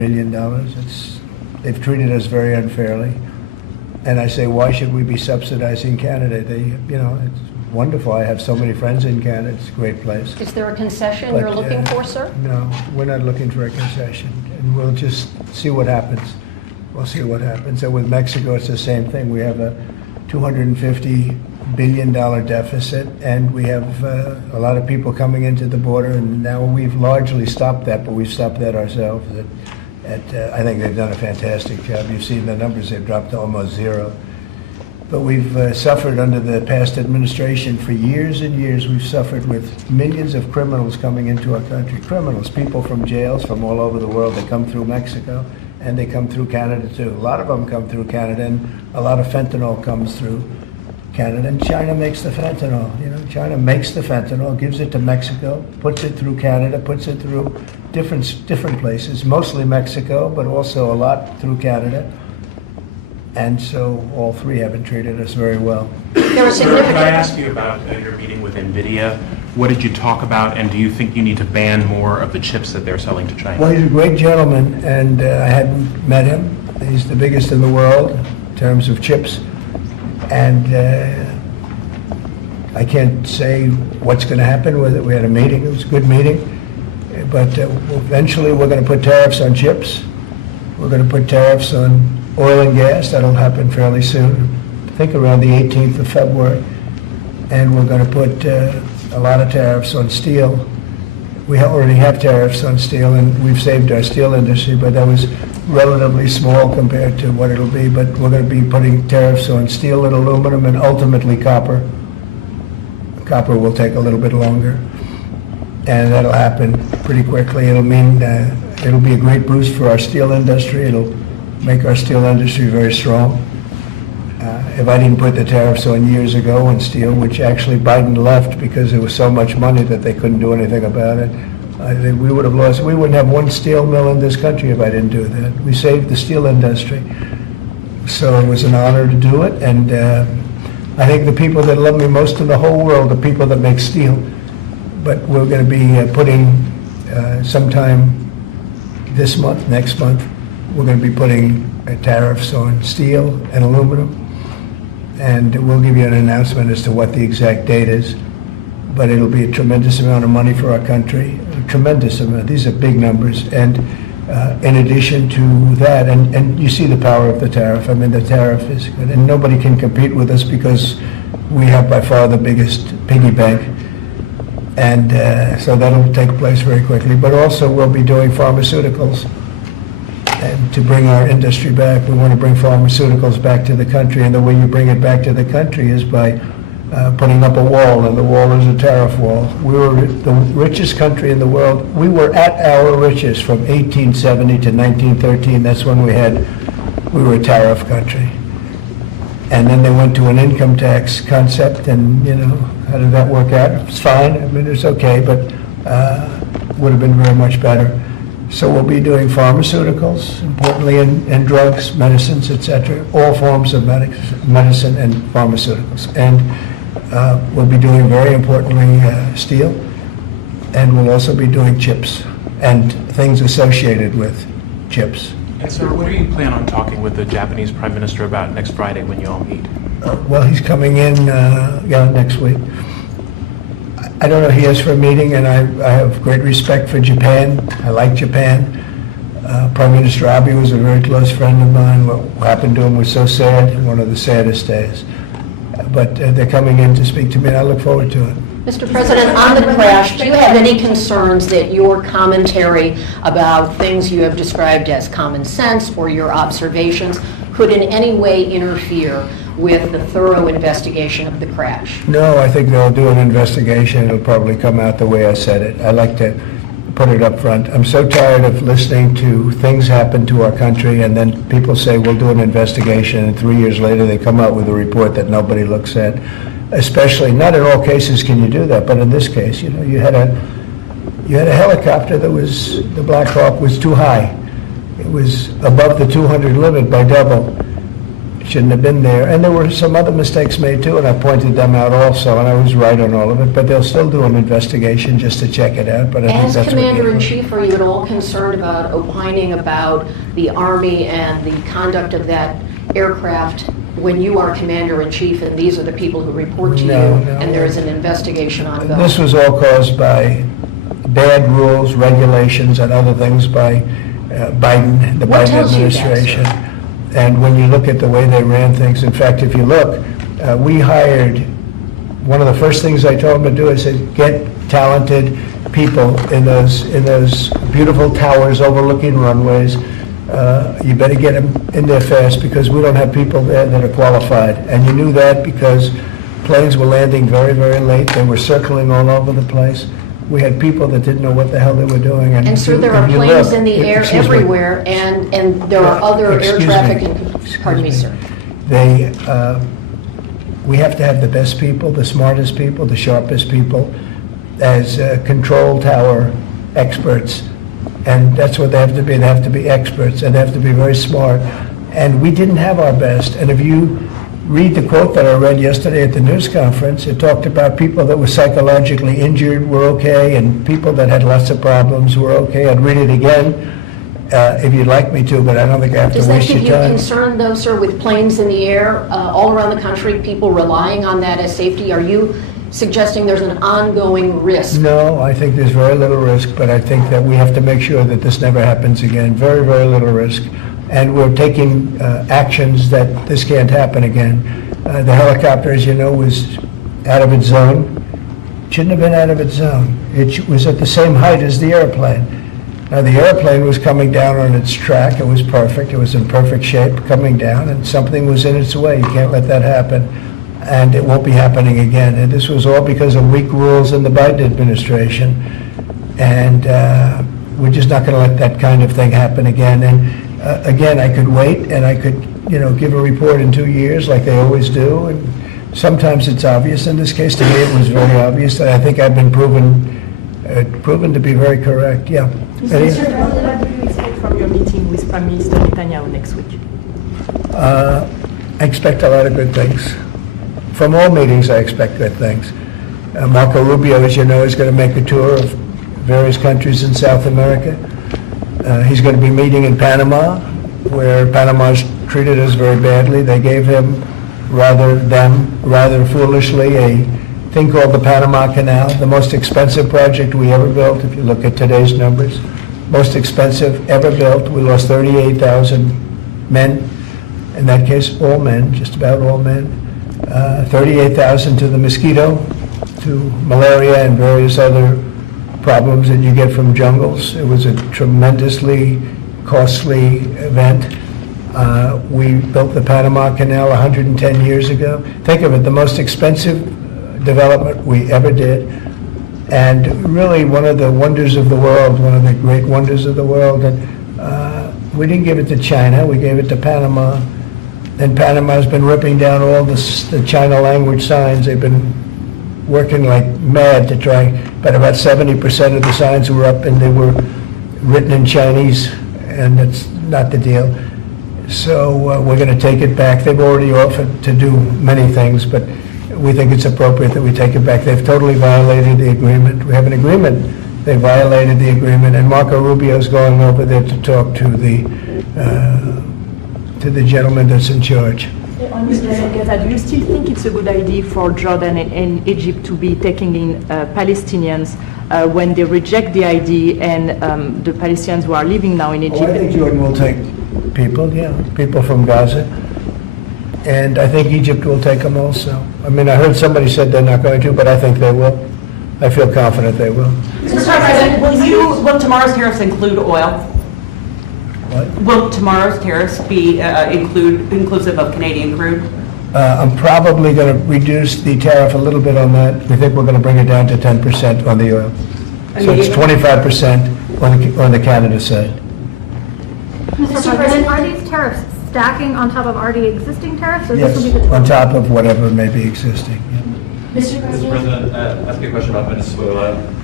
$1 billion. They've treated us very unfairly. And I say, why should we be subsidizing Canada? It's wonderful. I have so many friends in Canada. It's a great place. Is there a concession you're looking for, sir? No, we're not looking for a concession. And we'll just see what happens. We'll see what happens. And with Mexico, it's the same thing. We have a $250 billion deficit, and we have a lot of people coming into the border, and now we've largely stopped that, but we've stopped that ourselves. I think they've done a fantastic job. You've seen the numbers. They've dropped to almost zero. But we've suffered under the past administration for years and years. We've suffered with millions of criminals coming into our country. Criminals, people from jails from all over the world. They come through Mexico, and they come through Canada, too. A lot of them come through Canada, and a lot of fentanyl comes through Canada. And China makes the fentanyl. China makes the fentanyl, gives it to Mexico, puts it through Canada, puts it through different places, mostly Mexico, but also a lot through Canada. And so all three haven't treated us very well. Sir, can I ask you about your meeting with NVIDIA? What did you talk about, and do you think you need to ban more of the chips that they're selling to China? Well, he's a great gentleman, and I hadn't met him. He's the biggest in the world in terms of chips. And I can't say what's going to happen with it. We had a meeting. It was a good meeting. But eventually we're going to put tariffs on chips. We're going to put tariffs on oil and gas. That'll happen fairly soon, I think around the 18th of February. And we're going to put a lot of tariffs on steel. We already have tariffs on steel, and we've saved our steel industry, but that was relatively small compared to what it'll be. But we're going to be putting tariffs on steel and aluminum and ultimately copper. Copper will take a little bit longer, and that'll happen pretty quickly. It'll mean it'll be a great boost for our steel industry. It'll make our steel industry very strong. If I didn't put the tariffs on years ago on steel, which actually Biden left because there was so much money that they couldn't do anything about it, I think we would have lost. We wouldn't have one steel mill in this country if I didn't do that. We saved the steel industry. So it was an honor to do it, and I think the people that love me most in the whole world are people that make steel. But we're going to be putting sometime this month, next month, we're going to be putting tariffs on steel and aluminum. And we'll give you an announcement as to what the exact date is. But it'll be a tremendous amount of money for our country, a tremendous amount. These are big numbers. And in addition to that, and you see the power of the tariff. I mean, the tariff is good. And nobody can compete with us because we have by far the biggest piggy bank. And so that'll take place very quickly. But also we'll be doing pharmaceuticals. And to bring our industry back, we want to bring pharmaceuticals back to the country. And the way you bring it back to the country is by putting up a wall, and the wall is a tariff wall. We were the richest country in the world. We were at our richest from 1870 to 1913. That's when we were a tariff country. And then they went to an income tax concept, and how did that work out? It's fine. I mean, it's okay, but would have been very much better. So we'll be doing pharmaceuticals, importantly, and drugs, medicines, etc., all forms of medicine and pharmaceuticals. And we'll be doing, very importantly, steel, and we'll also be doing chips and things associated with chips. And sir, what do you plan on talking with the Japanese Prime Minister about next Friday when you all meet? Well, he's coming in next week. I don't know, he is for a meeting, and I have great respect for Japan. I like Japan. Prime Minister Abe was a very close friend of mine. What happened to him was so sad, one of the saddest days. But they're coming in to speak to me, and I look forward to it. Mr. President, on the crash, do you have any concerns that your commentary about things you have described as common sense or your observations could in any way interfere with the thorough investigation of the crash? No, I think they'll do an investigation. It'll probably come out the way I said it. I like to put it up front. I'm so tired of listening to things happen to our country, and then people say we'll do an investigation, and 3 years later they come out with a report that nobody looks at. Especially, not in all cases can you do that, but in this case, you had a helicopter that was, the Black Hawk was too high. It was above the 200 limit by double. shouldn't have been there. And there were some other mistakes made too, and I pointed them out also, and I was right on all of it, but they'll still do an investigation just to check it out, but I think As that's what you- Commander-in-Chief, are you at all concerned about opining about the Army and the conduct of that aircraft when you are Commander-in-Chief and these are the people who report to you No, no. and there is an investigation ongoing? This was all caused by bad rules, regulations, and other things by Biden, the What Biden tells you that, administration. sir? And when you look at the way they ran things, in fact, if you look, we hired, one of the first things I told them to do, I said, get talented people in those beautiful towers overlooking runways. You better get them in there fast because we don't have people there that are qualified. And you knew that because planes were landing very, very late. They were circling all over the place. We had people that didn't know what the hell they were doing. And sir, there are if you planes look- in the air excuse me. everywhere and there are other air Excuse me. traffic and, Excuse pardon me, sir. They, we have to have the best people, the smartest people, the sharpest people as control tower experts. And that's what they have to be. They have to be experts and they have to be very smart. And we didn't have our best. And if you read the quote that I read yesterday at the news conference, it talked about people that were psychologically injured were okay and people that had lots of problems were okay. I'd read it again if you'd like me to, but I don't think I have to Does that waste give your you time. concern though, sir, with planes in the air all around the country, people relying on that as safety? Are you suggesting there's an ongoing risk? No, I think there's very little risk, but I think that we have to make sure that this never happens again. Very, very little risk. And we're taking actions that this can't happen again. The helicopter, as you know, was out of its zone. Shouldn't have been out of its zone. It was at the same height as the airplane. Now, the airplane was coming down on its track. It was perfect. It was in perfect shape coming down, and something was in its way. You can't let that happen. And it won't be happening again. And this was all because of weak rules in the Biden administration. And we're just not going to let that kind of thing happen again. And again, I could wait and I could, give a report in 2 years like they always do. And sometimes it's obvious. In this case, to me, it was very obvious. And I think I've been proven to be very correct. Yeah. Eddie? Mr. President, what do you expect from your meeting with Prime Minister Netanyahu next week? I expect a lot of good things. From all meetings, I expect good things. Marco Rubio, as you know, is going to make a tour of various countries in South America. He's going to be meeting in Panama, where Panama's treated us very badly. They gave him, rather foolishly, a thing called the Panama Canal, the most expensive project we ever built, if you look at today's numbers. Most expensive ever built. We lost 38,000 men. In that case, all men, just about all men. 38,000 to the mosquito, to malaria and various other problems that you get from jungles. It was a tremendously costly event. We built the Panama Canal 110 years ago. Think of it, the most expensive development we ever did. And really one of the wonders of the world, one of the great wonders of the world. And we didn't give it to China, we gave it to Panama. And Panama's been ripping down all the China language signs. They've been working like mad to try, but about 70% of the signs were up and they were written in Chinese, and that's not the deal. So we're going to take it back. They've already offered to do many things, but we think it's appropriate that we take it back. They've totally violated the agreement. We have an agreement. They violated the agreement, and Marco Rubio's going over there to talk to the gentleman that's in charge. Mr. Secretary, do you still think it's a good idea for Jordan and Egypt to be taking in Palestinians when they reject the idea and the Palestinians who are living now in Egypt? I think Jordan will take people, people from Gaza. And I think Egypt will take them also. I mean, I heard somebody said they're not going to, but I think they will. I feel confident they will. Mr. President, will tomorrow's tariffs include oil? What? Will tomorrow's tariffs be inclusive of Canadian crude? I'm probably going to reduce the tariff a little bit on that. We think we're going to bring it down to 10% on the oil. So it's 25% on the Canada side. Mr. President, are these tariffs stacking on top of already existing tariffs? Or Yes, this will be the on total? top of whatever may be existing. Yeah. Mr. President, ask you a question about Venezuela.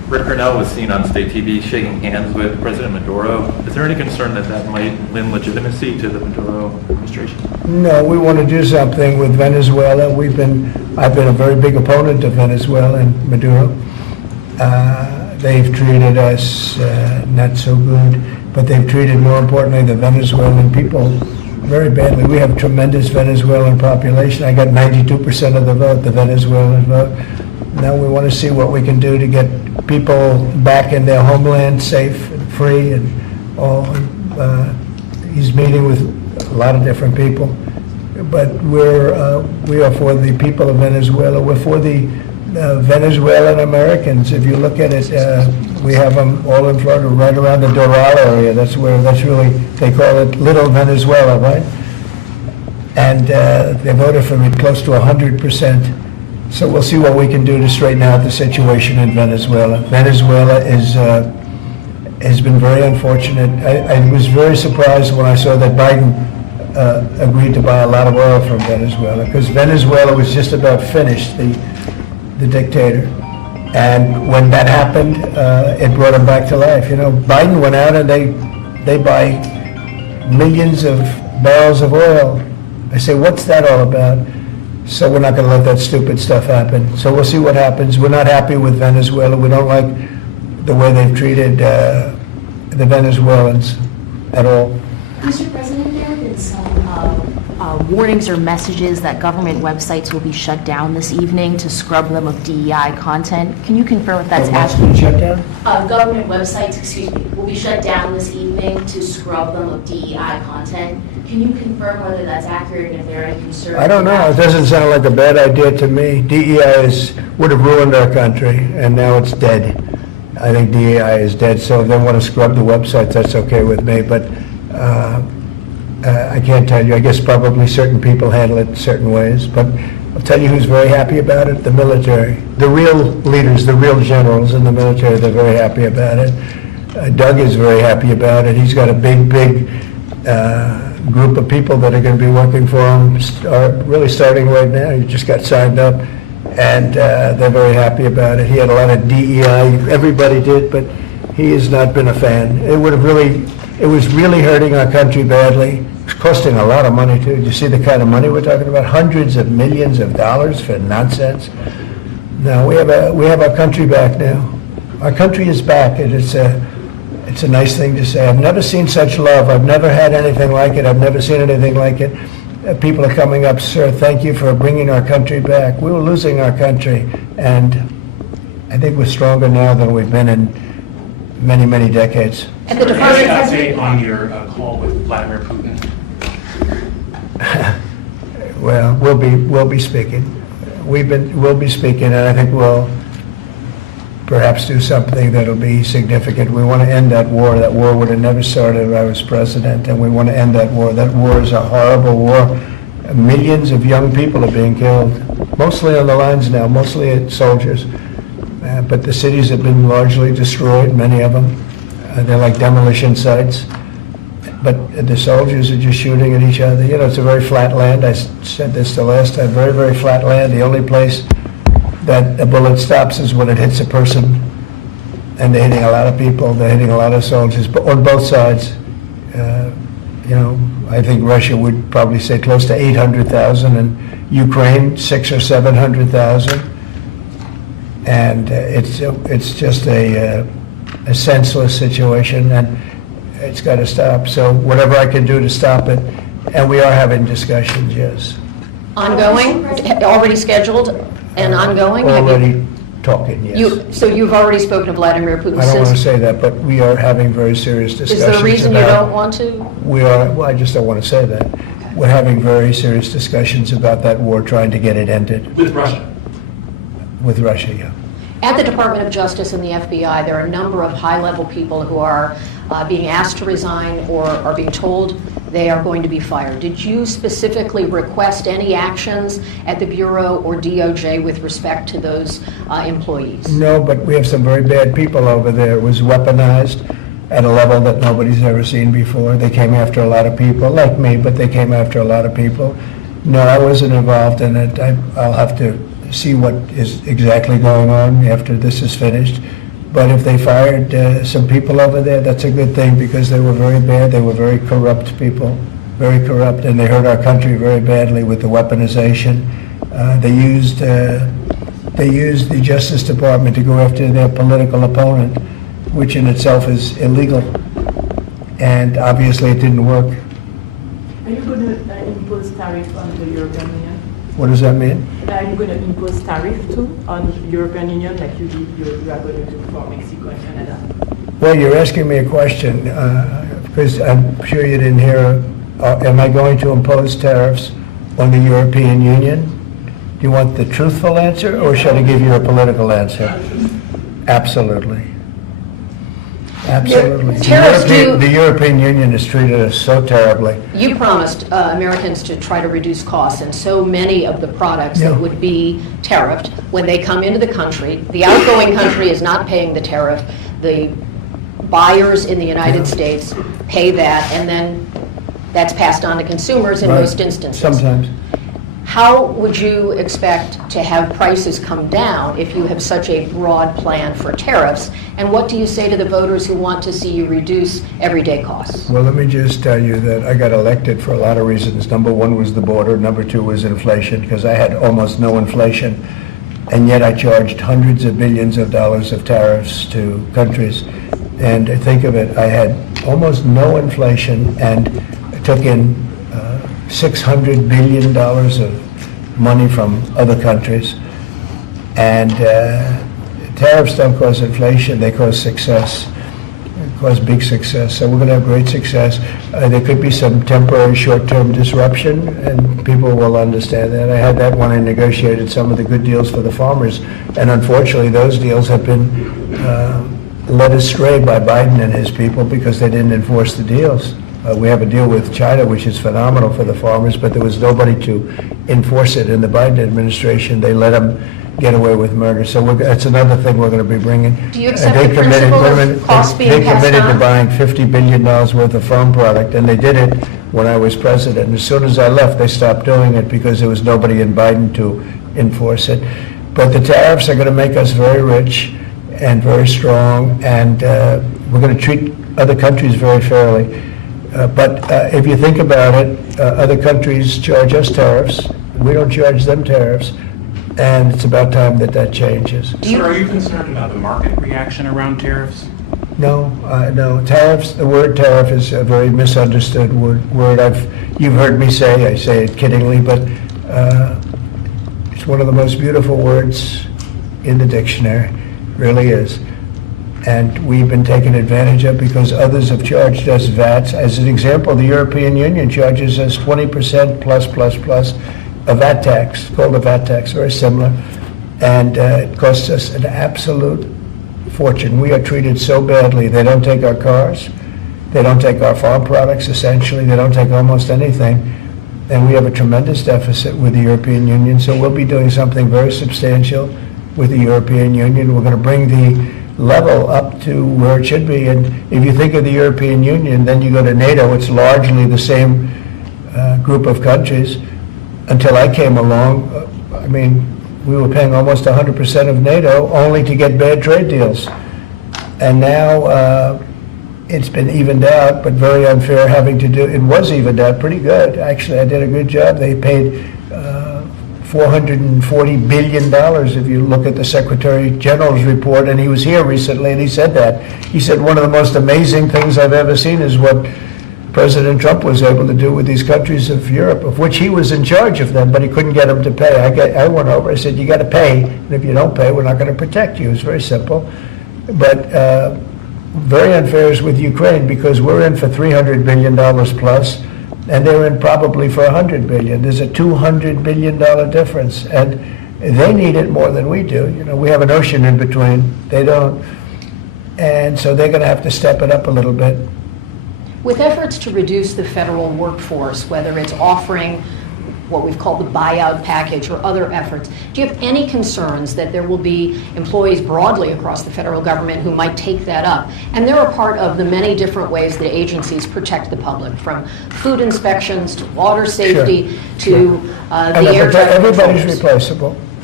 Rick Cornell was seen on state TV shaking hands with President Maduro. Is there any concern that that might lend legitimacy to the Maduro administration? No, we want to do something with Venezuela. I've been a very big opponent of Venezuela and Maduro. They've treated us not so good, but they've treated, more importantly, the Venezuelan people very badly. We have a tremendous Venezuelan population. I got 92% of the vote, the Venezuelan vote. Now we want to see what we can do to get people back in their homeland safe and free and all. He's meeting with a lot of different people, but we are for the people of Venezuela. We're for the Venezuelan Americans. If you look at it, we have them all in Florida, right around the Doral area. That's really, they call it Little Venezuela, right? And they voted for me close to 100%. So we'll see what we can do to straighten out the situation in Venezuela. Venezuela has been very unfortunate. I was very surprised when I saw that Biden agreed to buy a lot of oil from Venezuela, because Venezuela was just about finished, the dictator. And when that happened, it brought him back to life. You know, Biden went out and they buy millions of barrels of oil. I say, what's that all about? So we're not going to let that stupid stuff happen. So we'll see what happens. We're not happy with Venezuela. We don't like the way they've treated the Venezuelans at all. Mr. President, there have been some warnings or messages that government websites will be shut down this evening to scrub them of DEI content. Can you confirm if that's accurate? Shut down? Government websites, will be shut down this evening to scrub them of DEI content. Can you confirm whether that's accurate and if there are any concerns? I don't know. It doesn't sound like a bad idea to me. DEI would have ruined our country, and now it's dead. I think DEI is dead, so if they want to scrub the websites, that's okay with me. But I can't tell you. I guess probably certain people handle it certain ways. But I'll tell you who's very happy about it, the military. The real leaders, the real generals in the military, they're very happy about it. Doug is very happy about it. He's got a big group of people that are going to be working for him, really starting right now. He just got signed up, and they're very happy about it. He had a lot of DEI, everybody did, but he has not been a fan. It was really hurting our country badly. It's costing a lot of money too. You see the kind of money we're talking about? Hundreds of millions of dollars for nonsense. No, we have our country back now. Our country is back, and it's a nice thing to say. I've never seen such love. I've never had anything like it. I've never seen anything like it. People are coming up, sir, thank you for bringing our country back. We were losing our country, and I think we're stronger now than we've been in many, many decades. And the Any Department update on your call with Vladimir Putin? Well, we'll be speaking. We'll be speaking, and I think we'll perhaps do something that'll be significant. We want to end that war. That war would have never started if I was president, and we want to end that war. That war is a horrible war. Millions of young people are being killed, mostly on the lines now, mostly soldiers. But the cities have been largely destroyed, many of them. They're like demolition sites. But the soldiers are just shooting at each other. You know, it's a very flat land. I said this the last time, very, very flat land. The only place that a bullet stops is when it hits a person. And they're hitting a lot of people. They're hitting a lot of soldiers, but on both sides. You know, I think Russia would probably say close to 800,000, and Ukraine 600,000 or 700,000. And it's just a senseless situation, and it's got to stop. So whatever I can do to stop it, and we are having discussions, yes. ongoing, already scheduled and ongoing? Have you- Already talking, yes. So you've already spoken to Vladimir Putin I don't want to since? say that, but we are having very serious discussions Is there a reason you about- don't want to? We are, well, I just don't want to say that. We're having very serious discussions about that war, trying to get it ended With Russia? with Russia, yeah. At the Department of Justice and the FBI, there are a number of high-level people who are being asked to resign or are being told they are going to be fired. Did you specifically request any actions at the Bureau or DOJ with respect to those employees? No, but we have some very bad people over there. It was weaponized at a level that nobody's ever seen before. They came after a lot of people, like me, but they came after a lot of people. No, I wasn't involved in it. I'll have to see what is exactly going on after this is finished. But if they fired some people over there, that's a good thing, because they were very bad, they were very corrupt people, very corrupt, and they hurt our country very badly with the weaponization. They used the Justice Department to go after their political opponent, which in itself is illegal. And obviously it didn't work. Are you going to impose tariff on the European Union? What does that mean? Are you going to impose tariff too on European Union like you are going to do for Mexico and Canada? Well, you're asking me a question, because I'm sure you didn't hear, am I going to impose tariffs on the European Union? Do you want the truthful answer, or should I give you a political answer? Absolutely. Absolutely. Tariffs The European Union has treated us so terribly. You promised Americans to try to reduce costs, and so many of the products that Yeah. would be tariffed, when they come into the country, the outgoing country is not paying the tariff. The buyers in the United States pay that, and then that's passed on to consumers in Right. most instances. Sometimes. How would you expect to have prices come down if you have such a broad plan for tariffs? And what do you say to the voters who want to see you reduce everyday costs? Well, let me just tell you that I got elected for a lot of reasons. Number one was the border. Number two was inflation, because I had almost no inflation. And yet I charged hundreds of billions of dollars of tariffs to countries. And think of it, I had almost no inflation and took in $600 billion of money from other countries. And tariffs don't cause inflation, they cause success. They cause big success. So we're going to have great success. There could be some temporary short-term disruption, and people will understand that. I had that when I negotiated some of the good deals for the farmers. And unfortunately, those deals have been led astray by Biden and his people because they didn't enforce the deals. We have a deal with China, which is phenomenal for the farmers, but there was nobody to enforce it in the Biden administration. They let them get away with murder. So that's another thing we're going to be bringing. Do you accept the principle of costs being passed They committed to on? buying $50 billion worth of farm product, and they did it when I was president. As soon as I left, they stopped doing it because there was nobody in Biden to enforce it. But the tariffs are going to make us very rich and very strong, and we're going to treat other countries very fairly. But if you think about it, other countries charge us tariffs. We don't charge them tariffs. And it's about time that that changes. Sir, are you concerned about the market reaction around tariffs? No, no. Tariffs, the word tariff is a very misunderstood word. You've heard me say, I say it kiddingly, but it's one of the most beautiful words in the dictionary. It really is. And we've been taken advantage of because others have charged us VATs. As an example, the European Union charges us 20% plus a VAT tax, called a VAT tax, very similar. And it costs us an absolute fortune. We are treated so badly. They don't take our cars. They don't take our farm products, essentially. They don't take almost anything. And we have a tremendous deficit with the European Union. So we'll be doing something very substantial with the European Union. We're going to bring the level up to where it should be. And if you think of the European Union, then you go to NATO, it's largely the same group of countries. Until I came along, we were paying almost 100% of NATO only to get bad trade deals. And now it's been evened out, but very unfair it was evened out pretty good. Actually, I did a good job. They paid $440 billion if you look at the Secretary General's report, and he was here recently and he said that. He said one of the most amazing things I've ever seen is what President Trump was able to do with these countries of Europe, of which he was in charge of them, but he couldn't get them to pay. I went over, I said, you got to pay, and if you don't pay, we're not going to protect you. It's very simple. But very unfair is with Ukraine because we're in for $300 billion plus, and they're in probably for $100 billion. There's a $200 billion difference, and they need it more than we do. We have an ocean in between. They don't. And so they're going to have to step it up a little bit. With efforts to reduce the federal workforce, whether it's offering what we've called the buyout package or other efforts, do you have any concerns that there will be employees broadly across the federal government who might take that up? And they're a part of the many different ways that agencies protect the public, from food inspections to water safety to the air traffic Everybody's controllers. replaceable.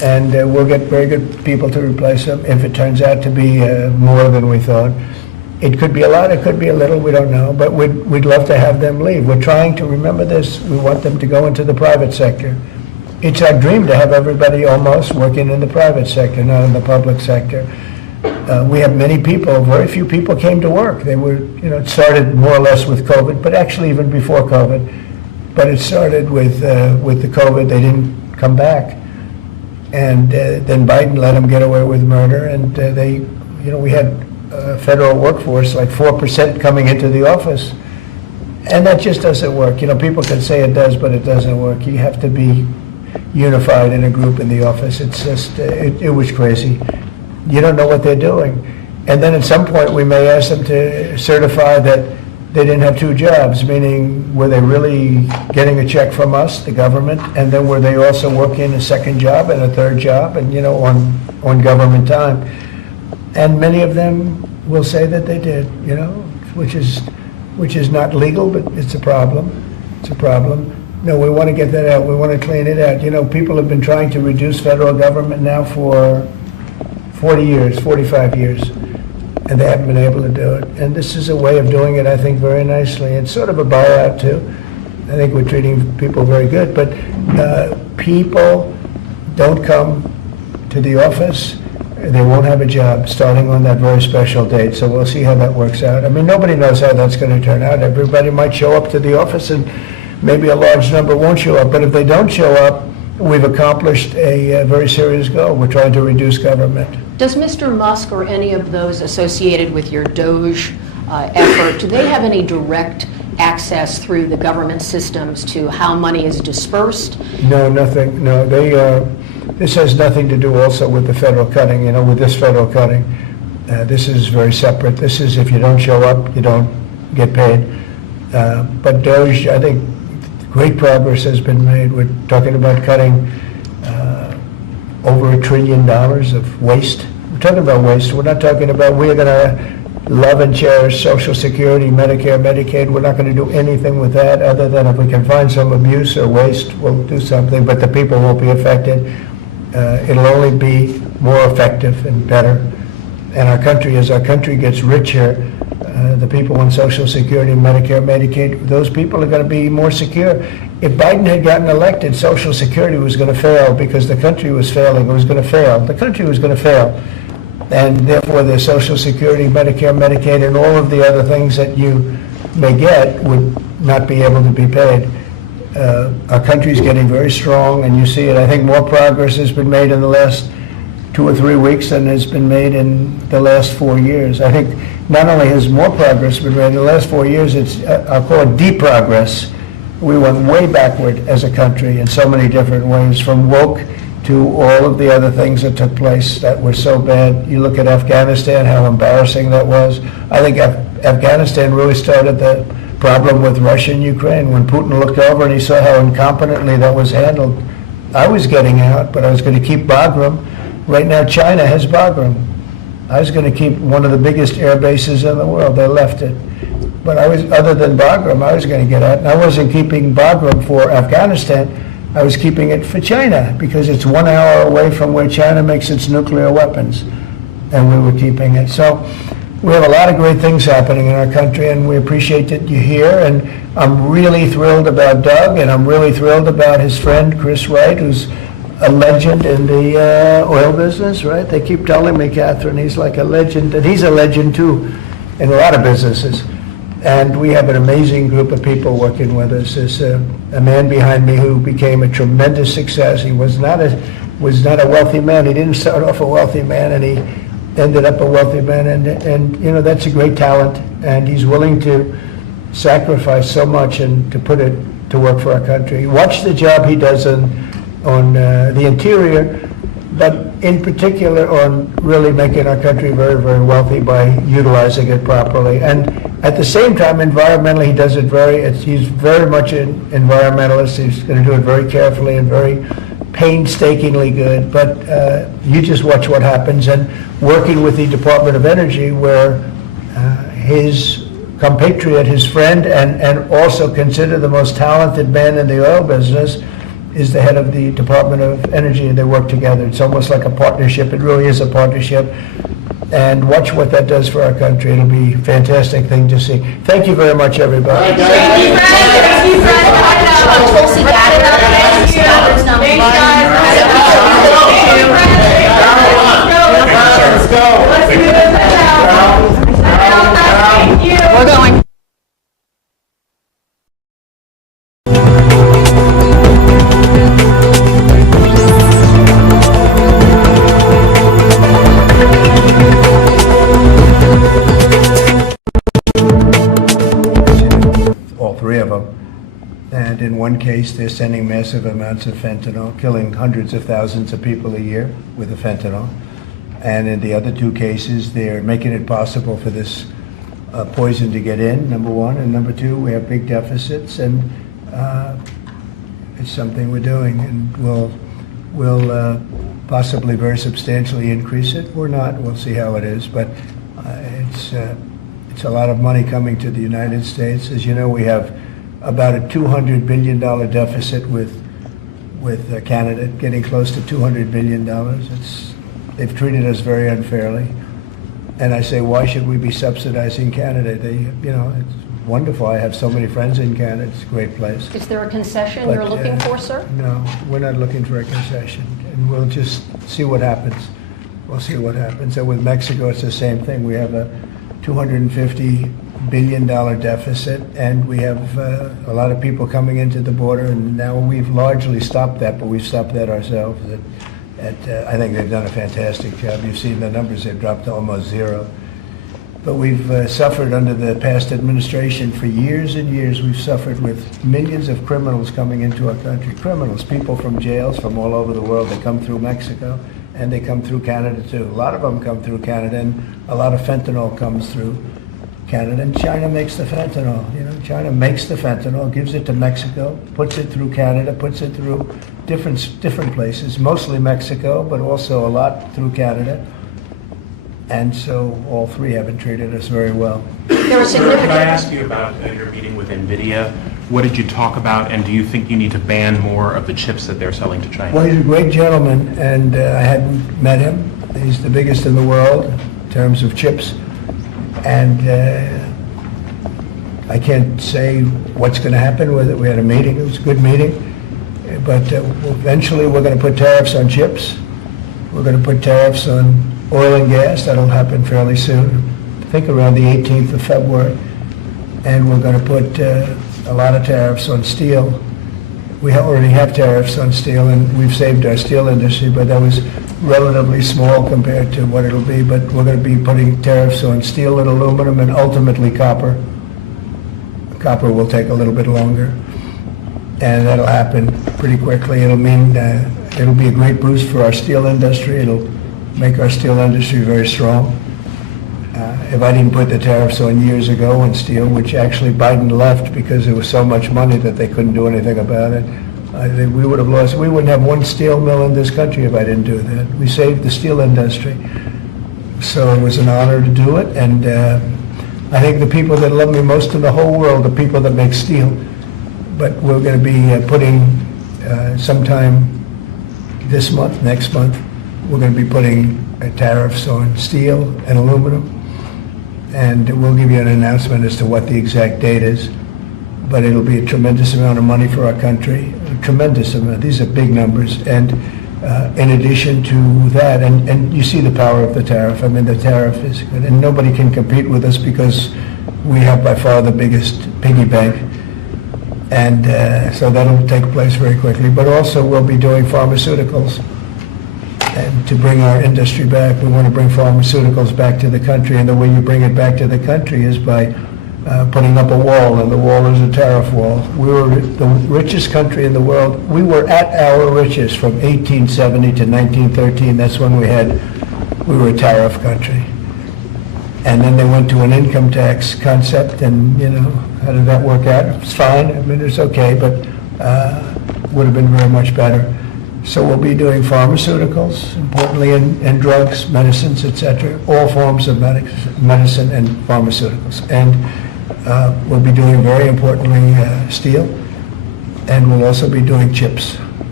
and we'll get very good people to replace them if it turns out to be more than we thought. It could be a lot, it could be a little, we don't know, but we'd love to have them leave. We're trying to remember this, we want them to go into the private sector. It's our dream to have everybody almost working in the private sector, not in the public sector. We have many people, very few people came to work. They were, it started more or less with COVID, but actually even before COVID. But it started with the COVID, they didn't come back. And then Biden let them get away with murder, and we had federal workforce, like 4% coming into the office. And that just doesn't work. People can say it does, but it doesn't work. You have to be unified in a group in the office. It's just, it was crazy. You don't know what they're doing. And then at some point, we may ask them to certify that they didn't have two jobs, meaning were they really getting a check from us, the government, and then were they also working a second job and a third job, and on government time? And many of them will say that they did, which is not legal, but it's a problem. It's a problem. No, we want to get that out. We want to clean it out. People have been trying to reduce federal government now for 40 years, 45 years, and they haven't been able to do it. And this is a way of doing it, I think, very nicely. It's sort of a buyout, too. I think we're treating people very good, but people don't come to the office. They won't have a job starting on that very special date, so we'll see how that works out. I mean, nobody knows how that's going to turn out. Everybody might show up to the office, and maybe a large number won't show up. But if they don't show up, we've accomplished a very serious goal. We're trying to reduce government. Does Mr. Musk or any of those associated with your DOGE effort, do they have any direct access through the government systems to how money is dispersed? No, nothing. No, this has nothing to do also with the federal cutting, with this federal cutting. This is very separate. This is if you don't show up, you don't get paid. But DOGE, I think great progress has been made. We're talking about cutting over $1 trillion of waste. We're talking about waste. We're not talking about we're going to love and cherish Social Security, Medicare, Medicaid. We're not going to do anything with that other than if we can find some abuse or waste, we'll do something, but the people won't be affected. It'll only be more effective and better. And as our country gets richer, the people on Social Security, Medicare, Medicaid, those people are going to be more secure. If Biden had gotten elected, Social Security was going to fail because the country was failing. It was going to fail. The country was going to fail. And therefore, the Social Security, Medicare, Medicaid, and all of the other things that you may get would not be able to be paid. Our country's getting very strong, and you see it. I think more progress has been made in the last 2 or 3 weeks than has been made in the last 4 years. I think not only has more progress been made in the last 4 years, I'll call it deep progress. We went way backward as a country in so many different ways, from woke to all of the other things that took place that were so bad. You look at Afghanistan, how embarrassing that was. I think Afghanistan really started the problem with Russia and Ukraine. When Putin looked over and he saw how incompetently that was handled, I was getting out, but I was going to keep Bagram. Right now, China has Bagram. I was going to keep one of the biggest air bases in the world. They left it. But other than Bagram, I was going to get out. And I wasn't keeping Bagram for Afghanistan. I was keeping it for China because it's 1 hour away from where China makes its nuclear weapons. And we were keeping it. So we have a lot of great things happening in our country, and we appreciate that you're here. And I'm really thrilled about Doug, and I'm really thrilled about his friend, Chris Wright, who's a legend in the oil business, right? They keep telling me, Catherine, he's like a legend, and he's a legend too in a lot of businesses. And we have an amazing group of people working with us. There's a man behind me who became a tremendous success. He was not a wealthy man. He didn't start off a wealthy man, and he ended up a wealthy man. And that's a great talent. And he's willing to sacrifice so much and to put it to work for our country. Watch the job he does on the interior, but in particular on really making our country very, very wealthy by utilizing it properly. And at the same time, environmentally, he does it he's very much an environmentalist. He's going to do it very carefully and very painstakingly good. But you just watch what happens. And working with the Department of Energy, where his compatriot, his friend, and also considered the most talented man in the oil business, is the head of the Department of Energy, and they work together. It's almost like a partnership. It really is a partnership. And watch what that does for our country. It'll be a fantastic thing to see. Thank you very much, everybody. Tulsi Gabbard, We're going. All three of them. And in one case, they're sending massive amounts of fentanyl, killing hundreds of thousands of people a year with the fentanyl. And in the other two cases, they're making it possible for this poison to get in, number one. And number two, we have big deficits, and it's something we're doing. And we'll possibly very substantially increase it. We're not. We'll see how it is. But it's a lot of money coming to the United States. As you know, we have about a $200 billion deficit with Canada, getting close to $200 billion. They've treated us very unfairly. And I say, why should we be subsidizing Canada? It's wonderful. I have so many friends in Canada. It's a great place. Is there a concession But, you're looking for, sir? No, we're not looking for a concession. And we'll just see what happens. We'll see what happens. And with Mexico, it's the same thing. We have a $250 billion deficit, and we have a lot of people coming into the border, and now we've largely stopped that, but we've stopped that ourselves. I think they've done a fantastic job. You've seen the numbers, they've dropped to almost zero. But we've suffered under the past administration for years and years. We've suffered with millions of criminals coming into our country. Criminals, people from jails from all over the world that come through Mexico, and they come through Canada too. A lot of them come through Canada, and a lot of fentanyl comes through Canada, and China makes the fentanyl. China makes the fentanyl, gives it to Mexico, puts it through Canada, puts it through different places, mostly Mexico, but also a lot through Canada. And so all three haven't treated us very well. There are Could significant. I ask you about your meeting with NVIDIA? What did you talk about, and do you think you need to ban more of the chips that they're selling to China? Well, he's a great gentleman, and I hadn't met him. He's the biggest in the world in terms of chips. And I can't say what's going to happen with it. We had a meeting. It was a good meeting. But eventually we're going to put tariffs on chips. We're going to put tariffs on oil and gas. That'll happen fairly soon. I think around the 18th of February. And we're going to put a lot of tariffs on steel. We already have tariffs on steel, and we've saved our steel industry, but that was relatively small compared to what it'll be. But we're going to be putting tariffs on steel and aluminum and ultimately copper. Copper will take a little bit longer, and that'll happen pretty quickly. It'll mean it'll be a great boost for our steel industry. It'll make our steel industry very strong. If I didn't put the tariffs on years ago on steel, which actually Biden left because there was so much money that they couldn't do anything about it, we would have lost. We wouldn't have one steel mill in this country if I didn't do that. We saved the steel industry. So it was an honor to do it, and I think the people that love me most in the whole world are people that make steel. But we're going to be putting sometime this month, next month, we're going to be putting tariffs on steel and aluminum. And we'll give you an announcement as to what the exact date is. But it'll be a tremendous amount of money for our country, a tremendous amount. These are big numbers. And in addition to that, and you see the power of the tariff. I mean, the tariff is good. And nobody can compete with us because we have by far the biggest piggy bank. And so that'll take place very quickly. But also we'll be doing pharmaceuticals. And to bring our industry back, we want to bring pharmaceuticals back to the country. And the way you bring it back to the country is by putting up a wall, and the wall is a tariff wall. We were the richest country in the world. We were at our richest from 1870 to 1913. That's when we were a tariff country. And then they went to an income tax concept, and how did that work out? It's fine. I mean, it's okay, but would have been very much better. So we'll be doing pharmaceuticals, importantly, and drugs, medicines, etc., all forms of medicine and pharmaceuticals. And we'll be doing, very importantly, steel, and we'll also be doing chips.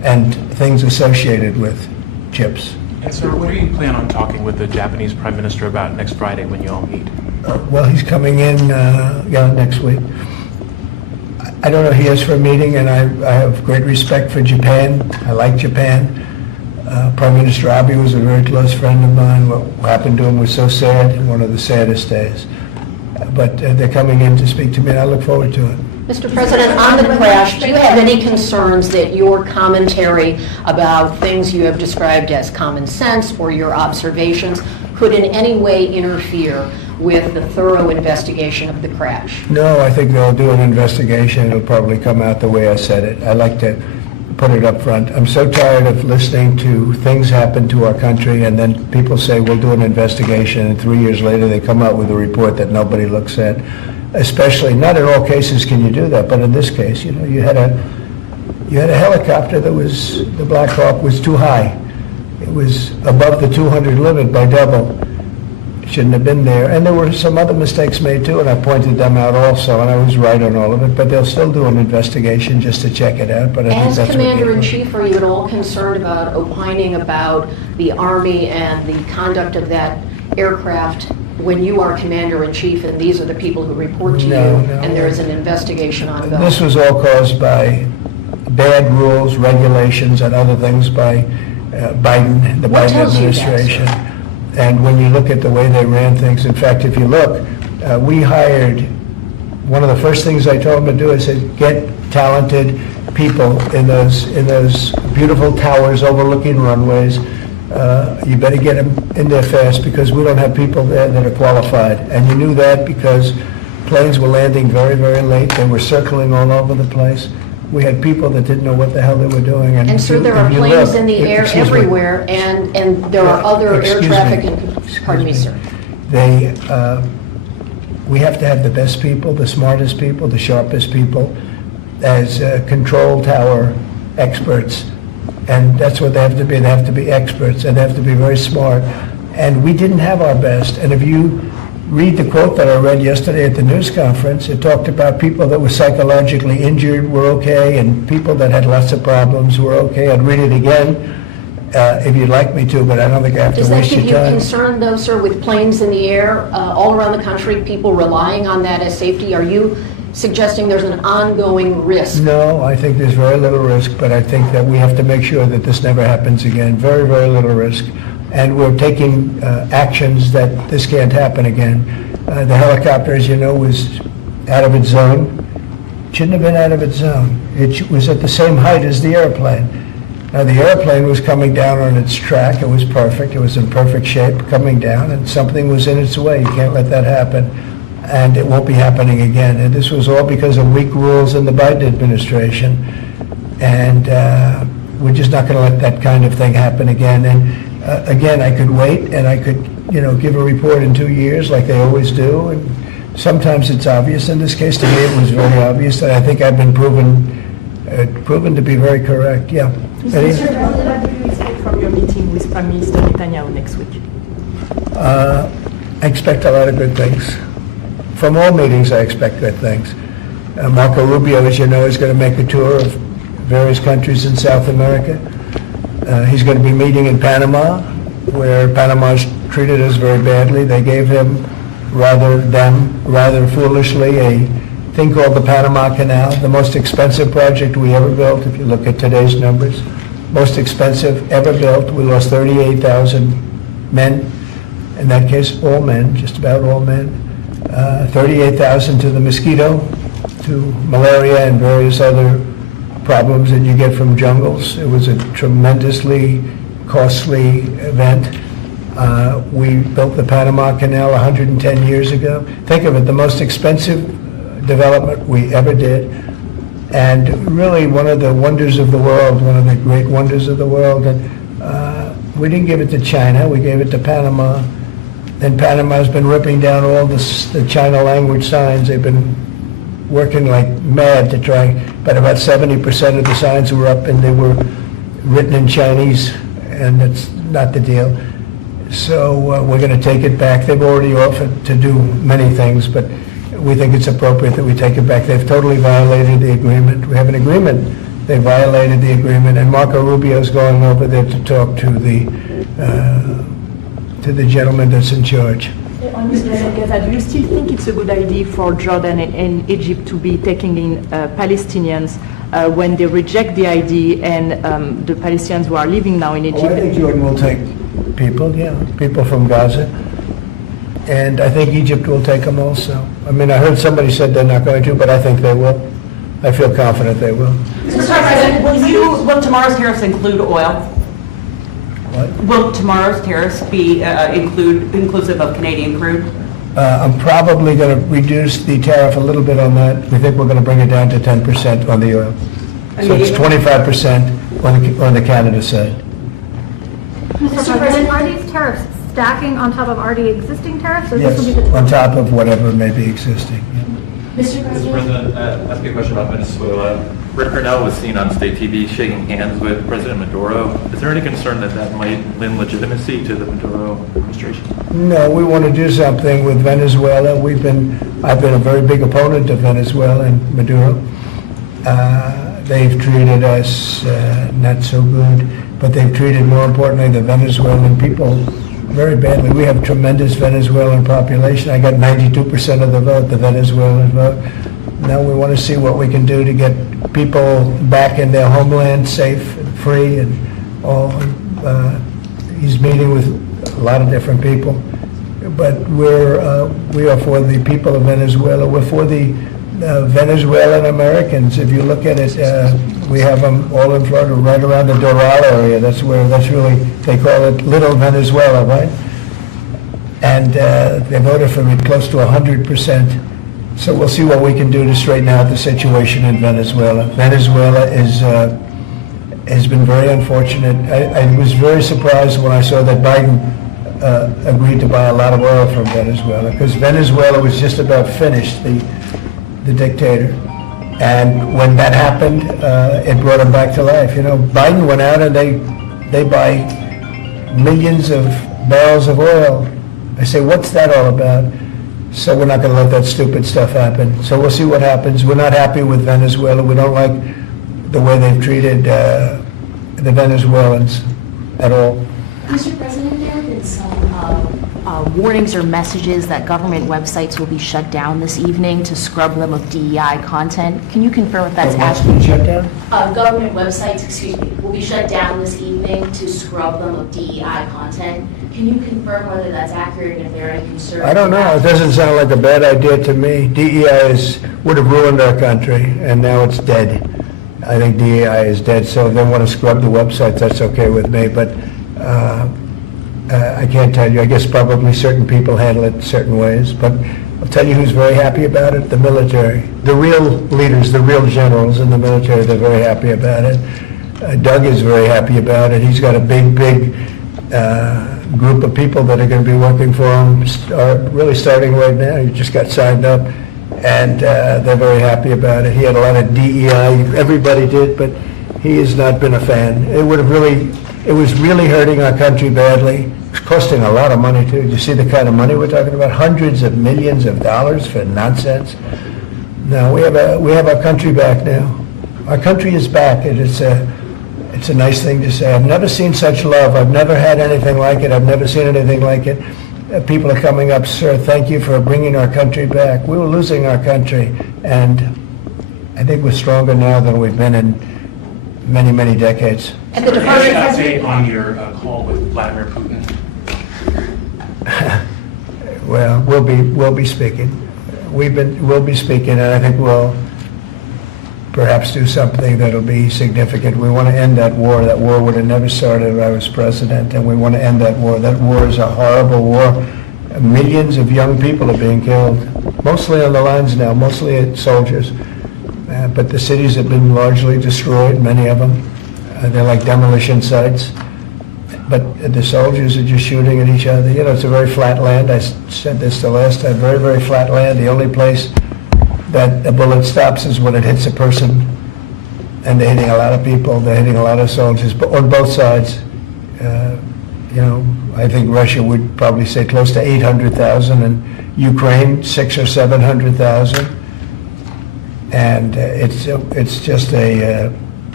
and things associated with chips. And sir, what do you plan on talking with the Japanese Prime Minister about next Friday when you all meet? Well, he's coming in, next week. I don't know, he is for a meeting, and I have great respect for Japan. I like Japan. Prime Minister Abe was a very close friend of mine. What happened to him was so sad, one of the saddest days. But they're coming in to speak to me, and I look forward to it. Mr. President, on the crash, do you have any concerns that your commentary about things you have described as common sense or your observations could in any way interfere with the thorough investigation of the crash? No, I think they'll do an investigation. It'll probably come out the way I said it. I like to put it up front. I'm so tired of listening to things happen to our country, and then people say, we'll do an investigation, and 3 years later they come out with a report that nobody looks at. Especially, not in all cases can you do that, but in this case, you had a helicopter that was, the Black Hawk was too high. It was above the 200 limit by double. Shouldn't have been there. And there were some other mistakes made too, and I pointed them out also, and I was right on all of it, but they'll still do an investigation just to check it out. But I think As that's Commander-in-Chief, are you at all concerned about opining about the Army and the conduct of that aircraft when you are Commander-in-Chief and these are the people who report to you and there is an investigation ongoing? This was all caused by bad rules, regulations, and other things by Biden, the What Biden tells you that, administration. And when you look at the way they ran things, in fact, if you look, we hired, one of the first things I told them to do, I said, get talented people in those beautiful towers overlooking runways. You better get them in there fast because we don't have people there that are qualified. And you knew that because planes were landing very, very late. They were circling all over the place. We had people that didn't know what the hell they were doing. And sir, there are planes in the air Excuse me. everywhere, and there are other air Excuse traffic. me. Pardon me, sir. We have to have the best people, the smartest people, the sharpest people as control tower experts. And that's what they have to be. They have to be experts, and they have to be very smart. And we didn't have our best. And if you read the quote that I read yesterday at the news conference, it talked about people that were psychologically injured were okay, and people that had lots of problems were okay. I'd read it again if you'd like me to, but I don't think I have to Does that waste give your you time. concern, though, sir, with planes in the air all around the country, people relying on that as safety? Are you suggesting there's an ongoing risk? No, I think there's very little risk, but I think that we have to make sure that this never happens again. Very, very little risk. And we're taking actions that this can't happen again. The helicopter, as you know, was out of its zone. It shouldn't have been out of its zone. It was at the same height as the airplane. Now, the airplane was coming down on its track. It was perfect. It was in perfect shape coming down, and something was in its way. You can't let that happen. And it won't be happening again. And this was all because of weak rules in the Biden administration. And we're just not going to let that kind of thing happen again. And again, I could wait and I could, give a report in 2 years like they always do. And sometimes it's obvious. In this case, to me, it was very obvious. And I think I've been proven to be very correct. Yeah. Eddie? Mr. President, what do you expect from your meeting with Prime Minister Netanyahu next week? I expect a lot of good things. From all meetings, I expect good things. Marco Rubio, as you know, is going to make a tour of various countries in South America. He's going to be meeting in Panama, where Panama's treated us very badly. They gave him, rather foolishly, a thing called the Panama Canal, the most expensive project we ever built, if you look at today's numbers. Most expensive ever built. We lost 38,000 men. In that case, all men, just about all men. 38,000 to the mosquito, to malaria and various other problems that you get from jungles. It was a tremendously costly event. We built the Panama Canal 110 years ago. Think of it, the most expensive development we ever did. And really one of the wonders of the world, one of the great wonders of the world. And we didn't give it to China, we gave it to Panama. And Panama's been ripping down all the China language signs. They've been working like mad to try, but about 70% of the signs were up and they were written in Chinese, and that's not the deal. So we're going to take it back. They've already offered to do many things, but we think it's appropriate that we take it back. They've totally violated the agreement. We have an agreement They violated the agreement, and Marco Rubio's going over there to talk to the gentleman that's in charge. Mr. Gaza, do you still think it's a good idea for Jordan and Egypt to be taking in Palestinians when they reject the ID and the Palestinians who are living now in Oh, Egypt? I think Jordan will take people, people from Gaza. And I think Egypt will take them also. I mean, I heard somebody said they're not going to, but I think they will. I feel confident they will. Mr. President, will tomorrow's tariffs include oil? What? Will tomorrow's tariffs be inclusive of Canadian crude? I'm probably going to reduce the tariff a little bit on that. We think we're going to bring it down to 10% on the oil. So it's 25% on the Canada side. Mr. President, are these tariffs stacking on top of already existing tariffs? Or this will be Yes, the on top of whatever may be existing. Mr. Mr. President? President, ask you a question about Venezuela. Rick Cornell was seen on state TV shaking hands with President Maduro. Is there any concern that that might lend legitimacy to the Maduro administration? No, we want to do something with Venezuela. I've been a very big opponent of Venezuela and Maduro. They've treated us not so good, but they've treated, more importantly, the Venezuelan people very badly. We have tremendous Venezuelan population. I got 92% of the vote, the Venezuelan vote. Now we want to see what we can do to get people back in their homeland safe and free and all. He's meeting with a lot of different people, but we are for the people of Venezuela. We're for the Venezuelan Americans. If you look at it, we have them all in Florida, right around the Doral area. That's really, they call it Little Venezuela, right? And they voted for me close to 100%. So we'll see what we can do to straighten out the situation in Venezuela. Venezuela has been very unfortunate. I was very surprised when I saw that Biden agreed to buy a lot of oil from Venezuela, because Venezuela was just about finished, the dictator. And when that happened, it brought him back to life. You know, Biden went out and they buy millions of barrels of oil. I say, what's that all about? So we're not going to let that stupid stuff happen. So we'll see what happens. We're not happy with Venezuela. We don't like the way they've treated the Venezuelans at all. Mr. President, there have been some warnings or messages that government websites will be shut down this evening to scrub them of DEI content. Can you confirm if that's actually Shut down? Government websites, will be shut down this evening to scrub them of DEI content. Can you confirm whether that's accurate and if there are any concerns? I don't know. It doesn't sound like a bad idea to me. DEI would have ruined our country, and now it's dead. I think DEI is dead, so if they want to scrub the websites, that's okay with me. But I can't tell you. I guess probably certain people handle it certain ways. But I'll tell you who's very happy about it, the military. The real leaders, the real generals in the military, they're very happy about it. Doug is very happy about it. He's got a big group of people that are going to be working for him, really starting right now. He just got signed up, and they're very happy about it. He had a lot of DEI, everybody did, but he has not been a fan. It was really hurting our country badly. It's costing a lot of money too. You see the kind of money we're talking about? Hundreds of millions of dollars for nonsense. No, we have our country back now. Our country is back, and it's a nice thing to say. I've never seen such love. I've never had anything like it. I've never seen anything like it. People are coming up, sir, thank you for bringing our country back. We were losing our country, and I think we're stronger now than we've been in many, many decades. And the Any department has... update on your call with Vladimir Putin? Well, we'll be speaking. We'll be speaking, and I think we'll perhaps do something that'll be significant. We want to end that war. That war would have never started if I was president, and we want to end that war. That war is a horrible war. Millions of young people are being killed, mostly on the lines now, mostly soldiers. But the cities have been largely destroyed, many of them. They're like demolition sites. But the soldiers are just shooting at each other. You know, it's a very flat land. I said this the last time, very, very flat land. The only place that a bullet stops is when it hits a person. And they're hitting a lot of people. They're hitting a lot of soldiers, but on both sides. You know, I think Russia would probably say close to 800,000, and Ukraine 600,000 or 700,000. And it's just a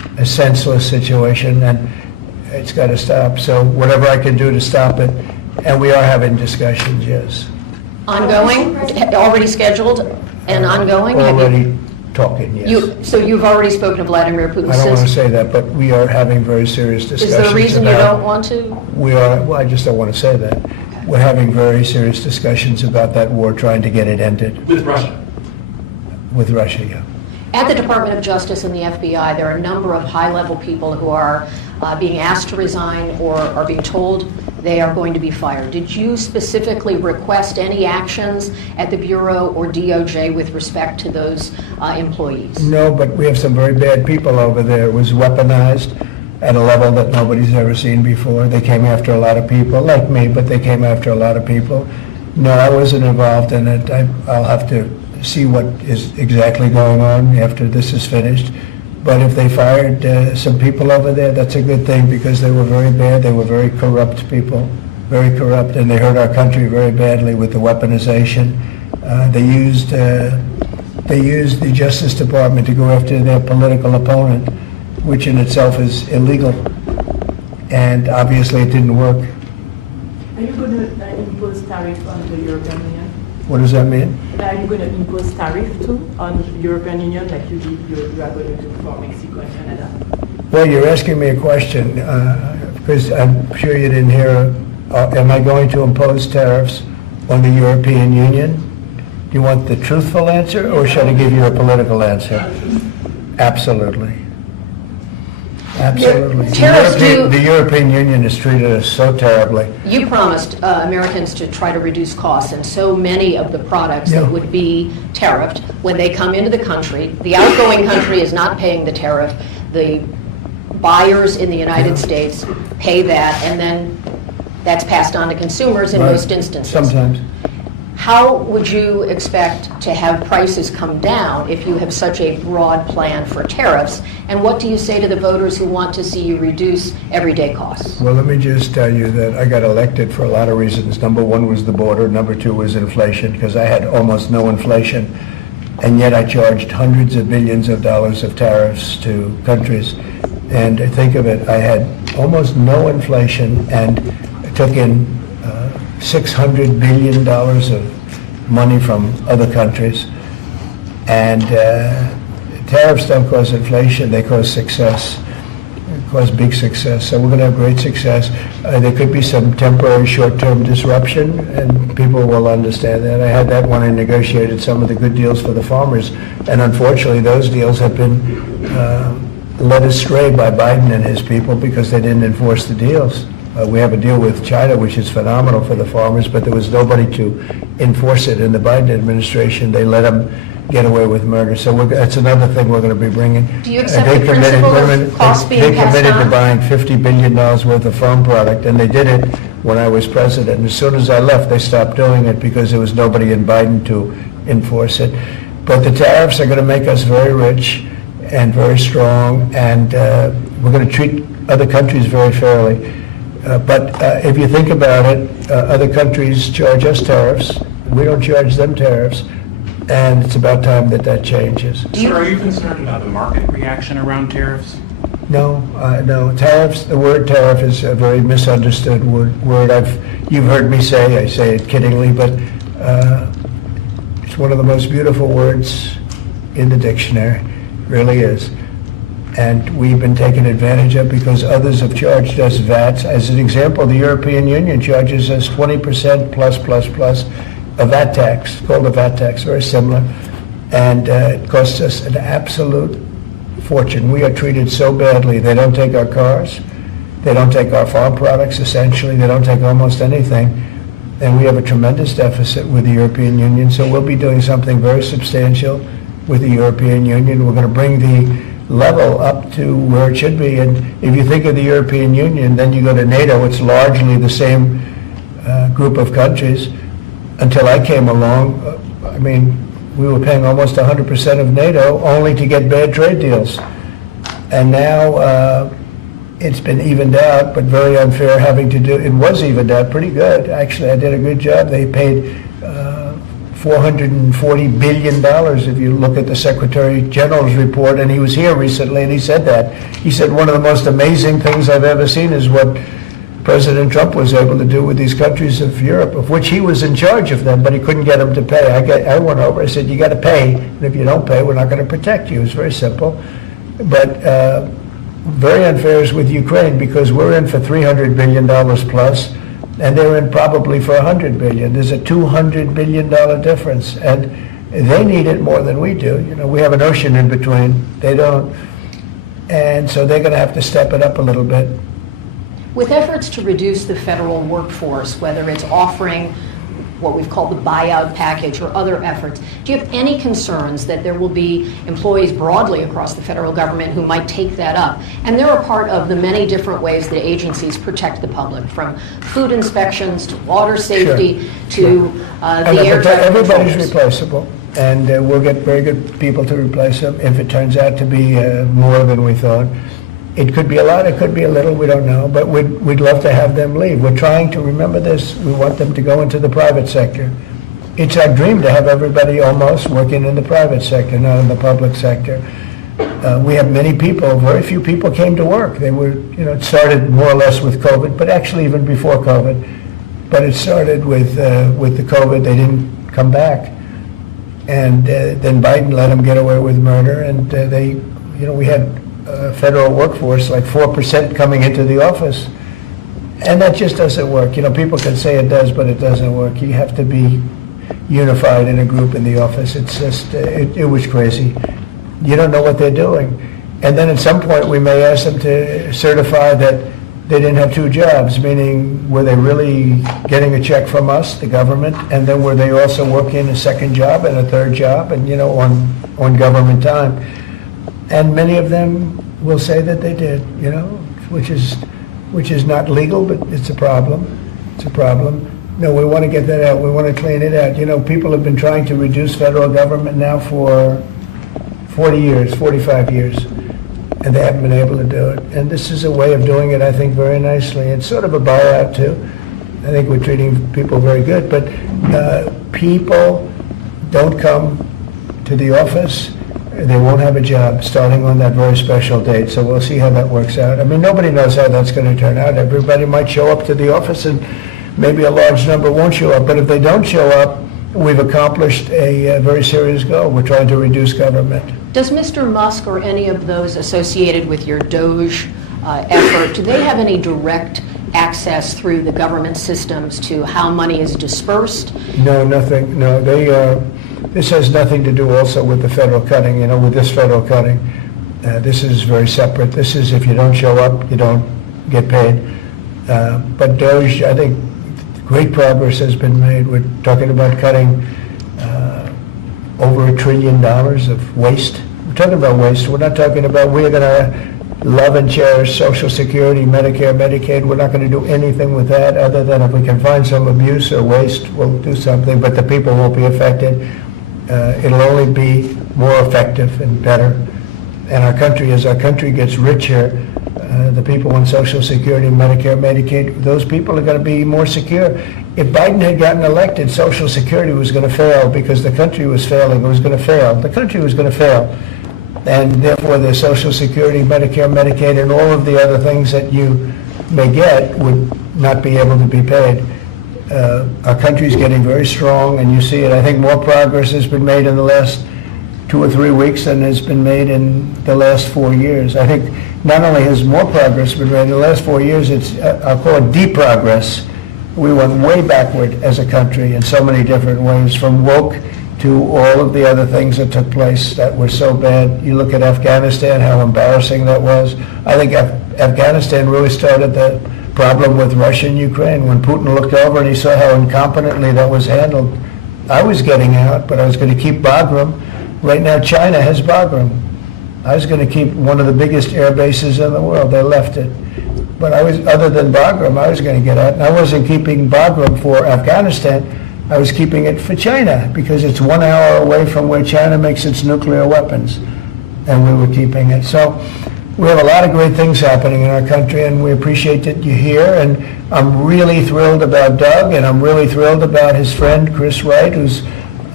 a senseless situation, and it's got to stop. So whatever I can do to stop it, and we are having discussions, yes. Ongoing, already scheduled and ongoing? Have you- Already talking, yes. So you've already spoken to Vladimir Putin I don't want to since? say that, but we are having very serious Is discussions. there a reason you about- don't want to? We are, well, I just don't want to say that. We're having very serious discussions about that war, trying to get it ended With Russia? with Russia, yeah. At the Department of Justice and the FBI, there are a number of high-level people who are being asked to resign or are being told they are going to be fired. Did you specifically request any actions at the Bureau or DOJ with respect to those employees? No, but we have some very bad people over there. It was weaponized at a level that nobody's ever seen before. They came after a lot of people, like me, but they came after a lot of people. No, I wasn't involved in it. I'll have to see what is exactly going on after this is finished. But if they fired some people over there, that's a good thing, because they were very bad. They were very corrupt people, very corrupt, and they hurt our country very badly with the weaponization. They used the Justice Department to go after their political opponent, which in itself is illegal. And obviously it didn't work. Are you going to impose tariff on the European Union? What does that mean? Are you going to impose tariff too on the European Union like you are going to do for Mexico and Canada? Well, you're asking me a question, because I'm sure you didn't hear, am I going to impose tariffs on the European Union? Do you want the truthful answer, or should I give you a political answer? Absolutely. Absolutely. Tariffs do- The European Union has treated us so terribly. You promised Americans to try to reduce costs, and so many of the products Yeah. that would be tariffed, when they come into the country, the outgoing country is not paying the tariff. The buyers in the United States pay that, and then that's passed on to consumers in Right. most instances. Sometimes. How would you expect to have prices come down if you have such a broad plan for tariffs? And what do you say to the voters who want to see you reduce everyday costs? Well, let me just tell you that I got elected for a lot of reasons. Number one was the border. Number two was inflation, because I had almost no inflation. And yet I charged hundreds of billions of dollars of tariffs to countries. And think of it, I had almost no inflation and took in $600 billion of money from other countries. And tariffs don't cause inflation, they cause success. They cause big success. So we're going to have great success. There could be some temporary short-term disruption, and people will understand that. I had that when I negotiated some of the good deals for the farmers. And unfortunately, those deals have been led astray by Biden and his people because they didn't enforce the deals. We have a deal with China, which is phenomenal for the farmers, but there was nobody to enforce it in the Biden administration. They let them get away with murder. So that's another thing we're going to be bringing. Do you accept They the committed- principle wait a of minute, costs being They passed committed to on? buying $50 billion worth of farm product, and they did it when I was president. And as soon as I left, they stopped doing it because there was nobody in Biden to enforce it. But the tariffs are going to make us very rich and very strong, and we're going to treat other countries very fairly. But if you think about it, other countries charge us tariffs. We don't charge them tariffs, and it's about time that that changes. Sir, are you concerned about the market reaction around tariffs? No, no. Tariffs, the word tariff is a very misunderstood word. You've heard me say, I say it kiddingly, but it's one of the most beautiful words in the dictionary, really is. And we've been taken advantage of because others have charged us VATs. As an example, the European Union charges us 20% plus a VAT tax, called a VAT tax, very similar. And it costs us an absolute fortune. We are treated so badly. They don't take our cars. They don't take our farm products, essentially. They don't take almost anything. And we have a tremendous deficit with the European Union. So we'll be doing something very substantial with the European Union. We're going to bring the level up to where it should be. And if you think of the European Union, then you go to NATO, it's largely the same group of countries. Until I came along, I mean, we were paying almost 100% of NATO only to get bad trade deals. And now it's been evened out, but very unfair having to do, it was evened out pretty good. Actually, I did a good job. They paid $440 billion if you look at the Secretary General's report, and he was here recently and he said that. He said one of the most amazing things I've ever seen is what President Trump was able to do with these countries of Europe, of which he was in charge of them, but he couldn't get them to pay. I went over, I said, you got to pay, and if you don't pay, we're not going to protect you. It's very simple. But very unfair is with Ukraine, because we're in for $300 billion plus, and they're in probably for $100 billion. There's a $200 billion difference, and they need it more than we do. You know, we have an ocean in between. They don't. And so they're going to have to step it up a little bit. With efforts to reduce the federal workforce, whether it's offering what we've called the buyout package or other efforts, do you have any concerns that there will be employees broadly across the federal government who might take that up? And they're a part of the many different ways that agencies protect the public, from food inspections to water safety to the air traffic Everybody's controllers. replaceable, and we'll get very good people to replace them if it turns out to be more than we thought. It could be a lot, it could be a little, we don't know, but we'd love to have them leave. We're trying to remember this. We want them to go into the private sector. It's our dream to have everybody almost working in the private sector, not in the public sector. We have many people, very few people came to work. They were, it started more or less with COVID, but actually even before COVID. But it started with the COVID, they didn't come back. And then Biden let them get away with murder, and we had federal workforce, like 4% coming into the office. And that just doesn't work. People can say it does, but it doesn't work. You have to be unified in a group in the office. It's just, it was crazy. You don't know what they're doing. And then at some point, we may ask them to certify that they didn't have two jobs, meaning were they really getting a check from us, the government, and then were they also working a second job and a third job, and, on government time. And many of them will say that they did, which is not legal, but it's a problem. It's a problem. No, we want to get that out. We want to clean it out. People have been trying to reduce federal government now for 40 years, 45 years, and they haven't been able to do it. And this is a way of doing it, I think, very nicely. It's sort of a buyout, too. I think we're treating people very good, but people don't come to the office. They won't have a job starting on that very special date, so we'll see how that works out. I mean, nobody knows how that's going to turn out. Everybody might show up to the office, and maybe a large number won't show up. But if they don't show up, we've accomplished a very serious goal. We're trying to reduce government. Does Mr. Musk or any of those associated with your DOGE effort, do they have any direct access through the government systems to how money is dispersed? No, nothing. No, this has nothing to do also with the federal cutting, with this federal cutting. This is very separate. This is if you don't show up, you don't get paid. But DOGE, I think great progress has been made. We're talking about cutting over $1 trillion of waste. We're talking about waste. We're not talking about we're going to love and cherish Social Security, Medicare, Medicaid. We're not going to do anything with that other than if we can find some abuse or waste, we'll do something, but the people won't be affected. It'll only be more effective and better. And our country, as our country gets richer, the people on Social Security, Medicare, Medicaid, those people are going to be more secure. If Biden had gotten elected, Social Security was going to fail because the country was failing. It was going to fail. The country was going to fail. And therefore, the Social Security, Medicare, Medicaid, and all of the other things that you may get would not be able to be paid. Our country's getting very strong, and you see it. I think more progress has been made in the last 2 or 3 weeks than has been made in the last 4 years. I think not only has more progress been made in the last 4 years, it's, I'll call it deep progress. We went way backward as a country in so many different ways, from woke to all of the other things that took place that were so bad. You look at Afghanistan, how embarrassing that was. I think Afghanistan really started the problem with Russia and Ukraine. When Putin looked over and he saw how incompetently that was handled, I was getting out, but I was going to keep Bagram. Right now, China has Bagram. I was going to keep one of the biggest air bases in the world. They left it. But other than Bagram, I was going to get out. And I wasn't keeping Bagram for Afghanistan. I was keeping it for China because it's 1 hour away from where China makes its nuclear weapons. And we were keeping it. So we have a lot of great things happening in our country, and we appreciate that you're here. And I'm really thrilled about Doug, and I'm really thrilled about his friend, Chris Wright, who's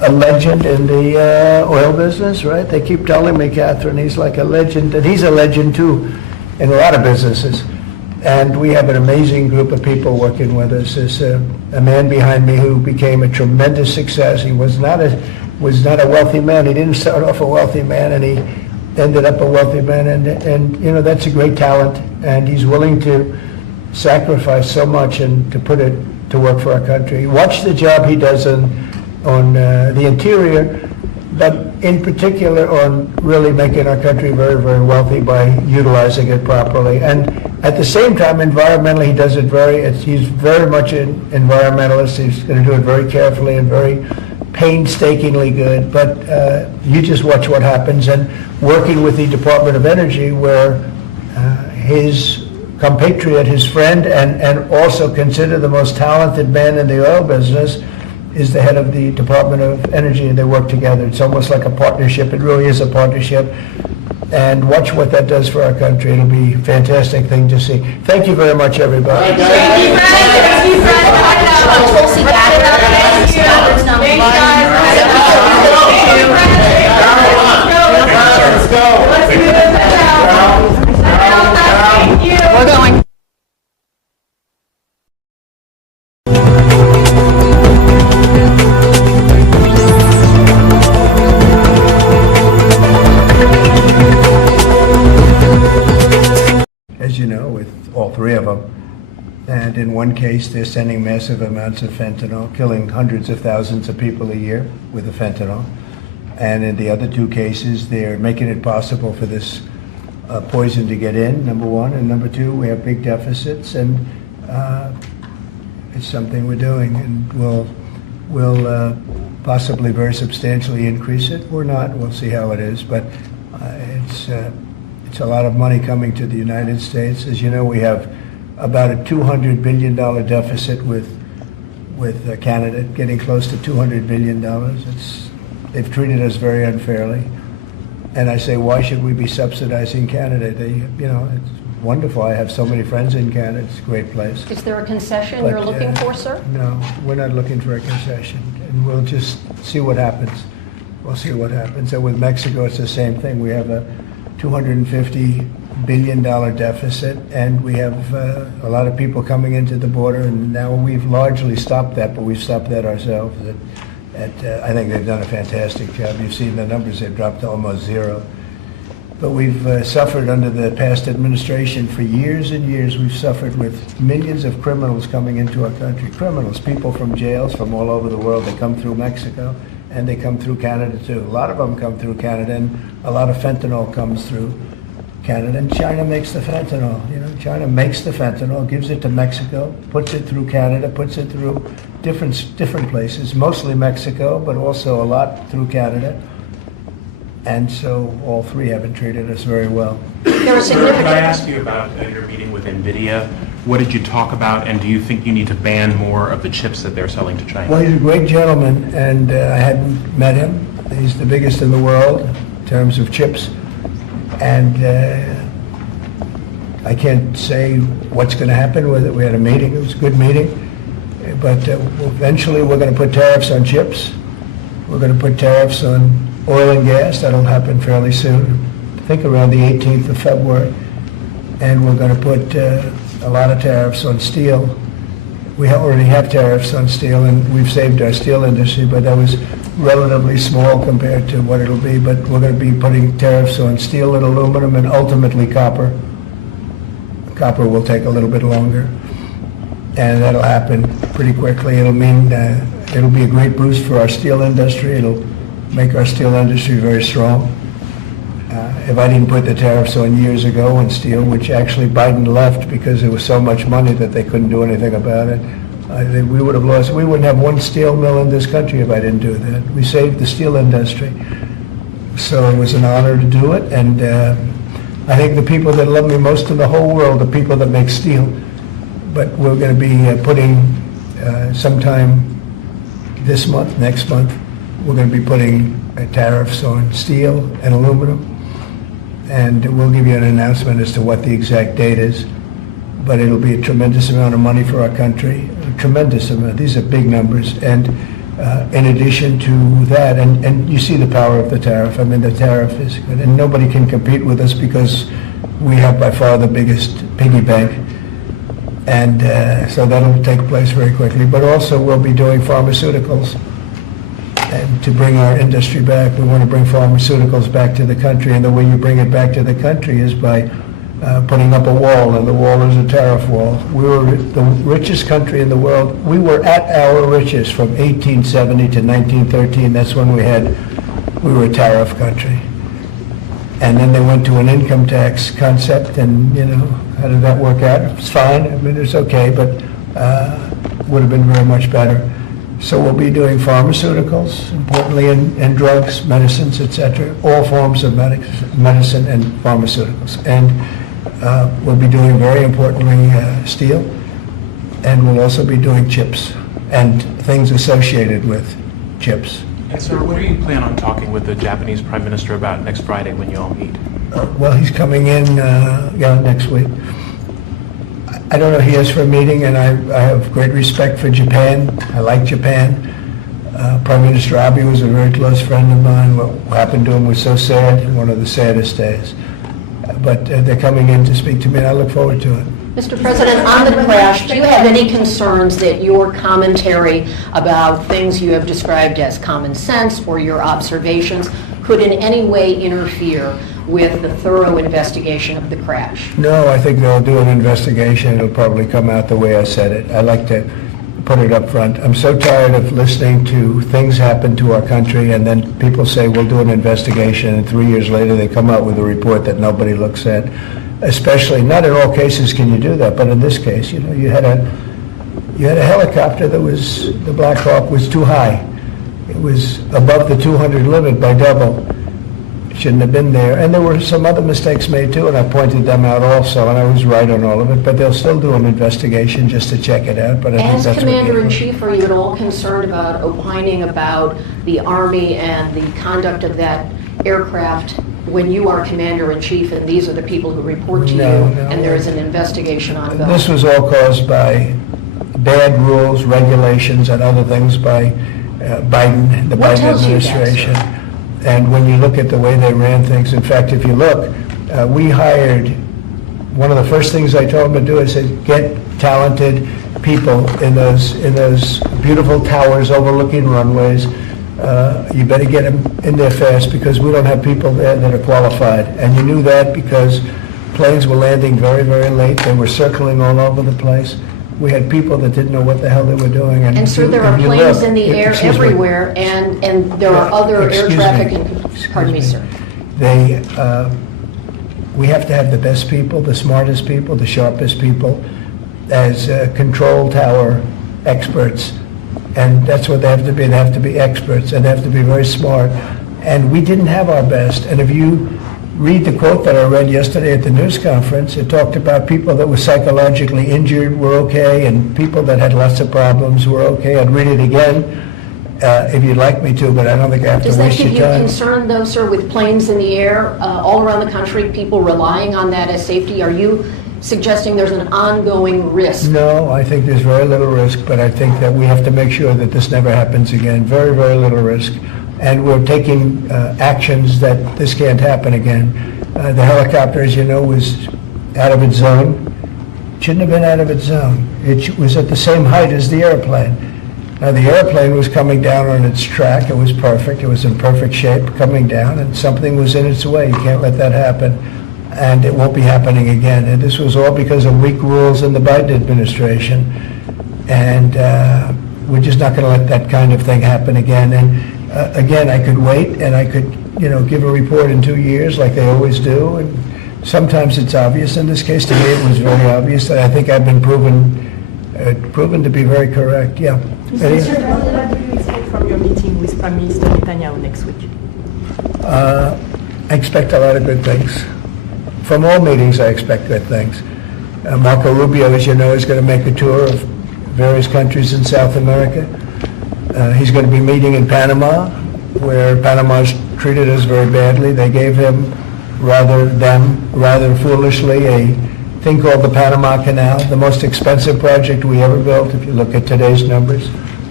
a legend in the oil business, right? They keep telling me, Catherine, he's like a legend, and he's a legend too in a lot of businesses. And we have an amazing group of people working with us. There's a man behind me who became a tremendous success. He was not a wealthy man. He didn't start off a wealthy man, and he ended up a wealthy man. And you know, that's a great talent, and he's willing to sacrifice so much and to put it to work for our country. Watch the job he does on the interior, but in particular on really making our country very, very wealthy by utilizing it properly. And at the same time, environmentally, he does it he's very much an environmentalist. He's going to do it very carefully and very painstakingly good. But you just watch what happens. And working with the Department of Energy, where his compatriot, his friend, and also considered the most talented man in the oil business, is the head of the Department of Energy, and they work together. It's almost like a partnership. It really is a partnership. And watch what that does for our country. It'll be a fantastic thing to see. Thank you very much, everybody. Thank you, Fred. Tulsi Gabbard. We're going. As you know, with all three of them. And in one case, they're sending massive amounts of fentanyl, killing hundreds of thousands of people a year with the fentanyl. And in the other two cases, they're making it possible for this poison to get in, number one. And number two, we have big deficits, and it's something we're doing. And we'll possibly very substantially increase it. We're not. We'll see how it is. But it's a lot of money coming to the United States. As you know, we have about a $200 billion deficit with Canada, getting close to $200 billion. They've treated us very unfairly. And I say, why should we be subsidizing Canada? It's wonderful. I have so many friends in Canada. It's a great place. Is there a concession But, you're looking for, sir? No, we're not looking for a concession. And we'll just see what happens. We'll see what happens. And with Mexico, it's the same thing. We have a $250 billion deficit, and we have a lot of people coming into the border, and now we've largely stopped that, but we've stopped that ourselves. I think they've done a fantastic job. You've seen the numbers, they've dropped to almost zero. But we've suffered under the past administration for years and years. We've suffered with millions of criminals coming into our country. Criminals, people from jails from all over the world. They come through Mexico, and they come through Canada too. A lot of them come through Canada, and a lot of fentanyl comes through Canada. And China makes the fentanyl. China makes the fentanyl, gives it to Mexico, puts it through Canada, puts it through different places, mostly Mexico, but also a lot through Canada. And so all three haven't treated us very well. There are Sir, significant... could I ask you about your meeting with NVIDIA? What did you talk about, and do you think you need to ban more of the chips that they're selling to China? Well, he's a great gentleman, and I hadn't met him. He's the biggest in the world in terms of chips. And I can't say what's going to happen with it. We had a meeting. It was a good meeting. But eventually we're going to put tariffs on chips. We're going to put tariffs on oil and gas. That'll happen fairly soon. I think around the 18th of February. And we're going to put a lot of tariffs on steel. We already have tariffs on steel, and we've saved our steel industry, but that was relatively small compared to what it'll be. But we're going to be putting tariffs on steel and aluminum and ultimately copper. Copper will take a little bit longer, and that'll happen pretty quickly. It'll mean it'll be a great boost for our steel industry. It'll make our steel industry very strong. If I didn't put the tariffs on years ago on steel, which actually Biden left because there was so much money that they couldn't do anything about it, we would have lost. We wouldn't have one steel mill in this country if I didn't do that. We saved the steel industry. So it was an honor to do it, and I think the people that love me most in the whole world are people that make steel. But we're going to be putting sometime this month, next month, we're going to be putting tariffs on steel and aluminum. And we'll give you an announcement as to what the exact date is. But it'll be a tremendous amount of money for our country, a tremendous amount. These are big numbers. And In addition to that, and you see the power of the tariff. I mean, the tariff is good, and nobody can compete with us because we have by far the biggest piggy bank. And so that'll take place very quickly. But also, we'll be doing pharmaceuticals. And to bring our industry back, we want to bring pharmaceuticals back to the country. And the way you bring it back to the country is by putting up a wall, and the wall is a tariff wall. We were the richest country in the world. We were at our richest from 1870 to 1913. That's when we were a tariff country. And then they went to an income tax concept, and, how did that work out? It's fine. I mean, it's okay, but would have been very much better. So we'll be doing pharmaceuticals, importantly, and drugs, medicines, etc., all forms of medicine and pharmaceuticals. And we'll be doing, very importantly, steel, and we'll also be doing chips and things associated with chips. And sir, what do you plan on talking with the Japanese Prime Minister about next Friday when you all meet? Well, he's coming in, next week. I don't know, he is for a meeting, and I have great respect for Japan. I like Japan. Prime Minister Abe was a very close friend of mine. What happened to him was so sad, one of the saddest days. But they're coming in to speak to me, and I look forward to it. Mr. President, on the crash, do you have any concerns that your commentary about things you have described as common sense or your observations could in any way interfere with the thorough investigation of the crash? No, I think they'll do an investigation. It'll probably come out the way I said it. I like to put it up front. I'm so tired of listening to things happen to our country, and then people say, we'll do an investigation, and 3 years later they come out with a report that nobody looks at. Especially, not in all cases can you do that, but in this case, you had a helicopter that was, the Black Hawk was too high. It was above the 200 limit by double. Shouldn't have been there. And there were some other mistakes made too, and I pointed them out also, and I was right on all of it, but they'll still do an investigation just to check it out. But I think As that's Commander-in-Chief, are you at all concerned about opining about the Army and the conduct of that aircraft when you are Commander-in-Chief and these are the people who report to you, and there is an investigation ongoing? This was all caused by bad rules, regulations, and other things by Biden, the What Biden tells you that, administration. sir? And when you look at the way they ran things, in fact, if you look, we hired, one of the first things I told them to do, I said, get talented people in those beautiful towers overlooking runways. You better get them in there fast, because we don't have people there that are qualified. And you knew that because planes were landing very, very late. They were circling all over the place. We had people that didn't know what the hell they were doing. And sir, there are planes in the air Excuse me. everywhere, and there are other air Excuse traffic, me. pardon me, sir. We have to have the best people, the smartest people, the sharpest people as control tower experts. And that's what they have to be. They have to be experts, and they have to be very smart. And we didn't have our best. And if you read the quote that I read yesterday at the news conference, it talked about people that were psychologically injured were okay, and people that had lots of problems were okay. I'd read it again if you'd like me to, but I don't think I have to Does that waste give your you time. concern, though, sir, with planes in the air all around the country, people relying on that as safety? Are you suggesting there's an ongoing risk? No, I think there's very little risk, but I think that we have to make sure that this never happens again. Very, very little risk. And we're taking actions that this can't happen again. The helicopter, as you know, was out of its zone. Shouldn't have been out of its zone. It was at the same height as the airplane. Now, the airplane was coming down on its track. It was perfect. It was in perfect shape coming down, and something was in its way. You can't let that happen, and it won't be happening again. And this was all because of weak rules in the Biden administration. And we're just not going to let that kind of thing happen again. And again, I could wait, and I could, give a report in 2 years like they always do. And sometimes it's obvious. In this case, to me, it was very obvious. And I think I've been proven to be very correct. Yeah. Mr. President, what do you expect from your meeting with Prime Minister Netanyahu next week? I expect a lot of good things. From all meetings, I expect good things. Marco Rubio, as you know, is going to make a tour of various countries in South America. He's going to be meeting in Panama, where Panama's treated us very badly. They gave him, rather foolishly, a thing called the Panama Canal, the most expensive project we ever built, if you look at today's numbers.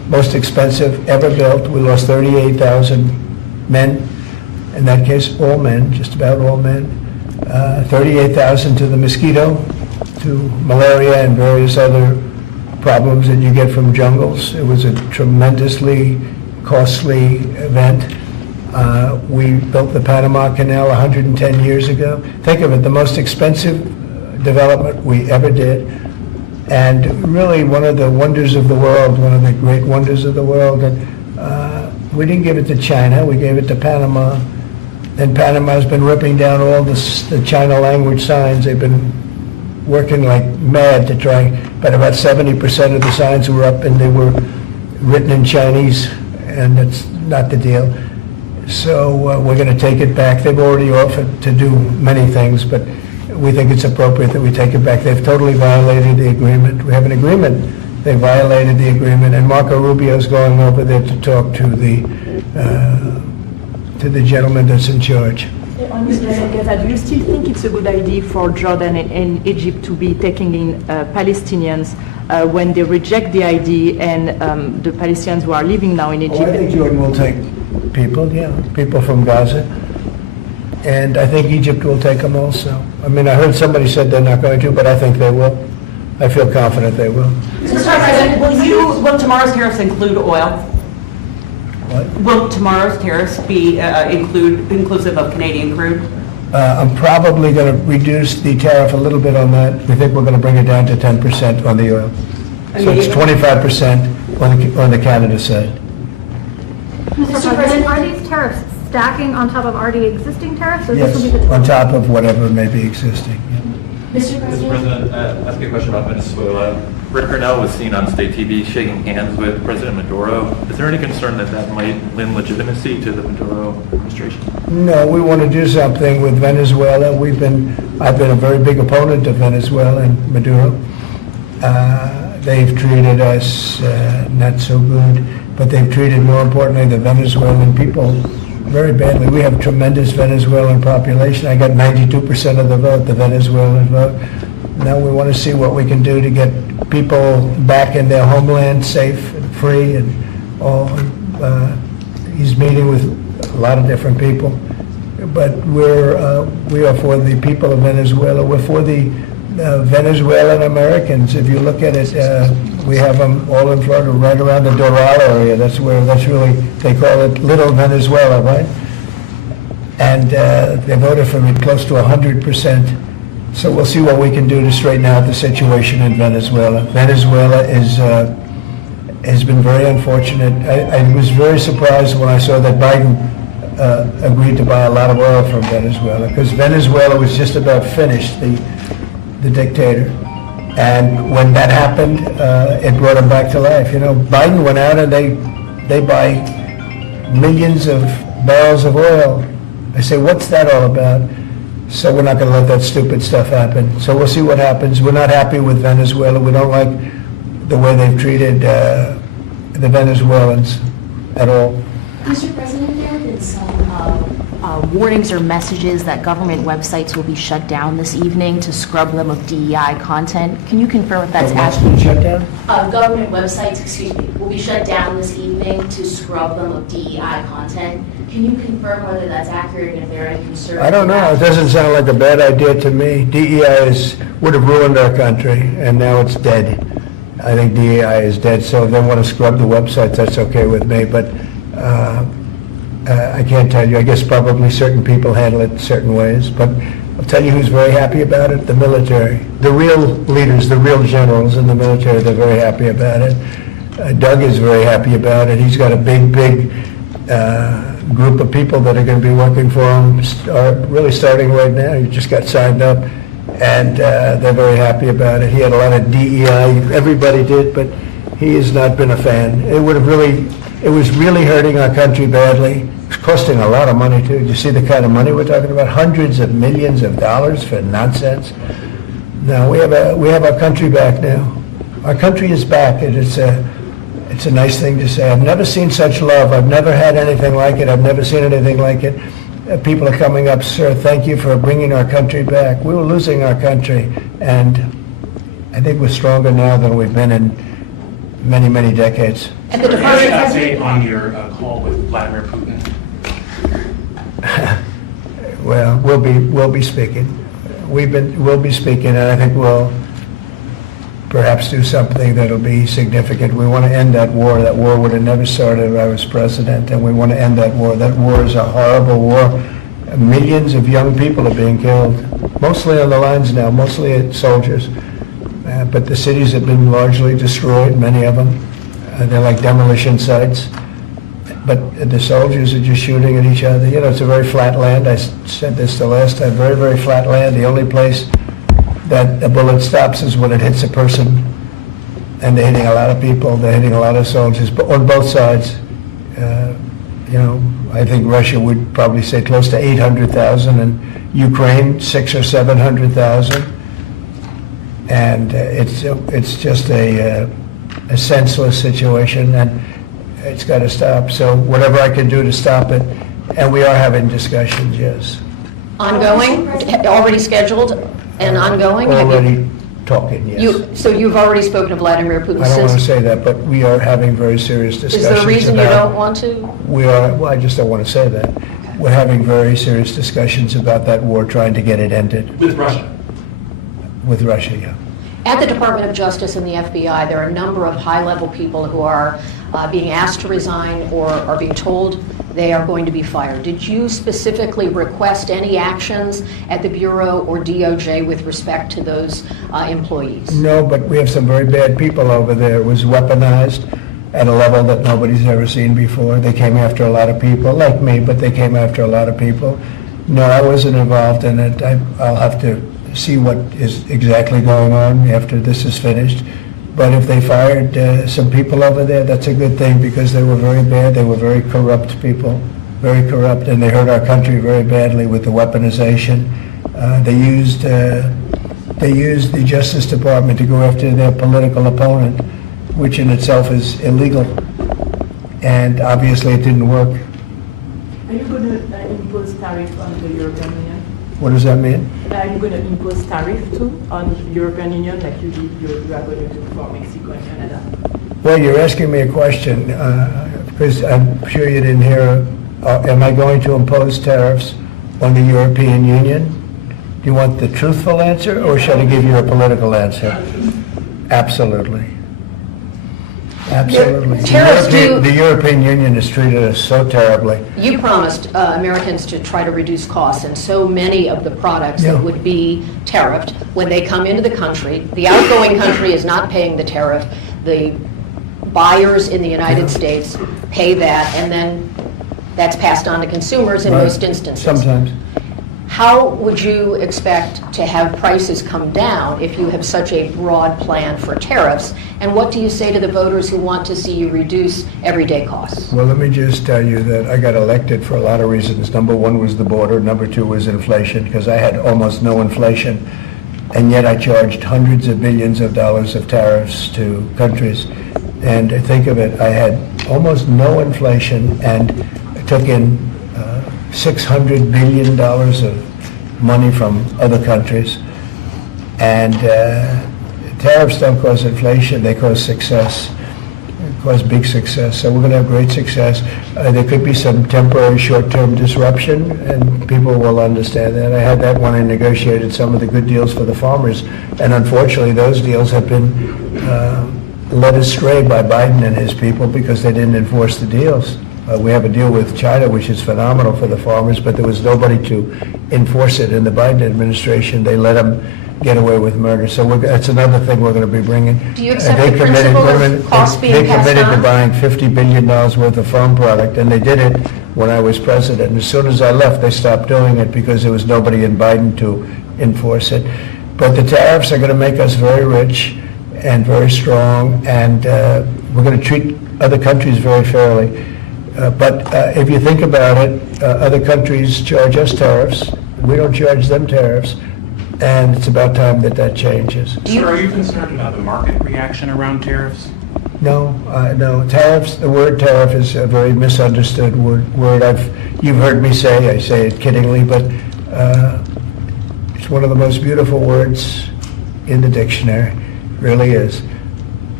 most expensive ever built. We lost 38,000 men, in that case, all men, just about all men. 38,000 to the mosquito, to malaria and various other problems that you get from jungles. It was a tremendously costly event. We built the Panama Canal 110 years ago. Think of it, the most expensive development we ever did, and really one of the wonders of the world, one of the great wonders of the world. And we didn't give it to China, we gave it to Panama. And Panama's been ripping down all the China language signs. They've been working like mad to try, but about 70% of the signs were up and they were written in Chinese, and that's not the deal. So we're going to take it back. They've already offered to do many things, but we think it's appropriate that we take it back. They've totally violated the agreement. We have an agreement. They violated the agreement, and Marco Rubio's going over there to talk to the gentleman that's in charge. Mr. Gaza, do you still think it's a good idea for Jordan and Egypt to be taking in Palestinians when they reject the idea and the Palestinians who are living now in Egypt? I think Jordan will take people, people from Gaza. And I think Egypt will take them also. I mean, I heard somebody said they're not going to, but I think they will. I feel confident they will. Mr. President, will tomorrow's tariffs include oil? What? Will tomorrow's tariffs be inclusive of Canadian crude? I'm probably going to reduce the tariff a little bit on that. We think we're going to bring it down to 10% on the oil. So it's 25% on the Canada side. Mr. President, are these tariffs stacking on top of already existing tariffs? Or this will be Yes, the on top of whatever may be existing. Mr. Mr. President? President, ask you a question about Venezuela. Rick Grenell was seen on state TV shaking hands with President Maduro. Is there any concern that that might lend legitimacy to the Maduro administration? No, we want to do something with Venezuela. I've been a very big opponent of Venezuela and Maduro. They've treated us not so good, but they've treated, more importantly, the Venezuelan people very badly. We have tremendous Venezuelan population. I got 92% of the vote, the Venezuelan vote. Now we want to see what we can do to get people back in their homeland safe and free and all. He's meeting with a lot of different people, but we are for the people of Venezuela. We're for the Venezuelan Americans. If you look at it, we have them all in Florida, right around the Doral area. That's really, they call it Little Venezuela, right? And they voted for me close to 100%. So we'll see what we can do to straighten out the situation in Venezuela. Venezuela has been very unfortunate. I was very surprised when I saw that Biden agreed to buy a lot of oil from Venezuela, because Venezuela was just about finished, the dictator. And when that happened, it brought him back to life. You know, Biden went out and they buy millions of barrels of oil. I say, what's that all about? So we're not going to let that stupid stuff happen. So we'll see what happens. We're not happy with Venezuela. We don't like the way they've treated the Venezuelans at all. Mr. President, there have been some warnings or messages that government websites will be shut down this evening to scrub them of DEI content. Can you confirm if that's accurate? Shut down? Government websites, will be shut down this evening to scrub them of DEI content. Can you confirm whether that's accurate and if there are any concerns? I don't know. It doesn't sound like a bad idea to me. DEI would have ruined our country, and now it's dead. I think DEI is dead, so if they want to scrub the websites, that's okay with me. But I can't tell you. I guess probably certain people handle it certain ways. But I'll tell you who's very happy about it, the military. The real leaders, the real generals in the military, they're very happy about it. Doug is very happy about it. He's got a big group of people that are going to be working for him, really starting right now. He just got signed up, and they're very happy about it. He had a lot of DEI, everybody did, but he has not been a fan. It was really hurting our country badly. It's costing a lot of money too. You see the kind of money we're talking about? Hundreds of millions of dollars for nonsense. No, we have our country back now. Our country is back, and it's a nice thing to say. I've never seen such love. I've never had anything like it. I've never seen anything like it. People are coming up, sir, thank you for bringing our country back. We were losing our country, and I think we're stronger now than we've been in many, many decades. And the Any department update on your call with Vladimir Putin? Well, we'll be speaking. We'll be speaking, and I think we'll perhaps do something that'll be significant. We want to end that war. That war would have never started if I was president, and we want to end that war. That war is a horrible war. Millions of young people are being killed, mostly on the lines now, mostly soldiers. But the cities have been largely destroyed, many of them. They're like demolition sites. But the soldiers are just shooting at each other. You know, it's a very flat land. I said this the last time, very, very flat land. The only place that a bullet stops is when it hits a person. And they're hitting a lot of people. They're hitting a lot of soldiers, but on both sides. You know, I think Russia would probably say close to 800,000, and Ukraine 600,000 or 700,000. And it's just a senseless situation, and it's got to stop. So whatever I can do to stop it, and we are having discussions, yes. ongoing, already scheduled and ongoing? Have you- Already talking, yes. So you've already spoken to Vladimir Putin I don't want to since? say that, but we are having very serious Is discussions there a reason you about- don't want to? We are, well, I just don't want to say that. We're having very serious discussions about that war, trying to get it ended With Russia? with Russia, yeah. At the Department of Justice and the FBI, there are a number of high-level people who are being asked to resign or are being told they are going to be fired. Did you specifically request any actions at the Bureau or DOJ with respect to those employees? No, but we have some very bad people over there. It was weaponized at a level that nobody's ever seen before. They came after a lot of people, like me, but they came after a lot of people. No, I wasn't involved in it. I'll have to see what is exactly going on after this is finished. But if they fired some people over there, that's a good thing, because they were very bad. They were very corrupt people, very corrupt, and they hurt our country very badly with the weaponization. They used the Justice Department to go after their political opponent, which in itself is illegal. And obviously it didn't work. Are you going to impose tariff on the European Union? What does that mean? Are you going to impose tariff too on European Union like you are going to do for Mexico and Canada? Well, you're asking me a question, because I'm sure you didn't hear, am I going to impose tariffs on the European Union? Do you want the truthful answer, or should I give you a political answer? Absolutely. Absolutely. Tariffs The European Union has treated us so terribly. You promised Americans to try to reduce costs, and so many of the products Yeah. that would be tariffed, when they come into the country, the outgoing country is not paying the tariff. The buyers in the United States pay that, and then that's passed on to consumers in Right. most instances. Sometimes. How would you expect to have prices come down if you have such a broad plan for tariffs? And what do you say to the voters who want to see you reduce everyday costs? Well, let me just tell you that I got elected for a lot of reasons. Number one was the border. Number two was inflation, because I had almost no inflation. And yet I charged hundreds of billions of dollars of tariffs to countries. And think of it, I had almost no inflation and took in $600 billion of money from other countries. And tariffs don't cause inflation, they cause success. They cause big success. So we're going to have great success. There could be some temporary short-term disruption, and people will understand that. I had that when I negotiated some of the good deals for the farmers. And unfortunately, those deals have been led astray by Biden and his people because they didn't enforce the deals. We have a deal with China, which is phenomenal for the farmers, but there was nobody to enforce it in the Biden administration. They let them get away with murder. So that's another thing we're going to be bringing. Do you accept They the committed- principle wait a of minute. costs being They passed committed to on? buying $50 billion worth of farm product, and they did it when I was president. As soon as I left, they stopped doing it because there was nobody in Biden to enforce it. But the tariffs are going to make us very rich and very strong, and we're going to treat other countries very fairly. But if you think about it, other countries charge us tariffs. We don't charge them tariffs, and it's about time that that changes. Sir, are you concerned about the market reaction around tariffs? No, no. Tariffs, the word tariff is a very misunderstood word. You've heard me say, I say it kiddingly, but it's one of the most beautiful words in the dictionary, really is.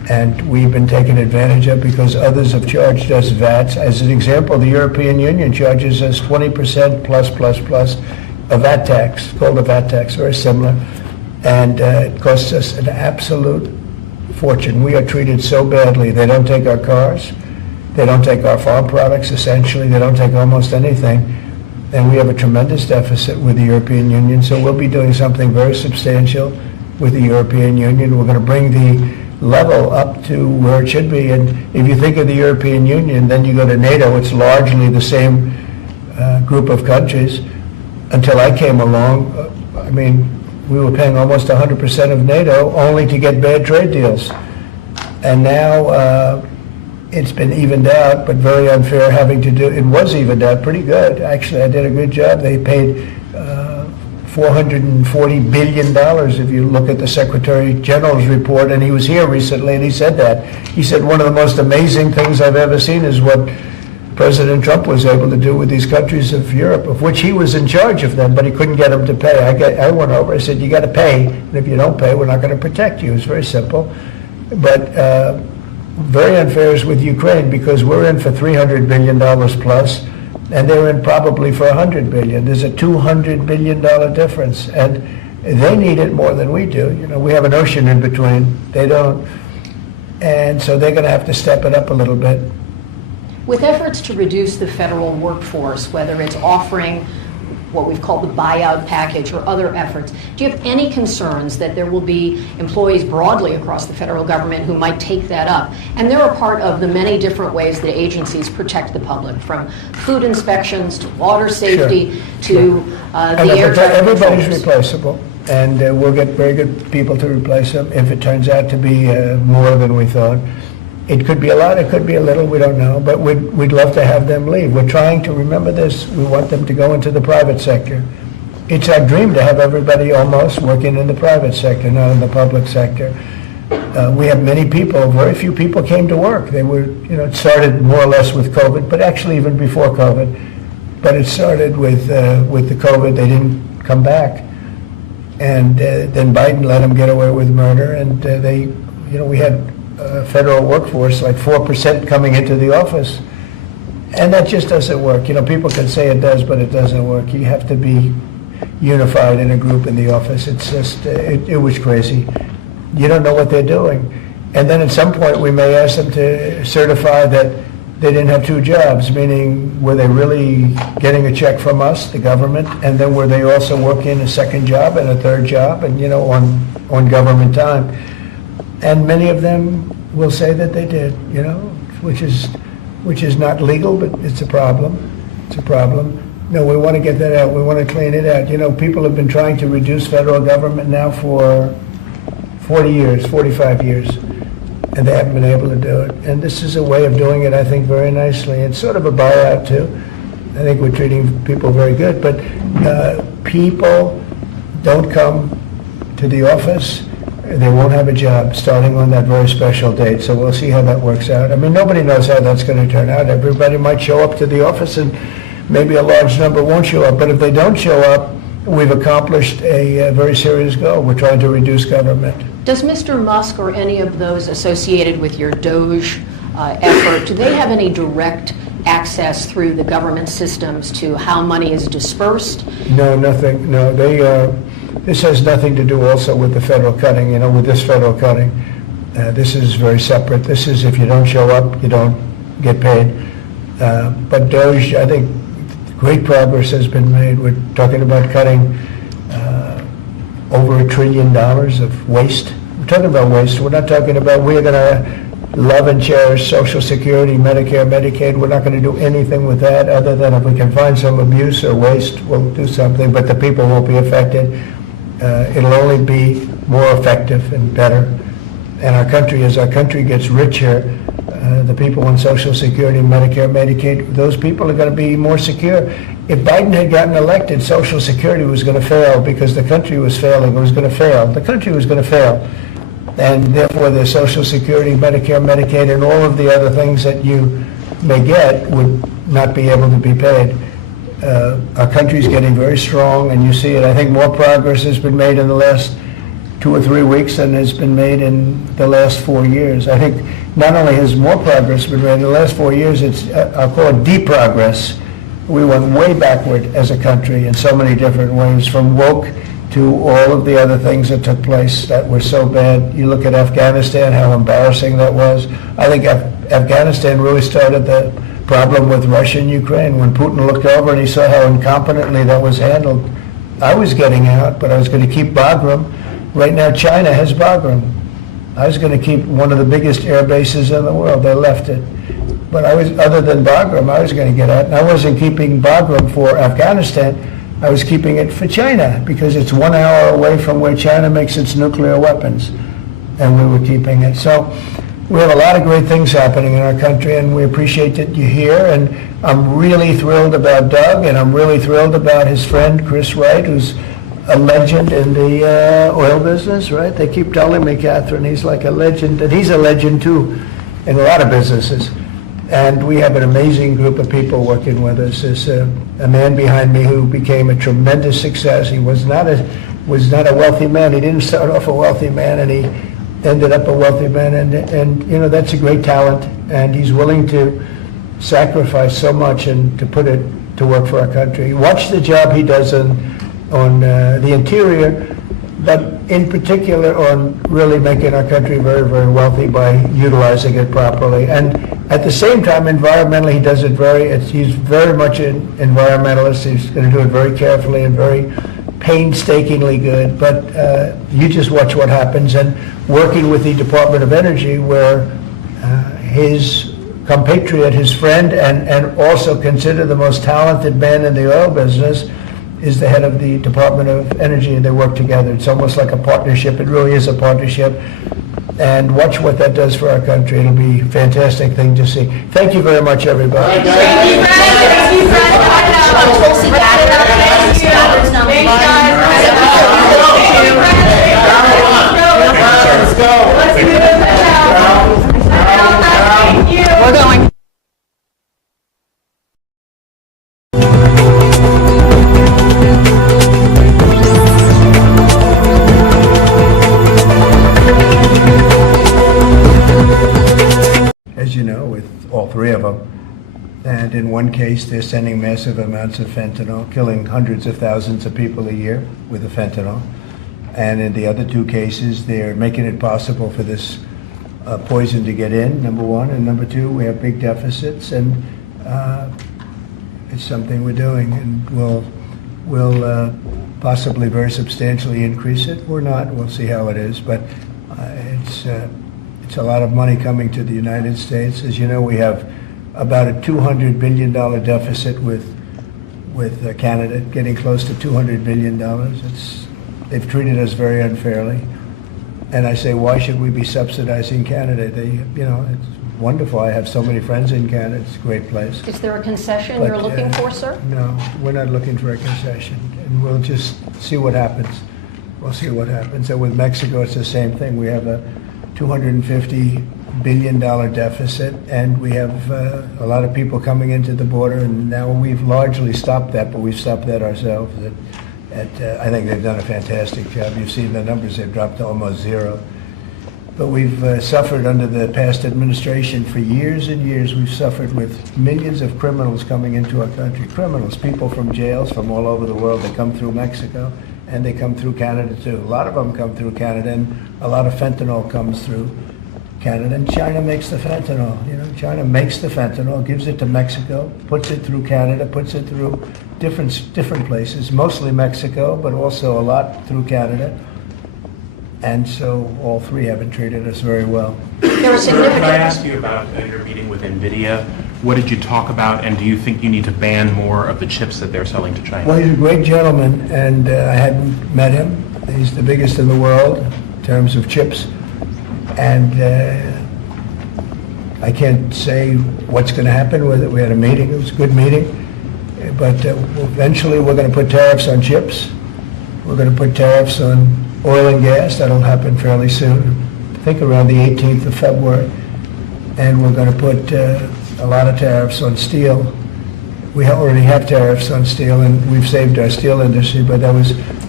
and we've been taken advantage of because others have charged us VATs. As an example, the European Union charges us 20% plus a VAT tax, called a VAT tax, very similar, and it costs us an absolute fortune. We are treated so badly. They don't take our cars, they don't take our farm products, essentially, they don't take almost anything, and we have a tremendous deficit with the European Union, so we'll be doing something very substantial with the European Union. We're going to bring the level up to where it should be, and if you think of the European Union, then you go to NATO, it's largely the same group of countries. Until I came along, I mean, we were paying almost 100% of NATO only to get bad trade deals. And now it's been evened out, but very unfair having to do, it was evened out pretty good. Actually, I did a good job. They paid $440 billion if you look at the Secretary General's report, and he was here recently and he said that. He said one of the most amazing things I've ever seen is what President Trump was able to do with these countries of Europe, of which he was in charge of them, but he couldn't get them to pay. I went over, I said, you got to pay, and if you don't pay, we're not going to protect you. It's very simple. But very unfair is with Ukraine because we're in for $300 billion plus, and they're in probably for $100 billion. There's a $200 billion difference, and they need it more than we do. You know, we have an ocean in between. They don't. And so they're going to have to step it up a little bit. With efforts to reduce the federal workforce, whether it's offering what we've called the buyout package or other efforts, do you have any concerns that there will be employees broadly across the federal government who might take that up? And they're a part of the many different ways that agencies protect the public, from food inspections to water safety to the air traffic Everybody's controllers. replaceable, and we'll get very good people to replace them if it turns out to be more than we thought. It could be a lot, it could be a little, we don't know, but we'd love to have them leave. We're trying to remember this. We want them to go into the private sector. It's our dream to have everybody almost working in the private sector, not in the public sector. We have many people, very few people came to work. They were, you know, it started more or less with COVID, but actually even before COVID. But it started with the COVID, they didn't come back. And then Biden let them get away with murder, and we had federal workforce, like 4% coming into the office. And that just doesn't work. You know, people can say it does, but it doesn't work. You have to be unified in a group in the office. It's just, it was crazy. You don't know what they're doing. And then at some point, we may ask them to certify that they didn't have two jobs, meaning were they really getting a check from us, the government, and then were they also working a second job and a third job, and, you know, on government time. And many of them will say that they did, you know, which is not legal, but it's a problem. It's a problem. No, we want to get that out. We want to clean it out. You know, people have been trying to reduce federal government now for 40 years, 45 years, and they haven't been able to do it. And this is a way of doing it, I think, very nicely. It's sort of a buyout, too. I think we're treating people very good, but people don't come to the office. They won't have a job starting on that very special date, so we'll see how that works out. I mean, nobody knows how that's going to turn out. Everybody might show up to the office, and maybe a large number won't show up. But if they don't show up, we've accomplished a very serious goal. We're trying to reduce government. Does Mr. Musk or any of those associated with your DOGE effort, do they have any direct access through the government systems to how money is dispersed? No, nothing. No, this has nothing to do also with the federal cutting, you know, with this federal cutting. This is very separate. This is if you don't show up, you don't get paid. But DOGE, I think great progress has been made. We're talking about cutting over $1 trillion of waste. We're talking about waste. We're not talking about we're going to love and cherish Social Security, Medicare, Medicaid. We're not going to do anything with that other than if we can find some abuse or waste, we'll do something, but the people won't be affected. It'll only be more effective and better. And our country, as our country gets richer, the people on Social Security, Medicare, Medicaid, those people are going to be more secure. If Biden had gotten elected, Social Security was going to fail because the country was failing. It was going to fail. The country was going to fail. And therefore, the Social Security, Medicare, Medicaid, and all of the other things that you may get would not be able to be paid. Our country's getting very strong, and you see it. I think more progress has been made in the last 2 or 3 weeks than has been made in the last 4 years. I think not only has more progress been made in the last 4 years, it's, I'll call it de-progress. We went way backward as a country in so many different ways, from woke to all of the other things that took place that were so bad. You look at Afghanistan, how embarrassing that was. I think Afghanistan really started the problem with Russia and Ukraine. When Putin looked over and he saw how incompetently that was handled, I was getting out, but I was going to keep Bagram. Right now, China has Bagram. I was going to keep one of the biggest air bases in the world. They left it. But I was, other than Bagram, I was going to get out. And I wasn't keeping Bagram for Afghanistan. I was keeping it for China, because it's 1 hour away from where China makes its nuclear weapons. And we were keeping it. So we have a lot of great things happening in our country, and we appreciate that you're here. And I'm really thrilled about Doug, and I'm really thrilled about his friend, Chris Wright, who's a legend in the oil business, right? They keep telling me, Catherine, he's like a legend, and he's a legend too in a lot of businesses. And we have an amazing group of people working with us. There's a man behind me who became a tremendous success. He was not a wealthy man. He didn't start off a wealthy man, and he ended up a wealthy man. And you know, that's a great talent. And he's willing to sacrifice so much and to put it to work for our country. Watch the job he does on the interior, but in particular on really making our country very, very wealthy by utilizing it properly. And at the same time, environmentally, he does it he's very much an environmentalist. He's going to do it very carefully and very painstakingly good. But you just watch what happens. And working with the Department of Energy, where his compatriot, his friend, and also considered the most talented man in the oil business, is the head of the Department of Energy, and they work together. It's almost like a partnership. It really is a partnership. And watch what that does for our country. It'll be a fantastic thing to see. Thank you very much, everybody. We're going. As you know, with all three of them. And in one case, they're sending massive amounts of fentanyl, killing hundreds of thousands of people a year with the fentanyl. And in the other two cases, they're making it possible for this poison to get in, number one. And number two, we have big deficits, and it's something we're doing. And we'll possibly very substantially increase it. We're not. We'll see how it is. But it's a lot of money coming to the United States. As you know, we have about a $200 billion deficit with Canada, getting close to $200 billion. They've treated us very unfairly. And I say, why should we be subsidizing Canada? It's wonderful. I have so many friends in Canada. It's a great place. Is there a concession But, you're looking for, sir? No, we're not looking for a concession. And we'll just see what happens. We'll see what happens. And with Mexico, it's the same thing. We have a $250 billion deficit, and we have a lot of people coming into the border, and now we've largely stopped that, but we've stopped that ourselves. I think they've done a fantastic job. You've seen the numbers, they've dropped to almost zero. But we've suffered under the past administration for years and years. We've suffered with millions of criminals coming into our country. Criminals, people from jails from all over the world. They come through Mexico, and they come through Canada too. A lot of them come through Canada, and a lot of fentanyl comes through Canada. And China makes the fentanyl. China makes the fentanyl, gives it to Mexico, puts it through Canada, puts it through different places, mostly Mexico, but also a lot through Canada. And so all three haven't treated us very well. There are Could significant. I ask you about your meeting with NVIDIA? What did you talk about, and do you think you need to ban more of the chips that they're selling to China? Well, he's a great gentleman, and I hadn't met him. He's the biggest in the world in terms of chips. And I can't say what's going to happen with it. We had a meeting. It was a good meeting. But eventually we're going to put tariffs on chips. We're going to put tariffs on oil and gas. That'll happen fairly soon. I think around the 18th of February. And we're going to put a lot of tariffs on steel. We already have tariffs on steel, and we've saved our steel industry, but that was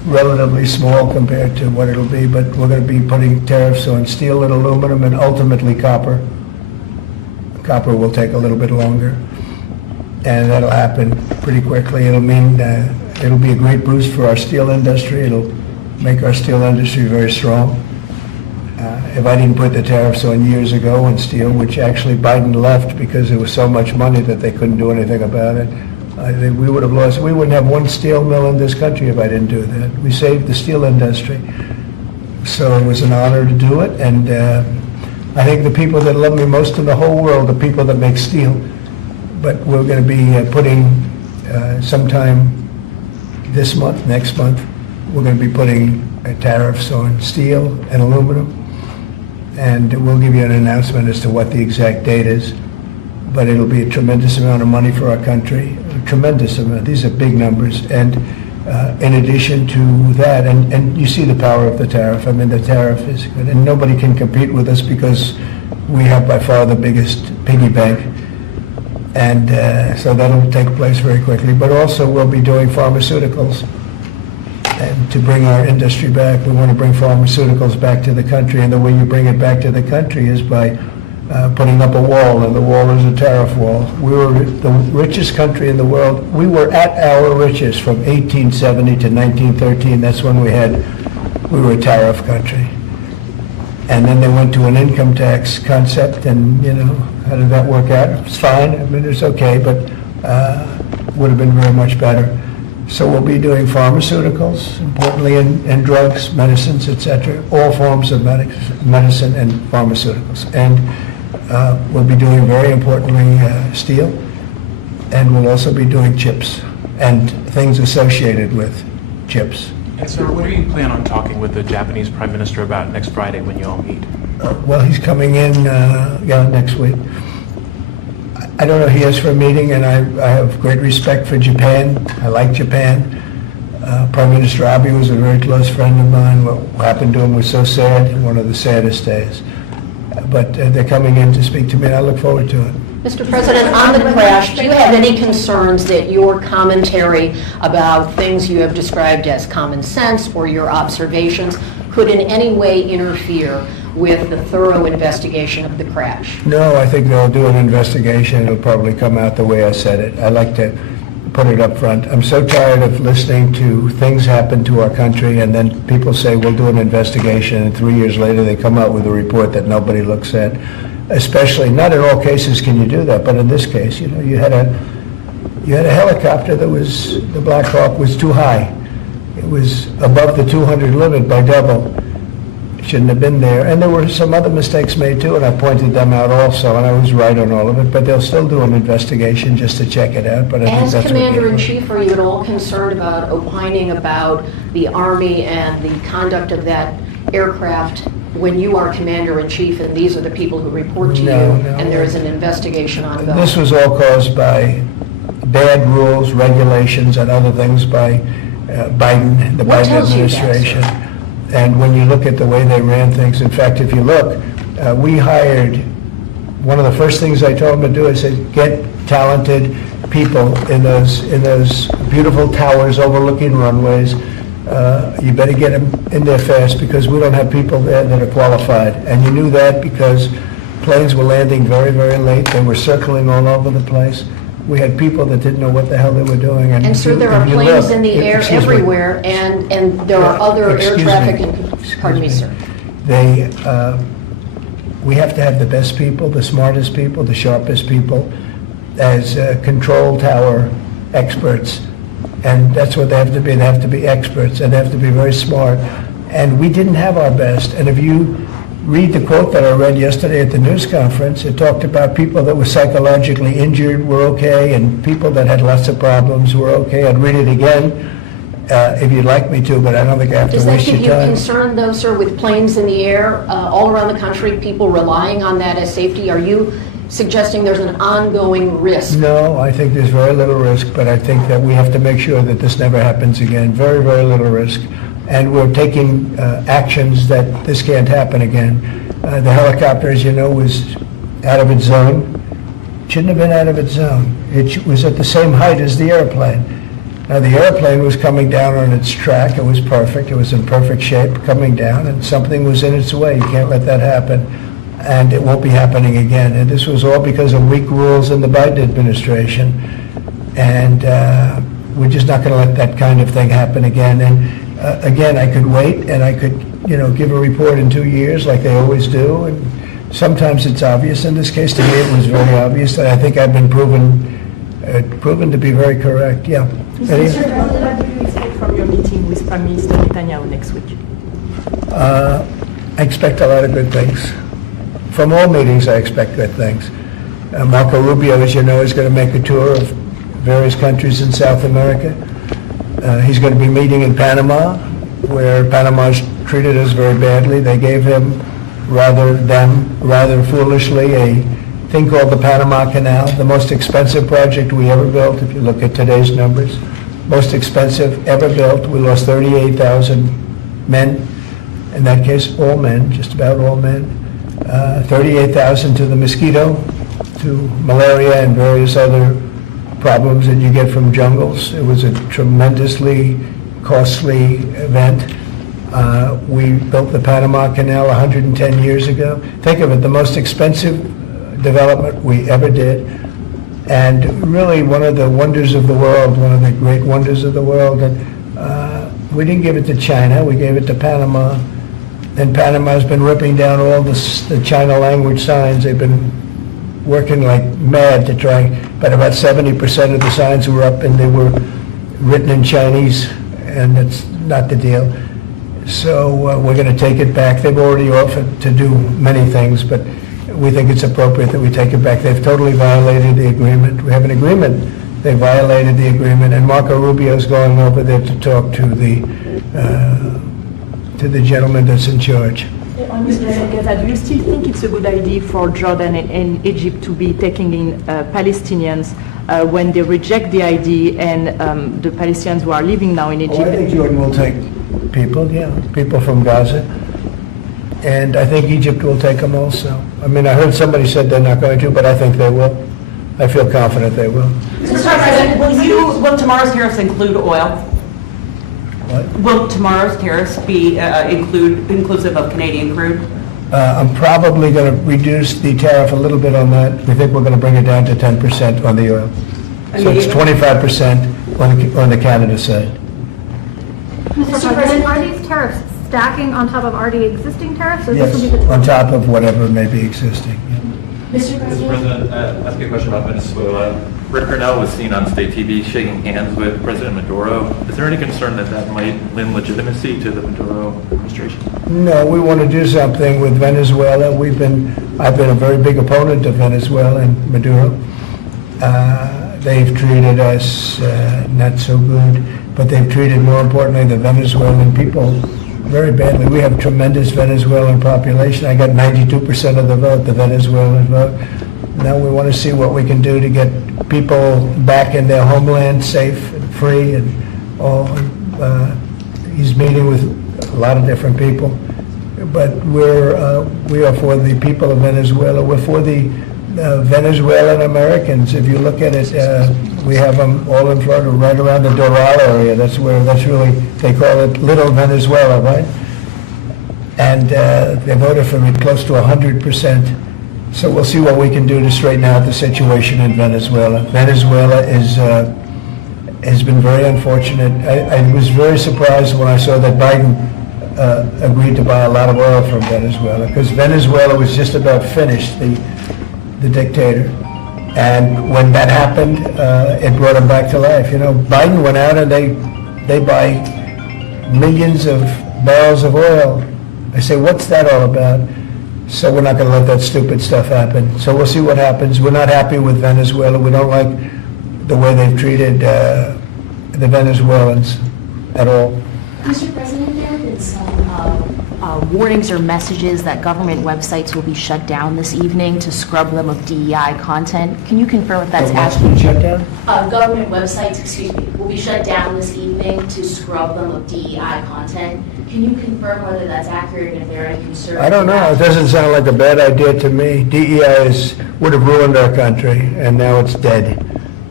relatively small compared to what it'll be, but we're going to be putting tariffs on steel and aluminum and ultimately copper. Copper will take a little bit longer, and that'll happen pretty quickly. It'll mean it'll be a great boost for our steel industry. It'll make our steel industry very strong. If I didn't put the tariffs on years ago on steel, which actually Biden left because there was so much money that they couldn't do anything about it, I think we would have lost. We wouldn't have one steel mill in this country if I didn't do that. We saved the steel industry. So it was an honor to do it, and I think the people that love me most in the whole world are people that make steel. But we're going to be putting sometime this month, next month, we're going to be putting tariffs on steel and aluminum. And we'll give you an announcement as to what the exact date is. But it'll be a tremendous amount of money for our country, a tremendous amount. These are big numbers. And in addition to that, and you see the power of the tariff. I mean, the tariff is good. And nobody can compete with us because we have by far the biggest piggy bank. And so that'll take place very quickly. But also we'll be doing pharmaceuticals. And to bring our industry back, we want to bring pharmaceuticals back to the country. And the way you bring it back to the country is by putting up a wall, and the wall is a tariff wall. We were the richest country in the world. We were at our richest from 1870 to 1913. That's when we were a tariff country. And then they went to an income tax concept, and, you know, how did that work out? It's fine. I mean, it's okay, but would have been very much better. So we'll be doing pharmaceuticals, importantly, and drugs, medicines, etc., all forms of medicine and pharmaceuticals. And we'll be doing, very importantly, steel, and we'll also be doing chips and things associated with chips. And sir, what do you plan on talking with the Japanese Prime Minister about next Friday when you all meet? Well, he's coming in, next week. I don't know, he is for a meeting, and I have great respect for Japan. I like Japan. Prime Minister Abe was a very close friend of mine. What happened to him was so sad, one of the saddest days. But they're coming in to speak to me, and I look forward to it. Mr. President, on the crash, do you have any concerns that your commentary about things you have described as common sense or your observations could in any way interfere with the thorough investigation of the crash? No, I think they'll do an investigation. It'll probably come out the way I said it. I like to put it up front. I'm so tired of listening to things happen to our country, and then people say, we'll do an investigation, and 3 years later they come out with a report that nobody looks at. Especially, not in all cases can you do that, but in this case, you know, you had a helicopter that was, the Black Hawk was too high. It was above the 200 limit by double. It shouldn't have been there. And there were some other mistakes made too, and I pointed them out also, and I was right on all of it, but they'll still do an investigation just to check it out. But I think As that's Commander-in-Chief, are you at all concerned about opining about the Army and the conduct of that aircraft when you are Commander-in-Chief and these are the people who report to you, and there is an investigation ongoing? This was all caused by bad rules, regulations, and other things by Biden, the What Biden tells you that, sir? administration. And when you look at the way they ran things, in fact, if you look, we hired, one of the first things I told them to do, I said, get talented people in those beautiful towers overlooking runways. You better get them in there fast, because we don't have people there that are qualified. And you knew that because planes were landing very, very late. They were circling all over the place. We had people that didn't know what the hell they were doing. And sir, there are if you planes look- in the air excuse me. everywhere, and there are other air Excuse traffic, me. and, pardon me, sir. We have to have the best people, the smartest people, the sharpest people as control tower experts. And that's what they have to be. They have to be experts, and they have to be very smart. And we didn't have our best. And if you read the quote that I read yesterday at the news conference, it talked about people that were psychologically injured were okay, and people that had lots of problems were okay. I'd read it again if you'd like me to, but I don't think I have to Does that waste give your you time. concern, though, sir, with planes in the air all around the country, people relying on that as safety? Are you suggesting there's an ongoing risk? No, I think there's very little risk, but I think that we have to make sure that this never happens again. Very, very little risk. And we're taking actions that this can't happen again. The helicopter, as you know, was out of its zone. Shouldn't have been out of its zone. It was at the same height as the airplane. Now, the airplane was coming down on its track. It was perfect. It was in perfect shape coming down, and something was in its way. You can't let that happen, and it won't be happening again. And this was all because of weak rules in the Biden administration, and we're just not going to let that kind of thing happen again. And again, I could wait, and I could, give a report in 2 years like they always do, and sometimes it's obvious. In this case, to me, it was very obvious, and I think I've been proven to be very correct. Yeah. Eddie? Mr. President, what do you expect from your meeting with Prime Minister Netanyahu next week? I expect a lot of good things. From all meetings, I expect good things. Marco Rubio, as you know, is going to make a tour of various countries in South America. He's going to be meeting in Panama, where Panama's treated us very badly. They gave him, rather foolishly, a thing called the Panama Canal, the most expensive project we ever built, if you look at today's numbers. Most expensive ever built. We lost 38,000 men. In that case, all men, just about all men. 38,000 to the mosquito, to malaria and various other problems that you get from jungles. It was a tremendously costly event. We built the Panama Canal 110 years ago. Think of it, the most expensive development we ever did, and really one of the wonders of the world, one of the great wonders of the world. And we didn't give it to China, we gave it to Panama, and Panama's been ripping down all the China language signs. They've been working like mad to try, but about 70% of the signs were up and they were written in Chinese, and that's not the deal. So we're going to take it back. They've already offered to do many things, but we think it's appropriate that we take it back. They've totally violated the agreement. We have an agreement. They violated the agreement, and Marco Rubio's going over there to talk to the gentleman that's in charge. Mr. President, do you still think it's a good idea for Jordan and Egypt to be taking in Palestinians when they reject the idea and the Palestinians who are living now in Egypt? I think Jordan will take people from Gaza. And I think Egypt will take them also. I mean, I heard somebody said they're not going to, but I think they will. I feel confident they will. Mr. President, will tomorrow's tariffs include oil? What? Will tomorrow's tariffs be inclusive of Canadian crude? I'm probably going to reduce the tariff a little bit on that. We think we're going to bring it down to 10% on the oil. So it's 25% on the Canada side. Mr. President, are these tariffs stacking on top of already existing tariffs? Or this will be Yes, the on top of whatever may be existing. Mr. Mr. President? President, ask you a question about Venezuela. Rick Grenell was seen on state TV shaking hands with President Maduro. Is there any concern that that might lend legitimacy to the Maduro administration? No, we want to do something with Venezuela. I've been a very big opponent of Venezuela and Maduro. They've treated us not so good, but they've treated, more importantly, the Venezuelan people very badly. We have tremendous Venezuelan population. I got 92% of the vote, the Venezuelan vote. Now we want to see what we can do to get people back in their homeland safe and free and all. He's meeting with a lot of different people. But we are for the people of Venezuela. We're for the Venezuelan Americans. If you look at it, we have them all in Florida, right around the Doral area. That's really, they call it Little Venezuela, right? And they voted for me close to 100%. So we'll see what we can do to straighten out the situation in Venezuela. Venezuela has been very unfortunate. I was very surprised when I saw that Biden agreed to buy a lot of oil from Venezuela, because Venezuela was just about finished, the dictator. And when that happened, it brought him back to life. You know, Biden went out and they buy millions of barrels of oil. I say, what's that all about? So we're not going to let that stupid stuff happen. So we'll see what happens. We're not happy with Venezuela. We don't like the way they've treated the Venezuelans at all. Mr. President, there have been some warnings or messages that government websites will be shut down this evening to scrub them of DEI content. Can you confirm if that's accurate? Shut down? Government websites, will be shut down this evening to scrub them of DEI content. Can you confirm whether that's accurate and if there are any concerns? I don't know. It doesn't sound like a bad idea to me. DEI would have ruined our country, and now it's dead.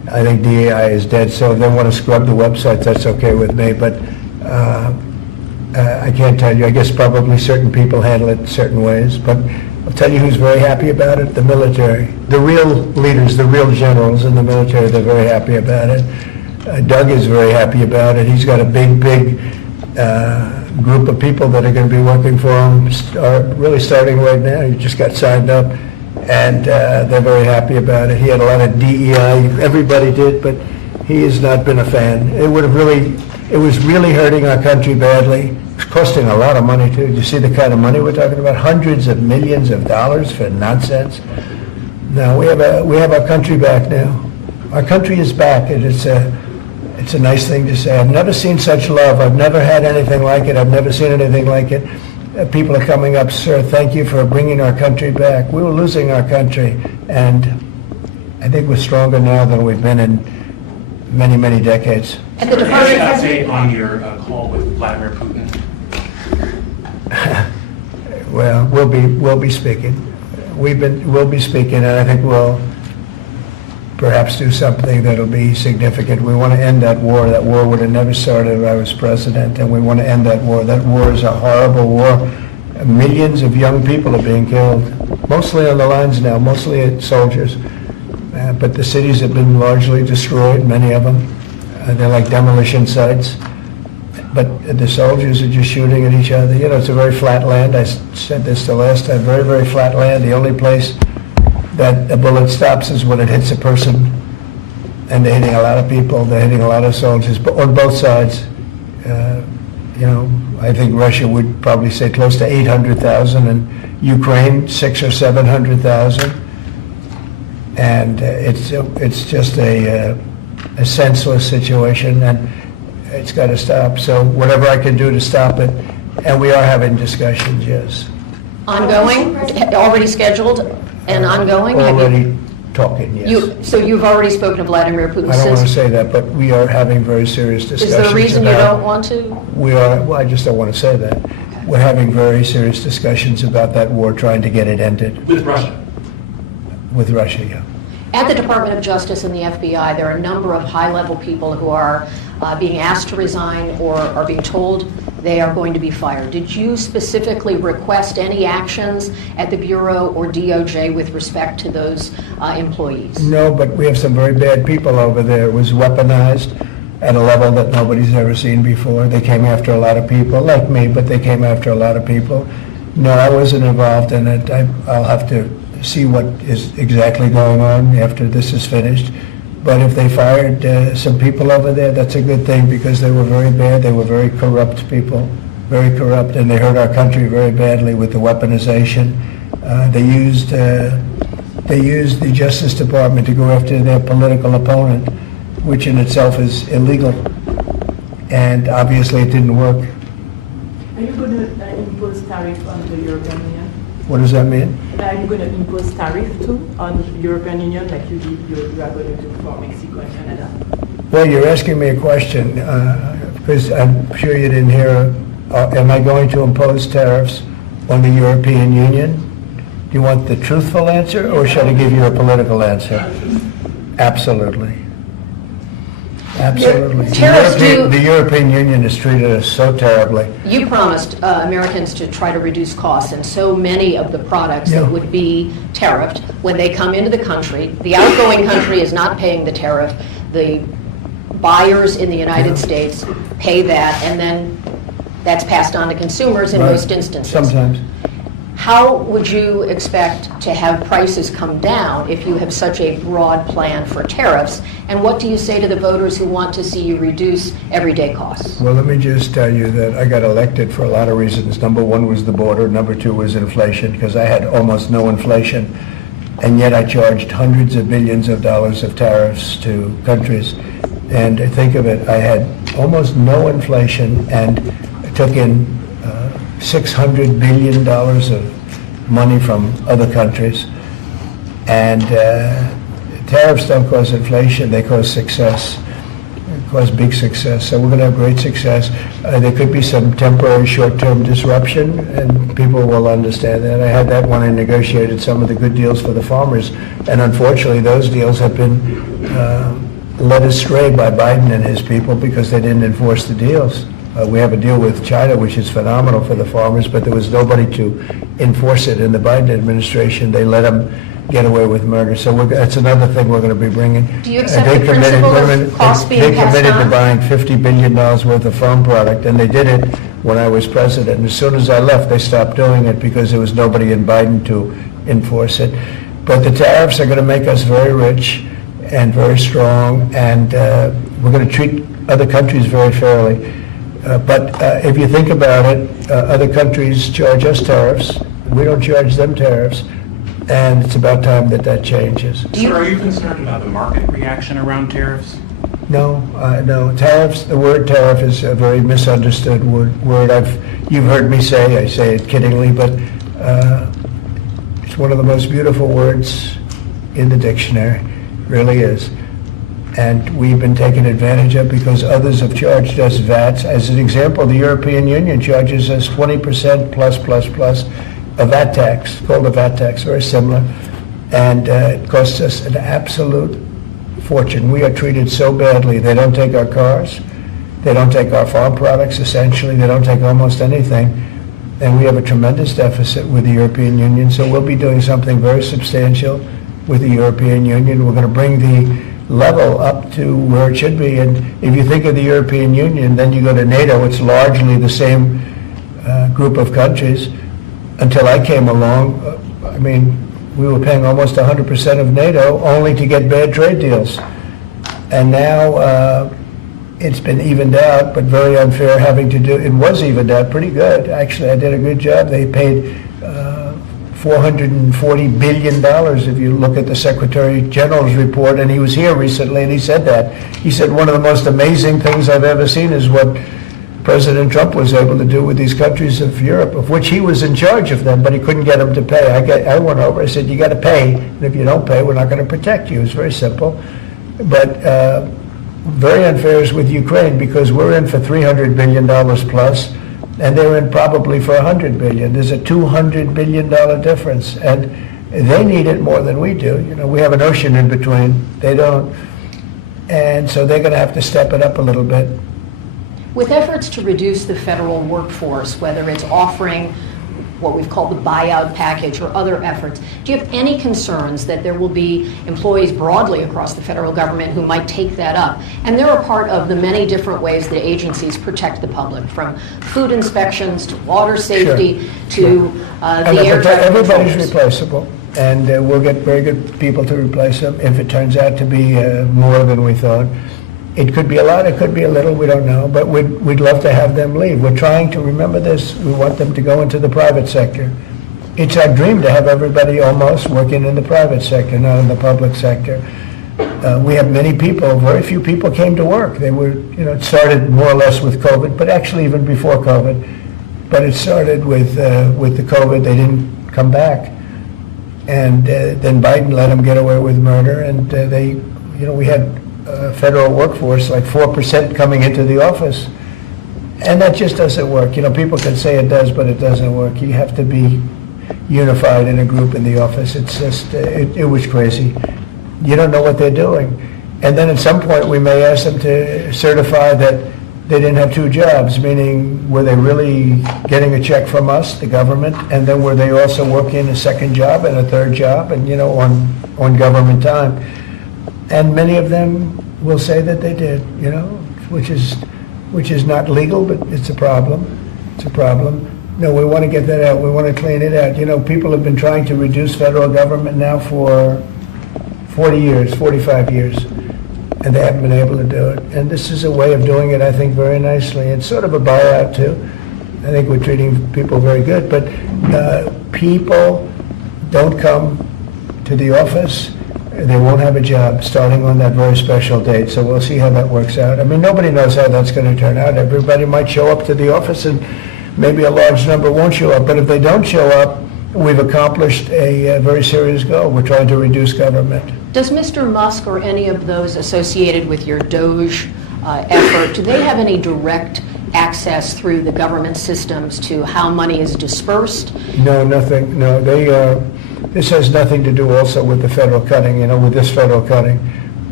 I think DEI is dead, so if they want to scrub the websites, that's okay with me, but I can't tell you. I guess probably certain people handle it certain ways, but I'll tell you who's very happy about it, the military. The real leaders, the real generals in the military, they're very happy about it. Doug is very happy about it. He's got a big group of people that are going to be working for him, really starting right now. He just got signed up, and they're very happy about it. He had a lot of DEI, everybody did, but he has not been a fan. It was really hurting our country badly. It's costing a lot of money, too. Do you see the kind of money we're talking about? Hundreds of millions of dollars for nonsense. Now, we have our country back now. Our country is back, and it's a nice thing to say. I've never seen such love. I've never had anything like it. I've never seen anything like it. People are coming up, sir, thank you for bringing our country back. We were losing our country, and I think we're stronger now than we've been in many, many decades. And the Any Department update on your call with Vladimir Putin? Well, we'll be speaking. We'll be speaking, and I think we'll perhaps do something that'll be significant. We want to end that war. That war would have never started if I was president, and we want to end that war. That war is a horrible war. Millions of young people are being killed, mostly on the lines now, mostly soldiers. But the cities have been largely destroyed, many of them. They're like demolition sites. But the soldiers are just shooting at each other. You know, it's a very flat land. I said this the last time, very, very flat land. The only place that a bullet stops is when it hits a person. And they're hitting a lot of people. They're hitting a lot of soldiers, but on both sides. You know, I think Russia would probably say close to 800,000, and Ukraine 600,000 or 700,000. And it's just a senseless situation, and it's got to stop. So whatever I can do to stop it, and we are having discussions, yes. ongoing, already scheduled and ongoing? Have you- Already talking, yes. So you've already spoken to Vladimir Putin I don't want to since? say that, but we are having very serious Is discussions. there a reason you about- don't want to? We are, well, I just don't want to say that. We're having very serious discussions about that war, trying to get it ended With Russia? with Russia, yeah. At the Department of Justice and the FBI, there are a number of high-level people who are being asked to resign or are being told they are going to be fired. Did you specifically request any actions at the Bureau or DOJ with respect to those employees? No, but we have some very bad people over there. It was weaponized at a level that nobody's ever seen before. They came after a lot of people, like me, but they came after a lot of people. No, I wasn't involved in it. I'll have to see what is exactly going on after this is finished. But if they fired some people over there, that's a good thing, because they were very bad. They were very corrupt people, very corrupt, and they hurt our country very badly with the weaponization. They used the Justice Department to go after their political opponent, which in itself is illegal. And obviously it didn't work. Are you going to impose tariff on the European Union? What does that mean? Are you going to impose tariff too on the European Union like you are going to do for Mexico and Canada? Well, you're asking me a question, because I'm sure you didn't hear, am I going to impose tariffs on the European Union? Do you want the truthful answer, or should I give you a political answer? Absolutely. Absolutely. Tariffs The European Union has treated us so terribly. You promised Americans to try to reduce costs, and so many of the products Yeah. that would be tariffed, when they come into the country, the outgoing country is not paying the tariff. The buyers in the United States pay that, and then that's passed on to consumers in Right. most instances. Sometimes. How would you expect to have prices come down if you have such a broad plan for tariffs? And what do you say to the voters who want to see you reduce everyday costs? Well, let me just tell you that I got elected for a lot of reasons. Number one was the border. Number two was inflation, because I had almost no inflation. And yet I charged hundreds of billions of dollars of tariffs to countries. And think of it, I had almost no inflation and took in $600 billion of money from other countries. And tariffs don't cause inflation, they cause success. They cause big success. So we're going to have great success. There could be some temporary short-term disruption, and people will understand that. I had that when I negotiated some of the good deals for the farmers. And unfortunately, those deals have been led astray by Biden and his people because they didn't enforce the deals. We have a deal with China, which is phenomenal for the farmers, but there was nobody to enforce it in the Biden administration. They let them get away with murder. So that's another thing we're going to be bringing. Do you accept the principle of costs being passed They committed to on? buying $50 billion worth of farm product, and they did it when I was president. And as soon as I left, they stopped doing it because there was nobody in Biden to enforce it. But the tariffs are going to make us very rich and very strong, and we're going to treat other countries very fairly. But if you think about it, other countries charge us tariffs. We don't charge them tariffs, and it's about time that that changes. Sir, are you concerned about the market reaction around tariffs? No, no. Tariffs, the word tariff is a very misunderstood word. You've heard me say, I say it kiddingly, but it's one of the most beautiful words in the dictionary, really is. And we've been taken advantage of because others have charged us VATs. As an example, the European Union charges us 20% plus a VAT tax, called a VAT tax, very similar. And it costs us an absolute fortune. We are treated so badly. They don't take our cars. They don't take our farm products, essentially. They don't take almost anything. And we have a tremendous deficit with the European Union. So we'll be doing something very substantial with the European Union. We're going to bring the level up to where it should be. And if you think of the European Union, then you go to NATO, it's largely the same group of countries. Until I came along, I mean, we were paying almost 100% of NATO only to get bad trade deals. And now it's been evened out, but very unfair having to do, it was evened out pretty good. Actually, I did a good job. They paid $440 billion if you look at the Secretary General's report, and he was here recently and he said that. He said one of the most amazing things I've ever seen is what President Trump was able to do with these countries of Europe, of which he was in charge of them, but he couldn't get them to pay. I went over, I said, you got to pay, and if you don't pay, we're not going to protect you. It's very simple. But very unfair is with Ukraine because we're in for $300 billion plus, and they're in probably for $100 billion. There's a $200 billion difference, and they need it more than we do. You know, we have an ocean in between. They don't. And so they're going to have to step it up a little bit. With efforts to reduce the federal workforce, whether it's offering what we've called the buyout package or other efforts, do you have any concerns that there will be employees broadly across the federal government who might take that up? And they're a part of the many different ways that agencies protect the public, from food inspections to water safety to the air traffic Everybody's controls. replaceable, and we'll get very good people to replace them if it turns out to be more than we thought. It could be a lot, it could be a little, we don't know, but we'd love to have them leave. We're trying to remember this. We want them to go into the private sector. It's our dream to have everybody almost working in the private sector, not in the public sector. We have many people, very few people came to work. They were, you know, it started more or less with COVID, but actually even before COVID. But it started with the COVID, they didn't come back. And then Biden let them get away with murder, and we had federal workforce, like 4% coming into the office. And that just doesn't work. You know, people can say it does, but it doesn't work. You have to be unified in a group in the office. It's just, it was crazy. You don't know what they're doing. And then at some point, we may ask them to certify that they didn't have two jobs, meaning were they really getting a check from us, the government, and then were they also working a second job and a third job, and, you know, on government time. And many of them will say that they did, you know, which is not legal, but it's a problem. It's a problem. No, we want to get that out. We want to clean it out. You know, people have been trying to reduce federal government now for 40 years, 45 years, and they haven't been able to do it. And this is a way of doing it, I think, very nicely. It's sort of a buyout, too. I think we're treating people very good. But people don't come to the office. They won't have a job starting on that very special date, so we'll see how that works out. I mean, nobody knows how that's going to turn out. Everybody might show up to the office, and maybe a large number won't show up. But if they don't show up, we've accomplished a very serious goal. We're trying to reduce government. Does Mr. Musk or any of those associated with your DOGE effort, do they have any direct access through the government systems to how money is dispersed? No, nothing. No, this has nothing to do also with the federal cutting, you know, with this federal cutting.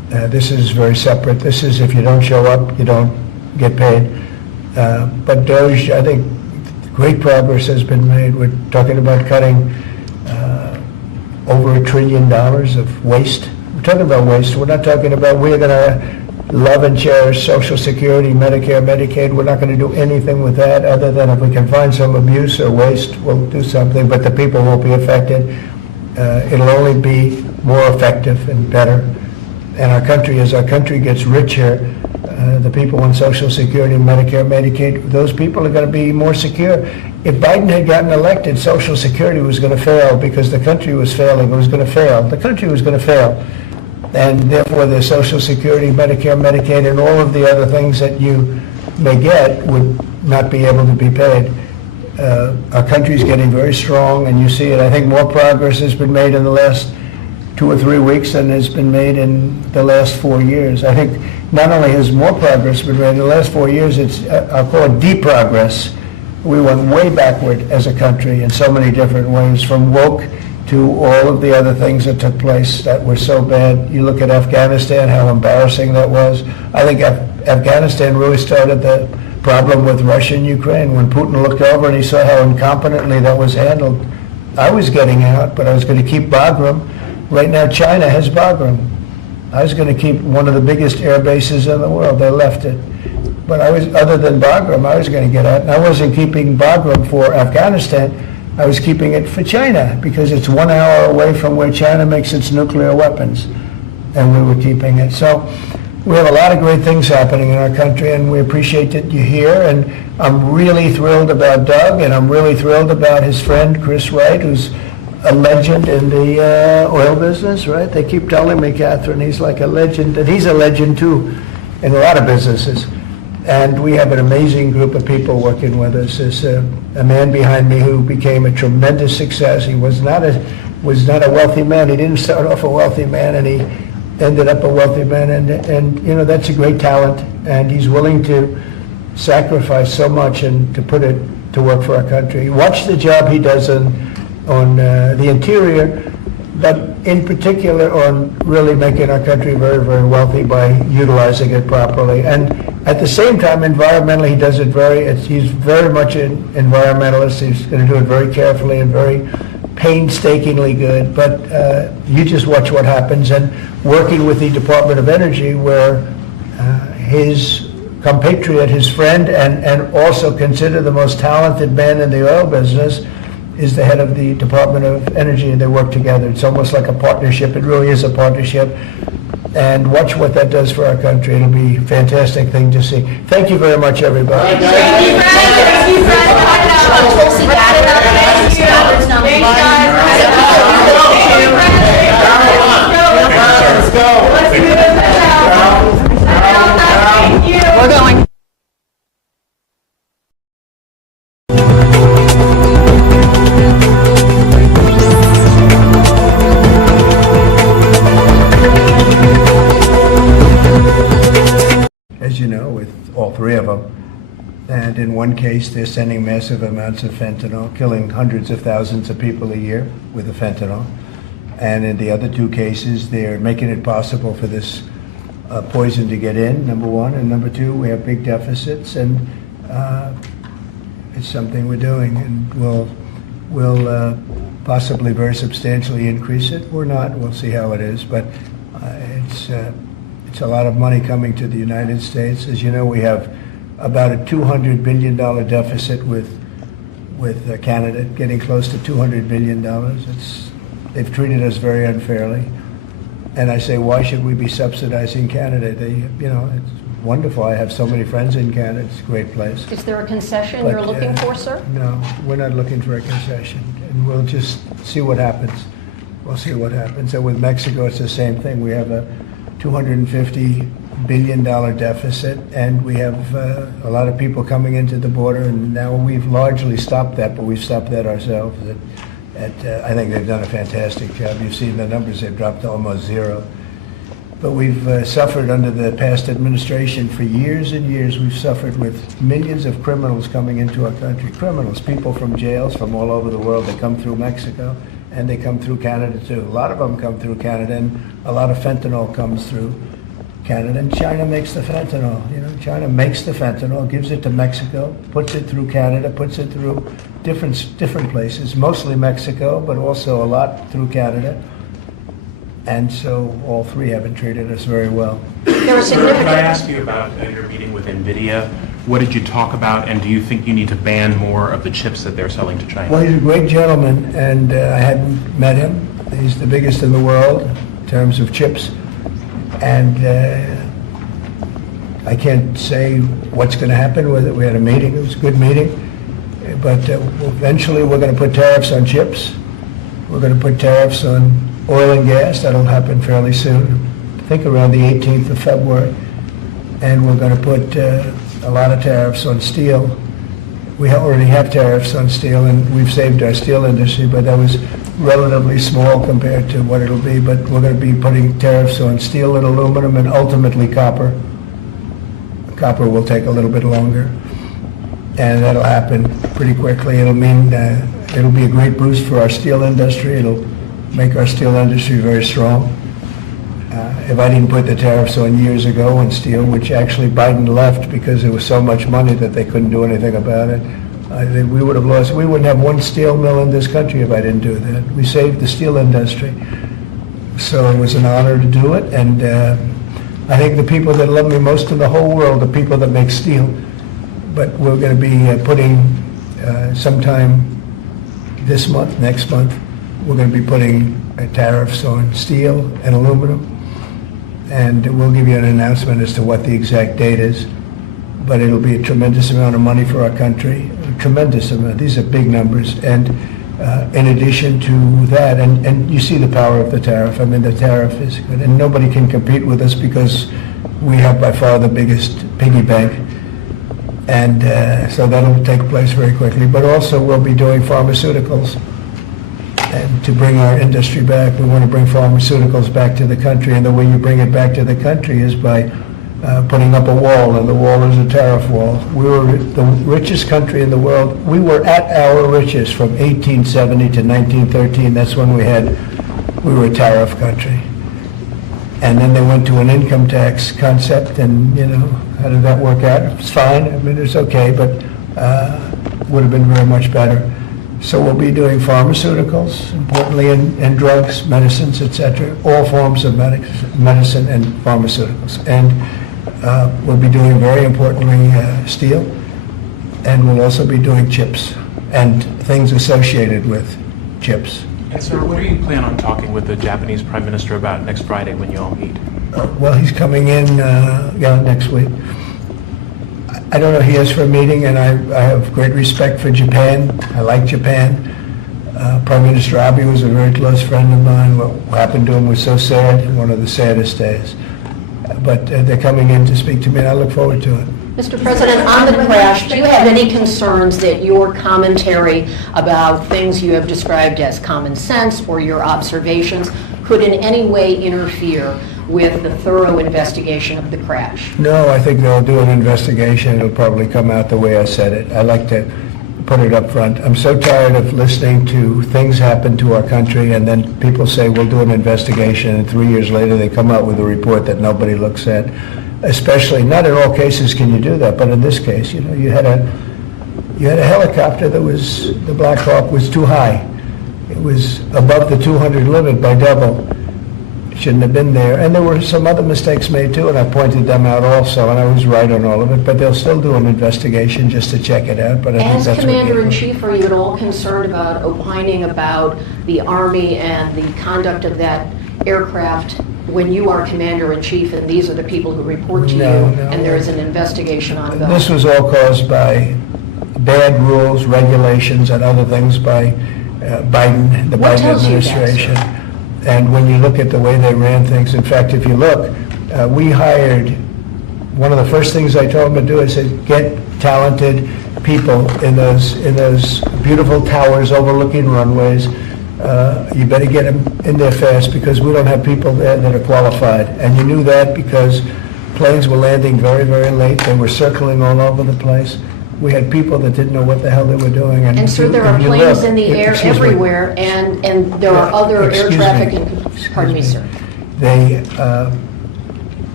This is very separate. This is if you don't show up, you don't get paid. But DOGE, I think great progress has been made. We're talking about cutting over $1 trillion of waste. We're talking about waste. We're not talking about we're going to love and cherish Social Security, Medicare, Medicaid. We're not going to do anything with that other than if we can find some abuse or waste, we'll do something, but the people won't be affected. It'll only be more effective and better. And our country, as our country gets richer, the people on Social Security, Medicare, Medicaid, those people are going to be more secure. If Biden had gotten elected, Social Security was going to fail because the country was failing. It was going to fail. The country was going to fail. And therefore, the Social Security, Medicare, Medicaid, and all of the other things that you may get would not be able to be paid. Our country's getting very strong, and you see it. I think more progress has been made in the last 2 or 3 weeks than has been made in the last 4 years. I think not only has more progress been made in the last 4 years, it's, I'll call it de-progress. We went way backward as a country in so many different ways, from woke to all of the other things that took place that were so bad. You look at Afghanistan, how embarrassing that was. I think Afghanistan really started the problem with Russia and Ukraine. When Putin looked over and he saw how incompetently that was handled, I was getting out, but I was going to keep Bagram. Right now, China has Bagram. I was going to keep one of the biggest air bases in the world. They left it. But I was, other than Bagram, I was going to get out. And I wasn't keeping Bagram for Afghanistan. I was keeping it for China because it's 1 hour away from where China makes its nuclear weapons. And we were keeping it. So we have a lot of great things happening in our country, and we appreciate that you're here. And I'm really thrilled about Doug, and I'm really thrilled about his friend, Chris Wright, who's a legend in the oil business, right? They keep telling me, Catherine, he's like a legend, and he's a legend too in a lot of businesses. And we have an amazing group of people working with us. There's a man behind me who became a tremendous success. He was not a wealthy man. He didn't start off a wealthy man, and he ended up a wealthy man. And you know, that's a great talent, and he's willing to sacrifice so much and to put it to work for our country. Watch the job he does on the interior, but in particular on really making our country very, very wealthy by utilizing it properly. And at the same time, environmentally, he does it he's very much an environmentalist. He's going to do it very carefully and very painstakingly good. But you just watch what happens. And working with the Department of Energy, where his compatriot, his friend, and also considered the most talented man in the oil business, is the head of the Department of Energy, and they work together. It's almost like a partnership. It really is a partnership. And watch what that does for our country. It'll be a fantastic thing to see. Thank you very much, everybody. Thank you, We're going. As you know, with all three of them. And in one case, they're sending massive amounts of fentanyl, killing hundreds of thousands of people a year with the fentanyl. And in the other 2 cases, they're making it possible for this poison to get in, number one. And number 2, we have big deficits, and it's something we're doing. And we'll possibly very substantially increase it. Or not, we'll see how it is. But it's a lot of money coming to the United States. As you know, we have about a $200 billion deficit with Canada, getting close to $200 billion. They've treated us very unfairly. And I say, why should we be subsidizing Canada? It's wonderful. I have so many friends in Canada. It's a great place. Is there a concession But, you're looking for, sir? No, we're not looking for a concession. And we'll just see what happens. We'll see what happens. And with Mexico, it's the same thing. We have a $250 billion deficit, and we have a lot of people coming into the border, and now we've largely stopped that, but we've stopped that ourselves. I think they've done a fantastic job. You've seen the numbers, they've dropped to almost zero. But we've suffered under the past administration for years and years. We've suffered with millions of criminals coming into our country. Criminals, people from jails from all over the world. They come through Mexico, and they come through Canada too. A lot of them come through Canada, and a lot of fentanyl comes through. Canada, and China makes the fentanyl. You know, China makes the fentanyl, gives it to Mexico, puts it through Canada, puts it through different places, mostly Mexico, but also a lot through Canada. And so all three haven't treated us very well. There are Sir, could significant... I ask you about your meeting with NVIDIA? What did you talk about, and do you think you need to ban more of the chips that they're selling to China? Well, he's a great gentleman, and I hadn't met him. He's the biggest in the world in terms of chips. And I can't say what's going to happen with it. We had a meeting. It was a good meeting. But eventually we're going to put tariffs on chips. We're going to put tariffs on oil and gas. That'll happen fairly soon. I think around the 18th of February. And we're going to put a lot of tariffs on steel. We already have tariffs on steel, and we've saved our steel industry, but that was relatively small compared to what it'll be. But we're going to be putting tariffs on steel and aluminum and ultimately copper. Copper will take a little bit longer, and that'll happen pretty quickly. It'll mean it'll be a great boost for our steel industry. It'll make our steel industry very strong. If I didn't put the tariffs on years ago on steel, which actually Biden left because there was so much money that they couldn't do anything about it, we would have lost. We wouldn't have one steel mill in this country if I didn't do that. We saved the steel industry. So it was an honor to do it, and I think the people that love me most in the whole world are people that make steel. But we're going to be putting sometime this month, next month, we're going to be putting tariffs on steel and aluminum. And we'll give you an announcement as to what the exact date is. But it'll be a tremendous amount of money for our country, a tremendous amount. These are big numbers. And in addition to that, and you see the power of the tariff. I mean, the tariff is good. And nobody can compete with us because we have by far the biggest piggy bank. And so that'll take place very quickly. But also we'll be doing pharmaceuticals. And to bring our industry back, we want to bring pharmaceuticals back to the country. And the way you bring it back to the country is by putting up a wall, and the wall is a tariff wall. We were the richest country in the world. We were at our richest from 1870 to 1913. That's when we were a tariff country. And then they went to an income tax concept, and, you know, how did that work out? It's fine. I mean, it's okay, but would have been very much better. So we'll be doing pharmaceuticals, importantly, and drugs, medicines, etc., all forms of medicine and pharmaceuticals. And we'll be doing, very importantly, steel, and we'll also be doing chips and things associated with chips. And sir, what do you plan on talking with the Japanese Prime Minister about next Friday when you all meet? Well, he's coming in next week. I don't know, he is for a meeting, and I have great respect for Japan. I like Japan. Prime Minister Abe was a very close friend of mine. What happened to him was so sad, one of the saddest days. But they're coming in to speak to me, and I look forward to it. Mr. President, on the crash, do you have any concerns that your commentary about things you have described as common sense or your observations could in any way interfere with the thorough investigation of the crash? No, I think they'll do an investigation. It'll probably come out the way I said it. I like to put it up front. I'm so tired of listening to things happen to our country, and then people say, we'll do an investigation, and 3 years later they come out with a report that nobody looks at. Especially, not in all cases can you do that, but in this case, you know, you had a helicopter that was, the Black Hawk was too high. It was above the 200 limit by double. Shouldn't have been there. And there were some other mistakes made too, and I pointed them out also, and I was right on all of it, but they'll still do an investigation just to check it out. But I think As that's Commander-in-Chief, are you at all concerned about opining about the Army and the conduct of that aircraft when you are Commander-in-Chief and these are the people who report to you, No. and there is an investigation ongoing? This was all caused by bad rules, regulations, and other things by Biden, the What Biden tells you that, sir? administration. And when you look at the way they ran things, in fact, if you look, we hired, one of the first things I told them to do, I said, get talented people in those beautiful towers overlooking runways. You better get them in there fast because we don't have people there that are qualified. And you knew that because planes were landing very, very late. They were circling all over the place. We had people that didn't know what the hell they were doing. And sir, there are if you planes look- in the air excuse me. everywhere, and there are Yeah, other air excuse traffic, me. pardon me, sir. They,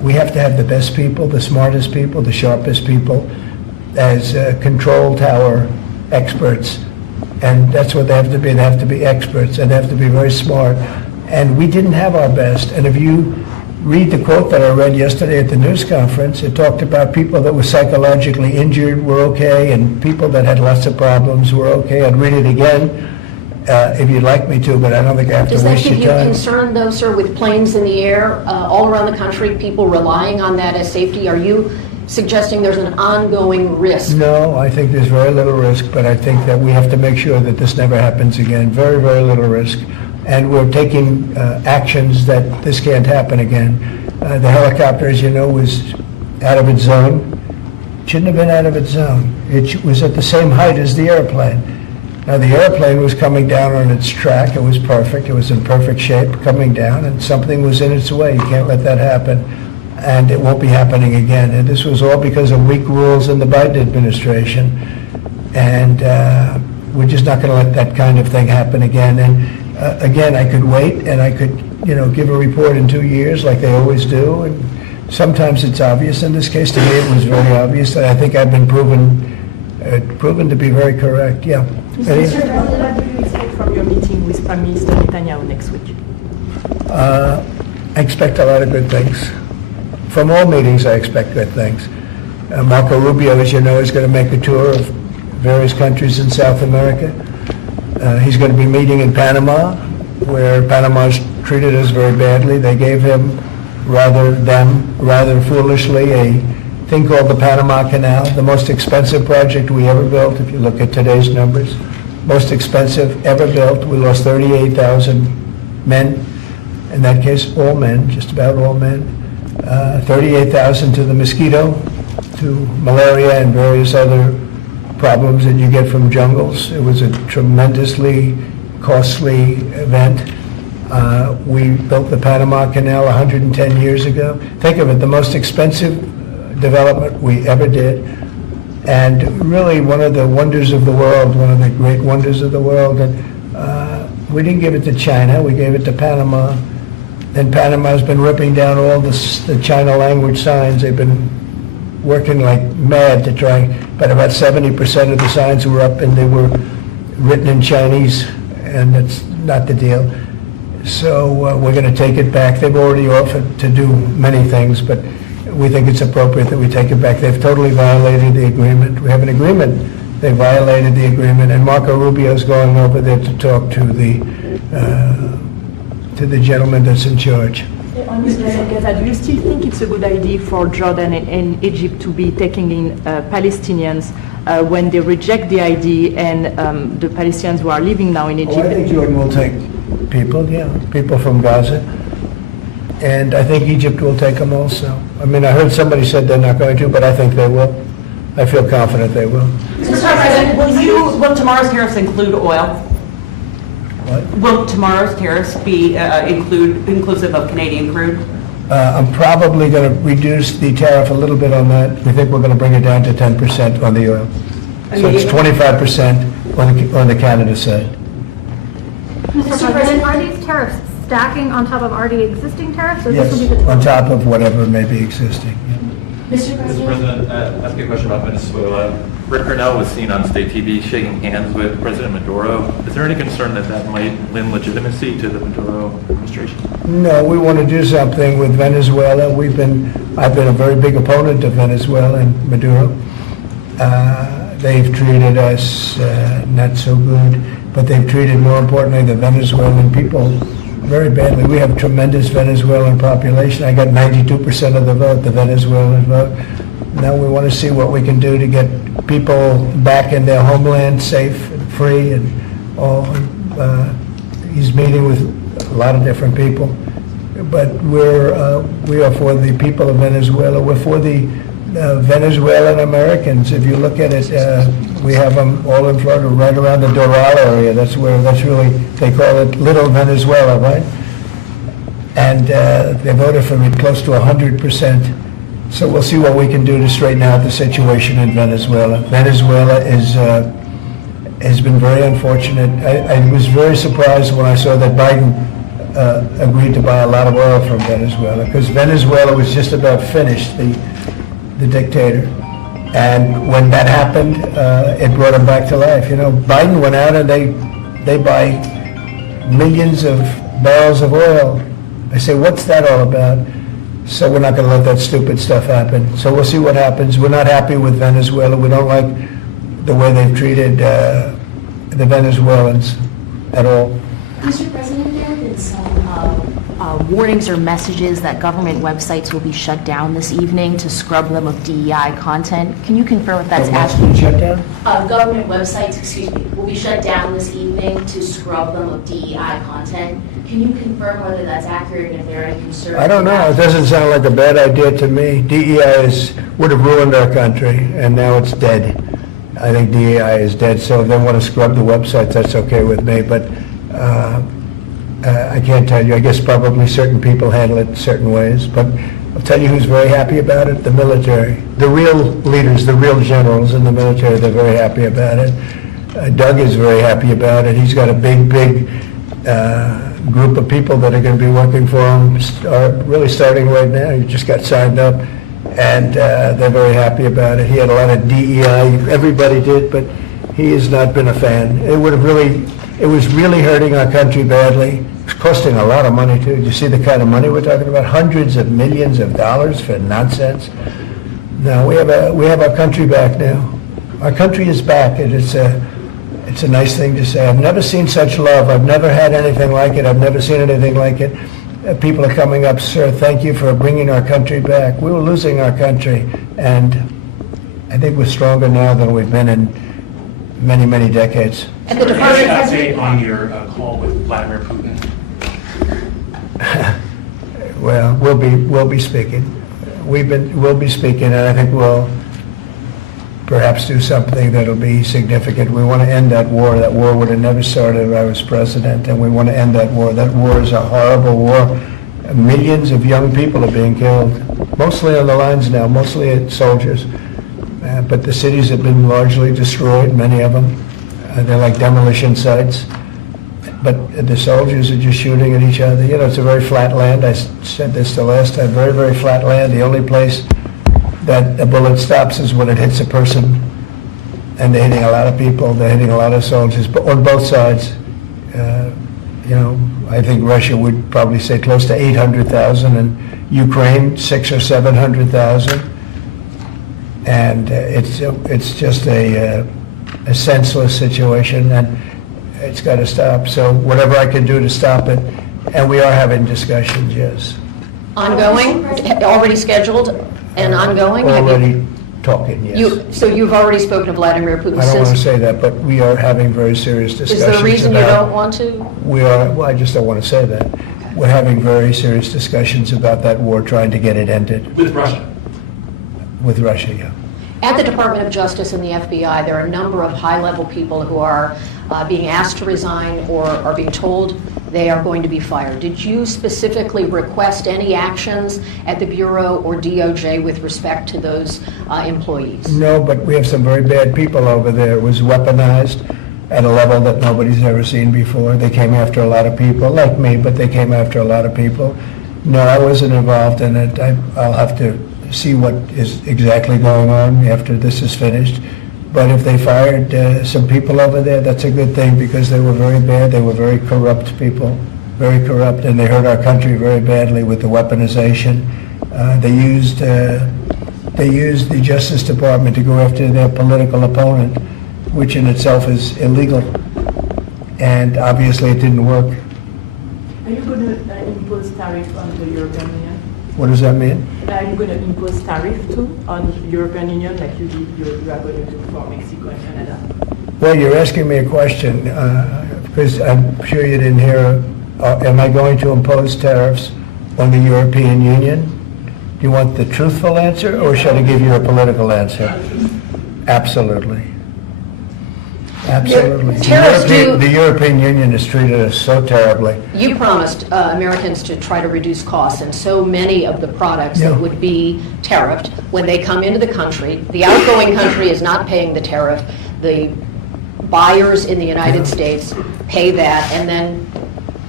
we have to have the best people, the smartest people, the sharpest people as control tower experts. And that's what they have to be. They have to be experts, and they have to be very smart. And we didn't have our best. And if you read the quote that I read yesterday at the news conference, it talked about people that were psychologically injured were okay, and people that had lots of problems were okay. I'd read it again if you'd like me to, but I don't think I have to Does that waste give your you time. concern, though, sir, with planes in the air all around the country, people relying on that as safety? Are you suggesting there's an ongoing risk? No, I think there's very little risk, but I think that we have to make sure that this never happens again. Very, very little risk. And we're taking actions that this can't happen again. The helicopter, as you know, was out of its zone. Shouldn't have been out of its zone. It was at the same height as the airplane. Now, the airplane was coming down on its track. It was perfect. It was in perfect shape coming down, and something was in its way. You can't let that happen. And it won't be happening again. And this was all because of weak rules in the Biden administration. And we're just not going to let that kind of thing happen again. And again, I could wait and I could, give a report in 2 years like they always do. And sometimes it's obvious. In this case, to me, it was very obvious. And I think I've been proven to be very correct. Yeah. Mr. President, what do you expect from your meeting with Prime Minister Netanyahu next week? I expect a lot of good things. From all meetings, I expect good things. Marco Rubio, as you know, is going to make a tour of various countries in South America. He's going to be meeting in Panama, where Panama's treated us very badly. They gave him, rather foolishly, a thing called the Panama Canal, the most expensive project we ever built, if you look at today's numbers. Most expensive ever built. We lost 38,000 men. In that case, all men, just about all men. 38,000 to the mosquito, to malaria and various other problems that you get from jungles. It was a tremendously costly event. We built the Panama Canal 110 years ago. Think of it, the most expensive development we ever did, and really one of the wonders of the world, one of the great wonders of the world. And we didn't give it to China, we gave it to Panama. And Panama's been ripping down all the China language signs. They've been working like mad to try, but about 70% of the signs were up and they were written in Chinese, and that's not the deal. So we're going to take it back. They've already offered to do many things, but we think it's appropriate that we take it back. They've totally violated the agreement. We have an agreement. They violated the agreement, and Marco Rubio's going over there to talk to the gentleman that's in charge. Mr. Gaza, do you still think it's a good idea for Jordan and Egypt to be taking in Palestinians when they reject the ID and the Palestinians who are living now in Egypt? I think Jordan will take people from Gaza. And I think Egypt will take them also. I mean, I heard somebody said they're not going to, but I think they will. I feel confident they will. Mr. President, will tomorrow's tariffs include oil? What? Will tomorrow's tariffs be inclusive of Canadian crude? I'm probably going to reduce the tariff a little bit on that. We think we're going to bring it down to 10% on the oil. So it's 25% on the Canada side. Mr. President, are these tariffs stacking on top of already existing tariffs? Or this will be Yes, the on top of whatever may be existing. Mr. Mr. President? President, ask you a question about Venezuela. Rick Cornell was seen on state TV shaking hands with President Maduro. Is there any concern that that might lend legitimacy to the Maduro administration? No, we want to do something with Venezuela. I've been a very big opponent of Venezuela and Maduro. They've treated us not so good, but they've treated, more importantly, the Venezuelan people very badly. We have a tremendous Venezuelan population. I got 92% of the vote, the Venezuelan vote. Now we want to see what we can do to get people back in their homeland safe and free and all. He's meeting with a lot of different people. But we are for the people of Venezuela. We're for the Venezuelan Americans. If you look at it, we have them all in Florida, right around the Doral area. That's really, they call it Little Venezuela, right? And they voted for me close to 100%. So we'll see what we can do to straighten out the situation in Venezuela. Venezuela has been very unfortunate. I was very surprised when I saw that Biden agreed to buy a lot of oil from Venezuela, because Venezuela was just about finished, the dictator. And when that happened, it brought him back to life. You know, Biden went out and they buy millions of barrels of oil. I say, what's that all about? So we're not going to let that stupid stuff happen. So we'll see what happens. We're not happy with Venezuela. We don't like the way they've treated the Venezuelans at all. Mr. President, there have been some warnings or messages that government websites will be shut down this evening to scrub them of DEI content. Can you confirm if that's actually Shut down? Government websites, will be shut down this evening to scrub them of DEI content. Can you confirm whether that's accurate and if there are any concerns? I don't know. It doesn't sound like a bad idea to me. DEI would have ruined our country, and now it's dead. I think DEI is dead, so if they want to scrub the websites, that's okay with me, but I can't tell you. I guess probably certain people handle it certain ways, but I'll tell you who's very happy about it, the military. The real leaders, the real generals in the military, they're very happy about it. Doug is very happy about it. He's got a big group of people that are going to be working for him, really starting right now. He just got signed up, and they're very happy about it. He had a lot of DEI, everybody did, but he has not been a fan. It was really hurting our country badly. It's costing a lot of money too. You see the kind of money we're talking about? Hundreds of millions of dollars for nonsense. No, we have our country back now. Our country is back, and it's a nice thing to say. I've never seen such love. I've never had anything like it. I've never seen anything like it. People are coming up, sir, thank you for bringing our country back. We were losing our country, and I think we're stronger now than we've been in many, many decades. At the Department of Update on your call with Vladimir Putin. Well, we'll be speaking. We'll be speaking, and I think we'll perhaps do something that'll be significant. We want to end that war. That war would have never started if I was president, and we want to end that war. That war is a horrible war. Millions of young people are being killed, mostly on the lines now, mostly soldiers. But the cities have been largely destroyed, many of them. They're like demolition sites. But the soldiers are just shooting at each other. You know, it's a very flat land. I said this the last time, very, very flat land. The only place that a bullet stops is when it hits a person. And they're hitting a lot of people. They're hitting a lot of soldiers, but on both sides. You know, I think Russia would probably say close to 800,000, and Ukraine 600,000 or 700,000. And it's just a senseless situation, and it's got to stop. So whatever I can do to stop it, and we are having discussions, yes. Ongoing, already scheduled and ongoing? Have you- Already talking, yes. So you've already spoken to Vladimir Putin I don't want to since? say that, but we are having very serious discussions Is there a reason you about- don't want to? We are, well, I just don't want to say that. We're having very serious discussions about that war, trying to get it ended With Russia. with Russia, yeah. At the Department of Justice and the FBI, there are a number of high-level people who are being asked to resign or are being told they are going to be fired. Did you specifically request any actions at the Bureau or DOJ with respect to those employees? No, but we have some very bad people over there. It was weaponized at a level that nobody's ever seen before. They came after a lot of people, like me, but they came after a lot of people. No, I wasn't involved in it. I'll have to see what is exactly going on after this is finished. But if they fired some people over there, that's a good thing, because they were very bad. They were very corrupt people, very corrupt, and they hurt our country very badly with the weaponization. They used the Justice Department to go after their political opponent, which in itself is illegal. And obviously it didn't work. Are you going to impose tariff on the European Union? What does that mean? Are you going to impose tariff too on the European Union like you are going to do for Mexico and Canada? Well, you're asking me a question, because I'm sure you didn't hear, am I going to impose tariffs on the European Union? Do you want the truthful answer, or should I give you a political answer? Absolutely. Absolutely. Tariffs do- The European Union has treated us so terribly. You promised Americans to try to reduce costs, and so many of the products Yeah. that would be tariffed, when they come into the country, the outgoing country is not paying the tariff. The buyers in the United States pay that, and then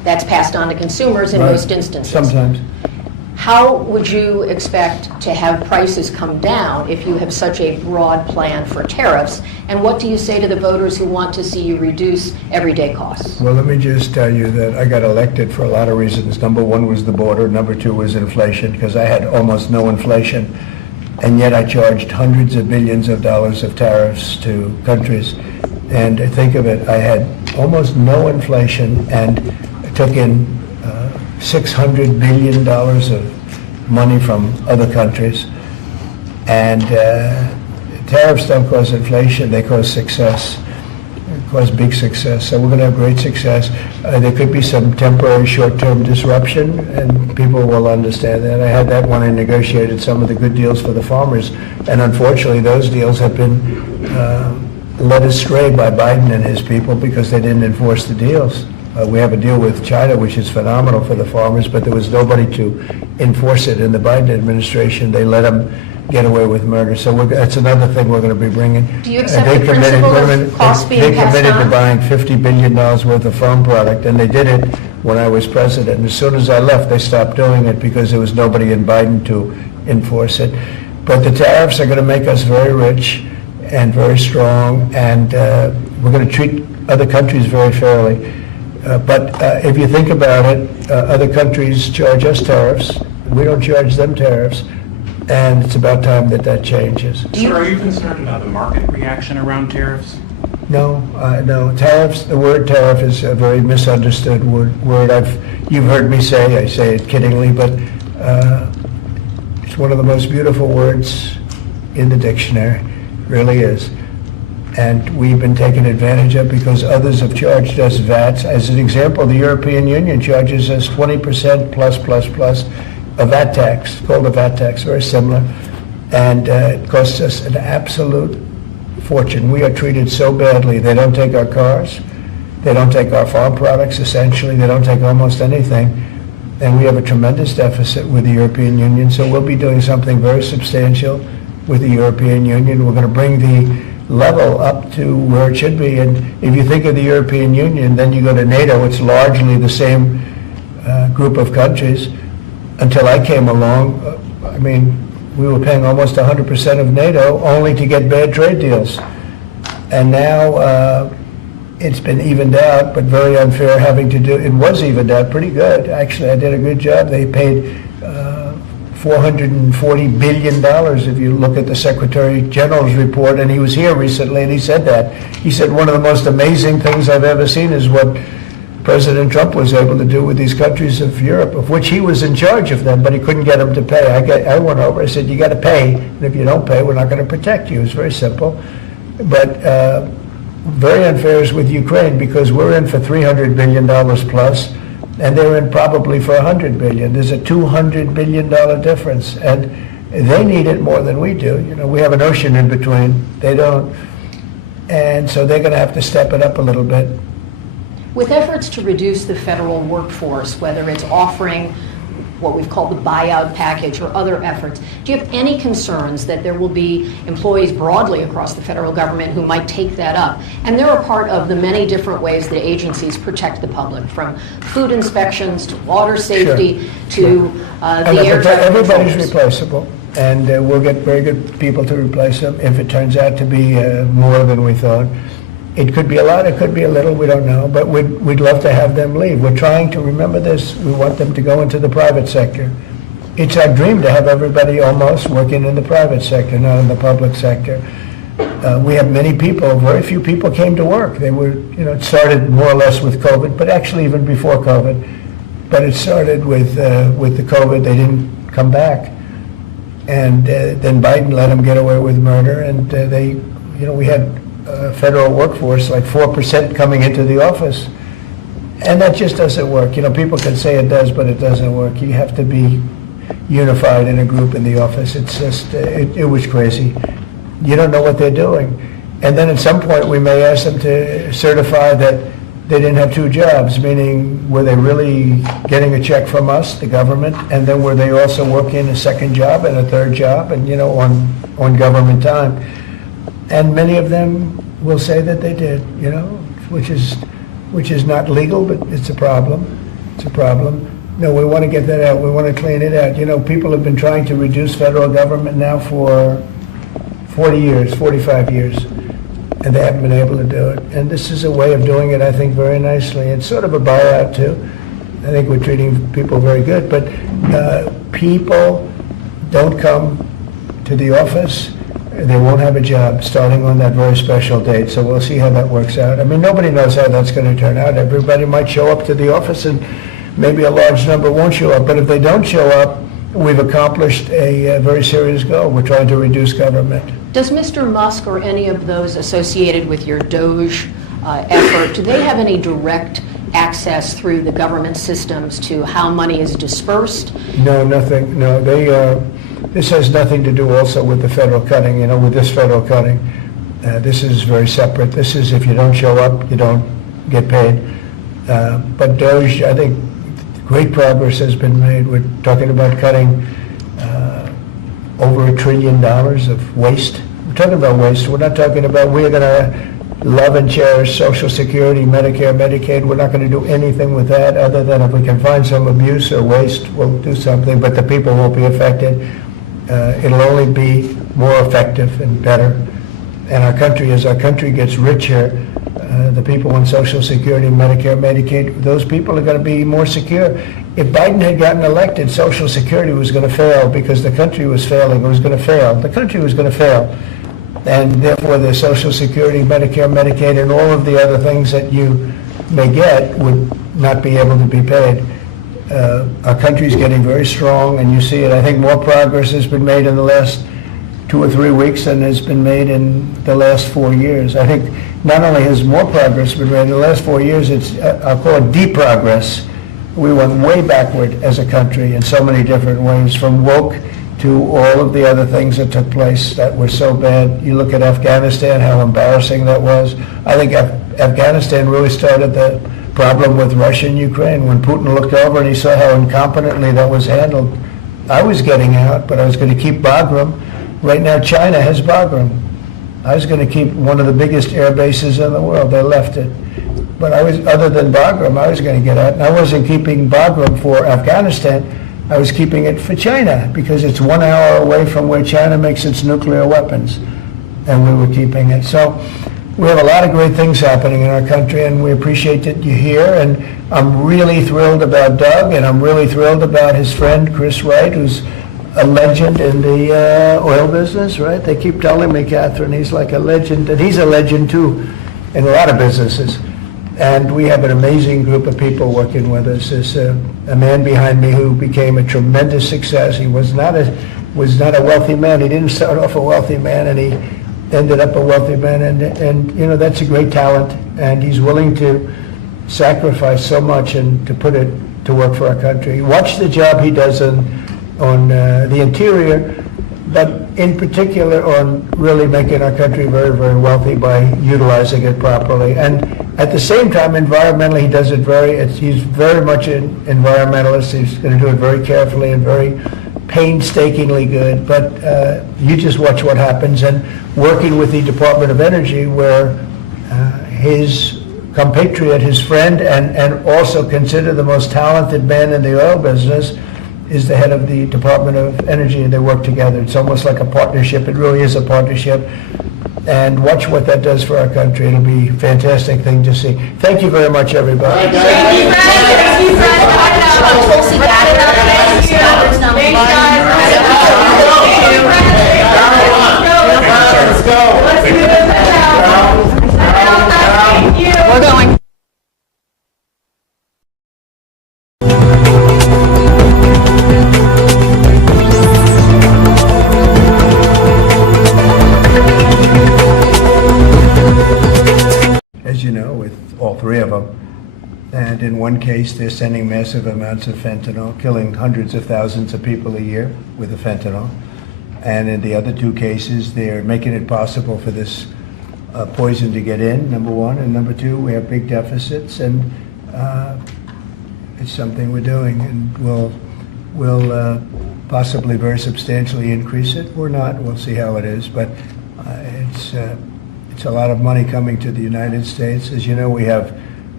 that's passed on to consumers in Right. most instances. Sometimes. How would you expect to have prices come down if you have such a broad plan for tariffs? And what do you say to the voters who want to see you reduce everyday costs? Well, let me just tell you that I got elected for a lot of reasons. Number one was the border, number two was inflation, because I had almost no inflation, and yet I charged hundreds of billions of dollars of tariffs to countries. And think of it, I had almost no inflation and took in $600 billion of money from other countries. And tariffs don't cause inflation, they cause success. Cause big success. So we're going to have great success. There could be some temporary short-term disruption, and people will understand that. I had that when I negotiated some of the good deals for the farmers, and unfortunately, those deals have been led astray by Biden and his people because they didn't enforce the deals. We have a deal with China, which is phenomenal for the farmers, but there was nobody to enforce it in the Biden administration. They let them get away with murder. So that's another thing we're going to be bringing. Do you accept They the committed- principle of costs being passed They committed to on? buying $50 billion worth of farm product, and they did it when I was president. And as soon as I left, they stopped doing it because there was nobody in Biden to enforce it. But the tariffs are going to make us very rich and very strong, and we're going to treat other countries very fairly. But if you think about it, other countries charge us tariffs. We don't charge them tariffs, and it's about time that that changes. Sir, are you concerned about the market reaction around tariffs? No, no. Tariffs, the word tariff is a very misunderstood word. You've heard me say, I say it kiddingly, but it's one of the most beautiful words in the dictionary, really is. And we've been taken advantage of because others have charged us VATs. As an example, the European Union charges us 20% plus a VAT tax, called a VAT tax, very similar. And it costs us an absolute fortune. We are treated so badly. They don't take our cars. They don't take our farm products, essentially. They don't take almost anything. And we have a tremendous deficit with the European Union. So we'll be doing something very substantial with the European Union. We're going to bring the level up to where it should be. And if you think of the European Union, then you go to NATO, it's largely the same group of countries. Until I came along, I mean, we were paying almost 100% of NATO only to get bad trade deals. And now it's been evened out, but very unfair having to do, it was evened out pretty good. Actually, I did a good job. They paid $440 billion if you look at the Secretary General's report, and he was here recently and he said that. He said one of the most amazing things I've ever seen is what President Trump was able to do with these countries of Europe, of which he was in charge of them, but he couldn't get them to pay. I went over, I said, you got to pay, and if you don't pay, we're not going to protect you. It's very simple. But very unfair is with Ukraine because we're in for $300 billion plus, and they're in probably for $100 billion. There's a $200 billion difference, and they need it more than we do. You know, we have an ocean in between. They don't. And so they're going to have to step it up a little bit. With efforts to reduce the federal workforce, whether it's offering what we've called the buyout package or other efforts, do you have any concerns that there will be employees broadly across the federal government who might take that up? And they're a part of the many different ways that agencies protect the public, from food inspections to water safety to the air traffic Everybody's controllers. replaceable, and we'll get very good people to replace them if it turns out to be more than we thought. It could be a lot, it could be a little, we don't know, but we'd love to have them leave. We're trying to, remember this, we want them to go into the private sector. It's our dream to have everybody almost working in the private sector, not in the public sector. We have many people, very few people came to work. They were, it started more or less with COVID, but actually even before COVID. But it started with the COVID, they didn't come back. And then Biden let them get away with murder, and we had federal workforce, like 4% coming into the office. And that just doesn't work. People can say it does, but it doesn't work. You have to be unified in a group in the office. It's just, it was crazy. You don't know what they're doing. And then at some point, we may ask them to certify that they didn't have two jobs, meaning were they really getting a check from us, the government, and then were they also working a second job and a third job and, on government time? And many of them will say that they did, which is not legal, but it's a problem. it's a problem. No, we want to get that out. We want to clean it out. You know, people have been trying to reduce federal government now for 40 years, 45 years, and they haven't been able to do it. And this is a way of doing it, I think, very nicely. It's sort of a buyout, too. I think we're treating people very good, but people don't come to the office, they won't have a job starting on that very special date. So we'll see how that works out. I mean, nobody knows how that's going to turn out. Everybody might show up to the office and maybe a large number won't show up. But if they don't show up, we've accomplished a very serious goal. We're trying to reduce government. Does Mr. Musk or any of those associated with your DOGE effort, do they have any direct access through the government systems to how money is dispersed? No, nothing. No, this has nothing to do also with the federal cutting, you know, with this federal cutting. This is very separate. This is if you don't show up, you don't get paid. But DOGE, I think great progress has been made. We're talking about cutting over $1 trillion of waste. We're talking about waste. We're not talking about we're going to love and cherish Social Security, Medicare, Medicaid. We're not going to do anything with that other than if we can find some abuse or waste, we'll do something, but the people won't be affected. It'll only be more effective and better. And our country, as our country gets richer, the people on Social Security, Medicare, Medicaid, those people are going to be more secure. If Biden had gotten elected, Social Security was going to fail because the country was failing. It was going to fail. The country was going to fail. And therefore, the Social Security, Medicare, Medicaid, and all of the other things that you may get would not be able to be paid. Our country's getting very strong, and you see it. I think more progress has been made in the last 2 or 3 weeks than has been made in the last 4 years. I think not only has more progress been made in the last 4 years, it's, I'll call it deep progress. We went way backward as a country in so many different ways, from woke to all of the other things that took place that were so bad. You look at Afghanistan, how embarrassing that was. I think Afghanistan really started the problem with Russia and Ukraine. When Putin looked over and he saw how incompetently that was handled, I was getting out, but I was going to keep Bagram. Right now, China has Bagram. I was going to keep one of the biggest air bases in the world. They left it. But I was, other than Bagram, I was going to get out. And I wasn't keeping Bagram for Afghanistan. I was keeping it for China because it's 1 hour away from where China makes its nuclear weapons. And we were keeping it. So we have a lot of great things happening in our country, and we appreciate that you're here. And I'm really thrilled about Doug, and I'm really thrilled about his friend, Chris Wright, who's a legend in the oil business, right? They keep telling me, Catherine, he's like a legend, and he's a legend too in a lot of businesses. And we have an amazing group of people working with us. There's a man behind me who became a tremendous success. He was not a wealthy man. He didn't start off a wealthy man, and he ended up a wealthy man. And you know, that's a great talent. And he's willing to sacrifice so much and to put it to work for our country. Watch the job he does on the interior, but in particular on really making our country very, very wealthy by utilizing it properly. And at the same time, environmentally, he does it he's very much an environmentalist. He's going to do it very carefully and very painstakingly good. But you just watch what happens. And working with the Department of Energy, where his compatriot, his friend, and also considered the most talented man in the oil business, is the head of the Department of Energy, and they work together. It's almost like a partnership. It really is a partnership. And watch what that does for our country. It'll be a fantastic thing to see. Thank you very much, everybody. Thank you, Fred. Tulsi We're going. As you know, with all three of them. And in one case, they're sending massive amounts of fentanyl, killing hundreds of thousands of people a year with the fentanyl. And in the other two cases, they're making it possible for this poison to get in, number one. And number two, we have big deficits, and it's something we're doing. And we'll possibly very substantially increase it or not. We'll see how it is. But it's a lot of money coming to the United States. As you know, we have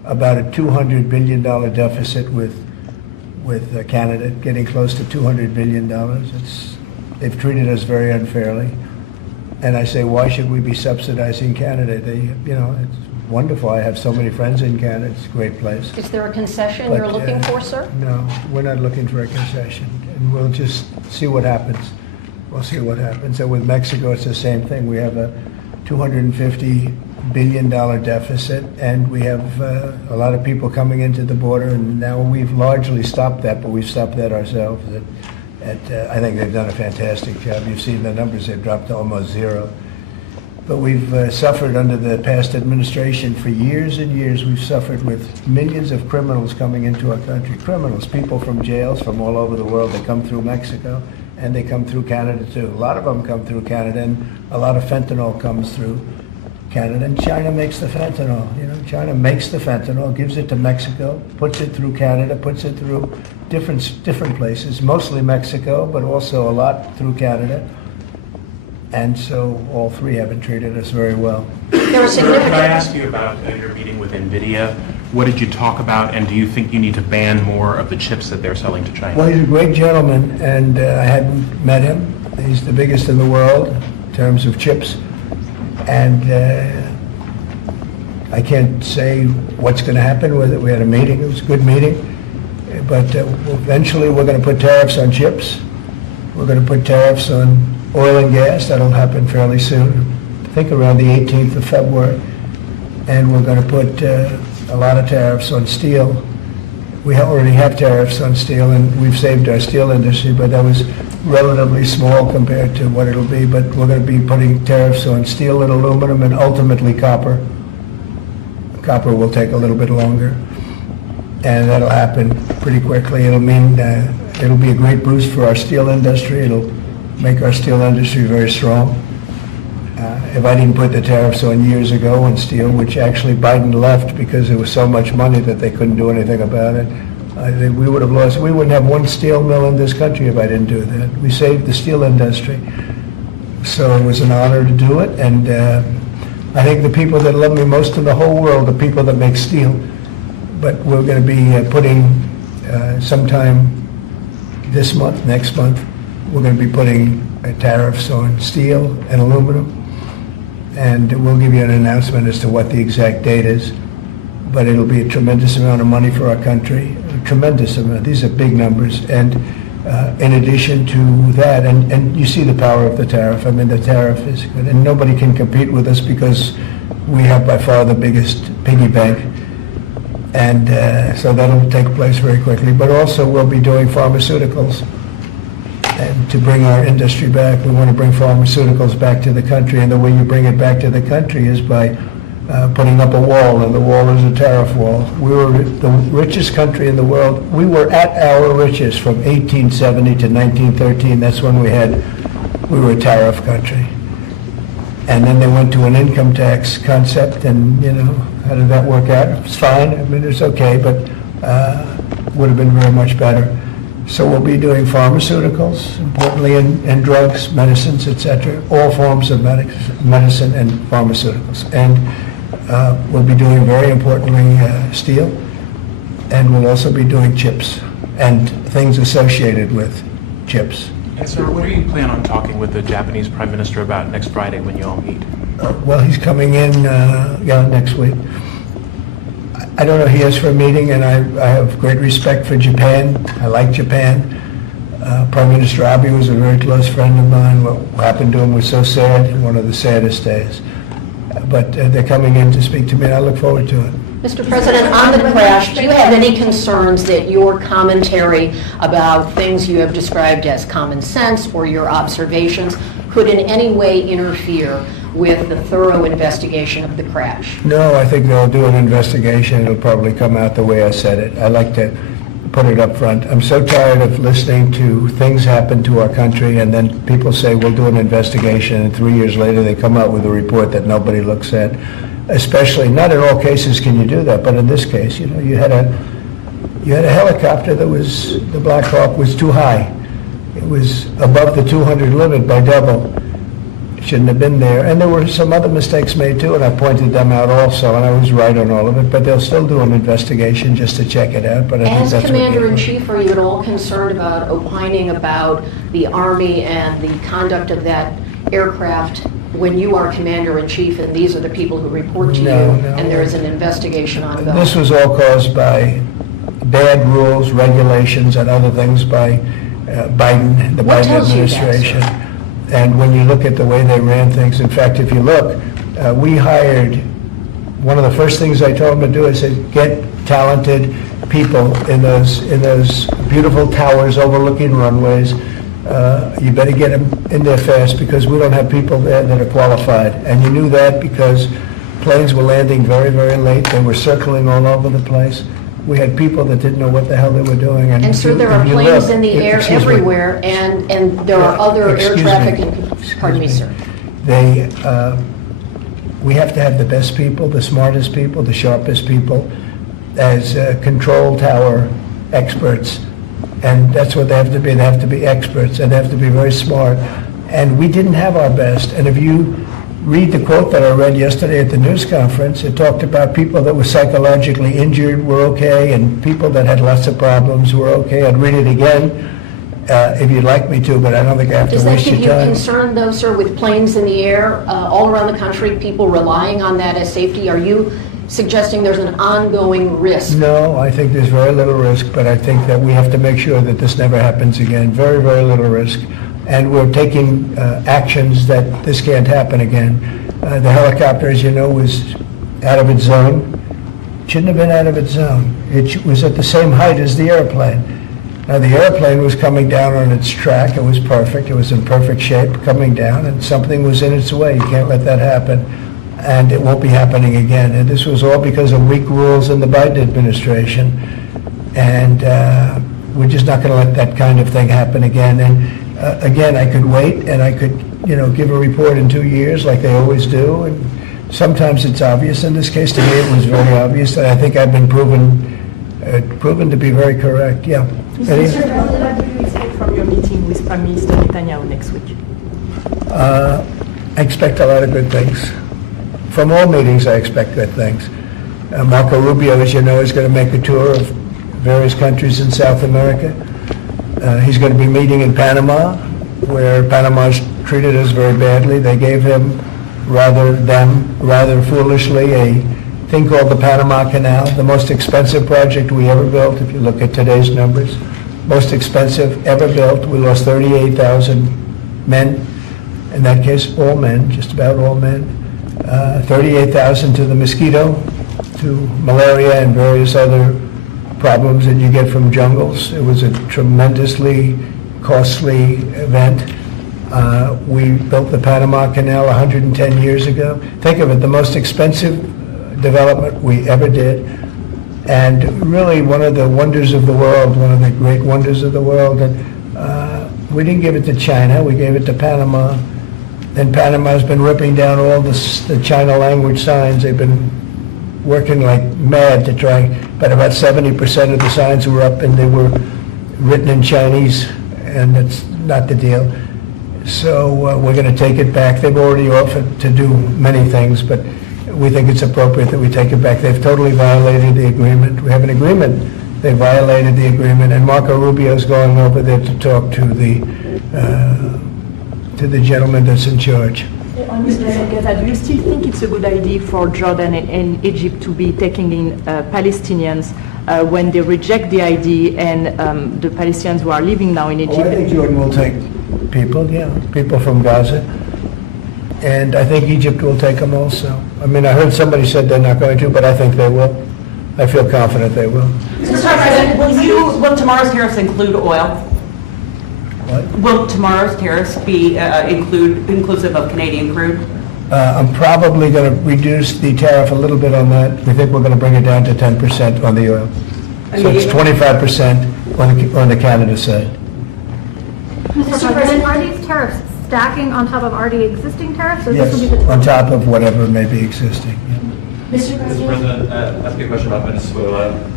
about a $200 billion deficit with Canada, getting close to $200 billion. They've treated us very unfairly. And I say, why should we be subsidizing Canada? It's wonderful. I have so many friends in Canada. It's a great place. Is there a concession But, you're looking for, sir? No, we're not looking for a concession, and we'll just see what happens. We'll see what happens. And with Mexico, it's the same thing. We have a $250 billion deficit, and we have a lot of people coming into the border, and now we've largely stopped that, but we've stopped that ourselves. I think they've done a fantastic job. You've seen the numbers. They've dropped to almost zero. But we've suffered under the past administration for years and years. We've suffered with millions of criminals coming into our country. Criminals, people from jails from all over the world. They come through Mexico, and they come through Canada too. A lot of them come through Canada, and a lot of fentanyl comes through Canada. And China makes the fentanyl. China makes the fentanyl, gives it to Mexico, puts it through Canada, puts it through different places, mostly Mexico, but also a lot through Canada. And so all three haven't treated us very well. There are Sir, could significant... I ask you about your meeting with NVIDIA? What did you talk about, and do you think you need to ban more of the chips that they're selling to China? Well, he's a great gentleman, and I hadn't met him. He's the biggest in the world in terms of chips. And I can't say what's going to happen with it. We had a meeting. It was a good meeting. But eventually we're going to put tariffs on chips. We're going to put tariffs on oil and gas. That'll happen fairly soon. I think around the 18th of February. And we're going to put a lot of tariffs on steel. We already have tariffs on steel, and we've saved our steel industry, but that was relatively small compared to what it'll be. But we're going to be putting tariffs on steel and aluminum and ultimately copper. Copper will take a little bit longer, and that'll happen pretty quickly. It'll mean it'll be a great boost for our steel industry. It'll make our steel industry very strong. If I didn't put the tariffs on years ago on steel, which actually Biden left because there was so much money that they couldn't do anything about it, we would have lost. We wouldn't have one steel mill in this country if I didn't do that. We saved the steel industry. So it was an honor to do it, and I think the people that love me most in the whole world are people that make steel. But we're going to be putting sometime this month, next month, we're going to be putting tariffs on steel and aluminum. And we'll give you an announcement as to what the exact date is. But it'll be a tremendous amount of money for our country, a tremendous amount. These are big numbers. And in addition to that, and you see the power of the tariff. I mean, the tariff is good. And nobody can compete with us because we have by far the biggest piggy bank. And so that'll take place very quickly. But also we'll be doing pharmaceuticals. And to bring our industry back, we want to bring pharmaceuticals back to the country. And the way you bring it back to the country is by putting up a wall, and the wall is a tariff wall. We were the richest country in the world. We were at our richest from 1870 to 1913. That's when we were a tariff country. And then they went to an income tax concept, and how did that work out? It's fine. I mean, it's okay, but would have been very much better. So we'll be doing pharmaceuticals, importantly, and drugs, medicines, etc., all forms of medicine and pharmaceuticals. And we'll be doing, very importantly, steel, and we'll also be doing chips and things associated with chips. And sir, what do you plan on talking with the Japanese Prime Minister about next Friday when you all meet? Well, he's coming in, next week. I don't know, he asked for a meeting, and I have great respect for Japan. I like Japan. Prime Minister Abe was a very close friend of mine. What happened to him was so sad, one of the saddest days. But they're coming in to speak to me, and I look forward to it. Mr. President, on the crash, do you have any concerns that your commentary about things you have described as common sense or your observations could in any way interfere with the thorough investigation of the crash? No, I think they'll do an investigation. It'll probably come out the way I said it. I like to put it up front. I'm so tired of listening to things happen to our country, and then people say, we'll do an investigation, and 3 years later they come out with a report that nobody looks at. Especially, not in all cases can you do that, but in this case, you had a helicopter that was, the Black Hawk was too high. It was above the 200 limit by double. shouldn't have been there. And there were some other mistakes made too, and I pointed them out also, and I was right on all of it, but they'll still do an investigation just to check it out, but I think As that's what they- Commander-in-Chief, are you at all concerned about opining about the Army and the conduct of that aircraft when you are Commander-in-Chief and these are the people who report to you No. and there is an investigation ongoing? This was all caused by bad rules, regulations, and other things by Biden, the What Biden tells you that, sir? administration. And when you look at the way they ran things, in fact, if you look, we hired, one of the first things I told them to do, I said, get talented people in those beautiful towers overlooking runways. You better get them in there fast because we don't have people there that are qualified. And you knew that because planes were landing very, very late. They were circling all over the place. We had people that didn't know what the hell they were doing. And sir, there are if you planes look- in the air excuse me. everywhere and there are other air Excuse traffic, me. pardon me, sir. They, we have to have the best people, the smartest people, the sharpest people as control tower experts. And that's what they have to be. They have to be experts and they have to be very smart. And we didn't have our best. And if you read the quote that I read yesterday at the news conference, it talked about people that were psychologically injured were okay and people that had lots of problems were okay. I'd read it again if you'd like me to, but I don't think I have to Does that waste give your you time. concern though, sir, with planes in the air all around the country, people relying on that as safety? Are you suggesting there's an ongoing risk? No, I think there's very little risk, but I think that we have to make sure that this never happens again. Very, very little risk. And we're taking actions that this can't happen again. The helicopter, as you know, was out of its zone. Shouldn't have been out of its zone. It was at the same height as the airplane. Now, the airplane was coming down on its track. It was perfect. It was in perfect shape coming down, and something was in its way. You can't let that happen. And it won't be happening again. And this was all because of weak rules in the Biden administration. And we're just not going to let that kind of thing happen again. And again, I could wait and I could, give a report in 2 years like they always do. And sometimes it's obvious. In this case, to me, it was very obvious. And I think I've been proven to be very correct. Yeah. Eddie? Mr. President, what do you expect from your meeting with Prime Minister Netanyahu next week? I expect a lot of good things. From all meetings, I expect good things. Marco Rubio, as you know, is going to make a tour of various countries in South America. He's going to be meeting in Panama, where Panama's treated us very badly. They gave him, rather foolishly, a thing called the Panama Canal, the most expensive project we ever built, if you look at today's numbers. Most expensive ever built. We lost 38,000 men. In that case, all men, just about all men. 38,000 to the mosquito, to malaria and various other problems that you get from jungles. It was a tremendously costly event. We built the Panama Canal 110 years ago. Think of it, the most expensive development we ever did. And really one of the wonders of the world, one of the great wonders of the world. And we didn't give it to China, we gave it to Panama. And Panama's been ripping down all the China language signs. They've been working like mad to try, but about 70% of the signs were up and they were written in Chinese, and that's not the deal. So we're going to take it back. They've already offered to do many things, but we think it's appropriate that we take it back. They've totally violated the agreement. We have an agreement. They violated the agreement, and Marco Rubio's going over there to talk to the gentleman that's in charge. Mr. Gaza, do you still think it's a good idea for Jordan and Egypt to be taking in Palestinians when they reject the ID and the Palestinians who are living now in Egypt? I think Jordan will take people, people from Gaza. And I think Egypt will take them also. I mean, I heard somebody said they're not going to, but I think they will. I feel confident they will. Mr. President, will tomorrow's tariffs include oil? What? Will tomorrow's tariffs be inclusive of Canadian crude? I'm probably going to reduce the tariff a little bit on that. We think we're going to bring it down to 10% on the oil. So it's 25% on the Canada side. Mr. President, are these tariffs stacking on top of already existing tariffs? Or this will be Yes, the on top of whatever may be existing. Yeah. Mr. Mr. President, ask you a question about Venezuela.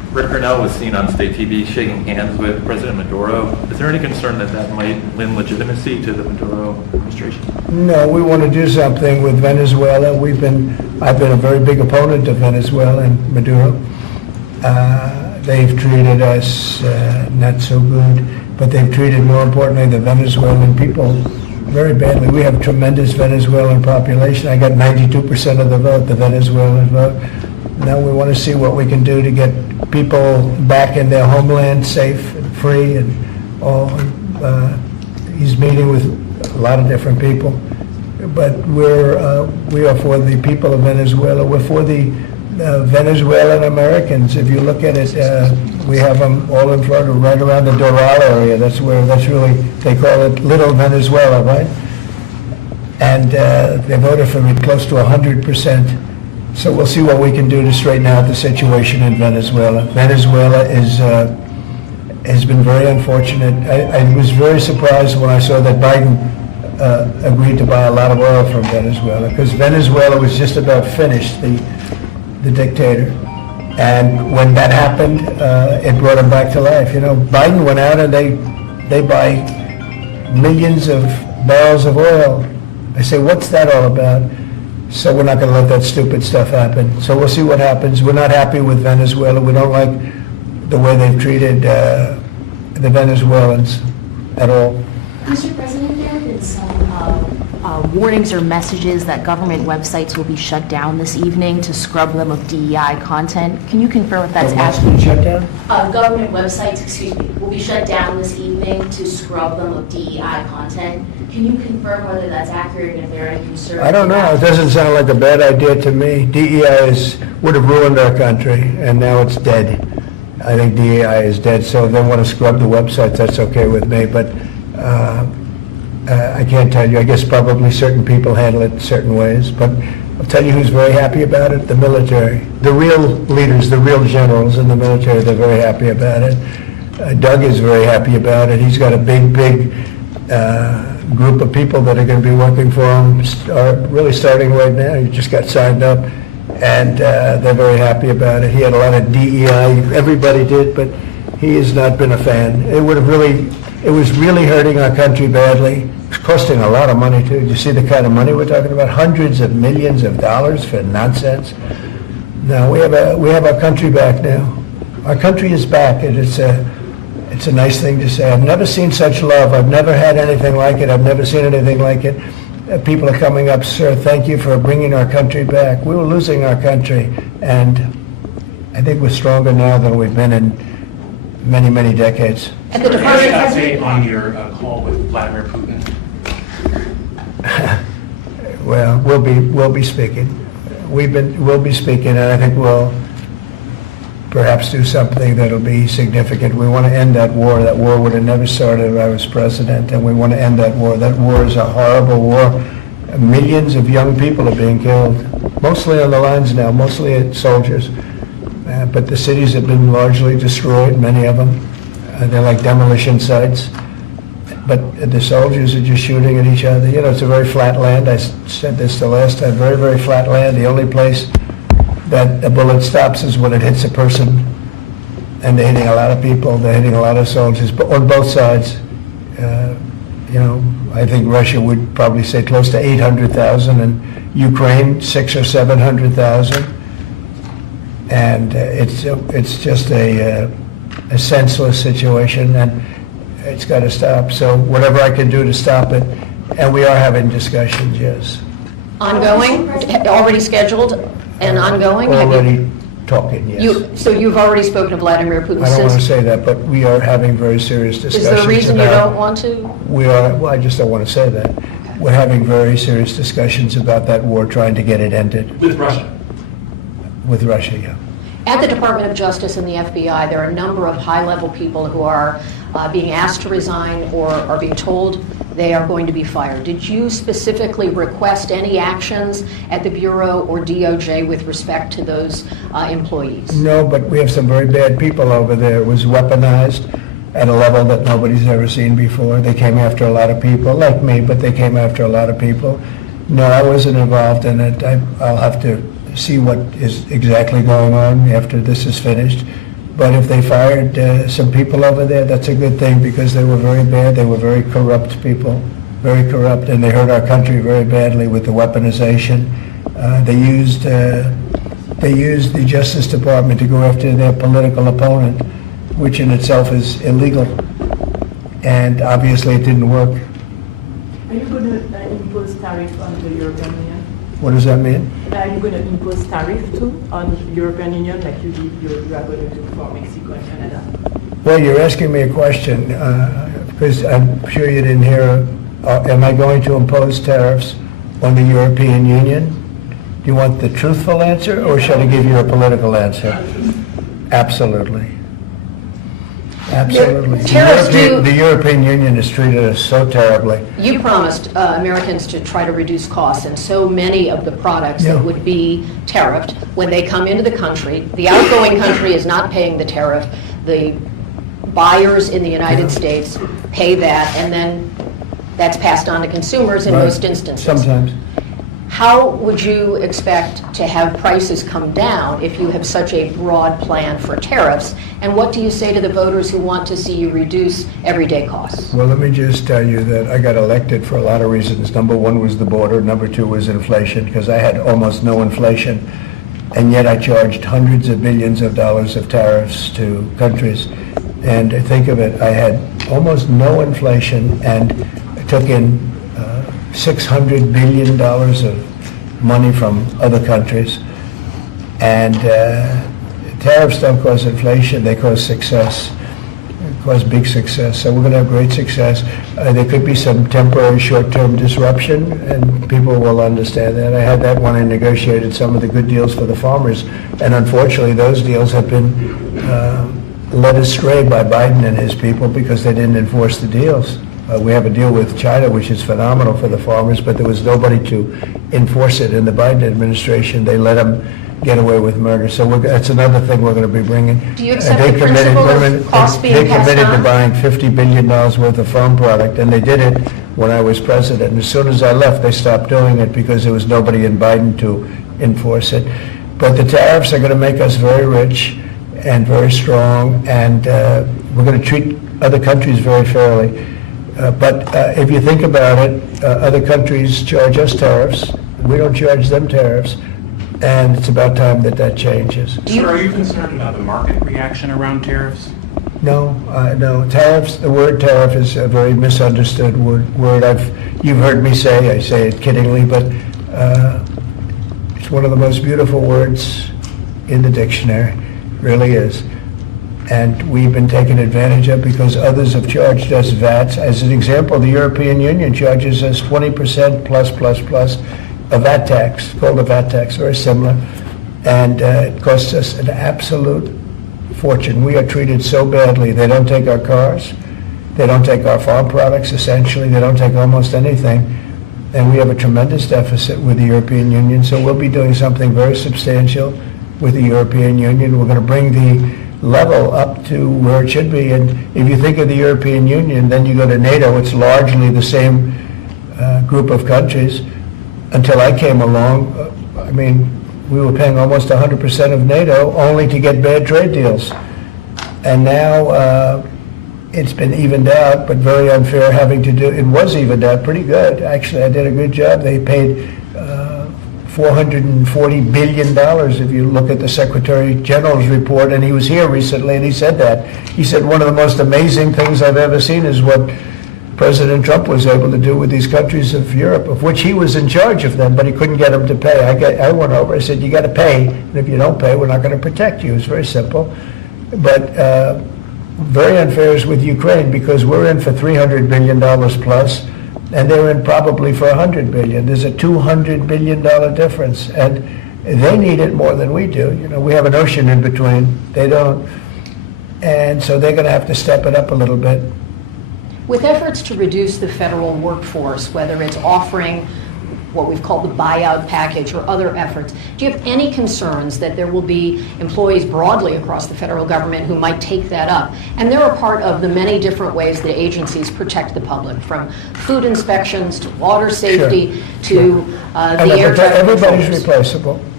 Rick Grenell was seen on state TV shaking hands with President Maduro. Is there any concern that that might lend legitimacy to the Maduro administration? No, we want to do something with Venezuela. I've been a very big opponent of Venezuela and Maduro. They've treated us not so good, but they've treated, more importantly, the Venezuelan people very badly. We have tremendous Venezuelan population. I got 92% of the vote, the Venezuelan vote. Now we want to see what we can do to get people back in their homeland safe and free and all. He's meeting with a lot of different people, but we are for the people of Venezuela. We're for the Venezuelan Americans. If you look at it, we have them all in Florida, right around the Doral area. That's really, they call it Little Venezuela, right? And they voted for me close to 100%. So we'll see what we can do to straighten out the situation in Venezuela. Venezuela has been very unfortunate. I was very surprised when I saw that Biden agreed to buy a lot of oil from Venezuela, because Venezuela was just about finished, the dictator. And when that happened, it brought him back to life. You know, Biden went out and they buy millions of barrels of oil. I say, what's that all about? So we're not going to let that stupid stuff happen. So we'll see what happens. We're not happy with Venezuela. We don't like the way they've treated the Venezuelans at all. Mr. President, there have been some warnings or messages that government websites will be shut down this evening to scrub them of DEI content. Can you confirm if that's accurate? Shut down? Government websites, will be shut down this evening to scrub them of DEI content. Can you confirm whether that's accurate and if there are any concerns? I don't know. It doesn't sound like a bad idea to me. DEI would have ruined our country, and now it's dead. I think DEI is dead, so if they want to scrub the websites, that's okay with me. But I can't tell you. I guess probably certain people handle it certain ways. But I'll tell you who's very happy about it, the military. The real leaders, the real generals in the military, they're very happy about it. Doug is very happy about it. He's got a big group of people that are going to be working for him, really starting right now. He just got signed up, and they're very happy about it. He had a lot of DEI, everybody did, but he has not been a fan. It was really hurting our country badly. It's costing a lot of money too. You see the kind of money we're talking about? Hundreds of millions of dollars for nonsense. No, we have our country back now. Our country is back, and it's a nice thing to say. I've never seen such love. I've never had anything like it. I've never seen anything like it. People are coming up, sir, thank you for bringing our country back. We were losing our country, and I think we're stronger now than we've been in many, many decades. At the Any Department update on your call with Vladimir Putin? Well, we'll be speaking. We'll be speaking, and I think we'll perhaps do something that'll be significant. We want to end that war. That war would have never started if I was president, and we want to end that war. That war is a horrible war. Millions of young people are being killed, mostly on the lines now, mostly soldiers. But the cities have been largely destroyed, many of them. They're like demolition sites. But the soldiers are just shooting at each other. You know, it's a very flat land. I said this the last time, very, very flat land. The only place that a bullet stops is when it hits a person. And they're hitting a lot of people. They're hitting a lot of soldiers, but on both sides. You know, I think Russia would probably say close to 800,000, and Ukraine 600,000 or 700,000. And it's just a senseless situation, and it's got to stop. So whatever I can do to stop it, and we are having discussions, yes. ongoing, already scheduled and ongoing? Have you- Already talking, yes. So you've already spoken to Vladimir Putin I don't want to since? say that, but we are having very serious Is discussions. there a reason you about- don't want to? We are, well, I just don't want to say that. We're having very serious discussions about that war, trying to get it ended With Russia? with Russia, yeah. At the Department of Justice and the FBI, there are a number of high-level people who are being asked to resign or are being told they are going to be fired. Did you specifically request any actions at the Bureau or DOJ with respect to those employees? No, but we have some very bad people over there. It was weaponized at a level that nobody's ever seen before. They came after a lot of people, like me, but they came after a lot of people. No, I wasn't involved in it. I'll have to see what is exactly going on after this is finished. But if they fired some people over there, that's a good thing, because they were very bad. They were very corrupt people, very corrupt, and they hurt our country very badly with the weaponization. They used the Justice Department to go after their political opponent, which in itself is illegal. And obviously it didn't work. Are you going to impose tariff on the European Union? What does that mean? Are you going to impose tariff too on the European Union like you are going to do for Mexico and Canada? Well, you're asking me a question, because I'm sure you didn't hear, am I going to impose tariffs on the European Union? Do you want the truthful answer, or should I give you a political answer? Absolutely. Absolutely. Tariffs do- The European Union has treated us so terribly. You promised Americans to try to reduce costs, and so many of the products Yeah. that would be tariffed, when they come into the country, the outgoing country is not paying the tariff. The buyers in the United States pay that, and then that's passed on to consumers in Right. most instances. Sometimes. How would you expect to have prices come down if you have such a broad plan for tariffs? And what do you say to the voters who want to see you reduce everyday costs? Well, let me just tell you that I got elected for a lot of reasons. Number one was the border. Number two was inflation, because I had almost no inflation. And yet I charged hundreds of billions of dollars of tariffs to countries. And think of it, I had almost no inflation and took in $600 billion of money from other countries. And tariffs don't cause inflation, they cause success, cause big success. So we're going to have great success. There could be some temporary short-term disruption, and people will understand that. I had that when I negotiated some of the good deals for the farmers, and unfortunately those deals have been led astray by Biden and his people because they didn't enforce the deals. We have a deal with China, which is phenomenal for the farmers, but there was nobody to enforce it in the Biden administration. They let them get away with murder. So that's another thing we're going to be bringing. Do you accept They the committed- principle wait a minute, of costs being They passed committed to on? buying $50 billion worth of farm product, and they did it when I was president. And as soon as I left, they stopped doing it because there was nobody in Biden to enforce it. But the tariffs are going to make us very rich and very strong, and we're going to treat other countries very fairly. But if you think about it, other countries charge us tariffs. We don't charge them tariffs, and it's about time that that changes. Sir, are you concerned about the market reaction around tariffs? No, no. Tariffs, the word tariff is a very misunderstood word. You've heard me say, I say it kiddingly, but it's one of the most beautiful words in the dictionary, really is. And we've been taken advantage of because others have charged us VATs. As an example, the European Union charges us 20% plus a VAT tax, called a VAT tax, very similar. And it costs us an absolute fortune. We are treated so badly. They don't take our cars. They don't take our farm products, essentially. They don't take almost anything. And we have a tremendous deficit with the European Union. So we'll be doing something very substantial with the European Union. We're going to bring the level up to where it should be. And if you think of the European Union, then you go to NATO, it's largely the same group of countries. Until I came along, I mean, we were paying almost 100% of NATO only to get bad trade deals. And now it's been evened out, but very unfair having to do, it was evened out pretty good. Actually, I did a good job. They paid $440 billion if you look at the Secretary General's report, and he was here recently and he said that. He said one of the most amazing things I've ever seen is what President Trump was able to do with these countries of Europe, of which he was in charge of them, but he couldn't get them to pay. I went over, I said, you got to pay, and if you don't pay, we're not going to protect you. It's very simple. But very unfair is with Ukraine because we're in for $300 billion plus, and they're in probably for $100 billion. There's a $200 billion difference, and they need it more than we do. You know, we have an ocean in between. They don't. And so they're going to have to step it up a little bit. With efforts to reduce the federal workforce, whether it's offering what we've called the buyout package or other efforts, do you have any concerns that there will be employees broadly across the federal government who might take that up? And they're a part of the many different ways that agencies protect the public, from food inspections to water safety to the air traffic Everybody's controllers. replaceable.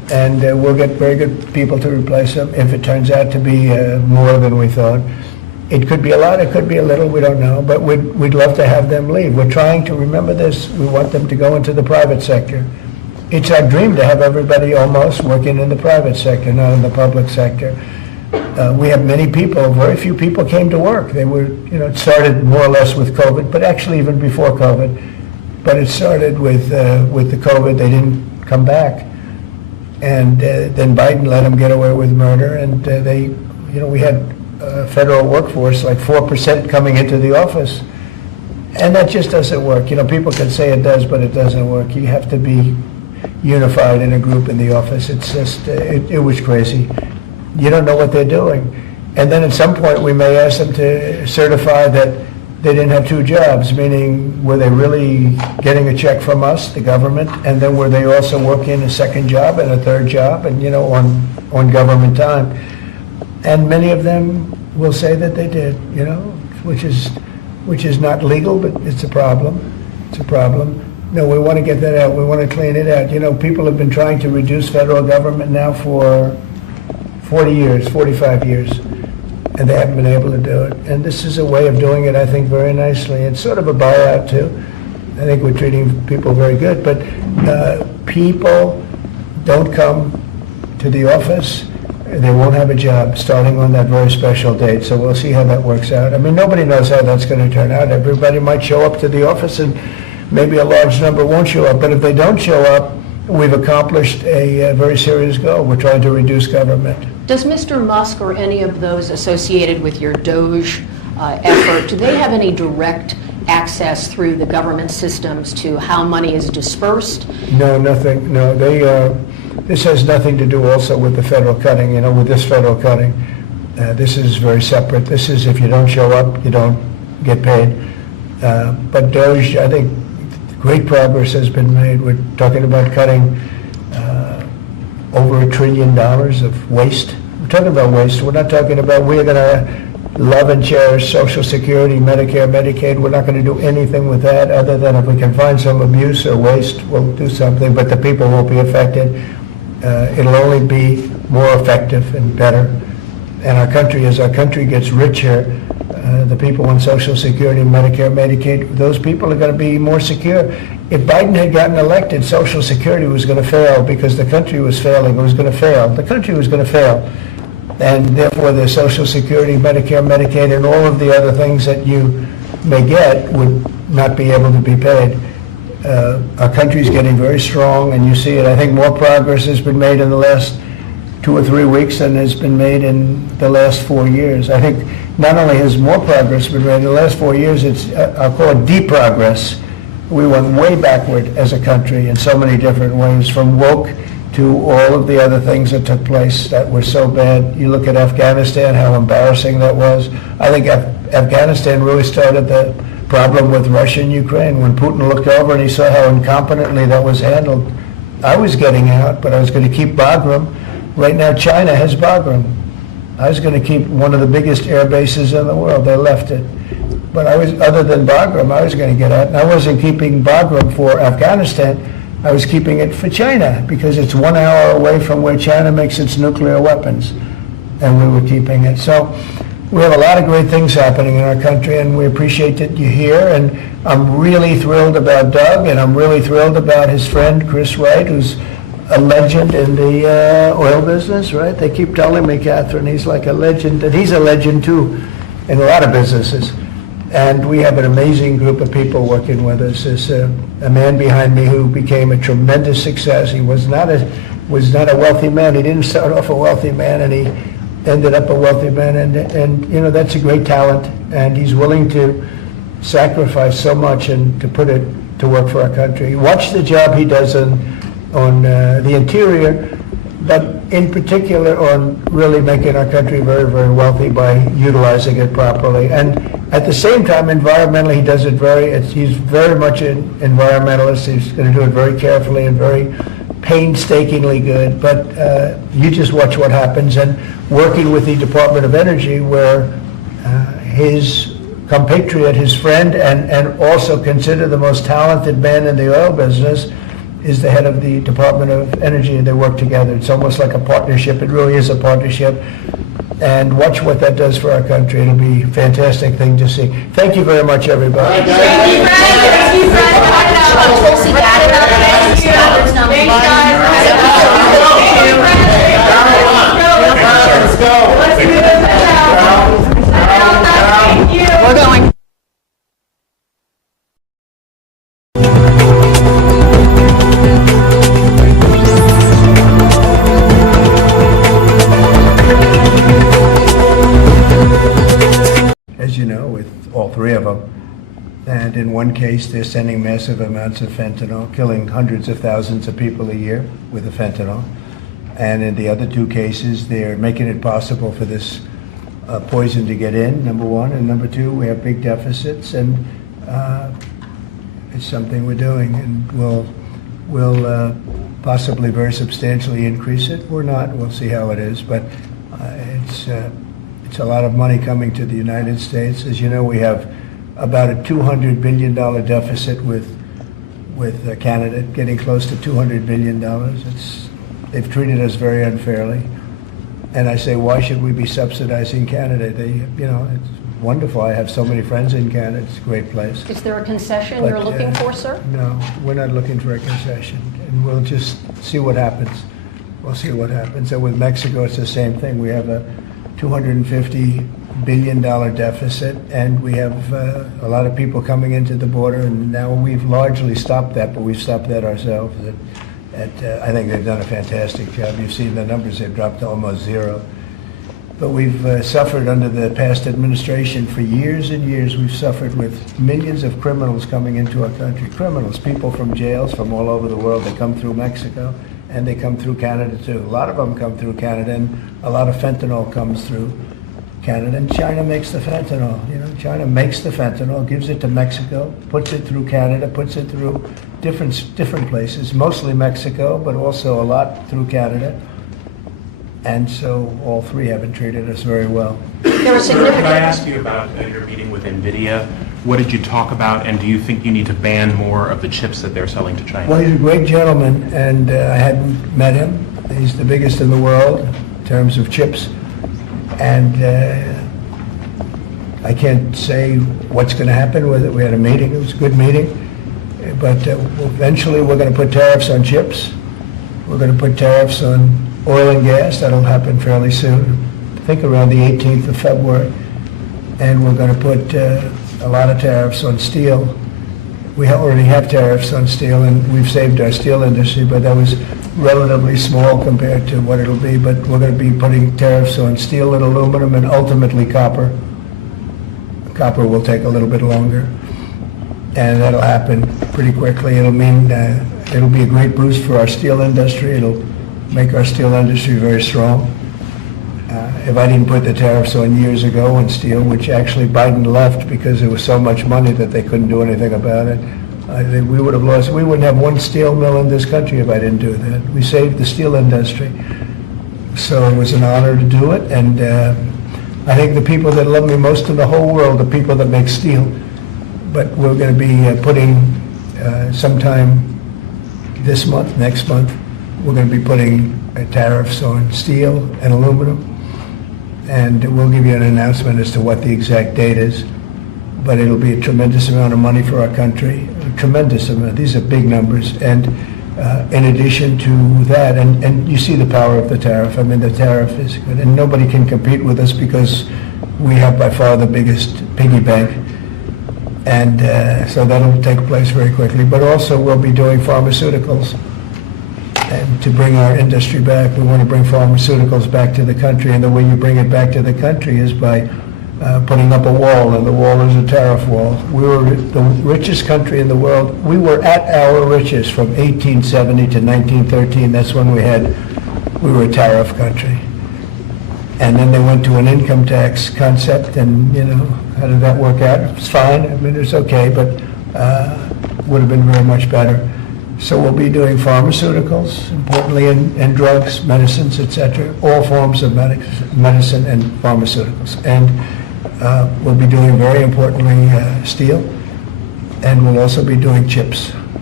and we'll get very good people to replace them if it turns out to be more than we thought. It could be a lot, it could be a little, we don't know, but we'd love to have them leave. We're trying to remember this. We want them to go into the private sector. It's our dream to have everybody almost working in the private sector, not in the public sector. We have many people, very few people came to work. They were, it started more or less with COVID, but actually even before COVID. But it started with the COVID, they didn't come back. And then Biden let them get away with murder, and we had federal workforce, like 4% coming into the office. And that just doesn't work. People can say it does, but it doesn't work. You have to be unified in a group in the office. It's just, it was crazy. You don't know what they're doing. And then at some point, we may ask them to certify that they didn't have two jobs, meaning were they really getting a check from us, the government, and then were they also working a second job and a third job, and on government time? And many of them will say that they did, which is not legal, but it's a problem. It's a problem. No, we want to get that out. We want to clean it out. People have been trying to reduce federal government now for 40 years, 45 years, and they haven't been able to do it. And this is a way of doing it, I think, very nicely. It's sort of a buyout, too. I think we're treating people very good, but people don't come to the office. They won't have a job starting on that very special date, so we'll see how that works out. I mean, nobody knows how that's going to turn out. Everybody might show up to the office, and maybe a large number won't show up. But if they don't show up, we've accomplished a very serious goal. We're trying to reduce government. Does Mr. Musk or any of those associated with your DOGE effort, do they have any direct access through the government systems to how money is dispersed? No, nothing. No, this has nothing to do also with the federal cutting, with this federal cutting. This is very separate. This is if you don't show up, you don't get paid. But DOGE, I think great progress has been made. We're talking about cutting over $1 trillion of waste. We're talking about waste. We're not talking about we're going to love and cherish Social Security, Medicare, Medicaid. We're not going to do anything with that other than if we can find some abuse or waste, we'll do something, but the people won't be affected. It'll only be more effective and better. And our country, as our country gets richer, the people on Social Security, Medicare, Medicaid, those people are going to be more secure. If Biden had gotten elected, Social Security was going to fail because the country was failing. It was going to fail. The country was going to fail. And therefore, the Social Security, Medicare, Medicaid, and all of the other things that you may get would not be able to be paid. Our country's getting very strong, and you see it. I think more progress has been made in the last 2 or 3 weeks than has been made in the last 4 years. I think not only has more progress been made in the last 4 years, it's, I'll call it deep progress. We went way backward as a country in so many different ways, from woke to all of the other things that took place that were so bad. You look at Afghanistan, how embarrassing that was. I think Afghanistan really started the problem with Russia and Ukraine. When Putin looked over and he saw how incompetently that was handled, I was getting out, but I was going to keep Bagram. Right now, China has Bagram. I was going to keep one of the biggest air bases in the world. They left it. But other than Bagram, I was going to get out. And I wasn't keeping Bagram for Afghanistan. I was keeping it for China because it's 1 hour away from where China makes its nuclear weapons. And we were keeping it. So we have a lot of great things happening in our country, and we appreciate that you're here. And I'm really thrilled about Doug, and I'm really thrilled about his friend, Chris Wright, who's a legend in the oil business, right? They keep telling me, Catherine, he's like a legend, and he's a legend too in a lot of businesses. And we have an amazing group of people working with us. There's a man behind me who became a tremendous success. He was not a wealthy man. He didn't start off a wealthy man, and he ended up a wealthy man. And that's a great talent. And he's willing to sacrifice so much and to put it to work for our country. Watch the job he does on the interior, but in particular on really making our country very, very wealthy by utilizing it properly. And at the same time, environmentally, he does it he's very much an environmentalist. He's going to do it very carefully and very painstakingly good. But you just watch what happens. And working with the Department of Energy, where his compatriot, his friend, and also considered the most talented man in the oil business, is the head of the Department of Energy, and they work together. It's almost like a partnership. It really is a partnership. And watch what that does for our country. It'll be a fantastic thing to see. Thank you very much, everybody. Tulsi We're going. As you know, with all three of them. And in one case, they're sending massive amounts of fentanyl, killing hundreds of thousands of people a year with the fentanyl. And in the other two cases, they're making it possible for this poison to get in, number one. And number two, we have big deficits, and it's something we're doing. And we'll possibly very substantially increase it. We're not. We'll see how it is. But it's a lot of money coming to the United States. As you know, we have about a $200 billion deficit with Canada, getting close to $200 billion. They've treated us very unfairly. And I say, why should we be subsidizing Canada? It's wonderful. I have so many friends in Canada. It's a great place. Is there a concession But, you're looking for, sir? No, we're not looking for a concession. And we'll just see what happens. We'll see what happens. And with Mexico, it's the same thing. We have a $250 billion deficit, and we have a lot of people coming into the border, and now we've largely stopped that, but we've stopped that ourselves. I think they've done a fantastic job. You've seen the numbers, they've dropped to almost zero. But we've suffered under the past administration for years and years. We've suffered with millions of criminals coming into our country. Criminals, people from jails from all over the world. They come through Mexico, and they come through Canada too. A lot of them come through Canada, and a lot of fentanyl comes through Canada. And China makes the fentanyl. China makes the fentanyl, gives it to Mexico, puts it through Canada, puts it through different places, mostly Mexico, but also a lot through Canada. And so all three haven't treated us very well. There are Sir, could I significant. ask you about your meeting with NVIDIA? What did you talk about, and do you think you need to ban more of the chips that they're selling to China? Well, he's a great gentleman, and I hadn't met him. He's the biggest in the world in terms of chips. And I can't say what's going to happen with it. We had a meeting. It was a good meeting. But eventually we're going to put tariffs on chips. We're going to put tariffs on oil and gas. That'll happen fairly soon. I think around the 18th of February. And we're going to put a lot of tariffs on steel. We already have tariffs on steel, and we've saved our steel industry, but that was relatively small compared to what it'll be. But we're going to be putting tariffs on steel and aluminum and ultimately copper. Copper will take a little bit longer, and that'll happen pretty quickly. It'll mean it'll be a great boost for our steel industry. It'll make our steel industry very strong. If I didn't put the tariffs on years ago on steel, which actually Biden left because there was so much money that they couldn't do anything about it, I think we would have lost. We wouldn't have one steel mill in this country if I didn't do that. We saved the steel industry. So it was an honor to do it, and I think the people that love me most in the whole world are people that make steel. But we're going to be putting sometime this month, next month, we're going to be putting tariffs on steel and aluminum. And we'll give you an announcement as to what the exact date is. But it'll be a tremendous amount of money for our country, a tremendous amount. These are big numbers. And in addition to that, and you see the power of the tariff. I mean, the tariff is good. And nobody can compete with us because we have by far the biggest piggy bank. And so that'll take place very quickly. But also we'll be doing pharmaceuticals. And to bring our industry back, we want to bring pharmaceuticals back to the country. And the way you bring it back to the country is by putting up a wall, and the wall is a tariff wall. We were the richest country in the world. We were at our richest from 1870 to 1913. That's when we were a tariff country. And then they went to an income tax concept, and how did that work out? It's fine. I mean, it's okay, but would have been very much better. So we'll be doing pharmaceuticals, importantly, and drugs, medicines, etc., all forms of medicine and pharmaceuticals. And we'll be doing, very importantly, steel, and we'll also be doing chips.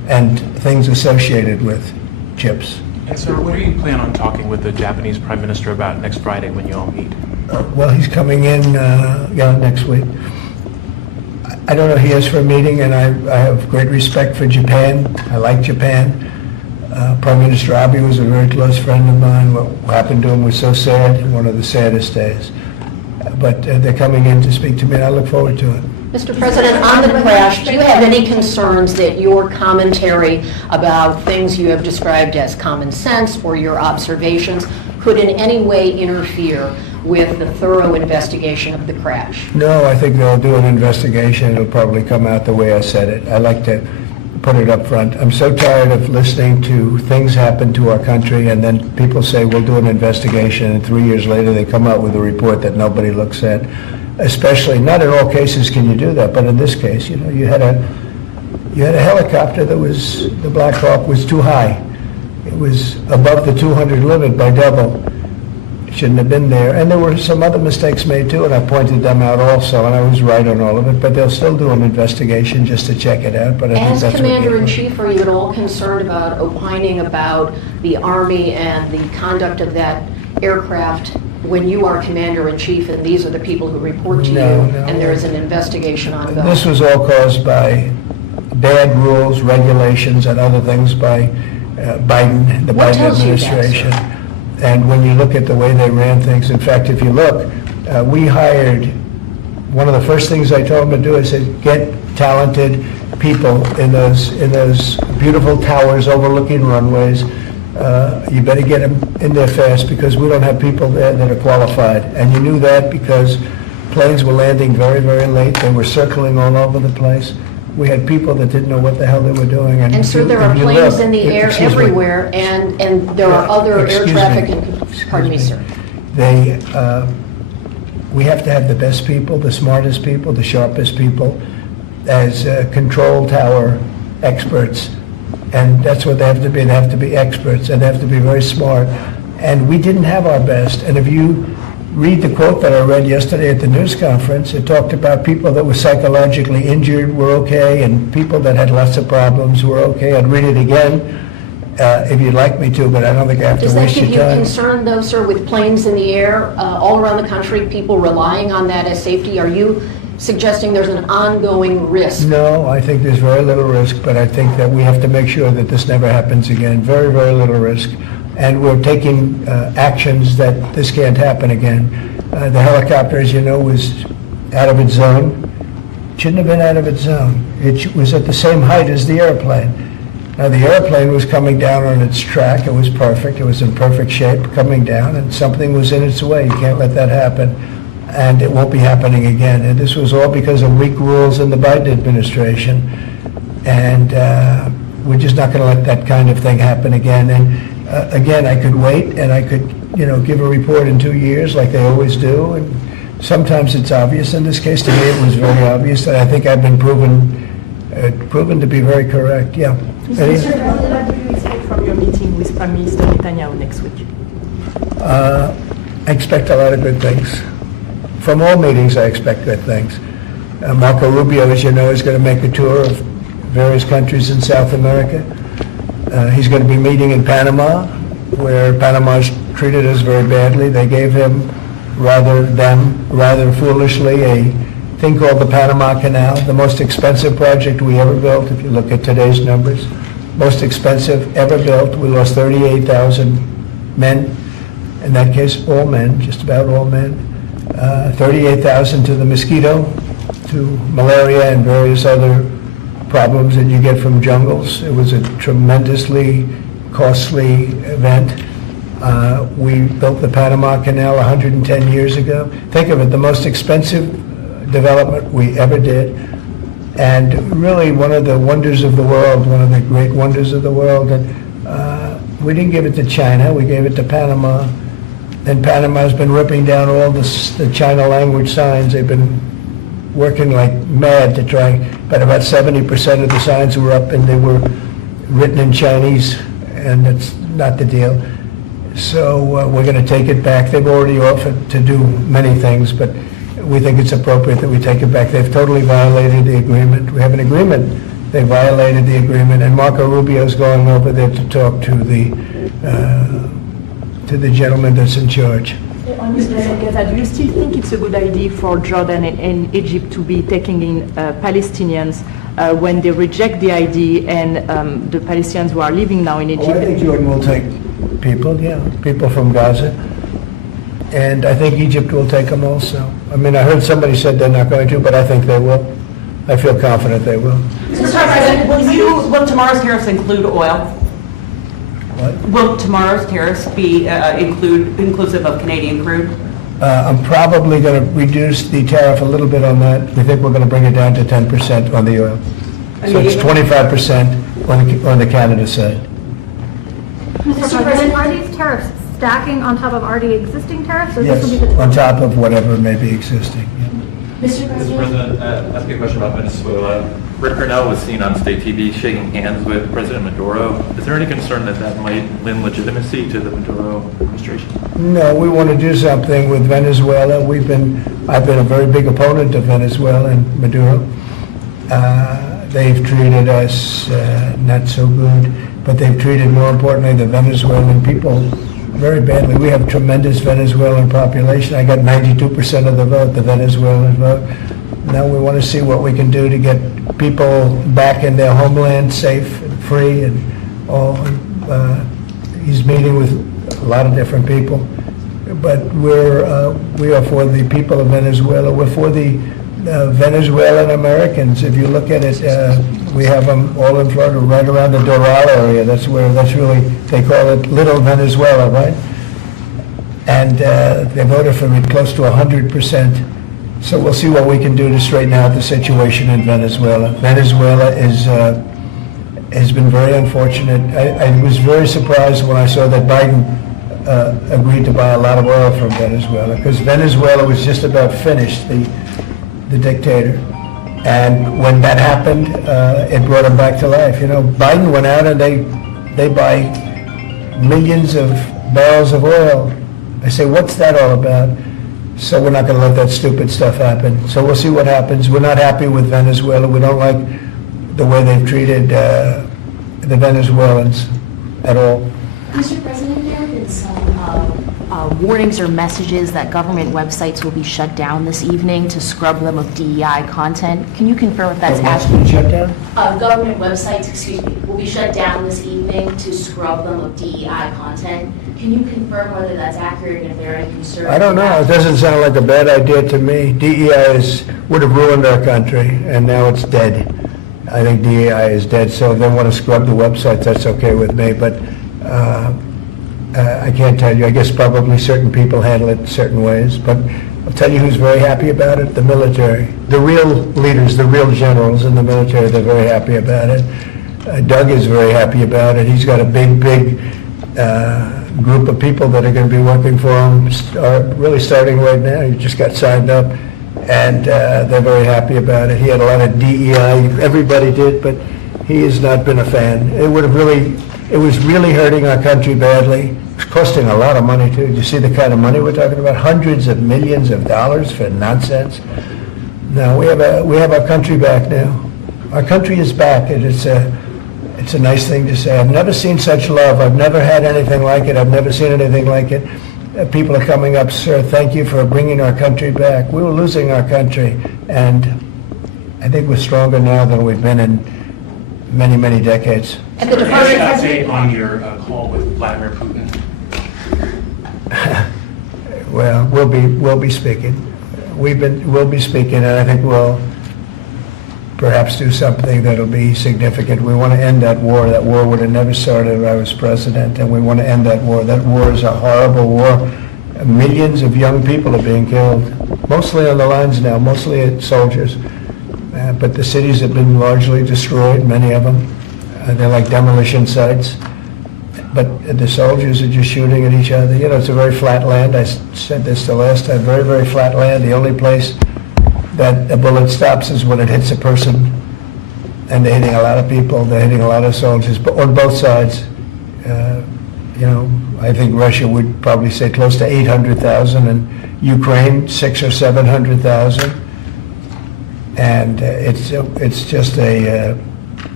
and things associated with chips. And sir, what do you plan on talking with the Japanese Prime Minister about next Friday when you all meet? Well, he's coming in, next week. I don't know who he is for a meeting, and I have great respect for Japan. I like Japan. Prime Minister Abe was a very close friend of mine. What happened to him was so sad, one of the saddest days. But they're coming in to speak to me, and I look forward to it. Mr. President, on the crash, do you have any concerns that your commentary about things you have described as common sense or your observations could in any way interfere with the thorough investigation of the crash? No, I think they'll do an investigation. It'll probably come out the way I said it. I like to put it up front. I'm so tired of listening to things happen to our country, and then people say, we'll do an investigation, and 3 years later they come out with a report that nobody looks at. Especially, not in all cases can you do that, but in this case, you had a helicopter that was, the Black Hawk was too high. It was above the 200 limit by double. It shouldn't have been there. And there were some other mistakes made too, and I pointed them out also, and I was right on all of it, but they'll still do an investigation just to check it out. But I think As that's what you do. Commander-in-Chief, are you at all concerned about opining about the Army and the conduct of that aircraft when you are Commander-in-Chief and these are the people who report to you No. and there is an investigation ongoing? This was all caused by bad rules, regulations, and other things by Biden, the What Biden tells you that, sir? administration. And when you look at the way they ran things, in fact, if you look, we hired, one of the first things I told them to do, I said, get talented people in those beautiful towers overlooking runways. You better get them in there fast because we don't have people there that are qualified. And you knew that because planes were landing very, very late. They were circling all over the place. We had people that didn't know what the hell they were doing. And sir, there are if you planes look- in the air excuse me. everywhere and there are other air Excuse traffic me. and, pardon me, sir. We have to have the best people, the smartest people, the sharpest people as control tower experts. And that's what they have to be. They have to be experts, and they have to be very smart. And we didn't have our best. And if you read the quote that I read yesterday at the news conference, it talked about people that were psychologically injured were okay, and people that had lots of problems were okay. I'd read it again if you'd like me to, but I don't think I have to Does that waste give your you time. concern though, sir, with planes in the air all around the country, people relying on that as safety? Are you suggesting there's an ongoing risk? No, I think there's very little risk, but I think that we have to make sure that this never happens again. Very, very little risk. And we're taking actions that this can't happen again. The helicopter, as you know, was out of its zone. Shouldn't have been out of its zone. It was at the same height as the airplane. Now, the airplane was coming down on its track. It was perfect. It was in perfect shape coming down, and something was in its way. You can't let that happen. And it won't be happening again. And this was all because of weak rules in the Biden administration. And we're just not going to let that kind of thing happen again. And again, I could wait and I could, give a report in 2 years like they always do. And sometimes it's obvious. In this case, to me, it was very obvious. And I think I've been proven to be very correct. Yeah. Eddie? What do you expect from your meeting with Prime Minister Netanyahu next week? I expect a lot of good things. From all meetings, I expect good things. Marco Rubio, as you know, is going to make a tour of various countries in South America. He's going to be meeting in Panama, where Panama's treated us very badly. They gave him, rather foolishly, a thing called the Panama Canal, the most expensive project we ever built, if you look at today's numbers. Most expensive ever built. We lost 38,000 men. In that case, all men, just about all men. 38,000 to the mosquito, to malaria and various other problems that you get from jungles. It was a tremendously costly event. We built the Panama Canal 110 years ago. Think of it, the most expensive development we ever did, and really one of the wonders of the world, one of the great wonders of the world. And we didn't give it to China, we gave it to Panama. And Panama's been ripping down all the China language signs. They've been working like mad to try, but about 70% of the signs were up and they were written in Chinese, and that's not the deal. So we're going to take it back. They've already offered to do many things, but we think it's appropriate that we take it back. They've totally violated the agreement. We have an agreement They violated the agreement, and Marco Rubio's going over there to talk to the gentleman that's in charge. Mr. President, do you still think it's a good idea for Jordan and Egypt to be taking in Palestinians when they reject the ID and the Palestinians who are living now in Egypt? I think Jordan will take people, people from Gaza. And I think Egypt will take them also. I mean, I heard somebody said they're not going to, but I think they will. I feel confident they will. Mr. President, will tomorrow's tariffs include oil? What? Will tomorrow's tariffs be inclusive of Canadian crude? I'm probably going to reduce the tariff a little bit on that. We think we're going to bring it down to 10% on the oil. So it's 25% on the Canada side. Mr. President, are these tariffs stacking on top of already existing tariffs? Or this will be Yes, the on top of whatever may be existing. Mr. Mr. President? President, ask you a question about Venezuela. Rick Grenell was seen on state TV shaking hands with President Maduro. Is there any concern that that might lend legitimacy to the Maduro administration? No, we want to do something with Venezuela. I've been a very big opponent of Venezuela and Maduro. They've treated us not so good, but they've treated, more importantly, the Venezuelan people very badly. We have tremendous Venezuelan population. I got 92% of the vote, the Venezuelan vote. Now we want to see what we can do to get people back in their homeland safe and free and all. He's meeting with a lot of different people, but we are for the people of Venezuela. We're for the Venezuelan Americans. If you look at it, we have them all in Florida, right around the Doral area. That's really, they call it Little Venezuela, right? And they voted for it close to 100%. So we'll see what we can do to straighten out the situation in Venezuela. Venezuela has been very unfortunate. I was very surprised when I saw that Biden agreed to buy a lot of oil from Venezuela, because Venezuela was just about finished, the dictator. And when that happened, it brought him back to life. You know, Biden went out and they buy millions of barrels of oil. I say, what's that all about? So we're not going to let that stupid stuff happen. So we'll see what happens. We're not happy with Venezuela. We don't like the way they've treated the Venezuelans at all. Mr. President, there have been some warnings or messages that government websites will be shut down this evening to scrub them of DEI content. Can you confirm if that's accurate? Shut down? Government websites, will be shut down this evening to scrub them of DEI content. Can you confirm whether that's accurate and if there are any concerns? I don't know. It doesn't sound like a bad idea to me. DEI would have ruined our country, and now it's dead. I think DEI is dead, so if they want to scrub the websites, that's okay with me. But I can't tell you. I guess probably certain people handle it certain ways. But I'll tell you who's very happy about it: the military. The real leaders, the real generals in the military, they're very happy about it. Doug is very happy about it. He's got a big group of people that are going to be working for him, really starting right now. He just got signed up, and they're very happy about it. He had a lot of DEI, everybody did, but he has not been a fan. It was really hurting our country badly. It's costing a lot of money too. Do you see the kind of money we're talking about? Hundreds of millions of dollars for nonsense. No, we have our country back now. Our country is back, and it's a nice thing to say. I've never seen such love. I've never had anything like it. I've never seen anything like it. People are coming up, sir, thank you for bringing our country back. We were losing our country, and I think we're stronger now than we've been in many, many decades. And the Any Department update on your call with Vladimir Putin? Well, we'll be speaking. We'll be speaking, and I think we'll perhaps do something that'll be significant. We want to end that war. That war would have never started if I was president, and we want to end that war. That war is a horrible war. Millions of young people are being killed, mostly on the lines now, mostly soldiers. But the cities have been largely destroyed, many of them. They're like demolition sites. But the soldiers are just shooting at each other. You know, it's a very flat land. I said this the last time, very, very flat land. The only place that a bullet stops is when it hits a person. And they're hitting a lot of people. They're hitting a lot of soldiers, but on both sides. You know, I think Russia would probably say close to 800,000, and Ukraine 600,000 or 700,000. And it's just a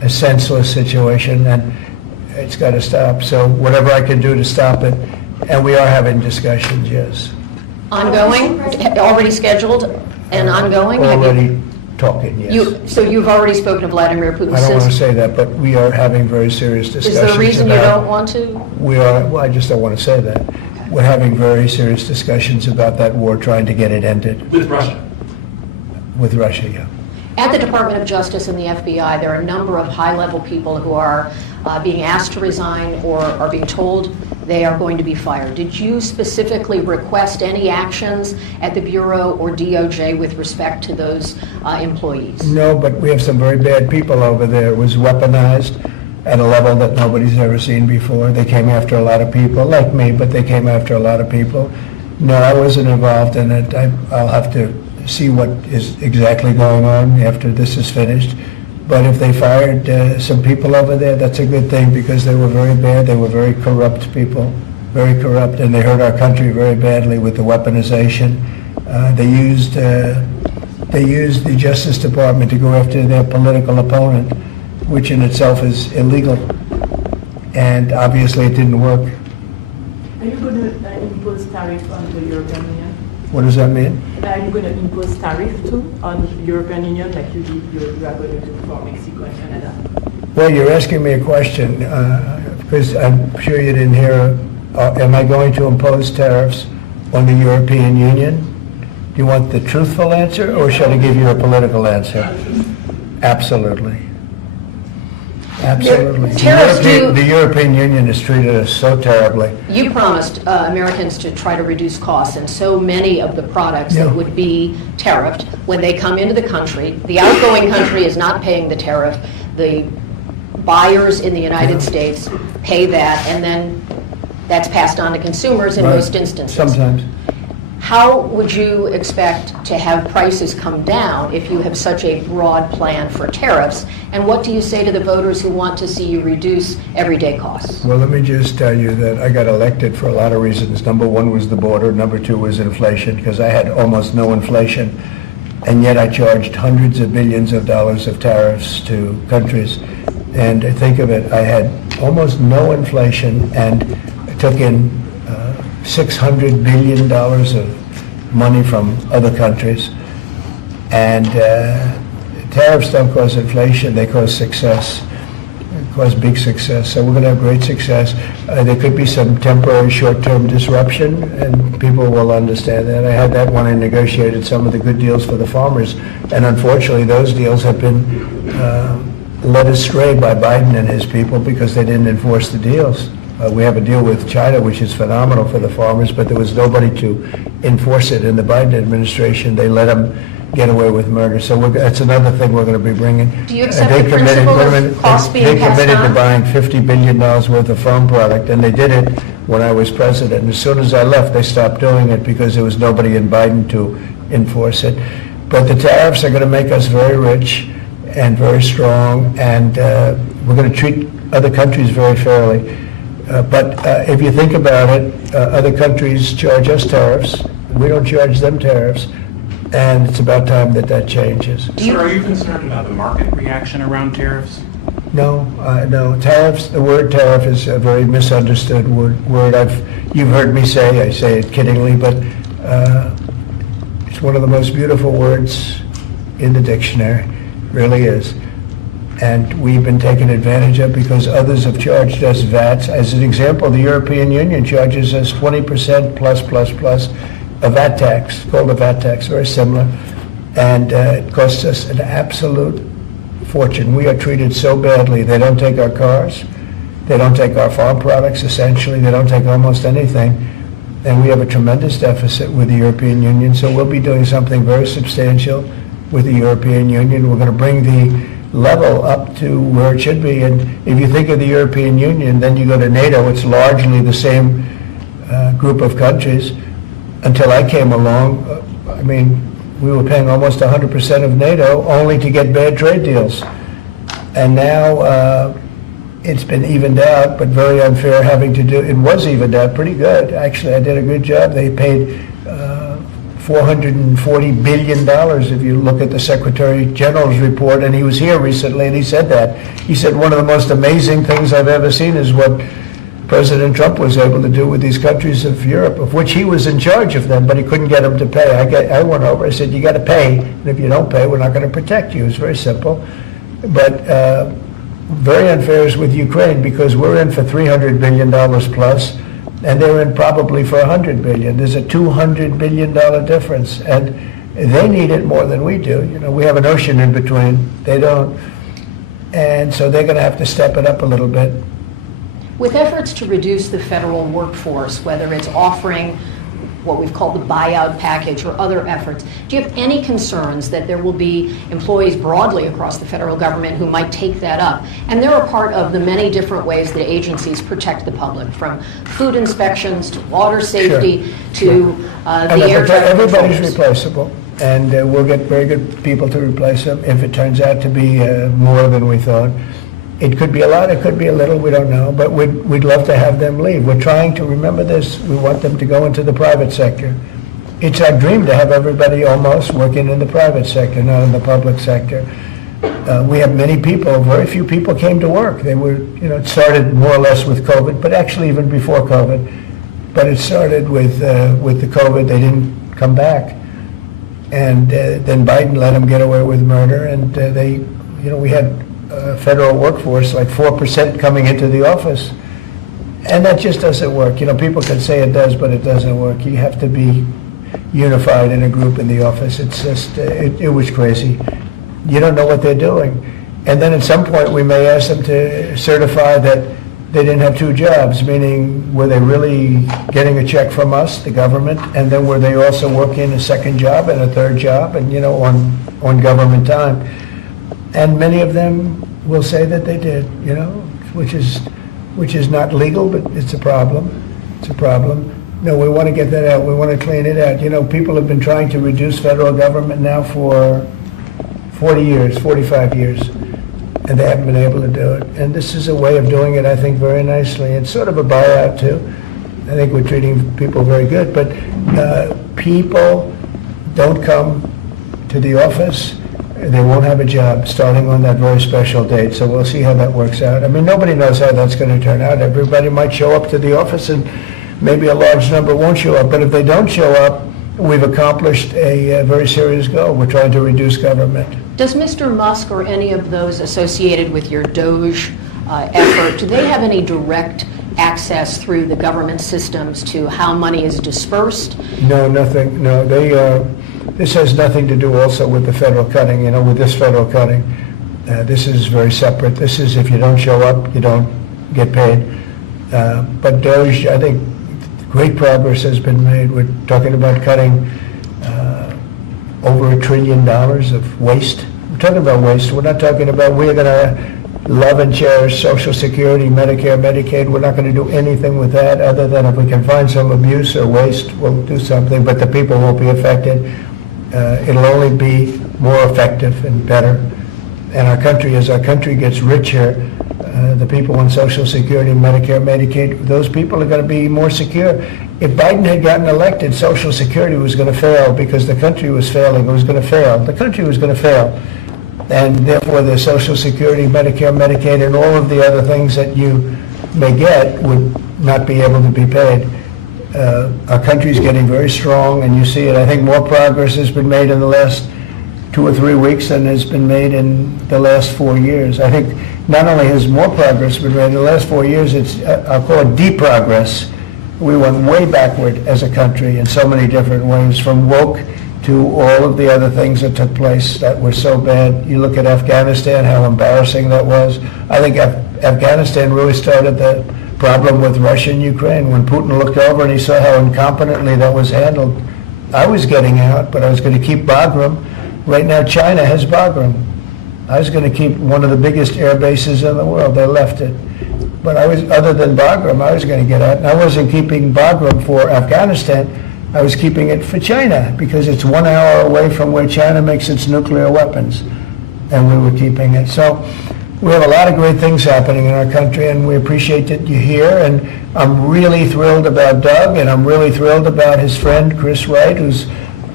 a senseless situation, and it's got to stop. So whatever I can do to stop it, and we are having discussions, yes. Ongoing, already scheduled and ongoing? Have you- Already talking, yes. So you've already spoken to Vladimir Putin I don't want to since? say that, but we are having very serious Is discussions there a reason you about- don't want to? We are, well, I just don't want to say that. We're having very serious discussions about that war, trying to get it ended With Russia? with Russia, yeah. At the Department of Justice and the FBI, there are a number of high-level people who are being asked to resign or are being told they are going to be fired. Did you specifically request any actions at the Bureau or DOJ with respect to those employees? No, but we have some very bad people over there. It was weaponized at a level that nobody's ever seen before. They came after a lot of people, like me, but they came after a lot of people. No, I wasn't involved in it. I'll have to see what is exactly going on after this is finished. But if they fired some people over there, that's a good thing, because they were very bad. They were very corrupt people, very corrupt, and they hurt our country very badly with the weaponization. They used the Justice Department to go after their political opponent, which in itself is illegal. And obviously it didn't work. Are you going to impose tariff on the European Union? What does that mean? Are you going to impose tariff too on the European Union like you are going to do for Mexico and Canada? Well, you're asking me a question, because I'm sure you didn't hear, am I going to impose tariffs on the European Union? Do you want the truthful answer, or should I give you a political answer? Absolutely. Absolutely. Tariffs do- The European Union has treated us so terribly. You promised Americans to try to reduce costs, and so many of the products that Yeah. would be tariffed, when they come into the country, the outgoing country is not paying the tariff. The buyers in the United States pay that, and then that's passed on to consumers in Right. most instances. Sometimes. How would you expect to have prices come down if you have such a broad plan for tariffs? And what do you say to the voters who want to see you reduce everyday costs? Well, let me just tell you that I got elected for a lot of reasons. Number one was the border. Number two was inflation, because I had almost no inflation. And yet I charged hundreds of billions of dollars of tariffs to countries. And think of it, I had almost no inflation and took in $600 billion of money from other countries. And tariffs don't cause inflation, they cause success. They cause big success. So we're going to have great success. There could be some temporary short-term disruption, and people will understand that. I had that when I negotiated some of the good deals for the farmers. And unfortunately, those deals have been led astray by Biden and his people because they didn't enforce the deals. We have a deal with China, which is phenomenal for the farmers, but there was nobody to enforce it in the Biden administration. They let them get away with murder. So that's another thing we're going to be bringing. Do you accept the principle of costs being passed They committed to on? buying $50 billion worth of farm product, and they did it when I was president. And as soon as I left, they stopped doing it because there was nobody in Biden to enforce it. But the tariffs are going to make us very rich and very strong, and we're going to treat other countries very fairly. But if you think about it, other countries charge us tariffs. We don't charge them tariffs, and it's about time that that changes. Sir, are you concerned about the market reaction around tariffs? No, no. Tariffs, the word tariff is a very misunderstood word. You've heard me say, I say it kiddingly, but it's one of the most beautiful words in the dictionary, really is. And we've been taken advantage of because others have charged us VATs. As an example, the European Union charges us 20% plus a VAT tax, called a VAT tax, very similar. And it costs us an absolute fortune. We are treated so badly. They don't take our cars. They don't take our farm products, essentially. They don't take almost anything. And we have a tremendous deficit with the European Union. So we'll be doing something very substantial with the European Union. We're going to bring the level up to where it should be. And if you think of the European Union, then you go to NATO, it's largely the same group of countries. Until I came along, I mean, we were paying almost 100% of NATO only to get bad trade deals. And now it's been evened out, but very unfair having to do, it was evened out pretty good. Actually, I did a good job. They paid $440 billion if you look at the Secretary General's report, and he was here recently and he said that. He said one of the most amazing things I've ever seen is what President Trump was able to do with these countries of Europe, of which he was in charge of them, but he couldn't get them to pay. I went over, I said, you got to pay, and if you don't pay, we're not going to protect you. It's very simple. But very unfair is with Ukraine, because we're in for $300 billion plus, and they're in probably for $100 billion. There's a $200 billion difference, and they need it more than we do. You know, we have an ocean in between. They don't. And so they're going to have to step it up a little bit. With efforts to reduce the federal workforce, whether it's offering what we've called the buyout package or other efforts, do you have any concerns that there will be employees broadly across the federal government who might take that up? And they're a part of the many different ways that agencies protect the public, from food inspections to water safety to the air traffic Everybody's controllers. replaceable, and we'll get very good people to replace them if it turns out to be more than we thought. It could be a lot, it could be a little, we don't know, but we'd love to have them leave. We're trying to remember this. We want them to go into the private sector. It's our dream to have everybody almost working in the private sector, not in the public sector. We have many people, very few people came to work. They were, you know, it started more or less with COVID, but actually even before COVID. But it started with the COVID, they didn't come back. And then Biden let them get away with murder, and we had federal workforce, like 4% coming into the office. And that just doesn't work. You know, people can say it does, but it doesn't work. You have to be unified in a group in the office. It's just, it was crazy. You don't know what they're doing. And then at some point, we may ask them to certify that they didn't have two jobs, meaning were they really getting a check from us, the government, and then were they also working a second job and a third job, and, you know, on government time. And many of them will say that they did, you know, which is not legal, but it's a problem. It's a problem. No, we want to get that out. We want to clean it out. You know, people have been trying to reduce federal government now for 40 years, 45 years, and they haven't been able to do it. And this is a way of doing it, I think, very nicely. It's sort of a buyout, too. I think we're treating people very good, but people don't come to the office. They won't have a job starting on that very special date, so we'll see how that works out. I mean, nobody knows how that's going to turn out. Everybody might show up to the office, and maybe a large number won't show up. But if they don't show up, we've accomplished a very serious goal. We're trying to reduce government. Does Mr. Musk or any of those associated with your DOGE effort, do they have any direct access through the government systems to how money is dispersed? No, nothing. No, this has nothing to do also with the federal cutting, you know, with this federal cutting. This is very separate. This is if you don't show up, you don't get paid. But DOGE, I think great progress has been made. We're talking about cutting over $1 trillion of waste. We're talking about waste. We're not talking about we're going to love and cherish Social Security, Medicare, Medicaid. We're not going to do anything with that other than if we can find some abuse or waste, we'll do something, but the people won't be affected. It'll only be more effective and better. And our country, as our country gets richer, the people on Social Security, Medicare, Medicaid, those people are going to be more secure. If Biden had gotten elected, Social Security was going to fail because the country was failing. It was going to fail. The country was going to fail. And therefore, the Social Security, Medicare, Medicaid, and all of the other things that you may get would not be able to be paid. Our country's getting very strong, and you see it. I think more progress has been made in the last 2 or 3 weeks than has been made in the last 4 years. I think not only has more progress been made in the last 4 years, it's, I'll call it de-progress. We went way backward as a country in so many different ways, from woke to all of the other things that took place that were so bad. You look at Afghanistan, how embarrassing that was. I think Afghanistan really started the problem with Russia and Ukraine. When Putin looked over and he saw how incompetently that was handled, I was getting out, but I was going to keep Bagram. Right now, China has Bagram. I was going to keep one of the biggest air bases in the world. They left it. But other than Bagram, I was going to get out. And I wasn't keeping Bagram for Afghanistan. I was keeping it for China because it's 1 hour away from where China makes its nuclear weapons. And we were keeping it. So we have a lot of great things happening in our country, and we appreciate that you're here. And I'm really thrilled about Doug, and I'm really thrilled about his friend, Chris Wright, who's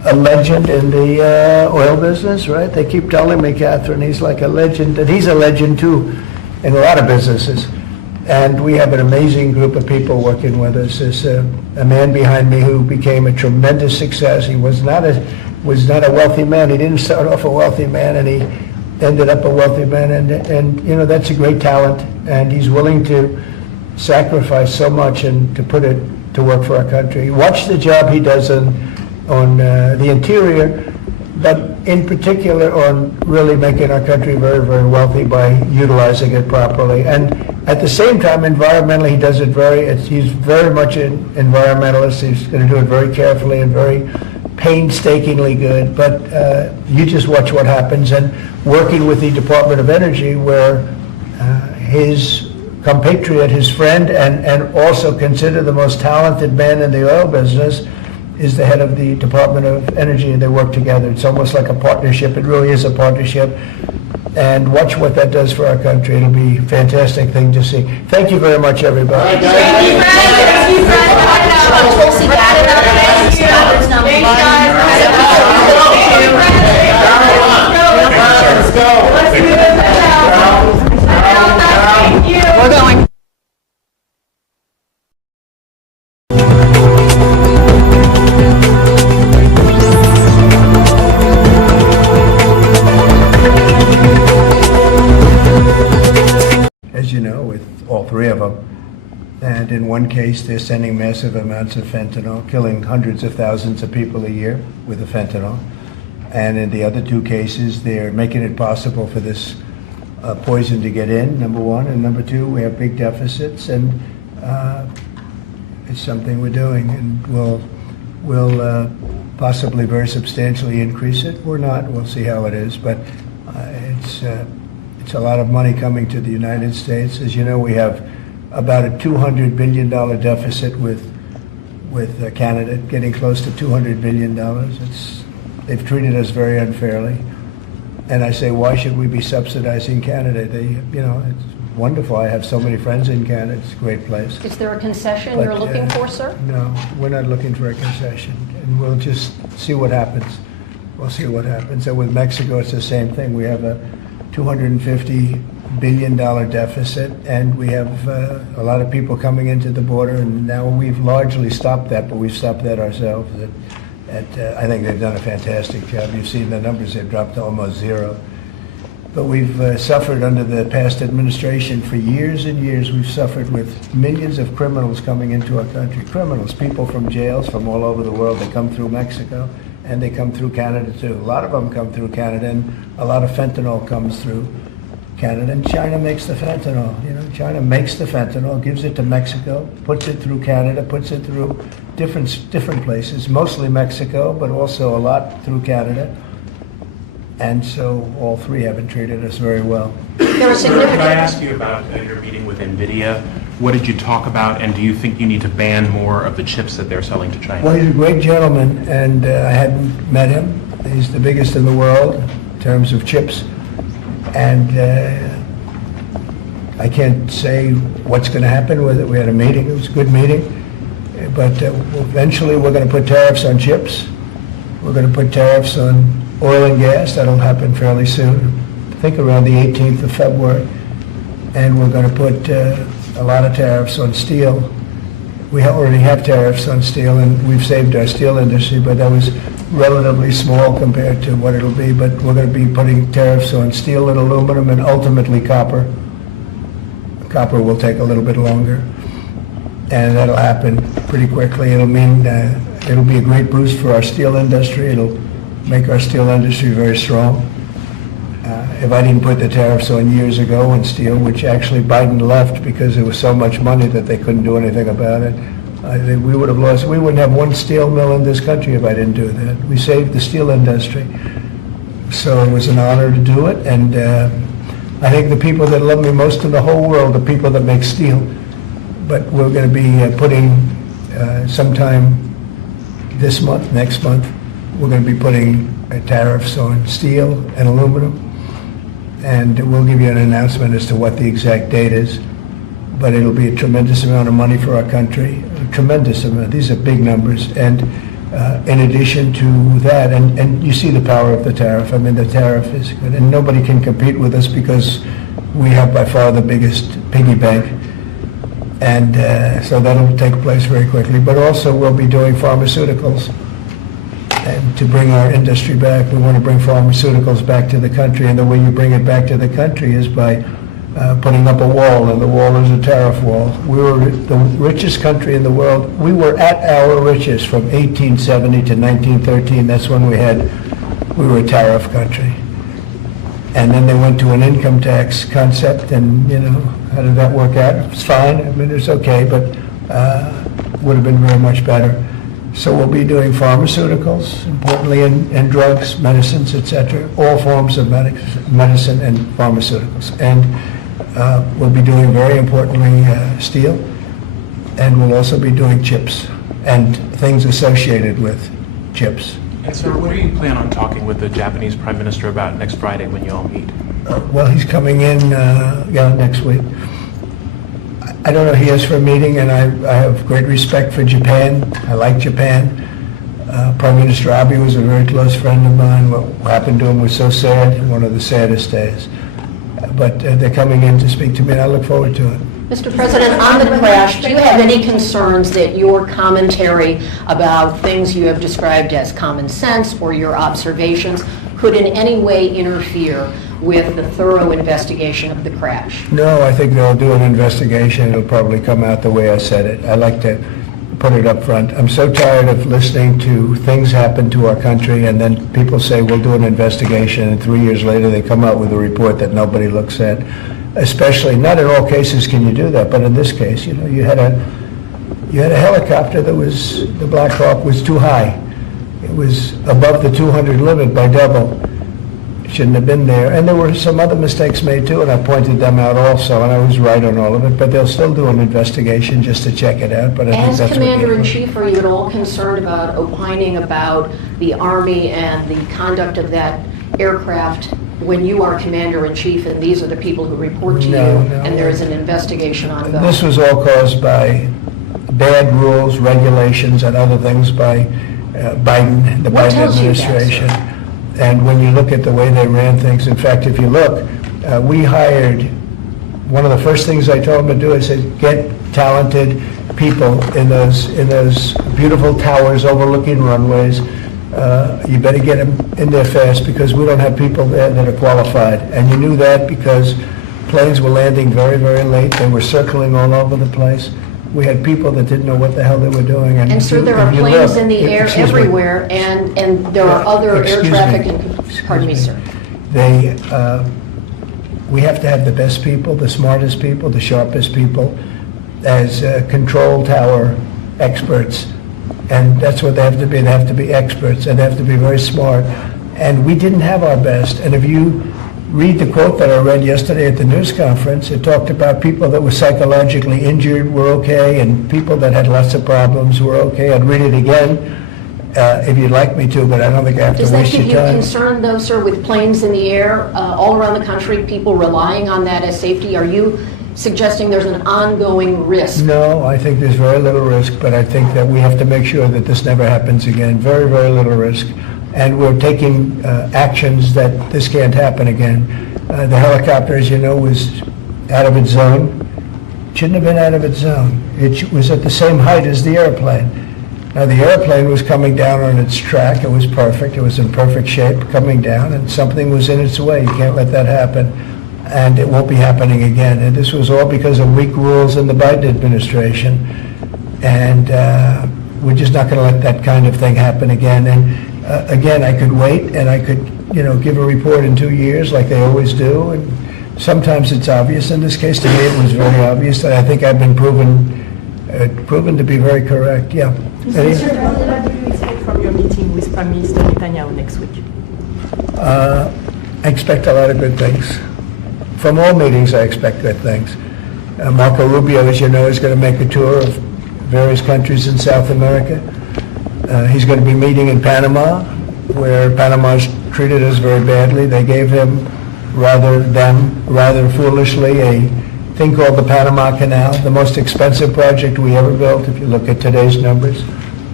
a legend in the oil business, right? They keep telling me, Catherine, he's like a legend, and he's a legend too in a lot of businesses. And we have an amazing group of people working with us. There's a man behind me who became a tremendous success. He was not a wealthy man. He didn't start off a wealthy man, and he ended up a wealthy man. And you know, that's a great talent. And he's willing to sacrifice so much and to put it to work for our country. Watch the job he does on the interior, but in particular on really making our country very, very wealthy by utilizing it properly. And at the same time, environmentally, he does it he's very much an environmentalist. He's going to do it very carefully and very painstakingly good. But you just watch what happens. And working with the Department of Energy, where his compatriot, his friend, and also considered the most talented man in the oil business, is the head of the Department of Energy, and they work together. It's almost like a partnership. It really is a partnership. And watch what that does for our country. It'll be a fantastic thing to see. Thank you very much, everybody. Tulsi We're going. As you know, with all three of them. And in one case, they're sending massive amounts of fentanyl, killing hundreds of thousands of people a year with the fentanyl. And in the other two cases, they're making it possible for this poison to get in, number one. And number two, we have big deficits, and it's something we're doing. And we'll possibly very substantially increase it. We're not. We'll see how it is. But it's a lot of money coming to the United States. As you know, we have about a $200 billion deficit with Canada, getting close to $200 billion. They've treated us very unfairly. And I say, why should we be subsidizing Canada? It's wonderful. I have so many friends in Canada. It's a great place. Is there a concession But, you're looking for, sir? No, we're not looking for a concession. And we'll just see what happens. We'll see what happens. And with Mexico, it's the same thing. We have a $250 billion deficit, and we have a lot of people coming into the border, and now we've largely stopped that, but we've stopped that ourselves. I think they've done a fantastic job. You've seen the numbers, they've dropped to almost zero. But we've suffered under the past administration for years and years. We've suffered with millions of criminals coming into our country. Criminals, people from jails from all over the world. They come through Mexico, and they come through Canada too. A lot of them come through Canada, and a lot of fentanyl comes through Canada. And China makes the fentanyl. China makes the fentanyl, gives it to Mexico, puts it through Canada, puts it through different places, mostly Mexico, but also a lot through Canada. And so all three haven't treated us very well. There are Sir, significant. could I ask you about your meeting with NVIDIA? What did you talk about, and do you think you need to ban more of the chips that they're selling to China? Well, he's a great gentleman, and I hadn't met him. He's the biggest in the world in terms of chips. And I can't say what's going to happen with it. We had a meeting. It was a good meeting. But eventually we're going to put tariffs on chips. We're going to put tariffs on oil and gas. That'll happen fairly soon. I think around the 18th of February. And we're going to put a lot of tariffs on steel. We already have tariffs on steel, and we've saved our steel industry, but that was relatively small compared to what it'll be. But we're going to be putting tariffs on steel and aluminum and ultimately copper. Copper will take a little bit longer, and that'll happen pretty quickly. It'll mean it'll be a great boost for our steel industry. It'll make our steel industry very strong. If I didn't put the tariffs on years ago on steel, which actually Biden left because there was so much money that they couldn't do anything about it, I think we would have lost. We wouldn't have one steel mill in this country if I didn't do that. We saved the steel industry. So it was an honor to do it, and I think the people that love me most in the whole world are people that make steel. But we're going to be putting sometime this month, next month, we're going to be putting tariffs on steel and aluminum. And we'll give you an announcement as to what the exact date is. But it'll be a tremendous amount of money for our country, a tremendous amount. These are big numbers. And In addition to that, and you see the power of the tariff. I mean, the tariff is good, and nobody can compete with us because we have by far the biggest piggy bank. And so that'll take place very quickly. But also, we'll be doing pharmaceuticals. And to bring our industry back, we want to bring pharmaceuticals back to the country. And the way you bring it back to the country is by putting up a wall, and the wall is a tariff wall. We were the richest country in the world. We were at our richest from 1870 to 1913. That's when we were a tariff country. And then they went to an income tax concept, and, how did that work out? It's fine. I mean, it's okay, but would have been very much better. So we'll be doing pharmaceuticals, importantly, and drugs, medicines, etc., all forms of medicine and pharmaceuticals. And we'll be doing, very importantly, steel, and we'll also be doing chips and things associated with chips. And sir, what do you plan on talking with the Japanese Prime Minister about next Friday when you all meet? Well, he's coming in, next week. I don't know, he is for a meeting, and I have great respect for Japan. I like Japan. Prime Minister Abe was a very close friend of mine. What happened to him was so sad, one of the saddest days. But they're coming in to speak to me, and I look forward to it. Mr. President, on the crash, do you have any concerns that your commentary about things you have described as common sense or your observations could in any way interfere with the thorough investigation of the crash? No, I think they'll do an investigation. It'll probably come out the way I said it. I like to put it up front. I'm so tired of listening to things happen to our country, and then people say, we'll do an investigation, and 3 years later they come out with a report that nobody looks at. Especially, not in all cases can you do that, but in this case, you had a helicopter that was, the Black Hawk was too high. It was above the 200 limit by double. It shouldn't have been there. And there were some other mistakes made too, and I pointed them out also, and I was right on all of it, but they'll still do an investigation just to check it out. But I think As that's Commander-in-Chief, are you at all concerned about opining about the Army and the conduct of that aircraft when you are Commander-in-Chief and these are the people who report to you, No. and there is an investigation ongoing? This was all caused by bad rules, regulations, and other things by Biden, the What Biden tells you that, sir? administration. And when you look at the way they ran things, in fact, if you look, we hired, one of the first things I told them to do, I said, get talented people in those beautiful towers overlooking runways. You better get them in there fast, because we don't have people there that are qualified. And you knew that because planes were landing very, very late. They were circling all over the place. We had people that didn't know what the hell they were doing. And sir, there are if you planes look- in the air excuse me. everywhere, and there are other air Excuse traffic me. and, pardon me, sir. We have to have the best people, the smartest people, the sharpest people as control tower experts. And that's what they have to be. They have to be experts, and they have to be very smart. And we didn't have our best. And if you read the quote that I read yesterday at the news conference, it talked about people that were psychologically injured were okay, and people that had lots of problems were okay. I'd read it again if you'd like me to, but I don't think I have to Does that waste give your you time. concern, though, sir, with planes in the air all around the country, people relying on that as safety? Are you suggesting there's an ongoing risk? No, I think there's very little risk, but I think that we have to make sure that this never happens again. Very, very little risk. And we're taking actions that this can't happen again. The helicopter, as you know, was out of its zone. Shouldn't have been out of its zone. It was at the same height as the airplane. Now, the airplane was coming down on its track. It was perfect. It was in perfect shape coming down, and something was in its way. You can't let that happen. And it won't be happening again. And this was all because of weak rules in the Biden administration. And we're just not going to let that kind of thing happen again. And again, I could wait, and I could, give a report in 2 years like they always do. And sometimes it's obvious. In this case, to me, it was very obvious. And I think I've been proven to be very correct. Yeah. Any- Mr. President, what do you expect from your meeting with Prime Minister Netanyahu next week? I expect a lot of good things. From all meetings, I expect good things. Marco Rubio, as you know, is going to make a tour of various countries in South America. He's going to be meeting in Panama, where Panama's treated us very badly. They gave him, rather foolishly, a thing called the Panama Canal, the most expensive project we ever built, if you look at today's numbers.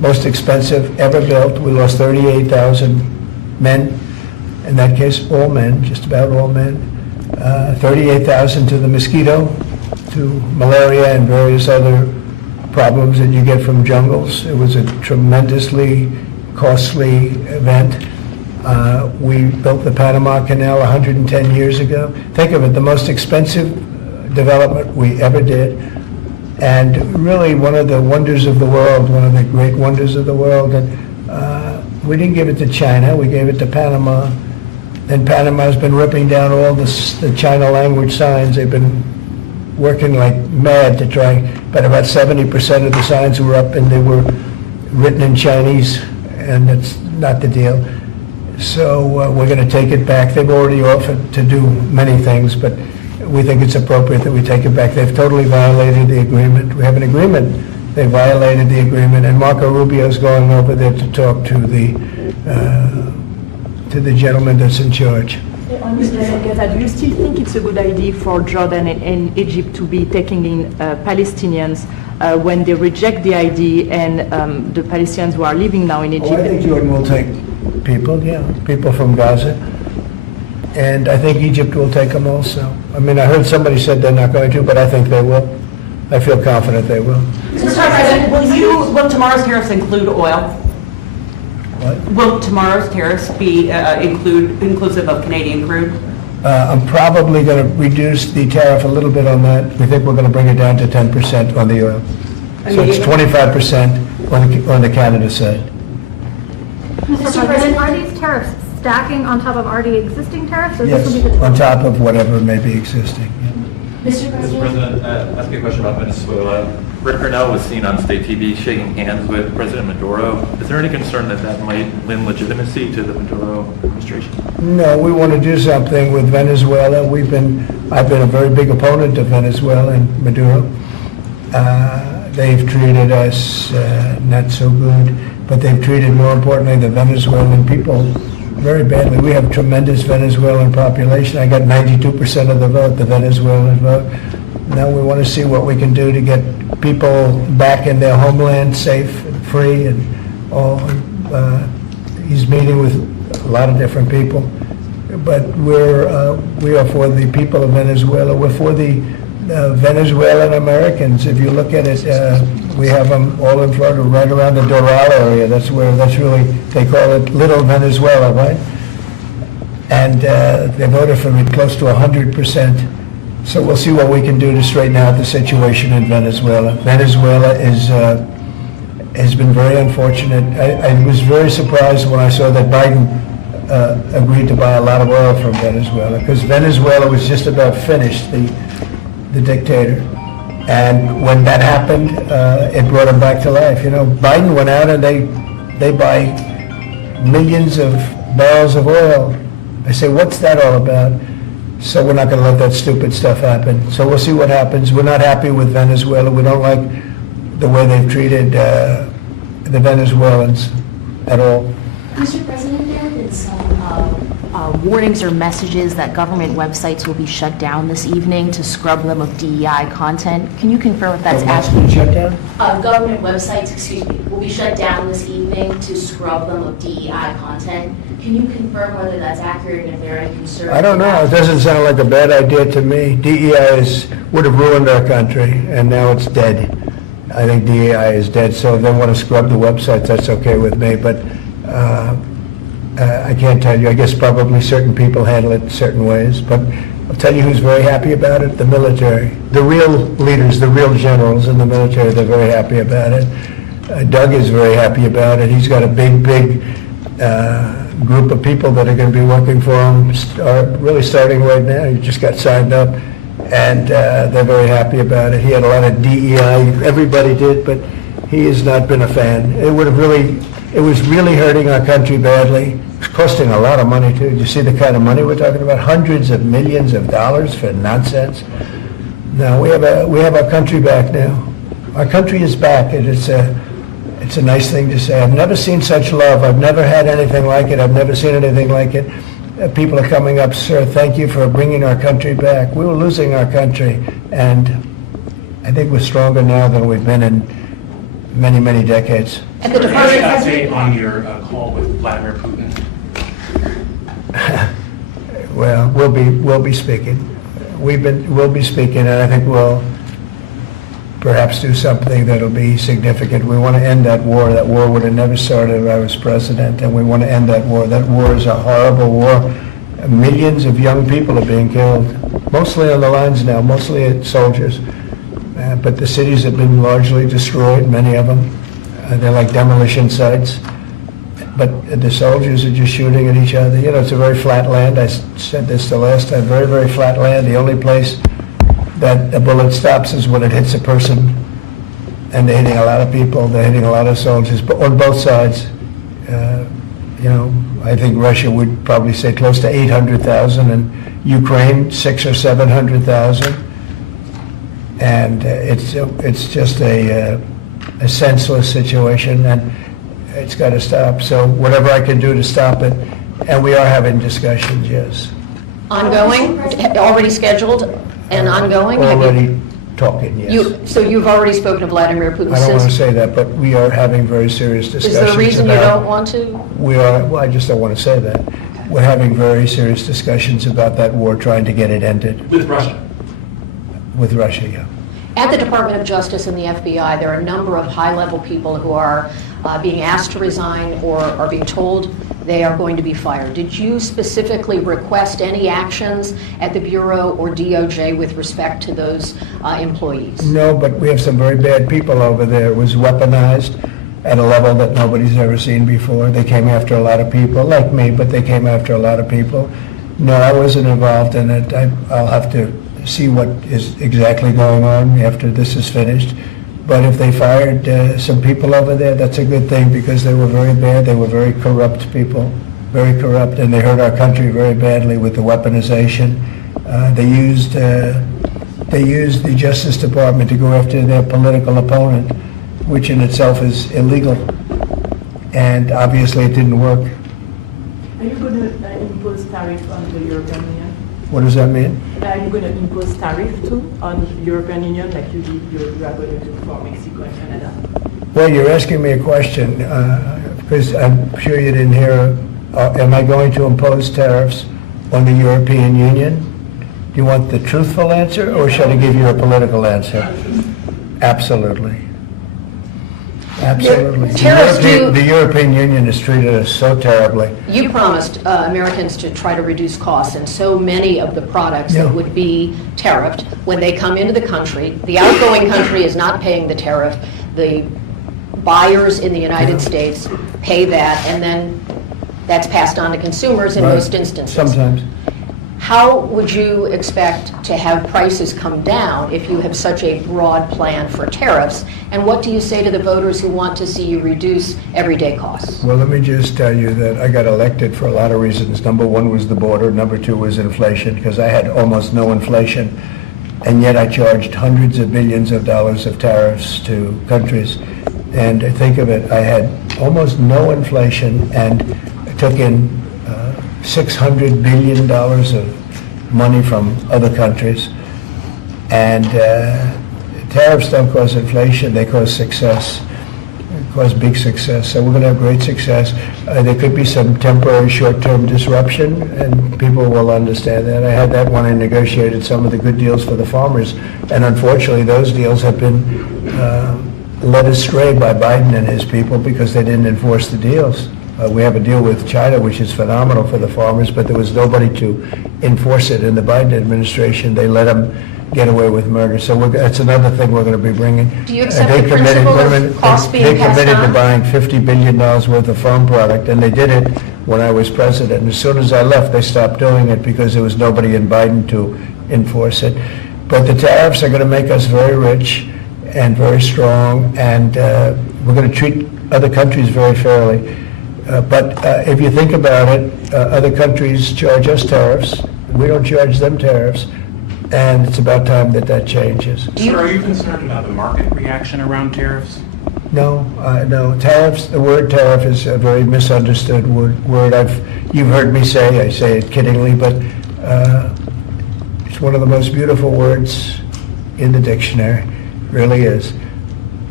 most expensive ever built. We lost 38,000 men, in that case, all men, just about all men. 38,000 to the mosquito, to malaria and various other problems that you get from jungles. It was a tremendously costly event. We built the Panama Canal 110 years ago. Think of it, the most expensive development we ever did, and really one of the wonders of the world, one of the great wonders of the world. And we didn't give it to China, we gave it to Panama. And Panama's been ripping down all the China language signs. They've been working like mad to try, but about 70% of the signs were up and they were written in Chinese, and that's not the deal. So we're going to take it back. They've already offered to do many things, but we think it's appropriate that we take it back. They've totally violated the agreement. We have an agreement. They violated the agreement, and Marco Rubio's going over there to talk to the gentleman that's in charge. Mr. Gaza, do you still think it's a good idea for Jordan and Egypt to be taking in Palestinians when they reject the idea and the Palestinians who are living now in Egypt? Oh, I think Jordan will take people, people from Gaza. And I think Egypt will take them also. I mean, I heard somebody said they're not going to, but I think they will. I feel confident they will. Mr. President, will tomorrow's tariffs include oil? What? Will tomorrow's tariffs be inclusive of Canadian crude? I'm probably going to reduce the tariff a little bit on that. We think we're going to bring it down to 10% on the oil. So it's 25% on the Canada side. Mr. President, are these tariffs stacking on top of already existing tariffs? Or this will be Yes, the on top of whatever may be existing. Mr. Mr. President? President, ask you a question about Venezuela. Rick Grenell was seen on state TV shaking hands with President Maduro. Is there any concern that that might lend legitimacy to the Maduro administration? No, we want to do something with Venezuela. I've been a very big opponent of Venezuela and Maduro. They've treated us not so good, but they've treated, more importantly, the Venezuelan people very badly. We have tremendous Venezuelan population. I got 92% of the vote, the Venezuelan vote. Now we want to see what we can do to get people back in their homeland safe and free and all. He's meeting with a lot of different people, but we are for the people of Venezuela. We're for the Venezuelan Americans. If you look at it, we have them all in Florida, right around the Doral area. That's really, they call it Little Venezuela, right? And they voted for me close to 100%. So we'll see what we can do to straighten out the situation in Venezuela. Venezuela has been very unfortunate. I was very surprised when I saw that Biden agreed to buy a lot of oil from Venezuela, because Venezuela was just about finished, the dictator. And when that happened, it brought him back to life. You know, Biden went out and they buy millions of barrels of oil. I say, what's that all about? So we're not going to let that stupid stuff happen. So we'll see what happens. We're not happy with Venezuela. We don't like the way they've treated the Venezuelans at all. Mr. President, there have been some warnings or messages that government websites will be shut down this evening to scrub them of DEI content. Can you confirm if that's accurate? Shut down? Government websites, will be shut down this evening to scrub them of DEI content. Can you confirm whether that's accurate and if there are any concerns? I don't know. It doesn't sound like a bad idea to me. DEI would have ruined our country, and now it's dead. I think DEI is dead, so if they want to scrub the websites, that's okay with me. But I can't tell you. I guess probably certain people handle it certain ways. But I'll tell you who's very happy about it, the military. The real leaders, the real generals in the military, they're very happy about it. Doug is very happy about it. He's got a big group of people that are going to be working for him, really starting right now. He just got signed up, and they're very happy about it. He had a lot of DEI, everybody did, but he has not been a fan. It was really hurting our country badly. It's costing a lot of money too. Do you see the kind of money we're talking about? Hundreds of millions of dollars for nonsense. No, we have our country back now. Our country is back, and it's a nice thing to say. I've never seen such love. I've never had anything like it. I've never seen anything like it. People are coming up, sir, thank you for bringing our country back. We were losing our country, and I think we're stronger now than we've been in many, many decades. At the Any Department update on your call with Vladimir Putin? Well, we'll be speaking. We'll be speaking, and I think we'll perhaps do something that'll be significant. We want to end that war. That war would have never started if I was president, and we want to end that war. That war is a horrible war. Millions of young people are being killed, mostly on the lines now, mostly soldiers. But the cities have been largely destroyed, many of them. They're like demolition sites. But the soldiers are just shooting at each other. You know, it's a very flat land. I said this the last time, very, very flat land. The only place that a bullet stops is when it hits a person. And they're hitting a lot of people. They're hitting a lot of soldiers, but on both sides. You know, I think Russia would probably say close to 800,000, and Ukraine 600,000 or 700,000. And it's just a senseless situation, and it's got to stop. So whatever I can do to stop it, and we are having discussions, yes. ongoing, already scheduled and ongoing? Have you- Already talking, yes. So you've already spoken to Vladimir Putin I don't want to since? say that, but we are having very serious Is discussions there a reason you about- don't want to? We are, well, I just don't want to say that. We're having very serious discussions about that war, trying to get it ended With Russia? with Russia, yeah. At the Department of Justice and the FBI, there are a number of high-level people who are being asked to resign or are being told they are going to be fired. Did you specifically request any actions at the Bureau or DOJ with respect to those employees? No, but we have some very bad people over there. It was weaponized at a level that nobody's ever seen before. They came after a lot of people, like me, but they came after a lot of people. No, I wasn't involved in it. I'll have to see what is exactly going on after this is finished. But if they fired some people over there, that's a good thing, because they were very bad. They were very corrupt people, very corrupt, and they hurt our country very badly with the weaponization. They used the Justice Department to go after their political opponent, which in itself is illegal. And obviously it didn't work. Are you going to impose tariff on the European Union? What does that mean? Are you going to impose tariff too on European Union like you are going to do for Mexico and Canada? Well, you're asking me a question, because I'm sure you didn't hear, am I going to impose tariffs on the European Union? Do you want the truthful answer, or should I give you a political answer? Absolutely. Absolutely. Tariffs do- The European Union has treated us so terribly. You promised Americans to try to reduce costs, and so many of the products Yeah. that would be tariffed, when they come into the country, the outgoing country is not paying the tariff. The buyers in the United States pay that, and then that's passed on to consumers in Right. most instances. Sometimes. How would you expect to have prices come down if you have such a broad plan for tariffs? And what do you say to the voters who want to see you reduce everyday costs? Well, let me just tell you that I got elected for a lot of reasons. Number one was the border. Number two was inflation, because I had almost no inflation. And yet I charged hundreds of billions of dollars of tariffs to countries. And think of it, I had almost no inflation and took in $600 billion of money from other countries. And tariffs don't cause inflation, they cause success. They cause big success. So we're going to have great success. There could be some temporary short-term disruption, and people will understand that. I had that when I negotiated some of the good deals for the farmers. And unfortunately, those deals have been led astray by Biden and his people because they didn't enforce the deals. We have a deal with China, which is phenomenal for the farmers, but there was nobody to enforce it. In the Biden administration, they let them get away with murder. So that's another thing we're going to be bringing. Do you accept They the committed- principle wait a of minute. costs being They passed committed to on? buying $50 billion worth of farm product, and they did it when I was president. And as soon as I left, they stopped doing it because there was nobody in Biden to enforce it. But the tariffs are going to make us very rich and very strong, and we're going to treat other countries very fairly. But if you think about it, other countries charge us tariffs. We don't charge them tariffs, and it's about time that that changes. Sir, are you concerned about the market reaction around tariffs? No, no. Tariffs, the word tariff is a very misunderstood word. You've heard me say, I say it kiddingly, but it's one of the most beautiful words in the dictionary, really is.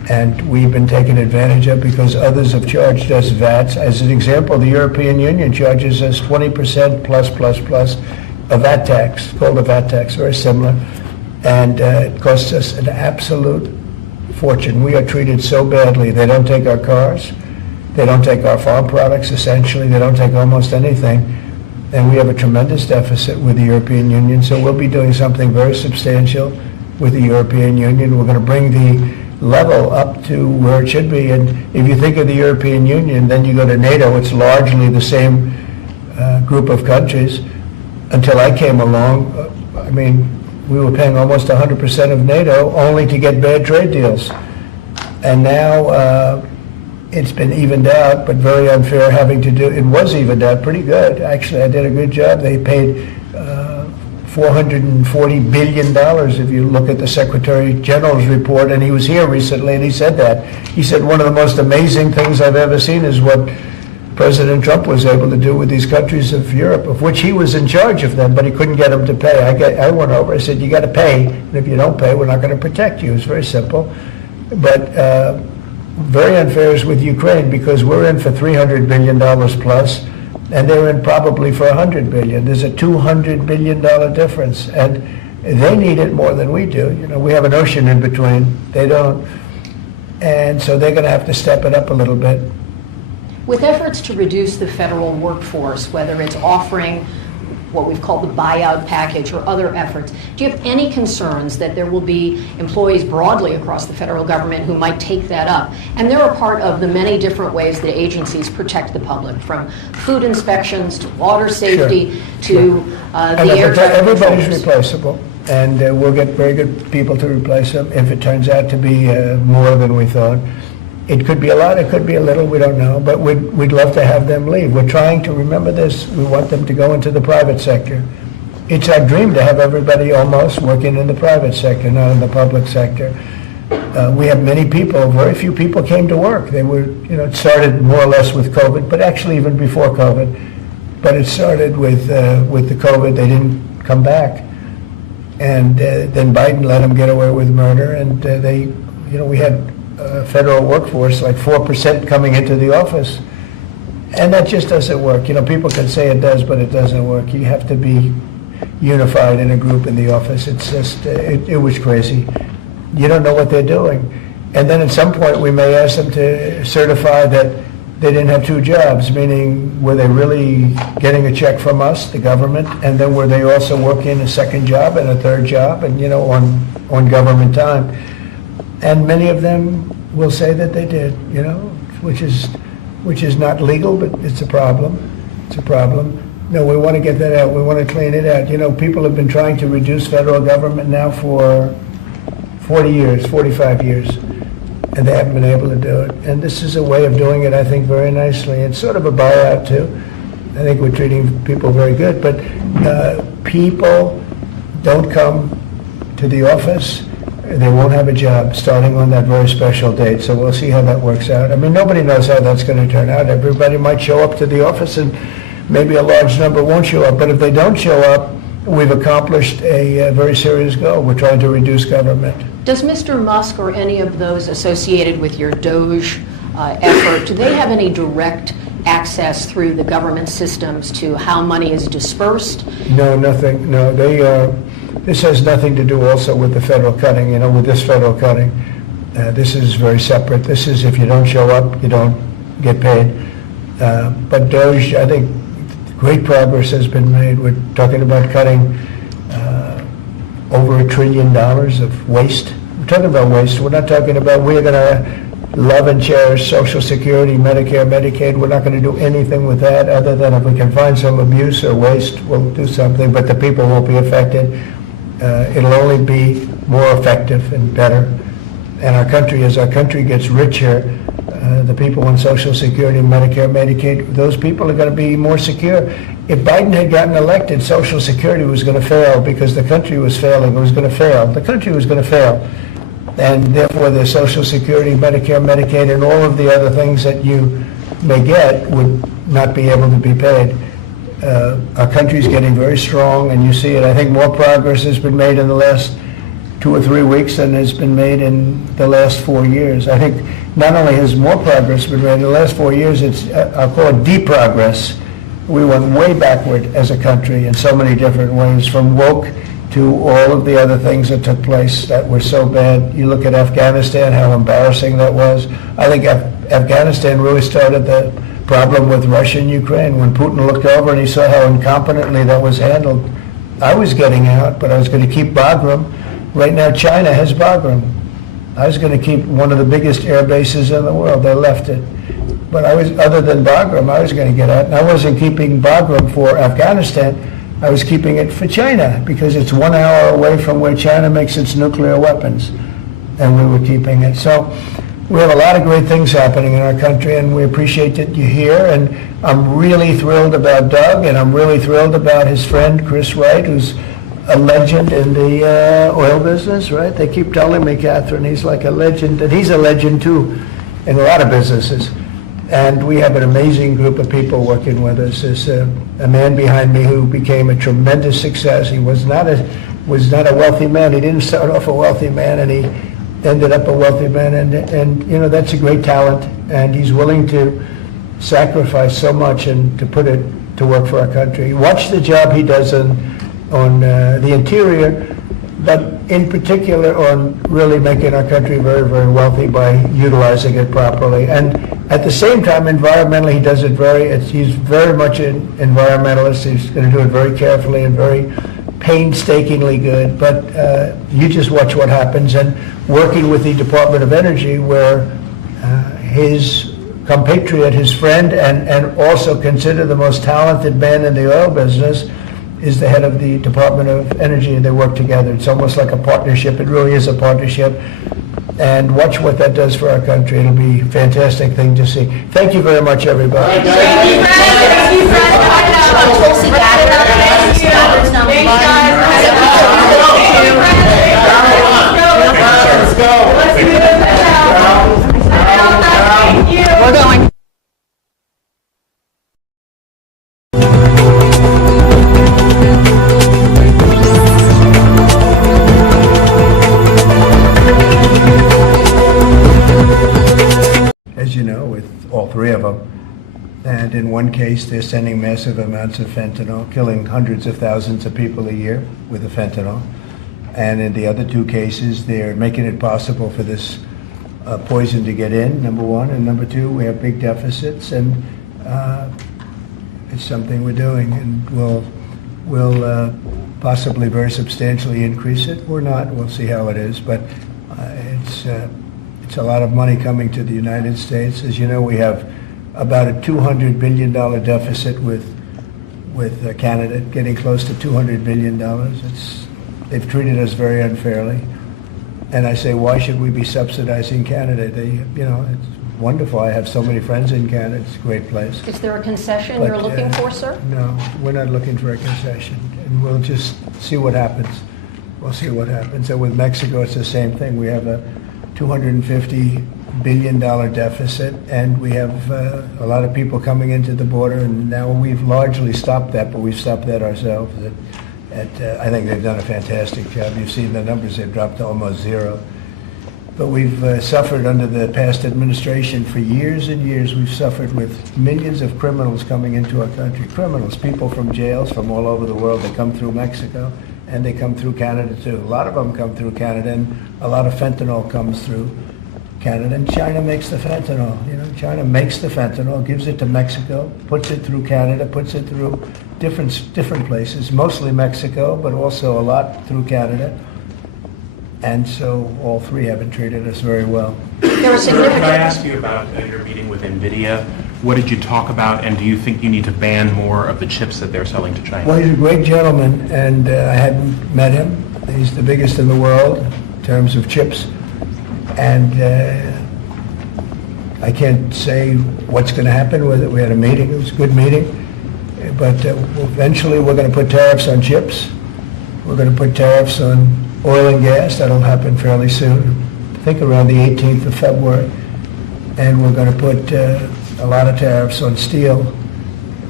And we've been taken advantage of because others have charged us VATs. As an example, the European Union charges us 20% plus a VAT tax, called a VAT tax, very similar. And it costs us an absolute fortune. We are treated so badly. They don't take our cars. They don't take our farm products, essentially. They don't take almost anything. And we have a tremendous deficit with the European Union. So we'll be doing something very substantial with the European Union. We're going to bring the level up to where it should be. And if you think of the European Union, then you go to NATO, it's largely the same group of countries. Until I came along, I mean, we were paying almost 100% of NATO only to get bad trade deals. And now it's been evened out, but very unfair having to do, it was evened out pretty good. Actually, I did a good job. They paid $440 billion if you look at the Secretary General's report, and he was here recently and he said that. He said one of the most amazing things I've ever seen is what President Trump was able to do with these countries of Europe, of which he was in charge of them, but he couldn't get them to pay. I went over, I said, you got to pay, and if you don't pay, we're not going to protect you. It's very simple. But very unfair is with Ukraine because we're in for $300 billion plus, and they're in probably for $100 billion. There's a $200 billion difference, and they need it more than we do. You know, we have an ocean in between. They don't. And so they're going to have to step it up a little bit. With efforts to reduce the federal workforce, whether it's offering what we've called the buyout package or other efforts, do you have any concerns that there will be employees broadly across the federal government who might take that up? And they're a part of the many different ways that agencies protect the public, from food inspections to water safety to the air traffic Everybody's controllers. replaceable, and we'll get very good people to replace them if it turns out to be more than we thought. It could be a lot, it could be a little, we don't know, but we'd love to have them leave. We're trying to remember this. We want them to go into the private sector. It's our dream to have everybody almost working in the private sector, not in the public sector. We have many people, very few people came to work. They were, you know, it started more or less with COVID, but actually even before COVID. But it started with the COVID, they didn't come back. And then Biden let them get away with murder, and we had federal workforce, like 4% coming into the office. And that just doesn't work. You know, people can say it does, but it doesn't work. You have to be unified in a group in the office. It's just, it was crazy. You don't know what they're doing. And then at some point, we may ask them to certify that they didn't have two jobs, meaning were they really getting a check from us, the government, and then were they also working a second job and a third job, and, you know, on government time. And many of them will say that they did, you know, which is not legal, but it's a problem. It's a problem. No, we want to get that out. We want to clean it out. You know, people have been trying to reduce federal government now for 40 years, 45 years, and they haven't been able to do it. And this is a way of doing it, I think, very nicely. It's sort of a buyout, too. I think we're treating people very good. But people don't come to the office. They won't have a job starting on that very special date, so we'll see how that works out. I mean, nobody knows how that's going to turn out. Everybody might show up to the office, and maybe a large number won't show up. But if they don't show up, we've accomplished a very serious goal. We're trying to reduce government. Does Mr. Musk or any of those associated with your DOGE effort, do they have any direct access through the government systems to how money is dispersed? No, nothing. No, this has nothing to do also with the federal cutting, you know, with this federal cutting. This is very separate. This is if you don't show up, you don't get paid. But DOGE, I think great progress has been made. We're talking about cutting over $1 trillion of waste. We're talking about waste. We're not talking about we're going to love and cherish Social Security, Medicare, Medicaid. We're not going to do anything with that other than if we can find some abuse or waste, we'll do something, but the people won't be affected. It'll only be more effective and better. And our country, as our country gets richer, the people on Social Security, Medicare, Medicaid, those people are going to be more secure. If Biden had gotten elected, Social Security was going to fail because the country was failing. It was going to fail. The country was going to fail. And therefore, the Social Security, Medicare, Medicaid, and all of the other things that you may get would not be able to be paid. Our country's getting very strong, and you see it. I think more progress has been made in the last 2 or 3 weeks than has been made in the last 4 years. I think not only has more progress been made in the last 4 years, it's, I'll call it de-progress. We went way backward as a country in so many different ways, from woke to all of the other things that took place that were so bad. You look at Afghanistan, how embarrassing that was. I think Afghanistan really started the problem with Russia and Ukraine. When Putin looked over and he saw how incompetently that was handled, I was getting out, but I was going to keep Bagram. Right now, China has Bagram. I was going to keep one of the biggest air bases in the world. They left it. But I was, other than Bagram, I was going to get out. And I wasn't keeping Bagram for Afghanistan. I was keeping it for China, because it's 1 hour away from where China makes its nuclear weapons. And we were keeping it. So we have a lot of great things happening in our country, and we appreciate that you're here. And I'm really thrilled about Doug, and I'm really thrilled about his friend, Chris Wright, who's a legend in the oil business, right? They keep telling me, Catherine, he's like a legend, and he's a legend too in a lot of businesses. And we have an amazing group of people working with us. There's a man behind me who became a tremendous success. He was not a wealthy man. He didn't start off a wealthy man, and he ended up a wealthy man. And you know, that's a great talent, and he's willing to sacrifice so much and to put it to work for our country. Watch the job he does on the interior, but in particular on really making our country very, very wealthy by utilizing it properly. And at the same time, environmentally, he does it he's very much an environmentalist. He's going to do it very carefully and very painstakingly good. But you just watch what happens. And working with the Department of Energy, where his compatriot, his friend, and also considered the most talented man in the oil business, is the head of the Department of Energy, and they work together. It's almost like a partnership. It really is a partnership. And watch what that does for our country. It'll be a fantastic thing to see. Thank you very much, everybody. We're going. As you know, with all three of them. And in one case, they're sending massive amounts of fentanyl, killing hundreds of thousands of people a year with the fentanyl. And in the other two cases, they're making it possible for this poison to get in, number one. And number two, we have big deficits, and it's something we're doing. And we'll possibly very substantially increase it, or not. We'll see how it is. But it's a lot of money coming to the United States. As you know, we have about a $200 billion deficit with Canada, getting close to $200 billion. They've treated us very unfairly. And I say, why should we be subsidizing Canada? It's wonderful. I have so many friends in Canada. It's a great place. Is there a concession But, you're looking for, sir? No, we're not looking for a concession. And we'll just see what happens. We'll see what happens. And with Mexico, it's the same thing. We have a $250 billion deficit, and we have a lot of people coming into the border, and now we've largely stopped that, but we've stopped that ourselves. I think they've done a fantastic job. You've seen the numbers, they've dropped to almost zero. But we've suffered under the past administration for years and years. We've suffered with millions of criminals coming into our country. Criminals, people from jails from all over the world. They come through Mexico, and they come through Canada too. A lot of them come through Canada, and a lot of fentanyl comes through Canada. And China makes the fentanyl. China makes the fentanyl, gives it to Mexico, puts it through Canada, puts it through different places, mostly Mexico, but also a lot through Canada. And so all three haven't treated us very well. There are Sir, could I significant. ask you about your meeting with NVIDIA? What did you talk about, and do you think you need to ban more of the chips that they're selling to China? Well, he's a great gentleman, and I hadn't met him. He's the biggest in the world in terms of chips. And I can't say what's going to happen with it. We had a meeting. It was a good meeting. But eventually we're going to put tariffs on chips. We're going to put tariffs on oil and gas. That'll happen fairly soon. I think around the 18th of February. And we're going to put a lot of tariffs on steel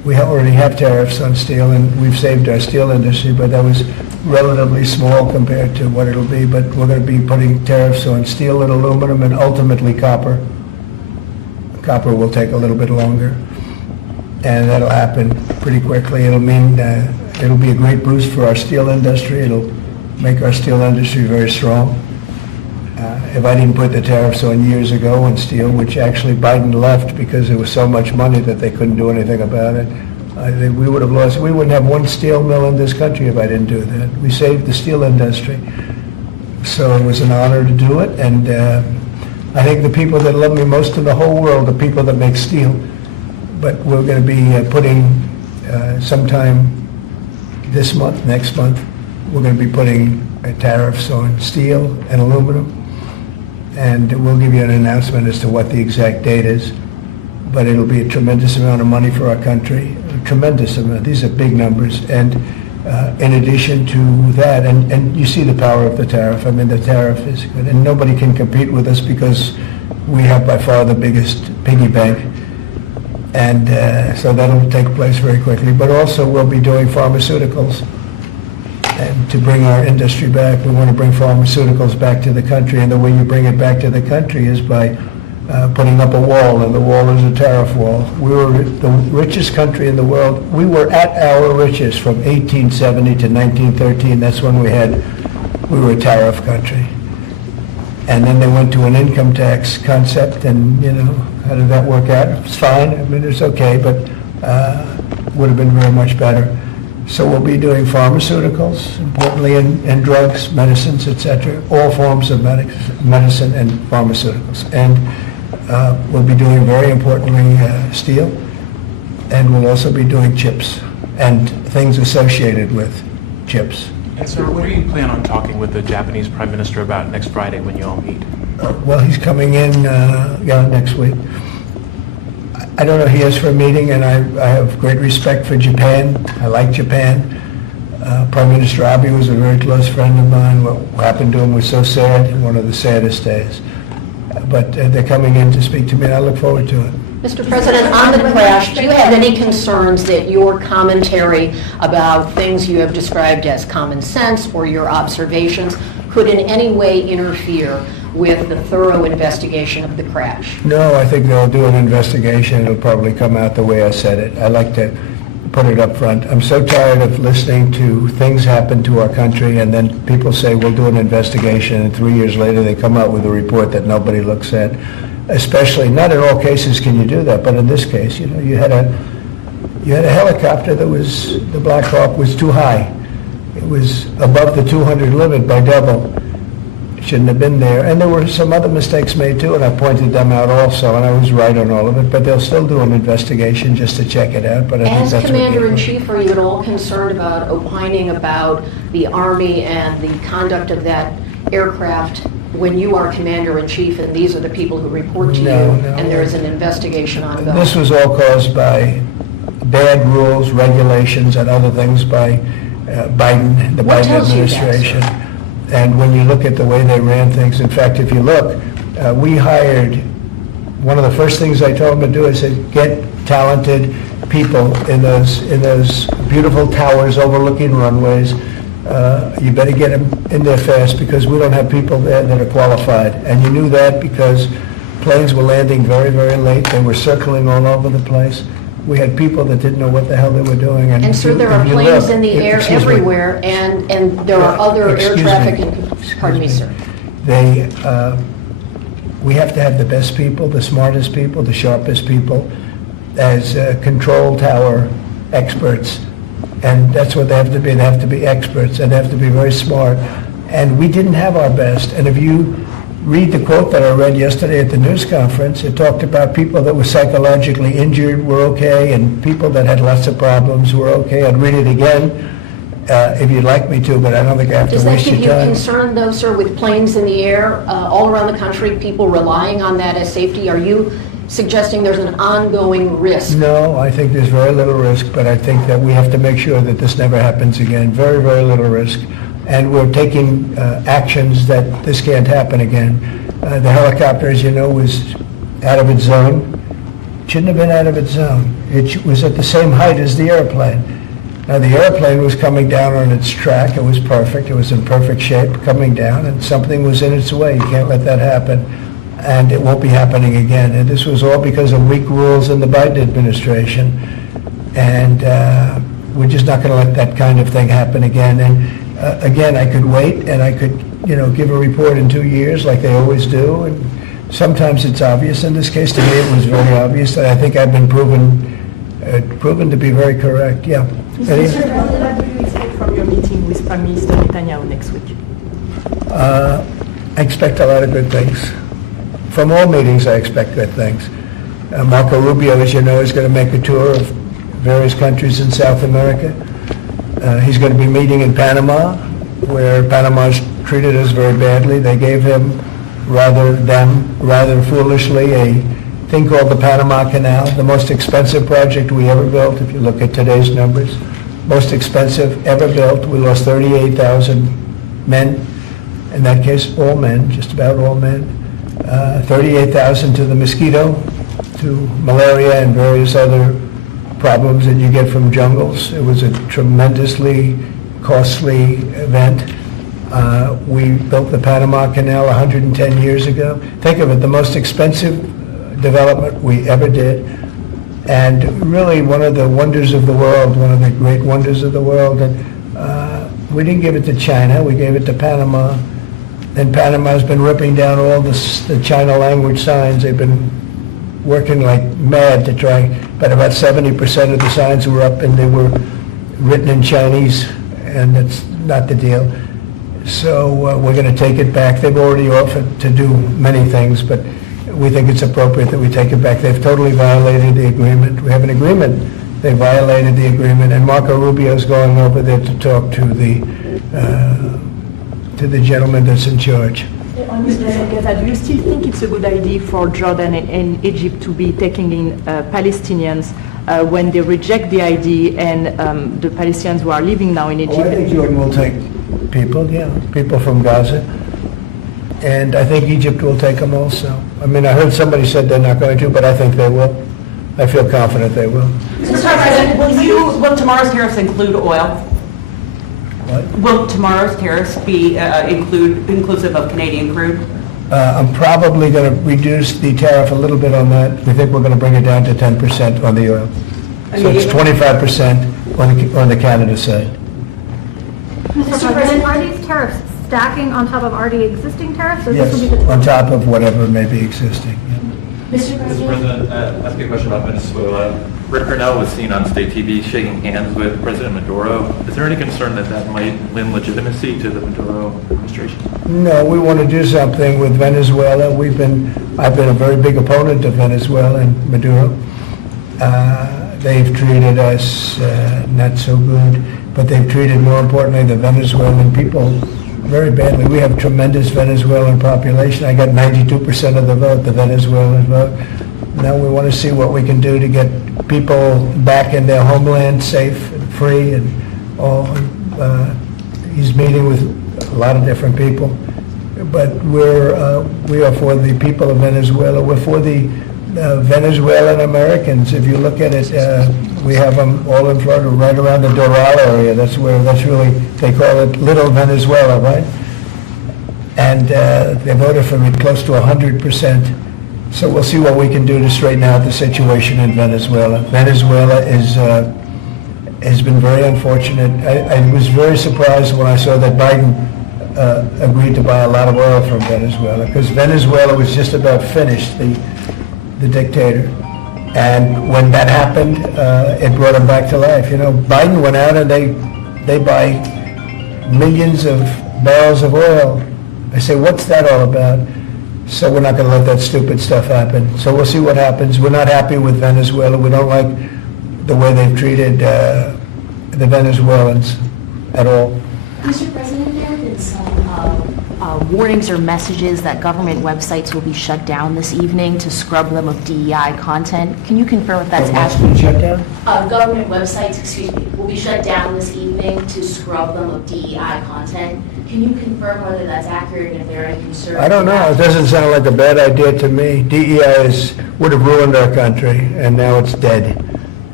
we already have tariffs on steel, and we've saved our steel industry, but that was relatively small compared to what it'll be. But we're going to be putting tariffs on steel and aluminum and ultimately copper. Copper will take a little bit longer, and that'll happen pretty quickly. It'll mean it'll be a great boost for our steel industry. It'll make our steel industry very strong. If I didn't put the tariffs on years ago on steel, which actually Biden left because there was so much money that they couldn't do anything about it, I think we would have lost. We wouldn't have one steel mill in this country if I didn't do that. We saved the steel industry. So it was an honor to do it, and I think the people that love me most in the whole world are people that make steel. But we're going to be putting sometime this month, next month, we're going to be putting tariffs on steel and aluminum. And we'll give you an announcement as to what the exact date is. But it'll be a tremendous amount of money for our country, a tremendous amount. These are big numbers. And in addition to that, and you see the power of the tariff. I mean, the tariff is good. And nobody can compete with us because we have by far the biggest piggy bank. And so that'll take place very quickly. But also we'll be doing pharmaceuticals. And to bring our industry back, we want to bring pharmaceuticals back to the country. And the way you bring it back to the country is by putting up a wall, and the wall is a tariff wall. We were the richest country in the world. We were at our richest from 1870 to 1913. That's when we were a tariff country. And then they went to an income tax concept, and, you know, how did that work out? It's fine. I mean, it's okay, but would have been very much better. So we'll be doing pharmaceuticals, importantly, and drugs, medicines, etc., all forms of medicine and pharmaceuticals. And we'll be doing, very importantly, steel, and we'll also be doing chips and things associated with chips. And sir, what do you plan on talking with the Japanese Prime Minister about next Friday when you all meet? Well, he's coming in next week. I don't know, he is for a meeting, and I have great respect for Japan. I like Japan. Prime Minister Abe was a very close friend of mine. What happened to him was so sad, one of the saddest days. But they're coming in to speak to me, and I look forward to it. Mr. President, on the crash, do you have any concerns that your commentary about things you have described as common sense or your observations could in any way interfere with the thorough investigation of the crash? No, I think they'll do an investigation. It'll probably come out the way I said it. I like to put it up front. I'm so tired of listening to things happen to our country, and then people say, we'll do an investigation, and 3 years later they come out with a report that nobody looks at. Especially, not in all cases can you do that, but in this case, you know, you had a helicopter that was, the Black Hawk was too high. It was above the 200 limit by double. Shouldn't have been there. And there were some other mistakes made too, and I pointed them out also, and I was right on all of it, but they'll still do an investigation just to check it out. But I think As that's Commander-in-Chief, are you at all concerned about opining about the Army and the conduct of that aircraft when you are Commander-in-Chief and these are the people who report to you, No. and there is an investigation ongoing? This was all caused by bad rules, regulations, and other things by Biden, the What Biden tells you that, sir? administration. And when you look at the way they ran things, in fact, if you look, we hired, one of the first things I told them to do is say, get talented people in those beautiful towers overlooking runways. You better get them in there fast because we don't have people there that are qualified. And you knew that because planes were landing very, very late. They were circling all over the place. We had people that didn't know what the hell they were doing. And sir, there are if you planes look- in the air excuse me. everywhere, and there are other air Excuse me. traffic, Excuse pardon me, sir. We have to have the best people, the smartest people, the sharpest people as control tower experts. And that's what they have to be. They have to be experts, and they have to be very smart. And we didn't have our best. And if you read the quote that I read yesterday at the news conference, it talked about people that were psychologically injured were okay, and people that had lots of problems were okay. I'd read it again if you'd like me to, but I don't think I have to Does that waste give your you time. concern, though, sir, with planes in the air all around the country, people relying on that as safety? Are you suggesting there's an ongoing risk? No, I think there's very little risk, but I think that we have to make sure that this never happens again. Very, very little risk. And we're taking actions that this can't happen again. The helicopter, as you know, was out of its zone. Shouldn't have been out of its zone. It was at the same height as the airplane. Now, the airplane was coming down on its track. It was perfect. It was in perfect shape coming down, and something was in its way. You can't let that happen, and it won't be happening again. And this was all because of weak rules in the Biden administration, and we're just not going to let that kind of thing happen again. And again, I could wait, and I could, give a report in 2 years like they always do, and sometimes it's obvious. In this case, to me, it was very obvious, and I think I've been proven to be very correct. Yeah. Eddie? Mr. President, what do you expect from your meeting with Prime Minister Netanyahu next week? I expect a lot of good things. From all meetings, I expect good things. Marco Rubio, as you know, is going to make a tour of various countries in South America. He's going to be meeting in Panama, where Panama's treated us very badly. They gave him, rather foolishly, a thing called the Panama Canal, the most expensive project we ever built, if you look at today's numbers. Most expensive ever built. We lost 38,000 men. In that case, all men, just about all men. 38,000 to the mosquito, to malaria and various other problems that you get from jungles. It was a tremendously costly event. We built the Panama Canal 110 years ago. Think of it, the most expensive development we ever did, and really one of the wonders of the world, one of the great wonders of the world. And we didn't give it to China, we gave it to Panama, and Panama's been ripping down all the China language signs. They've been working like mad to try, but about 70% of the signs were up and they were written in Chinese, and that's not the deal. So we're going to take it back. They've already offered to do many things, but we think it's appropriate that we take it back. They've totally violated the agreement. We have an agreement. They violated the agreement, and Marco Rubio's going over there to talk to the gentleman that's in charge. On Mr. Gaza, do you still think it's a good idea for Jordan and Egypt to be taking in Palestinians when they reject the ID and the Palestinians who are living now in Egypt? I think Jordan will take people from Gaza. And I think Egypt will take them also. I mean, I heard somebody said they're not going to, but I think they will. I feel confident they will. Mr. President, will tomorrow's tariffs include oil? What? Will tomorrow's tariffs be inclusive of Canadian crude? I'm probably going to reduce the tariff a little bit on that. We think we're going to bring it down to 10% on the oil. So it's 25% on the Canada side. Mr. President, are these tariffs stacking on top of already existing tariffs? Or this will be Yes, the on top of whatever may be existing. Yeah. Mr. Mr. President? President, ask you a question about Venezuela. Rick Cornell was seen on state TV shaking hands with President Maduro. Is there any concern that that might lend legitimacy to the Maduro administration? No, we want to do something with Venezuela. I've been a very big opponent of Venezuela and Maduro. They've treated us not so good, but they've treated, more importantly, the Venezuelan people very badly. We have tremendous Venezuelan population. I got 92% of the vote, the Venezuelan vote. Now we want to see what we can do to get people back in their homeland safe and free and all. He's meeting with a lot of different people, but we are for the people of Venezuela. We're for the Venezuelan Americans. If you look at it, we have them all in Florida, right around the Doral area. That's really, they call it Little Venezuela, right? And they voted for me close to 100%. So we'll see what we can do to straighten out the situation in Venezuela. Venezuela has been very unfortunate. I was very surprised when I saw that Biden agreed to buy a lot of oil from Venezuela, because Venezuela was just about finished, the dictator. And when that happened, it brought him back to life. You know, Biden went out and they buy millions of barrels of oil. I say, what's that all about? So we're not going to let that stupid stuff happen. So we'll see what happens. We're not happy with Venezuela. We don't like the way they've treated the Venezuelans at all. Mr. President, there have been some warnings or messages that government websites will be shut down this evening to scrub them of DEI content. Can you confirm if that's accurate? Shut down? Government websites, will be shut down this evening to scrub them of DEI content. Can you confirm whether that's accurate and if there are any concerns? I don't know. It doesn't sound like a bad idea to me. DEI would have ruined our country, and now it's dead.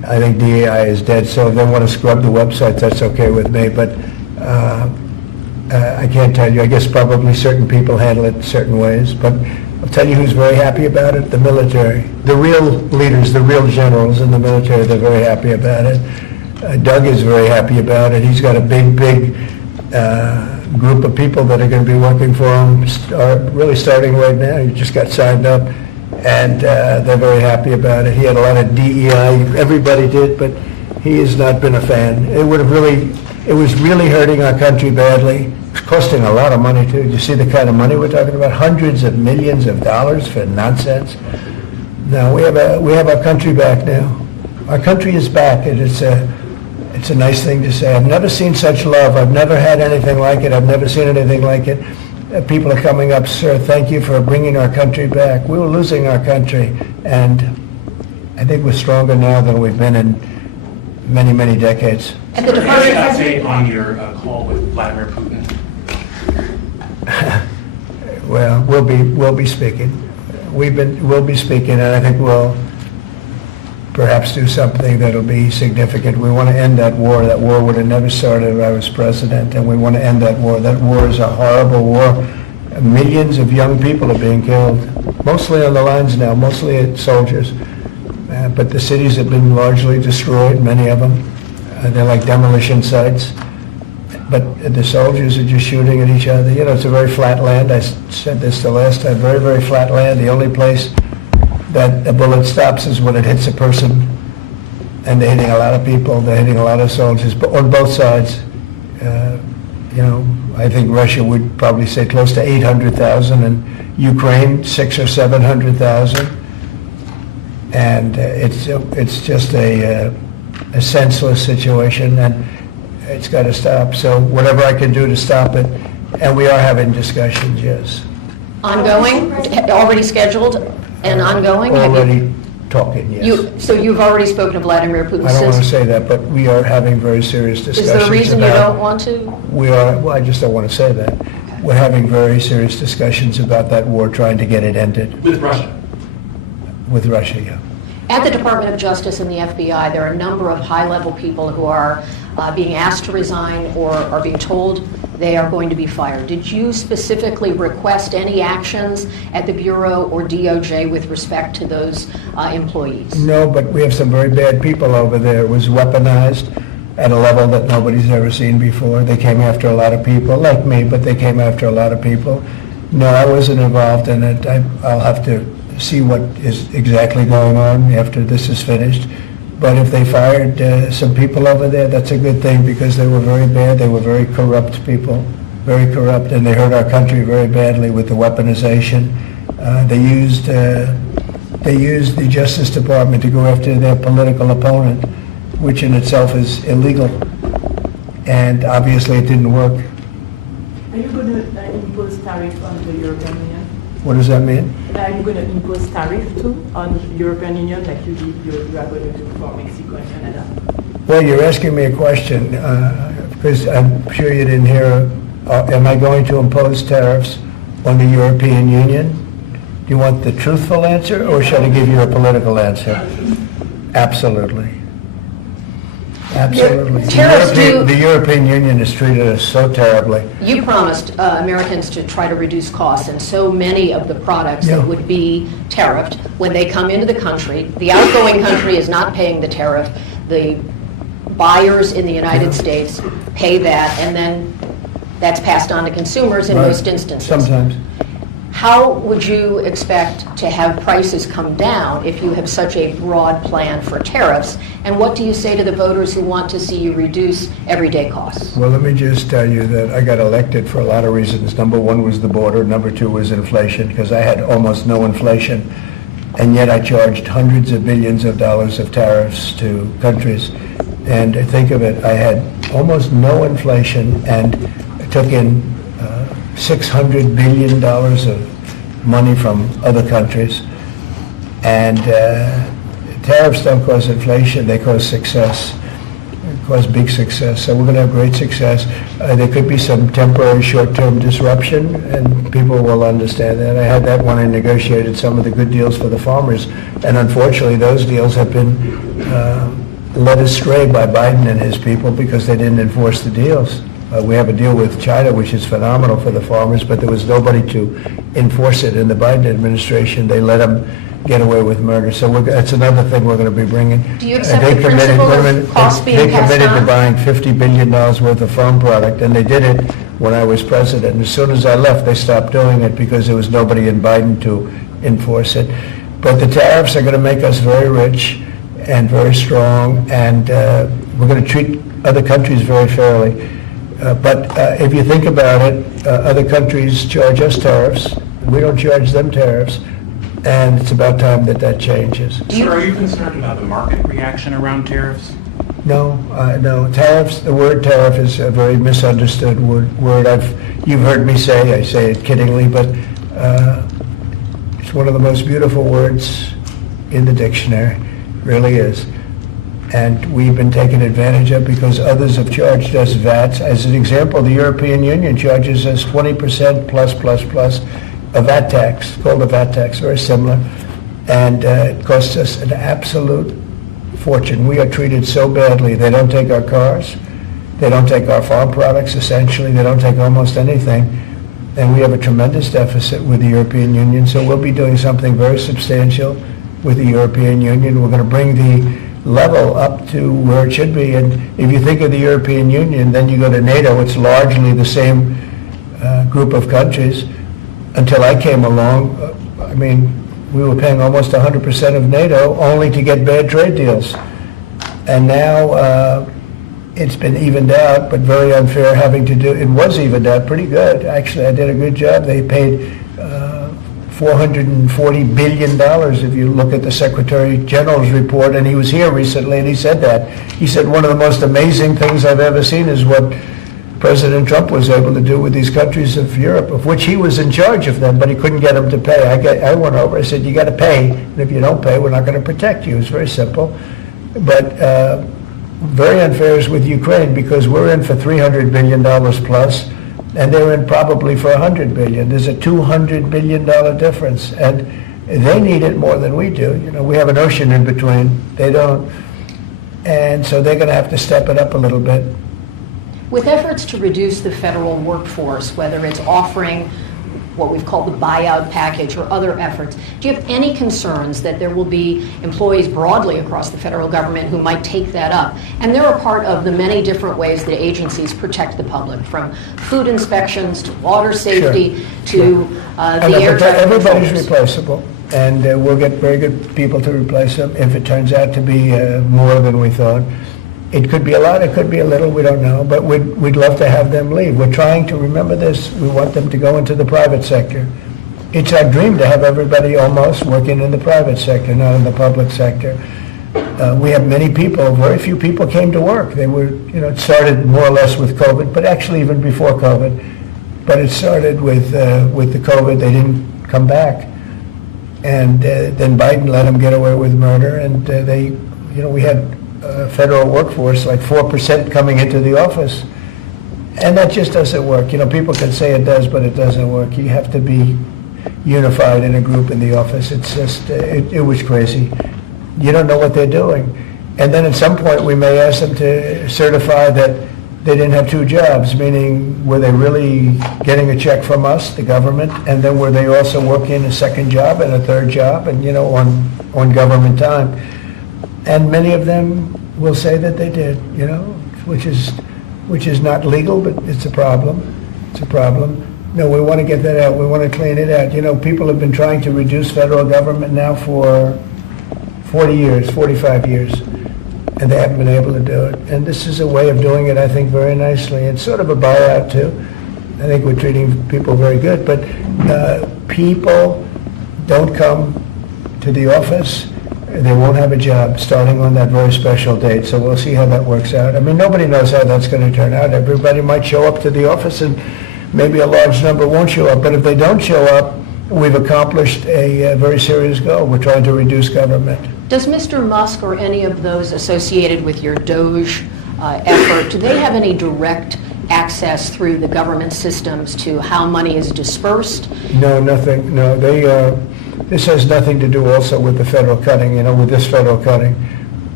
I think DEI is dead, so if they want to scrub the websites, that's okay with me, but I can't tell you. I guess probably certain people handle it certain ways, but I'll tell you who's very happy about it, the military. The real leaders, the real generals in the military, they're very happy about it. Doug is very happy about it. He's got a big group of people that are going to be working for him, really starting right now. He just got signed up, and they're very happy about it. He had a lot of DEI, everybody did, but he has not been a fan. It was really hurting our country badly. It's costing a lot of money, too. You see the kind of money we're talking about? Hundreds of millions of dollars for nonsense. No, we have our country back now. Our country is back, and it's a nice thing to say. I've never seen such love. I've never had anything like it. I've never seen anything like it. People are coming up, sir, thank you for bringing our country back. We were losing our country, and I think we're stronger now than we've been in many, many decades. At the Any Department update on your call with Vladimir Putin? Well, we'll be speaking. We'll be speaking, and I think we'll perhaps do something that'll be significant. We want to end that war. That war would have never started if I was president, and we want to end that war. That war is a horrible war. Millions of young people are being killed, mostly on the lines now, mostly soldiers. But the cities have been largely destroyed, many of them. They're like demolition sites. But the soldiers are just shooting at each other. You know, it's a very flat land. I said this the last time, very, very flat land. The only place that a bullet stops is when it hits a person. And they're hitting a lot of people. They're hitting a lot of soldiers, but on both sides. You know, I think Russia would probably say close to 800,000, and Ukraine 600,000 or 700,000. And it's just a senseless situation, and it's got to stop. So whatever I can do to stop it, and we are having discussions, yes. ongoing, already scheduled and ongoing? Have you- Already talking, yes. So you've already spoken to Vladimir Putin I don't want to since? say that, but we are having very serious Is discussions there a reason you about- don't want to? We are, well, I just don't want to say that. We're having very serious discussions about that war, trying to get it ended With Russia? with Russia, yeah. At the Department of Justice and the FBI, there are a number of high-level people who are being asked to resign or are being told they are going to be fired. Did you specifically request any actions at the Bureau or DOJ with respect to those employees? No, but we have some very bad people over there. It was weaponized at a level that nobody's ever seen before. They came after a lot of people, like me, but they came after a lot of people. No, I wasn't involved in it. I'll have to see what is exactly going on after this is finished. But if they fired some people over there, that's a good thing, because they were very bad. They were very corrupt people, very corrupt, and they hurt our country very badly with the weaponization. They used the Justice Department to go after their political opponent, which in itself is illegal. And obviously it didn't work. Are you going to impose tariff on the European Union? What does that mean? Are you going to impose tariff too on European Union like you are going to do for Mexico and Canada? Well, you're asking me a question, because I'm sure you didn't hear, am I going to impose tariffs on the European Union? Do you want the truthful answer, or should I give you a political answer? Absolutely. Absolutely. Tariffs The European Union has treated us so terribly. You promised Americans to try to reduce costs, and so many of the products Yeah. that would be tariffed, when they come into the country, the outgoing country is not paying the tariff. The buyers in the United States pay that, and then that's passed on to consumers in Right. most instances. Sometimes. How would you expect to have prices come down if you have such a broad plan for tariffs? And what do you say to the voters who want to see you reduce everyday costs? Well, let me just tell you that I got elected for a lot of reasons. Number one was the border. Number two was inflation, because I had almost no inflation. And yet I charged hundreds of billions of dollars of tariffs to countries. And think of it, I had almost no inflation and took in $600 billion of money from other countries. And tariffs don't cause inflation, they cause success. They cause big success. So we're going to have great success. There could be some temporary short-term disruption, and people will understand that. I had that when I negotiated some of the good deals for the farmers. And unfortunately, those deals have been led astray by Biden and his people because they didn't enforce the deals. We have a deal with China, which is phenomenal for the farmers, but there was nobody to enforce it in the Biden administration. They let them get away with murder. So that's another thing we're going to be bringing. Do you accept the principle of costs being They passed committed to on? buying $50 billion worth of farm product, and they did it when I was president. And as soon as I left, they stopped doing it because there was nobody in Biden to enforce it. But the tariffs are going to make us very rich and very strong, and we're going to treat other countries very fairly. But if you think about it, other countries charge us tariffs. We don't charge them tariffs, and it's about time that that changes. Sir, are you concerned about the market reaction around tariffs? No, no. Tariffs, the word tariff is a very misunderstood word. You've heard me say, I say it kiddingly, but it's one of the most beautiful words in the dictionary, really is. And we've been taken advantage of because others have charged us VATs. As an example, the European Union charges us 20% plus a VAT tax, called a VAT tax, very similar. And it costs us an absolute fortune. We are treated so badly. They don't take our cars. They don't take our farm products, essentially. They don't take almost anything. And we have a tremendous deficit with the European Union. So we'll be doing something very substantial with the European Union. We're going to bring the level up to where it should be. And if you think of the European Union, then you go to NATO. It's largely the same group of countries. Until I came along, we were paying almost 100% of NATO only to get bad trade deals. And now it's been evened out, but very unfair it was evened out pretty good. Actually, I did a good job. They paid $440 billion if you look at the Secretary General's report, and he was here recently and he said that. He said one of the most amazing things I've ever seen is what President Trump was able to do with these countries of Europe, of which he was in charge of them, but he couldn't get them to pay. I went over, I said, you got to pay, and if you don't pay, we're not going to protect you. It's very simple. But very unfair is with Ukraine because we're in for $300 billion plus, and they're in probably for $100 billion. There's a $200 billion difference, and they need it more than we do. You know, we have an ocean in between. They don't. And so they're going to have to step it up a little bit. With efforts to reduce the federal workforce, whether it's offering what we've called the buyout package or other efforts, do you have any concerns that there will be employees broadly across the federal government who might take that up? And they're a part of the many different ways that agencies protect the public, from food inspections to water safety to the air traffic Everybody's controllers. replaceable, and we'll get very good people to replace them if it turns out to be more than we thought. It could be a lot, it could be a little, we don't know, but we'd love to have them leave. We're trying to remember this. We want them to go into the private sector. It's our dream to have everybody almost working in the private sector, not in the public sector. We have many people, very few people came to work. They were, it started more or less with COVID, but actually even before COVID. But it started with the COVID, they didn't come back. And then Biden let them get away with murder, and we had federal workforce, like 4% coming into the office. And that just doesn't work. People can say it does, but it doesn't work. You have to be unified in a group in the office. It's just, it was crazy. You don't know what they're doing. And then at some point, we may ask them to certify that they didn't have two jobs, meaning were they really getting a check from us, the government, and then were they also working a second job and a third job and, on government time? And many of them will say that they did, which is not legal, but it's a problem. It's a problem. No, we want to get that out. We want to clean it out. People have been trying to reduce federal government now for 40 years, 45 years, and they haven't been able to do it. And this is a way of doing it, I think, very nicely. It's sort of a buyout, too. I think we're treating people very good, but people don't come to the office. They won't have a job starting on that very special date, so we'll see how that works out. Nobody knows how that's going to turn out. Everybody might show up to the office and maybe a large number won't show up, but if they don't show up, we've accomplished a very serious goal. We're trying to reduce government. Does Mr. Musk or any of those associated with your DOGE effort, do they have any direct access through the government systems to how money is dispersed? No, nothing. No, this has nothing to do also with the federal cutting, with this federal cutting.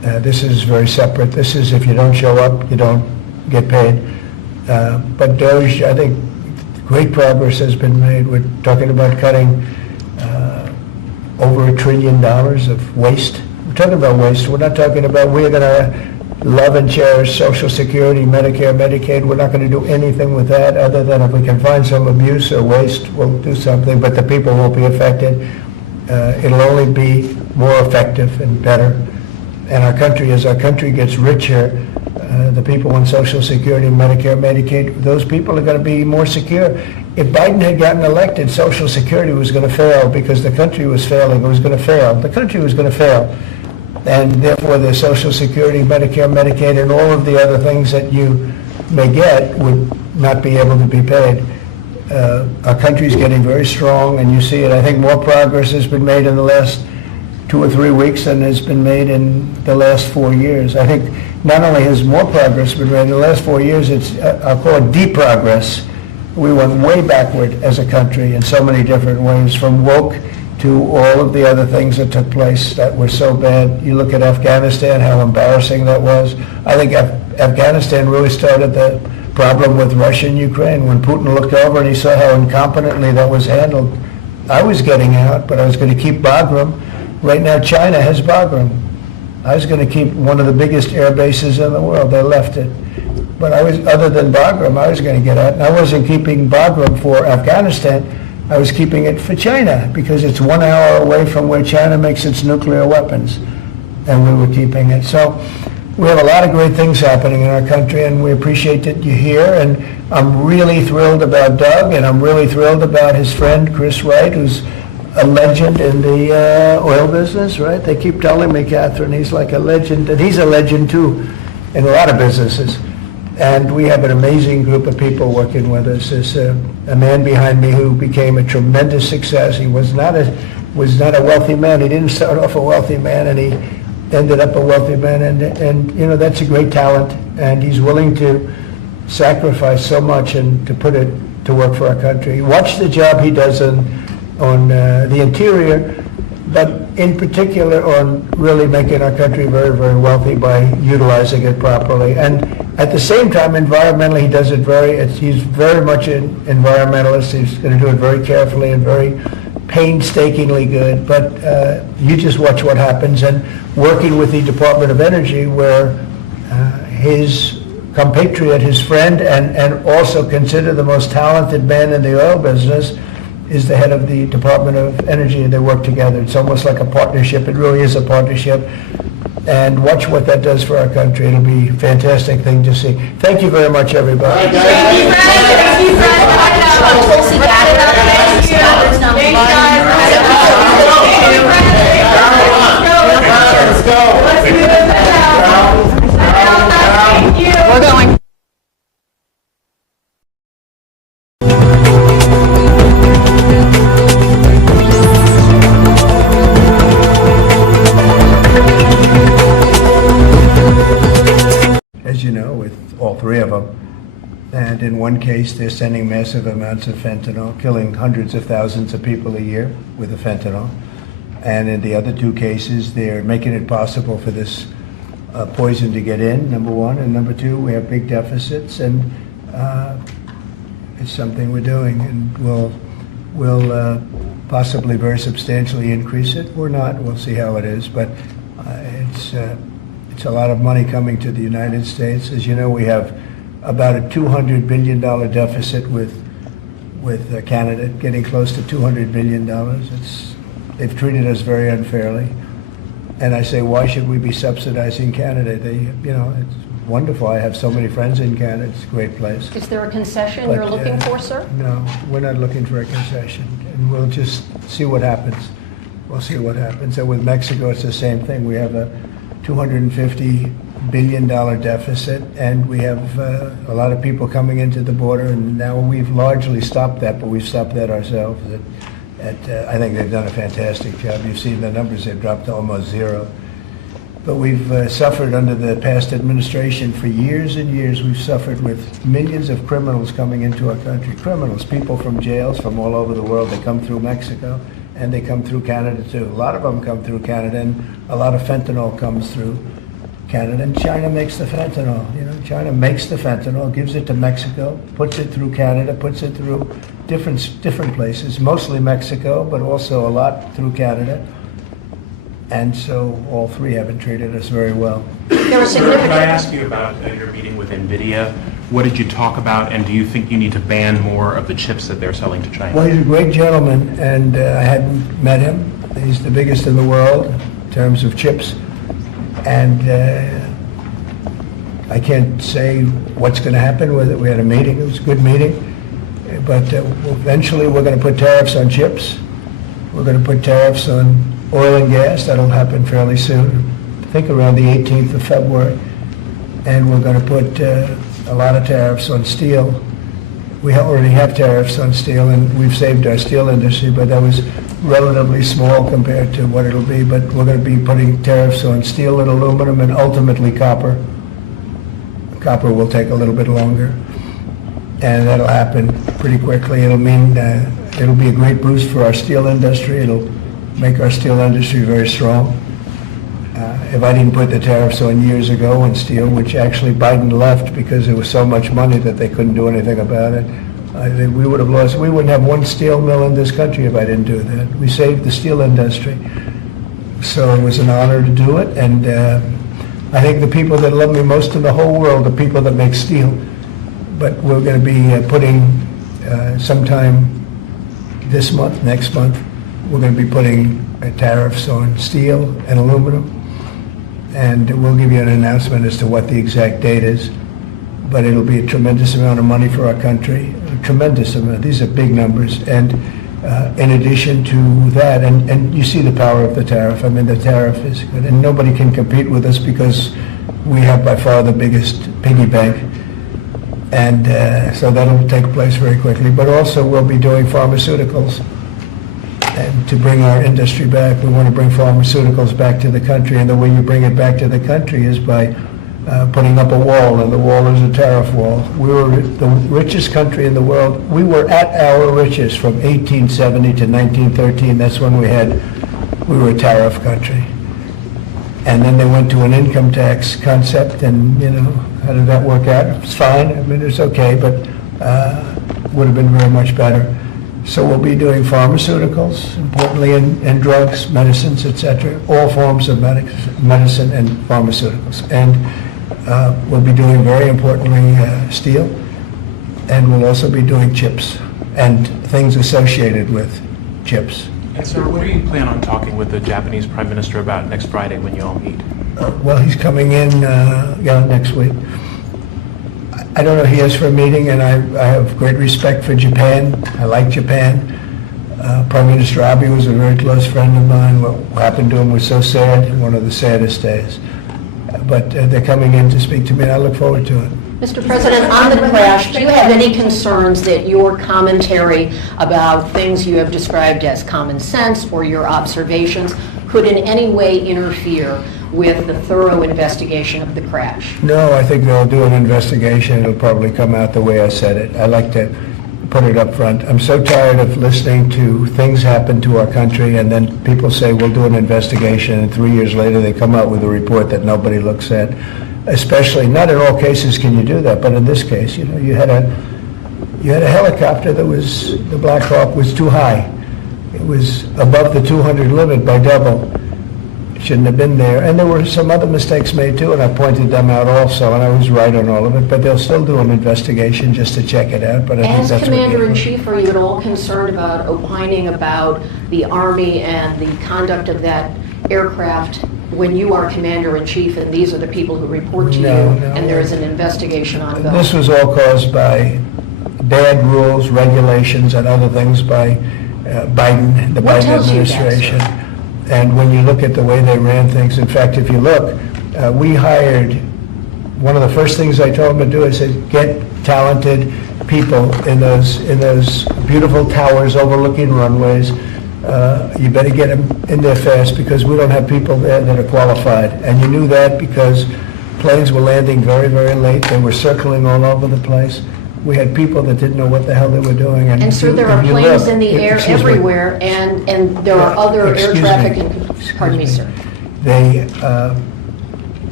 This is very separate. This is if you don't show up, you don't get paid. But DOGE, I think great progress has been made. We're talking about cutting over $1 trillion of waste. We're talking about waste. We're not talking about we're going to love and cherish Social Security, Medicare, Medicaid. We're not going to do anything with that other than if we can find some abuse or waste, we'll do something, but the people won't be affected. It'll only be more effective and better. And our country, as our country gets richer, the people on Social Security, Medicare, Medicaid, those people are going to be more secure. If Biden had gotten elected, Social Security was going to fail because the country was failing. It was going to fail. The country was going to fail. And therefore, the Social Security, Medicare, Medicaid, and all of the other things that you may get would not be able to be paid. Our country's getting very strong, and you see it. I think more progress has been made in the last 2 or 3 weeks than has been made in the last 4 years. I think not only has more progress been made in the last 4 years, it's, I'll call it deep progress. We went way backward as a country in so many different ways, from woke to all of the other things that took place that were so bad. You look at Afghanistan, how embarrassing that was. I think Afghanistan really started the problem with Russia and Ukraine. When Putin looked over and he saw how incompetently that was handled, I was getting out, but I was going to keep Bagram. Right now, China has Bagram. I was going to keep one of the biggest air bases in the world. They left it. But I was, other than Bagram, I was going to get out. And I wasn't keeping Bagram for Afghanistan. I was keeping it for China because it's 1 hour away from where China makes its nuclear weapons. And we were keeping it. So we have a lot of great things happening in our country, and we appreciate that you're here. And I'm really thrilled about Doug, and I'm really thrilled about his friend, Chris Wright, who's a legend in the oil business, right? They keep telling me, Catherine, he's like a legend, and he's a legend too in a lot of businesses. And we have an amazing group of people working with us. There's a man behind me who became a tremendous success. He was not a wealthy man. He didn't start off a wealthy man, and he ended up a wealthy man. And you know, that's a great talent. And he's willing to sacrifice so much and to put it to work for our country. Watch the job he does on the interior, but in particular on really making our country very, very wealthy by utilizing it properly. And at the same time, environmentally, he does it he's very much an environmentalist. He's going to do it very carefully and very painstakingly good. But you just watch what happens. And working with the Department of Energy, where his compatriot, his friend, and also considered the most talented man in the oil business, is the head of the Department of Energy, and they work together. It's almost like a partnership. It really is a partnership. And watch what that does for our country. It'll be a fantastic thing to see. Thank you very much, everybody. Thank you, Tulsi We're going. As you know, with all three of them. And in one case, they're sending massive amounts of fentanyl, killing hundreds of thousands of people a year with the fentanyl. And in the other two cases, they're making it possible for this poison to get in, number one. And number two, we have big deficits, and it's something we're doing. And we'll possibly very substantially increase it. Or not, we'll see how it is. But it's a lot of money coming to the United States. As you know, we have about a $200 billion deficit with Canada, getting close to $200 billion. They've treated us very unfairly. And I say, why should we be subsidizing Canada? It's wonderful. I have so many friends in Canada. It's a great place. Is there a concession But, you're looking for, sir? No, we're not looking for a concession. And we'll just see what happens. We'll see what happens. And with Mexico, it's the same thing. We have a $250 billion deficit, and we have a lot of people coming into the border, and now we've largely stopped that, but we've stopped that ourselves. I think they've done a fantastic job. You've seen the numbers, they've dropped to almost zero. But we've suffered under the past administration for years and years. We've suffered with millions of criminals coming into our country. Criminals, people from jails from all over the world. They come through Mexico, and they come through Canada too. A lot of them come through Canada, and a lot of fentanyl comes through. Canada, and China makes the fentanyl. You know, China makes the fentanyl, gives it to Mexico, puts it through Canada, puts it through different places, mostly Mexico, but also a lot through Canada. And so all three haven't treated us very well. There are Sir, significant... could I ask you about your meeting with NVIDIA? What did you talk about, and do you think you need to ban more of the chips that they're selling to China? Well, he's a great gentleman, and I hadn't met him. He's the biggest in the world in terms of chips. And I can't say what's going to happen with it. We had a meeting. It was a good meeting. But eventually we're going to put tariffs on chips. We're going to put tariffs on oil and gas. That'll happen fairly soon. I think around the 18th of February. And we're going to put a lot of tariffs on steel. We already have tariffs on steel, and we've saved our steel industry, but that was relatively small compared to what it'll be. But we're going to be putting tariffs on steel and aluminum and ultimately copper. Copper will take a little bit longer, and that'll happen pretty quickly. It'll mean it'll be a great boost for our steel industry. It'll make our steel industry very strong. If I didn't put the tariffs on years ago on steel, which actually Biden left because there was so much money that they couldn't do anything about it, we would have lost. We wouldn't have one steel mill in this country if I didn't do that. We saved the steel industry. So it was an honor to do it, and I think the people that love me most in the whole world are people that make steel. But we're going to be putting sometime this month, next month, we're going to be putting tariffs on steel and aluminum. And we'll give you an announcement as to what the exact date is. But it'll be a tremendous amount of money for our country, a tremendous amount. These are big numbers. And in addition to that, and you see the power of the tariff. I mean, the tariff is good. And nobody can compete with us because we have by far the biggest piggy bank. And so that'll take place very quickly. But also we'll be doing pharmaceuticals. And to bring our industry back, we want to bring pharmaceuticals back to the country. And the way you bring it back to the country is by putting up a wall, and the wall is a tariff wall. We were the richest country in the world. We were at our richest from 1870 to 1913. That's when we were a tariff country. And then they went to an income tax concept, and, you know, how did that work out? It's fine. I mean, it's okay, but would have been very much better. So we'll be doing pharmaceuticals, importantly, and drugs, medicines, etc., all forms of medicine and pharmaceuticals. And we'll be doing, very importantly, steel, and we'll also be doing chips and things associated with chips. And sir, what do you plan on talking with the Japanese Prime Minister about next Friday when you all meet? Well, he's coming in next week. I don't know, he is for a meeting, and I have great respect for Japan. I like Japan. Prime Minister Abe was a very close friend of mine. What happened to him was so sad, one of the saddest days. But they're coming in to speak to me, and I look forward to it. Mr. President, on the crash, do you have any concerns that your commentary about things you have described as common sense or your observations could in any way interfere with the thorough investigation of the crash? No, I think they'll do an investigation. It'll probably come out the way I said it. I like to put it up front. I'm so tired of listening to things happen to our country, and then people say, we'll do an investigation, and 3 years later they come out with a report that nobody looks at. Especially, not in all cases can you do that, but in this case, you know, you had a helicopter that was, the Black Hawk was too high. It was above the 200 limit by double. Shouldn't have been there. And there were some other mistakes made too, and I pointed them out also, and I was right on all of it, but they'll still do an investigation just to check it out. But I think As that's Commander-in-Chief, are you at all concerned about opining about the Army and the conduct of that aircraft when you are Commander-in-Chief and these are the people who report to you, No. and there is an investigation ongoing? This was all caused by bad rules, regulations, and other things by Biden, the What Biden tells you that, sir? administration. And when you look at the way they ran things, in fact, if you look, we hired, one of the first things I told them to do, I said, get talented people in those beautiful towers overlooking runways. You better get them in there fast because we don't have people there that are qualified. And you knew that because planes were landing very, very late. They were circling all over the place. We had people that didn't know what the hell they were doing. And sir, there are if you planes look- in the air excuse me. everywhere, and there are other air Excuse traffic, me. pardon me, sir. They,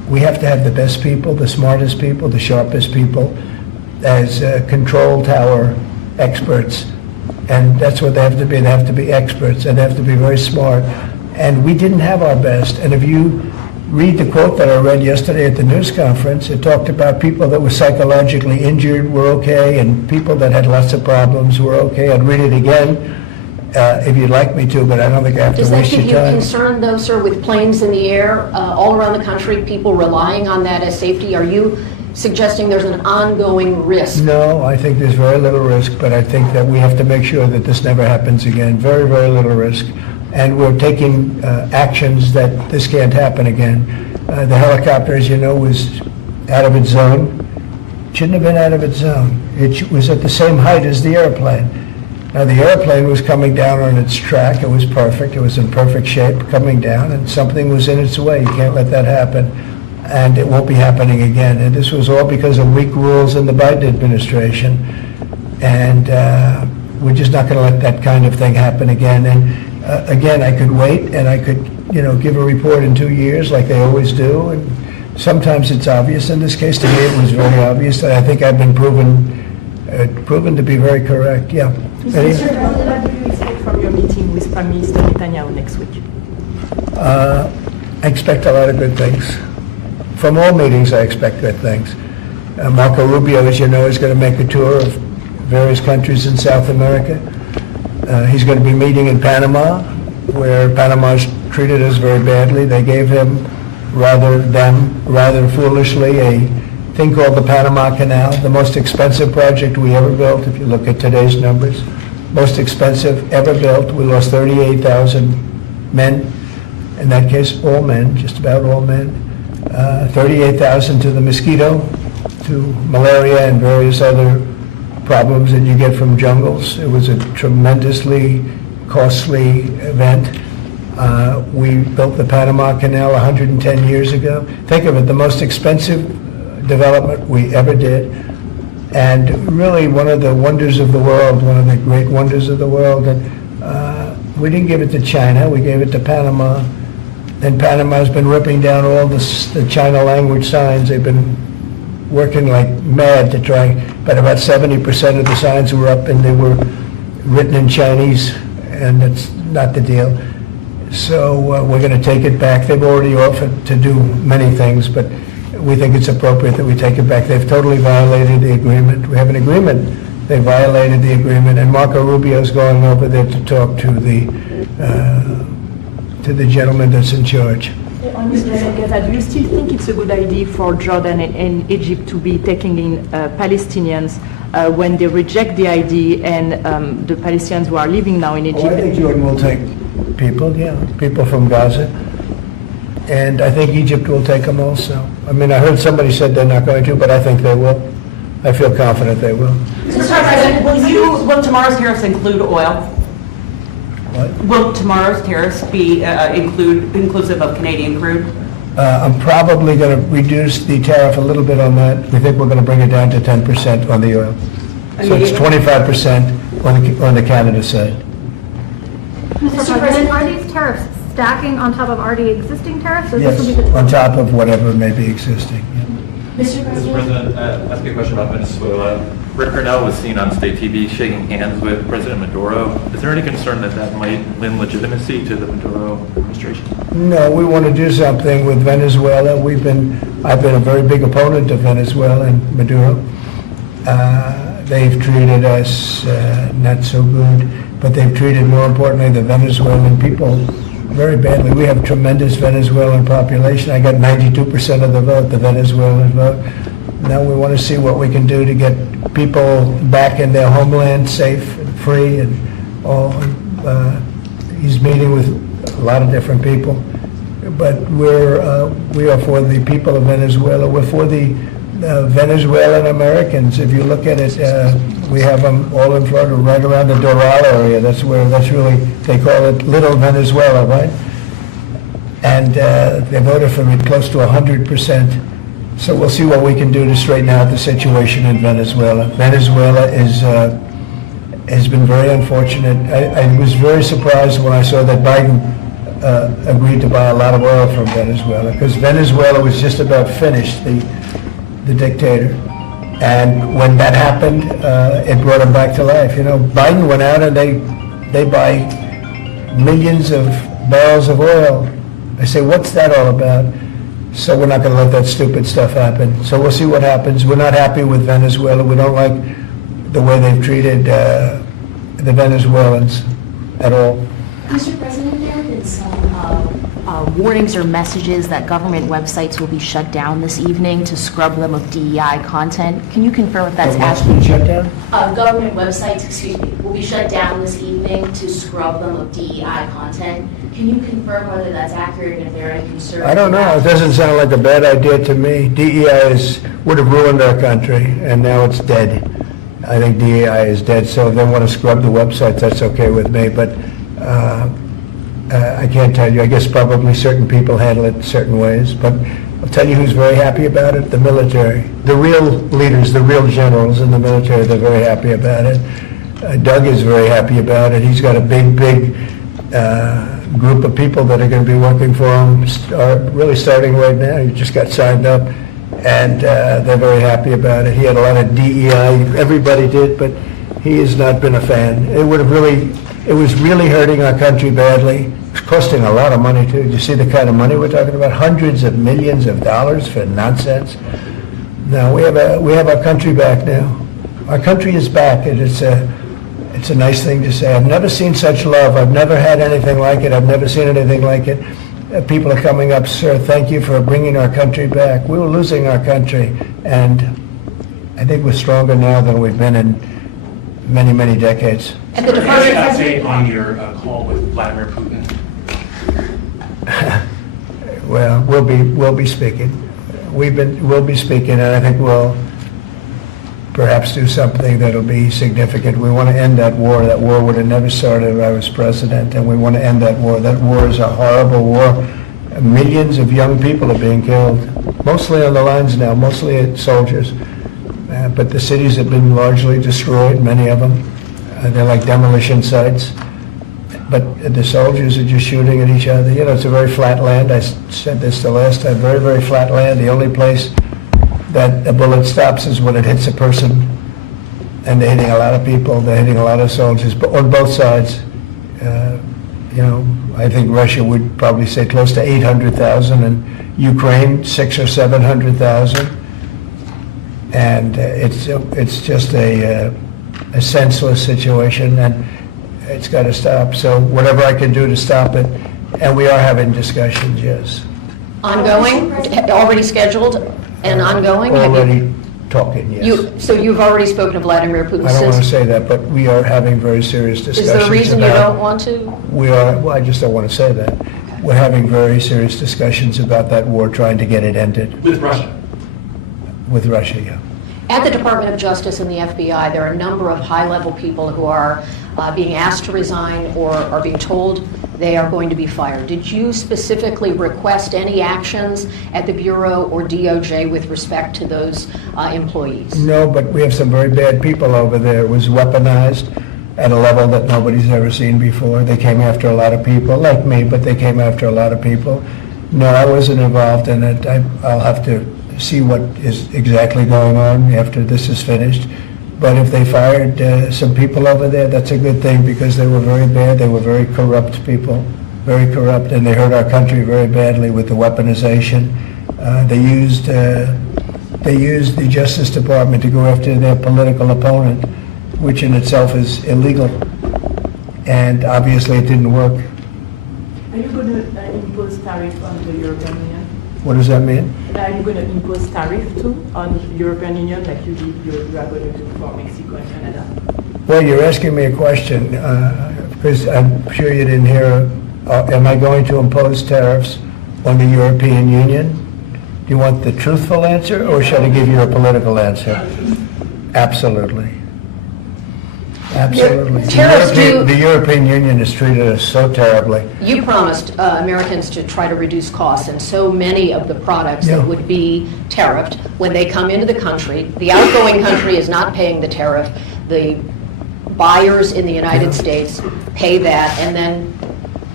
we have to have the best people, the smartest people, the sharpest people as control tower experts. And that's what they have to be. They have to be experts, and they have to be very smart. And we didn't have our best. And if you read the quote that I read yesterday at the news conference, it talked about people that were psychologically injured were okay, and people that had lots of problems were okay. I'd read it again if you'd like me to, but I don't think I have to Does that waste give your you time. concern, though, sir, with planes in the air all around the country, people relying on that as safety? Are you suggesting there's an ongoing risk? No, I think there's very little risk, but I think that we have to make sure that this never happens again. Very, very little risk. And we're taking actions that this can't happen again. The helicopter, as you know, was out of its zone. Shouldn't have been out of its zone. It was at the same height as the airplane. Now, the airplane was coming down on its track. It was perfect. It was in perfect shape coming down, and something was in its way. You can't let that happen. And it won't be happening again. And this was all because of weak rules in the Biden administration. And we're just not going to let that kind of thing happen again. And again, I could wait and I could, give a report in 2 years like they always do. And sometimes it's obvious. In this case, to me, it was very obvious. And I think I've been proven to be very correct. Yeah. Mr. President, what do you expect from your meeting with Prime Minister Netanyahu next week? I expect a lot of good things. From all meetings, I expect good things. Marco Rubio, as you know, is going to make a tour of various countries in South America. He's going to be meeting in Panama, where Panama's treated us very badly. They gave him, rather foolishly, a thing called the Panama Canal, the most expensive project we ever built, if you look at today's numbers. Most expensive ever built. We lost 38,000 men. In that case, all men, just about all men. 38,000 to the mosquito, to malaria and various other problems that you get from jungles. It was a tremendously costly event. We built the Panama Canal 110 years ago. Think of it, the most expensive development we ever did, and really one of the wonders of the world, one of the great wonders of the world. And we didn't give it to China, we gave it to Panama. And Panama's been ripping down all the China language signs. They've been working like mad to try, but about 70% of the signs were up and they were written in Chinese, and that's not the deal. So we're going to take it back. They've already offered to do many things, but we think it's appropriate that we take it back. They've totally violated the agreement. We have an agreement. They violated the agreement, and Marco Rubio's going over there to talk to the gentleman that's in charge. Mr. Gaza, do you still think it's a good idea for Jordan and Egypt to be taking in Palestinians when they reject the ID and the Palestinians who are living now in Egypt? I think Jordan will take people from Gaza. And I think Egypt will take them also. I mean, I heard somebody said they're not going to, but I think they will. I feel confident they will. Mr. President, will tomorrow's tariffs include oil? What? Will tomorrow's tariffs be inclusive of Canadian crude? I'm probably going to reduce the tariff a little bit on that. We think we're going to bring it down to 10% on the oil. So it's 25% on the Canada side. Mr. President, are these tariffs stacking on top of already existing tariffs? Or this will be Yes, the on top of whatever may be existing. Yeah. Mr. Mr. President? President, ask you a question about Venezuela. Rick Grenell was seen on state TV shaking hands with President Maduro. Is there any concern that that might lend legitimacy to the Maduro administration? No, we want to do something with Venezuela. I've been a very big opponent of Venezuela and Maduro. They've treated us not so good, but they've treated, more importantly, the Venezuelan people very badly. We have a tremendous Venezuelan population. I got 92% of the vote, the Venezuelan vote. Now we want to see what we can do to get people back in their homeland safe and free and all. He's meeting with a lot of different people, but we are for the people of Venezuela. We're for the Venezuelan Americans. If you look at it, we have them all in Florida, right around the Doral area. That's really, they call it Little Venezuela, right? And they voted for it close to 100%. So we'll see what we can do to straighten out the situation in Venezuela. Venezuela has been very unfortunate. I was very surprised when I saw that Biden agreed to buy a lot of oil from Venezuela, because Venezuela was just about finished, the dictator. And when that happened, it brought him back to life. You know, Biden went out and they buy millions of barrels of oil. I say, what's that all about? So we're not going to let that stupid stuff happen. So we'll see what happens. We're not happy with Venezuela. We don't like the way they've treated the Venezuelans at all. Mr. President, there have been some warnings or messages that government websites will be shut down this evening to scrub them of DEI content. Can you confirm if that's actually Shut down? Government websites, will be shut down this evening to scrub them of DEI content. Can you confirm whether that's accurate and if there are any concerns? I don't know. It doesn't sound like a bad idea to me. DEI would have ruined our country, and now it's dead. I think DEI is dead, so if they want to scrub the websites, that's okay with me, but I can't tell you. I guess probably certain people handle it certain ways, but I'll tell you who's very happy about it, the military. The real leaders, the real generals in the military, they're very happy about it. Doug is very happy about it. He's got a big group of people that are going to be working for him, really starting right now. He just got signed up, and they're very happy about it. He had a lot of DEI, everybody did, but he has not been a fan. It was really hurting our country badly. It's costing a lot of money too. You see the kind of money we're talking about? Hundreds of millions of dollars for nonsense. No, we have our country back now. Our country is back, and it's a nice thing to say. I've never seen such love. I've never had anything like it. I've never seen anything like it. People are coming up, sir, thank you for bringing our country back. We were losing our country, and I think we're stronger now than we've been in many, many decades. At the Any Department of update on your call with Vladimir Putin? Well, we'll be speaking. We'll be speaking, and I think we'll perhaps do something that'll be significant. We want to end that war. That war would have never started if I was president, and we want to end that war. That war is a horrible war. Millions of young people are being killed, mostly on the lines now, mostly soldiers. But the cities have been largely destroyed, many of them. They're like demolition sites. But the soldiers are just shooting at each other. You know, it's a very flat land. I said this the last time, very, very flat land. The only place that a bullet stops is when it hits a person. And they're hitting a lot of people. They're hitting a lot of soldiers, but on both sides. You know, I think Russia would probably say close to 800,000, and Ukraine 600,000 or 700,000. And it's just a senseless situation, and it's got to stop. So whatever I can do to stop it, and we are having discussions, yes. Ongoing, already scheduled and ongoing? Have you- Already talking, yes. So you've already spoken to Vladimir Putin I don't want to since? say that, but we are having very serious discussions Is there a reason you about- don't want to? We are, well, I just don't want to say that. We're having very serious discussions about that war, trying to get it ended With Russia? with Russia, yeah. At the Department of Justice and the FBI, there are a number of high-level people who are being asked to resign or are being told they are going to be fired. Did you specifically request any actions at the Bureau or DOJ with respect to those employees? No, but we have some very bad people over there. It was weaponized at a level that nobody's ever seen before. They came after a lot of people, like me, but they came after a lot of people. No, I wasn't involved in it. I'll have to see what is exactly going on after this is finished. But if they fired some people over there, that's a good thing, because they were very bad. They were very corrupt people, very corrupt, and they hurt our country very badly with the weaponization. They used the Justice Department to go after their political opponent, which in itself is illegal. And obviously it didn't work. Are you going to impose tariff on the European Union? What does that mean? Are you going to impose tariff too on the European Union like you are going to do for Mexico and Canada? Well, you're asking me a question, because I'm sure you didn't hear. Am I going to impose tariffs on the European Union? Do you want the truthful answer, or should I give you a political answer? Absolutely. Absolutely. Tariffs do- The European Union has treated us so terribly. You promised Americans to try to reduce costs, and so many of the products Yeah. that would be tariffed, when they come into the country, the outgoing country is not paying the tariff. The buyers in the United States pay that, and then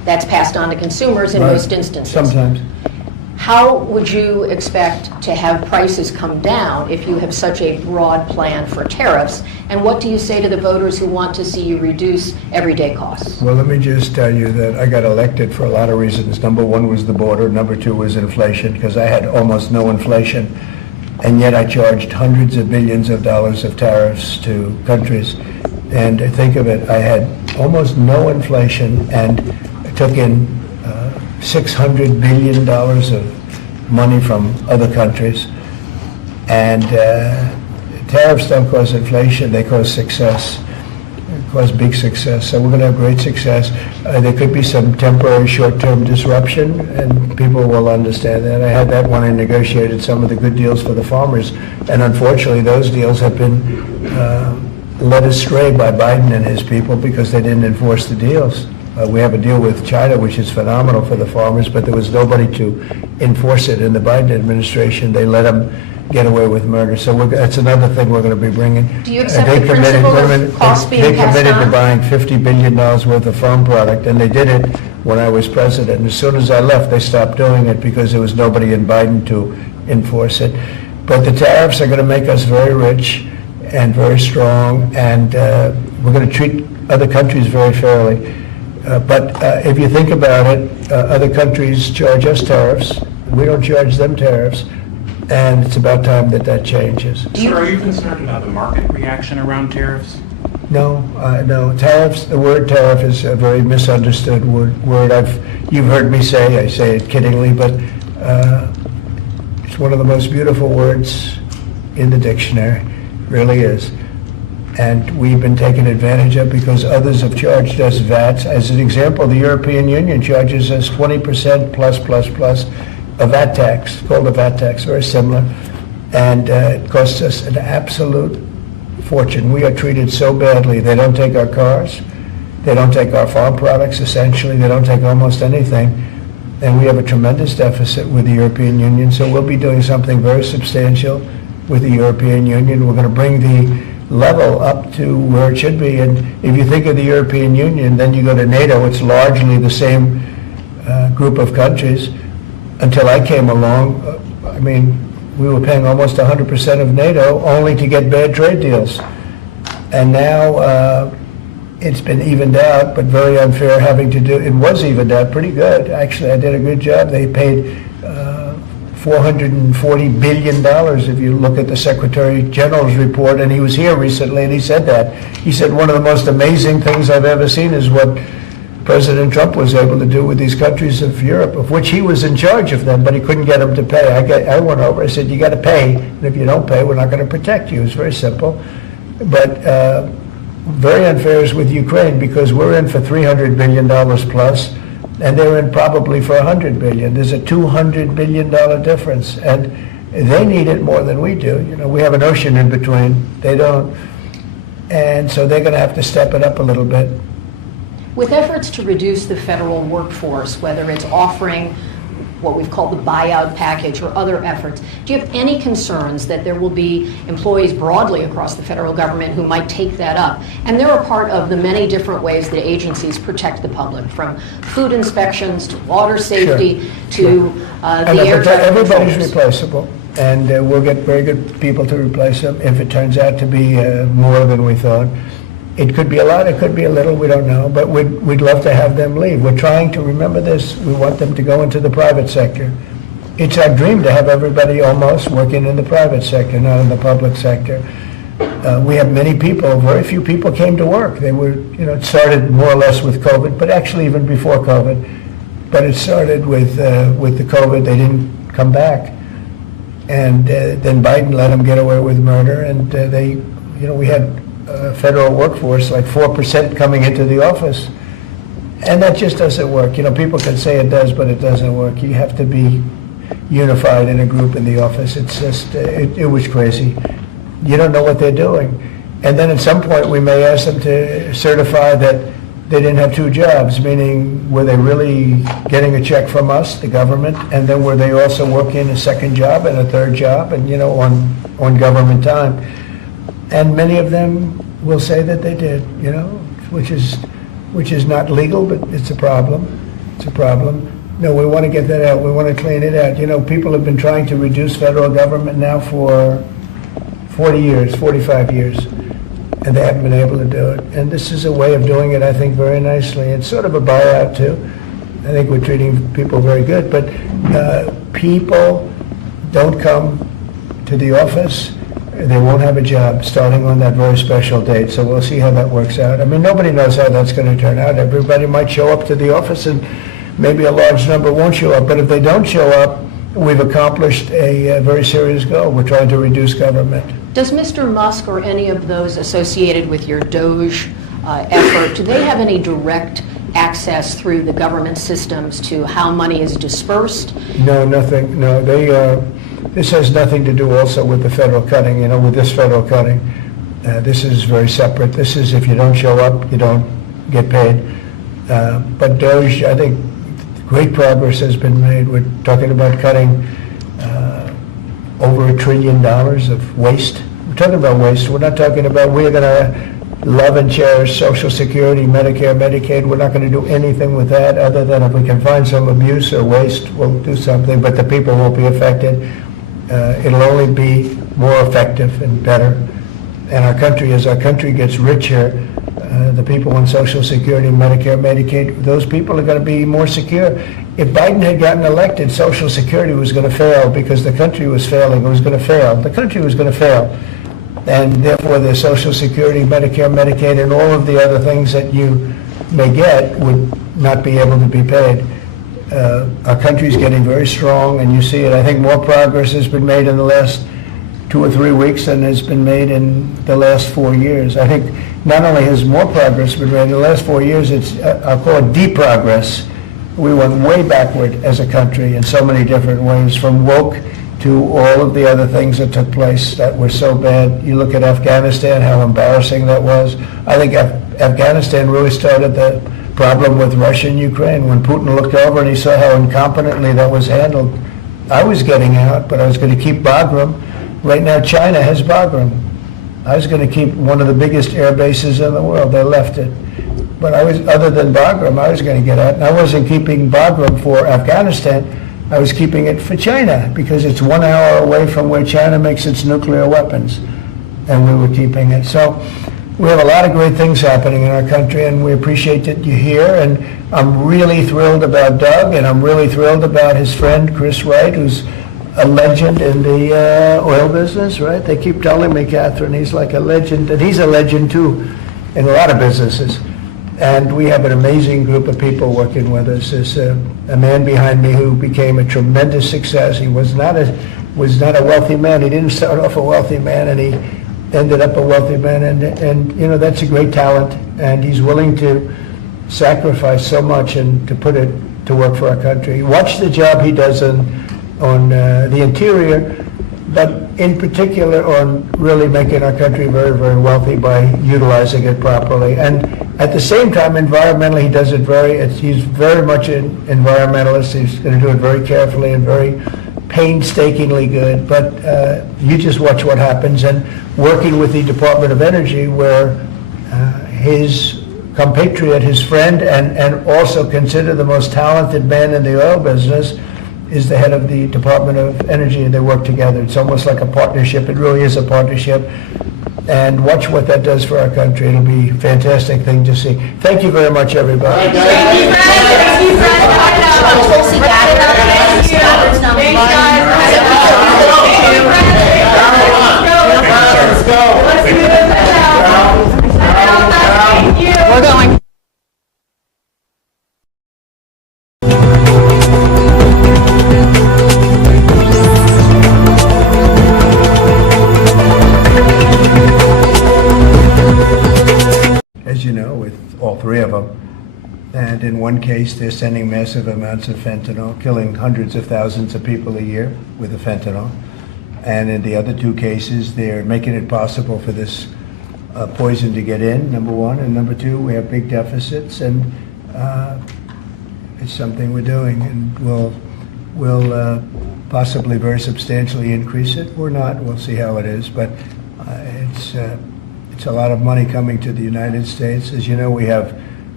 that's passed on to consumers in Right. most instances. Sometimes. How would you expect to have prices come down if you have such a broad plan for tariffs? And what do you say to the voters who want to see you reduce everyday costs? Well, let me just tell you that I got elected for a lot of reasons. Number one was the border, number two was inflation, because I had almost no inflation, and yet I charged hundreds of billions of dollars of tariffs to countries. And think of it, I had almost no inflation and took in $600 billion of money from other countries. And tariffs don't cause inflation, they cause success, cause big success. So we're going to have great success. There could be some temporary short-term disruption, and people will understand that. I had that when I negotiated some of the good deals for the farmers, and unfortunately those deals have been led astray by Biden and his people because they didn't enforce the deals. We have a deal with China, which is phenomenal for the farmers, but there was nobody to enforce it in the Biden administration. They let them get away with murder. So that's another thing we're going to be bringing. Do you accept They the committed- principle of costs being They passed committed to on? buying $50 billion worth of farm product, and they did it when I was president. And as soon as I left, they stopped doing it because there was nobody in Biden to enforce it. But the tariffs are going to make us very rich and very strong, and we're going to treat other countries very fairly. But if you think about it, other countries charge us tariffs. We don't charge them tariffs, and it's about time that that changes. Sir, are you concerned about the market reaction around tariffs? No, no. Tariffs, the word tariff is a very misunderstood word. You've heard me say, I say it kiddingly, but it's one of the most beautiful words in the dictionary, really is. And we've been taken advantage of because others have charged us VATs. As an example, the European Union charges us 20% plus a VAT tax, called a VAT tax, very similar. And it costs us an absolute fortune. We are treated so badly. They don't take our cars. They don't take our farm products, essentially. They don't take almost anything. And we have a tremendous deficit with the European Union. So we'll be doing something very substantial with the European Union. We're going to bring the level up to where it should be. And if you think of the European Union, then you go to NATO, it's largely the same group of countries. Until I came along, I mean, we were paying almost 100% of NATO only to get bad trade deals. And now it's been evened out, but very unfair having to do, it was evened out pretty good. Actually, I did a good job. They paid $440 billion if you look at the Secretary General's report, and he was here recently and he said that. He said one of the most amazing things I've ever seen is what President Trump was able to do with these countries of Europe, of which he was in charge of them, but he couldn't get them to pay. I went over, I said, you got to pay, and if you don't pay, we're not going to protect you. It's very simple. But very unfair is with Ukraine because we're in for $300 billion plus, and they're in probably for $100 billion. There's a $200 billion difference, and they need it more than we do. You know, we have an ocean in between. They don't. And so they're going to have to step it up a little bit. With efforts to reduce the federal workforce, whether it's offering what we've called the buyout package or other efforts, do you have any concerns that there will be employees broadly across the federal government who might take that up? And they're a part of the many different ways that agencies protect the public, from food inspections to water safety to the air traffic Everybody's controllers. replaceable, and we'll get very good people to replace them if it turns out to be more than we thought. It could be a lot, it could be a little, we don't know, but we'd love to have them leave. We're trying to, remember this, we want them to go into the private sector. It's our dream to have everybody almost working in the private sector, not in the public sector. We have many people, very few people came to work. They were, it started more or less with COVID, but actually even before COVID. But it started with the COVID, they didn't come back. And then Biden let them get away with murder, and we had federal workforce, like 4% coming into the office. And that just doesn't work. People can say it does, but it doesn't work. You have to be unified in a group in the office. It's just, it was crazy. You don't know what they're doing. And then at some point, we may ask them to certify that they didn't have two jobs, meaning were they really getting a check from us, the government, and then were they also working a second job and a third job and, on government time? And many of them will say that they did, which is not legal, but it's a problem. it's a problem. No, we want to get that out. We want to clean it out. You know, people have been trying to reduce federal government now for 40 years, 45 years, and they haven't been able to do it. And this is a way of doing it, I think, very nicely. It's sort of a buyout, too. I think we're treating people very good, but people don't come to the office, they won't have a job starting on that very special date, so we'll see how that works out. I mean, nobody knows how that's going to turn out. Everybody might show up to the office, and maybe a large number won't show up, but if they don't show up, we've accomplished a very serious goal. We're trying to reduce government. Does Mr. Musk or any of those associated with your DOGE effort, do they have any direct access through the government systems to how money is dispersed? No, nothing. No, this has nothing to do also with the federal cutting, you know, with this federal cutting. This is very separate. This is if you don't show up, you don't get paid. But DOGE, I think great progress has been made. We're talking about cutting over $1 trillion of waste. We're talking about waste. We're not talking about we're going to love and cherish Social Security, Medicare, Medicaid. We're not going to do anything with that other than if we can find some abuse or waste, we'll do something, but the people won't be affected. It'll only be more effective and better. And our country, as our country gets richer, the people on Social Security, Medicare, Medicaid, those people are going to be more secure. If Biden had gotten elected, Social Security was going to fail because the country was failing. It was going to fail. The country was going to fail. And therefore, the Social Security, Medicare, Medicaid, and all of the other things that you may get would not be able to be paid. Our country's getting very strong, and you see it. I think more progress has been made in the last 2 or 3 weeks than has been made in the last 4 years. I think not only has more progress been made in the last 4 years, it's, I'll call it deep progress. We went way backward as a country in so many different ways, from woke to all of the other things that took place that were so bad. You look at Afghanistan, how embarrassing that was. I think Afghanistan really started the problem with Russia and Ukraine. When Putin looked over and he saw how incompetently that was handled, I was getting out, but I was going to keep Bagram. Right now, China has Bagram. I was going to keep one of the biggest air bases in the world. They left it. But I was, other than Bagram, I was going to get out. And I wasn't keeping Bagram for Afghanistan. I was keeping it for China because it's 1 hour away from where China makes its nuclear weapons. And we were keeping it. So we have a lot of great things happening in our country, and we appreciate that you're here. And I'm really thrilled about Doug, and I'm really thrilled about his friend, Chris Wright, who's a legend in the oil business, right? They keep telling me, Catherine, he's like a legend, and he's a legend too in a lot of businesses. And we have an amazing group of people working with us. There's a man behind me who became a tremendous success. He was not a wealthy man. He didn't start off a wealthy man, and he ended up a wealthy man. And you know, that's a great talent. And he's willing to sacrifice so much and to put it to work for our country. Watch the job he does on the interior, but in particular on really making our country very, very wealthy by utilizing it properly. And at the same time, environmentally, he does it he's very much an environmentalist. He's going to do it very carefully and very painstakingly good. But you just watch what happens. And working with the Department of Energy, where his compatriot, his friend, and also considered the most talented man in the oil business, is the head of the Department of Energy, and they work together. It's almost like a partnership. It really is a partnership. And watch what that does for our country. It'll be a fantastic thing to see. Thank you very much, everybody. Thank you, Tulsi We're going. As you know, with all three of them. And in one case, they're sending massive amounts of fentanyl, killing hundreds of thousands of people a year with the fentanyl. And in the other two cases, they're making it possible for this poison to get in, number one. And number two, we have big deficits, and it's something we're doing. And we'll possibly very substantially increase it. Or not, we'll see how it is. But it's a lot of money coming to the United States. As you know, we have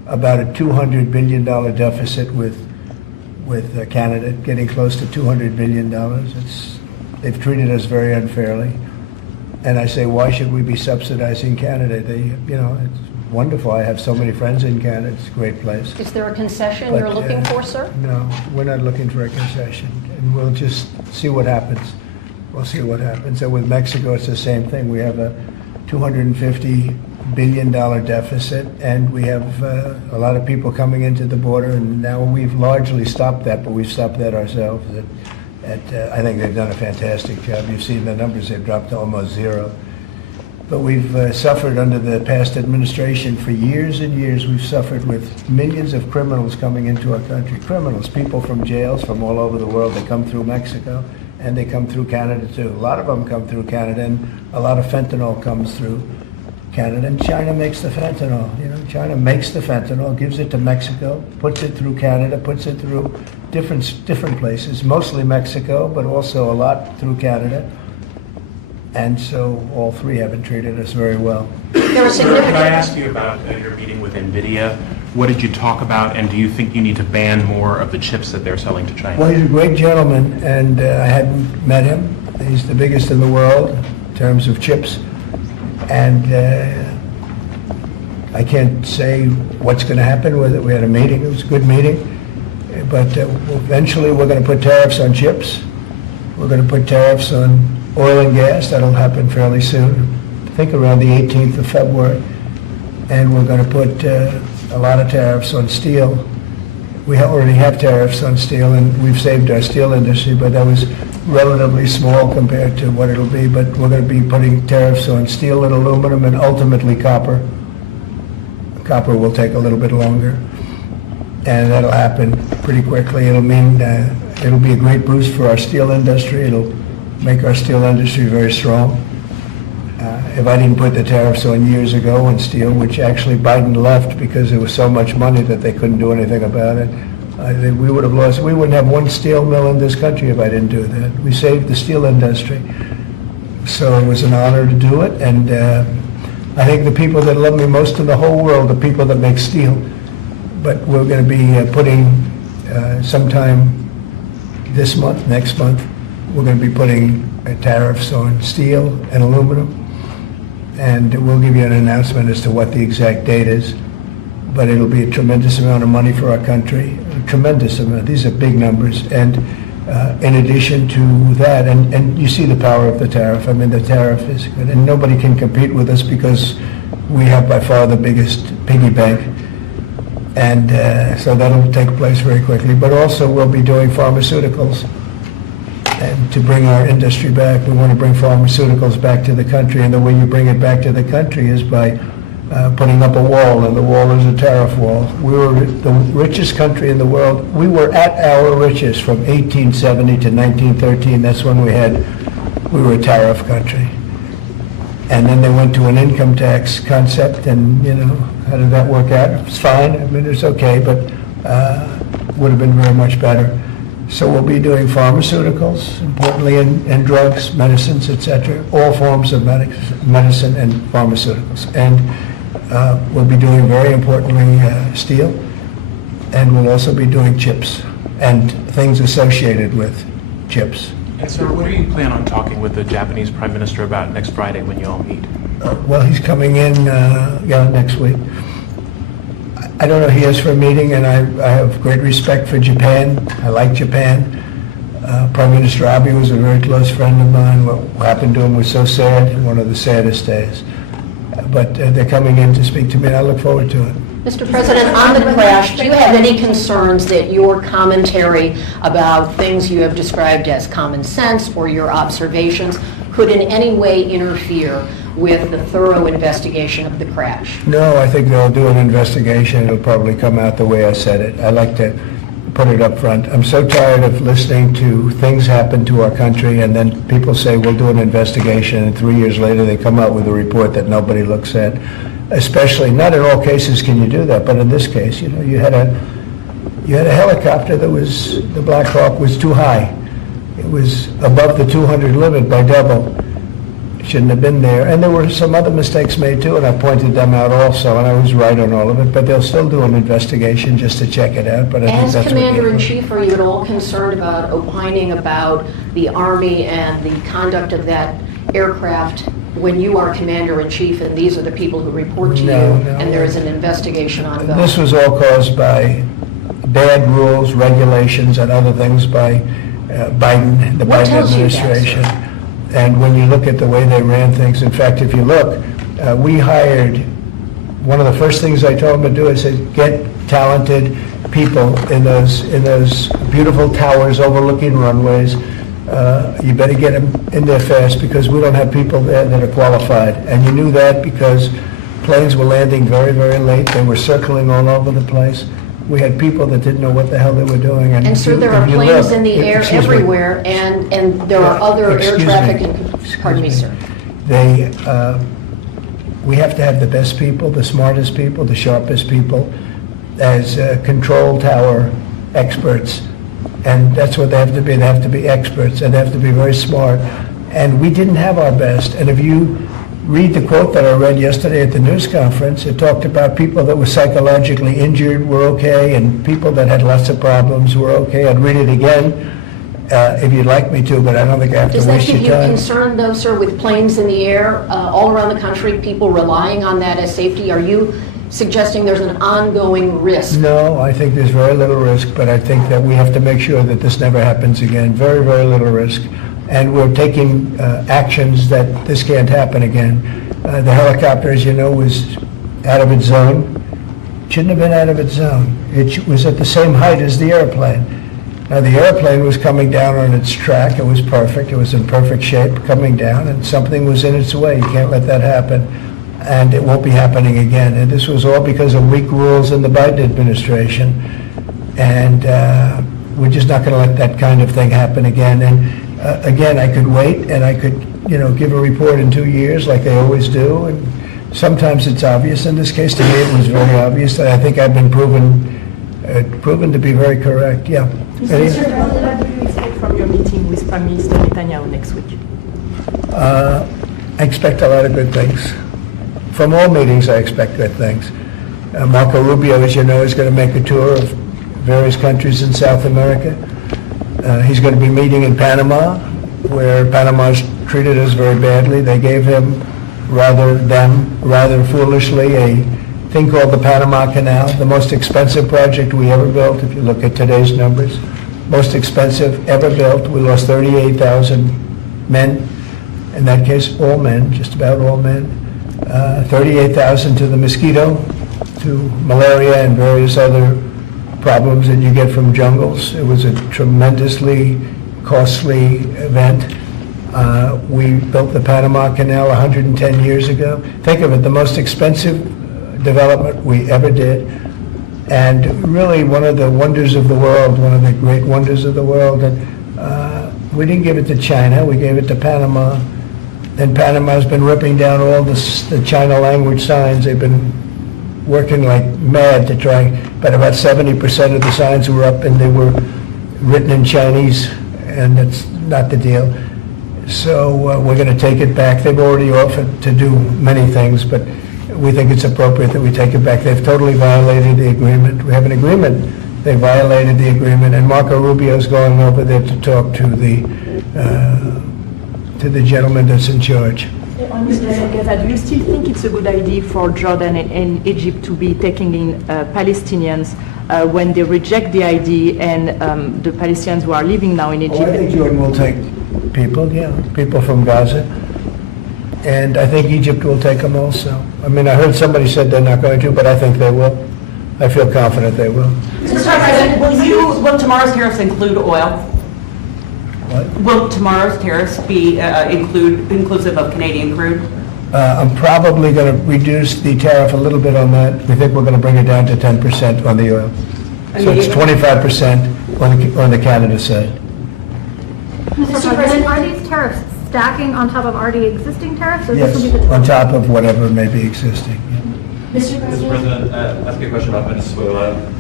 about a $200 billion deficit with Canada, getting close to $200 billion. They've treated us very unfairly. And I say, why should we be subsidizing Canada? It's wonderful. I have so many friends in Canada. It's a great place. Is there a concession But, you're looking for, sir? No, we're not looking for a concession, and we'll just see what happens. We'll see what happens. And with Mexico, it's the same thing. We have a $250 billion deficit, and we have a lot of people coming into the border, and now we've largely stopped that, but we've stopped that ourselves. I think they've done a fantastic job. You've seen the numbers. They've dropped to almost zero. But we've suffered under the past administration for years and years. We've suffered with millions of criminals coming into our country. Criminals, people from jails from all over the world. They come through Mexico, and they come through Canada too. A lot of them come through Canada, and a lot of fentanyl comes through Canada. And China makes the fentanyl. China makes the fentanyl, gives it to Mexico, puts it through Canada, puts it through different places, mostly Mexico, but also a lot through Canada. And so all three haven't treated us very well. There are Sir, significant... could I ask you about your meeting with NVIDIA? What did you talk about, and do you think you need to ban more of the chips that they're selling to China? Well, he's a great gentleman, and I hadn't met him. He's the biggest in the world in terms of chips. And I can't say what's going to happen with it. We had a meeting. It was a good meeting. But eventually we're going to put tariffs on chips. We're going to put tariffs on oil and gas. That'll happen fairly soon. I think around the 18th of February. And we're going to put a lot of tariffs on steel. We already have tariffs on steel, and we've saved our steel industry, but that was relatively small compared to what it'll be. But we're going to be putting tariffs on steel and aluminum and ultimately copper. Copper will take a little bit longer, and that'll happen pretty quickly. It'll mean it'll be a great boost for our steel industry. It'll make our steel industry very strong. If I didn't put the tariffs on years ago on steel, which actually Biden left because there was so much money that they couldn't do anything about it, we would have lost. We wouldn't have one steel mill in this country if I didn't do that. We saved the steel industry. So it was an honor to do it, and I think the people that love me most in the whole world are people that make steel. But we're going to be putting sometime this month, next month, we're going to be putting tariffs on steel and aluminum. And we'll give you an announcement as to what the exact date is. But it'll be a tremendous amount of money for our country, a tremendous amount. These are big numbers. And in addition to that, and you see the power of the tariff. I mean, the tariff is good. And nobody can compete with us because we have by far the biggest piggy bank. And so that'll take place very quickly. But also we'll be doing pharmaceuticals. And to bring our industry back, we want to bring pharmaceuticals back to the country. And the way you bring it back to the country is by putting up a wall, and the wall is a tariff wall. We were the richest country in the world. We were at our richest from 1870 to 1913. That's when we were a tariff country. And then they went to an income tax concept, and how did that work out? It's fine. I mean, it's okay, but would have been very much better. So we'll be doing pharmaceuticals, importantly, and drugs, medicines, etc., all forms of medicine and pharmaceuticals. And we'll be doing, very importantly, steel, and we'll also be doing chips and things associated with chips. And sir, what do you plan on talking with the Japanese Prime Minister about next Friday when you all meet? Well, he's coming in, next week. I don't know, he is for a meeting, and I have great respect for Japan. I like Japan. Prime Minister Abe was a very close friend of mine. What happened to him was so sad, one of the saddest days. But they're coming in to speak to me, and I look forward to it. Mr. President, on the crash, do you have any concerns that your commentary about things you have described as common sense or your observations could in any way interfere with the thorough investigation of the crash? No, I think they'll do an investigation. It'll probably come out the way I said it. I like to put it up front. I'm so tired of listening to things happen to our country, and then people say, we'll do an investigation, and 3 years later they come out with a report that nobody looks at. Especially, not in all cases can you do that, but in this case, you had a helicopter that was, the Black Hawk was too high. It was above the 200 limit by double. shouldn't have been there. And there were some other mistakes made too, and I pointed them out also, and I was right on all of it, but they'll still do an investigation just to check it out, but I think As that's what you- Commander-in-Chief, are you at all concerned about opining about the Army and the conduct of that aircraft when you are Commander-in-Chief and these are the people who report to you No. and there is an investigation ongoing? This was all caused by bad rules, regulations, and other things by Biden, the What Biden tells you that, sir? administration. And when you look at the way they ran things, in fact, if you look, we hired, one of the first things I told them to do, I said, get talented people in those beautiful towers overlooking runways. You better get them in there fast because we don't have people there that are qualified. And you knew that because planes were landing very, very late. They were circling all over the place. We had people that didn't know what the hell they were doing. And sir, there are if you planes look- in the air excuse me. everywhere and there are other air Excuse traffic, me. pardon me, Excuse sir. They, we have to have the best people, the smartest people, the sharpest people as control tower experts. And that's what they have to be. They have to be experts and they have to be very smart. And we didn't have our best. And if you read the quote that I read yesterday at the news conference, it talked about people that were psychologically injured were okay and people that had lots of problems were okay. I'd read it again if you'd like me to, but I don't think I have to Does that waste give your you time. concern though, sir, with planes in the air all around the country, people relying on that as safety? Are you suggesting there's an ongoing risk? No, I think there's very little risk, but I think that we have to make sure that this never happens again. Very, very little risk. And we're taking actions that this can't happen again. The helicopter, as you know, was out of its zone. Shouldn't have been out of its zone. It was at the same height as the airplane. Now, the airplane was coming down on its track. It was perfect. It was in perfect shape coming down, and something was in its way. You can't let that happen. And it won't be happening again. And this was all because of weak rules in the Biden administration. And we're just not going to let that kind of thing happen again. And again, I could wait and I could, give a report in 2 years like they always do. And sometimes it's obvious. In this case, to me, it was very obvious. And I think I've been proven to be very correct. Yeah. Any- What do you expect from your meeting with Prime Minister Netanyahu next week? I expect a lot of good things. From all meetings, I expect good things. Marco Rubio, as you know, is going to make a tour of various countries in South America. He's going to be meeting in Panama, where Panama's treated us very badly. They gave him, rather foolishly, a thing called the Panama Canal, the most expensive project we ever built, if you look at today's numbers. Most expensive ever built. We lost 38,000 men. In that case, all men, just about all men. 38,000 to the mosquito, to malaria and various other problems that you get from jungles. It was a tremendously costly event. We built the Panama Canal 110 years ago. Think of it, the most expensive development we ever did. And really one of the wonders of the world, one of the great wonders of the world. And we didn't give it to China, we gave it to Panama. And Panama's been ripping down all the China language signs. They've been working like mad to try, but about 70% of the signs were up and they were written in Chinese, and that's not the deal. So we're going to take it back. They've already offered to do many things, but we think it's appropriate that we take it back. They've totally violated the agreement. We have an agreement. They violated the agreement, and Marco Rubio's going over there to talk to the gentleman that's in charge. Mr. Gaza, do you still think it's a good idea for Jordan and Egypt to be taking in Palestinians when they reject the ID and the Palestinians who are living now in Egypt? I think Jordan will take people from Gaza. And I think Egypt will take them also. I mean, I heard somebody said they're not going to, but I think they will. I feel confident they will. Mr. President, will tomorrow's tariffs include oil? What? Will tomorrow's tariffs be inclusive of Canadian crude? I'm probably going to reduce the tariff a little bit on that. We think we're going to bring it down to 10% on the oil. So it's 25% on the Canada side. Mr. President, are these tariffs stacking on top of already existing tariffs? Or this will be Yes, the on top of whatever may be existing. Yeah. Mr. Mr. President, ask you a question about Venezuela.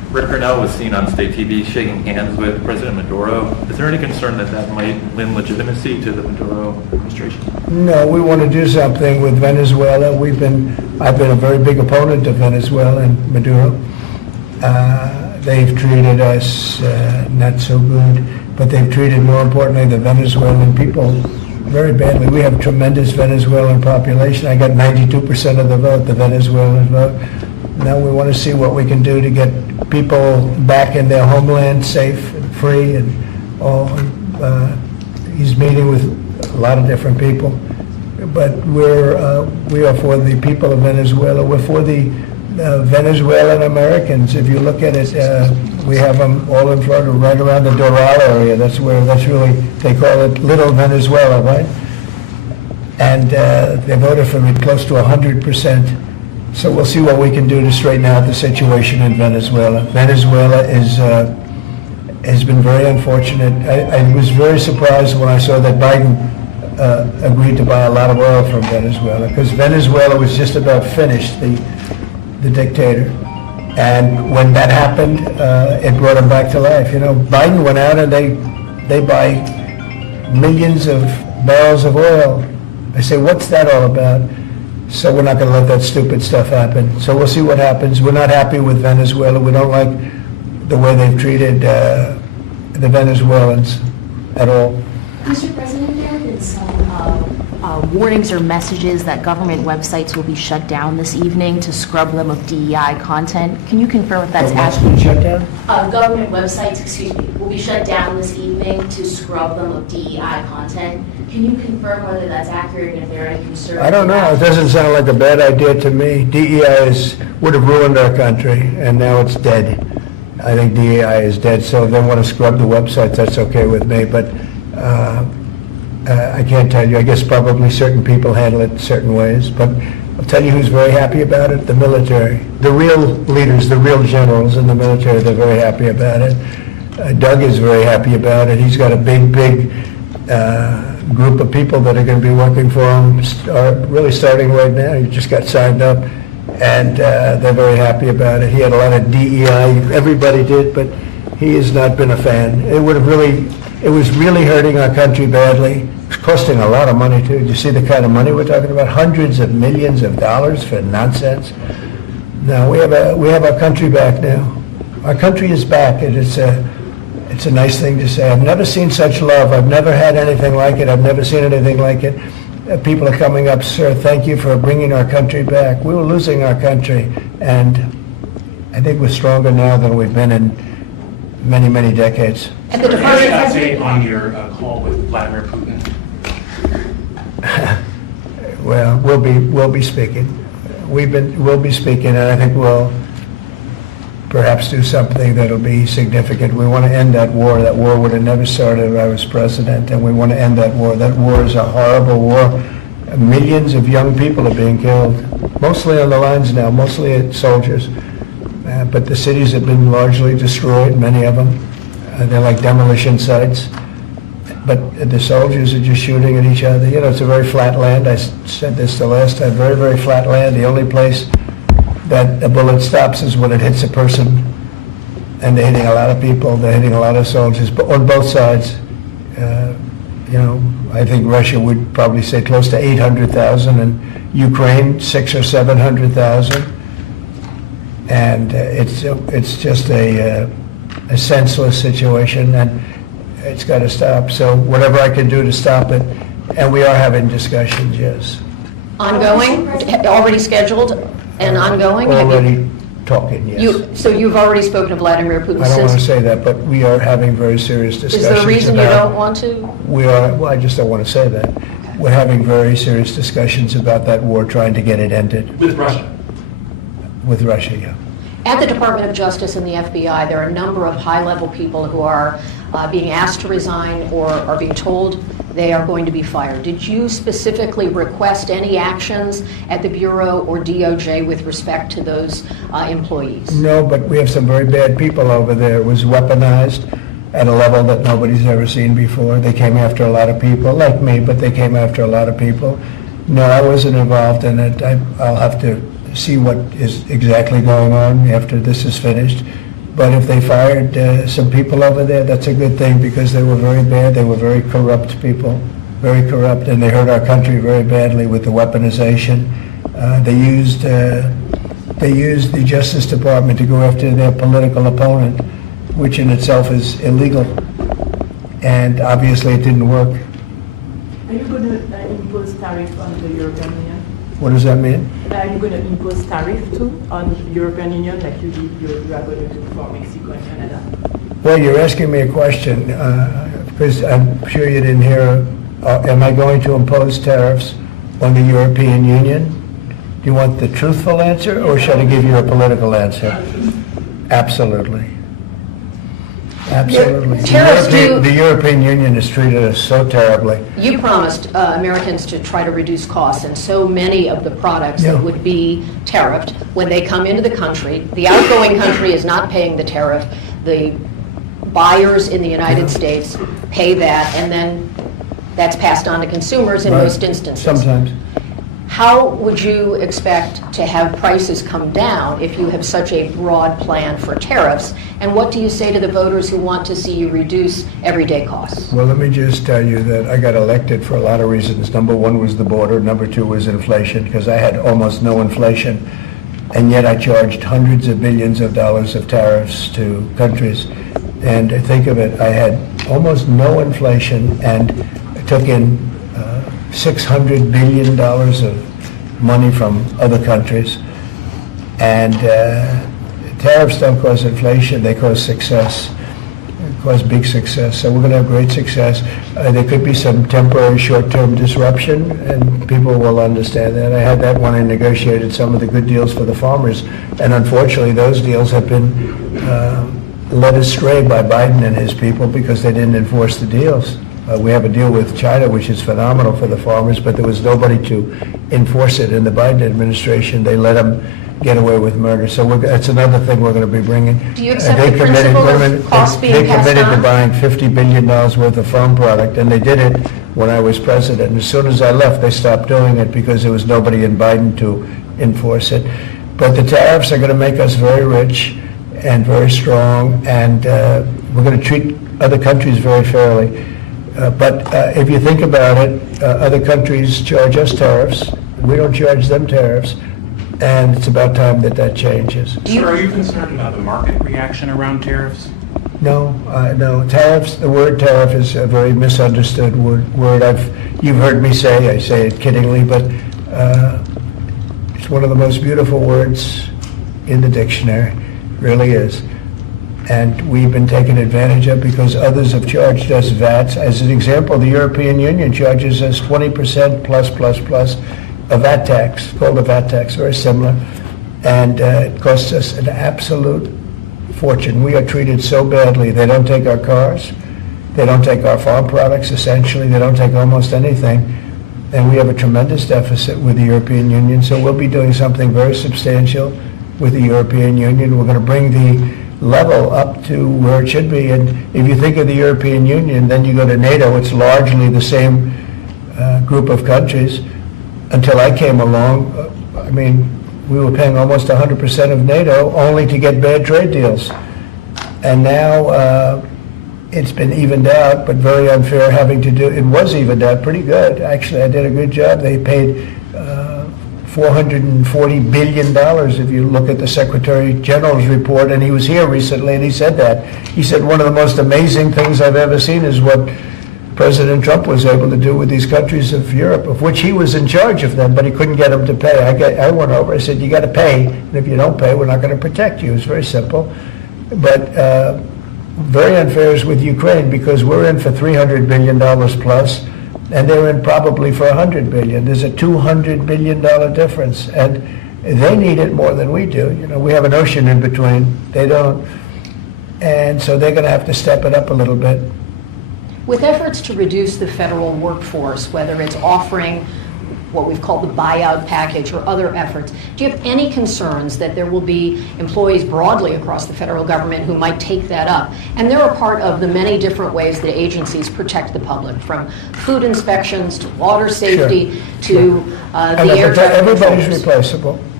Rick Grenell was seen on state TV shaking hands with President Maduro. Is there any concern that that might lend legitimacy to the Maduro administration? No, we want to do something with Venezuela. I've been a very big opponent of Venezuela and Maduro. They've treated us not so good, but they've treated, more importantly, the Venezuelan people very badly. We have a tremendous Venezuelan population. I got 92% of the vote, the Venezuelan vote. Now we want to see what we can do to get people back in their homeland safe and free and all. He's meeting with a lot of different people, but we are for the people of Venezuela. We're for the Venezuelan Americans. If you look at it, we have them all in Florida, right around the Doral area. That's really, they call it Little Venezuela, right? And they voted for me close to 100%. So we'll see what we can do to straighten out the situation in Venezuela. Venezuela has been very unfortunate. I was very surprised when I saw that Biden agreed to buy a lot of oil from Venezuela, because Venezuela was just about finished, the dictator. And when that happened, it brought him back to life. You know, Biden went out and they buy millions of barrels of oil. I say, what's that all about? So we're not going to let that stupid stuff happen. So we'll see what happens. We're not happy with Venezuela. We don't like the way they've treated the Venezuelans at all. Mr. President, there have been some warnings or messages that government websites will be shut down this evening to scrub them of DEI content. Can you confirm if that's accurate? Shut down? Government websites, will be shut down this evening to scrub them of DEI content. Can you confirm whether that's accurate and if there are any concerns? I don't know. It doesn't sound like a bad idea to me. DEI would have ruined our country, and now it's dead. I think DEI is dead, so if they want to scrub the websites, that's okay with me. But I can't tell you. I guess probably certain people handle it certain ways. But I'll tell you who's very happy about it, the military. The real leaders, the real generals in the military, they're very happy about it. Doug is very happy about it. He's got a big group of people that are going to be working for him, really starting right now. He just got signed up, and they're very happy about it. He had a lot of DEI, everybody did, but he has not been a fan. It was really hurting our country badly. It's costing a lot of money too. You see the kind of money we're talking about? Hundreds of millions of dollars for nonsense. No, we have our country back now. Our country is back, and it's a nice thing to say. I've never seen such love. I've never had anything like it. I've never seen anything like it. People are coming up, sir, thank you for bringing our country back. We were losing our country, and I think we're stronger now than we've been in many, many decades. And the Any Department update on your call with Vladimir Putin? Well, we'll be speaking. We'll be speaking, and I think we'll perhaps do something that'll be significant. We want to end that war. That war would have never started if I was president, and we want to end that war. That war is a horrible war. Millions of young people are being killed, mostly on the lines now, mostly soldiers. But the cities have been largely destroyed, many of them. They're like demolition sites. But the soldiers are just shooting at each other. You know, it's a very flat land. I said this the last time, very, very flat land. The only place that a bullet stops is when it hits a person. And they're hitting a lot of people. They're hitting a lot of soldiers, but on both sides. You know, I think Russia would probably say close to 800,000, and Ukraine 600,000 or 700,000. And it's just a senseless situation, and it's got to stop. So whatever I can do to stop it, and we are having discussions, yes. ongoing, already scheduled and ongoing? Have you- Already talking, yes. So you've already spoken to Vladimir Putin I don't want to since? say that, but we are having very serious Is discussions there a reason you about- don't want to? We are, well, I just don't want to say that. We're having very serious discussions about that war, trying to get it ended With Russia? with Russia, yeah. At the Department of Justice and the FBI, there are a number of high-level people who are being asked to resign or are being told they are going to be fired. Did you specifically request any actions at the Bureau or DOJ with respect to those employees? No, but we have some very bad people over there. It was weaponized at a level that nobody's ever seen before. They came after a lot of people, like me, but they came after a lot of people. No, I wasn't involved in it. I'll have to see what is exactly going on after this is finished. But if they fired some people over there, that's a good thing, because they were very bad. They were very corrupt people, very corrupt, and they hurt our country very badly with the weaponization. They used the Justice Department to go after their political opponent, which in itself is illegal. And obviously it didn't work. Are you going to impose tariff on the European Union? What does that mean? Are you going to impose tariff too on the European Union like you are going to do for Mexico and Canada? Well, you're asking me a question, because I'm sure you didn't hear, am I going to impose tariffs on the European Union? Do you want the truthful answer, or should I give you a political answer? Absolutely. Absolutely. Tariffs The European Union has treated us so terribly. You promised Americans to try to reduce costs, and so many of the products Yeah. that would be tariffed, when they come into the country, the outgoing country is not paying the tariff. The buyers in the United States pay that, and then that's passed on to consumers in Right. most instances. Sometimes. How would you expect to have prices come down if you have such a broad plan for tariffs? And what do you say to the voters who want to see you reduce everyday costs? Well, let me just tell you that I got elected for a lot of reasons. Number one was the border. Number two was inflation, because I had almost no inflation. And yet I charged hundreds of billions of dollars of tariffs to countries. And think of it, I had almost no inflation and took in $600 billion of money from other countries. And tariffs don't cause inflation, they cause success. They cause big success. So we're going to have great success. There could be some temporary short-term disruption, and people will understand that. I had that when I negotiated some of the good deals for the farmers. And unfortunately, those deals have been led astray by Biden and his people because they didn't enforce the deals. We have a deal with China, which is phenomenal for the farmers, but there was nobody to enforce it. In the Biden administration, they let them get away with murder. So that's another thing we're going to be bringing. Do you accept They the committed- principle wait a of minute, costs being They passed committed to on? buying $50 billion worth of farm product, and they did it when I was president. And as soon as I left, they stopped doing it because there was nobody in Biden to enforce it. But the tariffs are going to make us very rich and very strong, and we're going to treat other countries very fairly. But if you think about it, other countries charge us tariffs. We don't charge them tariffs, and it's about time that that changes. Sir, are you concerned about the market reaction around tariffs? No, no. Tariffs, the word tariff is a very misunderstood word. You've heard me say, I say it kiddingly, but it's one of the most beautiful words in the dictionary, really is. And we've been taken advantage of because others have charged us VATs. As an example, the European Union charges us 20% plus a VAT tax, called a VAT tax, very similar. And it costs us an absolute fortune. We are treated so badly. They don't take our cars. They don't take our farm products, essentially. They don't take almost anything. And we have a tremendous deficit with the European Union. So we'll be doing something very substantial with the European Union. We're going to bring the level up to where it should be. And if you think of the European Union, then you go to NATO, it's largely the same group of countries. Until I came along, I mean, we were paying almost 100% of NATO only to get bad trade deals. And now it's been evened out, but very unfair having to do, it was evened out pretty good. Actually, I did a good job. They paid $440 billion if you look at the Secretary General's report, and he was here recently and he said that. He said one of the most amazing things I've ever seen is what President Trump was able to do with these countries of Europe, of which he was in charge of them, but he couldn't get them to pay. I went over, I said, you got to pay, and if you don't pay, we're not going to protect you. It's very simple. But very unfair is with Ukraine because we're in for $300 billion plus, and they're in probably for $100 billion. There's a $200 billion difference, and they need it more than we do. You know, we have an ocean in between. They don't. And so they're going to have to step it up a little bit. With efforts to reduce the federal workforce, whether it's offering what we've called the buyout package or other efforts, do you have any concerns that there will be employees broadly across the federal government who might take that up? And they're a part of the many different ways that agencies protect the public, from food inspections to water safety to the air traffic Everybody's controllers. replaceable.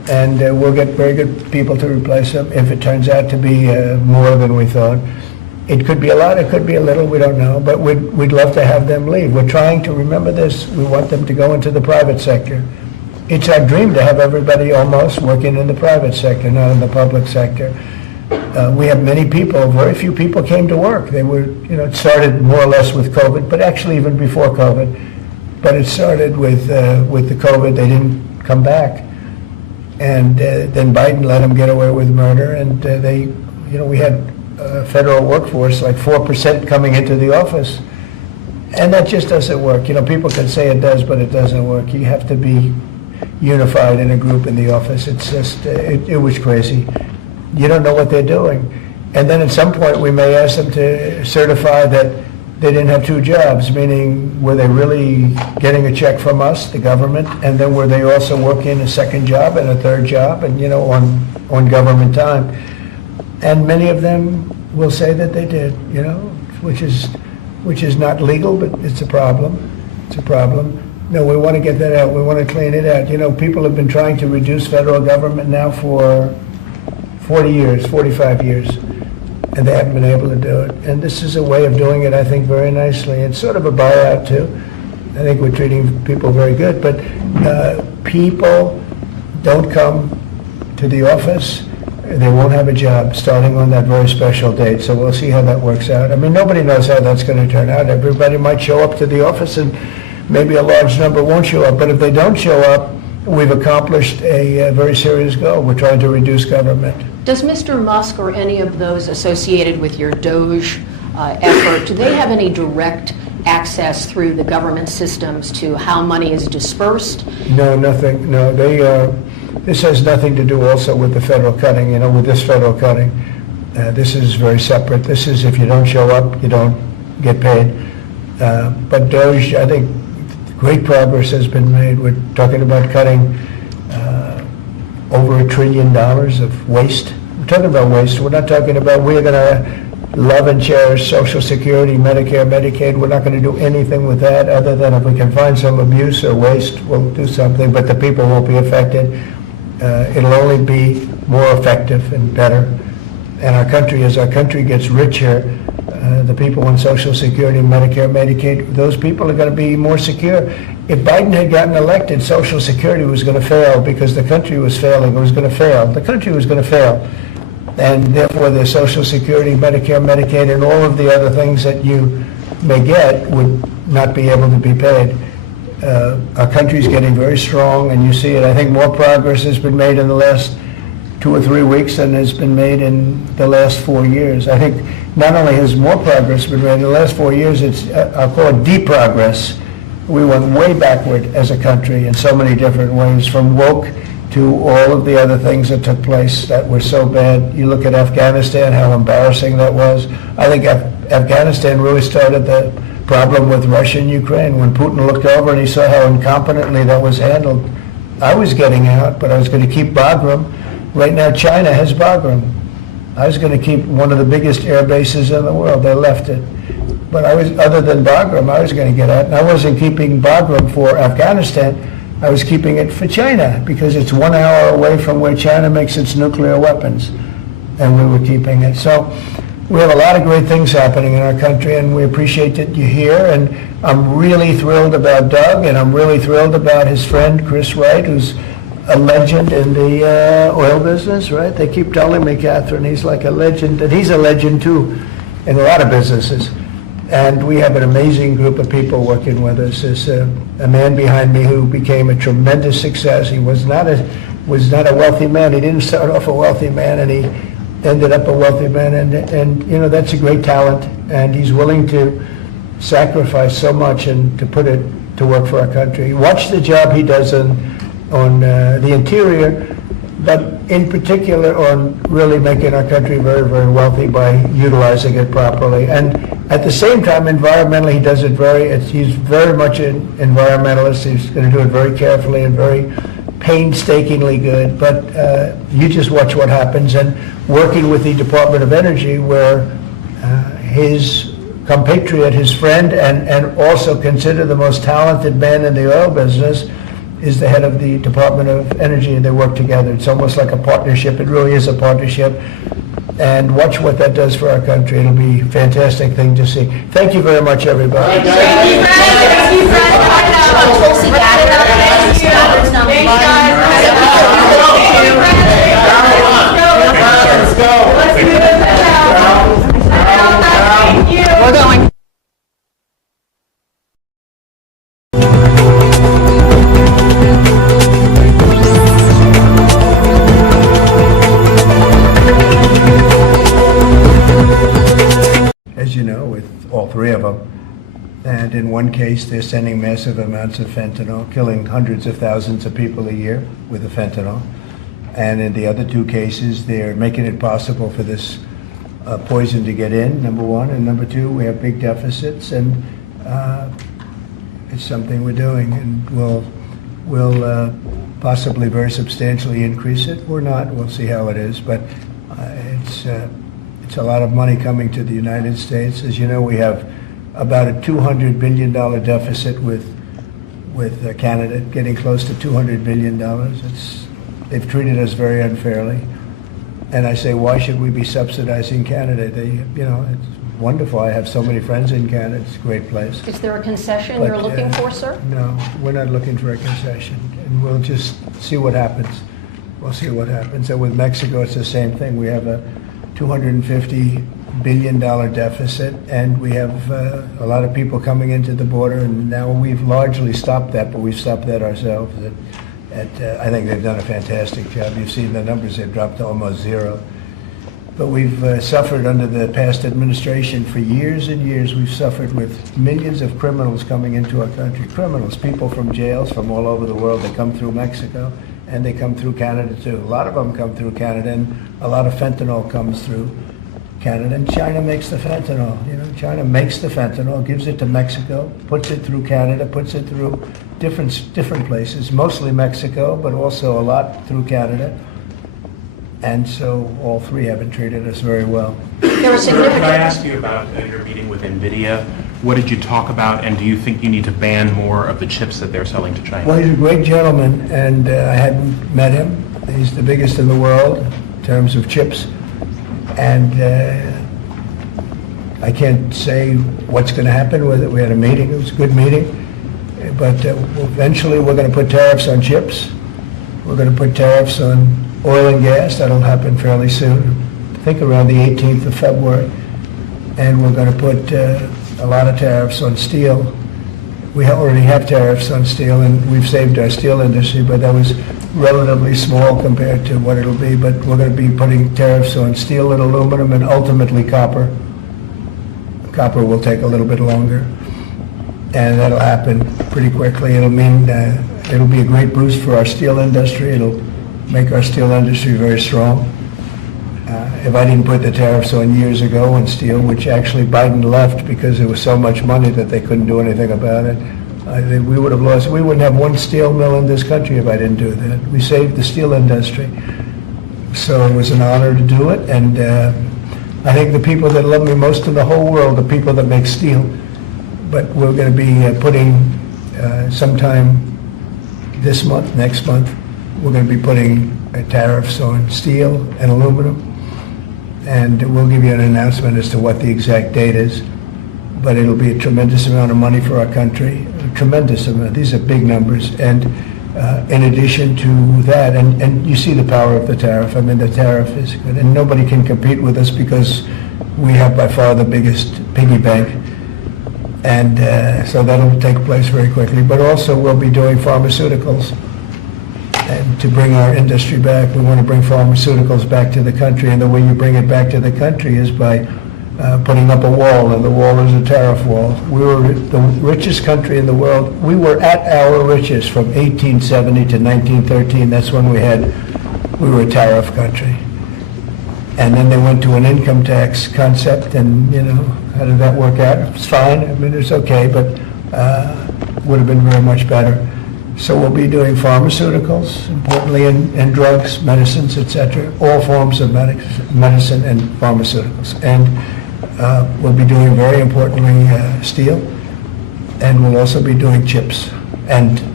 and we'll get very good people to replace them if it turns out to be more than we thought. It could be a lot, it could be a little, we don't know, but we'd love to have them leave. We're trying to remember this. We want them to go into the private sector. It's our dream to have everybody almost working in the private sector, not in the public sector. We have many people, very few people came to work. They were, it started more or less with COVID, but actually even before COVID. But it started with the COVID, they didn't come back. And then Biden let them get away with murder, and we had federal workforce, like 4% coming into the office. And that just doesn't work. People can say it does, but it doesn't work. You have to be unified in a group in the office. It's just, it was crazy. You don't know what they're doing. And then at some point, we may ask them to certify that they didn't have two jobs, meaning were they really getting a check from us, the government, and then were they also working a second job and a third job, and on government time? And many of them will say that they did, which is not legal, but it's a problem. It's a problem. No, we want to get that out. We want to clean it out. People have been trying to reduce federal government now for 40 years, 45 years, and they haven't been able to do it. And this is a way of doing it, I think, very nicely. It's sort of a buyout, too. I think we're treating people very good, but people don't come to the office. They won't have a job starting on that very special date, so we'll see how that works out. I mean, nobody knows how that's going to turn out. Everybody might show up to the office, and maybe a large number won't show up. But if they don't show up, we've accomplished a very serious goal. We're trying to reduce government. Does Mr. Musk or any of those associated with your DOGE effort, do they have any direct access through the government systems to how money is dispersed? No, nothing. No, this has nothing to do also with the federal cutting, with this federal cutting. This is very separate. This is if you don't show up, you don't get paid. But DOGE, I think great progress has been made. We're talking about cutting over $1 trillion of waste. We're talking about waste. We're not talking about we're going to love and cherish Social Security, Medicare, Medicaid. We're not going to do anything with that other than if we can find some abuse or waste, we'll do something, but the people won't be affected. It'll only be more effective and better. And our country, as our country gets richer, the people on Social Security, Medicare, Medicaid, those people are going to be more secure. If Biden had gotten elected, Social Security was going to fail because the country was failing. It was going to fail. The country was going to fail. And therefore, the Social Security, Medicare, Medicaid, and all of the other things that you may get would not be able to be paid. Our country's getting very strong, and you see it. I think more progress has been made in the last 2 or 3 weeks than has been made in the last 4 years. I think not only has more progress been made in the last 4 years, it's, I'll call it deep progress. We went way backward as a country in so many different ways, from woke to all of the other things that took place that were so bad. You look at Afghanistan, how embarrassing that was. I think Afghanistan really started the problem with Russia and Ukraine. When Putin looked over and he saw how incompetently that was handled, I was getting out, but I was going to keep Bagram. Right now, China has Bagram. I was going to keep one of the biggest air bases in the world. They left it. But other than Bagram, I was going to get out. And I wasn't keeping Bagram for Afghanistan. I was keeping it for China because it's 1 hour away from where China makes its nuclear weapons. And we were keeping it. So we have a lot of great things happening in our country, and we appreciate that you're here. And I'm really thrilled about Doug, and I'm really thrilled about his friend, Chris Wright, who's a legend in the oil business, right? They keep telling me, Catherine, he's like a legend, and he's a legend too in a lot of businesses. And we have an amazing group of people working with us. There's a man behind me who became a tremendous success. He was not a wealthy man. He didn't start off a wealthy man, and he ended up a wealthy man. And that's a great talent, and he's willing to sacrifice so much and to put it to work for our country. Watch the job he does on the interior, but in particular on really making our country very, very wealthy by utilizing it properly. And at the same time, environmentally, he does it he's very much an environmentalist. He's going to do it very carefully and very painstakingly good. But you just watch what happens. And working with the Department of Energy, where his compatriot, his friend, and also considered the most talented man in the oil business, is the head of the Department of Energy, and they work together. It's almost like a partnership. It really is a partnership. And watch what that does for our country. It'll be a fantastic thing to see. Thank you very much, everybody. Tulsi Gabbard. We're going. As you know, with all three of them. And in one case, they're sending massive amounts of fentanyl, killing hundreds of thousands of people a year with the fentanyl. And in the other two cases, they're making it possible for this poison to get in, number one. And number two, we have big deficits, and it's something we're doing. And we'll possibly very substantially increase it. We're not. We'll see how it is. But it's a lot of money coming to the United States. As you know, we have about a $200 billion deficit with Canada, getting close to $200 billion. They've treated us very unfairly. And I say, why should we be subsidizing Canada? It's wonderful. I have so many friends in Canada. It's a great place. Is there a concession But, you're looking for, sir? No, we're not looking for a concession. And we'll just see what happens. We'll see what happens. And with Mexico, it's the same thing. We have a $250 billion deficit, and we have a lot of people coming into the border, and now we've largely stopped that, but we've stopped that ourselves. I think they've done a fantastic job. You've seen the numbers, they've dropped to almost zero. But we've suffered under the past administration for years and years. We've suffered with millions of criminals coming into our country. Criminals, people from jails from all over the world. They come through Mexico, and they come through Canada too. A lot of them come through Canada, and a lot of fentanyl comes through Canada. And China makes the fentanyl. China makes the fentanyl, gives it to Mexico, puts it through Canada, puts it through different places, mostly Mexico, but also a lot through Canada. And so all three haven't treated us very well. There are Could significant. I ask you about your meeting with NVIDIA? What did you talk about, and do you think you need to ban more of the chips that they're selling to China? Well, he's a great gentleman, and I hadn't met him. He's the biggest in the world in terms of chips. And I can't say what's going to happen with it. We had a meeting. It was a good meeting. But eventually we're going to put tariffs on chips. We're going to put tariffs on oil and gas. That'll happen fairly soon. I think around the 18th of February. And we're going to put a lot of tariffs on steel. We already have tariffs on steel, and we've saved our steel industry, but that was relatively small compared to what it'll be. But we're going to be putting tariffs on steel and aluminum and ultimately copper. Copper will take a little bit longer, and that'll happen pretty quickly. It'll mean it'll be a great boost for our steel industry. It'll make our steel industry very strong. If I didn't put the tariffs on years ago on steel, which actually Biden left because there was so much money that they couldn't do anything about it, we would have lost. We wouldn't have one steel mill in this country if I didn't do that. We saved the steel industry. So it was an honor to do it, and I think the people that love me most in the whole world are people that make steel. But we're going to be putting sometime this month, next month, we're going to be putting tariffs on steel and aluminum. And we'll give you an announcement as to what the exact date is. But it'll be a tremendous amount of money for our country, a tremendous amount. These are big numbers. And in addition to that, and you see the power of the tariff. I mean, the tariff is good. And nobody can compete with us because we have by far the biggest piggy bank. And so that'll take place very quickly. But also we'll be doing pharmaceuticals. And to bring our industry back, we want to bring pharmaceuticals back to the country. And the way you bring it back to the country is by putting up a wall, and the wall is a tariff wall. We were the richest country in the world. We were at our richest from 1870 to 1913. That's when we were a tariff country. And then they went to an income tax concept, and how did that work out? It's fine. I mean, it's okay, but would have been very much better. So we'll be doing pharmaceuticals, importantly, and drugs, medicines, etc., all forms of medicine and pharmaceuticals. And we'll be doing, very importantly, steel, and we'll also be doing chips and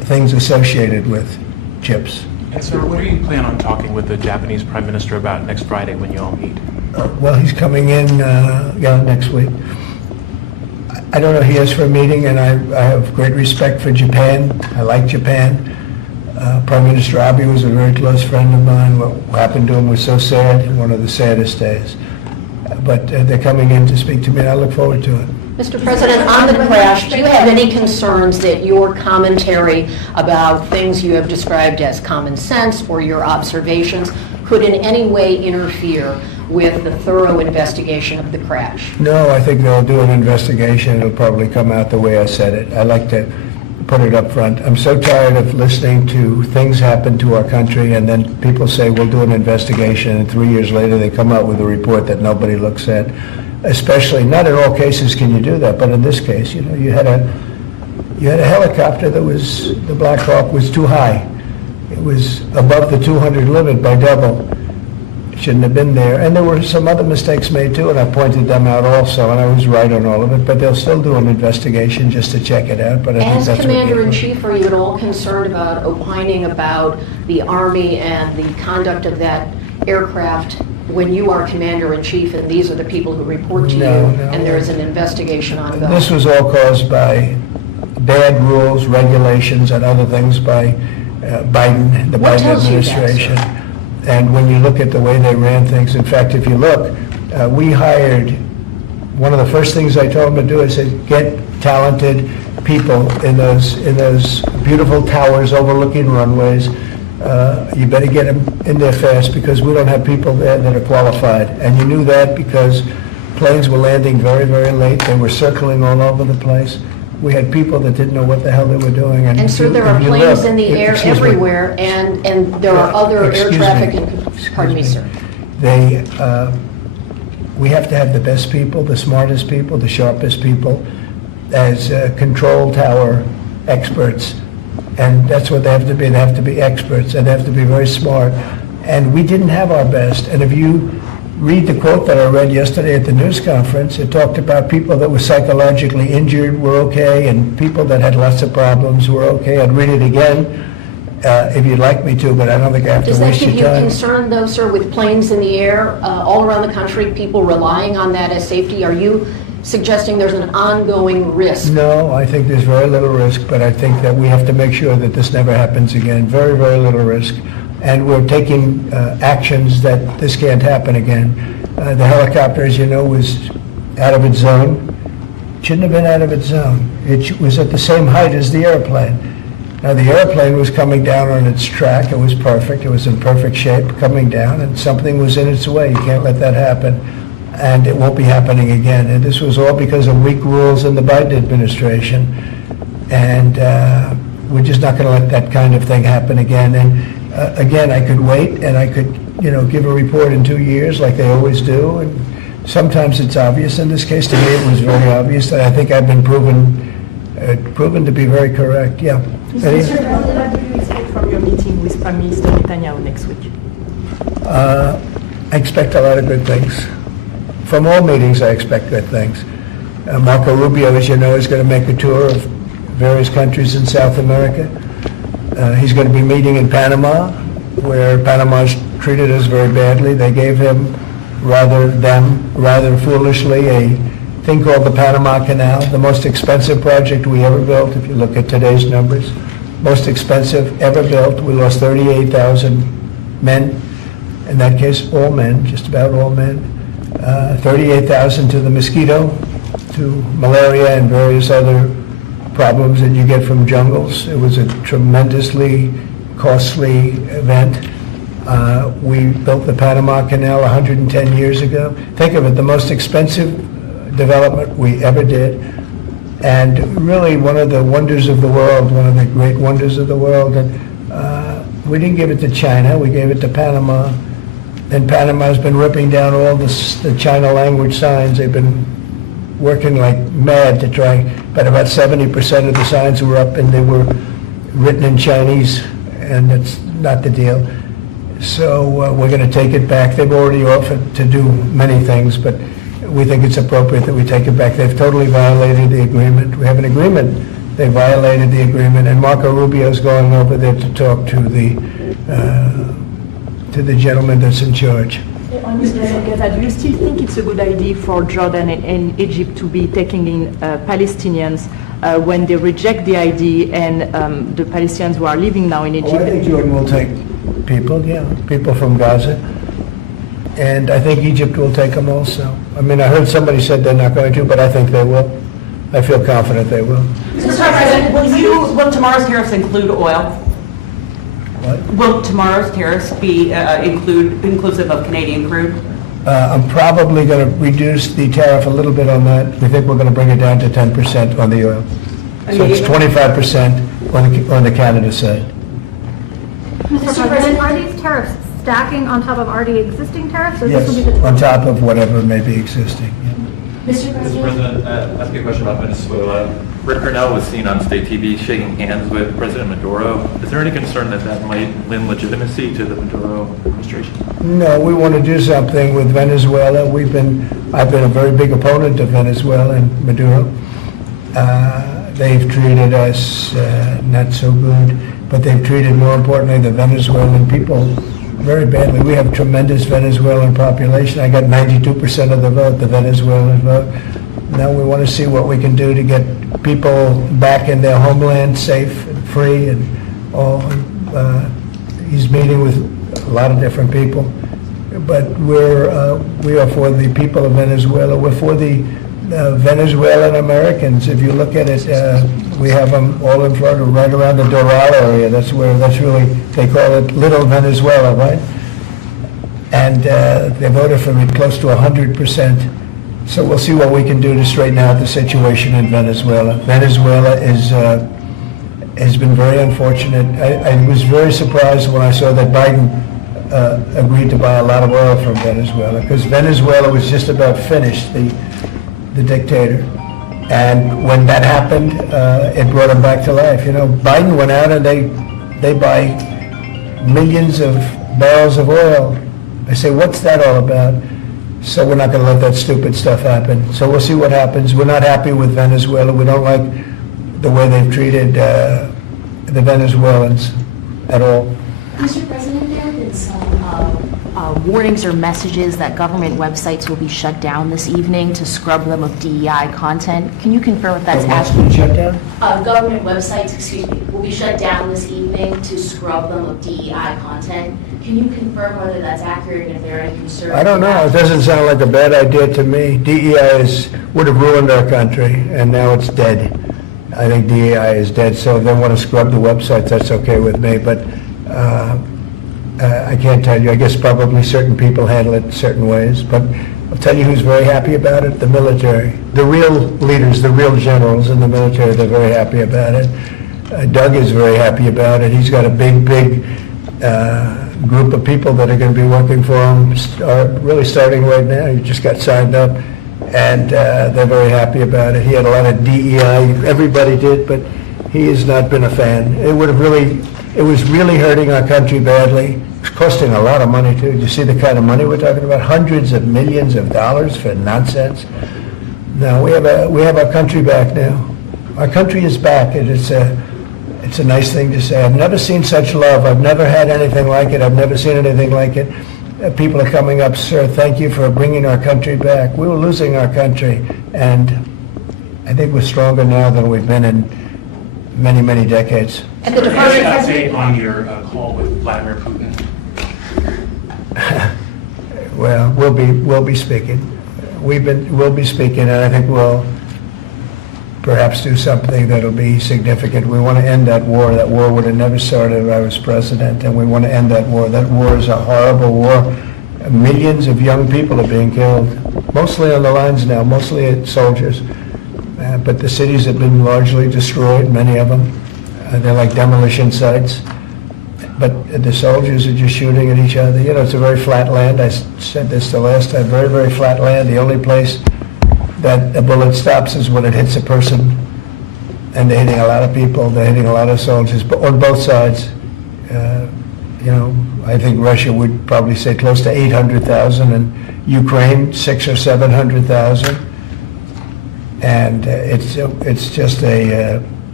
things associated with chips. And sir, what do you plan on talking with the Japanese Prime Minister about next Friday when you all meet? Well, he's coming in, next week. I don't know who he is for a meeting, and I have great respect for Japan. I like Japan. Prime Minister Abe was a very close friend of mine. What happened to him was so sad, one of the saddest days. But they're coming in to speak to me, and I look forward to it. Mr. President, on the crash, do you have any concerns that your commentary about things you have described as common sense or your observations could in any way interfere with the thorough investigation of the crash? No, I think they'll do an investigation. It'll probably come out the way I said it. I like to put it up front. I'm so tired of listening to things happen to our country, and then people say, we'll do an investigation, and 3 years later they come out with a report that nobody looks at. Especially, not in all cases can you do that, but in this case, you had a helicopter that was, the Black Hawk was too high. It was above the 200 limit by double. It shouldn't have been there. And there were some other mistakes made too, and I pointed them out also, and I was right on all of it, but they'll still do an investigation just to check it out. But I think As that's Commander-in-Chief, are you at all concerned about opining about the Army and the conduct of that aircraft when you are Commander-in-Chief and these are the people who report to you and there is an investigation ongoing? This was all caused by bad rules, regulations, and other things by Biden, the What Biden tells you that, administration. sir? And when you look at the way they ran things, in fact, if you look, we hired, one of the first things I told them to do is say, get talented people in those beautiful towers overlooking runways. You better get them in there fast because we don't have people there that are qualified. And you knew that because planes were landing very, very late. They were circling all over the place. We had people that didn't know what the hell they were doing. And sir, there are if you planes look- in the air excuse me. everywhere and there are other air Excuse traffic me. and, pardon me, sir. We have to have the best people, the smartest people, the sharpest people as control tower experts. And that's what they have to be. They have to be experts, and they have to be very smart. And we didn't have our best. And if you read the quote that I read yesterday at the news conference, it talked about people that were psychologically injured were okay, and people that had lots of problems were okay. I'd read it again if you'd like me to, but I don't think I have to Does that waste give your you time. concern, though, sir, with planes in the air all around the country, people relying on that as safety? Are you suggesting there's an ongoing risk? No, I think there's very little risk, but I think that we have to make sure that this never happens again. Very, very little risk. And we're taking actions that this can't happen again. The helicopter, as you know, was out of its zone. Shouldn't have been out of its zone. It was at the same height as the airplane. Now, the airplane was coming down on its track. It was perfect. It was in perfect shape coming down, and something was in its way. You can't let that happen. And it won't be happening again. And this was all because of weak rules in the Biden administration. And we're just not going to let that kind of thing happen again. And again, I could wait and I could, give a report in 2 years like they always do. And sometimes it's obvious. In this case, to me, it was very obvious. And I think I've been proven to be very correct. Yeah. Mr. President, what do you expect from your meeting with Prime Minister Netanyahu next week? I expect a lot of good things. From all meetings, I expect good things. Marco Rubio, as you know, is going to make a tour of various countries in South America. He's going to be meeting in Panama, where Panama's treated us very badly. They gave him, rather foolishly, a thing called the Panama Canal, the most expensive project we ever built, if you look at today's numbers. Most expensive ever built. We lost 38,000 men. In that case, all men, just about all men. 38,000 to the mosquito, to malaria and various other problems that you get from jungles. It was a tremendously costly event. We built the Panama Canal 110 years ago. Think of it, the most expensive development we ever did, and really one of the wonders of the world, one of the great wonders of the world. And we didn't give it to China, we gave it to Panama. And Panama's been ripping down all the China language signs. They've been working like mad to try, but about 70% of the signs were up and they were written in Chinese, and that's not the deal. So we're going to take it back. They've already offered to do many things, but we think it's appropriate that we take it back. They've totally violated the agreement. We have an agreement They violated the agreement, and Marco Rubio's going over there to talk to the gentleman that's in charge. Mr. President, do you still think it's a good idea for Jordan and Egypt to be taking in Palestinians when they reject the ID and the Palestinians who are living now in Egypt? Oh, I think Jordan will take people, yeah, people from Gaza. And I think Egypt will take them also. I mean, I heard somebody said they're not going to, but I think they will. I feel confident they will. Mr. President, will tomorrow's tariffs include oil? What? Will tomorrow's tariffs be inclusive of Canadian crude? I'm probably going to reduce the tariff a little bit on that. We think we're going to bring it down to 10% on the oil. So it's 25% on the Canada side. Mr. President, are these tariffs stacking on top of already existing tariffs? Or this will be Yes, the on top of whatever may be existing. Yeah. Mr. Mr. President? President, ask you a question about Venezuela. Rick Grenell was seen on state TV shaking hands with President Maduro. Is there any concern that that might lend legitimacy to the Maduro administration? No, we want to do something with Venezuela. I've been a very big opponent of Venezuela and Maduro. They've treated us not so good, but they've treated, more importantly, the Venezuelan people very badly. We have tremendous Venezuelan population. I got 92% of the vote, the Venezuelan vote. Now we want to see what we can do to get people back in their homeland safe and free and all. He's meeting with a lot of different people, but we are for the people of Venezuela. We're for the Venezuelan Americans. If you look at it, we have them all in Florida, right around the Doral area. That's really, they call it Little Venezuela, right? And they voted for me close to 100%. So we'll see what we can do to straighten out the situation in Venezuela. Venezuela has been very unfortunate. I was very surprised when I saw that Biden agreed to buy a lot of oil from Venezuela, because Venezuela was just about finished, the dictator. And when that happened, it brought him back to life. You know, Biden went out and they buy millions of barrels of oil. I say, what's that all about? So we're not going to let that stupid stuff happen. So we'll see what happens. We're not happy with Venezuela. We don't like the way they've treated the Venezuelans at all. Mr. President, there have been some warnings or messages that government websites will be shut down this evening to scrub them of DEI content. Can you confirm if that's accurate? Shut down? Government websites, will be shut down this evening to scrub them of DEI content. Can you confirm whether that's accurate and if there are any concerns? I don't know. It doesn't sound like a bad idea to me. DEI would have ruined our country, and now it's dead. I think DEI is dead, so if they want to scrub the websites, that's okay with me. But I can't tell you. I guess probably certain people handle it certain ways. But I'll tell you who's very happy about it: the military. The real leaders, the real generals in the military, they're very happy about it. Doug is very happy about it. He's got a big group of people that are going to be working for him, really starting right now. He just got signed up, and they're very happy about it. He had a lot of DEI, everybody did, but he has not been a fan. It was really hurting our country badly. It's costing a lot of money too. You see the kind of money we're talking about? Hundreds of millions of dollars for nonsense. No, we have our country back now. Our country is back, and it's a nice thing to say. I've never seen such love. I've never had anything like it. I've never seen anything like it. People are coming up, sir, thank you for bringing our country back. We were losing our country, and I think we're stronger now than we've been in many, many decades. And the Any Department has... update on your call with Vladimir Putin? Well, we'll be speaking. We'll be speaking, and I think we'll perhaps do something that'll be significant. We want to end that war. That war would have never started if I was president, and we want to end that war. That war is a horrible war. Millions of young people are being killed, mostly on the lines now, mostly soldiers. But the cities have been largely destroyed, many of them. They're like demolition sites. But the soldiers are just shooting at each other. You know, it's a very flat land. I said this the last time, very, very flat land. The only place that a bullet stops is when it hits a person. And they're hitting a lot of people. They're hitting a lot of soldiers, but on both sides. You know, I think Russia would probably say close to 800,000, and Ukraine 600,000 or 700,000. And it's just a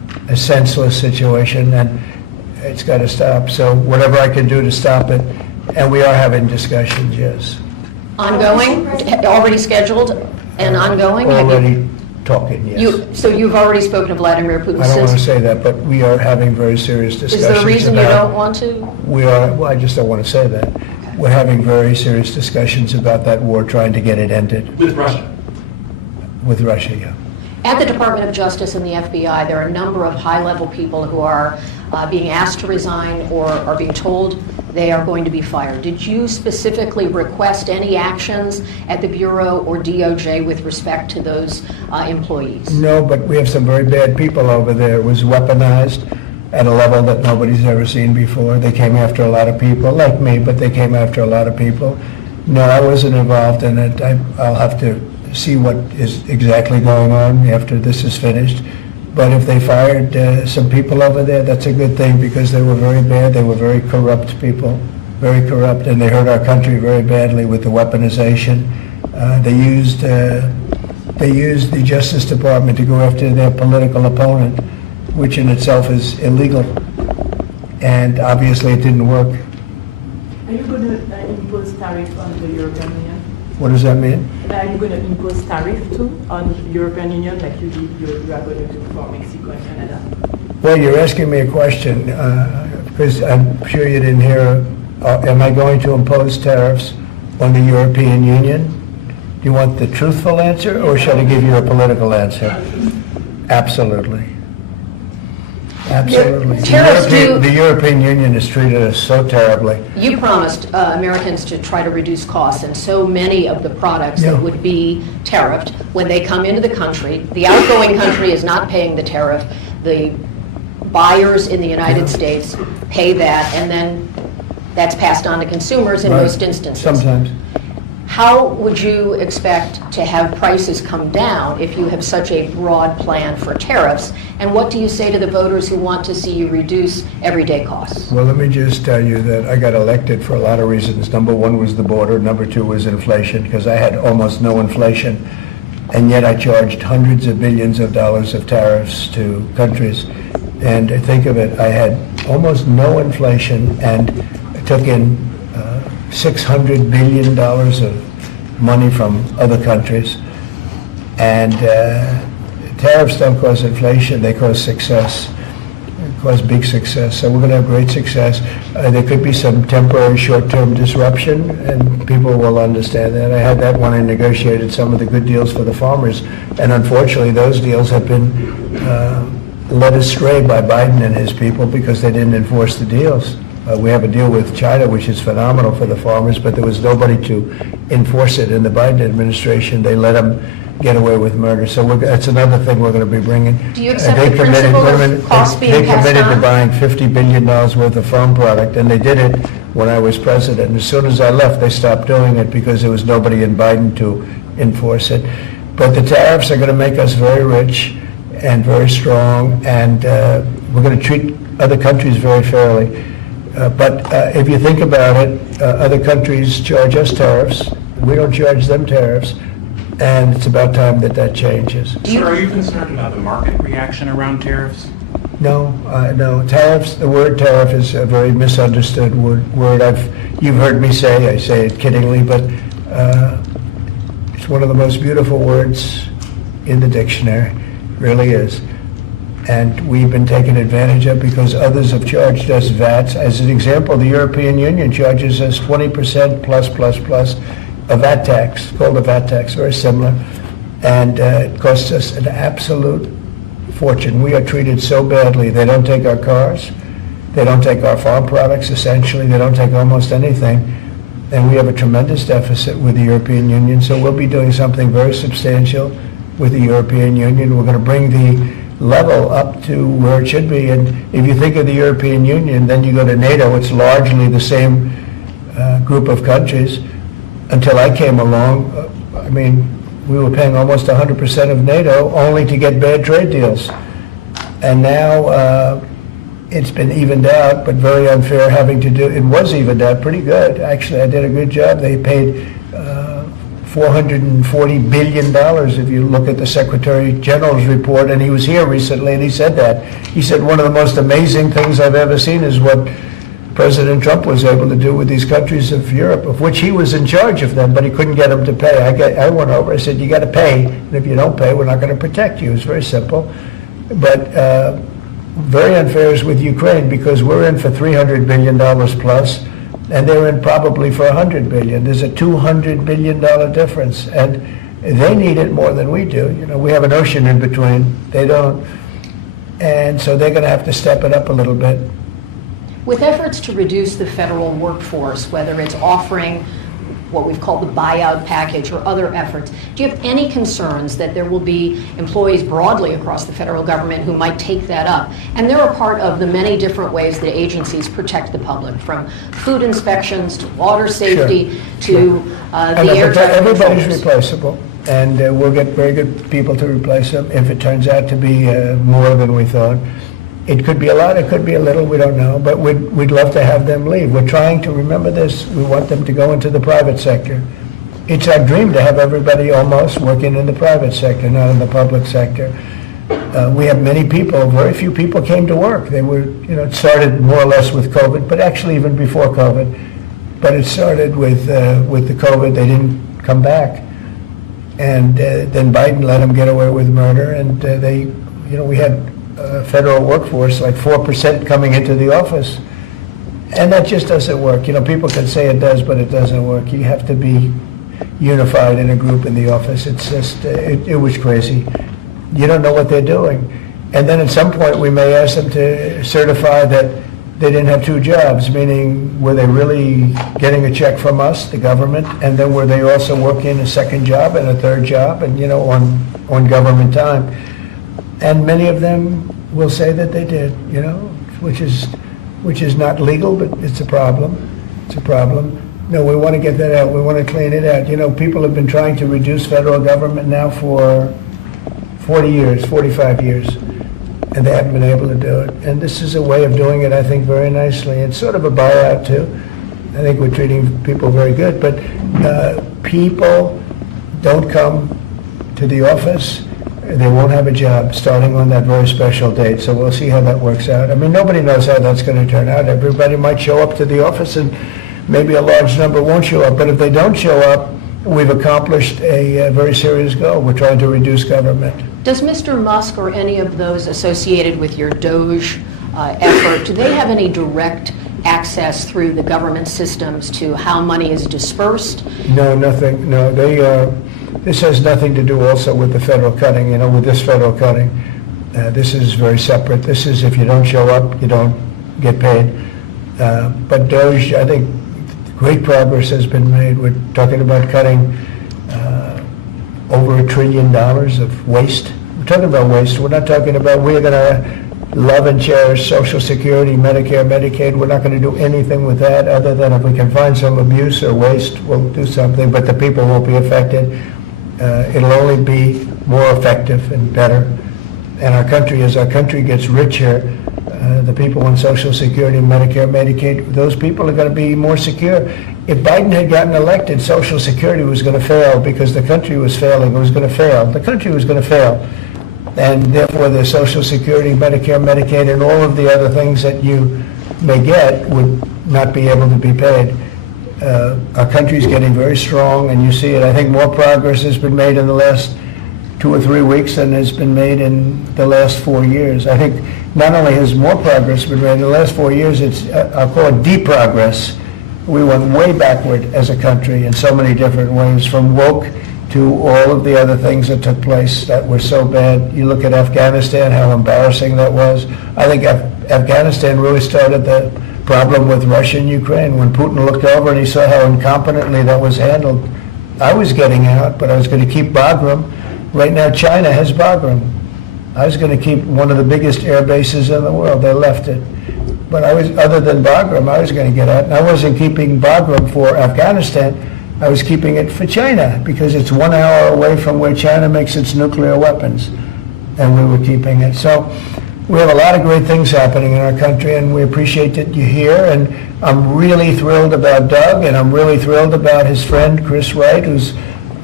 a senseless situation, and it's got to stop. So whatever I can do to stop it, and we are having discussions, yes. Ongoing, already scheduled and ongoing? Have you- Already talking, yes. So you've already spoken to Vladimir Putin I don't want to since? say that, but we are having very serious discussions Is there a reason you about- don't want to? We are, well, I just don't want to say that. We're having very serious discussions about that war, trying to get it ended With Russia? with Russia, yeah. At the Department of Justice and the FBI, there are a number of high-level people who are being asked to resign or are being told they are going to be fired. Did you specifically request any actions at the Bureau or DOJ with respect to those employees? No, but we have some very bad people over there. It was weaponized at a level that nobody's ever seen before. They came after a lot of people, like me, but they came after a lot of people. No, I wasn't involved in it. I'll have to see what is exactly going on after this is finished. But if they fired some people over there, that's a good thing, because they were very bad. They were very corrupt people, very corrupt, and they hurt our country very badly with the weaponization. They used the Justice Department to go after their political opponent, which in itself is illegal. And obviously it didn't work. Are you going to impose tariff on the European Union? What does that mean? Are you going to impose tariff too on European Union like you are going to do for Mexico and Canada? Well, you're asking me a question, because I'm sure you didn't hear, am I going to impose tariffs on the European Union? Do you want the truthful answer, or should I give you a political answer? Absolutely. Absolutely. Tariffs The European Union has treated us so terribly. You promised Americans to try to reduce costs, and so many of the products that Yeah. would be tariffed, when they come into the country, the outgoing country is not paying the tariff. The buyers in the United States pay that, and then that's passed on to consumers in Right. most instances. Sometimes. How would you expect to have prices come down if you have such a broad plan for tariffs? And what do you say to the voters who want to see you reduce everyday costs? Well, let me just tell you that I got elected for a lot of reasons. Number one was the border. Number two was inflation, because I had almost no inflation. And yet I charged hundreds of billions of dollars of tariffs to countries. And think of it, I had almost no inflation and took in $600 billion of money from other countries. And tariffs don't cause inflation, they cause success. They cause big success. So we're going to have great success. There could be some temporary short-term disruption, and people will understand that. I had that when I negotiated some of the good deals for the farmers. And unfortunately, those deals have been led astray by Biden and his people because they didn't enforce the deals. We have a deal with China, which is phenomenal for the farmers, but there was nobody to enforce it in the Biden administration. They let them get away with murder. So that's another thing we're going to be bringing. Do you accept They the committed- principle wait a of minute. costs being They passed committed to on? buying $50 billion worth of farm product, and they did it when I was president. As soon as I left, they stopped doing it because there was nobody in Biden to enforce it. But the tariffs are going to make us very rich and very strong, and we're going to treat other countries very fairly. But if you think about it, other countries charge us tariffs. We don't charge them tariffs, and it's about time that that changes. Sir, are you concerned about the market reaction around tariffs? No, no. Tariffs, the word tariff is a very misunderstood word. You've heard me say, I say it kiddingly, but it's one of the most beautiful words in the dictionary, really is. And we've been taken advantage of because others have charged us VATs. As an example, the European Union charges us 20% plus a VAT tax, called a VAT tax, very similar. And it costs us an absolute fortune. We are treated so badly. They don't take our cars. They don't take our farm products, essentially. They don't take almost anything. And we have a tremendous deficit with the European Union. So we'll be doing something very substantial with the European Union. We're going to bring the level up to where it should be. And if you think of the European Union, then you go to NATO, it's largely the same group of countries. Until I came along, we were paying almost 100% of NATO only to get bad trade deals. And now it's been evened out, but very unfair it was evened out pretty good. Actually, I did a good job. They paid $440 billion if you look at the Secretary General's report, and he was here recently and he said that. He said one of the most amazing things I've ever seen is what President Trump was able to do with these countries of Europe, of which he was in charge of them, but he couldn't get them to pay. I went over, I said, you got to pay, and if you don't pay, we're not going to protect you. It's very simple. But very unfair is with Ukraine, because we're in for $300 billion plus, and they're in probably for $100 billion. There's a $200 billion difference, and they need it more than we do. You know, we have an ocean in between. They don't. And so they're going to have to step it up a little bit. With efforts to reduce the federal workforce, whether it's offering what we've called the buyout package or other efforts, do you have any concerns that there will be employees broadly across the federal government who might take that up? And they're a part of the many different ways that agencies protect the public, from food inspections to water safety to the air traffic Everybody's controllers. replaceable, and we'll get very good people to replace them if it turns out to be more than we thought. It could be a lot, it could be a little, we don't know, but we'd love to have them leave. We're trying to remember this. We want them to go into the private sector. It's our dream to have everybody almost working in the private sector, not in the public sector. We have many people, very few people came to work. They were, you know, it started more or less with COVID, but actually even before COVID. But it started with the COVID, they didn't come back. And then Biden let them get away with murder, and we had federal workforce, like 4% coming into the office. And that just doesn't work. You know, people can say it does, but it doesn't work. You have to be unified in a group in the office. It's just, it was crazy. You don't know what they're doing. And then at some point, we may ask them to certify that they didn't have two jobs, meaning were they really getting a check from us, the government, and then were they also working a second job and a third job, and, you know, on government time. And many of them will say that they did, you know, which is not legal, but it's a problem. It's a problem. No, we want to get that out. We want to clean it out. You know, people have been trying to reduce federal government now for 40 years, 45 years, and they haven't been able to do it. And this is a way of doing it, I think, very nicely. It's sort of a buyout, too. I think we're treating people very good, but people don't come to the office. They won't have a job starting on that very special date, so we'll see how that works out. I mean, nobody knows how that's going to turn out. Everybody might show up to the office, and maybe a large number won't show up. But if they don't show up, we've accomplished a very serious goal. We're trying to reduce government. Does Mr. Musk or any of those associated with your DOGE effort, do they have any direct access through the government systems to how money is dispersed? No, nothing. No, this has nothing to do also with the federal cutting, you know, with this federal cutting. This is very separate. This is if you don't show up, you don't get paid. But DOGE, I think great progress has been made. We're talking about cutting over $1 trillion of waste. We're talking about waste. We're not talking about we're going to love and cherish Social Security, Medicare, Medicaid. We're not going to do anything with that other than if we can find some abuse or waste, we'll do something, but the people won't be affected. It'll only be more effective and better. And our country, as our country gets richer, the people on Social Security, Medicare, Medicaid, those people are going to be more secure. If Biden had gotten elected, Social Security was going to fail because the country was failing. It was going to fail. The country was going to fail. And therefore, the Social Security, Medicare, Medicaid, and all of the other things that you may get would not be able to be paid. Our country's getting very strong, and you see it. I think more progress has been made in the last 2 or 3 weeks than has been made in the last 4 years. I think not only has more progress been made in the last 4 years, it's, I'll call it deep progress. We went way backward as a country in so many different ways, from woke to all of the other things that took place that were so bad. You look at Afghanistan, how embarrassing that was. I think Afghanistan really started the problem with Russia and Ukraine. When Putin looked over and he saw how incompetently that was handled, I was getting out, but I was going to keep Bagram. Right now, China has Bagram. I was going to keep one of the biggest air bases in the world. They left it. But other than Bagram, I was going to get out. And I wasn't keeping Bagram for Afghanistan. I was keeping it for China because it's 1 hour away from where China makes its nuclear weapons. And we were keeping it. So we have a lot of great things happening in our country, and we appreciate that you're here. And I'm really thrilled about Doug, and I'm really thrilled about his friend, Chris Wright, who's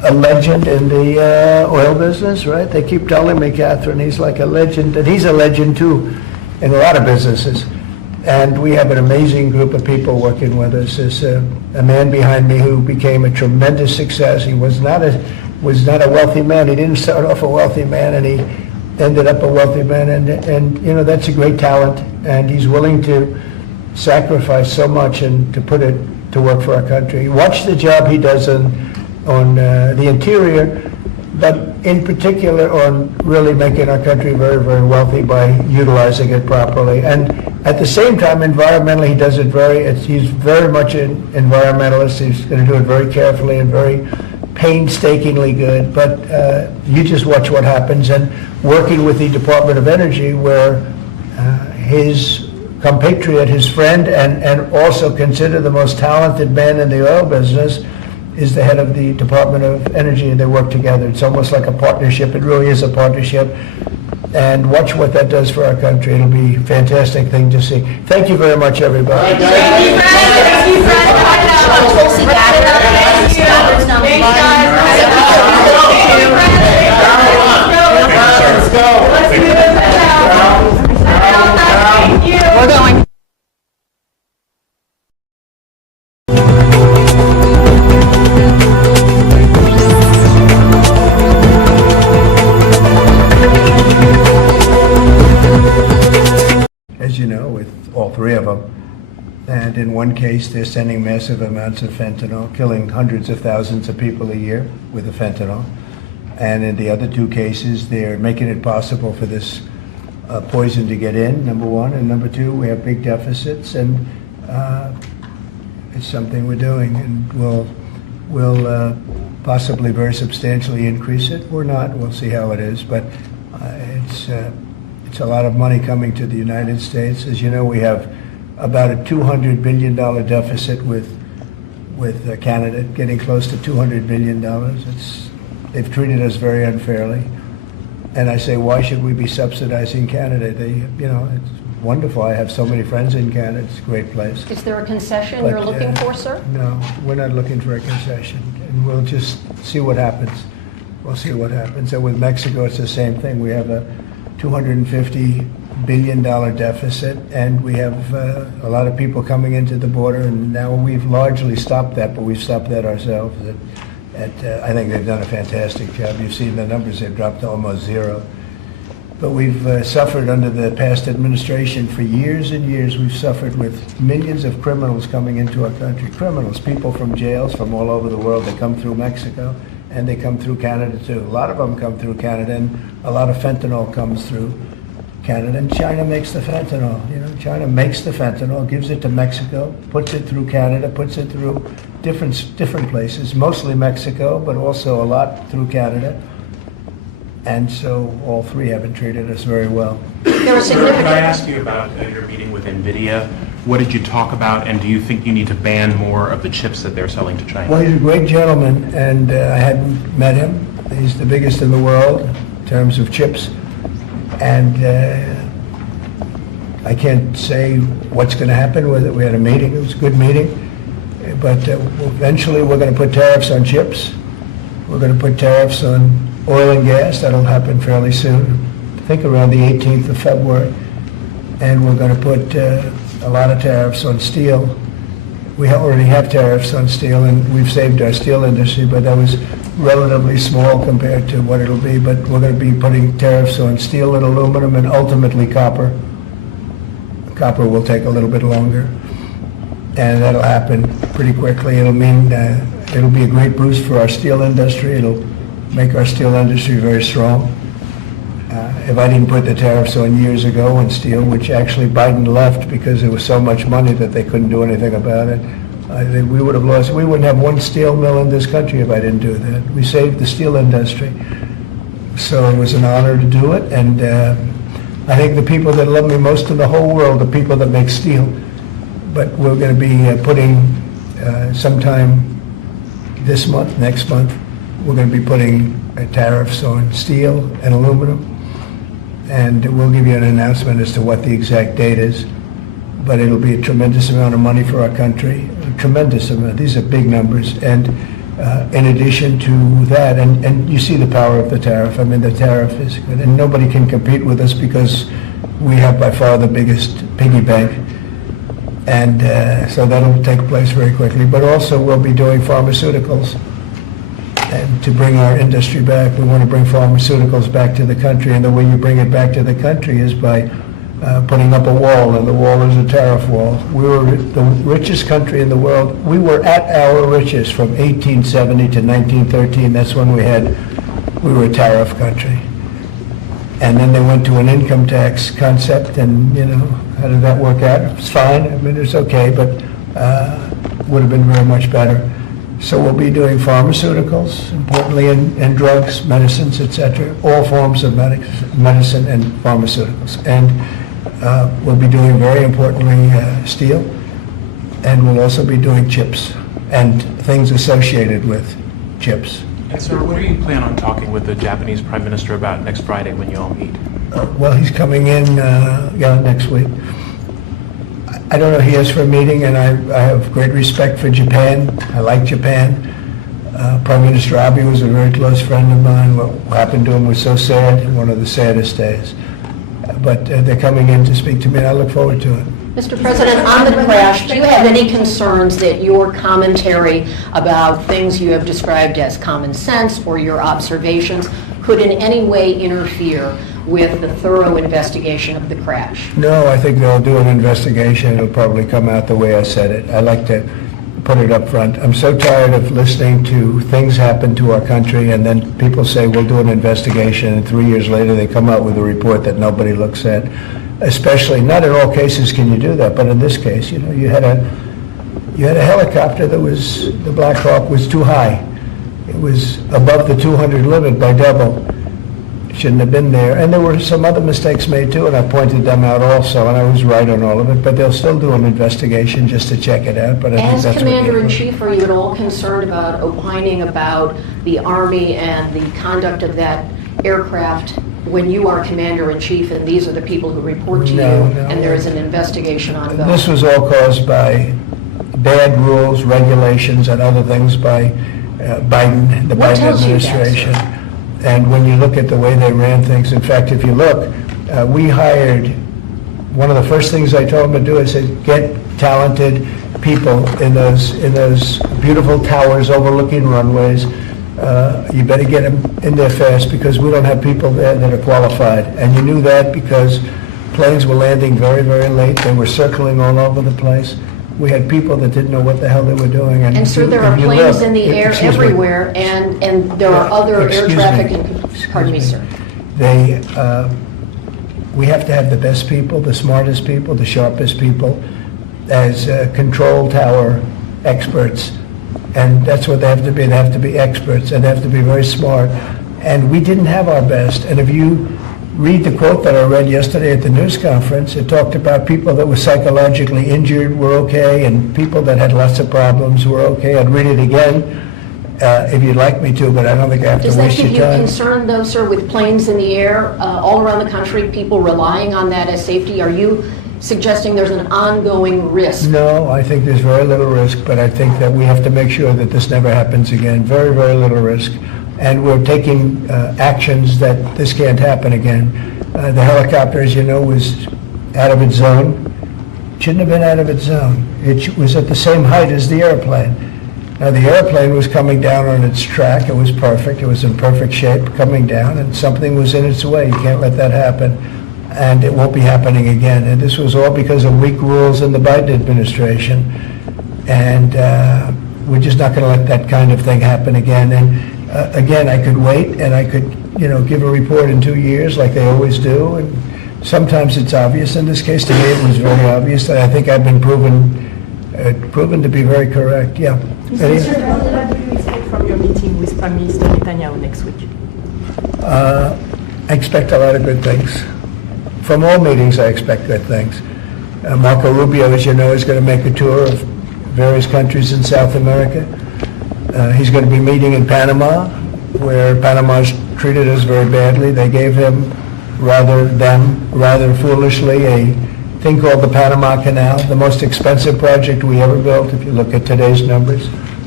a legend in the oil business, right? They keep telling me, Catherine, he's like a legend, and he's a legend too in a lot of businesses. And we have an amazing group of people working with us. There's a man behind me who became a tremendous success. He was not a wealthy man. He didn't start off a wealthy man, and he ended up a wealthy man. And you know, that's a great talent. And he's willing to sacrifice so much and to put it to work for our country. Watch the job he does on the interior, but in particular on really making our country very, very wealthy by utilizing it properly. And at the same time, environmentally, he does it he's very much an environmentalist. He's going to do it very carefully and very painstakingly good. But you just watch what happens. And working with the Department of Energy, where his compatriot, his friend, and also considered the most talented man in the oil business, is the head of the Department of Energy, and they work together. It's almost like a partnership. It really is a partnership. And watch what that does for our country. It'll be a fantastic thing to see. Thank you very much, everybody. Tulsi Gabbard, We're going. As you know, with all three of them, and in one case, they're sending massive amounts of fentanyl, killing hundreds of thousands of people a year with the fentanyl. And in the other two cases, they're making it possible for this poison to get in, number one. And number two, we have big deficits, and it's something we're doing. And we'll possibly very substantially increase it. We're not. We'll see how it is. But it's a lot of money coming to the United States. As you know, we have about a $200 billion deficit with Canada, getting close to $200 billion. They've treated us very unfairly. And I say, why should we be subsidizing Canada? It's wonderful. I have so many friends in Canada. It's a great place. Is there a concession But, you're looking for, sir? No, we're not looking for a concession. And we'll just see what happens. We'll see what happens. And with Mexico, it's the same thing. We have a $250 billion deficit, and we have a lot of people coming into the border, and now we've largely stopped that, but we've stopped that ourselves. I think they've done a fantastic job. You've seen the numbers, they've dropped to almost zero. But we've suffered under the past administration for years and years. We've suffered with millions of criminals coming into our country. Criminals, people from jails from all over the world. They come through Mexico, and they come through Canada too. A lot of them come through Canada, and a lot of fentanyl comes through Canada. And China makes the fentanyl. China makes the fentanyl, gives it to Mexico, puts it through Canada, puts it through different places, mostly Mexico, but also a lot through Canada. And so all three haven't treated us very well. There are Sir, could I significant. ask you about your meeting with NVIDIA? What did you talk about, and do you think you need to ban more of the chips that they're selling to China? Well, he's a great gentleman, and I hadn't met him. He's the biggest in the world in terms of chips. And I can't say what's going to happen with it. We had a meeting. It was a good meeting. But eventually we're going to put tariffs on chips. We're going to put tariffs on oil and gas. That'll happen fairly soon. I think around the 18th of February. And we're going to put a lot of tariffs on steel. We already have tariffs on steel, and we've saved our steel industry, but that was relatively small compared to what it'll be. But we're going to be putting tariffs on steel and aluminum and ultimately copper. Copper will take a little bit longer, and that'll happen pretty quickly. It'll mean it'll be a great boost for our steel industry. It'll make our steel industry very strong. If I didn't put the tariffs on years ago on steel, which actually Biden left because there was so much money that they couldn't do anything about it, we would have lost. We wouldn't have one steel mill in this country if I didn't do that. We saved the steel industry. So it was an honor to do it, and I think the people that love me most in the whole world are people that make steel. But we're going to be putting sometime this month, next month, we're going to be putting tariffs on steel and aluminum. And we'll give you an announcement as to what the exact date is. But it'll be a tremendous amount of money for our country, a tremendous amount. These are big numbers. And In addition to that, and you see the power of the tariff. I mean, the tariff is good, and nobody can compete with us because we have by far the biggest piggy bank. And so that'll take place very quickly. But also, we'll be doing pharmaceuticals. And to bring our industry back, we want to bring pharmaceuticals back to the country. And the way you bring it back to the country is by putting up a wall, and the wall is a tariff wall. We were the richest country in the world. We were at our richest from 1870 to 1913. That's when we were a tariff country. And then they went to an income tax concept, and, how did that work out? It's fine. I mean, it's okay, but would have been very much better. So we'll be doing pharmaceuticals, importantly, and drugs, medicines, etc., all forms of medicine and pharmaceuticals. And we'll be doing, very importantly, steel, and we'll also be doing chips and things associated with chips. And sir, what do you plan on talking with the Japanese Prime Minister about next Friday when you all meet? Well, he's coming in, next week. I don't know, he asked for a meeting, and I have great respect for Japan. I like Japan. Prime Minister Abe was a very close friend of mine. What happened to him was so sad, one of the saddest days. But they're coming in to speak to me, and I look forward to it. Mr. President, on the crash, do you have any concerns that your commentary about things you have described as common sense or your observations could in any way interfere with the thorough investigation of the crash? No, I think they'll do an investigation. It'll probably come out the way I said it. I like to put it up front. I'm so tired of listening to things happen to our country, and then people say, we'll do an investigation, and 3 years later they come out with a report that nobody looks at. Especially, not in all cases can you do that, but in this case, you had a helicopter that was, the Black Hawk was too high. It was above the 200 limit by double. Shouldn't have been there. And there were some other mistakes made too, and I pointed them out also, and I was right on all of it, but they'll still do an investigation just to check it out. But I think As that's Commander-in-Chief, are you at all concerned about opining about the Army and the conduct of that aircraft when you are Commander-in-Chief and these are the people who report to you, No. and there is an investigation ongoing? This was all caused by bad rules, regulations, and other things by Biden, the What Biden tells you that, sir? administration. And when you look at the way they ran things, in fact, if you look, we hired, one of the first things I told them to do, I said, get talented people in those beautiful towers overlooking runways. You better get them in there fast, because we don't have people there that are qualified. And you knew that because planes were landing very, very late. They were circling all over the place. We had people that didn't know what the hell they were doing. And sir, there are if you planes look- in the air excuse me. everywhere, and there are other air Excuse me. traffic, Excuse pardon me, me. sir. We have to have the best people, the smartest people, the sharpest people as control tower experts. And that's what they have to be. They have to be experts, and they have to be very smart. And we didn't have our best. And if you read the quote that I read yesterday at the news conference, it talked about people that were psychologically injured were okay, and people that had lots of problems were okay. I'd read it again if you'd like me to, but I don't think I have to Does that waste give your you time. concern, though, sir, with planes in the air all around the country, people relying on that as safety? Are you suggesting there's an ongoing risk? No, I think there's very little risk, but I think that we have to make sure that this never happens again. Very, very little risk. And we're taking actions that this can't happen again. The helicopter, as you know, was out of its zone. Shouldn't have been out of its zone. It was at the same height as the airplane. Now, the airplane was coming down on its track. It was perfect. It was in perfect shape coming down, and something was in its way. You can't let that happen. And it won't be happening again. And this was all because of weak rules in the Biden administration. And we're just not going to let that kind of thing happen again. And again, I could wait, and I could, give a report in 2 years like they always do. And sometimes it's obvious. In this case, to me, it was very obvious. And I think I've been proven to be very correct. Yeah. Mr. President, what do you expect from your meeting with Prime Minister Netanyahu next week? I expect a lot of good things. From all meetings, I expect good things. Marco Rubio, as you know, is going to make a tour of various countries in South America. He's going to be meeting in Panama, where Panama's treated us very badly. They gave him, rather foolishly, a thing called the Panama Canal, the most expensive project we ever built, if you look at today's numbers.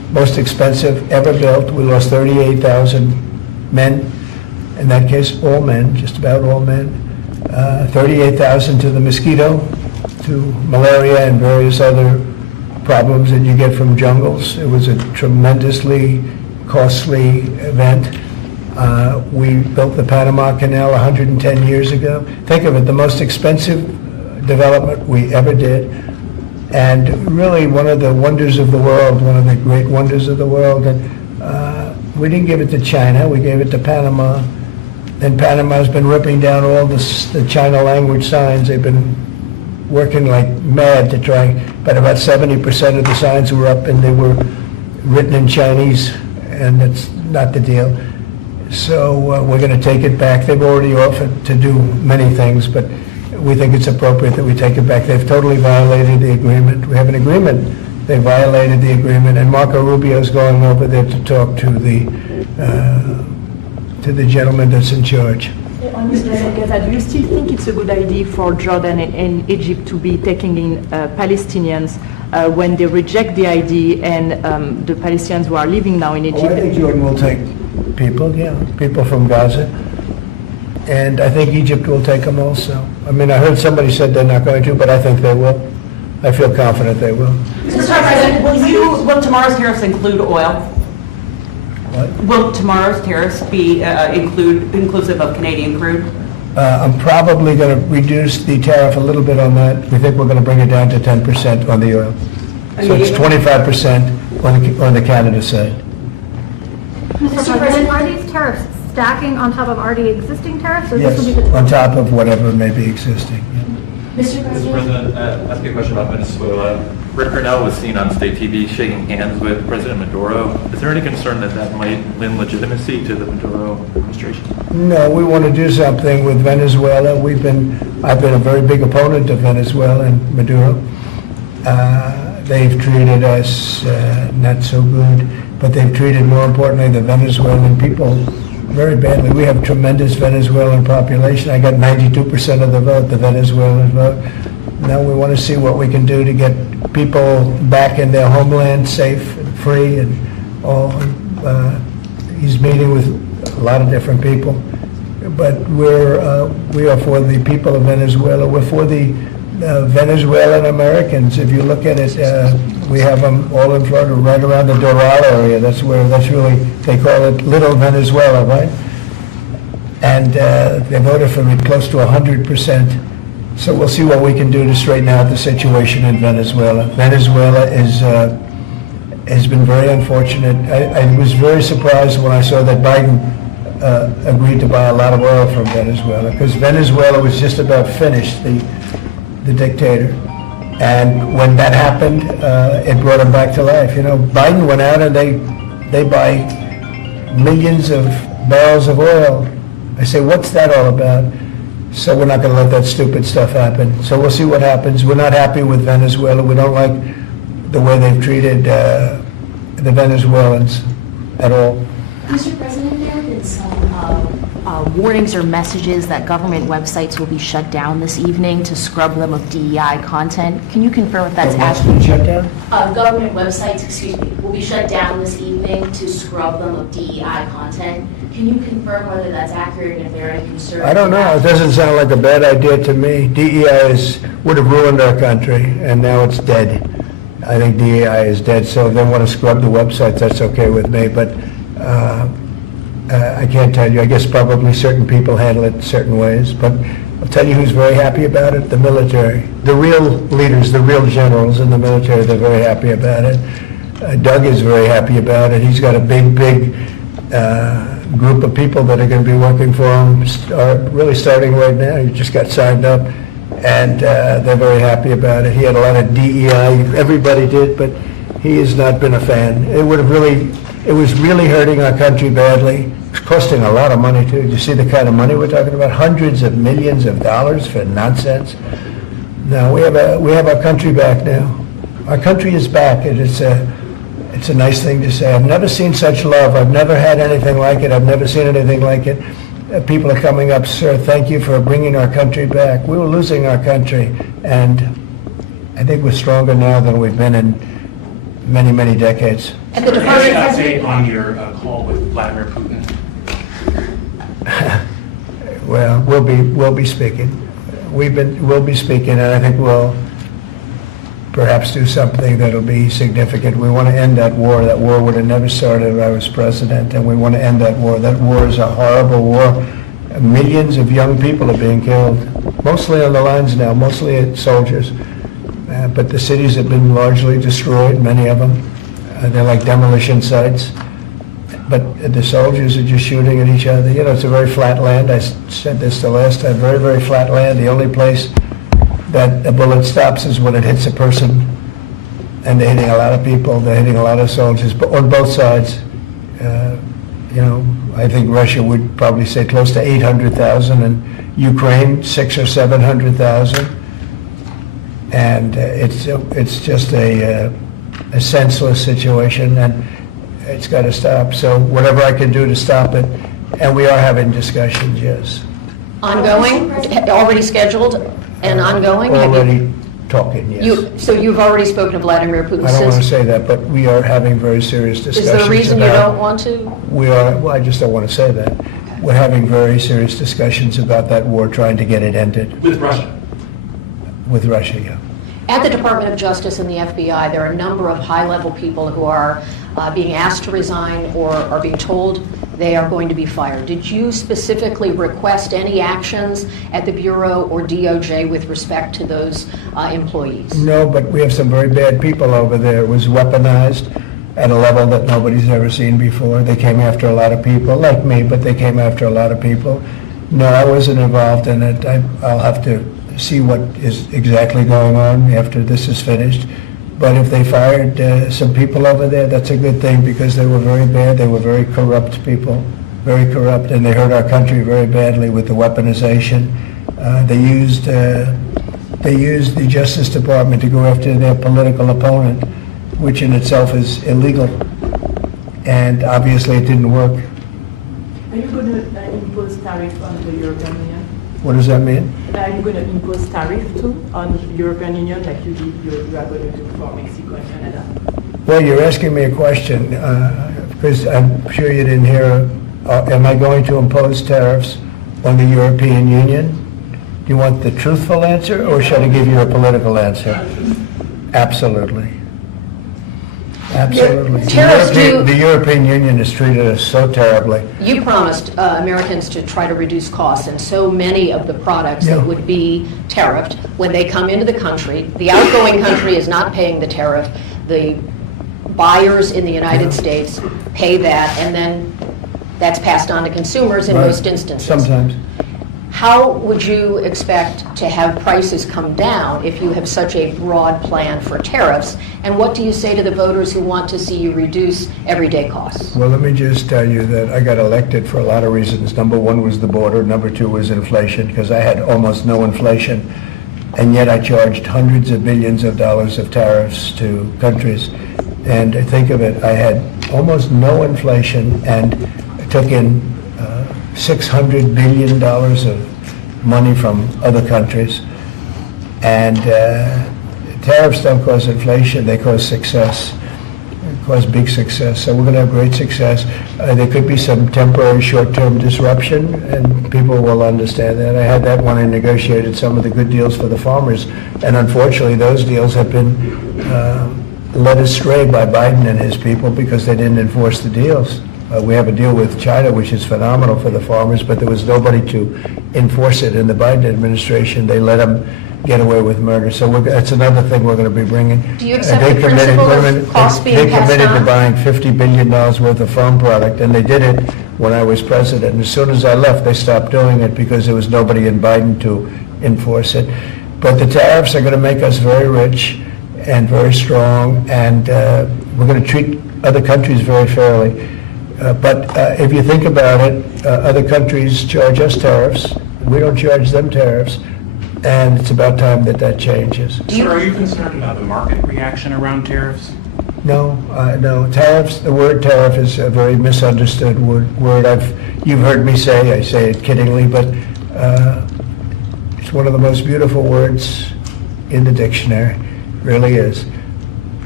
most expensive ever built. We lost 38,000 men. In that case, all men, just about all men. 38,000 to the mosquito, to malaria and various other problems that you get from jungles. It was a tremendously costly event. We built the Panama Canal 110 years ago. Think of it, the most expensive development we ever did, and really one of the wonders of the world, one of the great wonders of the world. And we didn't give it to China, we gave it to Panama. And Panama's been ripping down all the China language signs. They've been working like mad to try, but about 70% of the signs were up and they were written in Chinese, and that's not the deal. So we're going to take it back. They've already offered to do many things, but we think it's appropriate that we take it back. They've totally violated the agreement. We have an agreement. They violated the agreement, and Marco Rubio's going over there to talk to the gentleman that's in charge. Mr. Gaza, do you still think it's a good idea for Jordan and Egypt to be taking in Palestinians when they reject the ID and the Palestinians who are living now in Egypt? I think Jordan will take people, people from Gaza. And I think Egypt will take them also. I mean, I heard somebody said they're not going to, but I think they will. I feel confident they will. Mr. President, will tomorrow's tariffs include oil? What? Will tomorrow's tariffs be inclusive of Canadian crude? I'm probably going to reduce the tariff a little bit on that. We think we're going to bring it down to 10% on the oil. So it's 25% on the Canada side. Mr. President, are these tariffs stacking on top of already existing tariffs? Or this Yes, will be the on top of whatever may be existing. Mr. Mr. President? President, ask you a question about Venezuela. Rick Cornell was seen on state TV shaking hands with President Maduro. Is there any concern that that might lend legitimacy to the Maduro administration? No, we want to do something with Venezuela. I've been a very big opponent of Venezuela and Maduro. They've treated us not so good, but they've treated, more importantly, the Venezuelan people very badly. We have tremendous Venezuelan population. I got 92% of the vote, the Venezuelan vote. Now we want to see what we can do to get people back in their homeland safe and free and all. He's meeting with a lot of different people. But we are for the people of Venezuela. We're for the Venezuelan Americans. If you look at it, we have them all in Florida, right around the Doral area. That's really, they call it Little Venezuela, right? And they voted for it close to 100%. So we'll see what we can do to straighten out the situation in Venezuela. Venezuela has been very unfortunate. I was very surprised when I saw that Biden agreed to buy a lot of oil from Venezuela, because Venezuela was just about finished, the dictator. And when that happened, it brought him back to life. You know, Biden went out and they buy millions of barrels of oil. I say, what's that all about? So we're not going to let that stupid stuff happen. So we'll see what happens. We're not happy with Venezuela. We don't like the way they've treated the Venezuelans at all. Mr. President, there have been some warnings or messages that government websites will be shut down this evening to scrub them of DEI content. Can you confirm if that's accurate? Shut down? Government websites, will be shut down this evening to scrub them of DEI content. Can you confirm whether that's accurate and if there are any concerns? I don't know. It doesn't sound like a bad idea to me. DEI would have ruined our country, and now it's dead. I think DEI is dead, so if they want to scrub the websites, that's okay with me, but I can't tell you. I guess probably certain people handle it certain ways, but I'll tell you who's very happy about it, the military. The real leaders, the real generals in the military, they're very happy about it. Doug is very happy about it. He's got a big group of people that are going to be working for him, really starting right now. He just got signed up, and they're very happy about it. He had a lot of DEI, everybody did, but he has not been a fan. It was really hurting our country badly. It's costing a lot of money too. You see the kind of money we're talking about? Hundreds of millions of dollars for nonsense. No, we have our country back now. Our country is back, and it's a nice thing to say. I've never seen such love. I've never had anything like it. I've never seen anything like it. People are coming up, sir, thank you for bringing our country back. We were losing our country, and I think we're stronger now than we've been in many, many decades. At the Any Department update on your call with Vladimir Putin? Well, we'll be speaking. We'll be speaking, and I think we'll perhaps do something that'll be significant. We want to end that war. That war would have never started if I was president, and we want to end that war. That war is a horrible war. Millions of young people are being killed, mostly on the lines now, mostly soldiers. But the cities have been largely destroyed, many of them. They're like demolition sites. But the soldiers are just shooting at each other. You know, it's a very flat land. I said this the last time, very, very flat land. The only place that a bullet stops is when it hits a person. And they're hitting a lot of people. They're hitting a lot of soldiers, but on both sides. You know, I think Russia would probably say close to 800,000, and Ukraine 600,000 or 700,000. And it's just a senseless situation, and it's got to stop. So whatever I can do to stop it, and we are having discussions, yes. Ongoing, already scheduled and ongoing? Have you- Already talking, yes. So you've already spoken to Vladimir Putin I don't want to since? say that, but we are having very serious Is discussions there a reason you about- don't want to? We are, well, I just don't want to say that. We're having very serious discussions about that war, trying to get it ended With Russia? with Russia, yeah. At the Department of Justice and the FBI, there are a number of high-level people who are being asked to resign or are being told they are going to be fired. Did you specifically request any actions at the Bureau or DOJ with respect to those employees? No, but we have some very bad people over there. It was weaponized at a level that nobody's ever seen before. They came after a lot of people, like me, but they came after a lot of people. No, I wasn't involved in it. I'll have to see what is exactly going on after this is finished. But if they fired some people over there, that's a good thing, because they were very bad. They were very corrupt people, very corrupt, and they hurt our country very badly with the weaponization. They used the Justice Department to go after their political opponent, which in itself is illegal. And obviously it didn't work. Are you going to impose tariff on the European Union? What does that mean? Are you going to impose tariff too on the European Union like you are going to do for Mexico and Canada? Well, you're asking me a question, because I'm sure you didn't hear, am I going to impose tariffs on the European Union? Do you want the truthful answer, or should I give you a political answer? Absolutely. Absolutely. Tariffs The European Union has treated us so terribly. You promised Americans to try to reduce costs, and so many of the products Yeah. that would be tariffed, when they come into the country, the outgoing country is not paying the tariff. The buyers in the United States pay that, and then that's passed on to consumers in Right. most instances. Sometimes. How would you expect to have prices come down if you have such a broad plan for tariffs? And what do you say to the voters who want to see you reduce everyday costs? Well, let me just tell you that I got elected for a lot of reasons. Number one was the border. Number two was inflation, because I had almost no inflation. And yet I charged hundreds of billions of dollars of tariffs to countries. And think of it, I had almost no inflation and took in $600 billion of money from other countries. And tariffs don't cause inflation, they cause success. They cause big success. So we're going to have great success. There could be some temporary short-term disruption, and people will understand that. I had that when I negotiated some of the good deals for the farmers. And unfortunately, those deals have been led astray by Biden and his people because they didn't enforce the deals. We have a deal with China, which is phenomenal for the farmers, but there was nobody to enforce it in the Biden administration. They let them get away with murder. So that's another thing we're going to be bringing. Do you accept They the committed- principle wait a of minute. costs being They passed committed to on? buying $50 billion worth of farm product, and they did it when I was president. And as soon as I left, they stopped doing it because there was nobody in Biden to enforce it. But the tariffs are going to make us very rich and very strong, and we're going to treat other countries very fairly. But if you think about it, other countries charge us tariffs. We don't charge them tariffs, and it's about time that that changes. Sir, are you concerned about the market reaction around tariffs? No, no. Tariffs, the word tariff is a very misunderstood word. You've heard me say, I say it kiddingly, but it's one of the most beautiful words in the dictionary, really is.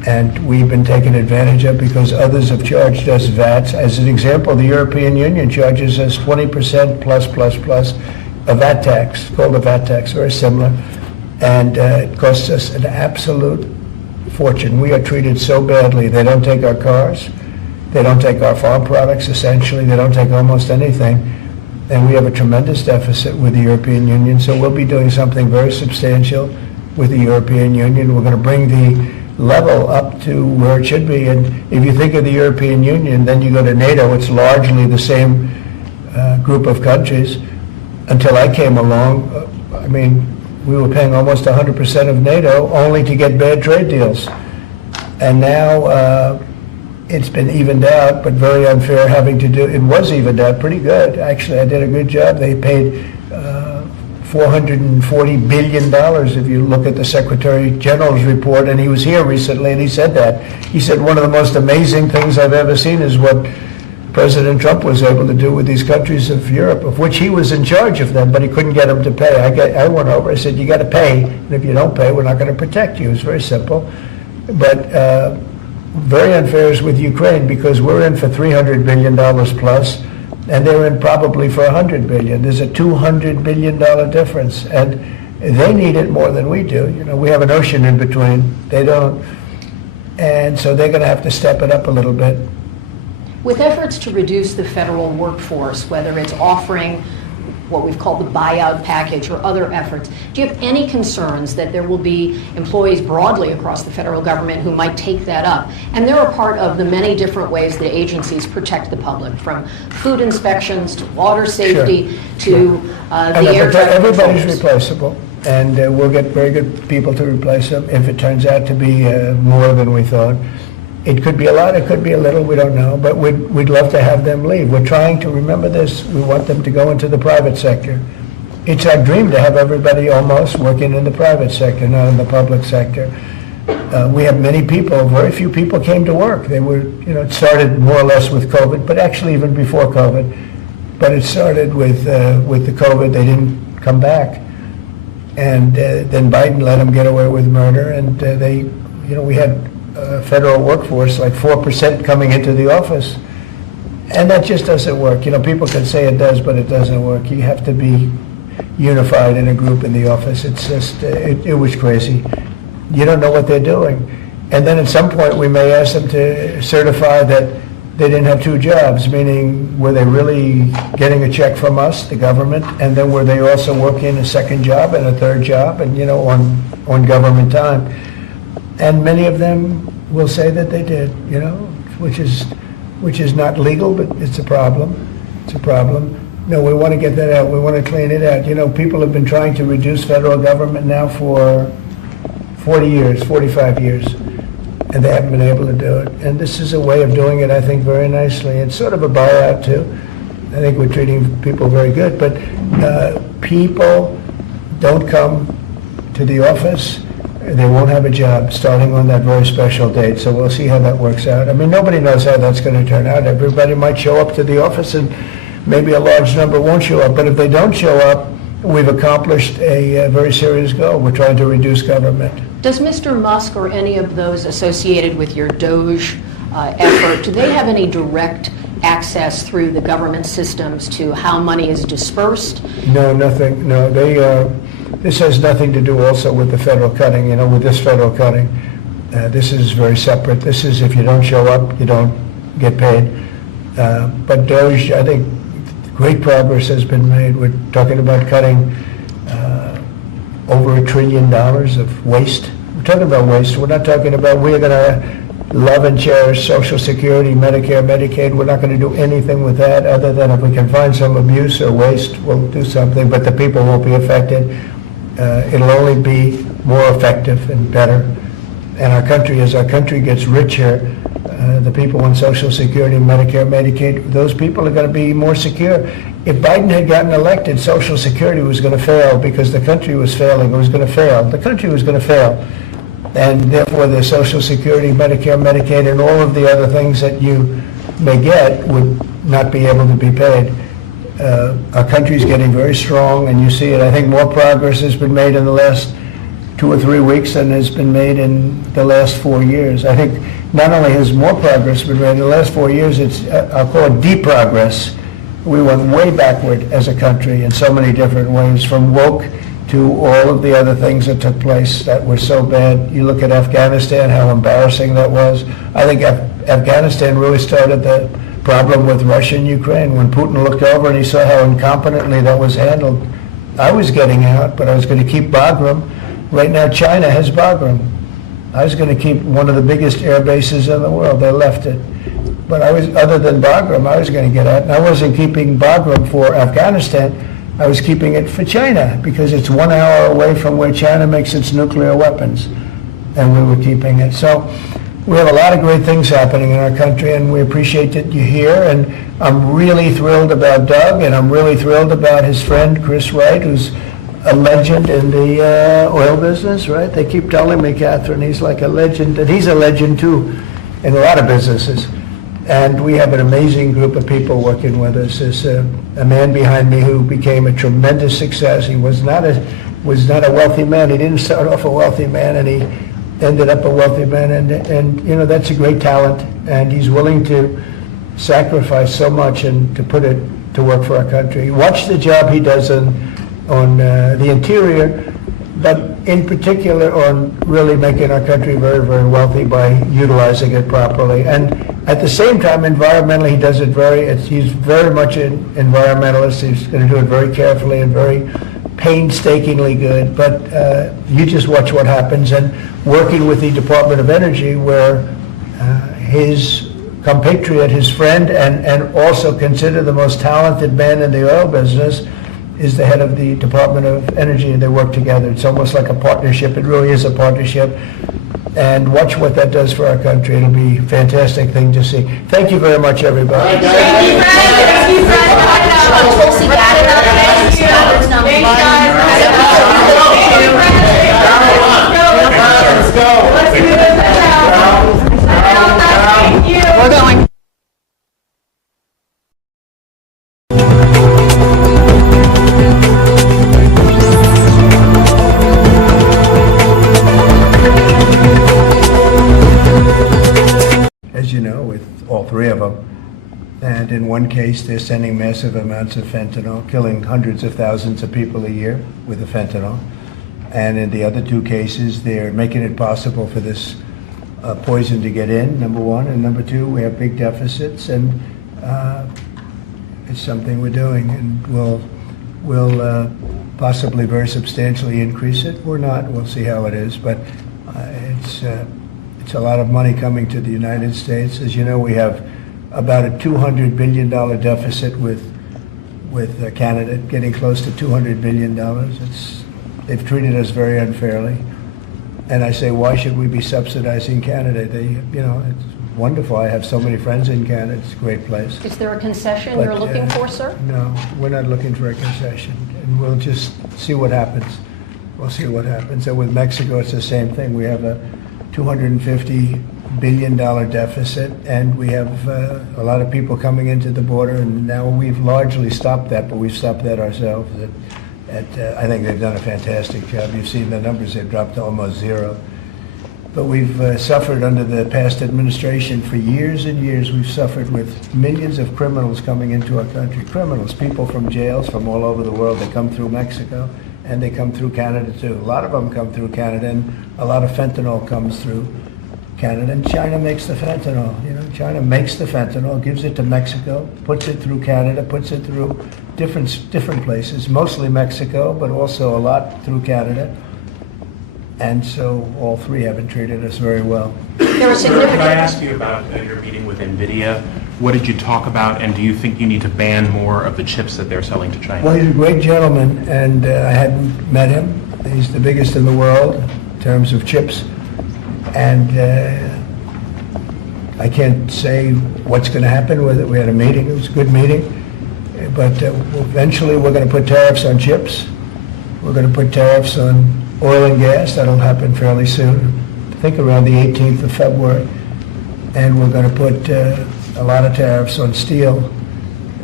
and we've been taken advantage of because others have charged us VATs. As an example, the European Union charges us 20% plus a VAT tax, called a VAT tax, very similar, and it costs us an absolute fortune. We are treated so badly. They don't take our cars, they don't take our farm products, essentially, they don't take almost anything, and we have a tremendous deficit with the European Union, so we'll be doing something very substantial with the European Union. We're going to bring the level up to where it should be, and if you think of the European Union, then you go to NATO, it's largely the same group of countries. Until I came along, I mean, we were paying almost 100% of NATO only to get bad trade deals. And now it's been evened out, but very unfair having to do, it was evened out pretty good. Actually, I did a good job. They paid $440 billion if you look at the Secretary General's report, and he was here recently and he said that. He said one of the most amazing things I've ever seen is what President Trump was able to do with these countries of Europe, of which he was in charge of them, but he couldn't get them to pay. I went over, I said, you got to pay, and if you don't pay, we're not going to protect you. It's very simple. But very unfair is with Ukraine, because we're in for $300 billion plus, and they're in probably for $100 billion. There's a $200 billion difference, and they need it more than we do. You know, we have an ocean in between. They don't. And so they're going to have to step it up a little bit. With efforts to reduce the federal workforce, whether it's offering what we've called the buyout package or other efforts, do you have any concerns that there will be employees broadly across the federal government who might take that up? And they're a part of the many different ways that agencies protect the public, from food inspections to water safety to the air traffic Everybody's controllers. replaceable, and we'll get very good people to replace them if it turns out to be more than we thought. It could be a lot, it could be a little, we don't know, but we'd love to have them leave. We're trying to, remember this, we want them to go into the private sector. It's our dream to have everybody almost working in the private sector, not in the public sector. We have many people, very few people came to work. They were, you know, it started more or less with COVID, but actually even before COVID. But it started with the COVID, they didn't come back. And then Biden let them get away with murder, and they, you know, we had federal workforce, like 4% coming into the office. And that just doesn't work. You know, people can say it does, but it doesn't work. You have to be unified in a group in the office. It's just, it was crazy. You don't know what they're doing. And then at some point, we may ask them to certify that they didn't have two jobs, meaning were they really getting a check from us, the government, and then were they also working a second job and a third job, and, you know, on government time. And many of them will say that they did, you know, which is not legal, but it's a problem. It's a problem. No, we want to get that out. We want to clean it out. You know, people have been trying to reduce federal government now for 40 years, 45 years, and they haven't been able to do it. And this is a way of doing it, I think, very nicely. It's sort of a buyout, too. I think we're treating people very good, but people don't come to the office. They won't have a job starting on that very special date, so we'll see how that works out. I mean, nobody knows how that's going to turn out. Everybody might show up to the office, and maybe a large number won't show up. But if they don't show up, we've accomplished a very serious goal. We're trying to reduce government. Does Mr. Musk or any of those associated with your DOGE effort, do they have any direct access through the government systems to how money is dispersed? No, nothing. No, this has nothing to do also with the federal cutting, you know, with this federal cutting. This is very separate. This is if you don't show up, you don't get paid. But DOGE, I think great progress has been made. We're talking about cutting over $1 trillion of waste. We're talking about waste. We're not talking about we're going to love and cherish Social Security, Medicare, Medicaid. We're not going to do anything with that other than if we can find some abuse or waste, we'll do something, but the people won't be affected. It'll only be more effective and better. And our country, as our country gets richer, the people on Social Security, Medicare, Medicaid, those people are going to be more secure. If Biden had gotten elected, Social Security was going to fail because the country was failing. It was going to fail. The country was going to fail. And therefore, the Social Security, Medicare, Medicaid, and all of the other things that you may get would not be able to be paid. Our country's getting very strong, and you see it. I think more progress has been made in the last 2 or 3 weeks than has been made in the last 4 years. I think not only has more progress been made in the last 4 years, it's, I'll call it deep progress. We went way backward as a country in so many different ways, from woke to all of the other things that took place that were so bad. You look at Afghanistan, how embarrassing that was. I think Afghanistan really started the problem with Russia and Ukraine. When Putin looked over and he saw how incompetently that was handled, I was getting out, but I was going to keep Bagram. Right now, China has Bagram. I was going to keep one of the biggest air bases in the world. They left it. But I was, other than Bagram, I was going to get out. And I wasn't keeping Bagram for Afghanistan. I was keeping it for China, because it's 1 hour away from where China makes its nuclear weapons. And we were keeping it. So we have a lot of great things happening in our country, and we appreciate that you're here. And I'm really thrilled about Doug, and I'm really thrilled about his friend, Chris Wright, who's a legend in the oil business, right? They keep telling me, Catherine, he's like a legend, and he's a legend too in a lot of businesses. And we have an amazing group of people working with us. There's a man behind me who became a tremendous success. He was not a wealthy man. He didn't start off a wealthy man, and he ended up a wealthy man. And you know, that's a great talent, and he's willing to sacrifice so much and to put it to work for our country. Watch the job he does on the interior, but in particular on really making our country very, very wealthy by utilizing it properly. And at the same time, environmentally, he does it he's very much an environmentalist. He's going to do it very carefully and very painstakingly good. But you just watch what happens. And working with the Department of Energy, where his compatriot, his friend, and also considered the most talented man in the oil business, is the head of the Department of Energy, and they work together. It's almost like a partnership. It really is a partnership. And watch what that does for our country. It'll be a fantastic thing to see. Thank you very much, everybody. Tulsi Gabbard, Robert's number one. We're going. As you know, with all three of them. And in one case, they're sending massive amounts of fentanyl, killing hundreds of thousands of people a year with the fentanyl. And in the other two cases, they're making it possible for this poison to get in, number one. And number two, we have big deficits, and it's something we're doing. And we'll possibly very substantially increase it. We're not. We'll see how it is. But it's a lot of money coming to the United States. As you know, we have about a $200 billion deficit with Canada, getting close to $200 billion. They've treated us very unfairly. And I say, why should we be subsidizing Canada? It's wonderful. I have so many friends in Canada. It's a great place. Is there a concession But, you're looking for, sir? No, we're not looking for a concession. And we'll just see what happens. We'll see what happens. And with Mexico, it's the same thing. We have a $250 billion deficit, and we have a lot of people coming into the border, and now we've largely stopped that, but we've stopped that ourselves. I think they've done a fantastic job. You've seen the numbers, they've dropped to almost zero. But we've suffered under the past administration for years and years. We've suffered with millions of criminals coming into our country. Criminals, people from jails from all over the world. They come through Mexico, and they come through Canada too. A lot of them come through Canada, and a lot of fentanyl comes through Canada, and China makes the fentanyl. China makes the fentanyl, gives it to Mexico, puts it through Canada, puts it through different places, mostly Mexico, but also a lot through Canada. And so all three haven't treated us very well. There are Could significant... I ask you about your meeting with NVIDIA? What did you talk about, and do you think you need to ban more of the chips that they're selling to China? Well, he's a great gentleman, and I hadn't met him. He's the biggest in the world in terms of chips. And I can't say what's going to happen with it. We had a meeting. It was a good meeting. But eventually we're going to put tariffs on chips. We're going to put tariffs on oil and gas. That'll happen fairly soon. I think around the 18th of February. And we're going to put a lot of tariffs on steel.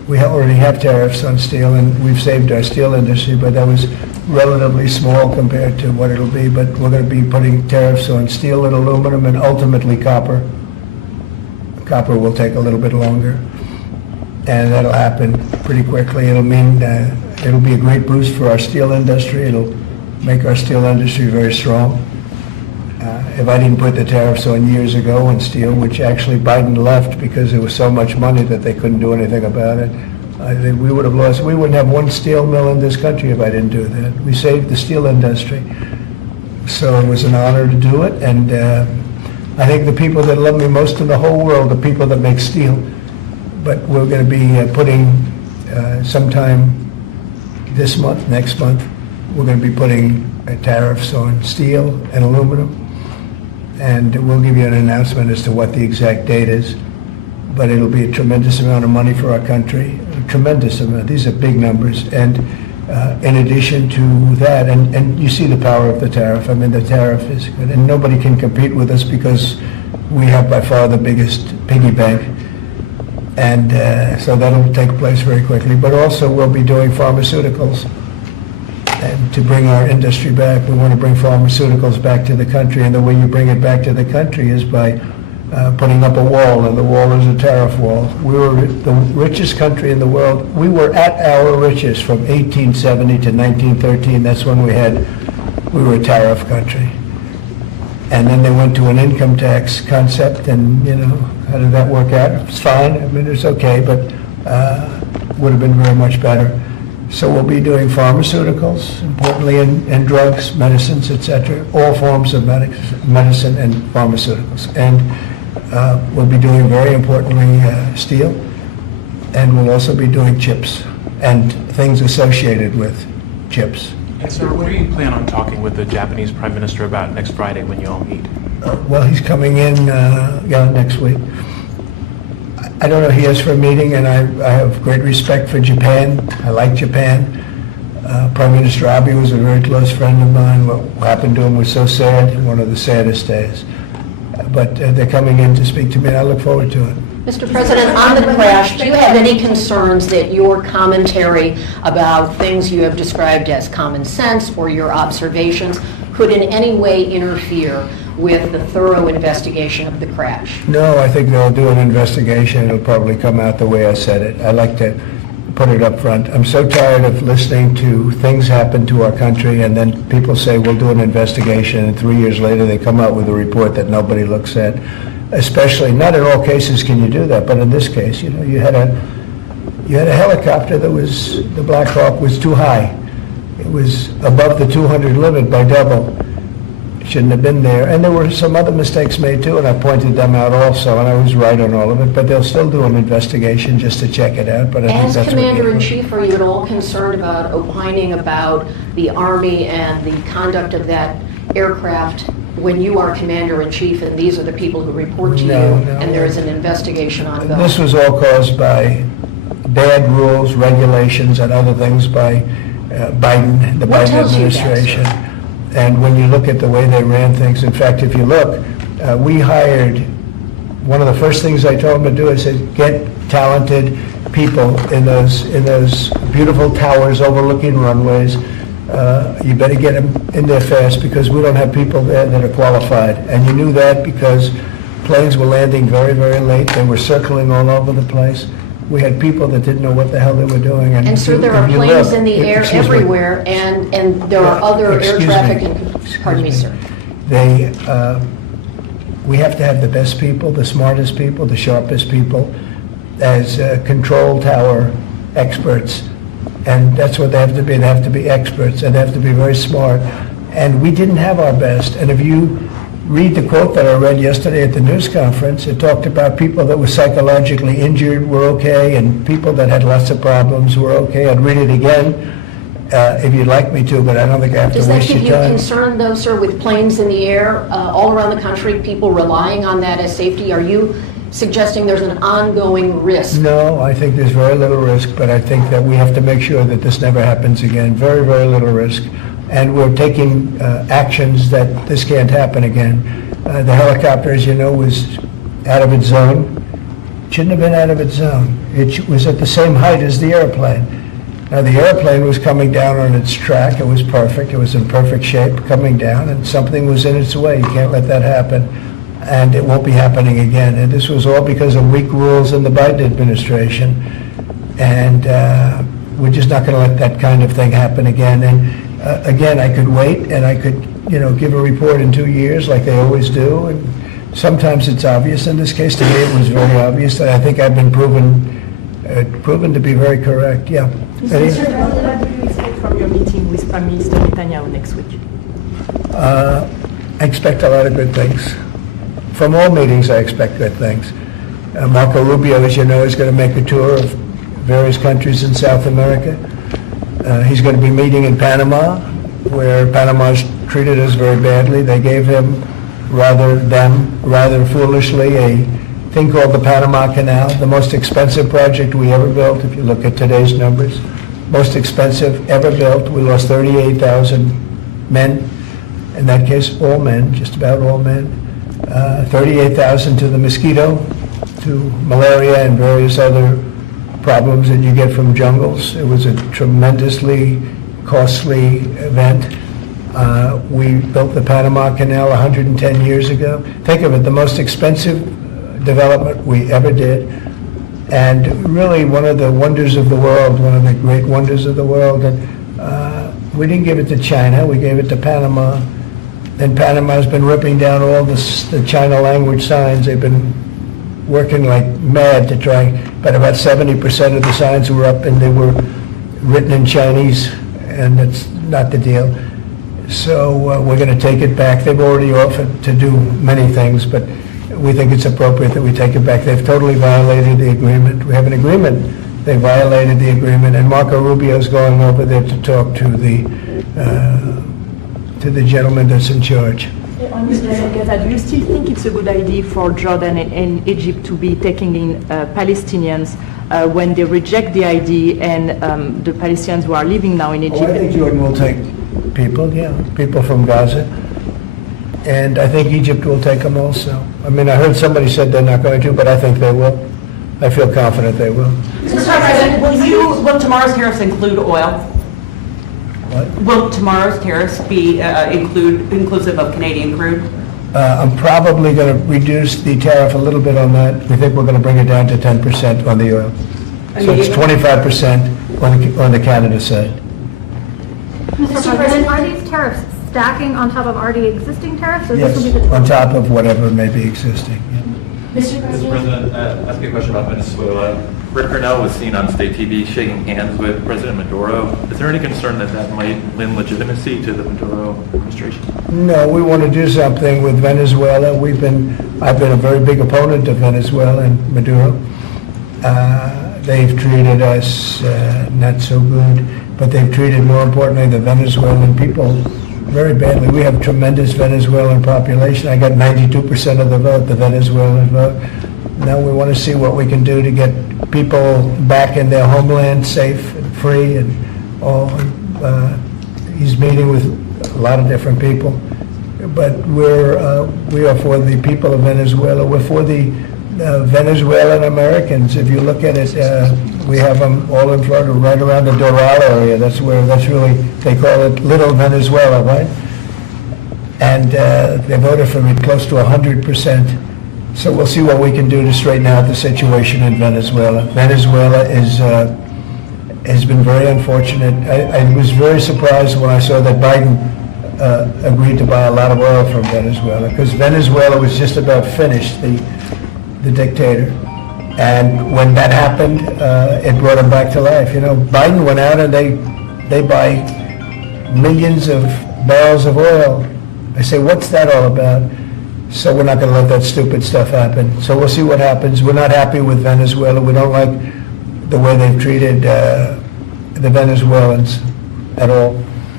we already have tariffs on steel, and we've saved our steel industry, but that was relatively small compared to what it'll be. But we're going to be putting tariffs on steel and aluminum and ultimately copper. Copper will take a little bit longer, and that'll happen pretty quickly. It'll mean it'll be a great boost for our steel industry. It'll make our steel industry very strong. If I didn't put the tariffs on years ago on steel, which actually Biden left because there was so much money that they couldn't do anything about it, I think we would have lost. We wouldn't have one steel mill in this country if I didn't do that. We saved the steel industry. So it was an honor to do it, and I think the people that love me most in the whole world are people that make steel. But we're going to be putting sometime this month, next month, we're going to be putting tariffs on steel and aluminum, and we'll give you an announcement as to what the exact date is. But it'll be a tremendous amount of money for our country, a tremendous amount. These are big numbers. And in addition to that, and you see the power of the tariff. I mean, the tariff is good, and nobody can compete with us because we have by far the biggest piggy bank. And so that'll take place very quickly. But also we'll be doing pharmaceuticals. And to bring our industry back, we want to bring pharmaceuticals back to the country. And the way you bring it back to the country is by putting up a wall, and the wall is a tariff wall. We were the richest country in the world. We were at our richest from 1870 to 1913. That's when we were a tariff country. And then they went to an income tax concept, and, you know, how did that work out? It's fine. I mean, it's okay, but would have been very much better. So we'll be doing pharmaceuticals, importantly, and drugs, medicines, etc., all forms of medicine and pharmaceuticals. And we'll be doing, very importantly, steel, and we'll also be doing chips and things associated with chips. And sir, what do you plan on talking with the Japanese Prime Minister about next Friday when you all meet? Well, he's coming in next week. I don't know, he asked for a meeting, and I have great respect for Japan. I like Japan. Prime Minister Abe was a very close friend of mine. What happened to him was so sad, one of the saddest days. But they're coming in to speak to me, and I look forward to it. Mr. President, on the crash, do you have any concerns that your commentary about things you have described as common sense or your observations could in any way interfere with the thorough investigation of the crash? No, I think they'll do an investigation. It'll probably come out the way I said it. I like to put it up front. I'm so tired of listening to things happen to our country, and then people say, we'll do an investigation, and 3 years later they come out with a report that nobody looks at. Especially, not in all cases can you do that, but in this case, you know, you had a helicopter that was, the Black Hawk was too high. It was above the 200 limit by double. Shouldn't have been there. And there were some other mistakes made too, and I pointed them out also, and I was right on all of it, but they'll still do an investigation just to check it out. But I think As that's Commander-in-Chief, are you at all concerned about opining about the Army and the conduct of that aircraft when you are Commander-in-Chief and these are the people who report to you, No. and there is an investigation ongoing? This was all caused by bad rules, regulations, and other things by Biden, the What Biden tells you that, administration. sir? And when you look at the way they ran things, in fact, if you look, we hired, one of the first things I told them to do, I said, get talented people in those beautiful towers overlooking runways. You better get them in there fast, because we don't have people there that are qualified. And you knew that because planes were landing very, very late. They were circling all over the place. We had people that didn't know what the hell they were doing. And sir, there are if you planes look- in the air excuse me. everywhere, and there are other air Excuse traffic, me. and, pardon me, sir. We have to have the best people, the smartest people, the sharpest people as control tower experts. And that's what they have to be. They have to be experts, and they have to be very smart. And we didn't have our best. And if you read the quote that I read yesterday at the news conference, it talked about people that were psychologically injured were okay, and people that had lots of problems were okay. I'd read it again if you'd like me to, but I don't think I have to Does that waste give your you time. concern, though, sir, with planes in the air all around the country, people relying on that as safety? Are you suggesting there's an ongoing risk? No, I think there's very little risk, but I think that we have to make sure that this never happens again. Very, very little risk. And we're taking actions that this can't happen again. The helicopter, as you know, was out of its zone. shouldn't have been out of its zone. It was at the same height as the airplane. Now, the airplane was coming down on its track. It was perfect. It was in perfect shape coming down, and something was in its way. You can't let that happen, and it won't be happening again. And this was all because of weak rules in the Biden administration, and we're just not going to let that kind of thing happen again. And again, I could wait, and I could, give a report in 2 years like they always do, and sometimes it's obvious. In this case, to me, it was very obvious, and I think I've been proven to be very correct. Yeah. Any- What do you expect from your meeting with Prime Minister Netanyahu next week? I expect a lot of good things. From all meetings, I expect good things. Marco Rubio, as you know, is going to make a tour of various countries in South America. He's going to be meeting in Panama, where Panama's treated us very badly. They gave him, rather foolishly, a thing called the Panama Canal, the most expensive project we ever built, if you look at today's numbers. Most expensive ever built. We lost 38,000 men. In that case, all men, just about all men. 38,000 to the mosquito, to malaria and various other problems that you get from jungles. It was a tremendously costly event. We built the Panama Canal 110 years ago. Think of it, the most expensive development we ever did, and really one of the wonders of the world, one of the great wonders of the world. And we didn't give it to China, we gave it to Panama. And Panama's been ripping down all the China language signs. They've been working like mad to try, but about 70% of the signs were up and they were written in Chinese, and that's not the deal. So we're going to take it back. They've already offered to do many things, but we think it's appropriate that we take it back. They've totally violated the agreement. We have an agreement. They violated the agreement, and Marco Rubio's going over there to talk to the gentleman that's in charge. On Mr. Gaza, do you still think it's a good idea for Jordan and Egypt to be taking in Palestinians when they reject the ID and the Palestinians who are living now in Egypt? I think Jordan will take people from Gaza. And I think Egypt will take them also. I mean, I heard somebody said they're not going to, but I think they will. I feel confident they will. Mr. President, will tomorrow's tariffs include oil? What? Will tomorrow's tariffs be inclusive of Canadian crude? I'm probably going to reduce the tariff a little bit on that. We think we're going to bring it down to 10% on the oil. So it's 25% on the Canada side. Mr. President, are these tariffs stacking on top of already existing tariffs? Or this will be Yes, the on top of whatever may be existing. Yeah. Mr. Mr. President? President, ask you a question about Venezuela. Rick Cornell was seen on state TV shaking hands with President Maduro. Is there any concern that that might lend legitimacy to the Maduro administration? No, we want to do something with Venezuela. I've been a very big opponent of Venezuela and Maduro. They've treated us not so good, but they've treated, more importantly, the Venezuelan people very badly. We have tremendous Venezuelan population. I got 92% of the vote, the Venezuelan vote. Now we want to see what we can do to get people back in their homeland safe and free and all. He's meeting with a lot of different people, but we are for the people of Venezuela. We're for the Venezuelan Americans. If you look at it, we have them all in Florida, right around the Doral area. That's really, they call it Little Venezuela, right? And they voted for me close to 100%. So we'll see what we can do to straighten out the situation in Venezuela. Venezuela has been very unfortunate. I was very surprised when I saw that Biden agreed to buy a lot of oil from Venezuela, because Venezuela was just about finished, the dictator. And when that happened, it brought him back to life. You know, Biden went out and they buy millions of barrels of oil. I say, what's that all about? So we're not going to let that stupid stuff happen. So we'll see what happens. We're not happy with Venezuela. We don't like the way they've treated the Venezuelans at all.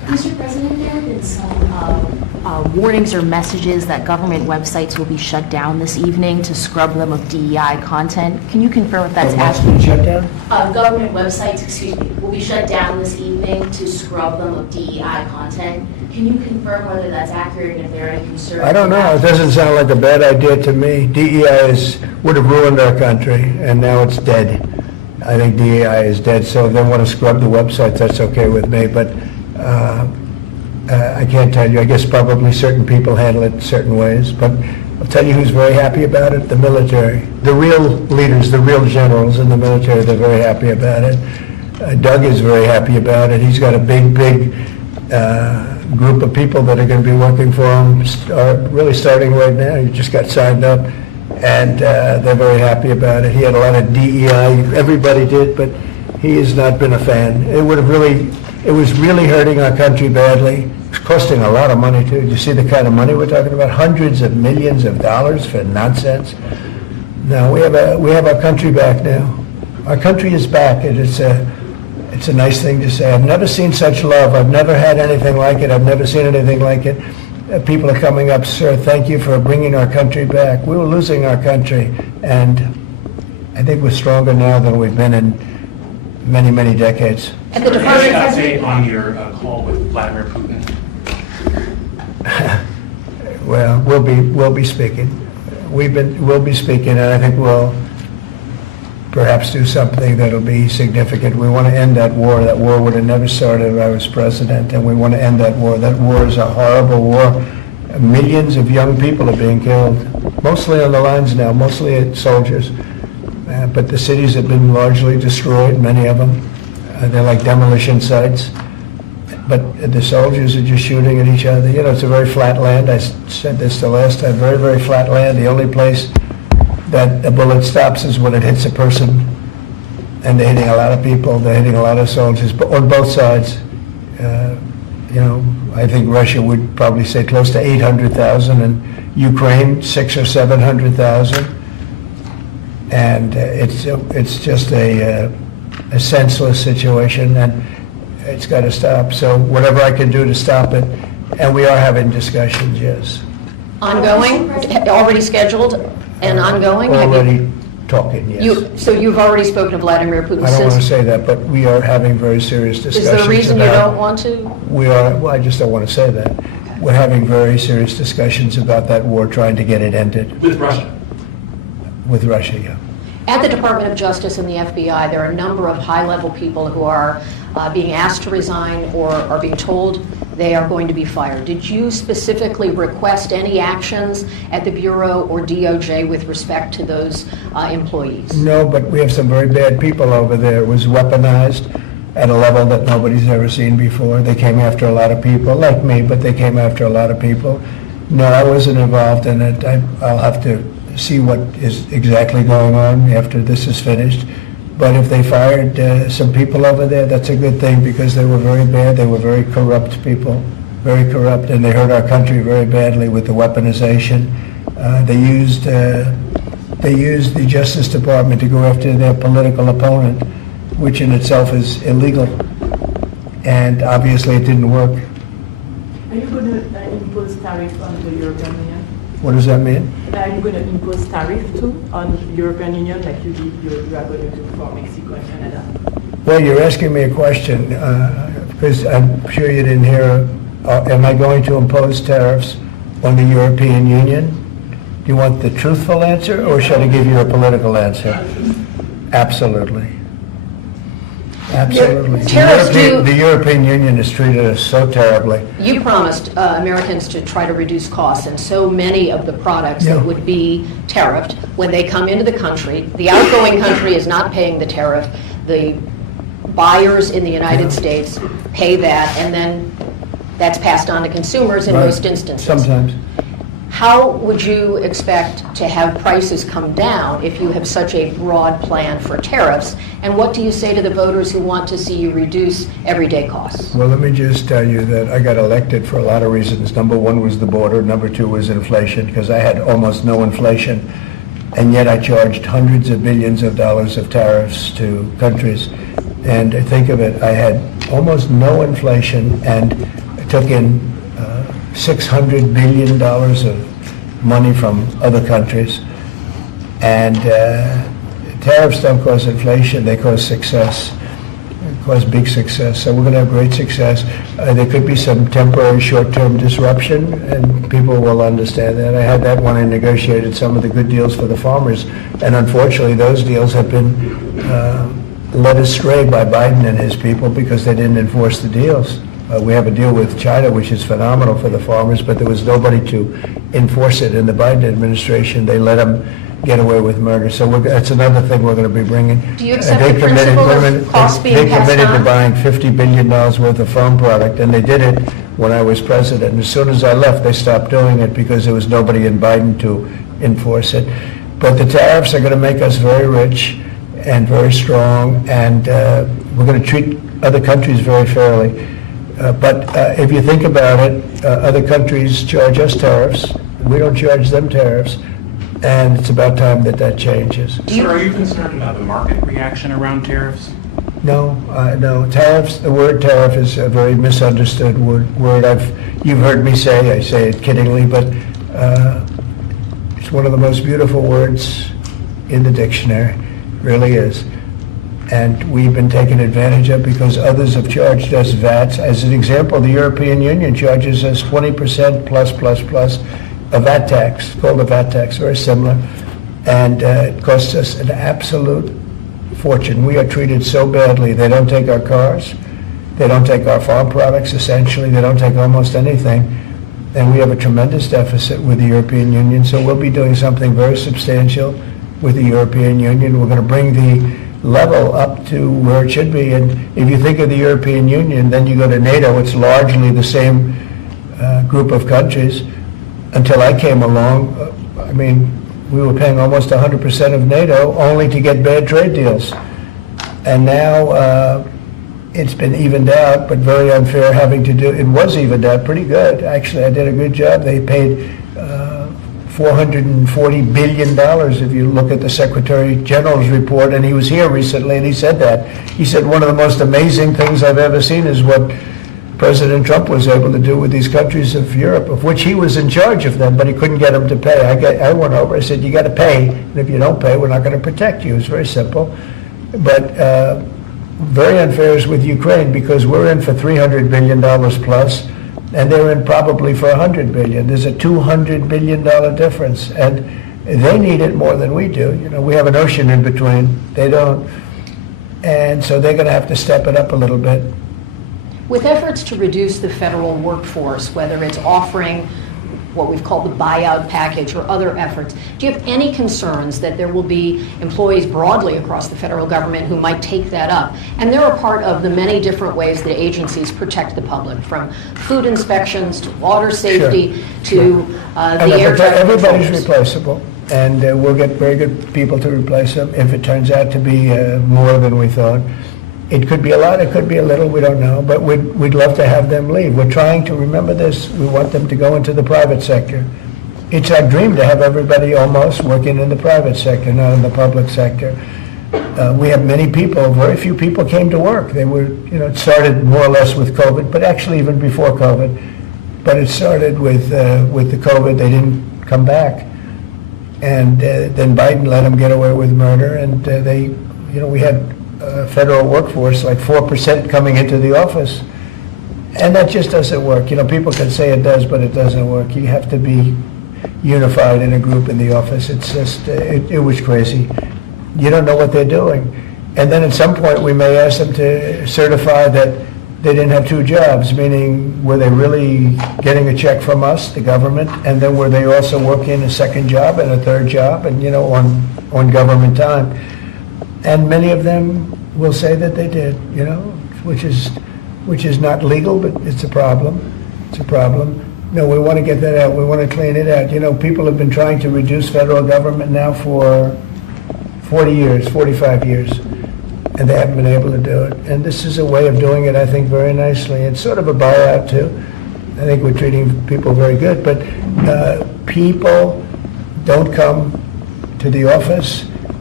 Mr. President, there have been some warnings or messages that government websites will be shut down this evening to scrub them of DEI content. Can you confirm if that's What's accurate? been shut down? Government websites, will be shut down this evening to scrub them of DEI content. Can you confirm whether that's accurate and if there are any concerns? I don't know, it doesn't sound like a bad idea to me. DEI would have ruined our country, and now it's dead. I think DEI is dead, so if they want to scrub the websites, that's okay with me, but I can't tell you. I guess probably certain people handle it certain ways, but I'll tell you who's very happy about it, the military. The real leaders, the real generals in the military, they're very happy about it. Doug is very happy about it. He's got a big group of people that are going to be working for him, really starting right now. He just got signed up, and they're very happy about it. He had a lot of DEI, everybody did, but he has not been a fan. It was really hurting our country badly. It's costing a lot of money too. Do you see the kind of money we're talking about? Hundreds of millions of dollars for nonsense. No, we have our country back now. Our country is back, and it's a nice thing to say. I've never seen such love. I've never had anything like it. I've never seen anything like it. People are coming up, sir, thank you for bringing our country back. We were losing our country, and I think we're stronger now than we've been in many, many decades. At the Any Department update on your call with Vladimir Putin? Well, we'll be speaking. We'll be speaking, and I think we'll perhaps do something that'll be significant. We want to end that war. That war would have never started if I was president, and we want to end that war. That war is a horrible war. Millions of young people are being killed, mostly on the lines now, mostly soldiers. But the cities have been largely destroyed, many of them. They're like demolition sites. But the soldiers are just shooting at each other. You know, it's a very flat land. I said this the last time, very, very flat land. The only place that a bullet stops is when it hits a person. And they're hitting a lot of people. They're hitting a lot of soldiers, but on both sides. You know, I think Russia would probably say close to 800,000, and Ukraine 600,000 or 700,000. And it's just a senseless situation, and it's got to stop. So whatever I can do to stop it, and we are having discussions, yes. ongoing, already scheduled and ongoing? Have you- Already talking, yes. So you've already spoken to Vladimir Putin I don't want to since? say that, but we are having very serious Is discussions there a reason you about- don't want to? We are, well, I just don't want to say that. We're having very serious discussions about that war, trying to get it ended With Russia? with Russia, yeah. At the Department of Justice and the FBI, there are a number of high-level people who are being asked to resign or are being told they are going to be fired. Did you specifically request any actions at the Bureau or DOJ with respect to those employees? No, but we have some very bad people over there. It was weaponized at a level that nobody's ever seen before. They came after a lot of people, like me, but they came after a lot of people. No, I wasn't involved in it. I'll have to see what is exactly going on after this is finished. But if they fired some people over there, that's a good thing, because they were very bad. They were very corrupt people, very corrupt, and they hurt our country very badly with the weaponization. They used the Justice Department to go after their political opponent, which in itself is illegal. And obviously it didn't work. Are you going to impose tariff on the European Union? What does that mean? Are you going to impose tariff too on the European Union like you are going to do for Mexico and Canada? Well, you're asking me a question, because I'm sure you didn't hear. Am I going to impose tariffs on the European Union? Do you want the truthful answer, or should I give you a political answer? Absolutely. Absolutely. Tariffs do- The European Union has treated us so terribly. You promised Americans to try to reduce costs, and so many of the products Yeah. that would be tariffed, when they come into the country, the outgoing country is not paying the tariff. The buyers in the United States pay that, and then that's passed on to consumers in Right. most instances. Sometimes. How would you expect to have prices come down if you have such a broad plan for tariffs? And what do you say to the voters who want to see you reduce everyday costs? Well, let me just tell you that I got elected for a lot of reasons. Number one was the border. Number two was inflation, because I had almost no inflation. And yet I charged hundreds of billions of dollars of tariffs to countries. And think of it, I had almost no inflation, and took in $600 billion of money from other countries. And tariffs don't cause inflation, they cause success. Cause big success. So we're going to have great success. There could be some temporary short-term disruption, and people will understand that. I had that when I negotiated some of the good deals for the farmers, and unfortunately those deals have been led astray by Biden and his people because they didn't enforce the deals. We have a deal with China, which is phenomenal for the farmers, but there was nobody to enforce it in the Biden administration. They let them get away with murder. So that's another thing we're going to be bringing. Do you accept the principle of costs being passed They committed to on? buying $50 billion worth of farm product, and they did it when I was president. And as soon as I left, they stopped doing it because there was nobody in Biden to enforce it. But the tariffs are going to make us very rich and very strong, and we're going to treat other countries very fairly. But if you think about it, other countries charge us tariffs. We don't charge them tariffs. And it's about time that that changes. Sir, are you concerned about the market reaction around tariffs? No, no. Tariffs, the word tariff is a very misunderstood word. You've heard me say, I say it kiddingly, but it's one of the most beautiful words in the dictionary, really is. And we've been taken advantage of because others have charged us VATs. As an example, the European Union charges us 20% plus a VAT tax, called a VAT tax, very similar, and it costs us an absolute fortune. We are treated so badly. They don't take our cars, they don't take our farm products, essentially, they don't take almost anything, and we have a tremendous deficit with the European Union, so we'll be doing something very substantial with the European Union. We're going to bring the level up to where it should be, and if you think of the European Union, then you go to NATO, it's largely the same group of countries. Until I came along, I mean, we were paying almost 100% of NATO only to get bad trade deals. And now it's been evened out, but very unfair having to do, it was evened out pretty good. Actually, I did a good job. They paid $440 billion if you look at the Secretary General's report, and he was here recently and he said that. He said one of the most amazing things I've ever seen is what President Trump was able to do with these countries of Europe, of which he was in charge of them, but he couldn't get them to pay. I went over, I said, you got to pay, and if you don't pay, we're not going to protect you. It's very simple. But very unfair is with Ukraine because we're in for $300 billion plus, and they're in probably for $100 billion. There's a $200 billion difference, and they need it more than we do. You know, we have an ocean in between. They don't. And so they're going to have to step it up a little bit. With efforts to reduce the federal workforce, whether it's offering what we've called the buyout package or other efforts, do you have any concerns that there will be employees broadly across the federal government who might take that up? And they're a part of the many different ways that agencies protect the public, from food inspections to water safety to the air traffic Everybody's controllers. replaceable, and we'll get very good people to replace them if it turns out to be more than we thought. It could be a lot, it could be a little, we don't know, but we'd love to have them leave. We're trying to, remember this, we want them to go into the private sector. It's our dream to have everybody almost working in the private sector, not in the public sector. We have many people, very few people came to work. They were, it started more or less with COVID, but actually even before COVID. But it started with the COVID, they didn't come back. And then Biden let them get away with murder, and we had federal workforce, like 4% coming into the office. And that just doesn't work. People can say it does, but it doesn't work. You have to be unified in a group in the office. It's just, it was crazy. You don't know what they're doing. And then at some point, we may ask them to certify that they didn't have two jobs, meaning were they really getting a check from us, the government, and then were they also working a second job and a third job and, on government time. And many of them will say that they did, which is not legal, but it's a problem. It's a problem. No, we want to get that out. We want to clean it out. People have been trying to reduce federal government now for 40 years, 45 years, and they haven't been able to do it. And this is a way of doing it, I think, very nicely. It's sort of a buyout, too. I think we're treating people very good, but people don't come to the office.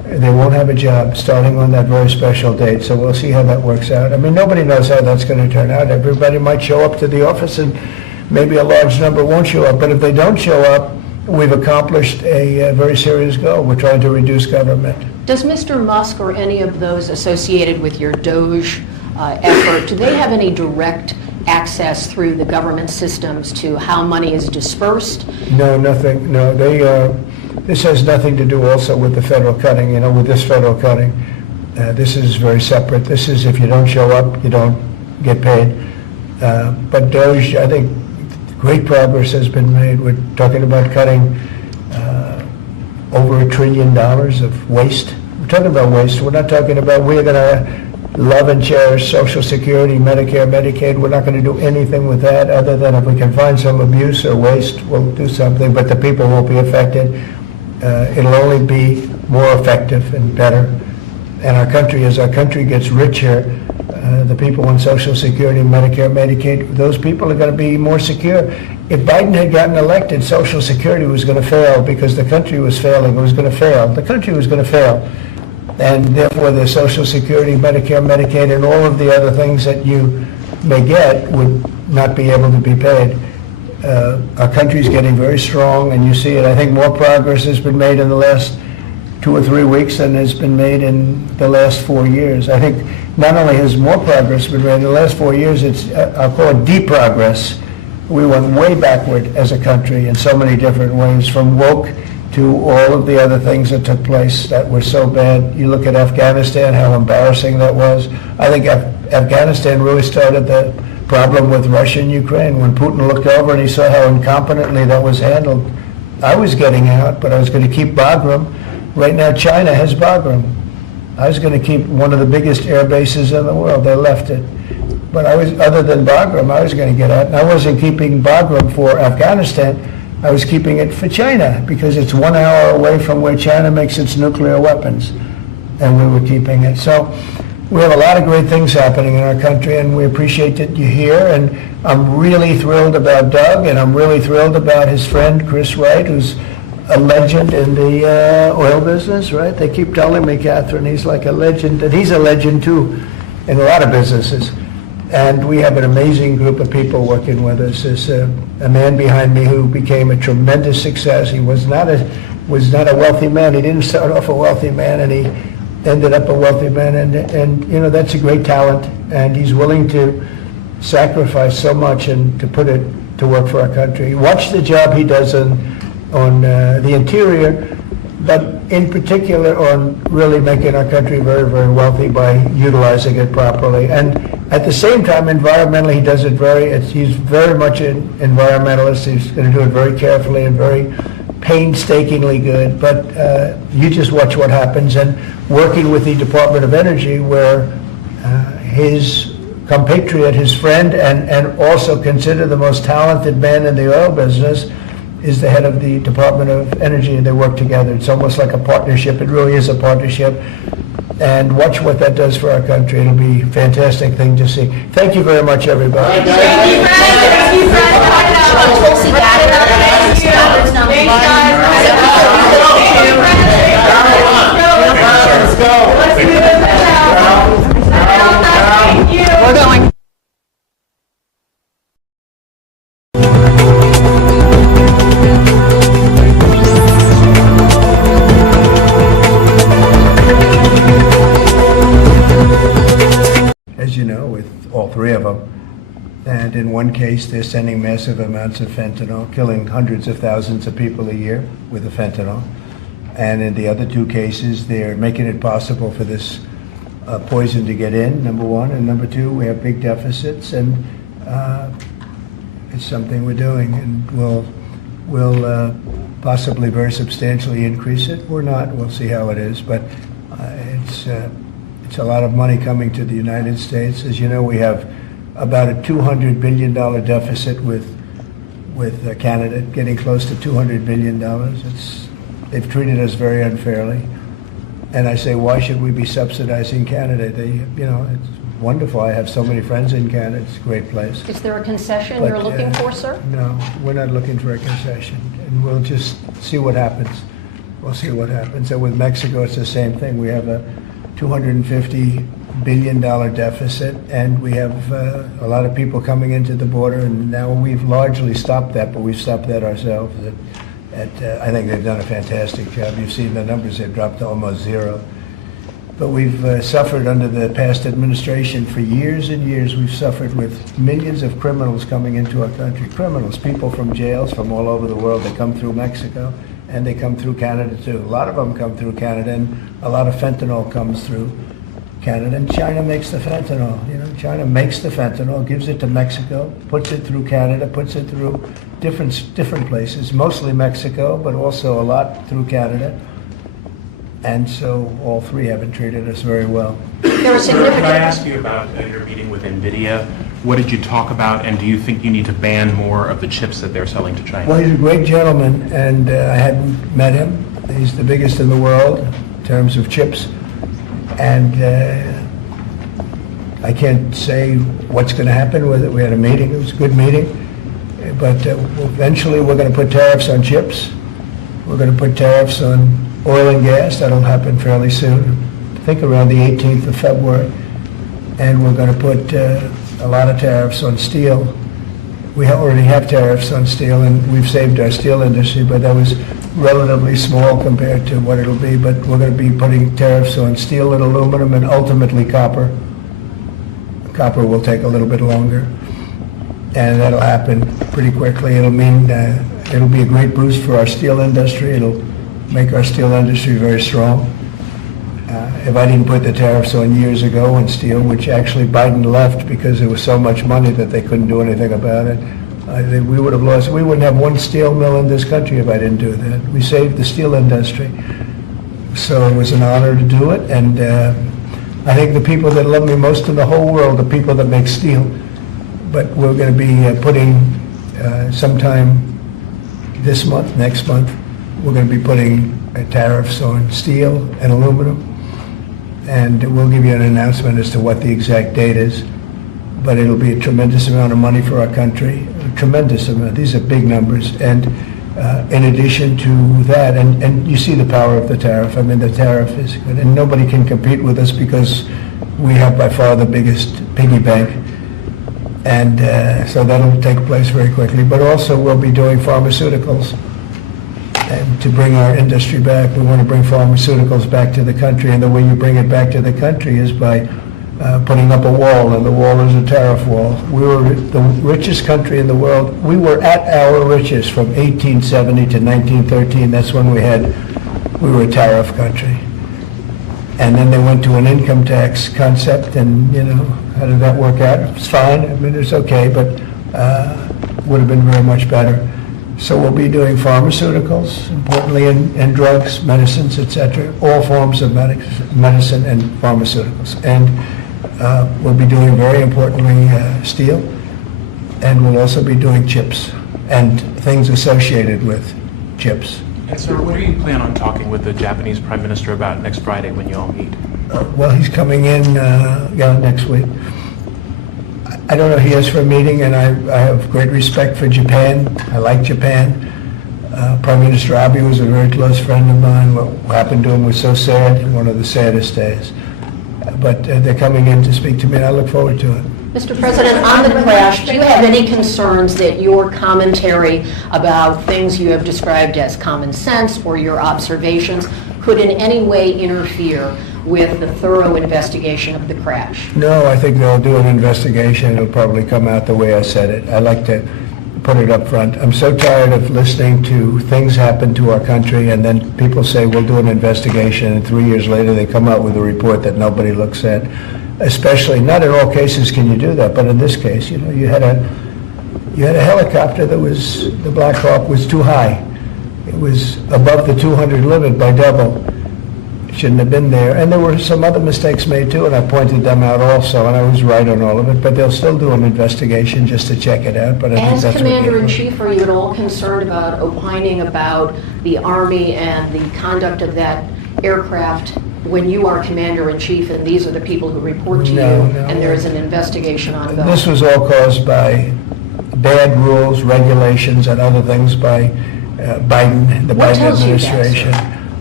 they won't have a job starting on that very special date, so we'll see how that works out. I mean, nobody knows how that's going to turn out. Everybody might show up to the office, and maybe a large number won't show up, but if they don't show up, we've accomplished a very serious goal. We're trying to reduce government. Does Mr. Musk or any of those associated with your DOGE effort, do they have any direct access through the government systems to how money is dispersed? No, nothing, no, this has nothing to do also with the federal cutting, with this federal cutting. This is very separate. This is if you don't show up, you don't get paid. But DOGE, I think great progress has been made. We're talking about cutting over $1 trillion of waste. We're talking about waste. We're not talking about we're going to love and cherish Social Security, Medicare, Medicaid. We're not going to do anything with that other than if we can find some abuse or waste, we'll do something, but the people won't be affected. It'll only be more effective and better. And our country, as our country gets richer, the people on Social Security, Medicare, Medicaid, those people are going to be more secure. If Biden had gotten elected, Social Security was going to fail because the country was failing. It was going to fail. The country was going to fail. And therefore, the Social Security, Medicare, Medicaid, and all of the other things that you may get would not be able to be paid. Our country's getting very strong, and you see it. I think more progress has been made in the last 2 or 3 weeks than has been made in the last 4 years. I think not only has more progress been made in the last 4 years, it's, I'll call it deep progress. We went way backward as a country in so many different ways, from woke to all of the other things that took place that were so bad. You look at Afghanistan, how embarrassing that was. I think Afghanistan really started the problem with Russia and Ukraine. When Putin looked over and he saw how incompetently that was handled, I was getting out, but I was going to keep Bagram. Right now, China has Bagram. I was going to keep one of the biggest air bases in the world. They left it. But other than Bagram, I was going to get out. And I wasn't keeping Bagram for Afghanistan. I was keeping it for China because it's 1 hour away from where China makes its nuclear weapons. And we were keeping it. So we have a lot of great things happening in our country, and we appreciate that you're here. And I'm really thrilled about Doug, and I'm really thrilled about his friend, Chris Wright, who's a legend in the oil business, right? They keep telling me, Catherine, he's like a legend, and he's a legend too in a lot of businesses. And we have an amazing group of people working with us. There's a man behind me who became a tremendous success. He was not a wealthy man. He didn't start off a wealthy man, and he ended up a wealthy man. And that's a great talent. And he's willing to sacrifice so much and to put it to work for our country. Watch the job he does on the interior, but in particular on really making our country very, very wealthy by utilizing it properly. And at the same time, environmentally, he does it he's very much an environmentalist. He's going to do it very carefully and very painstakingly good. But you just watch what happens. And working with the Department of Energy, where his compatriot, his friend, and also considered the most talented man in the oil business, is the head of the Department of Energy, and they work together. It's almost like a partnership. It really is a partnership. And watch what that does for our country. It'll be a fantastic thing to see. Thank you very much, everybody. We're going. As you know, with all three of them. And in one case, they're sending massive amounts of fentanyl, killing hundreds of thousands of people a year with the fentanyl. And in the other two cases, they're making it possible for this poison to get in, number one. And number two, we have big deficits, and it's something we're doing. And we'll possibly very substantially increase it. We're not. We'll see how it is. But it's a lot of money coming to the United States. As you know, we have about a $200 billion deficit with Canada, getting close to $200 billion. They've treated us very unfairly. And I say, why should we be subsidizing Canada? It's wonderful. I have so many friends in Canada. It's a great place. Is there a concession But, you're looking for, sir? No, we're not looking for a concession. And we'll just see what happens. we'll see what happens. And with Mexico, it's the same thing. We have a $250 billion deficit, and we have a lot of people coming into the border, and now we've largely stopped that, but we've stopped that ourselves. I think they've done a fantastic job. You've seen the numbers, they've dropped to almost zero. But we've suffered under the past administration for years and years. We've suffered with millions of criminals coming into our country. Criminals, people from jails from all over the world. They come through Mexico, and they come through Canada too. A lot of them come through Canada, and a lot of fentanyl comes through Canada. And China makes the fentanyl. You know, China makes the fentanyl, gives it to Mexico, puts it through Canada, puts it through different places, mostly Mexico, but also a lot through Canada. And so all three haven't treated us very well. There are Sir, could I significant... ask you about your meeting with NVIDIA? What did you talk about, and do you think you need to ban more of the chips that they're selling to China? Well, he's a great gentleman, and I hadn't met him. He's the biggest in the world in terms of chips. And I can't say what's going to happen with it. We had a meeting. It was a good meeting. But eventually we're going to put tariffs on chips. We're going to put tariffs on oil and gas. That'll happen fairly soon. I think around the 18th of February. And we're going to put a lot of tariffs on steel. We already have tariffs on steel, and we've saved our steel industry, but that was relatively small compared to what it'll be. But we're going to be putting tariffs on steel and aluminum and ultimately copper. Copper will take a little bit longer, and that'll happen pretty quickly. It'll mean it'll be a great boost for our steel industry. It'll make our steel industry very strong. If I didn't put the tariffs on years ago on steel, which actually Biden left because there was so much money that they couldn't do anything about it, we would have lost. We wouldn't have one steel mill in this country if I didn't do that. We saved the steel industry. So it was an honor to do it, and I think the people that love me most in the whole world are people that make steel. But we're going to be putting sometime this month, next month, we're going to be putting tariffs on steel and aluminum. And we'll give you an announcement as to what the exact date is. But it'll be a tremendous amount of money for our country, a tremendous amount. These are big numbers. And in addition to that, and you see the power of the tariff. I mean, the tariff is good. And nobody can compete with us because we have by far the biggest piggy bank. And so that'll take place very quickly. But also we'll be doing pharmaceuticals. And to bring our industry back, we want to bring pharmaceuticals back to the country, and the way you bring it back to the country is by putting up a wall, and the wall is a tariff wall. We were the richest country in the world. We were at our richest from 1870 to 1913. That's when we were a tariff country. And then they went to an income tax concept, and, you know, how did that work out? It's fine. I mean, it's okay, but would have been very much better. So we'll be doing pharmaceuticals, importantly, and drugs, medicines, etc., all forms of medicine and pharmaceuticals. And we'll be doing, very importantly, steel, and we'll also be doing chips and things associated with chips. And sir, what do you plan on talking with the Japanese Prime Minister about next Friday when you all meet? Well, he's coming in next week. I don't know, he asked for a meeting, and I have great respect for Japan. I like Japan. Prime Minister Abe was a very close friend of mine. What happened to him was so sad, one of the saddest days. But they're coming in to speak to me, and I look forward to it. Mr. President, on the crash, do you have any concerns that your commentary about things you have described as common sense or your observations could in any way interfere with the thorough investigation of the crash? No, I think they'll do an investigation. It'll probably come out the way I said it. I like to put it up front. I'm so tired of listening to things happen to our country, and then people say, we'll do an investigation, and 3 years later they come out with a report that nobody looks at. Especially, not in all cases can you do that, but in this case, you know, you had a helicopter that was, the Black Hawk was too high. It was above the 200 limit by double. Shouldn't have been there. And there were some other mistakes made too, and I pointed them out also, and I was right on all of it, but they'll still do an investigation just to check it out. But I think As that's Commander-in-Chief, are you at all concerned about opining about the Army and the conduct of that aircraft when you are Commander-in-Chief and these are the people who report to you, and there is an investigation ongoing? This was all caused by bad rules, regulations, and other things by Biden, the What Biden tells you that, administration. sir?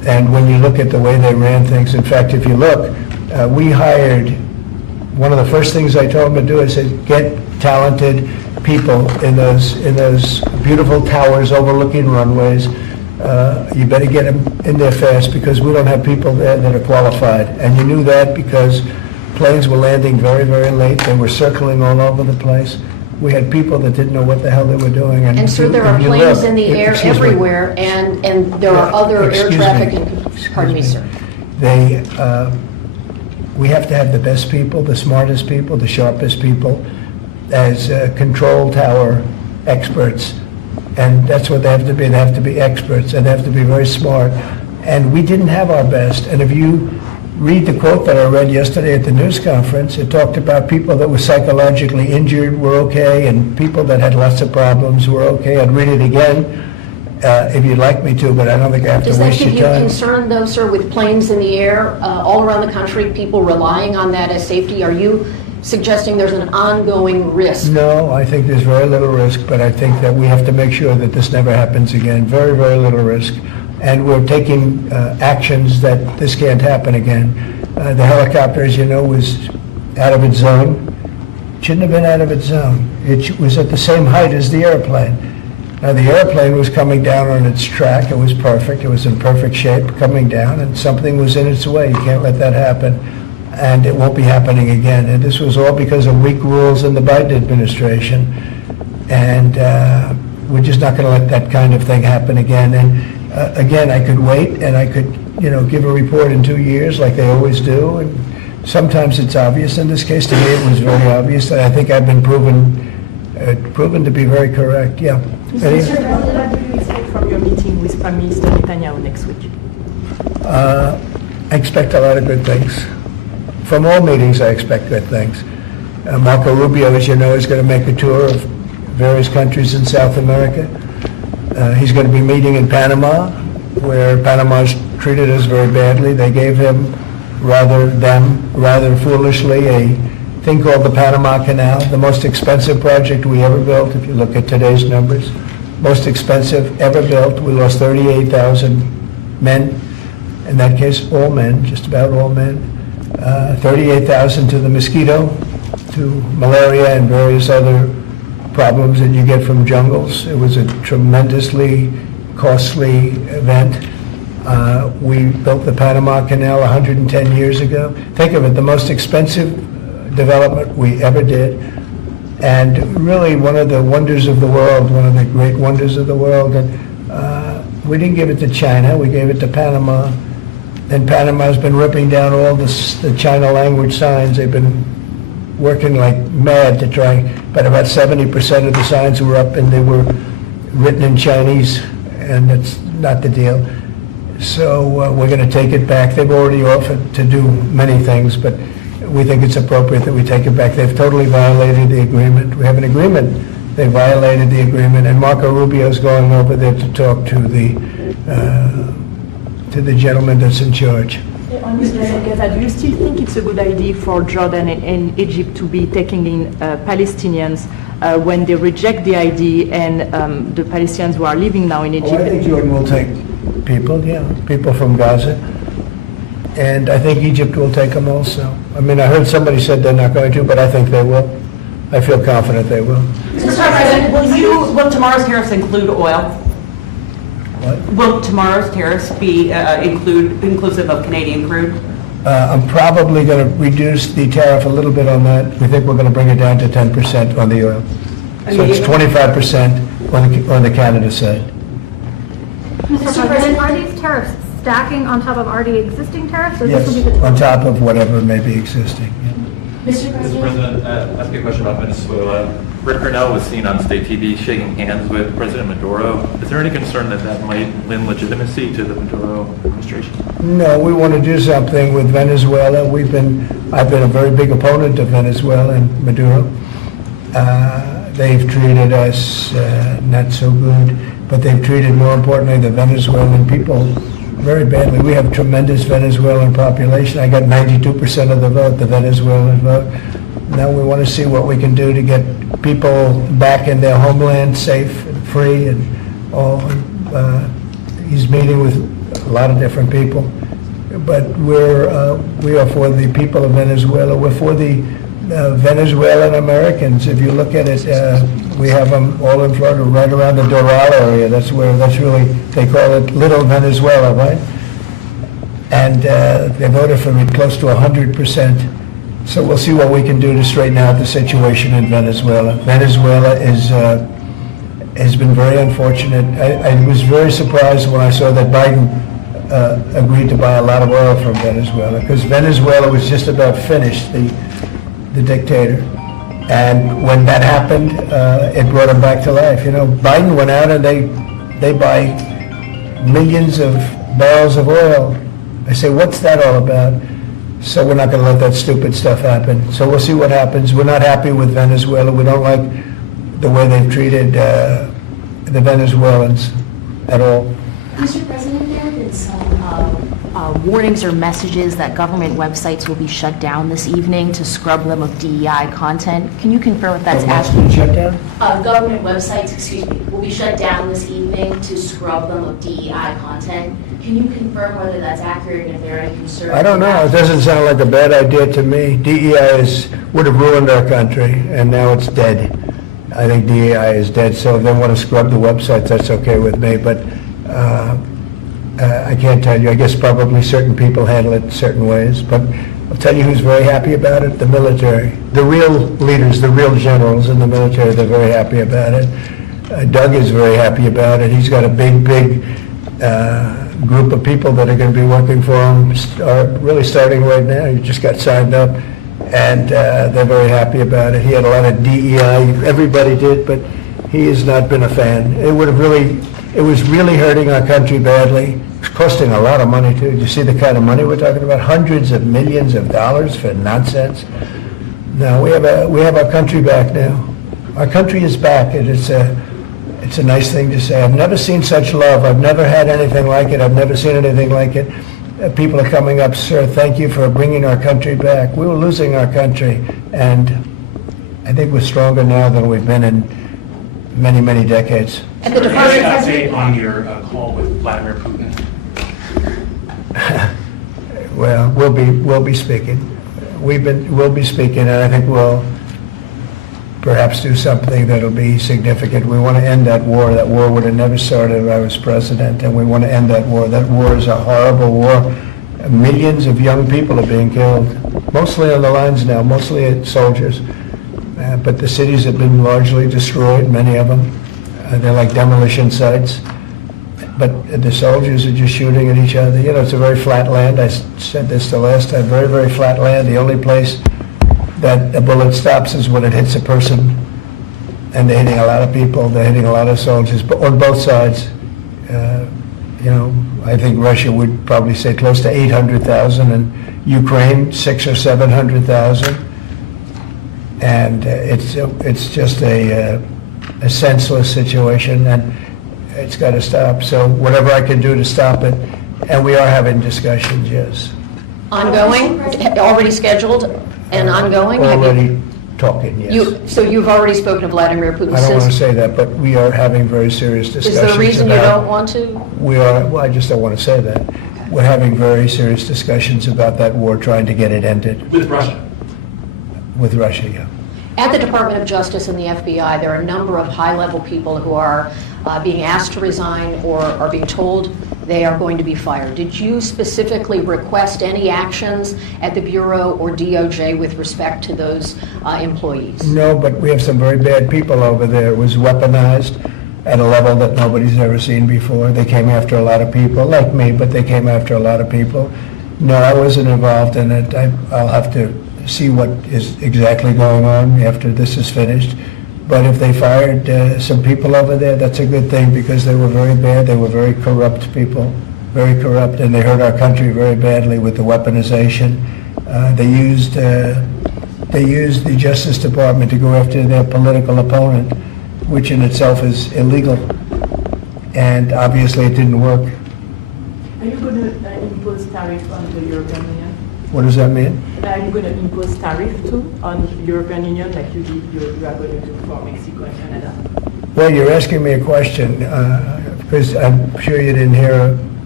And when you look at the way they ran things, in fact, if you look, we hired, one of the first things I told them to do, I said, get talented people in those beautiful towers overlooking runways. You better get them in there fast because we don't have people there that are qualified. And you knew that because planes were landing very, very late. They were circling all over the place. We had people that didn't know what the hell they were doing. And sir, there are if you planes look- in the air excuse me. everywhere, and there are other air Excuse traffic, me. and pardon me, sir. They, we have to have the best people, the smartest people, the sharpest people as control tower experts. And that's what they have to be. They have to be experts, and they have to be very smart. And we didn't have our best. And if you read the quote that I read yesterday at the news conference, it talked about people that were psychologically injured were okay, and people that had lots of problems were okay. I'd read it again if you'd like me to, but I don't think I have to Does that waste give your you time. concern, though, sir, with planes in the air all around the country, people relying on that as safety? Are you suggesting there's an ongoing risk? No, I think there's very little risk, but I think that we have to make sure that this never happens again. Very, very little risk. And we're taking actions that this can't happen again. The helicopter, as you know, was out of its zone. Shouldn't have been out of its zone. It was at the same height as the airplane. Now, the airplane was coming down on its track. It was perfect. It was in perfect shape coming down, and something was in its way. You can't let that happen. And it won't be happening again. And this was all because of weak rules in the Biden administration. And we're just not going to let that kind of thing happen again. And again, I could wait and I could, give a report in 2 years like they always do. And sometimes it's obvious. In this case, to me, it was very obvious. And I think I've been proven to be very correct. Yeah. Eddie? What do you expect from your meeting with Prime Minister Netanyahu next week? I expect a lot of good things. From all meetings, I expect good things. Marco Rubio, as you know, is going to make a tour of various countries in South America. He's going to be meeting in Panama, where Panama's treated us very badly. They gave him, rather foolishly, a thing called the Panama Canal, the most expensive project we ever built, if you look at today's numbers. Most expensive ever built. We lost 38,000 men. In that case, all men, just about all men. 38,000 to the mosquito, to malaria and various other problems that you get from jungles. It was a tremendously costly event. We built the Panama Canal 110 years ago. Think of it, the most expensive development we ever did, and really one of the wonders of the world, one of the great wonders of the world. And we didn't give it to China, we gave it to Panama. And Panama's been ripping down all the China language signs. They've been working like mad to try, but about 70% of the signs were up and they were written in Chinese, and that's not the deal. So we're going to take it back. They've already offered to do many things, but we think it's appropriate that we take it back. They've totally violated the agreement. We have an agreement. They violated the agreement, and Marco Rubio's going over there to talk to the gentleman that's in charge. On Mr. Gaza, do you still think it's a good idea for Jordan and Egypt to be taking in Palestinians when they reject the ID and the Palestinians who are living now in Egypt? I think Jordan will take people, people from Gaza. And I think Egypt will take them also. I mean, I heard somebody said they're not going to, but I think they will. I feel confident they will. Mr. President, will tomorrow's tariffs include oil? What? Will tomorrow's tariffs be inclusive of Canadian crude? I'm probably going to reduce the tariff a little bit on that. We think we're going to bring it down to 10% on the oil. So it's 25% on the Canada side. Mr. President, are these tariffs stacking on top of already existing tariffs? Or this will be Yes, the on top of whatever may be existing. Yeah. Mr. Mr. President, ask you a question about Venezuela. Rick Cornell was seen on state TV shaking hands with President Maduro. Is there any concern that that might lend legitimacy to the Maduro administration? No, we want to do something with Venezuela. I've been a very big opponent of Venezuela and Maduro. They've treated us not so good, but they've treated, more importantly, the Venezuelan people very badly. We have tremendous Venezuelan population. I got 92% of the vote, the Venezuelan vote. Now we want to see what we can do to get people back in their homeland safe and free and all. He's meeting with a lot of different people. But we are for the people of Venezuela. We're for the Venezuelan Americans. If you look at it, we have them all in Florida, right around the Doral area. That's really, they call it Little Venezuela, right? And they voted for me close to 100%. So we'll see what we can do to straighten out the situation in Venezuela. Venezuela has been very unfortunate. I was very surprised when I saw that Biden agreed to buy a lot of oil from Venezuela, because Venezuela was just about finished, the dictator. And when that happened, it brought him back to life. You know, Biden went out and they buy millions of barrels of oil. I say, what's that all about? So we're not going to let that stupid stuff happen. So we'll see what happens. We're not happy with Venezuela. We don't like the way they've treated the Venezuelans at all. Mr. President, there have been some warnings or messages that government websites will be shut down this evening to scrub them of DEI content. Can you confirm if that's accurate? Shut down? Government websites, will be shut down this evening to scrub them of DEI content. Can you confirm whether that's accurate and if there are any concerns? I don't know. It doesn't sound like a bad idea to me. DEI would have ruined our country, and now it's dead. I think DEI is dead, so if they want to scrub the websites, that's okay with me. But I can't tell you. I guess probably certain people handle it certain ways. But I'll tell you who's very happy about it, the military. The real leaders, the real generals in the military, they're very happy about it. Doug is very happy about it. He's got a big group of people that are going to be working for him, really starting right now. He just got signed up, and they're very happy about it. He had a lot of DEI, everybody did, but he has not been a fan. It was really hurting our country badly. It's costing a lot of money too. You see the kind of money we're talking about? Hundreds of millions of dollars for nonsense. No, we have our country back now. Our country is back, and it's a nice thing to say. I've never seen such love. I've never had anything like it. I've never seen anything like it. People are coming up, sir, thank you for bringing our country back. We were losing our country, and I think we're stronger now than we've been in many, many decades. And the Any Department of update on your call with Vladimir Putin? Well, we'll be speaking. We'll be speaking, and I think we'll perhaps do something that'll be significant. We want to end that war. That war would have never started if I was president, and we want to end that war. That war is a horrible war. Millions of young people are being killed, mostly on the lines now, mostly soldiers. But the cities have been largely destroyed, many of them. They're like demolition sites. But the soldiers are just shooting at each other. You know, it's a very flat land. I said this the last time, very, very flat land. The only place that a bullet stops is when it hits a person. And they're hitting a lot of people. They're hitting a lot of soldiers, but on both sides. I think Russia would probably say close to 800,000, and Ukraine 600,000 or 700,000. And it's just a senseless situation, and it's got to stop. So whatever I can do to stop it, and we are having discussions, yes. Ongoing, already scheduled and ongoing? Have you- Already talking, yes. So you've already spoken to Vladimir Putin I don't want to since? say that, but we are having very serious Is discussions there a reason you about- don't want to? Well, I just don't want to say that. We're having very serious discussions about that war, trying to get it ended With Russia? with Russia, yeah. At the Department of Justice and the FBI, there are a number of high-level people who are being asked to resign or are being told they are going to be fired. Did you specifically request any actions at the Bureau or DOJ with respect to those employees? No, but we have some very bad people over there. It was weaponized at a level that nobody's ever seen before. They came after a lot of people, like me, but they came after a lot of people. No, I wasn't involved in it. I'll have to see what is exactly going on after this is finished. But if they fired some people over there, that's a good thing, because they were very bad. They were very corrupt people, very corrupt, and they hurt our country very badly with the weaponization. They used the Justice Department to go after their political opponent, which in itself is illegal. And obviously it didn't work. Are you going to impose tariff on the European Union? What does that mean? Are you going to impose tariff too on the European Union like you are going to do for Mexico and Canada? Well, you're asking me a question, because I'm sure you didn't hear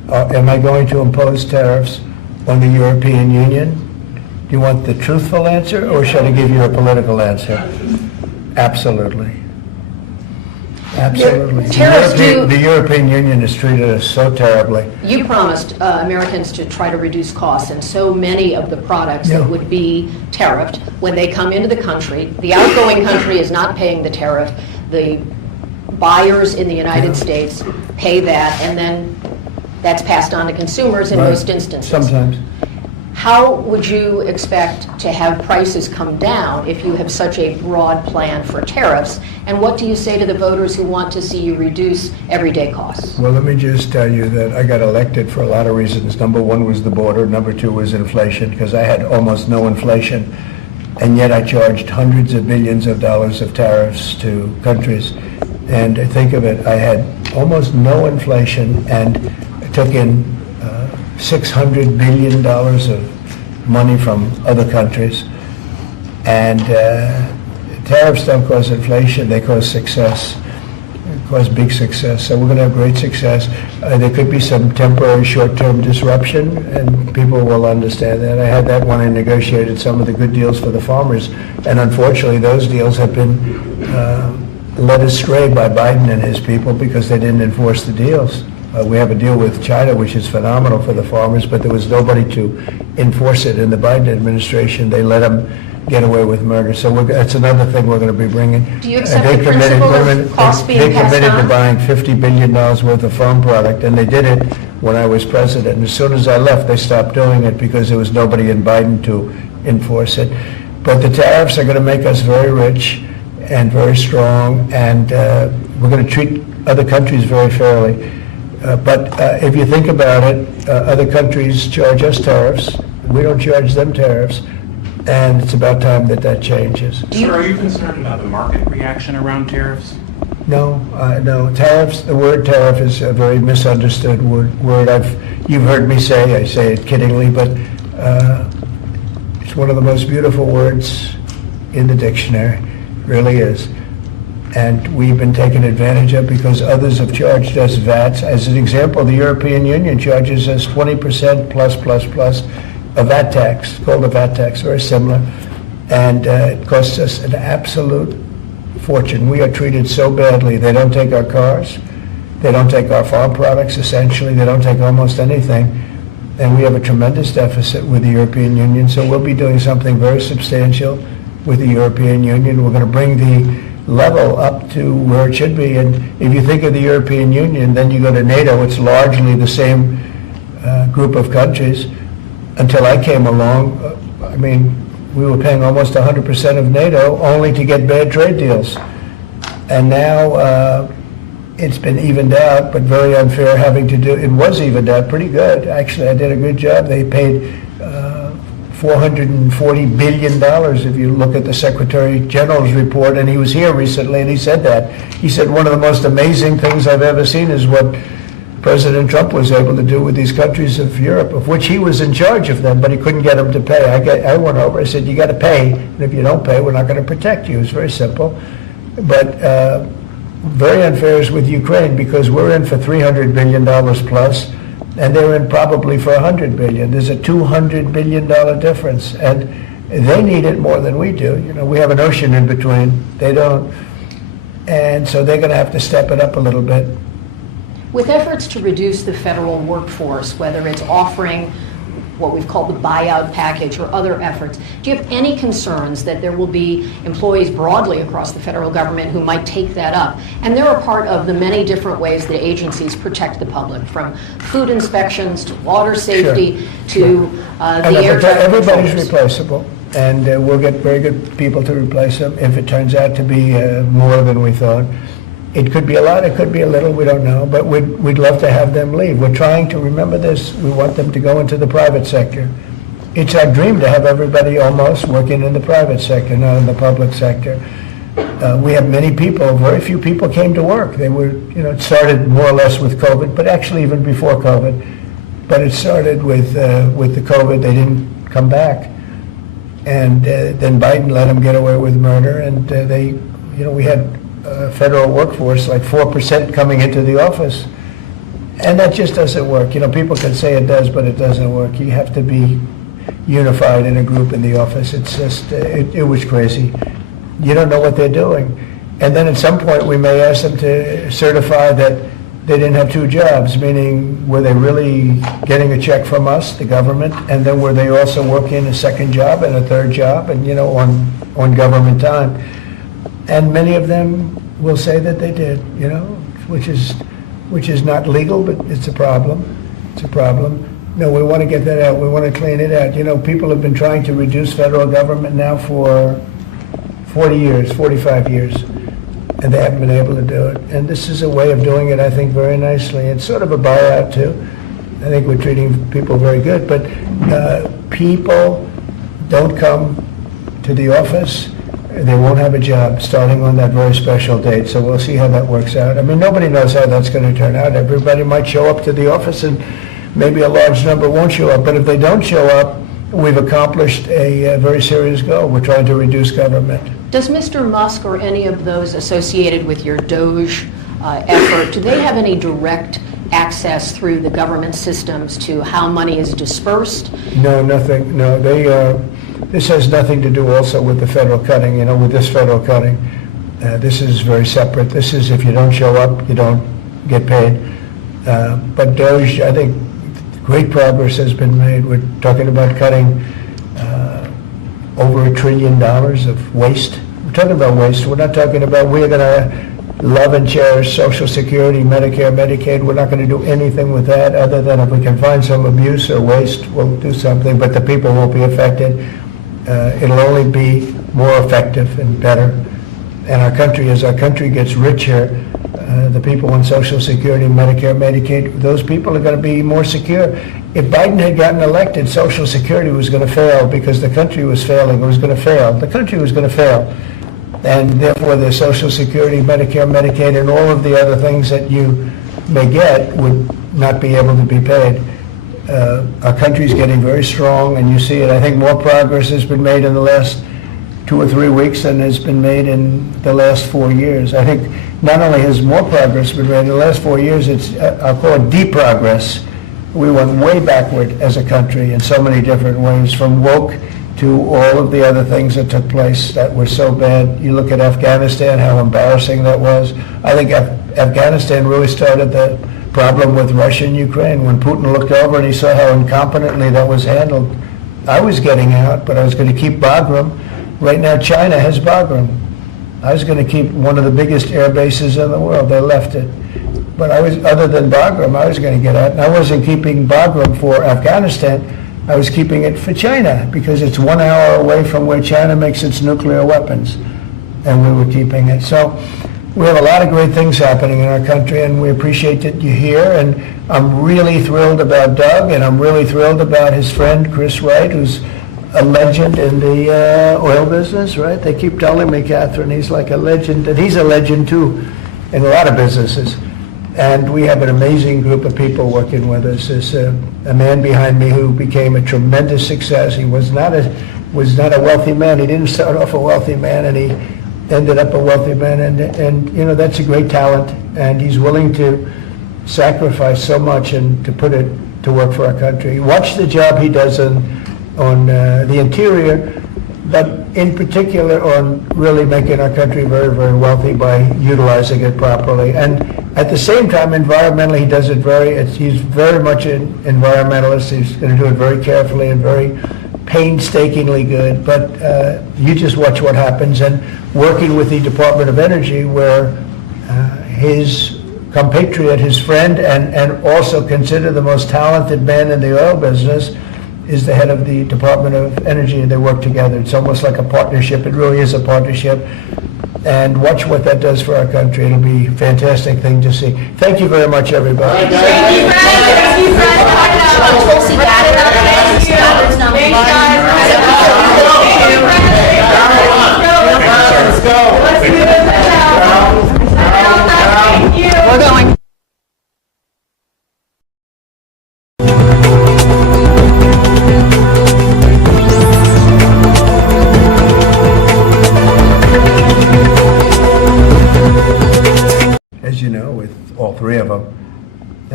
Am I going to impose tariffs on the European Union? Do you want the truthful answer, or should I give you a political answer? Absolutely. Absolutely. Tariffs do- The European Union has treated us so terribly. You promised Americans to try to reduce costs, and so many of the products Yeah. that would be tariffed, when they come into the country, the outgoing country is not paying the tariff. The buyers in the United States pay that, and then that's passed on to consumers in Right. most instances. Sometimes. How would you expect to have prices come down if you have such a broad plan for tariffs? And what do you say to the voters who want to see you reduce everyday costs? Well, let me just tell you that I got elected for a lot of reasons. Number one was the border. Number two was inflation, because I had almost no inflation. And yet I charged hundreds of billions of dollars of tariffs to countries. And think of it, I had almost no inflation and took in $600 billion of money from other countries. And tariffs don't cause inflation, they cause success. They cause big success. So we're going to have great success. There could be some temporary short-term disruption, and people will understand that. I had that when I negotiated some of the good deals for the farmers. And unfortunately, those deals have been led astray by Biden and his people because they didn't enforce the deals. We have a deal with China, which is phenomenal for the farmers, but there was nobody to enforce it in the Biden administration. They let them get away with murder. So that's another thing we're going to be bringing. Do you accept They the committed- principle wait a of minute, costs being They passed committed to on? buying $50 billion worth of farm product, and they did it when I was president. And as soon as I left, they stopped doing it because there was nobody in Biden to enforce it. But the tariffs are going to make us very rich and very strong, and we're going to treat other countries very fairly. But if you think about it, other countries charge us tariffs. We don't charge them tariffs, and it's about time that that changes. Sir, are you concerned about the market reaction around tariffs? No, no. Tariffs, the word tariff is a very misunderstood word. You've heard me say, I say it kiddingly, but it's one of the most beautiful words in the dictionary. It really is. And we've been taken advantage of because others have charged us VATs. As an example, the European Union charges us 20% plus a VAT tax, called a VAT tax, very similar. And it costs us an absolute fortune. We are treated so badly. They don't take our cars. They don't take our farm products, essentially. They don't take almost anything. And we have a tremendous deficit with the European Union. So we'll be doing something very substantial with the European Union. We're going to bring the level up to where it should be. And if you think of the European Union, then you go to NATO, it's largely the same group of countries. Until I came along, I mean, we were paying almost 100% of NATO only to get bad trade deals. And now it's been evened out, but very unfair having to do, it was evened out pretty good. Actually, I did a good job. They paid $440 billion if you look at the Secretary General's report, and he was here recently and he said that. He said one of the most amazing things I've ever seen is what President Trump was able to do with these countries of Europe, of which he was in charge of them, but he couldn't get them to pay. I went over, I said, you got to pay, and if you don't pay, we're not going to protect you. It's very simple. But very unfair is with Ukraine because we're in for $300 billion plus, and they're in probably for $100 billion. There's a $200 billion difference, and they need it more than we do. You know, we have an ocean in between. They don't. And so they're going to have to step it up a little bit. With efforts to reduce the federal workforce, whether it's offering what we've called the buyout package or other efforts, do you have any concerns that there will be employees broadly across the federal government who might take that up? And they're a part of the many different ways that agencies protect the public, from food inspections to water safety to the air traffic Everybody's controllers. replaceable, and we'll get very good people to replace them if it turns out to be more than we thought. It could be a lot, it could be a little, we don't know, but we'd love to have them leave. We're trying to remember this. We want them to go into the private sector. It's our dream to have everybody almost working in the private sector, not in the public sector. We have many people, very few people came to work. They were, it started more or less with COVID, but actually even before COVID. But it started with the COVID, they didn't come back. And then Biden let them get away with murder, and we had federal workforce, like 4% coming into the office. And that just doesn't work. You know, people can say it does, but it doesn't work. You have to be unified in a group in the office. It's just, it was crazy. You don't know what they're doing. And then at some point, we may ask them to certify that they didn't have two jobs, meaning were they really getting a check from us, the government, and then were they also working a second job and a third job, and, you know, on government time? And many of them will say that they did, you know, which is not legal, but it's a problem. It's a problem. No, we want to get that out. We want to clean it out. You know, people have been trying to reduce federal government now for 40 years, 45 years, and they haven't been able to do it. And this is a way of doing it, I think, very nicely. It's sort of a buyout, too. I think we're treating people very good, but people don't come to the office. They won't have a job starting on that very special date, so we'll see how that works out. I mean, nobody knows how that's going to turn out. Everybody might show up to the office, and maybe a large number won't show up. But if they don't show up, we've accomplished a very serious goal. We're trying to reduce government. Does Mr. Musk or any of those associated with your DOGE effort, do they have any direct access through the government systems to how money is dispersed? No, nothing. No, this has nothing to do also with the federal cutting, you know, with this federal cutting. This is very separate. This is if you don't show up, you don't get paid. But DOGE, I think great progress has been made. We're talking about cutting over $1 trillion of waste. We're talking about waste. We're not talking about we're going to love and cherish Social Security, Medicare, Medicaid. We're not going to do anything with that other than if we can find some abuse or waste, we'll do something, but the people won't be affected. It'll only be more effective and better. And our country, as our country gets richer, the people on Social Security, Medicare, Medicaid, those people are going to be more secure. If Biden had gotten elected, Social Security was going to fail because the country was failing. It was going to fail. The country was going to fail. And therefore, the Social Security, Medicare, Medicaid, and all of the other things that you may get would not be able to be paid. Our country's getting very strong, and you see it. I think more progress has been made in the last 2 or 3 weeks than has been made in the last 4 years. I think not only has more progress been made in the last 4 years, it's, I'll call it deep progress. We went way backward as a country in so many different ways, from woke to all of the other things that took place that were so bad. You look at Afghanistan, how embarrassing that was. I think Afghanistan really started the problem with Russia and Ukraine. When Putin looked over and he saw how incompetently that was handled, I was getting out, but I was going to keep Bagram. Right now, China has Bagram. I was going to keep one of the biggest air bases in the world. They left it. But I was, other than Bagram, I was going to get out. And I wasn't keeping Bagram for Afghanistan. I was keeping it for China because it's 1 hour away from where China makes its nuclear weapons. And we were keeping it. So we have a lot of great things happening in our country, and we appreciate that you're here. And I'm really thrilled about Doug, and I'm really thrilled about his friend, Chris Wright, who's a legend in the oil business, right? They keep telling me, Catherine, he's like a legend, and he's a legend too in a lot of businesses. And we have an amazing group of people working with us. There's a man behind me who became a tremendous success. He was not a wealthy man. He didn't start off a wealthy man, and he ended up a wealthy man. And you know, that's a great talent, and he's willing to sacrifice so much and to put it to work for our country. Watch the job he does on the interior, but in particular on really making our country very, very wealthy by utilizing it properly. And at the same time, environmentally, he does it he's very much an environmentalist. He's going to do it very carefully and very painstakingly good. But you just watch what happens. And working with the Department of Energy, where his compatriot, his friend, and also considered the most talented man in the oil business, is the head of the Department of Energy, and they work together. It's almost like a partnership. It really is a partnership. And watch what that does for our country. It'll be a fantastic thing to see. Thank you very much, everybody. Thank you, Tulsi Gabbard. Tulsi Gabbard's not We're going. As you know, with all three of them,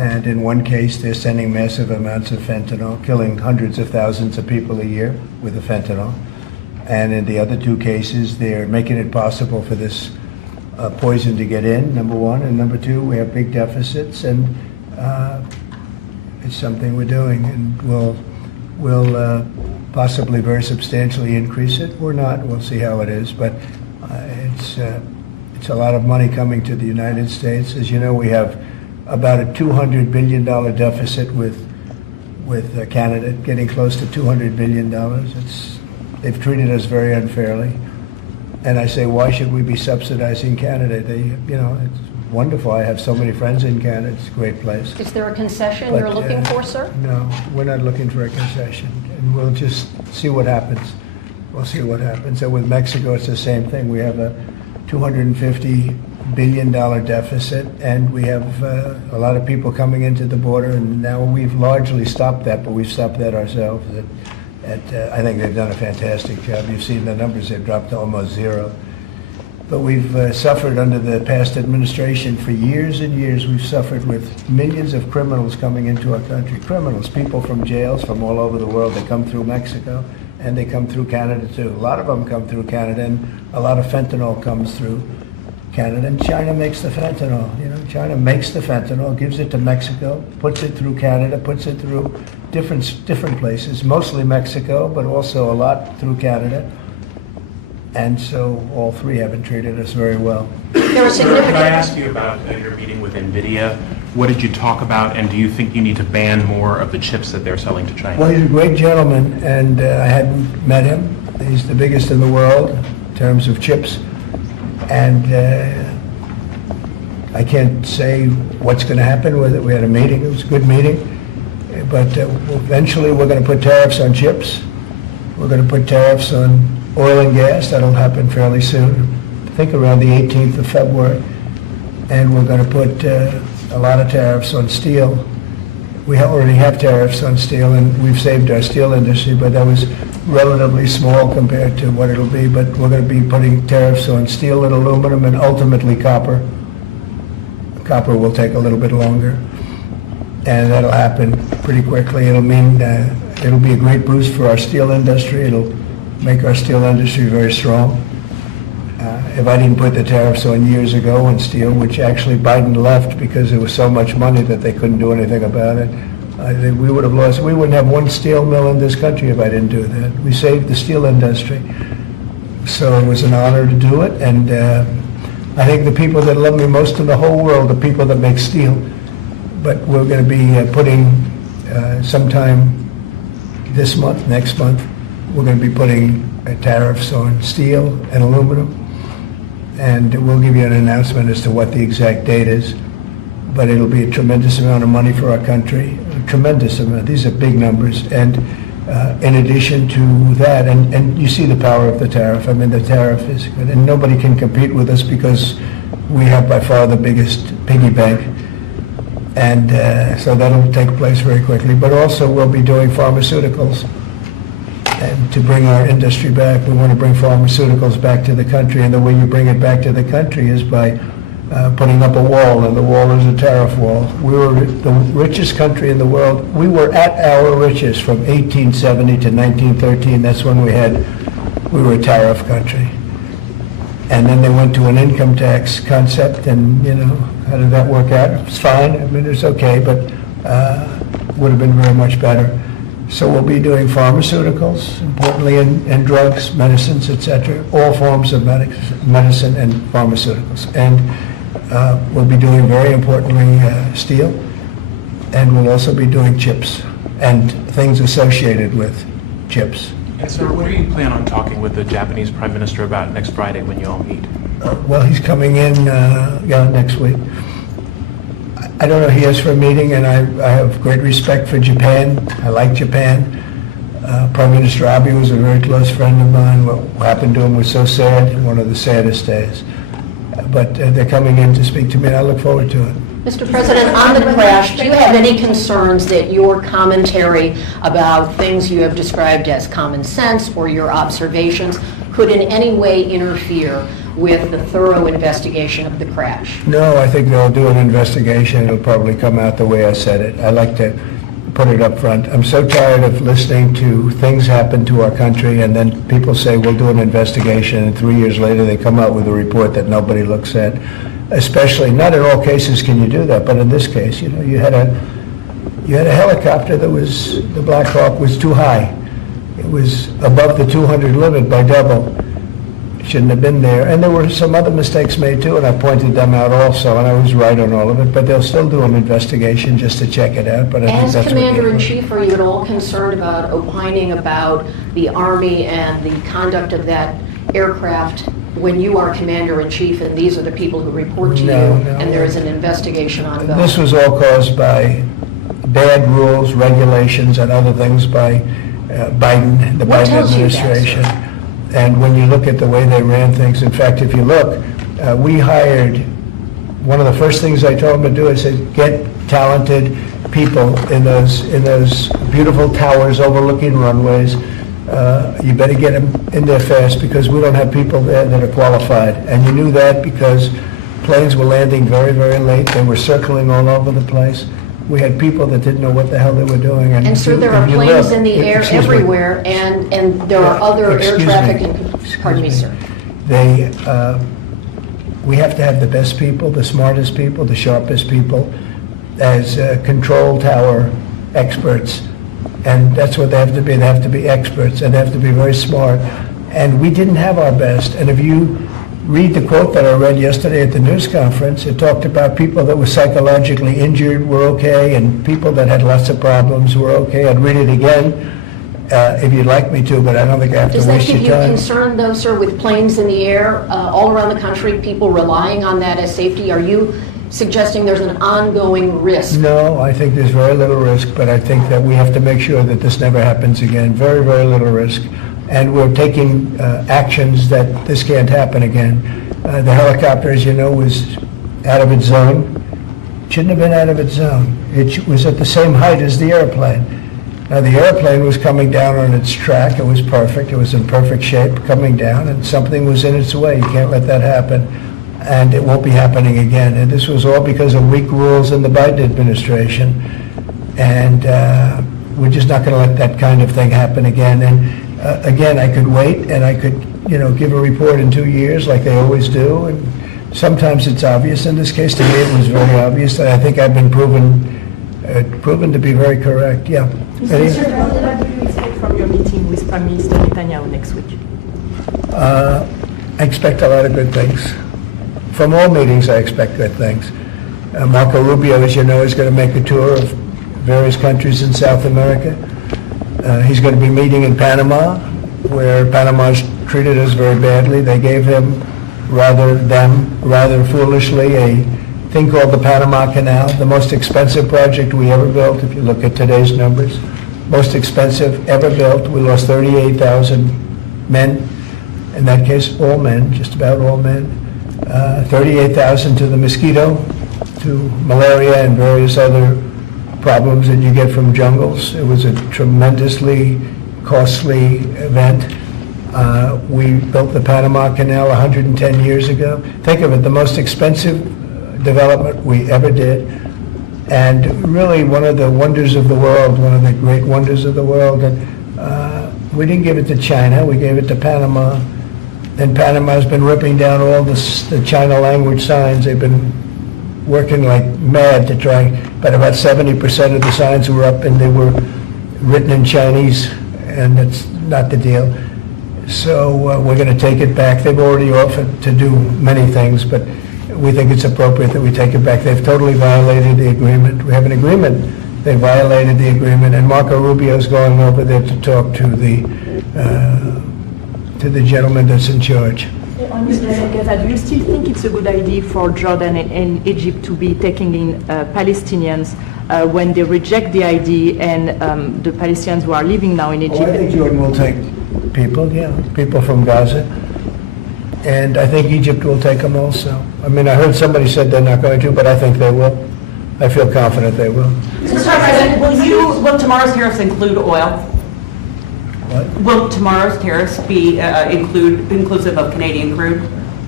And in one case, they're sending massive amounts of fentanyl, killing hundreds of thousands of people a year with the fentanyl. And in the other two cases, they're making it possible for this poison to get in, number one. And number two, we have big deficits, and it's something we're doing. And we'll possibly very substantially increase it. We're not. We'll see how it is. But it's a lot of money coming to the United States. As you know, we have about a $200 billion deficit with Canada, getting close to $200 billion. They've treated us very unfairly. And I say, why should we be subsidizing Canada? It's wonderful. I have so many friends in Canada. It's a great place. Is there a concession But, you're looking for, sir? No, we're not looking for a concession. And we'll just see what happens. We'll see what happens. And with Mexico, it's the same thing. We have a $250 billion deficit, and we have a lot of people coming into the border, and now we've largely stopped that, but we've stopped that ourselves. I think they've done a fantastic job. You've seen the numbers, they've dropped to almost zero. But we've suffered under the past administration for years and years. We've suffered with millions of criminals coming into our country. Criminals, people from jails from all over the world. They come through Mexico, and they come through Canada too. A lot of them come through Canada, and a lot of fentanyl comes through Canada, and China makes the fentanyl. China makes the fentanyl, gives it to Mexico, puts it through Canada, puts it through different places, mostly Mexico, but also a lot through Canada. And so all three haven't treated us very well. There are Sir, significant... could I ask you about your meeting with NVIDIA? What did you talk about, and do you think you need to ban more of the chips that they're selling to China? Well, he's a great gentleman, and I hadn't met him. He's the biggest in the world in terms of chips. And I can't say what's going to happen with it. We had a meeting. It was a good meeting. But eventually we're going to put tariffs on chips. We're going to put tariffs on oil and gas. That'll happen fairly soon. I think around the 18th of February. And we're going to put a lot of tariffs on steel. We already have tariffs on steel, and we've saved our steel industry, but that was relatively small compared to what it'll be. But we're going to be putting tariffs on steel and aluminum and ultimately copper. Copper will take a little bit longer, and that'll happen pretty quickly. It'll mean it'll be a great boost for our steel industry. It'll make our steel industry very strong. If I didn't put the tariffs on years ago on steel, which actually Biden left because there was so much money that they couldn't do anything about it, I think we would have lost. We wouldn't have one steel mill in this country if I didn't do that. We saved the steel industry. So it was an honor to do it, and I think the people that love me most in the whole world are people that make steel. But we're going to be putting sometime this month, next month, we're going to be putting tariffs on steel and aluminum. And we'll give you an announcement as to what the exact date is. But it'll be a tremendous amount of money for our country, a tremendous amount. These are big numbers. And in addition to that, and you see the power of the tariff. I mean, the tariff is good. And nobody can compete with us because we have by far the biggest piggy bank. And so that'll take place very quickly. But also we'll be doing pharmaceuticals. And to bring our industry back, we want to bring pharmaceuticals back to the country. And the way you bring it back to the country is by putting up a wall, and the wall is a tariff wall. We were the richest country in the world. We were at our richest from 1870 to 1913. That's when we were a tariff country. And then they went to an income tax concept, and how did that work out? It's fine. I mean, it's okay, but would have been very much better. So we'll be doing pharmaceuticals, importantly, and drugs, medicines, etc., all forms of medicine and pharmaceuticals. And we'll be doing, very importantly, steel, and we'll also be doing chips and things associated with chips. And sir, what do you plan on talking with the Japanese Prime Minister about next Friday when you all meet? Well, he's coming in next week. I don't know, he is for a meeting, and I have great respect for Japan. I like Japan. Prime Minister Abe was a very close friend of mine. What happened to him was so sad, one of the saddest days. But they're coming in to speak to me, and I look forward to it. Mr. President, on the crash, do you have any concerns that your commentary about things you have described as common sense or your observations could in any way interfere with the thorough investigation of the crash? No, I think they'll do an investigation. It'll probably come out the way I said it. I like to put it up front. I'm so tired of listening to things happen to our country, and then people say, we'll do an investigation, and 3 years later, they come out with a report that nobody looks at. Especially, not in all cases can you do that, but in this case, you had a helicopter that was, the Black Hawk was too high. It was above the 200 limit by double. It shouldn't have been there. And there were some other mistakes made too, and I pointed them out also, and I was right on all of it, but they'll still do an investigation just to check it out, but I think As that's what they Commander-in-Chief, are you at all concerned about opining about the Army and the conduct of that aircraft when you are Commander-in-Chief and these are the people who report to you, No. and there is an investigation ongoing? This was all caused by bad rules, regulations, and other things by Biden, the What Biden tells you that, sir? administration. And when you look at the way they ran things, in fact, if you look, we hired, one of the first things I told them to do, I said, get talented people in those beautiful towers overlooking runways. You better get them in there fast, because we don't have people there that are qualified. And you knew that because planes were landing very, very late. They were circling all over the place. We had people that didn't know what the hell they were doing. And sir, there are if you planes look- in the air excuse me. everywhere, and there are other air Excuse me. traffic and, pardon me, sir. We have to have the best people, the smartest people, the sharpest people as control tower experts. And that's what they have to be. They have to be experts, and they have to be very smart. And we didn't have our best. And if you read the quote that I read yesterday at the news conference, it talked about people that were psychologically injured were okay, and people that had lots of problems were okay. I'd read it again if you'd like me to, but I don't think I have to Does that waste give your you time. concern, though, sir, with planes in the air all around the country, people relying on that as safety? Are you suggesting there's an ongoing risk? No, I think there's very little risk, but I think that we have to make sure that this never happens again. Very, very little risk. And we're taking actions that this can't happen again. The helicopter, as you know, was out of its zone. Shouldn't have been out of its zone. It was at the same height as the airplane. Now, the airplane was coming down on its track. It was perfect. It was in perfect shape coming down, and something was in its way. You can't let that happen, and it won't be happening again. And this was all because of weak rules in the Biden administration, and we're just not going to let that kind of thing happen again. And again, I could wait, and I could, give a report in 2 years like they always do, and sometimes it's obvious. In this case, to me, it was very obvious, and I think I've been proven to be very correct. Yeah. Mr. President, what do you expect from your meeting with Prime Minister Netanyahu next week? I expect a lot of good things. From all meetings, I expect good things. Marco Rubio, as you know, is going to make a tour of various countries in South America. He's going to be meeting in Panama, where Panama's treated us very badly. They gave him, rather foolishly, a thing called the Panama Canal, the most expensive project we ever built, if you look at today's numbers. Most expensive ever built. We lost 38,000 men. In that case, all men, just about all men. 38,000 to the mosquito, to malaria and various other problems that you get from jungles. It was a tremendously costly event. We built the Panama Canal 110 years ago. Think of it, the most expensive development we ever did, and really one of the wonders of the world, one of the great wonders of the world. And we didn't give it to China, we gave it to Panama. And Panama's been ripping down all the China language signs. They've been working like mad to try, but about 70% of the signs were up and they were written in Chinese, and that's not the deal. So we're going to take it back. They've already offered to do many things, but we think it's appropriate that we take it back. They've totally violated the agreement. We have an agreement. They violated the agreement, and Marco Rubio's going over there to talk to the gentleman that's in charge. On Mr. Gaza, do you still think it's a good idea for Jordan and Egypt to be taking in Palestinians when they reject the ID and the Palestinians who are living now in Egypt? I think Jordan will take people, people from Gaza. And I think Egypt will take them also. I mean, I heard somebody said they're not going to, but I think they will. I feel confident they will. Mr. President, will tomorrow's tariffs include oil? What? Will tomorrow's tariffs be inclusive of Canadian crude?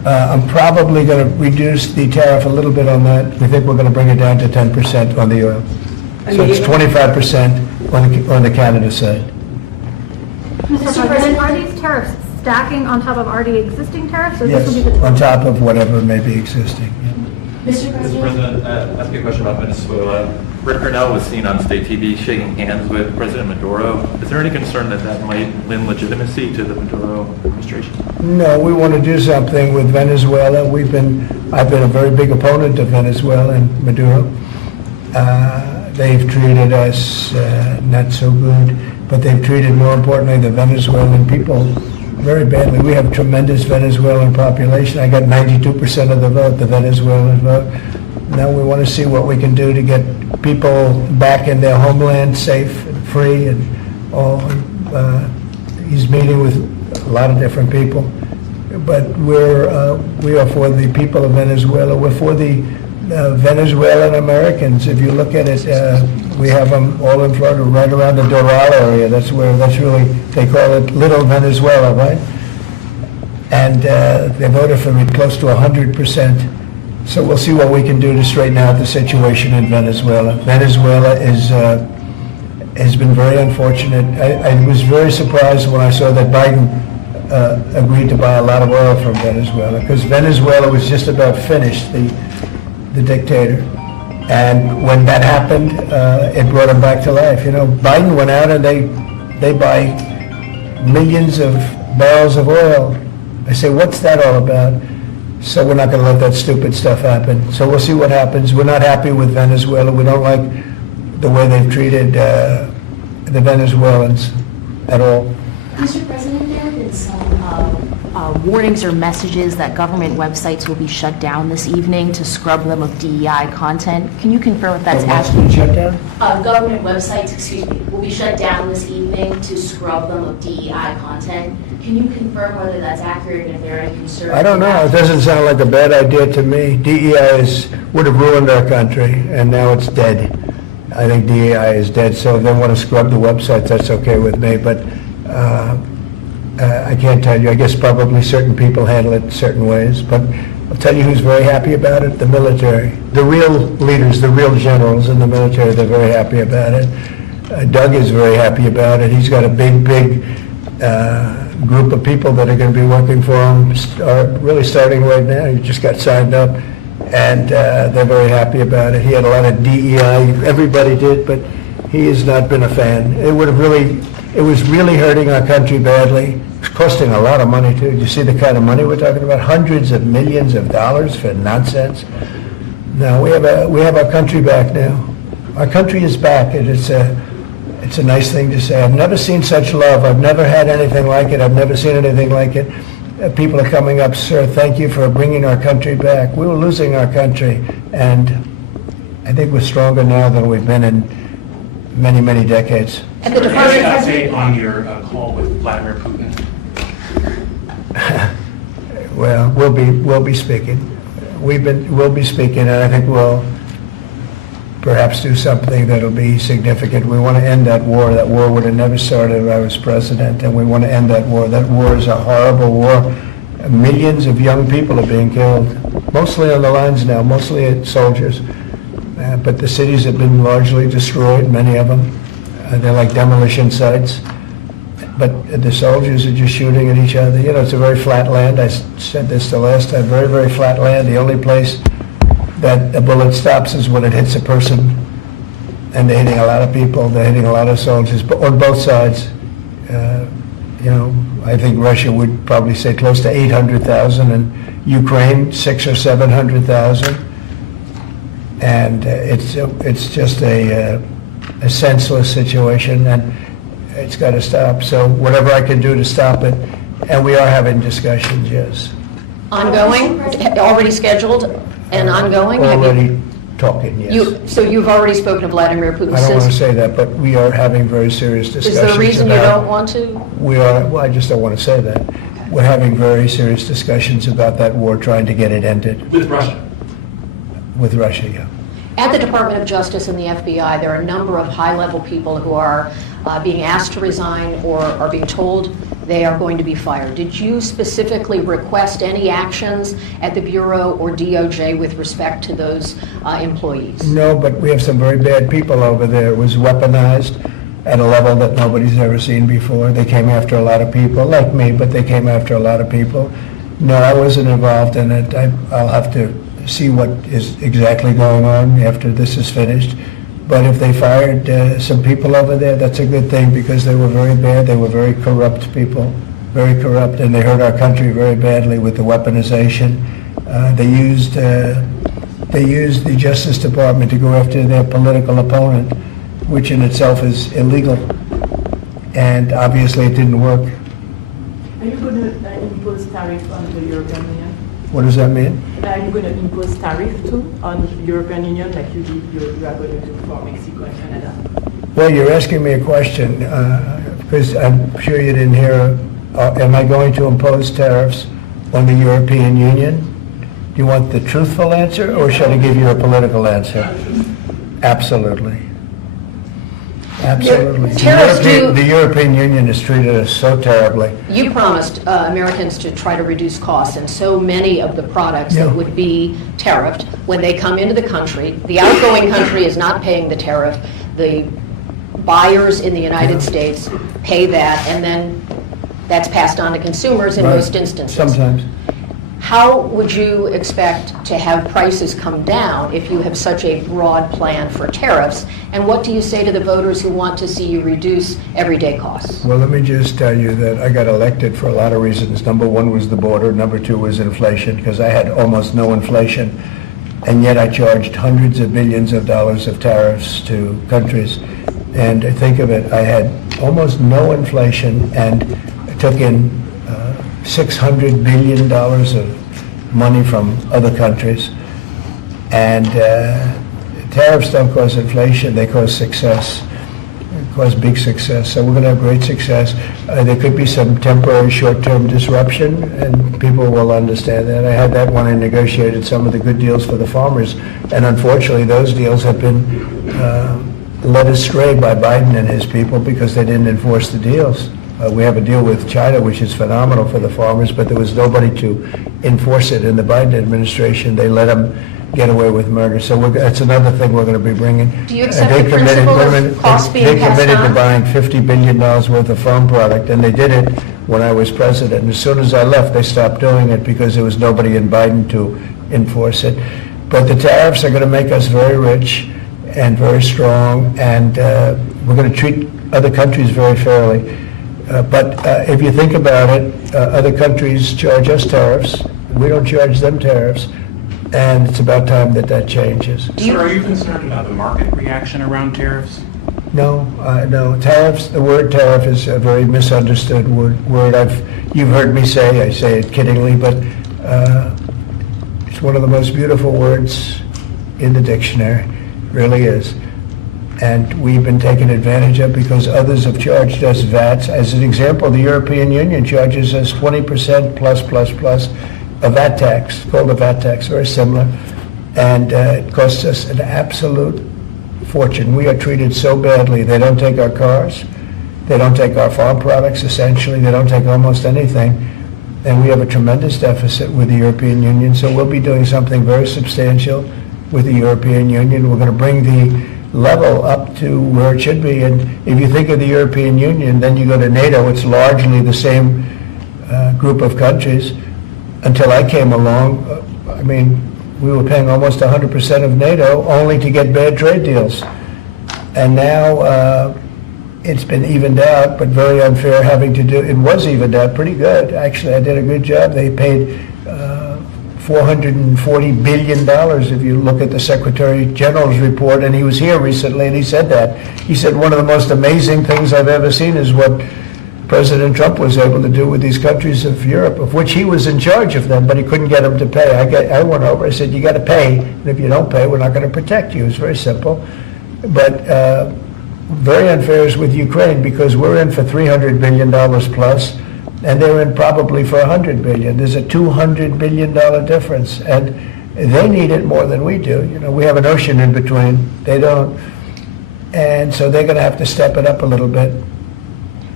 I'm probably going to reduce the tariff a little bit on that. We think we're going to bring it down to 10% on the oil. So it's 25% on the Canada side. Mr. President, are these tariffs stacking on top of already existing tariffs? Or this will be Yes, the on top of whatever may be existing. Mr. Mr. President? President, ask you a question about Venezuela. Rick Grenell was seen on state TV shaking hands with President Maduro. Is there any concern that that might lend legitimacy to the Maduro administration? No, we want to do something with Venezuela. I've been a very big opponent of Venezuela and Maduro. They've treated us not so good, but they've treated, more importantly, the Venezuelan people very badly. We have a tremendous Venezuelan population. I got 92% of the vote, the Venezuelan vote. Now we want to see what we can do to get people back in their homeland safe and free and all. He's meeting with a lot of different people, but we are for the people of Venezuela. We're for the Venezuelan Americans. If you look at it, we have them all in Florida, right around the Doral area. That's really, they call it Little Venezuela, right? And they voted for me close to 100%. So we'll see what we can do to straighten out the situation in Venezuela. Venezuela has been very unfortunate. I was very surprised when I saw that Biden agreed to buy a lot of oil from Venezuela, because Venezuela was just about finished, the dictator. And when that happened, it brought him back to life. You know, Biden went out and they buy millions of barrels of oil. I say, what's that all about? So we're not going to let that stupid stuff happen. So we'll see what happens. We're not happy with Venezuela. We don't like the way they've treated the Venezuelans at all. Mr. President, there have been some warnings or messages that government websites will be shut down this evening to scrub them of DEI content. Can you confirm if that's accurate? Shut down? Government websites, will be shut down this evening to scrub them of DEI content. Can you confirm whether that's accurate and if there are any concerns? I don't know. It doesn't sound like a bad idea to me. DEI would have ruined our country, and now it's dead. I think DEI is dead, so if they want to scrub the websites, that's okay with me, but I can't tell you. I guess probably certain people handle it certain ways, but I'll tell you who's very happy about it, the military. The real leaders, the real generals in the military, they're very happy about it. Doug is very happy about it. He's got a big group of people that are going to be working for him, really starting right now. He just got signed up, and they're very happy about it. He had a lot of DEI, everybody did, but he has not been a fan. It was really hurting our country badly. It's costing a lot of money too. You see the kind of money we're talking about? Hundreds of millions of dollars for nonsense. No, we have our country back now. Our country is back, and it's a nice thing to say. I've never seen such love. I've never had anything like it. I've never seen anything like it. People are coming up, sir, thank you for bringing our country back. We were losing our country, and I think we're stronger now than we've been in many, many decades. And the Any Department of update on your call with Vladimir Putin? Well, we'll be speaking. We'll be speaking, and I think we'll perhaps do something that'll be significant. We want to end that war. That war would have never started if I was president, and we want to end that war. That war is a horrible war. Millions of young people are being killed, mostly on the lines now, mostly soldiers. But the cities have been largely destroyed, many of them. They're like demolition sites. But the soldiers are just shooting at each other. You know, it's a very flat land. I said this the last time, very, very flat land. The only place that a bullet stops is when it hits a person. And they're hitting a lot of people. They're hitting a lot of soldiers, but on both sides. You know, I think Russia would probably say close to 800,000, and Ukraine 600,000 or 700,000. And it's just a senseless situation, and it's got to stop. So whatever I can do to stop it, and we are having discussions, yes. Ongoing, already scheduled and ongoing? Have you- Already talking, yes. So you've already spoken to Vladimir Putin I don't want to since? say that, but we are having very serious discussions Is there a reason you about- don't want to? We are, well, I just don't want to say that. We're having very serious discussions about that war, trying to get it ended With Russia? with Russia, yeah. At the Department of Justice and the FBI, there are a number of high-level people who are being asked to resign or are being told they are going to be fired. Did you specifically request any actions at the Bureau or DOJ with respect to those employees? No, but we have some very bad people over there. It was weaponized at a level that nobody's ever seen before. They came after a lot of people, like me, but they came after a lot of people. No, I wasn't involved in it. I'll have to see what is exactly going on after this is finished. But if they fired some people over there, that's a good thing, because they were very bad. They were very corrupt people, very corrupt, and they hurt our country very badly with the weaponization. They used the Justice Department to go after their political opponent, which in itself is illegal. And obviously it didn't work. Are you going to impose tariff on the European Union? What does that mean? Are you going to impose tariff too on the European Union like you are going to do for Mexico and Canada? Well, you're asking me a question, because I'm sure you didn't hear, am I going to impose tariffs on the European Union? Do you want the truthful answer, or should I give you a political answer? Absolutely. Absolutely. Tariffs The European Union has treated us so terribly. You promised Americans to try to reduce costs, and so many of the products Yeah. that would be tariffed, when they come into the country, the outgoing country is not paying the tariff. The buyers in the United States pay that, and then that's passed on to consumers in Right. most instances. Sometimes. How would you expect to have prices come down if you have such a broad plan for tariffs? And what do you say to the voters who want to see you reduce everyday costs? Well, let me just tell you that I got elected for a lot of reasons. Number one was the border. Number two was inflation, because I had almost no inflation. And yet I charged hundreds of billions of dollars of tariffs to countries. And think of it, I had almost no inflation and took in $600 billion of money from other countries. And tariffs don't cause inflation, they cause success. They cause big success. So we're going to have great success. There could be some temporary short-term disruption, and people will understand that. I had that when I negotiated some of the good deals for the farmers. And unfortunately, those deals have been led astray by Biden and his people because they didn't enforce the deals. We have a deal with China, which is phenomenal for the farmers, but there was nobody to enforce it in the Biden administration. They let them get away with murder. So that's another thing we're going to be bringing. Do you accept the principle of costs being passed They committed to on? buying $50 billion worth of farm product, and they did it when I was president. And as soon as I left, they stopped doing it because there was nobody in Biden to enforce it. But the tariffs are going to make us very rich and very strong, and we're going to treat other countries very fairly. But if you think about it, other countries charge us tariffs. We don't charge them tariffs. And it's about time that that changes. Sir, are you concerned about the market reaction around tariffs? No, no. Tariffs, the word tariff is a very misunderstood word. You've heard me say, I say it kiddingly, but it's one of the most beautiful words in the dictionary. It really is. And we've been taken advantage of because others have charged us VATs. As an example, the European Union charges us 20% plus a VAT tax, called a VAT tax, very similar. And it costs us an absolute fortune. We are treated so badly. They don't take our cars. They don't take our farm products, essentially. They don't take almost anything. And we have a tremendous deficit with the European Union. So we'll be doing something very substantial with the European Union. We're going to bring the level up to where it should be. And if you think of the European Union, then you go to NATO, it's largely the same group of countries. Until I came along, we were paying almost 100% of NATO only to get bad trade deals. And now it's been evened out, but very unfair it was evened out pretty good. Actually, I did a good job. They paid $440 billion if you look at the Secretary General's report, and he was here recently and he said that. He said one of the most amazing things I've ever seen is what President Trump was able to do with these countries of Europe, of which he was in charge of them, but he couldn't get them to pay. I went over, I said, you got to pay, and if you don't pay, we're not going to protect you. It's very simple. But very unfair is with Ukraine because we're in for $300 billion plus, and they're in probably for $100 billion. There's a $200 billion difference, and they need it more than we do. You know, we have an ocean in between. They don't. And so they're going to have to step it up a little bit.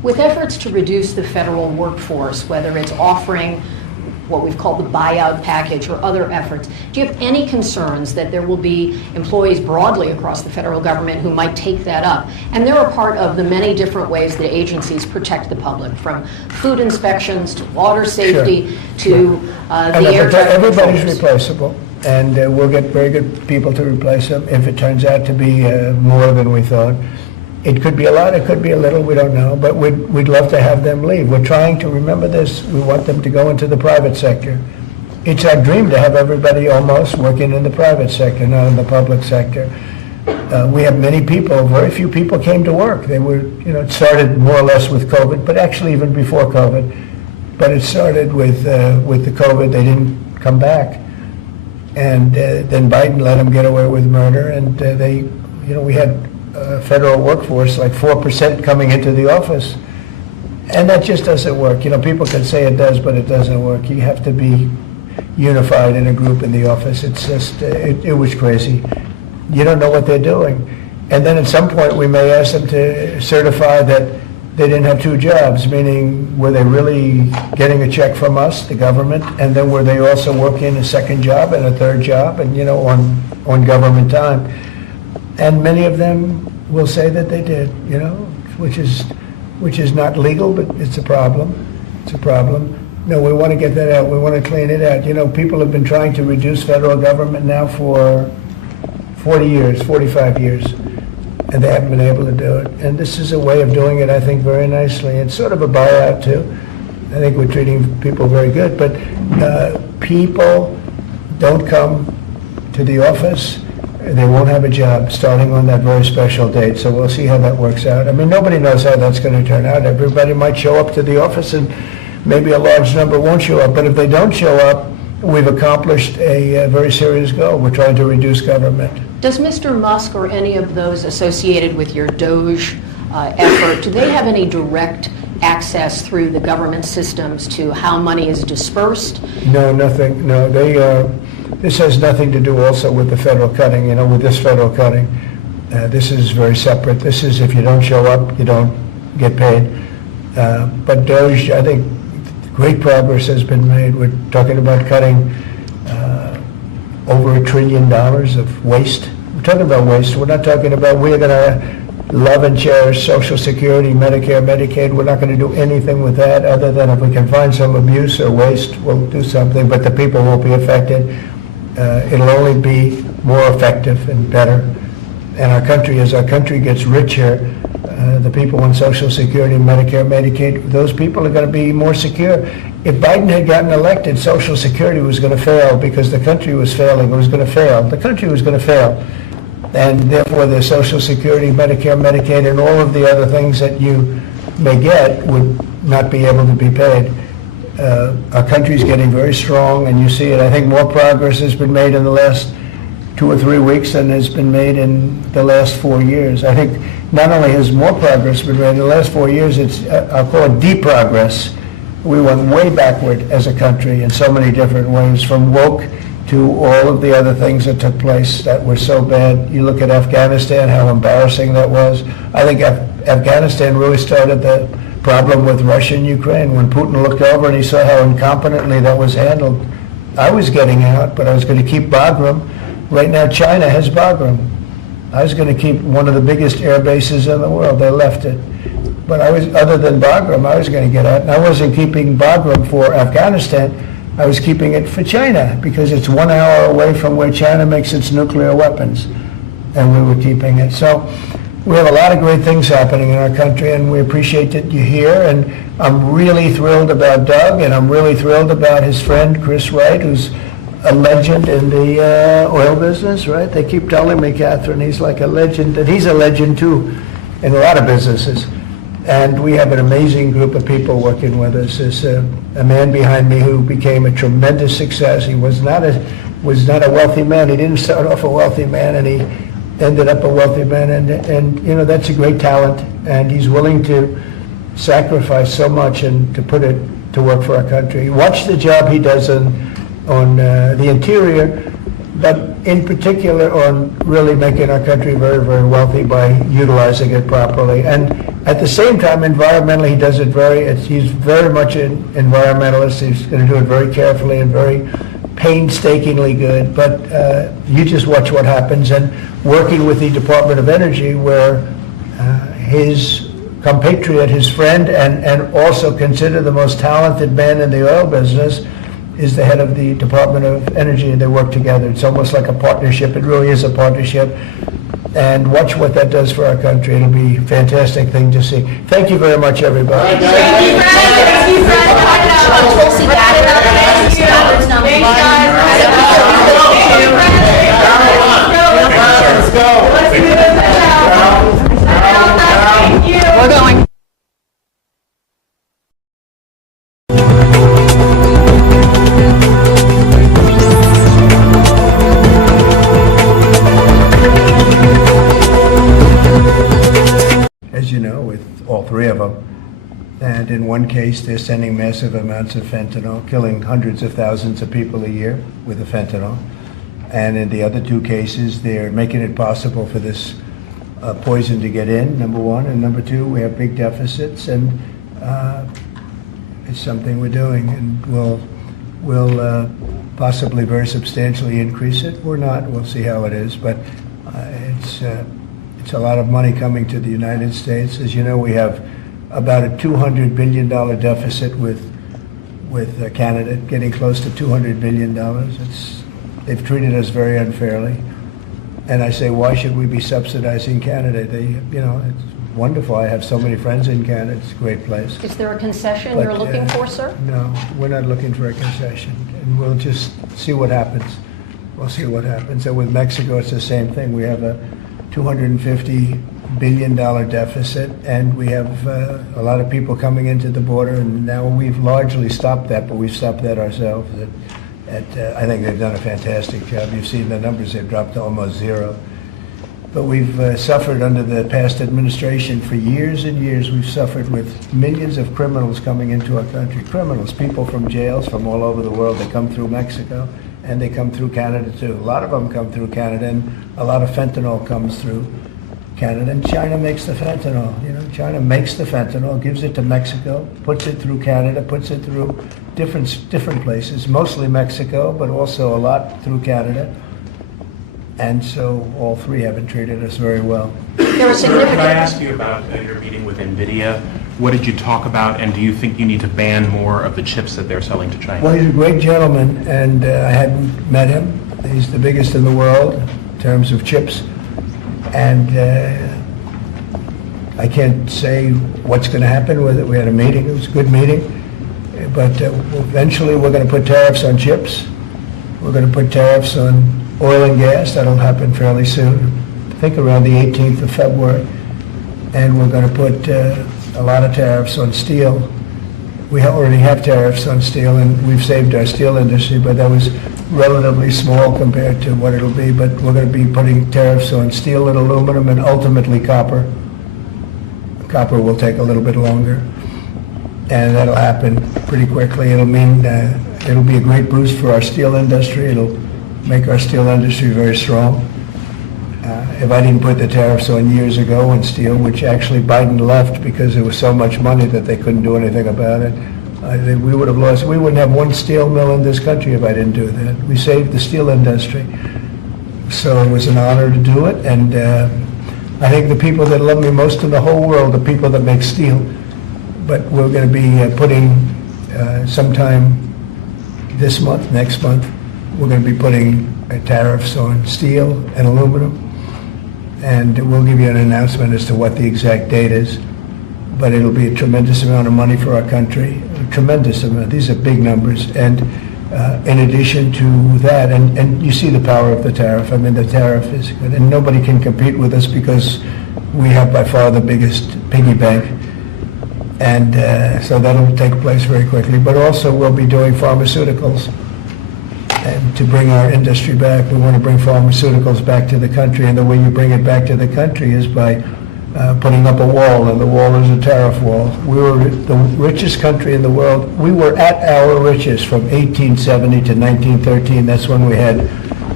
With efforts to reduce the federal workforce, whether it's offering what we've called the buyout package or other efforts, do you have any concerns that there will be employees broadly across the federal government who might take that up? And they're a part of the many different ways that agencies protect the public, from food inspections to water safety to the air traffic Everybody's controllers. replaceable, and we'll get very good people to replace them if it turns out to be more than we thought. It could be a lot, it could be a little, we don't know, but we'd love to have them leave. We're trying to remember this, we want them to go into the private sector. It's our dream to have everybody almost working in the private sector, not in the public sector. We have many people, very few people came to work. They were, it started more or less with COVID, but actually even before COVID. But it started with the COVID, they didn't come back. And then Biden let them get away with murder, and we had federal workforce, like 4% coming into the office. And that just doesn't work. People can say it does, but it doesn't work. You have to be unified in a group in the office. It's just, it was crazy. You don't know what they're doing. And then at some point, we may ask them to certify that they didn't have two jobs, meaning were they really getting a check from us, the government, and then were they also working a second job and a third job and, on government time? And many of them will say that they did, which is not legal, but it's a problem. It's a problem. No, we want to get that out. We want to clean it out. People have been trying to reduce federal government now for 40 years, 45 years, and they haven't been able to do it. And this is a way of doing it, I think, very nicely. It's sort of a buyout, too. I think we're treating people very good, but people don't come to the office. They won't have a job starting on that very special date, so we'll see how that works out. I mean, nobody knows how that's going to turn out. Everybody might show up to the office, and maybe a large number won't show up. But if they don't show up, we've accomplished a very serious goal. We're trying to reduce government. Does Mr. Musk or any of those associated with your DOGE effort, do they have any direct access through the government systems to how money is dispersed? No, nothing. No, this has nothing to do also with the federal cutting, with this federal cutting. This is very separate. This is if you don't show up, you don't get paid. But DOGE, I think great progress has been made. We're talking about cutting over $1 trillion of waste. We're talking about waste. We're not talking about we're going to love and cherish Social Security, Medicare, Medicaid. We're not going to do anything with that other than if we can find some abuse or waste, we'll do something, but the people won't be affected. It'll only be more effective and better. And as our country gets richer, the people on Social Security, Medicare, Medicaid, those people are going to be more secure. If Biden had gotten elected, Social Security was going to fail because the country was failing. It was going to fail. The country was going to fail. And therefore, the Social Security, Medicare, Medicaid, and all of the other things that you may get would not be able to be paid. Our country's getting very strong, and you see it. I think more progress has been made in the last 2 or 3 weeks than has been made in the last 4 years. I think not only has more progress been made in the last 4 years, it's, I'll call it deprogress. We went way backward as a country in so many different ways, from woke to all of the other things that took place that were so bad. You look at Afghanistan, how embarrassing that was. I think Afghanistan really started the problem with Russia and Ukraine. When Putin looked over and he saw how incompetently that was handled, I was getting out, but I was going to keep Bagram. Right now, China has Bagram. I was going to keep one of the biggest air bases in the world. They left it. But other than Bagram, I was going to get out. And I wasn't keeping Bagram for Afghanistan. I was keeping it for China because it's 1 hour away from where China makes its nuclear weapons. And we were keeping it. So we have a lot of great things happening in our country, and we appreciate that you're here. And I'm really thrilled about Doug, and I'm really thrilled about his friend, Chris Wright, who's a legend in the oil business, right? They keep telling me, Catherine, he's like a legend, and he's a legend too in a lot of businesses. And we have an amazing group of people working with us. There's a man behind me who became a tremendous success. He was not a wealthy man. He didn't start off a wealthy man, and he ended up a wealthy man. And that's a great talent. And he's willing to sacrifice so much and to put it to work for our country. Watch the job he does on the interior, but in particular on really making our country very, very wealthy by utilizing it properly. And at the same time, environmentally, he does it he's very much an environmentalist. He's going to do it very carefully and very painstakingly good. But you just watch what happens. And working with the Department of Energy, where his compatriot, his friend, and also considered the most talented man in the oil business, is the head of the Department of Energy, and they work together. It's almost like a partnership. It really is a partnership. And watch what that does for our country. It'll be a fantastic thing to see. Thank you very much, everybody. Tulsi Gabbard, number one. We're going. As you know, with all three of them. And in one case, they're sending massive amounts of fentanyl, killing hundreds of thousands of people a year with the fentanyl. And in the other two cases, they're making it possible for this poison to get in, number one. And number two, we have big deficits, and it's something we're doing. And we'll possibly very substantially increase it or not. We'll see how it is. But it's a lot of money coming to the United States. As you know, we have about a $200 billion deficit with Canada, getting close to $200 billion. They've treated us very unfairly. And I say, why should we be subsidizing Canada? It's wonderful. I have so many friends in Canada. It's a great place. Is there a concession But, you're looking for, sir? No, we're not looking for a concession. And we'll just see what happens. We'll see what happens. And with Mexico, it's the same thing. We have a $250 billion deficit, and we have a lot of people coming into the border, and now we've largely stopped that, but we've stopped that ourselves. I think they've done a fantastic job. You've seen the numbers, they've dropped to almost zero. But we've suffered under the past administration for years and years. We've suffered with millions of criminals coming into our country. Criminals, people from jails from all over the world. They come through Mexico, and they come through Canada too. A lot of them come through Canada, and a lot of fentanyl comes through Canada. And China makes the fentanyl. China makes the fentanyl, gives it to Mexico, puts it through Canada, puts it through different places, mostly Mexico, but also a lot through Canada. And so all three haven't treated us very well. There are Could significant. I ask you about your meeting with NVIDIA? What did you talk about, and do you think you need to ban more of the chips that they're selling to China? Well, he's a great gentleman, and I hadn't met him. He's the biggest in the world in terms of chips. And I can't say what's going to happen with it. We had a meeting. It was a good meeting. But eventually we're going to put tariffs on chips. We're going to put tariffs on oil and gas. That'll happen fairly soon. I think around the 18th of February. And we're going to put a lot of tariffs on steel. We already have tariffs on steel, and we've saved our steel industry, but that was relatively small compared to what it'll be. But we're going to be putting tariffs on steel and aluminum and ultimately copper. Copper will take a little bit longer, and that'll happen pretty quickly. It'll mean it'll be a great boost for our steel industry. It'll make our steel industry very strong. If I didn't put the tariffs on years ago on steel, which actually Biden left because there was so much money that they couldn't do anything about it, we would have lost. We wouldn't have one steel mill in this country if I didn't do that. We saved the steel industry. So it was an honor to do it, and I think the people that love me most in the whole world are people that make steel. But we're going to be putting sometime this month, next month, we're going to be putting tariffs on steel and aluminum. And we'll give you an announcement as to what the exact date is. But it'll be a tremendous amount of money for our country, a tremendous amount. These are big numbers. And in addition to that, and you see the power of the tariff. I mean, the tariff is good. And nobody can compete with us because we have by far the biggest piggy bank. And so that'll take place very quickly. But also we'll be doing pharmaceuticals. And to bring our industry back, we want to bring pharmaceuticals back to the country. And the way you bring it back to the country is by putting up a wall, and the wall is a tariff wall. We were the richest country in the world. We were at our richest from 1870 to 1913. That's when we had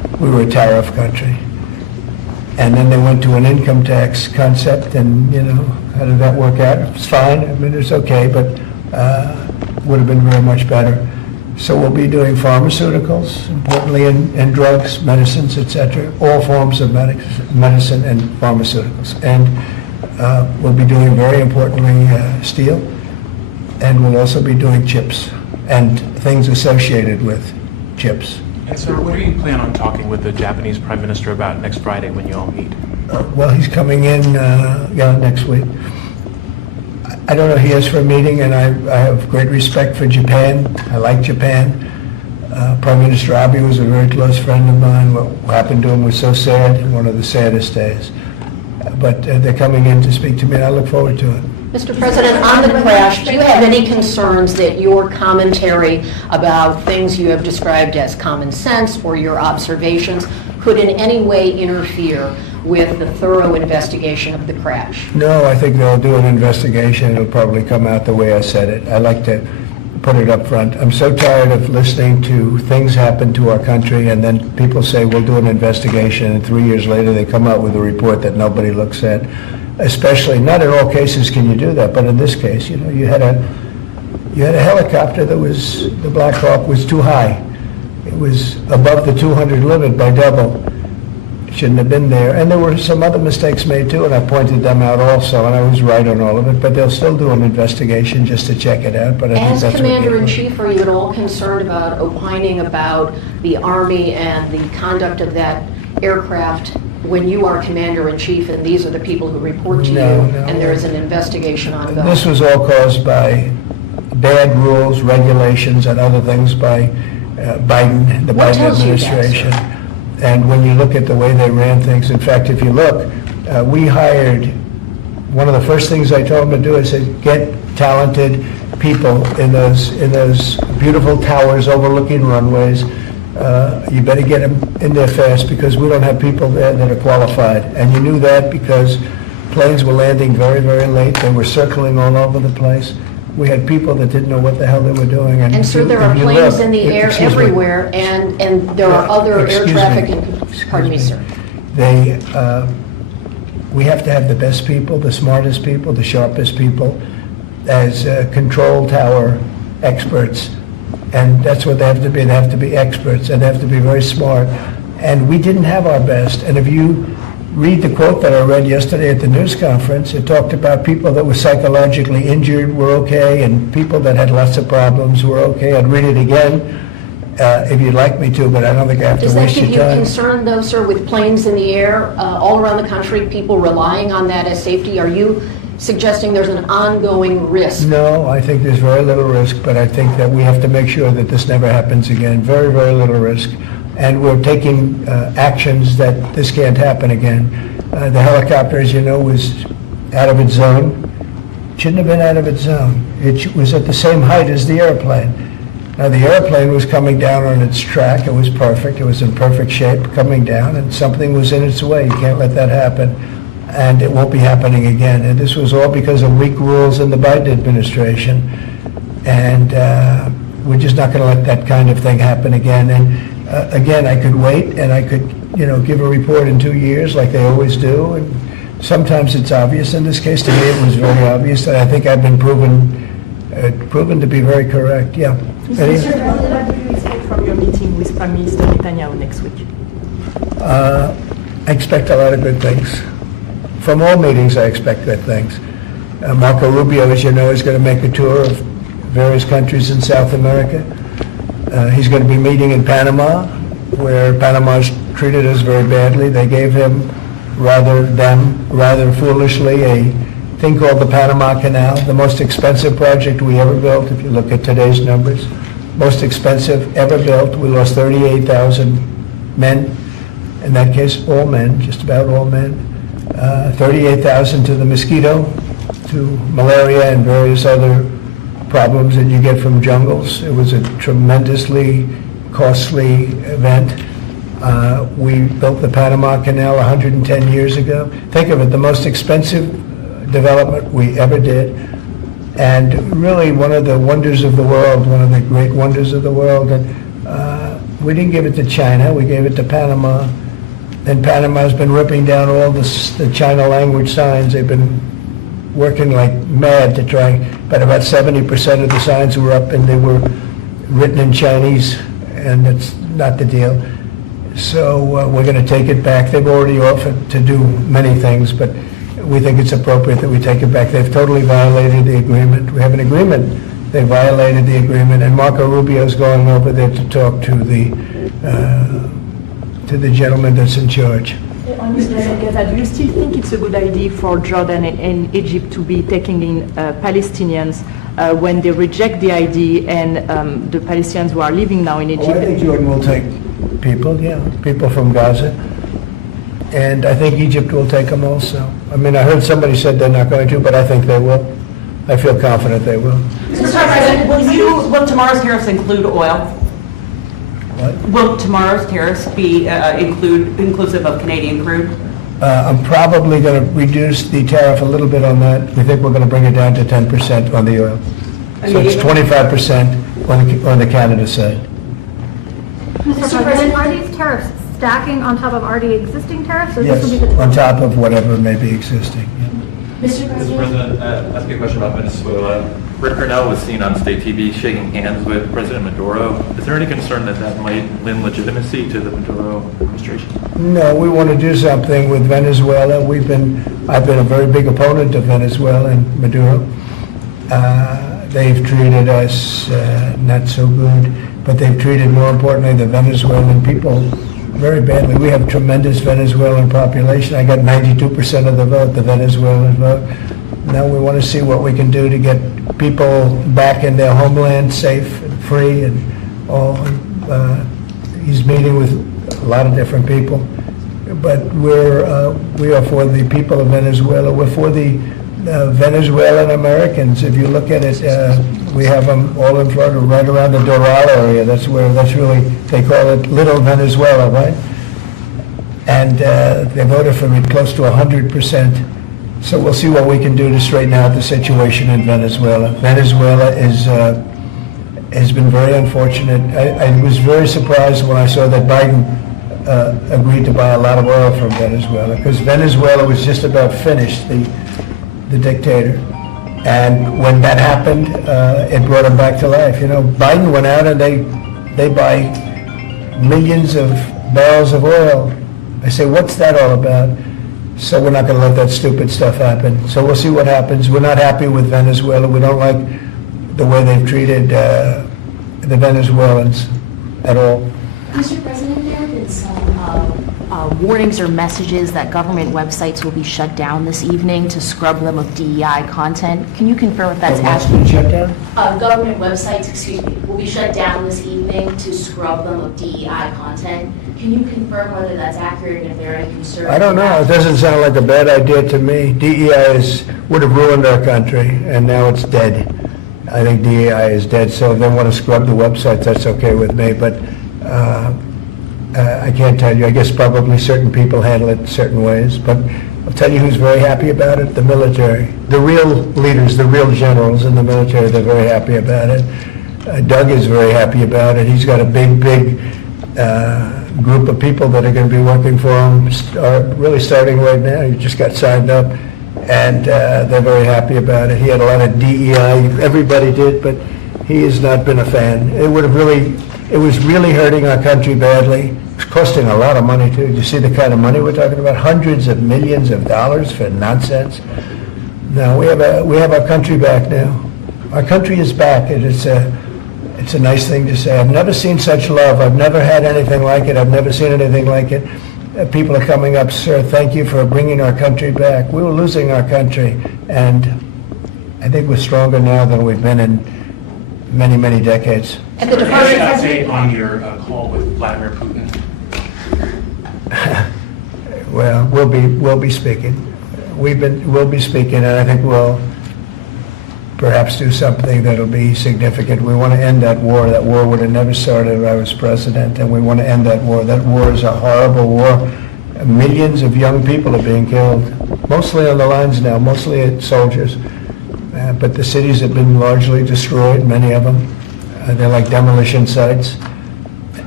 we were a tariff country. And then they went to an income tax concept, and, how did that work out? It's fine, I mean, it's okay, but would have been very much better. So we'll be doing pharmaceuticals, importantly, and drugs, medicines, et cetera, all forms of medicine and pharmaceuticals. And we'll be doing, very importantly, steel, and we'll also be doing chips and things associated with chips. And so what do you plan on talking with the Japanese Prime Minister about next Friday when you all meet? Well, he's coming in, next week. I don't know, he is for a meeting, and I have great respect for Japan. I like Japan. Prime Minister Abe was a very close friend of mine. What happened to him was so sad, one of the saddest days. But they're coming in to speak to me, and I look forward to it. Mr. President, on the crash, do you have any concerns that your commentary about things you have described as common sense or your observations could in any way interfere with the thorough investigation of the crash? No, I think they'll do an investigation. It'll probably come out the way I said it. I like to put it up front. I'm so tired of listening to things happen to our country, and then people say, we'll do an investigation, and 3 years later they come out with a report that nobody looks at. Especially, not in all cases can you do that, but in this case, you had a helicopter that was, the Black Hawk was too high. It was above the 200 limit by double. It shouldn't have been there. And there were some other mistakes made too, and I pointed them out also, and I was right on all of it, but they'll still do an investigation just to check it out. But I think As that's Commander-in-Chief, are you at all concerned about opining about the Army and the conduct of that aircraft when you are Commander-in-Chief and these are the people who report to you, No. and there is an investigation ongoing? This was all caused by bad rules, regulations, and other things by Biden, the What Biden tells you that, sir? administration. And when you look at the way they ran things, in fact, if you look, we hired, one of the first things I told them to do is say, get talented people in those beautiful towers overlooking runways. You better get them in there fast, because we don't have people there that are qualified. And you knew that because planes were landing very, very late. They were circling all over the place. We had people that didn't know what the hell they were doing. And sir, there are if you planes look- in the air excuse me. everywhere, and there are other air Excuse me. traffic, Excuse pardon me, sir. We have to have the best people, the smartest people, the sharpest people as control tower experts. And that's what they have to be. They have to be experts, and they have to be very smart. And we didn't have our best. And if you read the quote that I read yesterday at the news conference, it talked about people that were psychologically injured were okay, and people that had lots of problems were okay. I'd read it again if you'd like me to, but I don't think I have to Does that waste give your you time. concern, though, sir, with planes in the air all around the country, people relying on that as safety? Are you suggesting there's an ongoing risk? No, I think there's very little risk, but I think that we have to make sure that this never happens again. Very, very little risk. And we're taking actions that this can't happen again. The helicopter, as you know, was out of its zone. Shouldn't have been out of its zone. It was at the same height as the airplane. Now, the airplane was coming down on its track. It was perfect. It was in perfect shape coming down, and something was in its way. You can't let that happen. And it won't be happening again. And this was all because of weak rules in the Biden administration. And we're just not going to let that kind of thing happen again. And again, I could wait, and I could, give a report in 2 years like they always do. And sometimes it's obvious. In this case, to me, it was very obvious. And I think I've been proven to be very correct. Yeah. Eddie? Mr. President, what do you expect from your meeting with Prime Minister Netanyahu next week? I expect a lot of good things. From all meetings, I expect good things. Marco Rubio, as you know, is going to make a tour of various countries in South America. He's going to be meeting in Panama, where Panama's treated us very badly. They gave him, rather foolishly, a thing called the Panama Canal, the most expensive project we ever built, if you look at today's numbers. Most expensive ever built. We lost 38,000 men. In that case, all men, just about all men. 38,000 to the mosquito, to malaria and various other problems that you get from jungles. It was a tremendously costly event. We built the Panama Canal 110 years ago. Think of it, the most expensive development we ever did, and really one of the wonders of the world, one of the great wonders of the world. And We didn't give it to China, we gave it to Panama. And Panama's been ripping down all the China language signs. They've been working like mad to try, but about 70% of the signs were up and they were written in Chinese, and it's not the deal. So we're going to take it back. They've already offered to do many things, but we think it's appropriate that we take it back. They've totally violated the agreement. We have an agreement. They violated the agreement, and Marco Rubio's going over there to talk to the gentleman that's in charge. Mr. Gaza, do you still think it's a good idea for Jordan and Egypt to be taking in Palestinians when they reject the ID and the Palestinians who are living now in Egypt? I think Jordan will take people, people from Gaza. And I think Egypt will take them also. I mean, I heard somebody said they're not going to, but I think they will. I feel confident they will. Mr. President, will tomorrow's tariffs include oil? What? Will tomorrow's tariffs be inclusive of Canadian crude? I'm probably going to reduce the tariff a little bit on that. We think we're going to bring it down to 10% on the oil. So it's 25% on the Canada side. Mr. President, are these tariffs stacking on top of already existing tariffs? Or this will be Yes, the on top of whatever may be existing. Mr. Mr. President? President, ask you a question about Venezuela. Rick Grenell was seen on state TV shaking hands with President Maduro. Is there any concern that that might lend legitimacy to the Maduro administration? No, we want to do something with Venezuela. I've been a very big opponent of Venezuela and Maduro. They've treated us not so good, but they've treated, more importantly, the Venezuelan people very badly. We have tremendous Venezuelan population. I got 92% of the vote, the Venezuelan vote. Now we want to see what we can do to get people back in their homeland safe and free and all. He's meeting with a lot of different people. But we are for the people of Venezuela. We're for the Venezuelan Americans. If you look at it, we have them all in Florida, right around the Doral area. That's really, they call it Little Venezuela, right? And they voted for me close to 100%. So we'll see what we can do to straighten out the situation in Venezuela. Venezuela has been very unfortunate. I was very surprised when I saw that Biden agreed to buy a lot of oil from Venezuela, because Venezuela was just about finished, the dictator. And when that happened, it brought him back to life. You know, Biden went out and they buy millions of barrels of oil. I say, what's that all about? So we're not going to let that stupid stuff happen. So we'll see what happens. We're not happy with Venezuela. We don't like the way they've treated the Venezuelans at all. Mr. President, there have been some warnings or messages that government websites will be shut down this evening to scrub them of DEI content. Can you confirm if that's accurate? Shut down? Government websites, will be shut down this evening to scrub them of DEI content. Can you confirm whether that's accurate and if there are any concerns? I don't know. It doesn't sound like a bad idea to me. DEI would have ruined our country, and now it's dead. I think DEI is dead, so if they want to scrub the websites, that's okay with me. But I can't tell you. I guess probably certain people handle it certain ways. But I'll tell you who's very happy about it, the military. The real leaders, the real generals in the military, they're very happy about it. Doug is very happy about it. He's got a big group of people that are going to be working for him, really starting right now. He just got signed up, and they're very happy about it. He had a lot of DEI. Everybody did, but he has not been a fan. It was really hurting our country badly. It was costing a lot of money, too. You see the kind of money we're talking about? Hundreds of millions of dollars for nonsense. No, we have our country back now. Our country is back, and it's a nice thing to say. I've never seen such love. I've never had anything like it. I've never seen anything like it. People are coming up, sir, thank you for bringing our country back. We were losing our country, and I think we're stronger now than we've been in many, many decades. And the Any Department update on your call with Vladimir Putin? Well, we'll be speaking. We'll be speaking, and I think we'll perhaps do something that'll be significant. We want to end that war. That war would have never started if I was president, and we want to end that war. That war is a horrible war. Millions of young people are being killed, mostly on the lines now, mostly soldiers. But the cities have been largely destroyed, many of them. They're like demolition sites.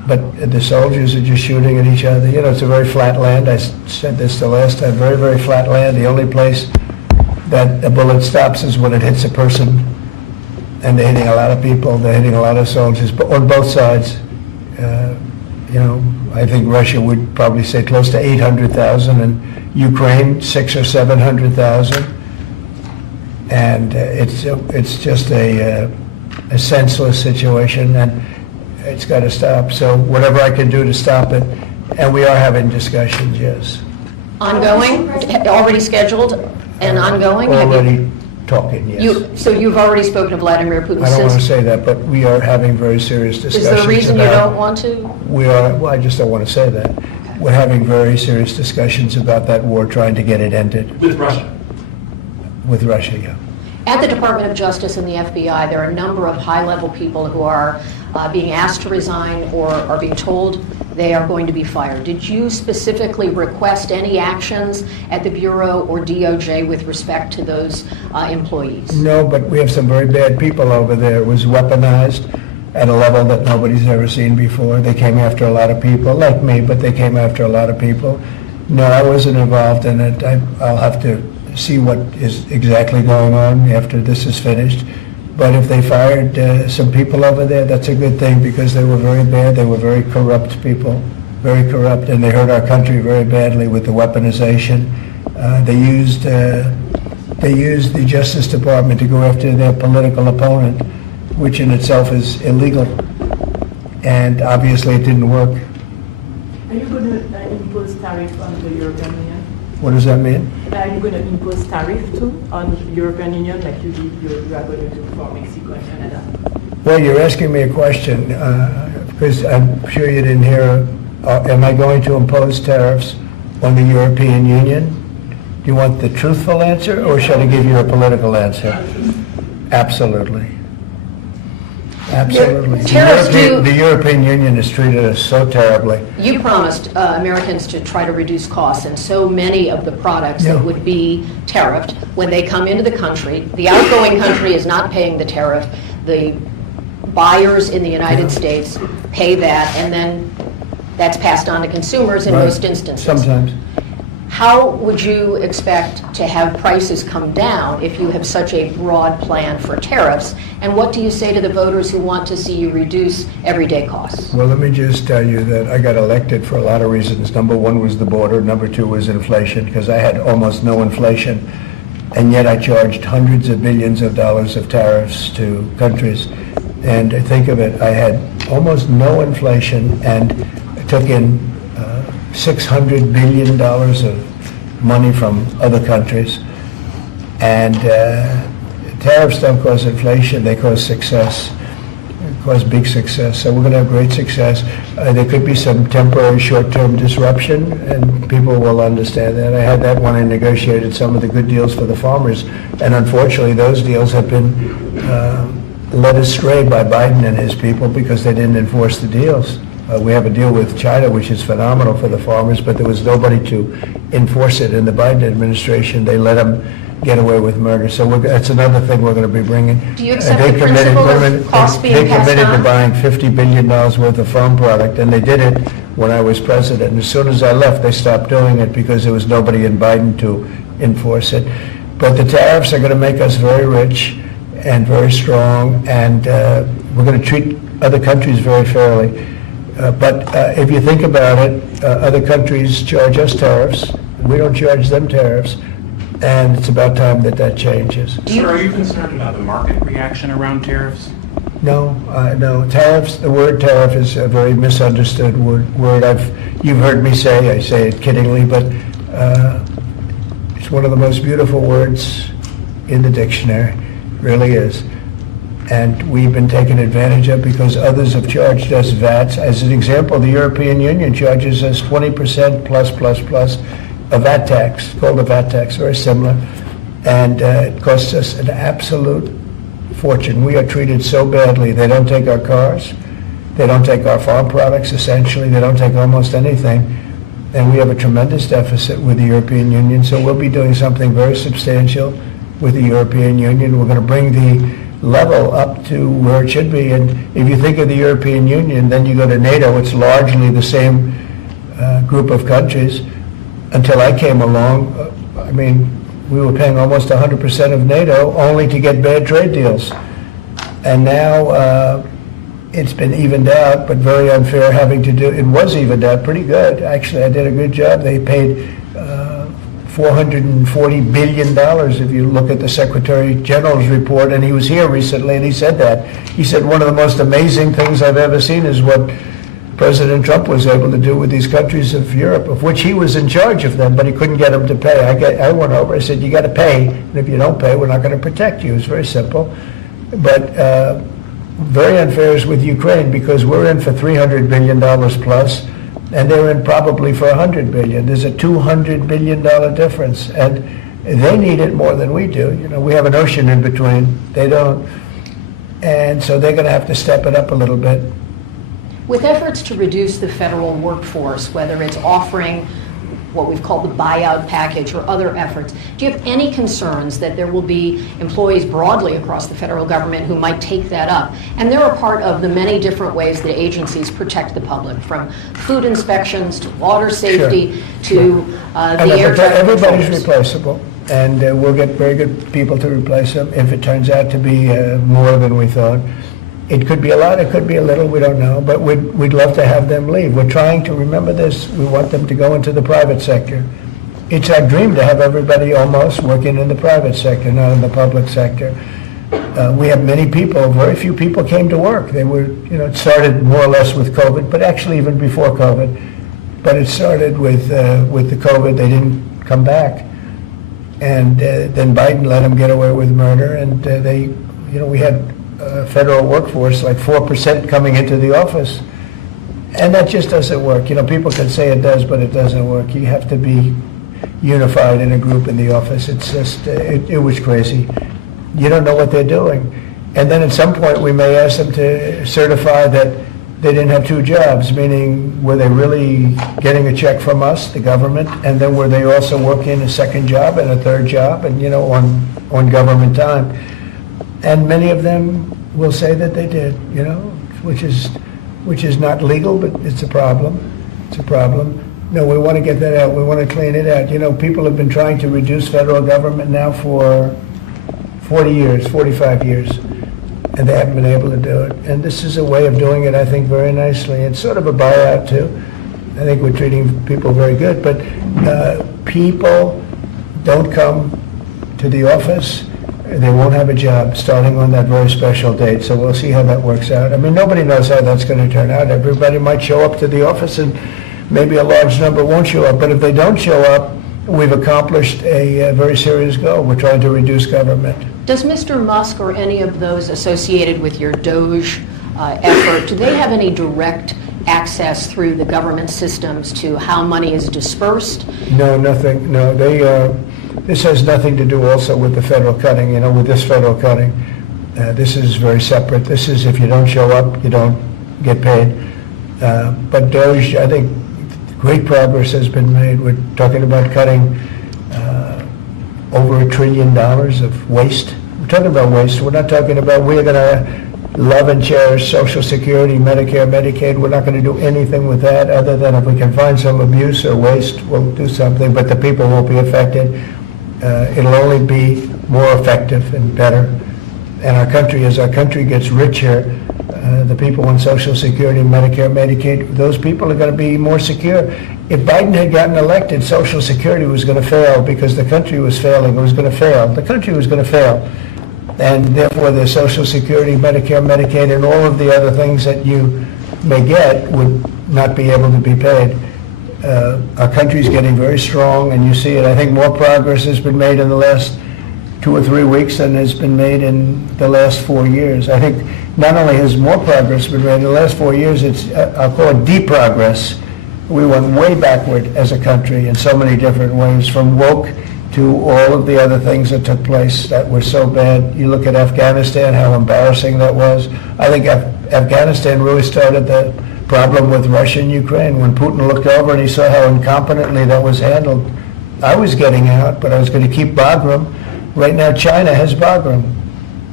but the soldiers are just shooting at each other. You know, it's a very flat land. I said this the last time, very, very flat land. The only place that a bullet stops is when it hits a person, and they're hitting a lot of people, they're hitting a lot of soldiers, but on both sides. You know, I think Russia would probably say close to 800,000, and Ukraine 600,000 or 700,000. And it's just a senseless situation, and it's got to stop. So whatever I can do to stop it, and we are having discussions, yes. Ongoing, already scheduled and ongoing? Have you- Already talking, yes. So you've already spoken to Vladimir Putin I don't want to since? say that, but we are having very serious Is discussions there a reason you about- don't want to? We are, well, I just don't want to say that. We're having very serious discussions about that war, trying to get it ended With Russia? with Russia, yeah. At the Department of Justice and the FBI, there are a number of high-level people who are being asked to resign or are being told they are going to be fired. Did you specifically request any actions at the Bureau or DOJ with respect to those employees? No, but we have some very bad people over there. It was weaponized at a level that nobody's ever seen before. They came after a lot of people, like me, but they came after a lot of people. No, I wasn't involved in it. I'll have to see what is exactly going on after this is finished. But if they fired some people over there, that's a good thing, because they were very bad. They were very corrupt people, very corrupt, and they hurt our country very badly with the weaponization. They used the Justice Department to go after their political opponent, which in itself is illegal. And obviously it didn't work. Are you going to impose tariff on the European Union? What does that mean? Are you going to impose tariff too on the European Union like you are going to do for Mexico and Canada? Well, you're asking me a question, because I'm sure you didn't hear, am I going to impose tariffs on the European Union? Do you want the truthful answer, or should I give you a political answer? Absolutely. Absolutely. Tariffs The European Union has treated us so terribly. You promised Americans to try to reduce costs, and so many of the products Yeah. that would be tariffed, when they come into the country, the outgoing country is not paying the tariff. The buyers in the United States pay that, and then that's passed on to consumers in Right. most instances. Sometimes. How would you expect to have prices come down if you have such a broad plan for tariffs? And what do you say to the voters who want to see you reduce everyday costs? Well, let me just tell you that I got elected for a lot of reasons. Number one was the border. Number two was inflation, because I had almost no inflation. And yet I charged hundreds of billions of dollars of tariffs to countries. And think of it, I had almost no inflation and took in $600 billion of money from other countries. And tariffs don't cause inflation, they cause success, cause big success. So we're going to have great success. There could be some temporary short-term disruption, and people will understand that. I had that when I negotiated some of the good deals for the farmers, and unfortunately those deals have been led astray by Biden and his people because they didn't enforce the deals. We have a deal with China, which is phenomenal for the farmers, but there was nobody to enforce it in the Biden administration. They let them get away with murder. So that's another thing we're going to be bringing. Do you accept the principle of costs being They passed committed to on? buying $50 billion worth of farm product, and they did it when I was president. And as soon as I left, they stopped doing it because there was nobody in Biden to enforce it. But the tariffs are going to make us very rich and very strong, and we're going to treat other countries very fairly. But if you think about it, other countries charge us tariffs. We don't charge them tariffs, and it's about time that that changes. Sir, are you concerned about the market reaction around tariffs? No, no. Tariffs, the word tariff is a very misunderstood word. You've heard me say, I say it kiddingly, but it's one of the most beautiful words in the dictionary, really is. And we've been taken advantage of because others have charged us VATs. As an example, the European Union charges us 20% plus a VAT tax, called a VAT tax, very similar. And it costs us an absolute fortune. We are treated so badly. They don't take our cars. They don't take our farm products, essentially. They don't take almost anything. And we have a tremendous deficit with the European Union. So we'll be doing something very substantial with the European Union. We're going to bring the level up to where it should be. And if you think of the European Union, then you go to NATO, it's largely the same group of countries. Until I came along, I mean, we were paying almost 100% of NATO only to get bad trade deals. And now it's been evened out, but very unfair having to do, it was evened out pretty good. Actually, I did a good job. They paid $440 billion if you look at the Secretary General's report, and he was here recently and he said that. He said one of the most amazing things I've ever seen is what President Trump was able to do with these countries of Europe, of which he was in charge of them, but he couldn't get them to pay. I went over, I said, you got to pay, and if you don't pay, we're not going to protect you. It's very simple. But very unfair is with Ukraine, because we're in for $300 billion plus, and they're in probably for $100 billion. There's a $200 billion difference, and they need it more than we do. You know, we have an ocean in between. They don't. And so they're going to have to step it up a little bit. With efforts to reduce the federal workforce, whether it's offering what we've called the buyout package or other efforts, do you have any concerns that there will be employees broadly across the federal government who might take that up? And they're a part of the many different ways that agencies protect the public, from food inspections to water safety to the air traffic Everybody's controllers. replaceable, and we'll get very good people to replace them if it turns out to be more than we thought. It could be a lot, it could be a little, we don't know, but we'd love to have them leave. We're trying to, remember this, we want them to go into the private sector. It's our dream to have everybody almost working in the private sector, not in the public sector. We have many people, very few people came to work. They were, you know, it started more or less with COVID, but actually even before COVID. But it started with the COVID, they didn't come back. And then Biden let them get away with murder, and they, you know, we had federal workforce, like 4% coming into the office. And that just doesn't work. You know, people can say it does, but it doesn't work. You have to be unified in a group in the office. It's just, it was crazy. You don't know what they're doing. And then at some point, we may ask them to certify that they didn't have two jobs, meaning were they really getting a check from us, the government, and then were they also working a second job and a third job, and, you know, on government time. And many of them will say that they did, you know, which is not legal, but it's a problem. It's a problem. No, we want to get that out. We want to clean it out. You know, people have been trying to reduce federal government now for 40 years, 45 years, and they haven't been able to do it. And this is a way of doing it, I think, very nicely. It's sort of a buyout, too. I think we're treating people very good, but people don't come to the office. They won't have a job starting on that very special date, so we'll see how that works out. I mean, nobody knows how that's going to turn out. Everybody might show up to the office, and maybe a large number won't show up. But if they don't show up, we've accomplished a very serious goal. We're trying to reduce government. Does Mr. Musk or any of those associated with your DOGE effort, do they have any direct access through the government systems to how money is dispersed? No, nothing. No, this has nothing to do also with the federal cutting, you know, with this federal cutting. This is very separate. This is if you don't show up, you don't get paid. But DOGE, I think great progress has been made. We're talking about cutting over $1 trillion of waste. We're talking about waste. We're not talking about we're going to love and cherish Social Security, Medicare, Medicaid. We're not going to do anything with that other than if we can find some abuse or waste, we'll do something, but the people won't be affected. It'll only be more effective and better. And our country, as our country gets richer, the people on Social Security, Medicare, Medicaid, those people are going to be more secure. If Biden had gotten elected, Social Security was going to fail because the country was failing. It was going to fail. The country was going to fail. And therefore, the Social Security, Medicare, Medicaid, and all of the other things that you may get would not be able to be paid. Our country's getting very strong, and you see it. I think more progress has been made in the last 2 or 3 weeks than has been made in the last 4 years. I think not only has more progress been made in the last 4 years, it's, I'll call it deep progress. We went way backward as a country in so many different ways, from woke to all of the other things that took place that were so bad. You look at Afghanistan, how embarrassing that was. I think Afghanistan really started the problem with Russia and Ukraine. When Putin looked over and he saw how incompetently that was handled, I was getting out, but I was going to keep Bagram. Right now, China has Bagram.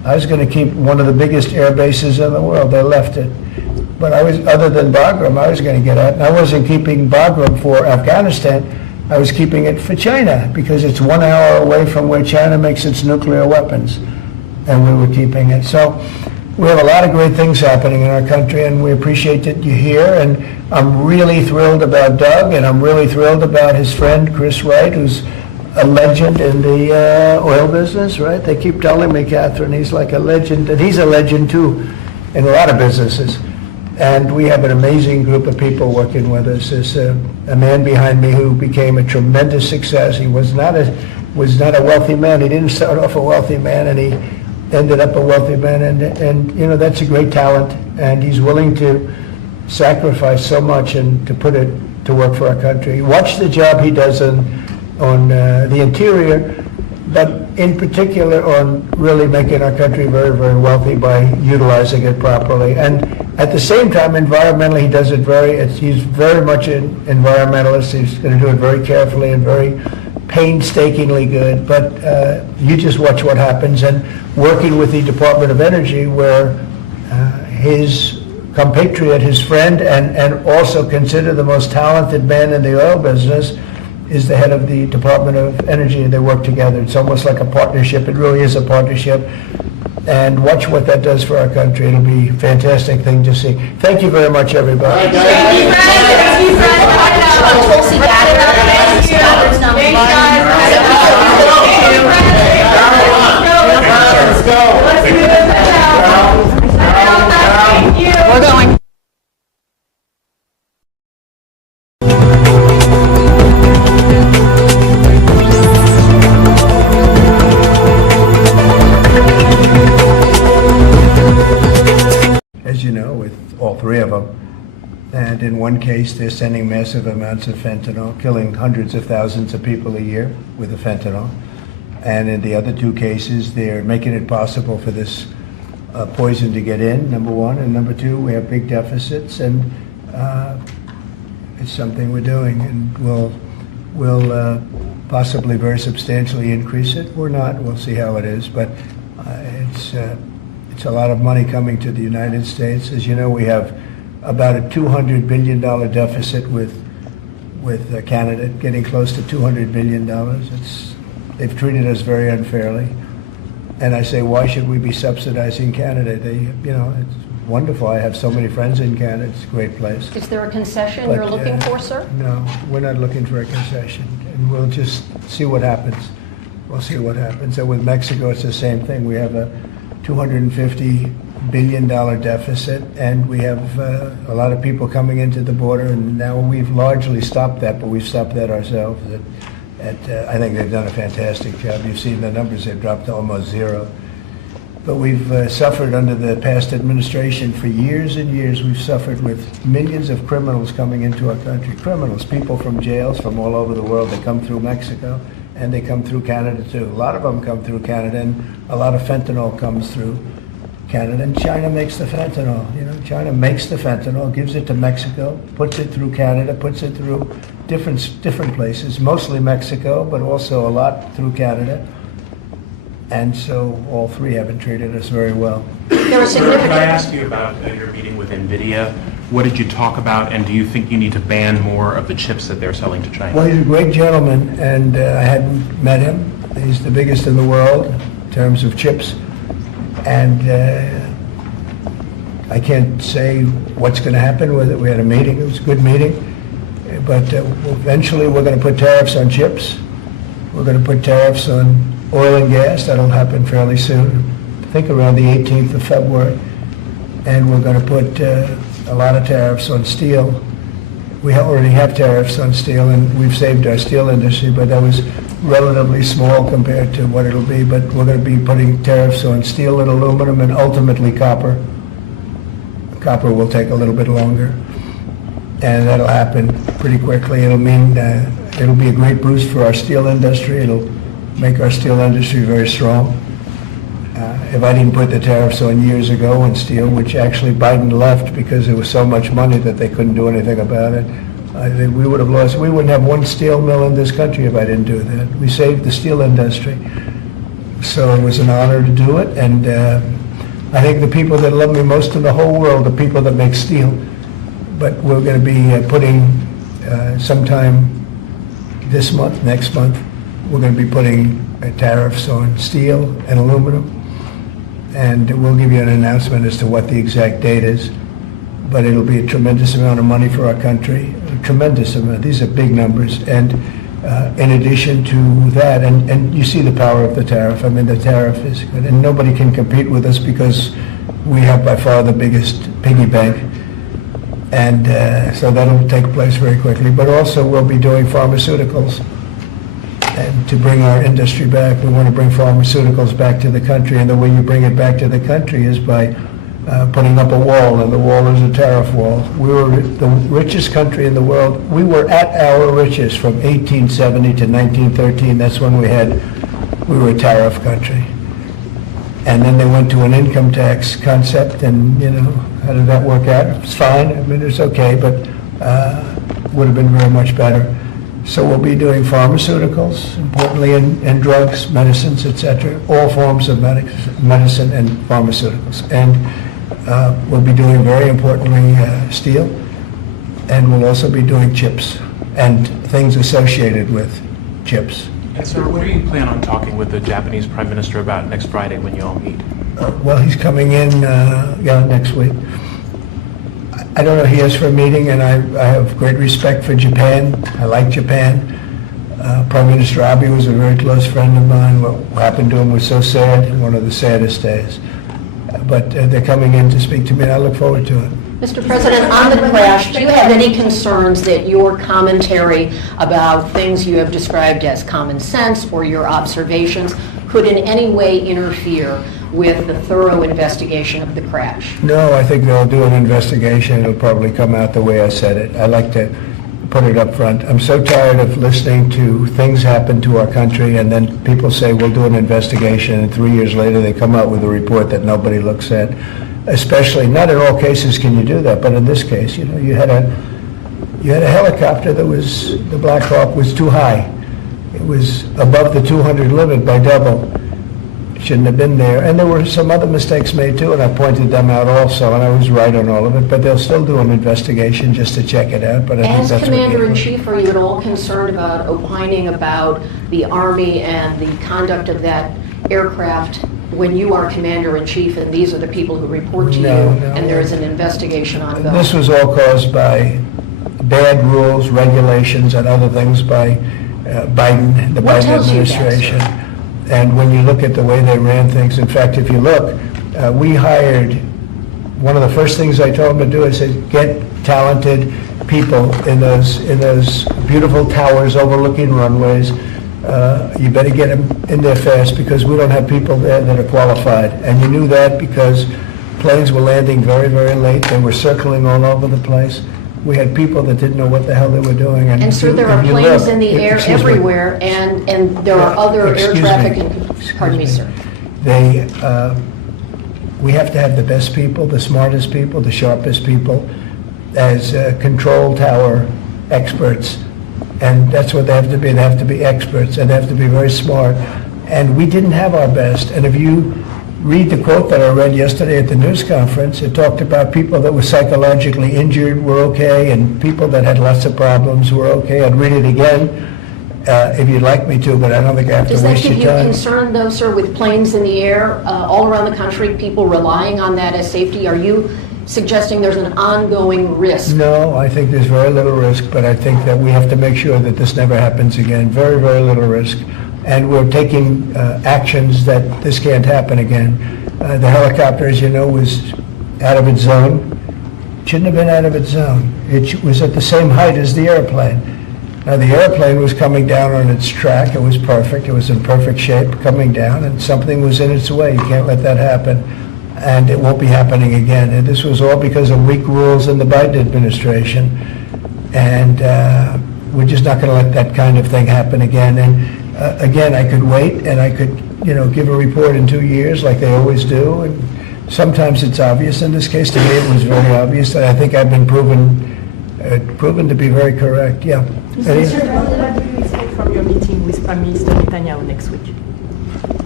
I was going to keep one of the biggest air bases in the world. They left it. But I was, other than Bagram, I was going to get out. And I wasn't keeping Bagram for Afghanistan. I was keeping it for China because it's 1 hour away from where China makes its nuclear weapons. And we were keeping it. So we have a lot of great things happening in our country, and we appreciate that you're here. And I'm really thrilled about Doug, and I'm really thrilled about his friend, Chris Wright, who's a legend in the oil business, right? They keep telling me, Catherine, he's like a legend, and he's a legend too in a lot of businesses. And we have an amazing group of people working with us. There's a man behind me who became a tremendous success. He was not a wealthy man. He didn't start off a wealthy man, and he ended up a wealthy man. And you know, that's a great talent. And he's willing to sacrifice so much and to put it to work for our country. Watch the job he does on the interior, but in particular on really making our country very, very wealthy by utilizing it properly. And at the same time, environmentally, he does it he's very much an environmentalist. He's going to do it very carefully and very painstakingly good. But you just watch what happens. And working with the Department of Energy, where his compatriot, his friend, and also considered the most talented man in the oil business, is the head of the Department of Energy, and they work together. It's almost like a partnership. It really is a partnership. And watch what that does for our country. It'll be a fantastic thing to see. Thank you very much, everybody. Thank you, Fred. Tulsi We're going. As you know, with all three of them. And in one case, they're sending massive amounts of fentanyl, killing hundreds of thousands of people a year with the fentanyl. And in the other two cases, they're making it possible for this poison to get in, number one. And number two, we have big deficits, and it's something we're doing. And we'll possibly very substantially increase it. We're not. We'll see how it is. But it's a lot of money coming to the United States. As you know, we have about a $200 billion deficit with Canada, getting close to $200 billion. They've treated us very unfairly. And I say, why should we be subsidizing Canada? It's wonderful. I have so many friends in Canada. It's a great place. Is there a concession But, you're looking for, sir? No, we're not looking for a concession. And we'll just see what happens. We'll see what happens. And with Mexico, it's the same thing. We have a $250 billion deficit, and we have a lot of people coming into the border, and now we've largely stopped that, but we've stopped that ourselves. I think they've done a fantastic job. You've seen the numbers, they've dropped to almost zero. But we've suffered under the past administration for years and years. We've suffered with millions of criminals coming into our country. Criminals, people from jails from all over the world. They come through Mexico, and they come through Canada too. A lot of them come through Canada, and a lot of fentanyl comes through Canada. And China makes the fentanyl. China makes the fentanyl, gives it to Mexico, puts it through Canada, puts it through different places, mostly Mexico, but also a lot through Canada. And so all three haven't treated us very well. There are Sir, could I significant... ask you about your meeting with NVIDIA? What did you talk about, and do you think you need to ban more of the chips that they're selling to China? Well, he's a great gentleman, and I hadn't met him. He's the biggest in the world in terms of chips. And I can't say what's going to happen with it. We had a meeting. It was a good meeting. But eventually we're going to put tariffs on chips. We're going to put tariffs on oil and gas. That'll happen fairly soon. I think around the 18th of February. And we're going to put a lot of tariffs on steel. We already have tariffs on steel, and we've saved our steel industry, but that was relatively small compared to what it'll be. But we're going to be putting tariffs on steel and aluminum and ultimately copper. Copper will take a little bit longer, and that'll happen pretty quickly. It'll mean it'll be a great boost for our steel industry. It'll make our steel industry very strong. If I didn't put the tariffs on years ago on steel, which actually Biden left because there was so much money that they couldn't do anything about it, I think we would have lost. We wouldn't have one steel mill in this country if I didn't do that. We saved the steel industry. So it was an honor to do it, and I think the people that love me most in the whole world are people that make steel. But we're going to be putting, sometime this month, next month, we're going to be putting tariffs on steel and aluminum, and we'll give you an announcement as to what the exact date is. But it'll be a tremendous amount of money for our country, a tremendous amount. These are big numbers. And in addition to that, and you see the power of the tariff. I mean, the tariff is good, and nobody can compete with us because we have by far the biggest piggy bank. And so that'll take place very quickly. But also, we'll be doing pharmaceuticals. And to bring our industry back, we want to bring pharmaceuticals back to the country. And the way you bring it back to the country is by putting up a wall, and the wall is a tariff wall. We were the richest country in the world. We were at our richest from 1870 to 1913. That's when we were a tariff country. And then they went to an income tax concept, and, how did that work out? It's fine. I mean, it's okay, but would have been very much better. So we'll be doing pharmaceuticals, importantly, and drugs, medicines, etc., all forms of medicine and pharmaceuticals. And we'll be doing, very importantly, steel, and we'll also be doing chips and things associated with chips. And sir, what do you plan on talking with the Japanese Prime Minister about next Friday when you all meet? Well, he's coming in next week. I don't know, he asked for a meeting, and I have great respect for Japan. I like Japan. Prime Minister Abe was a very close friend of mine. What happened to him was so sad, one of the saddest days. But they're coming in to speak to me, and I look forward to it. Mr. President, on the crash, do you have any concerns that your commentary about things you have described as common sense or your observations could in any way interfere with the thorough investigation of the crash? No, I think they'll do an investigation. It'll probably come out the way I said it. I like to put it up front. I'm so tired of listening to things happen to our country, and then people say, we'll do an investigation, and 3 years later they come out with a report that nobody looks at. Especially, not in all cases can you do that, but in this case, you had a helicopter that was, the Black Hawk was too high. It was above the 200 limit by double. Shouldn't have been there. And there were some other mistakes made too, and I pointed them out also, and I was right on all of it, but they'll still do an investigation just to check it out. But I think As that's Commander-in-Chief, are you at all concerned about opining about the Army and the conduct of that aircraft when you are Commander-in-Chief and these are the people who report to you, No. and there is an investigation ongoing? This was all caused by bad rules, regulations, and other things by Biden, the What Biden tells you that, administration. sir? And when you look at the way they ran things, in fact, if you look, we hired, one of the first things I told them to do, I said, get talented people in those beautiful towers overlooking runways. You better get them in there fast, because we don't have people there that are qualified. And you knew that because planes were landing very, very late. They were circling all over the place. We had people that didn't know what the hell they were doing. And sir, there are if you planes look- in the air excuse me. everywhere, and there are other air Excuse traffic, me. and, pardon me, sir. We have to have the best people, the smartest people, the sharpest people as control tower experts. And that's what they have to be. They have to be experts, and they have to be very smart. And we didn't have our best. And if you read the quote that I read yesterday at the news conference, it talked about people that were psychologically injured were okay, and people that had lots of problems were okay. I'd read it again if you'd like me to, but I don't think I have to Does that waste give your you time. concern, though, sir, with planes in the air all around the country, people relying on that as safety? Are you suggesting there's an ongoing risk? No, I think there's very little risk, but I think that we have to make sure that this never happens again. Very, very little risk. And we're taking actions that this can't happen again. The helicopter, as you know, was out of its zone. Shouldn't have been out of its zone. It was at the same height as the airplane. Now, the airplane was coming down on its track. It was perfect. It was in perfect shape coming down, and something was in its way. You can't let that happen. And it won't be happening again. And this was all because of weak rules in the Biden administration. And we're just not going to let that kind of thing happen again. And again, I could wait, and I could, give a report in 2 years like they always do. And sometimes it's obvious. In this case, to me, it was very obvious. And I think I've been proven to be very correct. Yeah. Mr. President, what do you expect from your meeting with Prime Minister Netanyahu next week?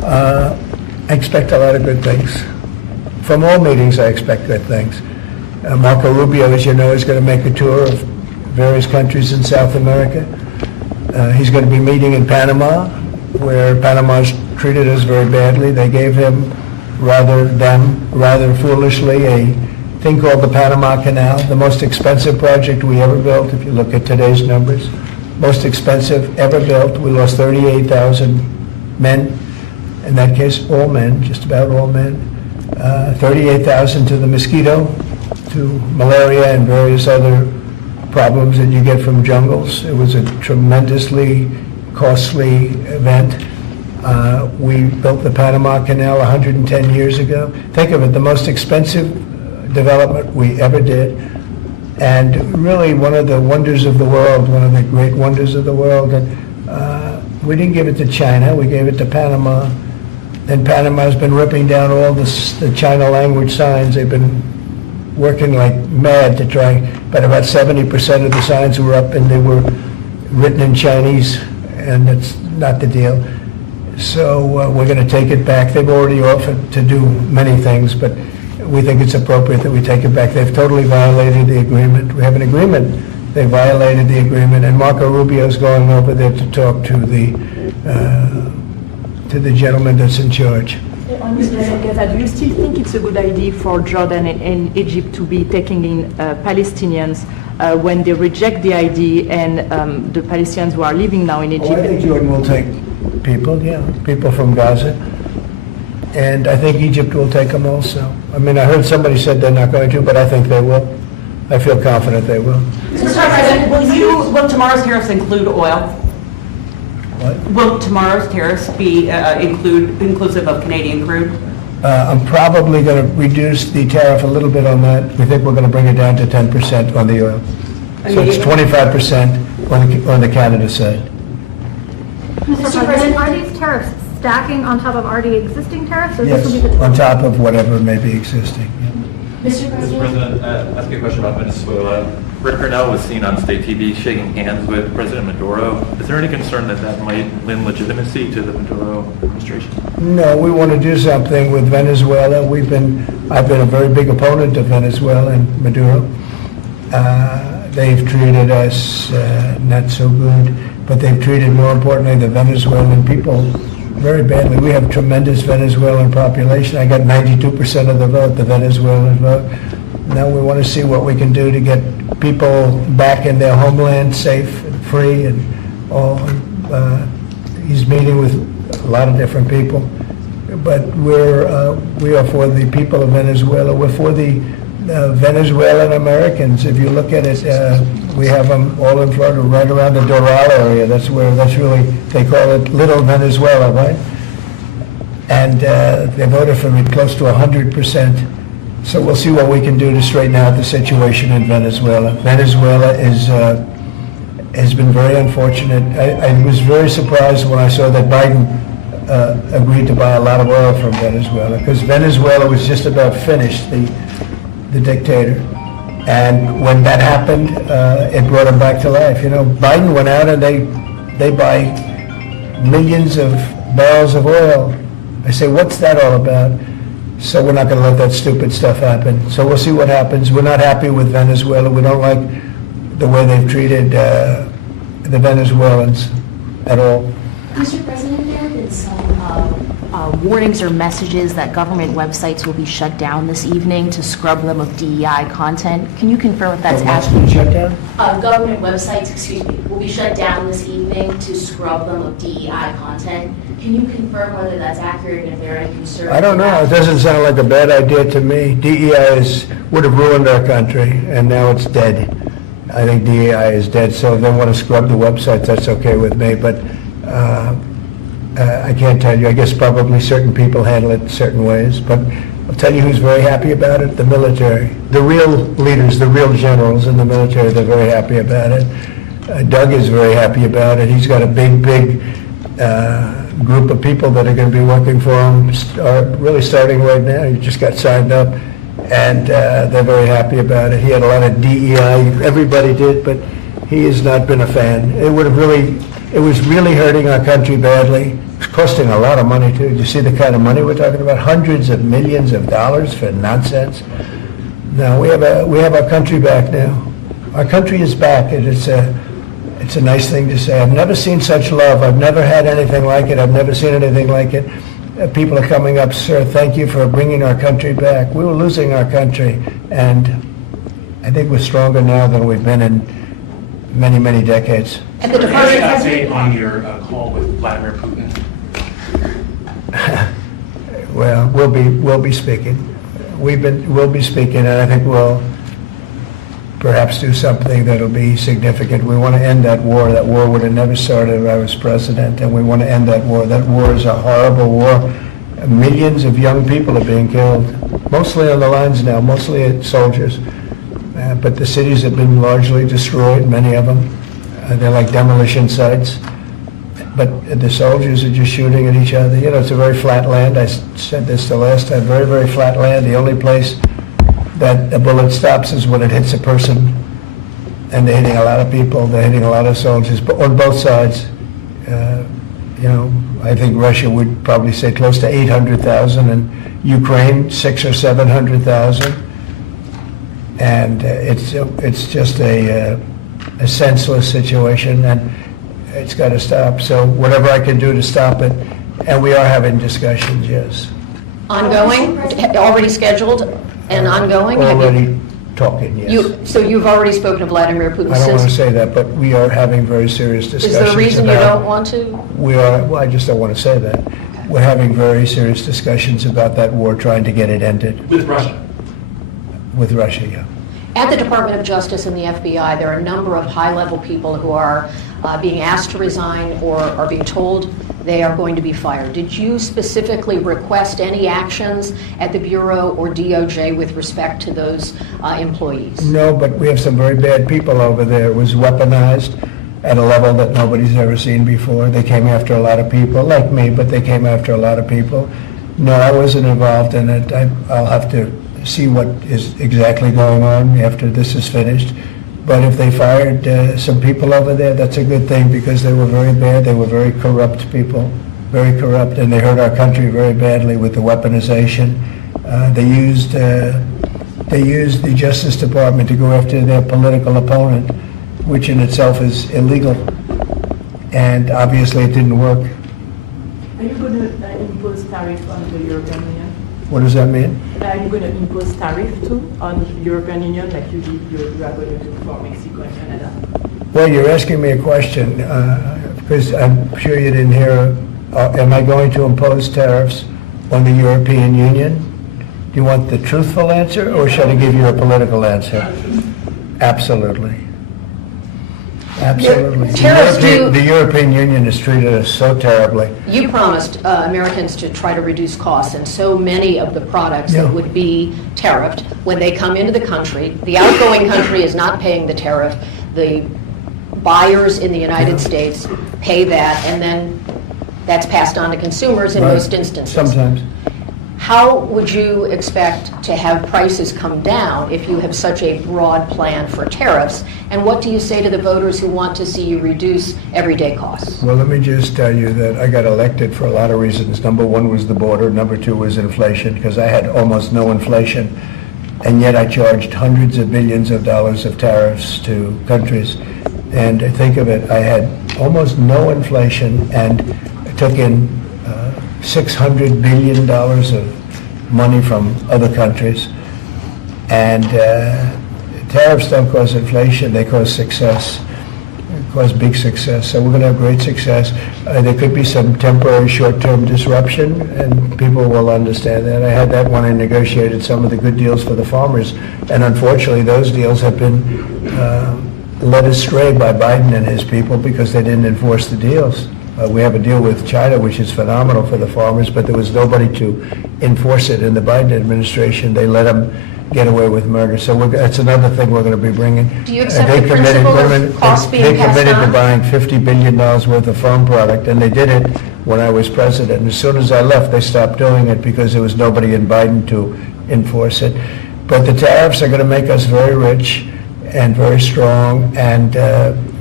I expect a lot of good things. From all meetings, I expect good things. Marco Rubio, as you know, is going to make a tour of various countries in South America. He's going to be meeting in Panama, where Panama's treated us very badly. They gave him, rather foolishly, a thing called the Panama Canal, the most expensive project we ever built, if you look at today's numbers. Most expensive ever built. We lost 38,000 men. In that case, all men, just about all men. 38,000 to the mosquito, to malaria and various other problems that you get from jungles. It was a tremendously costly event. We built the Panama Canal 110 years ago. Think of it, the most expensive development we ever did, and really one of the wonders of the world, one of the great wonders of the world. And we didn't give it to China, we gave it to Panama. And Panama's been ripping down all the China language signs. They've been working like mad to try, but about 70% of the signs were up and they were written in Chinese, and that's not the deal. So we're going to take it back. They've already offered to do many things, but we think it's appropriate that we take it back. They've totally violated the agreement. We have an agreement. They violated the agreement, and Marco Rubio's going over there to talk to the gentleman that's in charge. Mr. Gaza, do you still think it's a good idea for Jordan and Egypt to be taking in Palestinians when they reject the ID and the Palestinians who are living now in Egypt? I think Jordan will take people, people from Gaza. And I think Egypt will take them also. I mean, I heard somebody said they're not going to, but I think they will. I feel confident they will. Mr. President, will tomorrow's tariffs include oil? What? Will tomorrow's tariffs be inclusive of Canadian crude? I'm probably going to reduce the tariff a little bit on that. We think we're going to bring it down to 10% on the oil. So it's 25% on the Canada side. Mr. President, are these tariffs stacking on top of already existing tariffs, or this will be Yes, the on top of whatever may be existing. Mr. Mr. President? President, ask you a question about Venezuela. Rick Cornell was seen on state TV shaking hands with President Maduro. Is there any concern that that might lend legitimacy to the Maduro administration? No, we want to do something with Venezuela. I've been a very big opponent of Venezuela and Maduro. They've treated us not so good, but they've treated, more importantly, the Venezuelan people very badly. We have tremendous Venezuelan population. I got 92% of the vote, the Venezuelan vote. Now we want to see what we can do to get people back in their homeland safe and free and all. He's meeting with a lot of different people, but we are for the people of Venezuela. We're for the Venezuelan Americans. If you look at it, we have them all in Florida, right around the Doral area. That's really, they call it Little Venezuela, right? And they voted for me close to 100%. So we'll see what we can do to straighten out the situation in Venezuela. Venezuela has been very unfortunate. I was very surprised when I saw that Biden agreed to buy a lot of oil from Venezuela, because Venezuela was just about finished, the dictator. And when that happened, it brought him back to life. You know, Biden went out and they buy millions of barrels of oil. I say, what's that all about? So we're not going to let that stupid stuff happen. So we'll see what happens. We're not happy with Venezuela. We don't like the way they've treated the Venezuelans at all. Mr. President, there have been some warnings or messages that government websites will be shut down this evening to scrub them of DEI content. Can you confirm if that's accurate? Shut down? Government websites, will be shut down this evening to scrub them of DEI content. Can you confirm whether that's accurate and if there are any concerns? I don't know. It doesn't sound like a bad idea to me. DEI would have ruined our country, and now it's dead. I think DEI is dead, so if they want to scrub the websites, that's okay with me, but I can't tell you. I guess probably certain people handle it certain ways, but I'll tell you who's very happy about it, the military. The real leaders, the real generals in the military, they're very happy about it. Doug is very happy about it. He's got a big group of people that are going to be working for him, really starting right now. He just got signed up, and they're very happy about it. He had a lot of DEI, everybody did, but he has not been a fan. It It was really hurting our country badly. It's costing a lot of money, too. You see the kind of money we're talking about? Hundreds of millions of dollars for nonsense. No, we have our country back now. Our country is back, and it's a nice thing to say. I've never seen such love. I've never had anything like it. I've never seen anything like it. People are coming up, sir, thank you for bringing our country back. We were losing our country, and I think we're stronger now than we've been in many, many decades. And the Any department has... update on your call with Vladimir Putin? Well, we'll be speaking. We'll be speaking, and I think we'll perhaps do something that'll be significant. We want to end that war. That war would have never started if I was president, and we want to end that war. That war is a horrible war. Millions of young people are being killed, mostly on the lines now, mostly soldiers. But the cities have been largely destroyed, many of them. They're like demolition sites. But the soldiers are just shooting at each other. You know, it's a very flat land. I said this the last time, very, very flat land. The only place that a bullet stops is when it hits a person. And they're hitting a lot of people. They're hitting a lot of soldiers, but on both sides. You know, I think Russia would probably say close to 800,000, and Ukraine 600,000 or 700,000. And it's just a senseless situation, and it's got to stop. So whatever I can do to stop it, and we are having discussions, yes. Ongoing, already scheduled and ongoing? Have you- Already talking, yes. So you've already spoken to Vladimir Putin I don't want to since... say that, but we are having very serious discussions. Is there a reason you about- don't want to? We are, well, I just don't want to say that. We're having very serious discussions about that war, trying to get it ended With Russia? with Russia, yeah. At the Department of Justice and the FBI, there are a number of high-level people who are being asked to resign or are being told they are going to be fired. Did you specifically request any actions at the Bureau or DOJ with respect to those employees? No, but we have some very bad people over there. It was weaponized at a level that nobody's ever seen before. They came after a lot of people, like me, but they came after a lot of people. No, I wasn't involved in it. I'll have to see what is exactly going on after this is finished. But if they fired some people over there, that's a good thing, because they were very bad. They were very corrupt people, very corrupt, and they hurt our country very badly with the weaponization. They used the Justice Department to go after their political opponent, which in itself is illegal. And obviously it didn't work. Are you going to impose tariff on the European Union? What does that mean? Are you going to impose tariff too on the European Union like you are going to do for Mexico and Canada? Well, you're asking me a question, because I'm sure you didn't hear, am I going to impose tariffs on the European Union? Do you want the truthful answer, or should I give you a political answer? Absolutely. Absolutely. Tariffs The European Union has treated us so terribly. You promised Americans to try to reduce costs, and so many of the products Yeah. that would be tariffed, when they come into the country, the outgoing country is not paying the tariff. The buyers in the United States pay that, and then that's passed on to consumers in Right. most instances. Sometimes. How would you expect to have prices come down if you have such a broad plan for tariffs? And what do you say to the voters who want to see you reduce everyday costs? Well, let me just tell you that I got elected for a lot of reasons. Number one was the border. Number two was inflation, because I had almost no inflation. And yet I charged hundreds of billions of dollars of tariffs to countries. And think of it, I had almost no inflation and took in $600 billion of money from other countries. And tariffs don't cause inflation, they cause success. They cause big success. So we're going to have great success. There could be some temporary short-term disruption, and people will understand that. I had that when I negotiated some of the good deals for the farmers. And unfortunately, those deals have been led astray by Biden and his people because they didn't enforce the deals. We have a deal with China, which is phenomenal for the farmers, but there was nobody to enforce it in the Biden administration. They let them get away with murder. So that's another thing we're going to be bringing. Do you accept the principle of costs being They passed committed to on? buying $50 billion worth of farm product, and they did it when I was president. And as soon as I left, they stopped doing it because there was nobody in Biden to enforce it. But the tariffs are going to make us very rich and very strong, and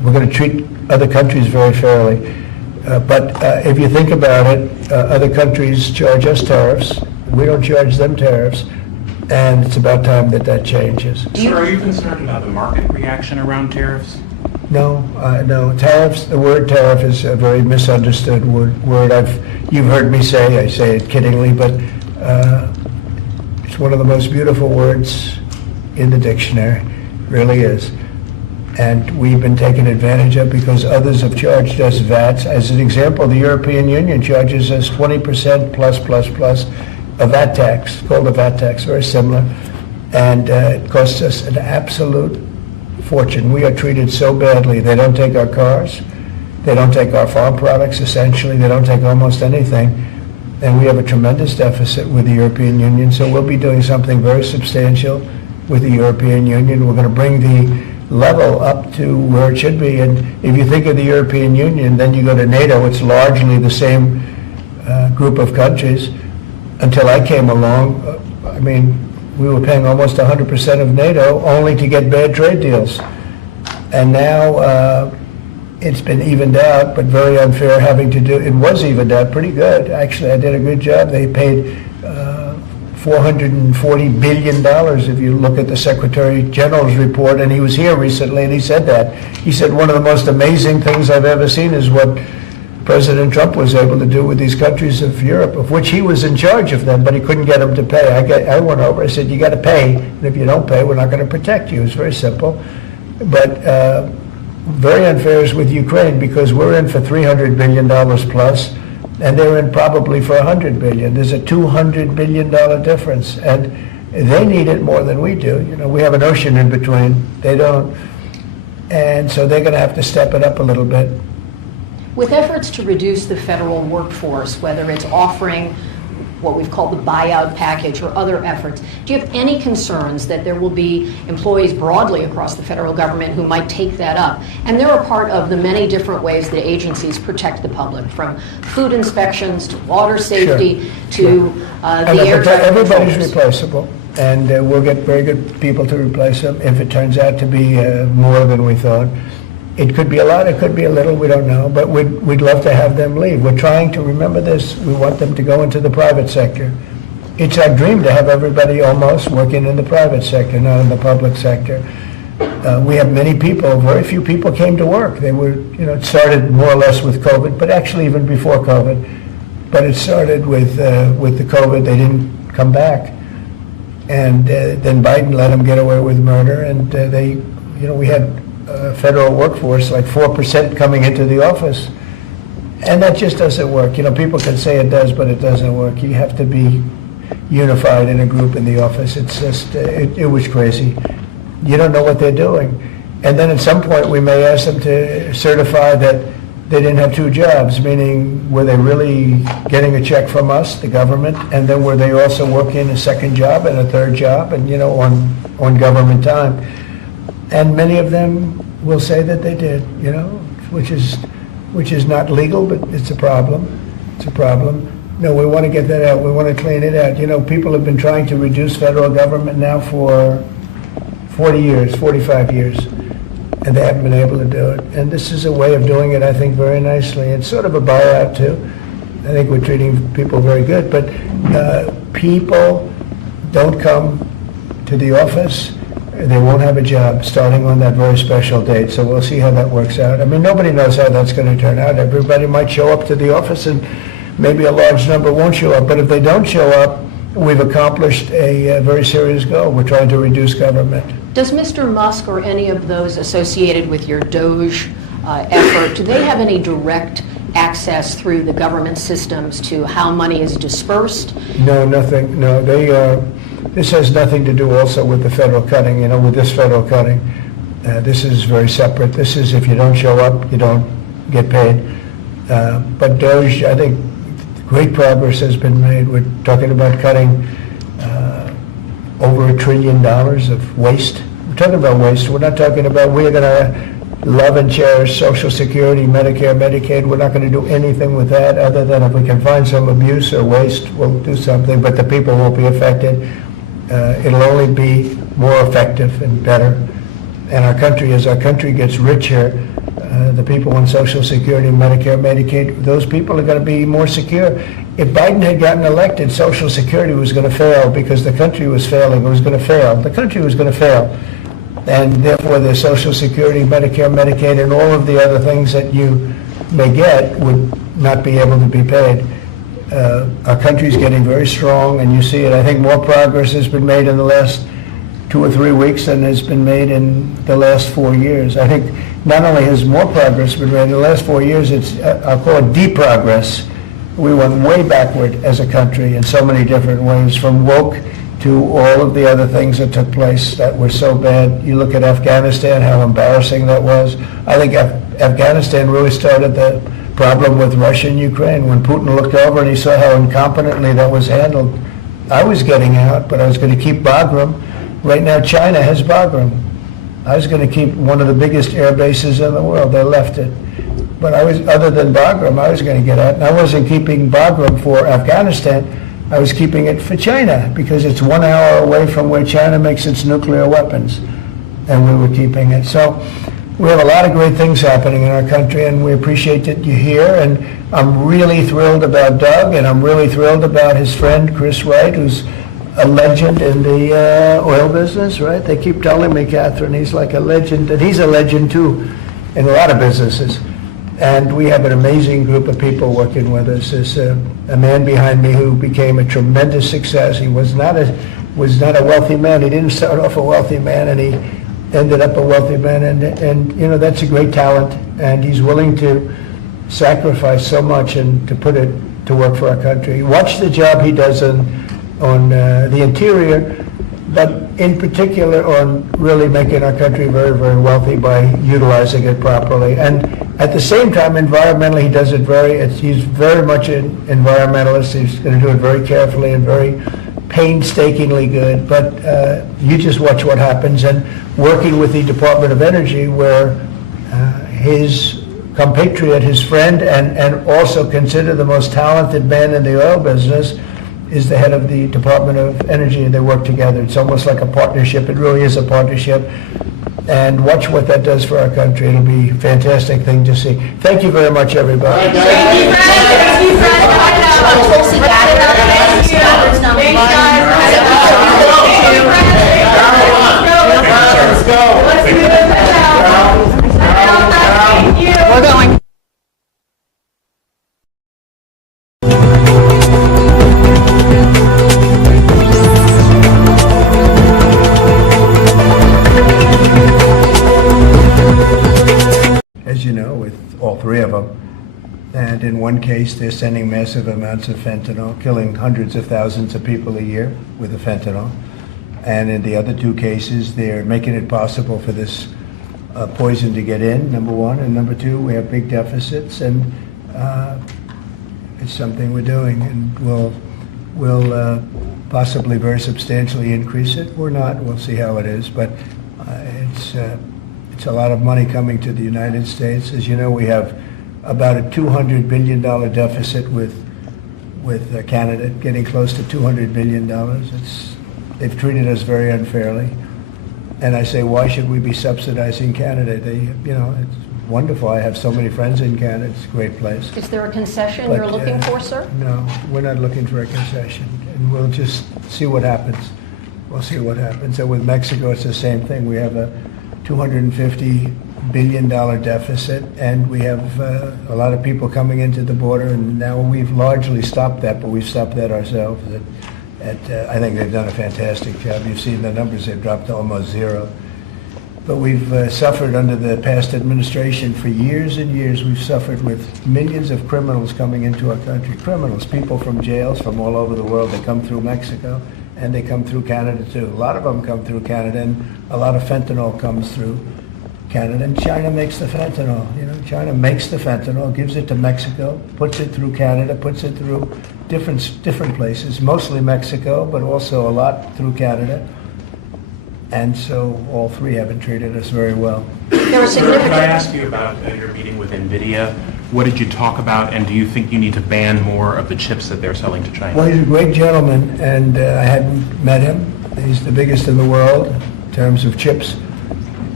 we're going to treat other countries very fairly. But if you think about it, other countries charge us tariffs. We don't charge them tariffs. And it's about time that that changes. Sir, are you concerned about the market reaction around tariffs? No, no. Tariffs, the word tariff is a very misunderstood word. You've heard me say, I say it kiddingly, but it's one of the most beautiful words in the dictionary, really is. And we've been taken advantage of because others have charged us VATs. As an example, the European Union charges us 20% plus a VAT tax, called a VAT tax, very similar. And it costs us an absolute fortune. We are treated so badly. They don't take our cars. They don't take our farm products, essentially. They don't take almost anything. And we have a tremendous deficit with the European Union. So we'll be doing something very substantial with the European Union. We're going to bring the level up to where it should be. And if you think of the European Union, then you go to NATO, it's largely the same group of countries. Until I came along, I mean, we were paying almost 100% of NATO only to get bad trade deals. And now it's been evened out, but very unfair having to do, it was evened out pretty good. Actually, I did a good job. They paid $440 billion if you look at the Secretary General's report, and he was here recently and he said that. He said one of the most amazing things I've ever seen is what President Trump was able to do with these countries of Europe, of which he was in charge of them, but he couldn't get them to pay. I went over, I said, you got to pay, and if you don't pay, we're not going to protect you. It's very simple. But very unfair is with Ukraine because we're in for $300 billion plus, and they're in probably for $100 billion. There's a $200 billion difference, and they need it more than we do. You know, we have an ocean in between. They don't. And so they're going to have to step it up a little bit. With efforts to reduce the federal workforce, whether it's offering what we've called the buyout package or other efforts, do you have any concerns that there will be employees broadly across the federal government who might take that up? And they're a part of the many different ways that agencies protect the public, from food inspections to water safety to the air traffic Everybody's controllers. replaceable, and we'll get very good people to replace them if it turns out to be more than we thought. It could be a lot, it could be a little, we don't know, but we'd love to have them leave. We're trying to remember this. We want them to go into the private sector. It's our dream to have everybody almost working in the private sector, not in the public sector. We have many people, very few people came to work. They were, it started more or less with COVID, but actually even before COVID. But it started with the COVID, they didn't come back. And then Biden let them get away with murder, and we had federal workforce, like 4% coming into the office. And that just doesn't work. People can say it does, but it doesn't work. You have to be unified in a group in the office. It's just, it was crazy. You don't know what they're doing. And then at some point, we may ask them to certify that they didn't have two jobs, meaning were they really getting a check from us, the government, and then were they also working a second job and a third job and, on government time? And many of them will say that they did, which is not legal, but it's a problem. It's a problem. No, we want to get that out. We want to clean it out. People have been trying to reduce federal government now for 40 years, 45 years, and they haven't been able to do it. And this is a way of doing it, I think, very nicely. It's sort of a buyout, too. I think we're treating people very good, but people don't come to the office. They won't have a job starting on that very special date, so we'll see how that works out. I mean, nobody knows how that's going to turn out. Everybody might show up to the office, and maybe a large number won't show up. But if they don't show up, we've accomplished a very serious goal. We're trying to reduce government. Does Mr. Musk or any of those associated with your DOGE effort, do they have any direct access through the government systems to how money is dispersed? No, nothing. No, this has nothing to do also with the federal cutting, with this federal cutting. This is very separate. This is if you don't show up, you don't get paid. But DOGE, I think great progress has been made. We're talking about cutting over $1 trillion of waste. We're talking about waste. We're not talking about we're going to love and cherish Social Security, Medicare, Medicaid. We're not going to do anything with that other than if we can find some abuse or waste, we'll do something, but the people won't be affected. It'll only be more effective and better. And our country, as our country gets richer, the people on Social Security, Medicare, Medicaid, those people are going to be more secure. If Biden had gotten elected, Social Security was going to fail because the country was failing. It was going to fail. The country was going to fail. And therefore, the Social Security, Medicare, Medicaid, and all of the other things that you may get would not be able to be paid. Our country's getting very strong, and you see it. I think more progress has been made in the last 2 or 3 weeks than has been made in the last 4 years. I think not only has more progress been made in the last 4 years, it's, I'll call it deprogress. We went way backward as a country in so many different ways, from woke to all of the other things that took place that were so bad. You look at Afghanistan, how embarrassing that was. I think Afghanistan really started the problem with Russia and Ukraine. When Putin looked over and he saw how incompetently that was handled, I was getting out, but I was going to keep Bagram. Right now, China has Bagram. I was going to keep one of the biggest air bases in the world. They left it. But I was, other than Bagram, I was going to get out. And I wasn't keeping Bagram for Afghanistan. I was keeping it for China because it's 1 hour away from where China makes its nuclear weapons. And we were keeping it. So we have a lot of great things happening in our country, and we appreciate that you're here. And I'm really thrilled about Doug, and I'm really thrilled about his friend, Chris Wright, who's a legend in the oil business, right? They keep telling me, Catherine, he's like a legend, and he's a legend too in a lot of businesses. And we have an amazing group of people working with us. There's a man behind me who became a tremendous success. He was not a wealthy man. He didn't start off a wealthy man, and he ended up a wealthy man. And you know, that's a great talent, and he's willing to sacrifice so much and to put it to work for our country. Watch the job he does on the interior, but in particular on really making our country very, very wealthy by utilizing it properly. And at the same time, environmentally, he does it he's very much an environmentalist. He's going to do it very carefully and very painstakingly good. But you just watch what happens. And working with the Department of Energy, where his compatriot, his friend, and also considered the most talented man in the oil business, is the head of the Department of Energy, and they work together. It's almost like a partnership. It really is a partnership. And watch what that does for our country. It'll be a fantastic thing to see. Thank you very much, everybody. Thank you, Fred. Thank you, Fred. Tulsi Gabbard. Thank you. Gabbard's number Thanks, one. guys. Let's go. Let's do this now. Thank you. We're going. As you know, with all three of them. And in one case, they're sending massive amounts of fentanyl, killing hundreds of thousands of people a year with the fentanyl. And in the other two cases, they're making it possible for this poison to get in, number one. And number two, we have big deficits, and it's something we're doing. And we'll possibly very substantially increase it. We're not. We'll see how it is. But it's a lot of money coming to the United States. As you know, we have about a $200 billion deficit with Canada, getting close to $200 billion. They've treated us very unfairly. And I say, why should we be subsidizing Canada? It's wonderful. I have so many friends in Canada. It's a great place. Is there a concession But, you're looking for, sir? No, we're not looking for a concession. And we'll just see what happens. We'll see what happens. And with Mexico, it's the same thing. We have a $250 billion deficit, and we have a lot of people coming into the border, and now we've largely stopped that, but we've stopped that ourselves. I think they've done a fantastic job. You've seen the numbers, they've dropped to almost zero. But we've suffered under the past administration for years and years. We've suffered with millions of criminals coming into our country. Criminals, people from jails from all over the world. They come through Mexico, and they come through Canada too. A lot of them come through Canada, and a lot of fentanyl comes through Canada. And China makes the fentanyl. China makes the fentanyl, gives it to Mexico, puts it through Canada, puts it through different places, mostly Mexico, but also a lot through Canada. And so all three haven't treated us very well. There are Could significant... I ask you about your meeting with NVIDIA? What did you talk about, and do you think you need to ban more of the chips that they're selling to China? Well, he's a great gentleman, and I hadn't met him. He's the biggest in the world in terms of chips.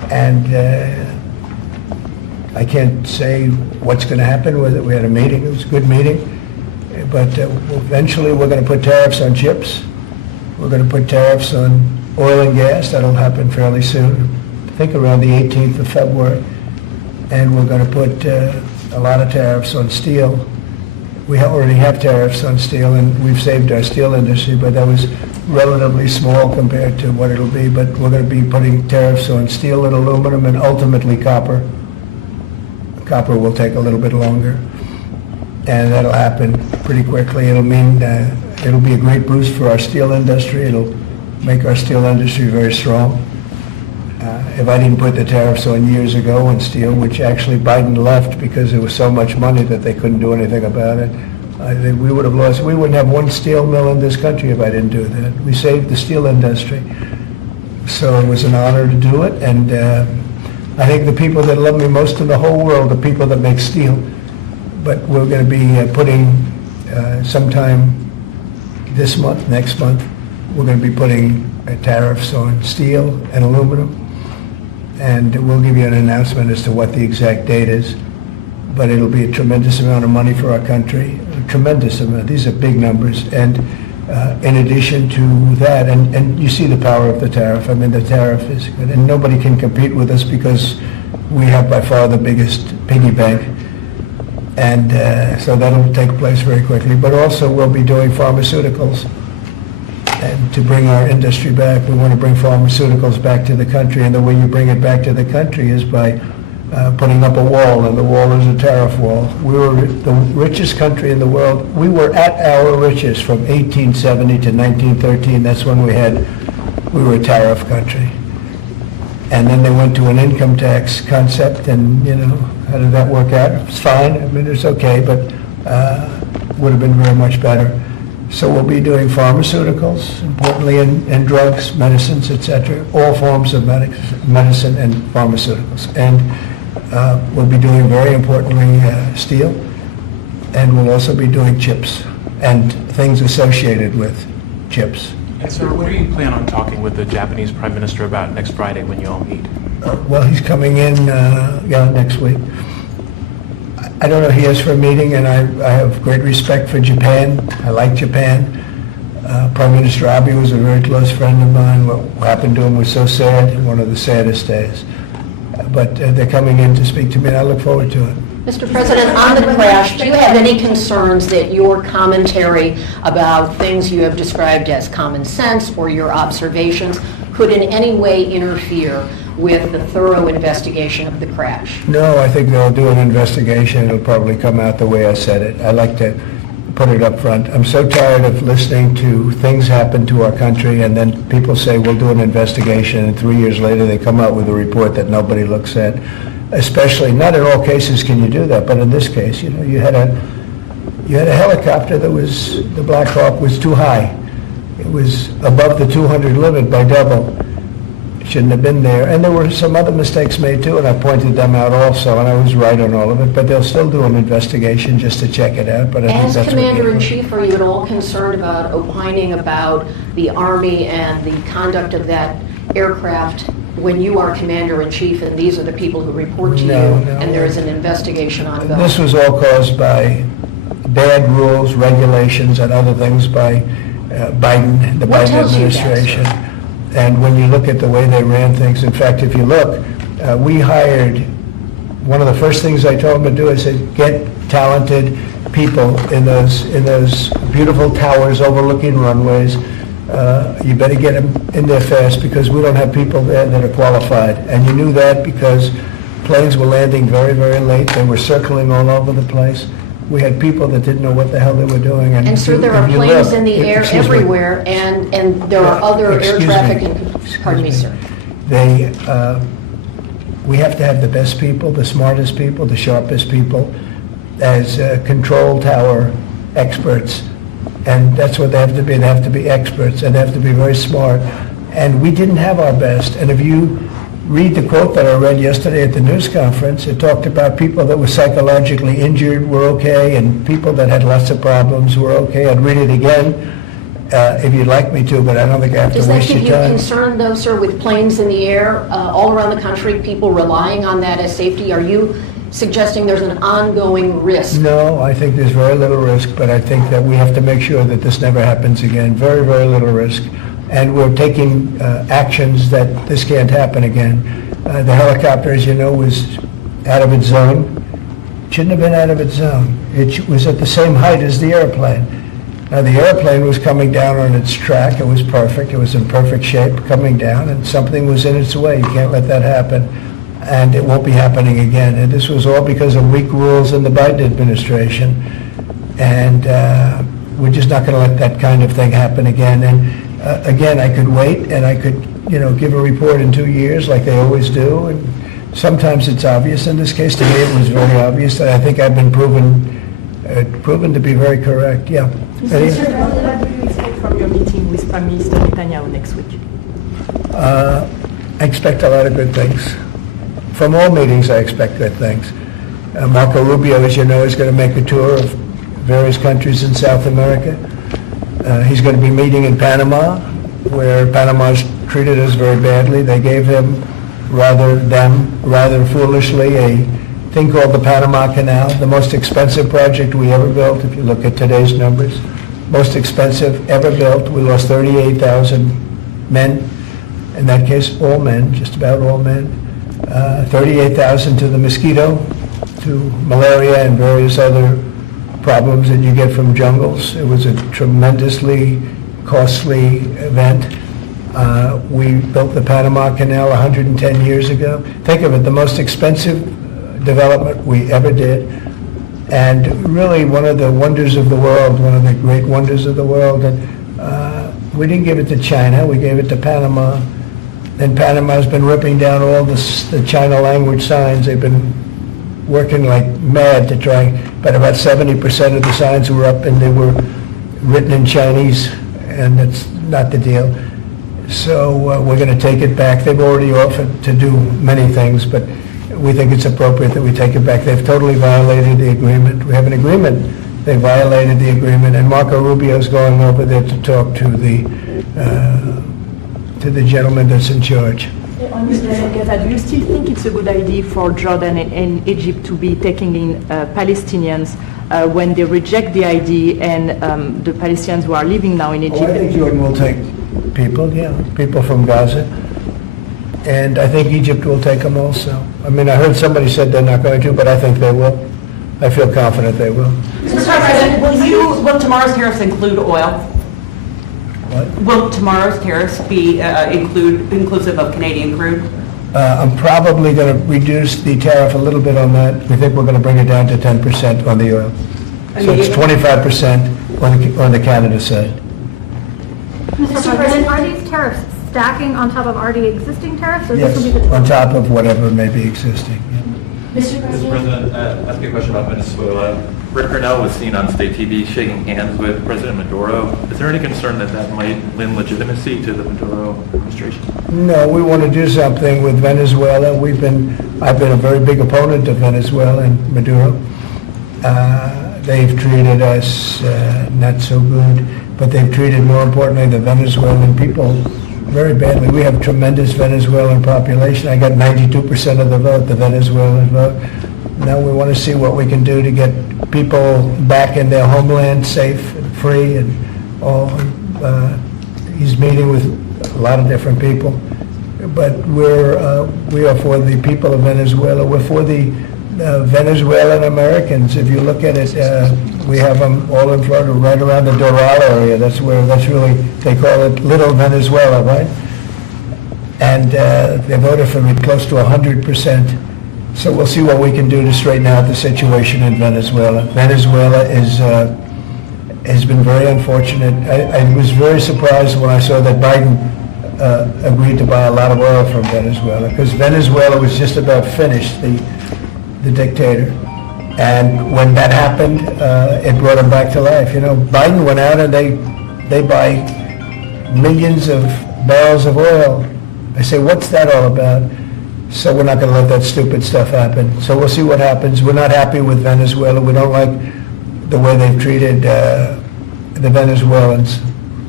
And I can't say what's going to happen with it. We had a meeting, it was a good meeting, but eventually we're going to put tariffs on chips. We're going to put tariffs on oil and gas. That'll happen fairly soon, I think around the 18th of February. And we're going to put a lot of tariffs on steel. We already have tariffs on steel, and we've saved our steel industry, but that was relatively small compared to what it'll be. But we're going to be putting tariffs on steel and aluminum and ultimately copper. Copper will take a little bit longer, and that'll happen pretty quickly. It'll mean it'll be a great boost for our steel industry. It'll make our steel industry very strong. If I didn't put the tariffs on years ago on steel, which actually Biden left because there was so much money that they couldn't do anything about it, we would have lost. We wouldn't have one steel mill in this country if I didn't do that. We saved the steel industry. So it was an honor to do it, and I think the people that love me most in the whole world are people that make steel. But we're going to be putting sometime this month, next month, we're going to be putting tariffs on steel and aluminum. And we'll give you an announcement as to what the exact date is. But it'll be a tremendous amount of money for our country, a tremendous amount. These are big numbers. And in addition to that, and you see the power of the tariff. I mean, the tariff is good. And nobody can compete with us because we have by far the biggest piggy bank. And so that'll take place very quickly. But also we'll be doing pharmaceuticals. And to bring our industry back, we want to bring pharmaceuticals back to the country. And the way you bring it back to the country is by putting up a wall, and the wall is a tariff wall. We were the richest country in the world. We were at our richest from 1870 to 1913. That's when we were a tariff country. And then they went to an income tax concept, and, you know, how did that work out? It's fine. I mean, it's okay, but would have been very much better. So we'll be doing pharmaceuticals, importantly, and drugs, medicines, etc., all forms of medicine and pharmaceuticals. And we'll be doing, very importantly, steel, and we'll also be doing chips and things associated with chips. And sir, what do you plan on talking with the Japanese Prime Minister about next Friday when you all meet? Well, he's coming in next week. I don't know, he is for a meeting, and I have great respect for Japan. I like Japan. Prime Minister Abe was a very close friend of mine. What happened to him was so sad, one of the saddest days. But they're coming in to speak to me, and I look forward to it. Mr. President, on the crash, do you have any concerns that your commentary about things you have described as common sense or your observations could in any way interfere with the thorough investigation of the crash? No, I think they'll do an investigation. It'll probably come out the way I said it. I like to put it up front. I'm so tired of listening to things happen to our country, and then people say, we'll do an investigation, and 3 years later they come out with a report that nobody looks at. Especially, not in all cases can you do that, but in this case, you know, you had a helicopter that was, the Black Hawk was too high. It was above the 200 limit by double. Shouldn't have been there. And there were some other mistakes made too, and I pointed them out also, and I was right on all of it, but they'll still do an investigation just to check it out. But I think As that's Commander-in-Chief, are you at all concerned about opining about the Army and the conduct of that aircraft when you are Commander-in-Chief and these are the people who report to you, and there is an investigation ongoing? This was all caused by bad rules, regulations, and other things by Biden, the What Biden tells you that, sir? administration. And when you look at the way they ran things, in fact, if you look, we hired, one of the first things I told them to do, I said, get talented people in those beautiful towers overlooking runways. You better get them in there fast because we don't have people there that are qualified. And you knew that because planes were landing very, very late. They were circling all over the place. We had people that didn't know what the hell they were doing. And sir, there are planes in the air Excuse me. everywhere, and there are other air Excuse traffic, me. pardon me, sir. We have to have the best people, the smartest people, the sharpest people as control tower experts. And that's what they have to be. They have to be experts, and they have to be very smart. And we didn't have our best. And if you read the quote that I read yesterday at the news conference, it talked about people that were psychologically injured were okay, and people that had lots of problems were okay. I'd read it again, if you'd like me to, but I don't think I have to Does that waste give your you time. concern, though, sir, with planes in the air all around the country, people relying on that as safety? Are you suggesting there's an ongoing risk? No, I think there's very little risk, but I think that we have to make sure that this never happens again. Very, very little risk. And we're taking actions that this can't happen again. The helicopter, as you know, was out of its zone. Shouldn't have been out of its zone. It was at the same height as the airplane. Now, the airplane was coming down on its track. It was perfect. It was in perfect shape coming down, and something was in its way. You can't let that happen, and it won't be happening again. And this was all because of weak rules in the Biden administration, and we're just not going to let that kind of thing happen again. And again, I could wait, and I could, give a report in 2 years like they always do, and sometimes it's obvious. In this case, to me, it was very obvious, and I think I've been proven to be very correct. Yeah. Any- What do you expect from your meeting with Prime Minister Netanyahu next week? I expect a lot of good things. From all meetings, I expect good things. Marco Rubio, as you know, is going to make a tour of various countries in South America. He's going to be meeting in Panama, where Panama's treated us very badly. They gave him, rather foolishly, a thing called the Panama Canal, the most expensive project we ever built, if you look at today's numbers. Most expensive ever built. We lost 38,000 men. In that case, all men, just about all men. 38,000 to the mosquito, to malaria and various other problems that you get from jungles. It was a tremendously costly event. We built the Panama Canal 110 years ago. Think of it, the most expensive development we ever did, and really one of the wonders of the world, one of the great wonders of the world. And we didn't give it to China, we gave it to Panama. And Panama's been ripping down all the China language signs. They've been working like mad to try, but about 70% of the signs were up and they were written in Chinese, and that's not the deal. So we're going to take it back. They've already offered to do many things, but we think it's appropriate that we take it back. They've totally violated the agreement. We have an agreement. They violated the agreement, and Marco Rubio's going over there to talk to the gentleman that's in charge. Mr. Gaza, do you still think it's a good idea for Jordan and Egypt to be taking in Palestinians when they reject the ID and the Palestinians who are living now in Egypt? I think Jordan will take people from Gaza. And I think Egypt will take them also. I mean, I heard somebody said they're not going to, but I think they will. I feel confident they will. Mr. President, will tomorrow's tariffs include oil? What? Will tomorrow's tariffs be inclusive of Canadian crude? I'm probably going to reduce the tariff a little bit on that. We think we're going to bring it down to 10% on the oil. So it's 25% on the Canada side. Mr. President, are these tariffs stacking on top of already existing tariffs, or this will be Yes, the on top of whatever may be existing. Yeah. Mr. Mr. President? President, ask you a question about Venezuela. Rick Cornell was seen on state TV shaking hands with President Maduro. Is there any concern that that might lend legitimacy to the Maduro administration? No, we want to do something with Venezuela. I've been a very big opponent of Venezuela and Maduro. They've treated us not so good, but they've treated, more importantly, the Venezuelan people very badly. We have tremendous Venezuelan population. I got 92% of the vote, the Venezuelan vote. Now we want to see what we can do to get people back in their homeland safe and free and all. He's meeting with a lot of different people, but we are for the people of Venezuela. We're for the Venezuelan Americans. If you look at it, we have them all in Florida, right around the Doral area. That's really, they call it Little Venezuela, right? And they voted for me close to 100%. So we'll see what we can do to straighten out the situation in Venezuela. Venezuela has been very unfortunate. I was very surprised when I saw that Biden agreed to buy a lot of oil from Venezuela, because Venezuela was just about finished, the dictator. And when that happened, it brought him back to life. You know, Biden went out and they buy millions of barrels of oil. I say, what's that all about? So we're not going to let that stupid stuff happen. So we'll see what happens. We're not happy with Venezuela. We don't like the way they've treated the Venezuelans.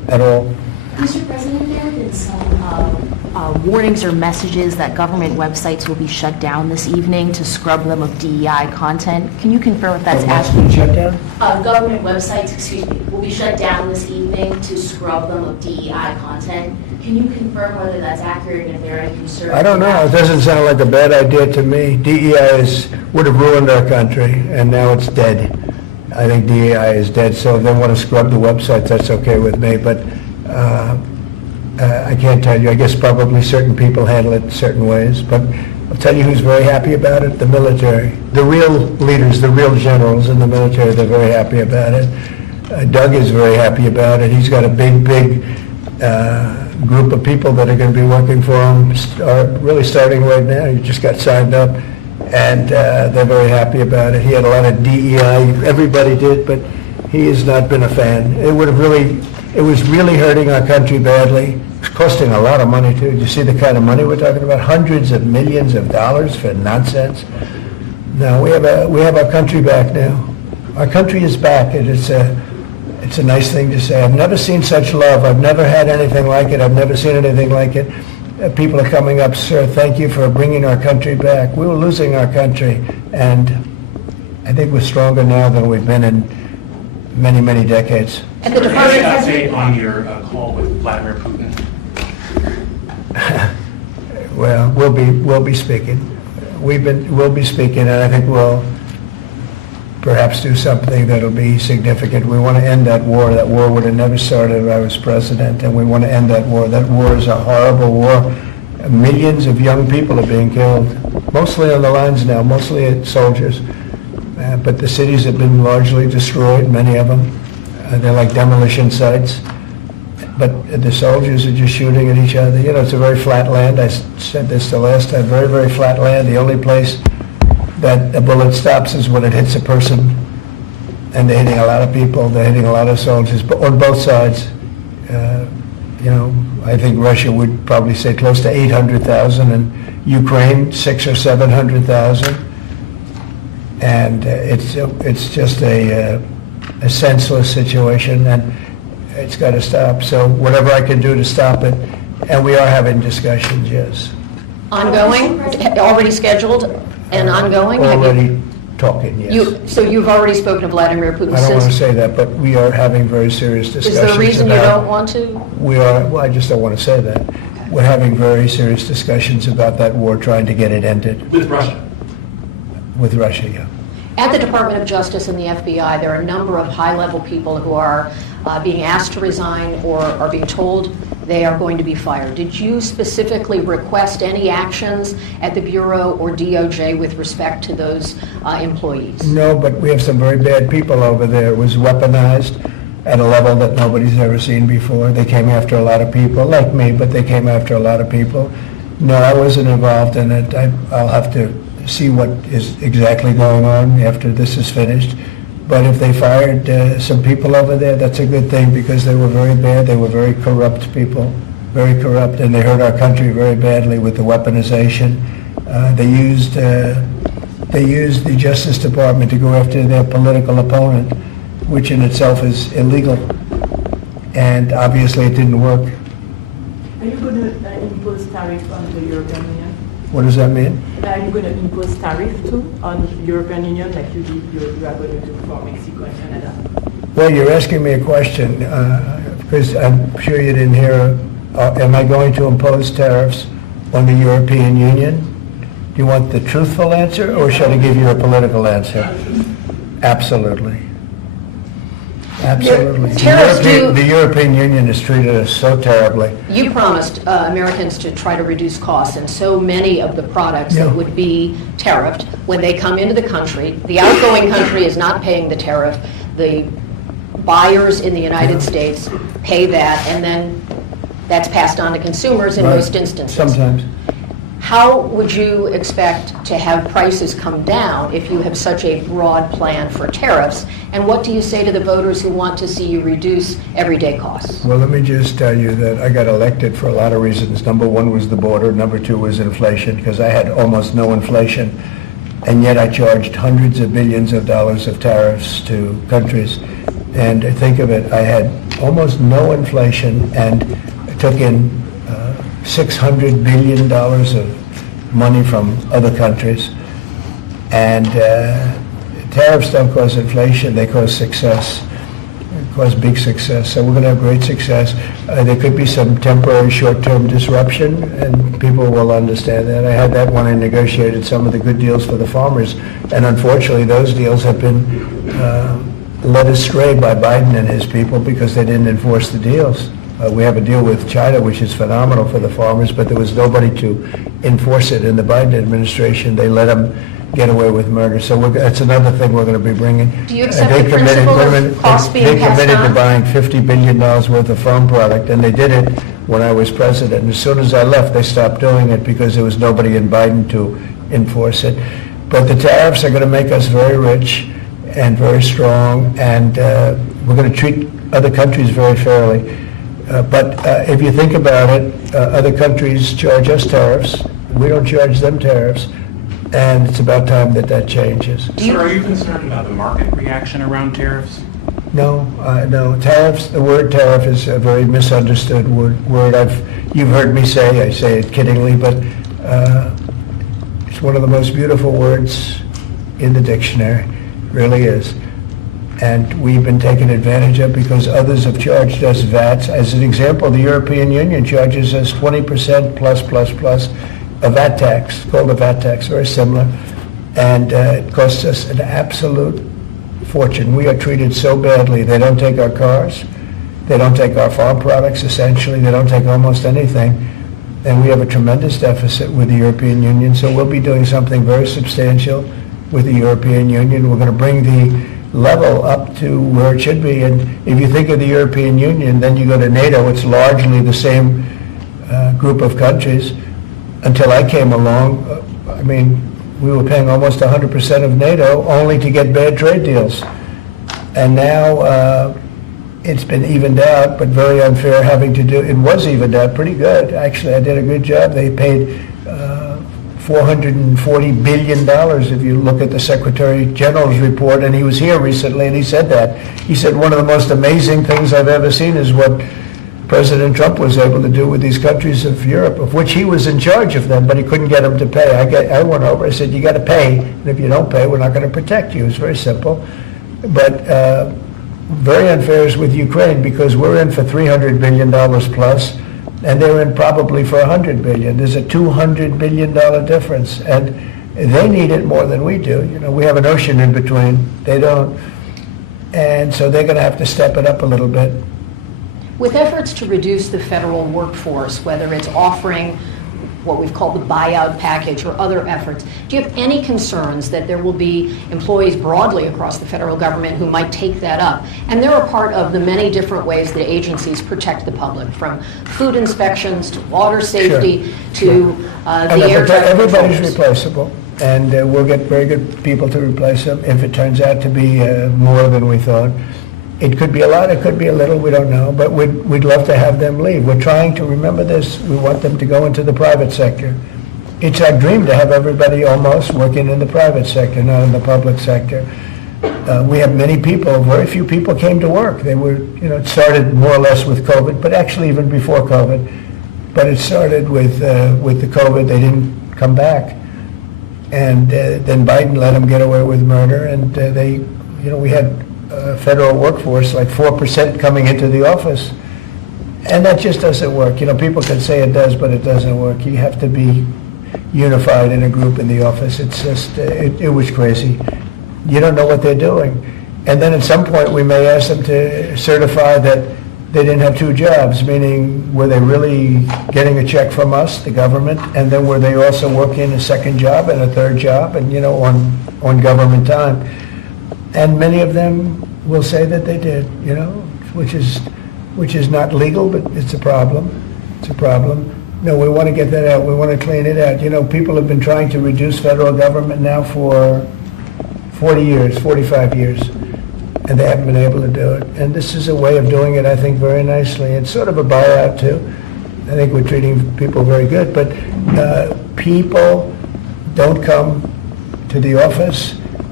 at all. Mr. President, there have been some warnings or messages that government websites will be shut down this evening to scrub them of DEI content. Can you confirm if that's accurate? Shut down? Government websites, excuse me, will be shut down this evening to scrub them of DEI content. Can you confirm whether that's accurate and if there are any concerns? I don't know. It doesn't sound like a bad idea to me. DEI would have ruined our country, and now it's dead. I think DEI is dead, so if they want to scrub the websites, that's okay with me, but I can't tell you. I guess probably certain people handle it certain ways, but I'll tell you who's very happy about it, the military. The real leaders, the real generals in the military, they're very happy about it. Doug is very happy about it. He's got a big group of people that are going to be working for him, really starting right now. He just got signed up, and they're very happy about it. He had a lot of DEI, everybody did, but he has not been a fan. It was really hurting our country badly. It's costing a lot of money too. Do you see the kind of money we're talking about? Hundreds of millions of dollars for nonsense. No, we have our country back now. Our country is back, and it's a nice thing to say. I've never seen such love. I've never had anything like it. I've never seen anything like it. People are coming up, sir, thank you for bringing our country back. We were losing our country, and I think we're stronger now than we've been in many, many decades. At the Department of Update on your call with Vladimir Putin. Well, we'll be speaking. We'll be speaking, and I think we'll perhaps do something that'll be significant. We want to end that war. That war would have never started if I was president, and we want to end that war. That war is a horrible war. Millions of young people are being killed, mostly on the lines now, mostly soldiers. But the cities have been largely destroyed, many of them. They're like demolition sites. But the soldiers are just shooting at each other. You know, it's a very flat land. I said this the last time, very, very flat land. The only place that a bullet stops is when it hits a person. And they're hitting a lot of people. They're hitting a lot of soldiers, but on both sides. You know, I think Russia would probably say close to 800,000, and Ukraine 600,000 or 700,000. And it's just a senseless situation, and it's got to stop. So whatever I can do to stop it, and we are having discussions, yes. Ongoing, already scheduled and ongoing? Have you- Already talking, yes. So you've already spoken to Vladimir Putin I don't want to since? say that, but we are having very serious Is discussions there a reason you about- don't want to? We are, well, I just don't want to say that. We're having very serious discussions about that war, trying to get it ended With Russia. with Russia, yeah. At the Department of Justice and the FBI, there are a number of high-level people who are being asked to resign or are being told they are going to be fired. Did you specifically request any actions at the Bureau or DOJ with respect to those employees? No, but we have some very bad people over there. It was weaponized at a level that nobody's ever seen before. They came after a lot of people, like me, but they came after a lot of people. No, I wasn't involved in it. I'll have to see what is exactly going on after this is finished. But if they fired some people over there, that's a good thing, because they were very bad. They were very corrupt people, very corrupt, and they hurt our country very badly with the weaponization. They used the Justice Department to go after their political opponent, which in itself is illegal. And obviously it didn't work. Are you going to impose tariff on the European Union? What does that mean? Are you going to impose tariff too on the European Union like you are going to do for Mexico and Canada? Well, you're asking me a question, because I'm sure you didn't hear. Am I going to impose tariffs on the European Union? Do you want the truthful answer, or should I give you a political answer? Absolutely. Absolutely. Tariffs do- The European Union has treated us so terribly. You promised Americans to try to reduce costs, and so many of the products Yeah. that would be tariffed, when they come into the country, the outgoing country is not paying the tariff. The buyers in the United States pay that, and then that's passed on to consumers in Right. most instances. Sometimes. How would you expect to have prices come down if you have such a broad plan for tariffs? And what do you say to the voters who want to see you reduce everyday costs? Well, let me just tell you that I got elected for a lot of reasons. Number one was the border. Number two was inflation, because I had almost no inflation. And yet I charged hundreds of billions of dollars of tariffs to countries. And think of it, I had almost no inflation and took in $600 billion of money from other countries. And tariffs don't cause inflation, they cause success. Cause big success. So we're going to have great success. There could be some temporary short-term disruption, and people will understand that. I had that when I negotiated some of the good deals for the farmers, and unfortunately those deals have been led astray by Biden and his people because they didn't enforce the deals. We have a deal with China, which is phenomenal for the farmers, but there was nobody to enforce it in the Biden administration. They let them get away with murder. So that's another thing we're going to be bringing. Do you accept the principle of costs being passed They committed to on? buying $50 billion worth of farm product, and they did it when I was president. And as soon as I left, they stopped doing it because there was nobody in Biden to enforce it. But the tariffs are going to make us very rich and very strong, and we're going to treat other countries very fairly. But if you think about it, other countries charge us tariffs. We don't charge them tariffs. And it's about time that that changes. Sir, are you concerned about the market reaction around tariffs? No, no. Tariffs, the word tariff is a very misunderstood word. You've heard me say, I say it kiddingly, but it's one of the most beautiful words in the dictionary. It really is. And we've been taken advantage of because others have charged us VATs. As an example, the European Union charges us 20% plus a VAT tax, called a VAT tax, very similar, and it costs us an absolute fortune. We are treated so badly. They don't take our cars, they don't take our farm products, essentially, they don't take almost anything, and we have a tremendous deficit with the European Union, so we'll be doing something very substantial with the European Union. We're going to bring the level up to where it should be, and if you think of the European Union, then you go to NATO, it's largely the same group of countries. Until I came along, I mean, we were paying almost 100% of NATO only to get bad trade deals. And now it's been evened out, but very unfair having to do, it was evened out pretty good. Actually, I did a good job. They paid $440 billion if you look at the Secretary General's report, and he was here recently and he said that. He said one of the most amazing things I've ever seen is what President Trump was able to do with these countries of Europe, of which he was in charge of them, but he couldn't get them to pay. I went over, I said, you got to pay, and if you don't pay, we're not going to protect you. It's very simple. But very unfair is with Ukraine because we're in for $300 billion plus, and they're in probably for $100 billion. There's a $200 billion difference, and they need it more than we do. You know, we have an ocean in between. They don't. And so they're going to have to step it up a little bit. With efforts to reduce the federal workforce, whether it's offering what we've called the buyout package or other efforts, do you have any concerns that there will be employees broadly across the federal government who might take that up? And they're a part of the many different ways that agencies protect the public, from food inspections to water safety to the air traffic Everybody's controllers. replaceable, and we'll get very good people to replace them if it turns out to be more than we thought. It could be a lot, it could be a little, we don't know, but we'd love to have them leave. We're trying to remember this. We want them to go into the private sector. It's our dream to have everybody almost working in the private sector, not in the public sector. We have many people, very few people came to work. They were, it started more or less with COVID, but actually even before COVID. But it started with the COVID, they didn't come back. And then Biden let them get away with murder, and we had federal workforce, like 4% coming into the office. And that just doesn't work. People can say it does, but it doesn't work. You have to be unified in a group in the office. It's just, it was crazy. You don't know what they're doing. And then at some point, we may ask them to certify that they didn't have two jobs, meaning were they really getting a check from us, the government, and then were they also working a second job and a third job and, on government time. And many of them will say that they did, which is not legal, but it's a problem. It's a problem. No, we want to get that out. We want to clean it out. People have been trying to reduce federal government now for 40 years, 45 years, and they haven't been able to do it. And this is a way of doing it, I think, very nicely. It's sort of a buyout, too. I think we're treating people very good, but people don't come to the office.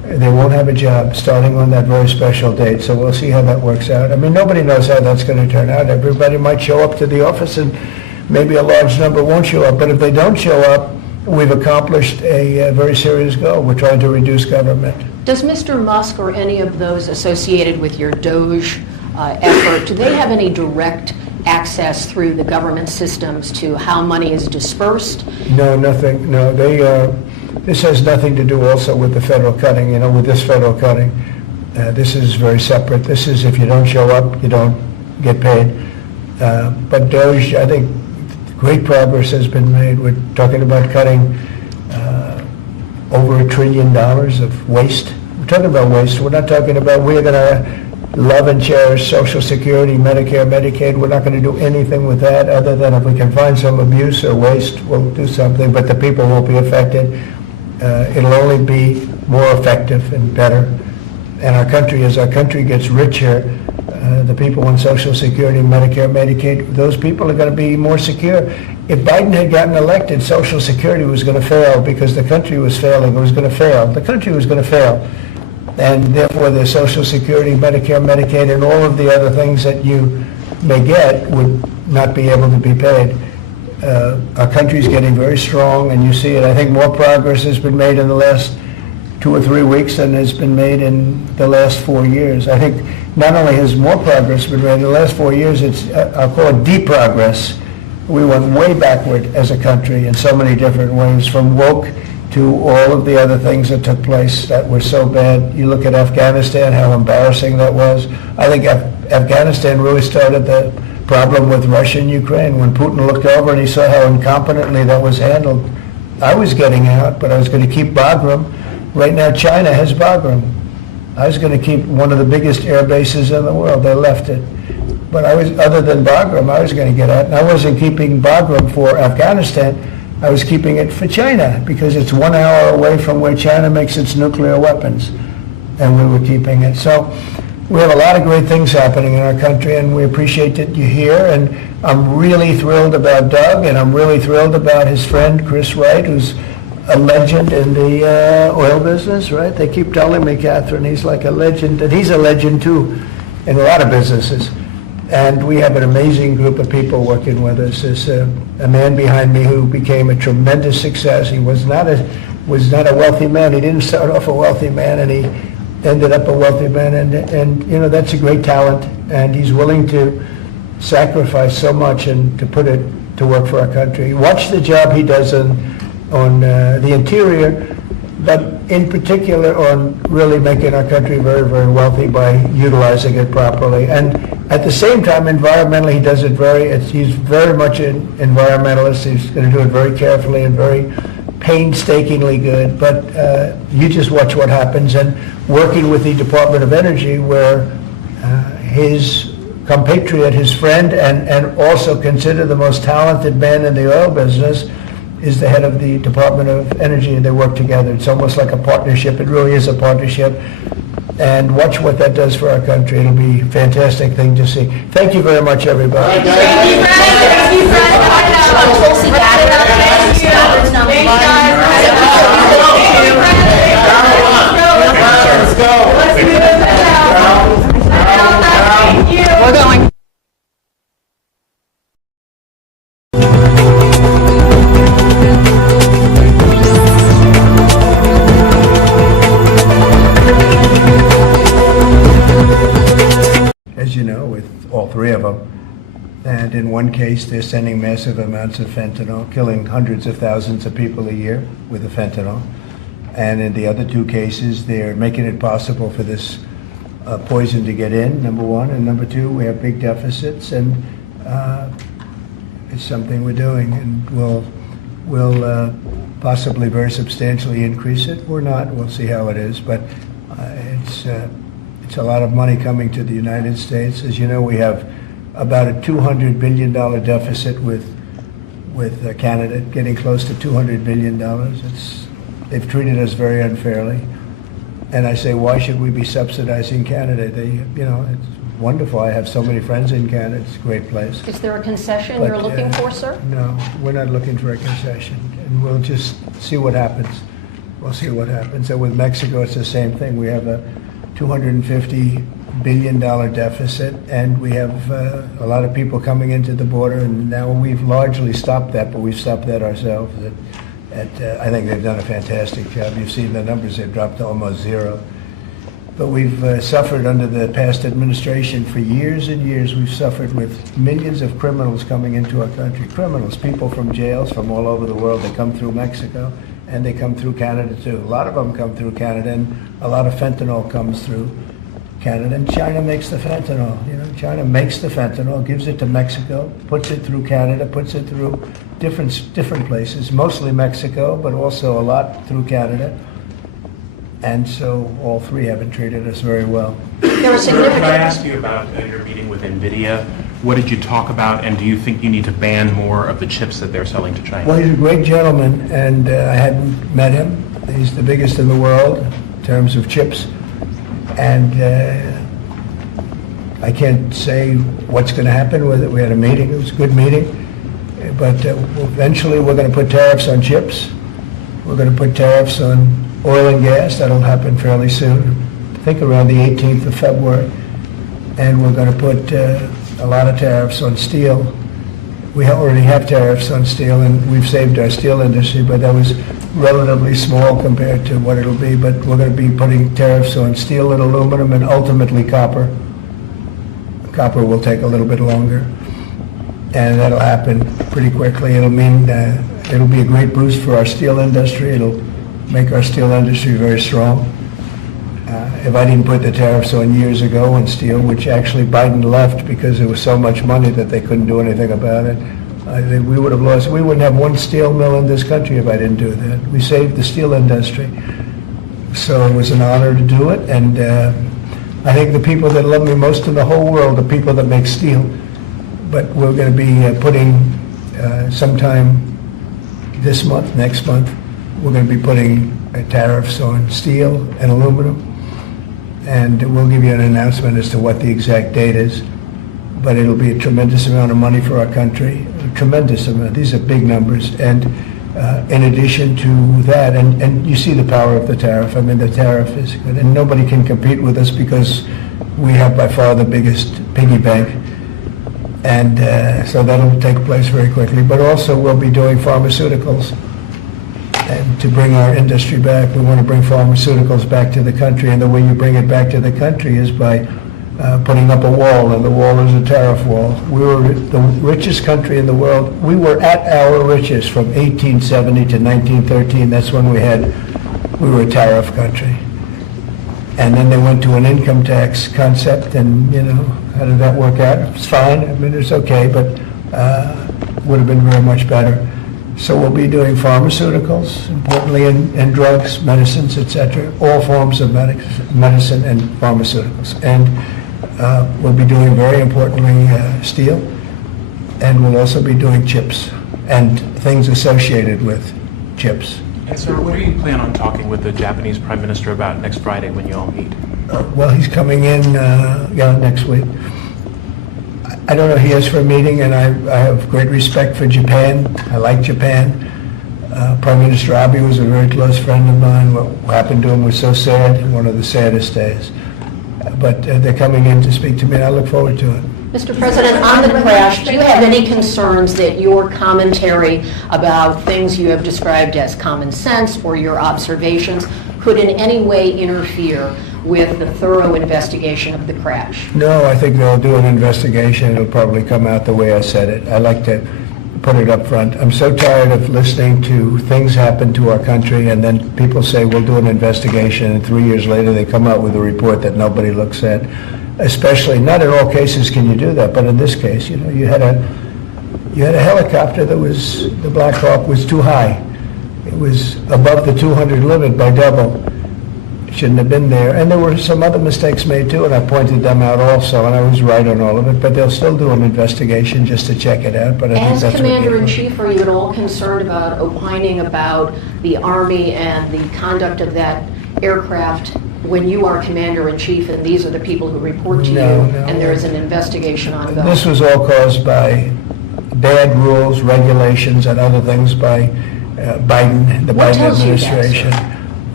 they won't have a job starting on that very special date, so we'll see how that works out. I mean, nobody knows how that's going to turn out. Everybody might show up to the office, and maybe a large number won't show up, but if they don't show up, we've accomplished a very serious goal. We're trying to reduce government. Does Mr. Musk or any of those associated with your DOGE effort, do they have any direct access through the government systems to how money is dispersed? No, nothing, no. This has nothing to do also with the federal cutting, with this federal cutting. This is very separate. This is if you don't show up, you don't get paid. But DOGE, I think great progress has been made. We're talking about cutting over $1 trillion of waste. We're talking about waste. We're not talking about we're going to love and cherish Social Security, Medicare, Medicaid. We're not going to do anything with that other than if we can find some abuse or waste, we'll do something, but the people won't be affected. It'll only be more effective and better. And our country, as our country gets richer, the people on Social Security, Medicare, Medicaid, those people are going to be more secure. If Biden had gotten elected, Social Security was going to fail because the country was failing. It was going to fail. The country was going to fail. And therefore, the Social Security, Medicare, Medicaid, and all of the other things that you may get would not be able to be paid. Our country's getting very strong, and you see it. I think more progress has been made in the last 2 or 3 weeks than has been made in the last 4 years. I think not only has more progress been made in the last 4 years, it's, I'll call it deep progress. We went way backward as a country in so many different ways, from woke to all of the other things that took place that were so bad. You look at Afghanistan, how embarrassing that was. I think Afghanistan really started the problem with Russia and Ukraine. When Putin looked over and he saw how incompetently that was handled, I was getting out, but I was going to keep Bagram. Right now, China has Bagram. I was going to keep one of the biggest air bases in the world. They left it. But other than Bagram, I was going to get out. And I wasn't keeping Bagram for Afghanistan. I was keeping it for China because it's 1 hour away from where China makes its nuclear weapons. And we were keeping it. So we have a lot of great things happening in our country, and we appreciate that you're here. And I'm really thrilled about Doug, and I'm really thrilled about his friend, Chris Wright, who's a legend in the oil business, right? They keep telling me, Catherine, he's like a legend, and he's a legend too in a lot of businesses. And we have an amazing group of people working with us. There's a man behind me who became a tremendous success. He was not a wealthy man. He didn't start off a wealthy man, and he ended up a wealthy man. And that's a great talent. And he's willing to sacrifice so much and to put it to work for our country. Watch the job he does on the interior, but in particular on really making our country very, very wealthy by utilizing it properly. And at the same time, environmentally, he does it he's very much an environmentalist. He's going to do it very carefully and very painstakingly good. But you just watch what happens. And working with the Department of Energy, where his compatriot, his friend, and also considered the most talented man in the oil business, is the head of the Department of Energy, and they work together. It's almost like a partnership. It really is a partnership. And watch what that does for our country. It'll be a fantastic thing to see. Thank you very much, everybody. Tulsi We're going. As you know, with all three of them, and in one case, they're sending massive amounts of fentanyl, killing hundreds of thousands of people a year with the fentanyl. And in the other two cases, they're making it possible for this poison to get in, number one. And number two, we have big deficits, and it's something we're doing, and we'll possibly very substantially increase it. Or not, we'll see how it is. But it's a lot of money coming to the United States. As you know, we have about a $200 billion deficit with Canada, getting close to $200 billion. They've treated us very unfairly. And I say, why should we be subsidizing Canada? It's wonderful. I have so many friends in Canada. It's a great place. Is there a concession But, you're looking for, sir? No, we're not looking for a concession. And we'll just see what happens. we'll see what happens. And with Mexico, it's the same thing. We have a $250 billion deficit, and we have a lot of people coming into the border, and now we've largely stopped that, but we've stopped that ourselves. I think they've done a fantastic job. You've seen the numbers, they've dropped to almost zero. But we've suffered under the past administration for years and years. We've suffered with millions of criminals coming into our country. Criminals, people from jails from all over the world. They come through Mexico, and they come through Canada too. A lot of them come through Canada, and a lot of fentanyl comes through Canada. And China makes the fentanyl. China makes the fentanyl, gives it to Mexico, puts it through Canada, puts it through different places, mostly Mexico, but also a lot through Canada. And so all three haven't treated us very well. There are Could significant... I ask you about your meeting with NVIDIA? What did you talk about, and do you think you need to ban more of the chips that they're selling to China? Well, he's a great gentleman, and I hadn't met him. He's the biggest in the world in terms of chips. And I can't say what's going to happen with it. We had a meeting. It was a good meeting. But eventually we're going to put tariffs on chips. We're going to put tariffs on oil and gas. That'll happen fairly soon. I think around the 18th of February. And we're going to put a lot of tariffs on steel. We already have tariffs on steel, and we've saved our steel industry, but that was relatively small compared to what it'll be. But we're going to be putting tariffs on steel and aluminum and ultimately copper. Copper will take a little bit longer, and that'll happen pretty quickly. It'll mean it'll be a great boost for our steel industry. It'll make our steel industry very strong. If I didn't put the tariffs on years ago on steel, which actually Biden left because there was so much money that they couldn't do anything about it, we would have lost. We wouldn't have one steel mill in this country if I didn't do that. We saved the steel industry. So it was an honor to do it, and I think the people that love me most in the whole world are people that make steel. But we're going to be putting sometime this month, next month, we're going to be putting tariffs on steel and aluminum. And we'll give you an announcement as to what the exact date is. But it'll be a tremendous amount of money for our country, a tremendous amount. These are big numbers. And in addition to that, and you see the power of the tariff. I mean, the tariff is good. And nobody can compete with us because we have by far the biggest piggy bank. And so that'll take place very quickly. But also we'll be doing pharmaceuticals. And to bring our industry back, we want to bring pharmaceuticals back to the country, and the way you bring it back to the country is by putting up a wall, and the wall is a tariff wall. We were the richest country in the world. We were at our richest from 1870 to 1913. That's when we were a tariff country. And then they went to an income tax concept, and how did that work out? It's fine. I mean, it's okay, but would have been very much better. So we'll be doing pharmaceuticals, importantly, and drugs, medicines, etc., all forms of medicine and pharmaceuticals. And we'll be doing, very importantly, steel, and we'll also be doing chips and things associated with chips. And sir, what do you plan on talking with the Japanese Prime Minister about next Friday when you all meet? Well, he's coming in next week. I don't know, he is for a meeting, and I have great respect for Japan. I like Japan. Prime Minister Abe was a very close friend of mine. What happened to him was so sad, one of the saddest days. But they're coming in to speak to me, and I look forward to it. Mr. President, on the crash, do you have any concerns that your commentary about things you have described as common sense or your observations could in any way interfere with the thorough investigation of the crash? No, I think they'll do an investigation. It'll probably come out the way I said it. I like to put it up front. I'm so tired of listening to things happen to our country, and then people say, we'll do an investigation, and 3 years later they come out with a report that nobody looks at. Especially, not in all cases can you do that, but in this case, you had a helicopter that was, the Black Hawk was too high. It was above the 200 limit by double. Shouldn't have been there. And there were some other mistakes made too, and I pointed them out also, and I was right on all of it, but they'll still do an investigation just to check it out. But I think As that's Commander-in-Chief, are you at all concerned about opining about the Army and the conduct of that aircraft when you are Commander-in-Chief and these are the people who report to you, and there is an investigation ongoing? This was all caused by bad rules, regulations, and other things by Biden, the What Biden tells you that, administration. sir?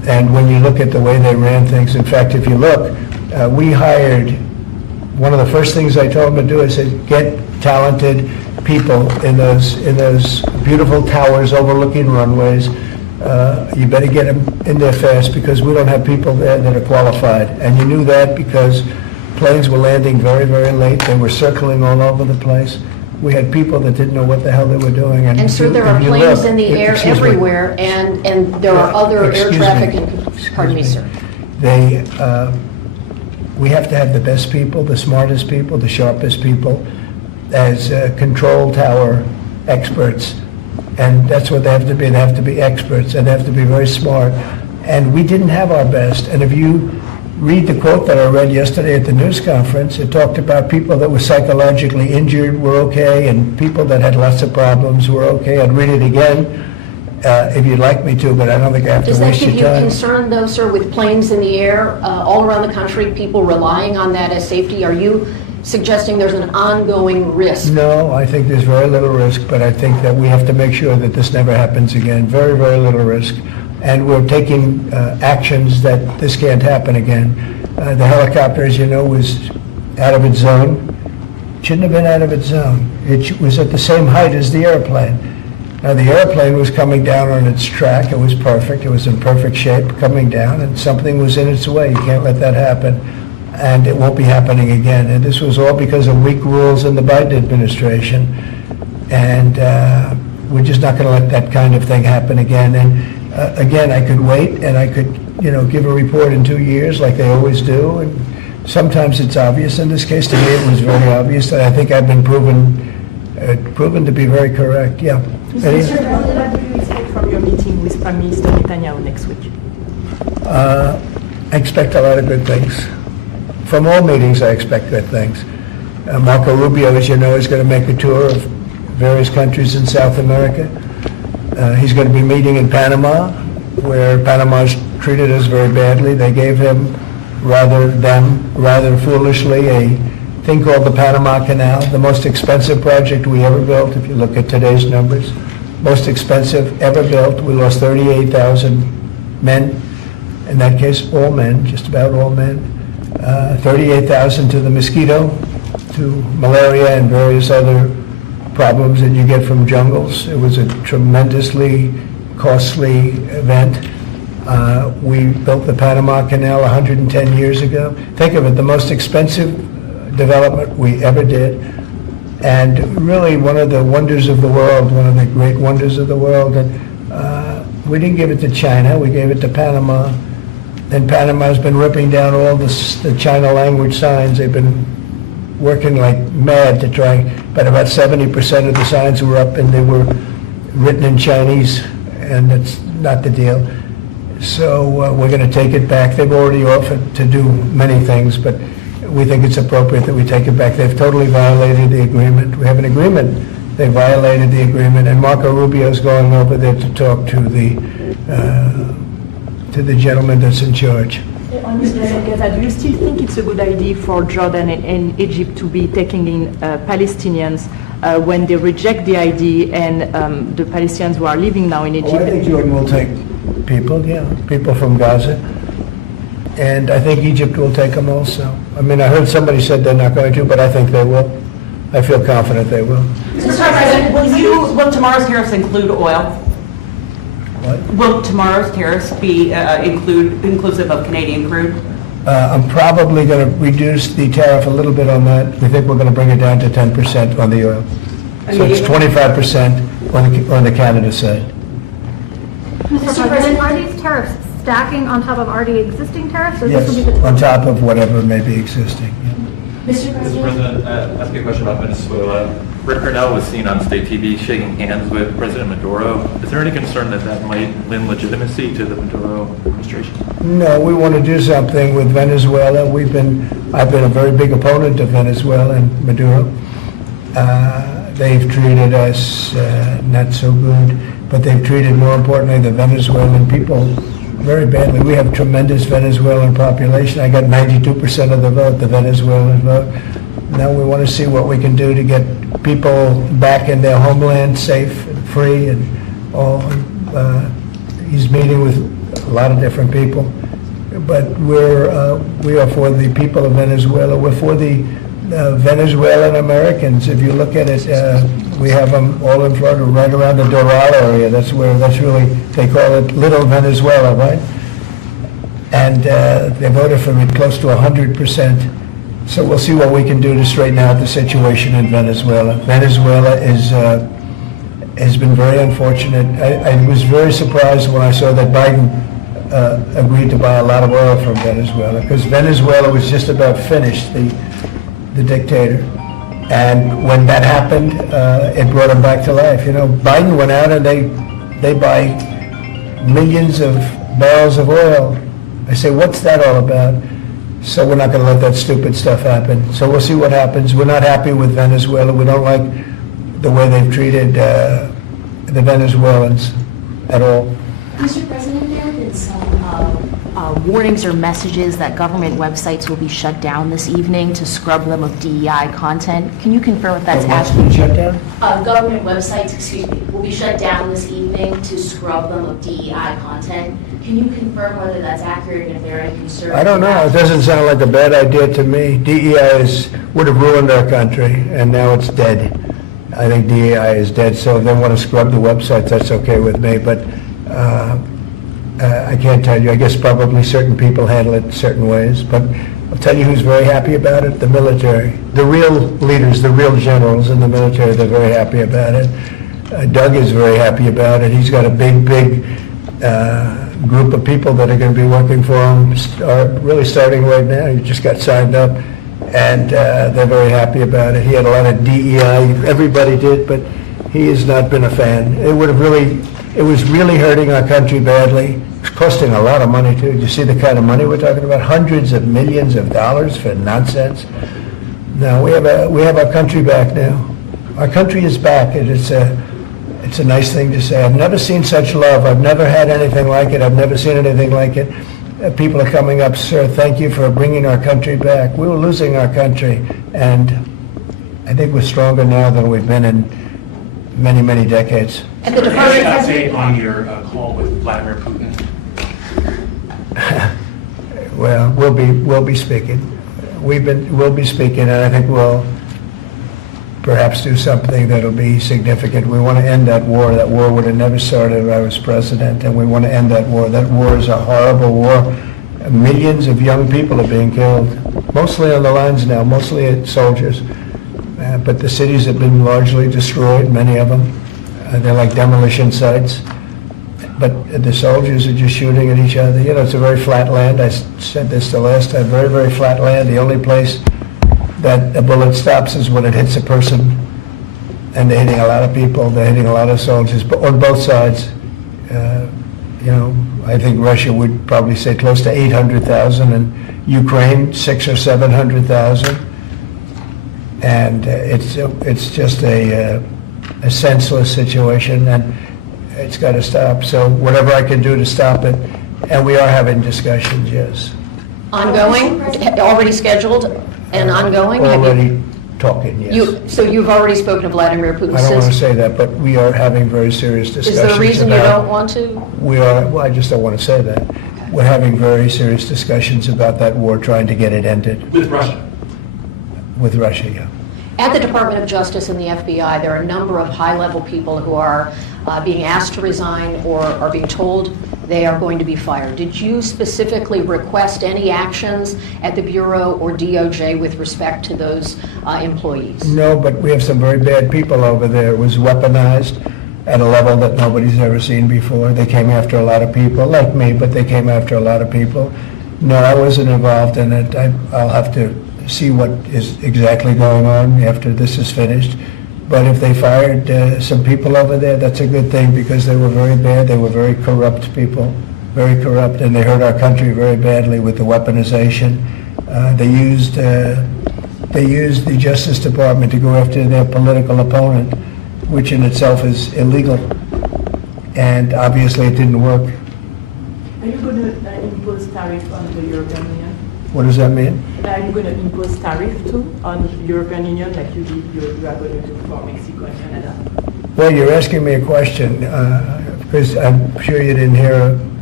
And when you look at the way they ran things, in fact, if you look, we hired, one of the first things I told them to do, I said, get talented people in those beautiful towers overlooking runways. You better get them in there fast because we don't have people there that are qualified. And you knew that because planes were landing very, very late. They were circling all over the place. We had people that didn't know what the hell they were doing. And sir, there are if you planes look- in the air excuse me. everywhere, and there are other air Excuse traffic, me. and, pardon me, sir. They, we have to have the best people, the smartest people, the sharpest people as control tower experts. And that's what they have to be. They have to be experts, and they have to be very smart. And we didn't have our best. And if you read the quote that I read yesterday at the news conference, it talked about people that were psychologically injured were okay, and people that had lots of problems were okay. I'd read it again if you'd like me to, but I don't think I have to Does that waste give your you time. concern, though, sir, with planes in the air all around the country, people relying on that as safety? Are you suggesting there's an ongoing risk? No, I think there's very little risk, but I think that we have to make sure that this never happens again. Very, very little risk. And we're taking actions that this can't happen again. The helicopter, as you know, was out of its zone. Shouldn't have been out of its zone. It was at the same height as the airplane. Now, the airplane was coming down on its track. It was perfect. It was in perfect shape coming down, and something was in its way. You can't let that happen. And it won't be happening again. And this was all because of weak rules in the Biden administration. And we're just not going to let that kind of thing happen again. And again, I could wait and I could, give a report in 2 years like they always do. And sometimes it's obvious. In this case, to me, it was very obvious. And I think I've been proven to be very correct. Yeah. Eddie? Mr. President, what do you expect from your meeting with Prime Minister Netanyahu next week? I expect a lot of good things. From all meetings, I expect good things. Marco Rubio, as you know, is going to make a tour of various countries in South America. He's going to be meeting in Panama, where Panama's treated us very badly. They gave him, rather foolishly, a thing called the Panama Canal, the most expensive project we ever built, if you look at today's numbers. Most expensive ever built. We lost 38,000 men. In that case, all men, just about all men. 38,000 to the mosquito, to malaria and various other problems that you get from jungles. It was a tremendously costly event. We built the Panama Canal 110 years ago. Think of it, the most expensive development we ever did. And really one of the wonders of the world, one of the great wonders of the world. And we didn't give it to China, we gave it to Panama. And Panama's been ripping down all the China language signs. They've been working like mad to try, but about 70% of the signs were up and they were written in Chinese, and that's not the deal. So we're going to take it back. They've already offered to do many things, but we think it's appropriate that we take it back. They've totally violated the agreement. We have an agreement. They violated the agreement, and Marco Rubio's going over there to talk to the gentleman that's in charge. Mr. Gaza, do you still think it's a good idea for Jordan and Egypt to be taking in Palestinians when they reject the ID and the Palestinians who are living now in Egypt? I think Jordan will take people, people from Gaza. And I think Egypt will take them also. I mean, I heard somebody said they're not going to, but I think they will. I feel confident they will. Mr. President, will tomorrow's tariffs include oil? What? Will tomorrow's tariffs be inclusive of Canadian crude? I'm probably going to reduce the tariff a little bit on that. We think we're going to bring it down to 10% on the oil. So it's 25% on the Canada side. Mr. President, are these tariffs stacking on top of already existing tariffs? Or this will be Yes, the on top of whatever may be existing. Yeah. Mr. Mr. President, ask you a question about Venezuela. Rick Cornell was seen on state TV shaking hands with President Maduro. Is there any concern that that might lend legitimacy to the Maduro administration? No, we want to do something with Venezuela. I've been a very big opponent of Venezuela and Maduro. They've treated us not so good, but they've treated, more importantly, the Venezuelan people very badly. We have tremendous Venezuelan population. I got 92% of the vote, the Venezuelan vote. Now we want to see what we can do to get people back in their homeland safe and free and all. He's meeting with a lot of different people. But we are for the people of Venezuela. We're for the Venezuelan Americans. If you look at it, we have them all in Florida, right around the Doral area. That's really, they call it Little Venezuela, right? And they voted for it close to 100%. So we'll see what we can do to straighten out the situation in Venezuela. Venezuela has been very unfortunate. I was very surprised when I saw that Biden agreed to buy a lot of oil from Venezuela, because Venezuela was just about finished, the dictator. And when that happened, it brought him back to life. You know, Biden went out and they buy millions of barrels of oil. I say, what's that all about? So we're not going to let that stupid stuff happen. So we'll see what happens. We're not happy with Venezuela. We don't like the way they've treated the Venezuelans at all. Mr. President, there have been some warnings or messages that government websites will be shut down this evening to scrub them of DEI content. Can you confirm if that's accurate? Shut down? Government websites, will be shut down this evening to scrub them of DEI content. Can you confirm whether that's accurate and if there are any concerns? I don't know. It doesn't sound like a bad idea to me. DEI would have ruined our country, and now it's dead. I think DEI is dead, so if they want to scrub the websites, that's okay with me. But I can't tell you. I guess probably certain people handle it certain ways. But I'll tell you who's very happy about it, the military. The real leaders, the real generals in the military, they're very happy about it. Doug is very happy about it. He's got a big group of people that are going to be working for him, really starting right now. He just got signed up, and they're very happy about it. He had a lot of DEI, everybody did, but he has not been a fan. It was really hurting our country badly. It's costing a lot of money too. You see the kind of money we're talking about? Hundreds of millions of dollars for nonsense. No, we have our country back now. Our country is back, and it's a nice thing to say. I've never seen such love. I've never had anything like it. I've never seen anything like it. People are coming up, sir, thank you for bringing our country back. We were losing our country, and I think we're stronger now than we've been in many, many decades. And the Any department has... update on your call with Vladimir Putin? Well, we'll be speaking. We'll be speaking, and I think we'll perhaps do something that'll be significant. We want to end that war. That war would have never started if I was president, and we want to end that war. That war is a horrible war. Millions of young people are being killed, mostly on the lines now, mostly soldiers. But the cities have been largely destroyed, many of them. They're like demolition sites. But the soldiers are just shooting at each other. You know, it's a very flat land. I said this the last time, very, very flat land. The only place that a bullet stops is when it hits a person. And they're hitting a lot of people. They're hitting a lot of soldiers, but on both sides. You know, I think Russia would probably say close to 800,000, and Ukraine 600,000 or 700,000. And it's just a senseless situation, and it's got to stop. So whatever I can do to stop it, and we are having discussions, yes. Ongoing, already scheduled and ongoing? Have you- Already talking, yes. So you've already spoken to Vladimir Putin I don't want to since... say that, but we are having very serious Is discussions. there a reason you about- don't want to? We are, well, I just don't want to say that. We're having very serious discussions about that war, trying to get it ended With Russia? with Russia, yeah. At the Department of Justice and the FBI, there are a number of high-level people who are being asked to resign or are being told they are going to be fired. Did you specifically request any actions at the Bureau or DOJ with respect to those employees? No, but we have some very bad people over there. It was weaponized at a level that nobody's ever seen before. They came after a lot of people, like me, but they came after a lot of people. No, I wasn't involved in it. I'll have to see what is exactly going on after this is finished. But if they fired some people over there, that's a good thing, because they were very bad. They were very corrupt people, very corrupt, and they hurt our country very badly with the weaponization. They used the Justice Department to go after their political opponent, which in itself is illegal. And obviously it didn't work. Are you going to impose tariff on the European Union? What does that mean? Are you going to impose tariff too on the European Union like you are going to do for Mexico and Canada? Well, you're asking me a question, because I'm sure you didn't hear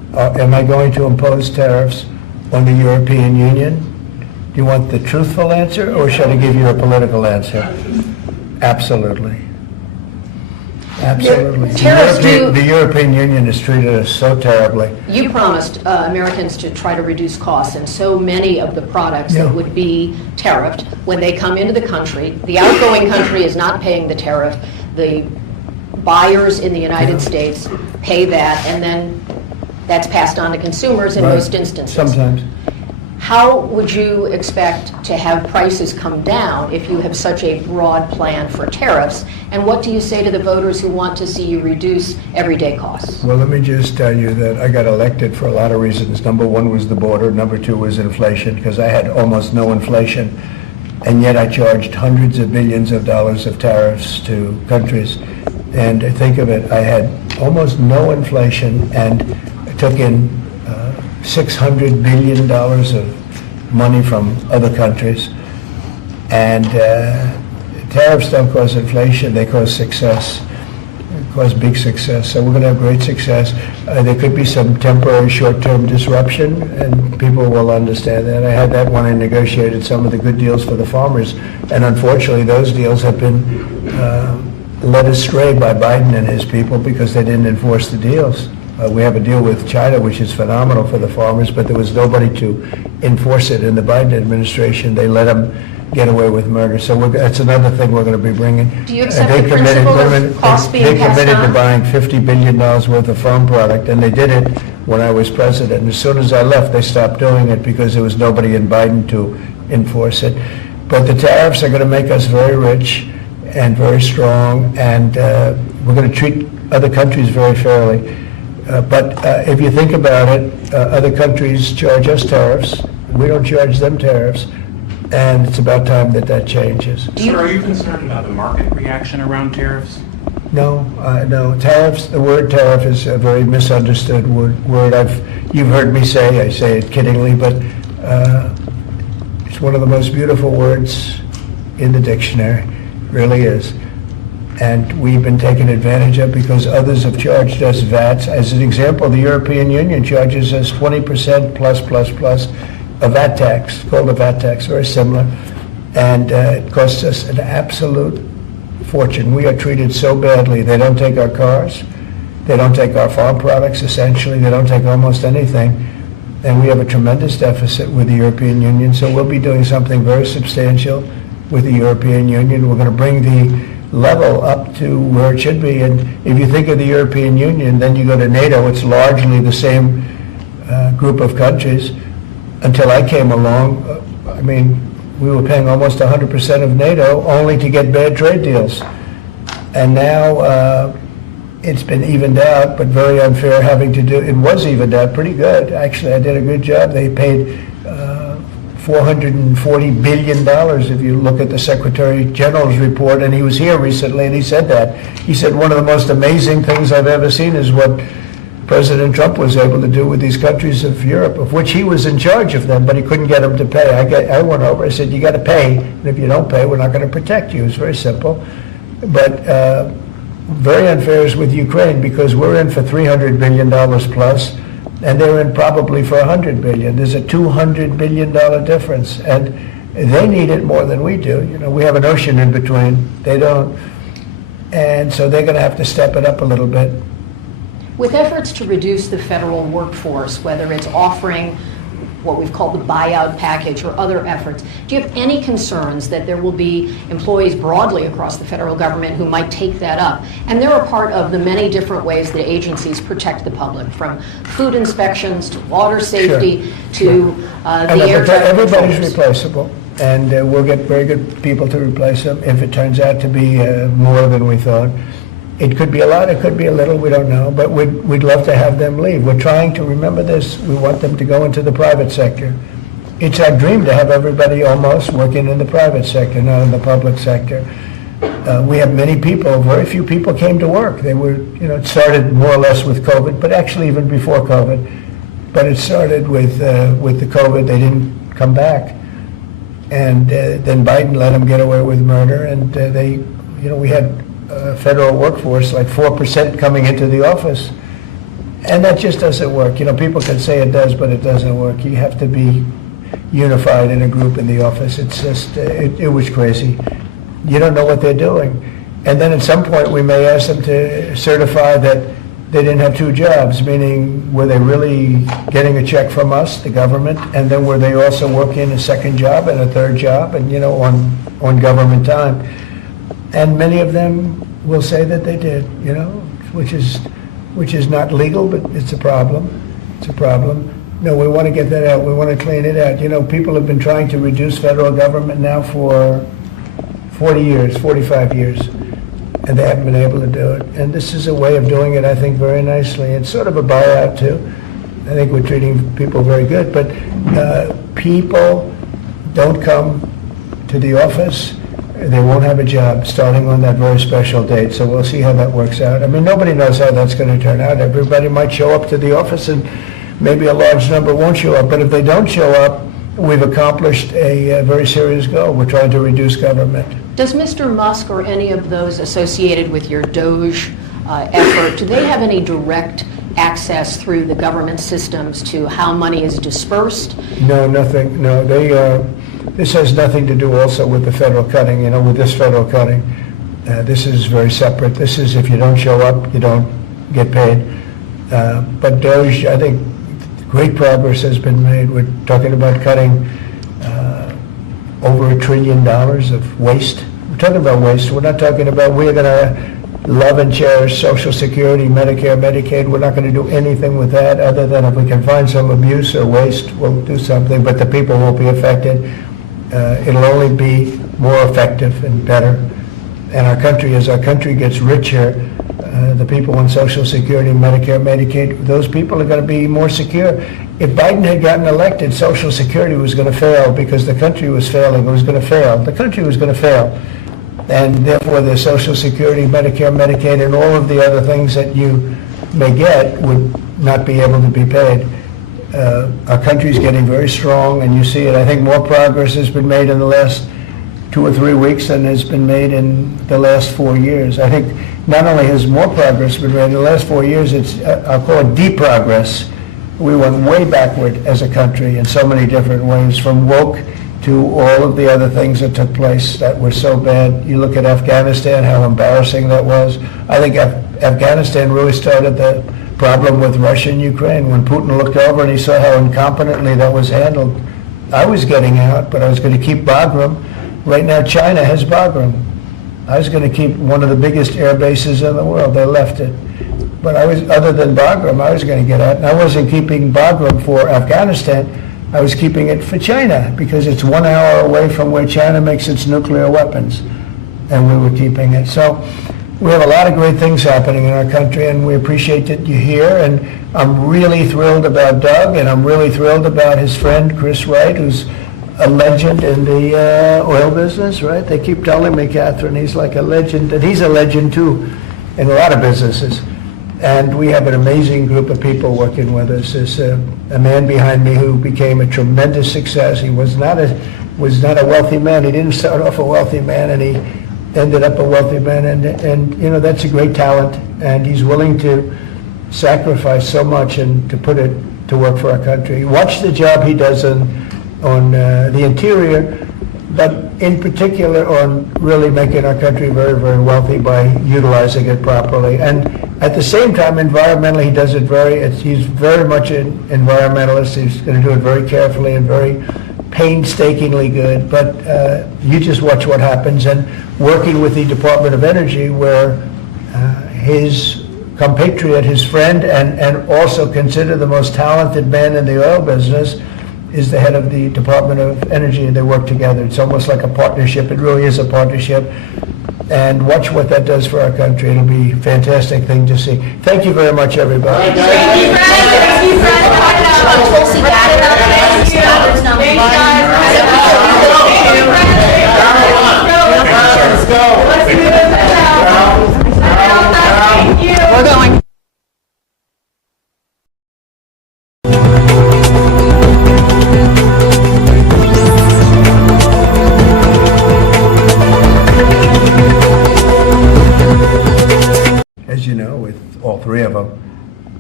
Am I going to impose tariffs on the European Union? Do you want the truthful answer, or should I give you a political answer? Absolutely. Absolutely. Tariffs do- The European Union has treated us so terribly. You promised Americans to try to reduce costs, and so many of the products Yeah. that would be tariffed, when they come into the country, the outgoing country is not paying the tariff. The buyers in the United States pay that, and then that's passed on to consumers in Right. most instances. Sometimes. How would you expect to have prices come down if you have such a broad plan for tariffs? And what do you say to the voters who want to see you reduce everyday costs? Well, let me just tell you that I got elected for a lot of reasons. Number one was the border. Number two was inflation, because I had almost no inflation. And yet I charged hundreds of billions of dollars of tariffs to countries. And think of it, I had almost no inflation and took in $600 billion of money from other countries. And tariffs don't cause inflation, they cause success. They cause big success. So we're going to have great success. There could be some temporary short-term disruption, and people will understand that. I had that when I negotiated some of the good deals for the farmers. And unfortunately, those deals have been led astray by Biden and his people because they didn't enforce the deals. We have a deal with China, which is phenomenal for the farmers, but there was nobody to enforce it in the Biden administration. They let them get away with murder. So that's another thing we're going to be bringing. Do you accept the principle of costs being passed They committed to on? buying $50 billion worth of farm product, and they did it when I was president. And as soon as I left, they stopped doing it because there was nobody in Biden to enforce it. But the tariffs are going to make us very rich and very strong, and we're going to treat other countries very fairly. But if you think about it, other countries charge us tariffs. We don't charge them tariffs, and it's about time that that changes. Sir, are you concerned about the market reaction around tariffs? No, no. Tariffs, the word tariff is a very misunderstood word. You've heard me say, I say it kiddingly, but it's one of the most beautiful words in the dictionary, really is. And we've been taken advantage of because others have charged us VATs. As an example, the European Union charges us 20% plus a VAT tax, called a VAT tax, very similar. And it costs us an absolute fortune. We are treated so badly. They don't take our cars. They don't take our farm products, essentially. They don't take almost anything. And we have a tremendous deficit with the European Union. So we'll be doing something very substantial with the European Union. We're going to bring the level up to where it should be. And if you think of the European Union, then you go to NATO, it's largely the same group of countries. Until I came along, I mean, we were paying almost 100% of NATO only to get bad trade deals. And now it's been evened out, but very unfair having to do, it was evened out pretty good. Actually, I did a good job. They paid $440 billion if you look at the Secretary General's report, and he was here recently and he said that. He said one of the most amazing things I've ever seen is what President Trump was able to do with these countries of Europe, of which he was in charge of them, but he couldn't get them to pay. I went over, I said, you got to pay, and if you don't pay, we're not going to protect you. It's very simple. But very unfair is with Ukraine because we're in for $300 billion plus, and they're in probably for $100 billion. There's a $200 billion difference, and they need it more than we do. You know, we have an ocean in between. They don't. And so they're going to have to step it up a little bit. With efforts to reduce the federal workforce, whether it's offering what we've called the buyout package or other efforts, do you have any concerns that there will be employees broadly across the federal government who might take that up? And they're a part of the many different ways that agencies protect the public, from food inspections to water safety to the air traffic Everybody's controllers. replaceable, and we'll get very good people to replace them if it turns out to be more than we thought. It could be a lot, it could be a little, we don't know, but we'd love to have them leave. We're trying to remember this. We want them to go into the private sector. It's our dream to have everybody almost working in the private sector, not in the public sector. We have many people, very few people came to work. They were, it started more or less with COVID, but actually even before COVID. But it started with the COVID, they didn't come back. And then Biden let them get away with murder, and we had federal workforce, like 4% coming into the office. And that just doesn't work. You know, people can say it does, but it doesn't work. You have to be unified in a group in the office. It's just, it was crazy. You don't know what they're doing. And then at some point, we may ask them to certify that they didn't have two jobs, meaning were they really getting a check from us, the government, and then were they also working a second job and a third job, and, you know, on government time? And many of them will say that they did, you know, which is not legal, but it's a problem. It's a problem. No, we want to get that out. We want to clean it out. You know, people have been trying to reduce federal government now for 40 years, 45 years, and they haven't been able to do it. And this is a way of doing it, I think, very nicely. It's sort of a buyout, too. I think we're treating people very good, but people don't come to the office. They won't have a job starting on that very special date, so we'll see how that works out. I mean, nobody knows how that's going to turn out. Everybody might show up to the office, and maybe a large number won't show up. But if they don't show up, we've accomplished a very serious goal. We're trying to reduce government. Does Mr. Musk or any of those associated with your DOGE effort, do they have any direct access through the government systems to how money is dispersed? No, nothing. No, this has nothing to do also with the federal cutting, you know, with this federal cutting. This is very separate. This is if you don't show up, you don't get paid. But DOGE, I think great progress has been made. We're talking about cutting over $1 trillion of waste. We're talking about waste. We're not talking about we're going to love and cherish Social Security, Medicare, Medicaid. We're not going to do anything with that other than if we can find some abuse or waste, we'll do something, but the people won't be affected. It'll only be more effective and better. And our country, as our country gets richer, the people on Social Security, Medicare, Medicaid, those people are going to be more secure. If Biden had gotten elected, Social Security was going to fail because the country was failing. It was going to fail. The country was going to fail. And therefore, the Social Security, Medicare, Medicaid, and all of the other things that you may get would not be able to be paid. Our country's getting very strong, and you see it. I think more progress has been made in the last 2 or 3 weeks than has been made in the last 4 years. I think not only has more progress been made in the last 4 years, it's, I'll call it deep progress. We went way backward as a country in so many different ways, from woke to all of the other things that took place that were so bad. You look at Afghanistan, how embarrassing that was. I think Afghanistan really started the problem with Russia and Ukraine. When Putin looked over and he saw how incompetently that was handled, I was getting out, but I was going to keep Bagram. Right now, China has Bagram. I was going to keep one of the biggest air bases in the world. They left it. But I was, other than Bagram, I was going to get out. And I wasn't keeping Bagram for Afghanistan. I was keeping it for China because it's 1 hour away from where China makes its nuclear weapons. And we were keeping it. So we have a lot of great things happening in our country, and we appreciate that you're here. And I'm really thrilled about Doug, and I'm really thrilled about his friend, Chris Wright, who's a legend in the oil business, right? They keep telling me, Catherine, he's like a legend, and he's a legend too in a lot of businesses. And we have an amazing group of people working with us. There's a man behind me who became a tremendous success. He was not a wealthy man. He didn't start off a wealthy man, and he ended up a wealthy man. And you know, that's a great talent, and he's willing to sacrifice so much and to put it to work for our country. Watch the job he does on the interior, but in particular on really making our country very, very wealthy by utilizing it properly. And at the same time, environmentally, he does it he's very much an environmentalist. He's going to do it very carefully and very painstakingly good. But you just watch what happens. And working with the Department of Energy, where his compatriot, his friend, and also considered the most talented man in the oil business, is the head of the Department of Energy, and they work together. It's almost like a partnership. It really is a partnership. And watch what that does for our country. It'll be a fantastic thing to see. Thank you very much, everybody. Thank you, Fred. Tulsi Gabbard. Gabbard's not We're going. As you know, with all three of them,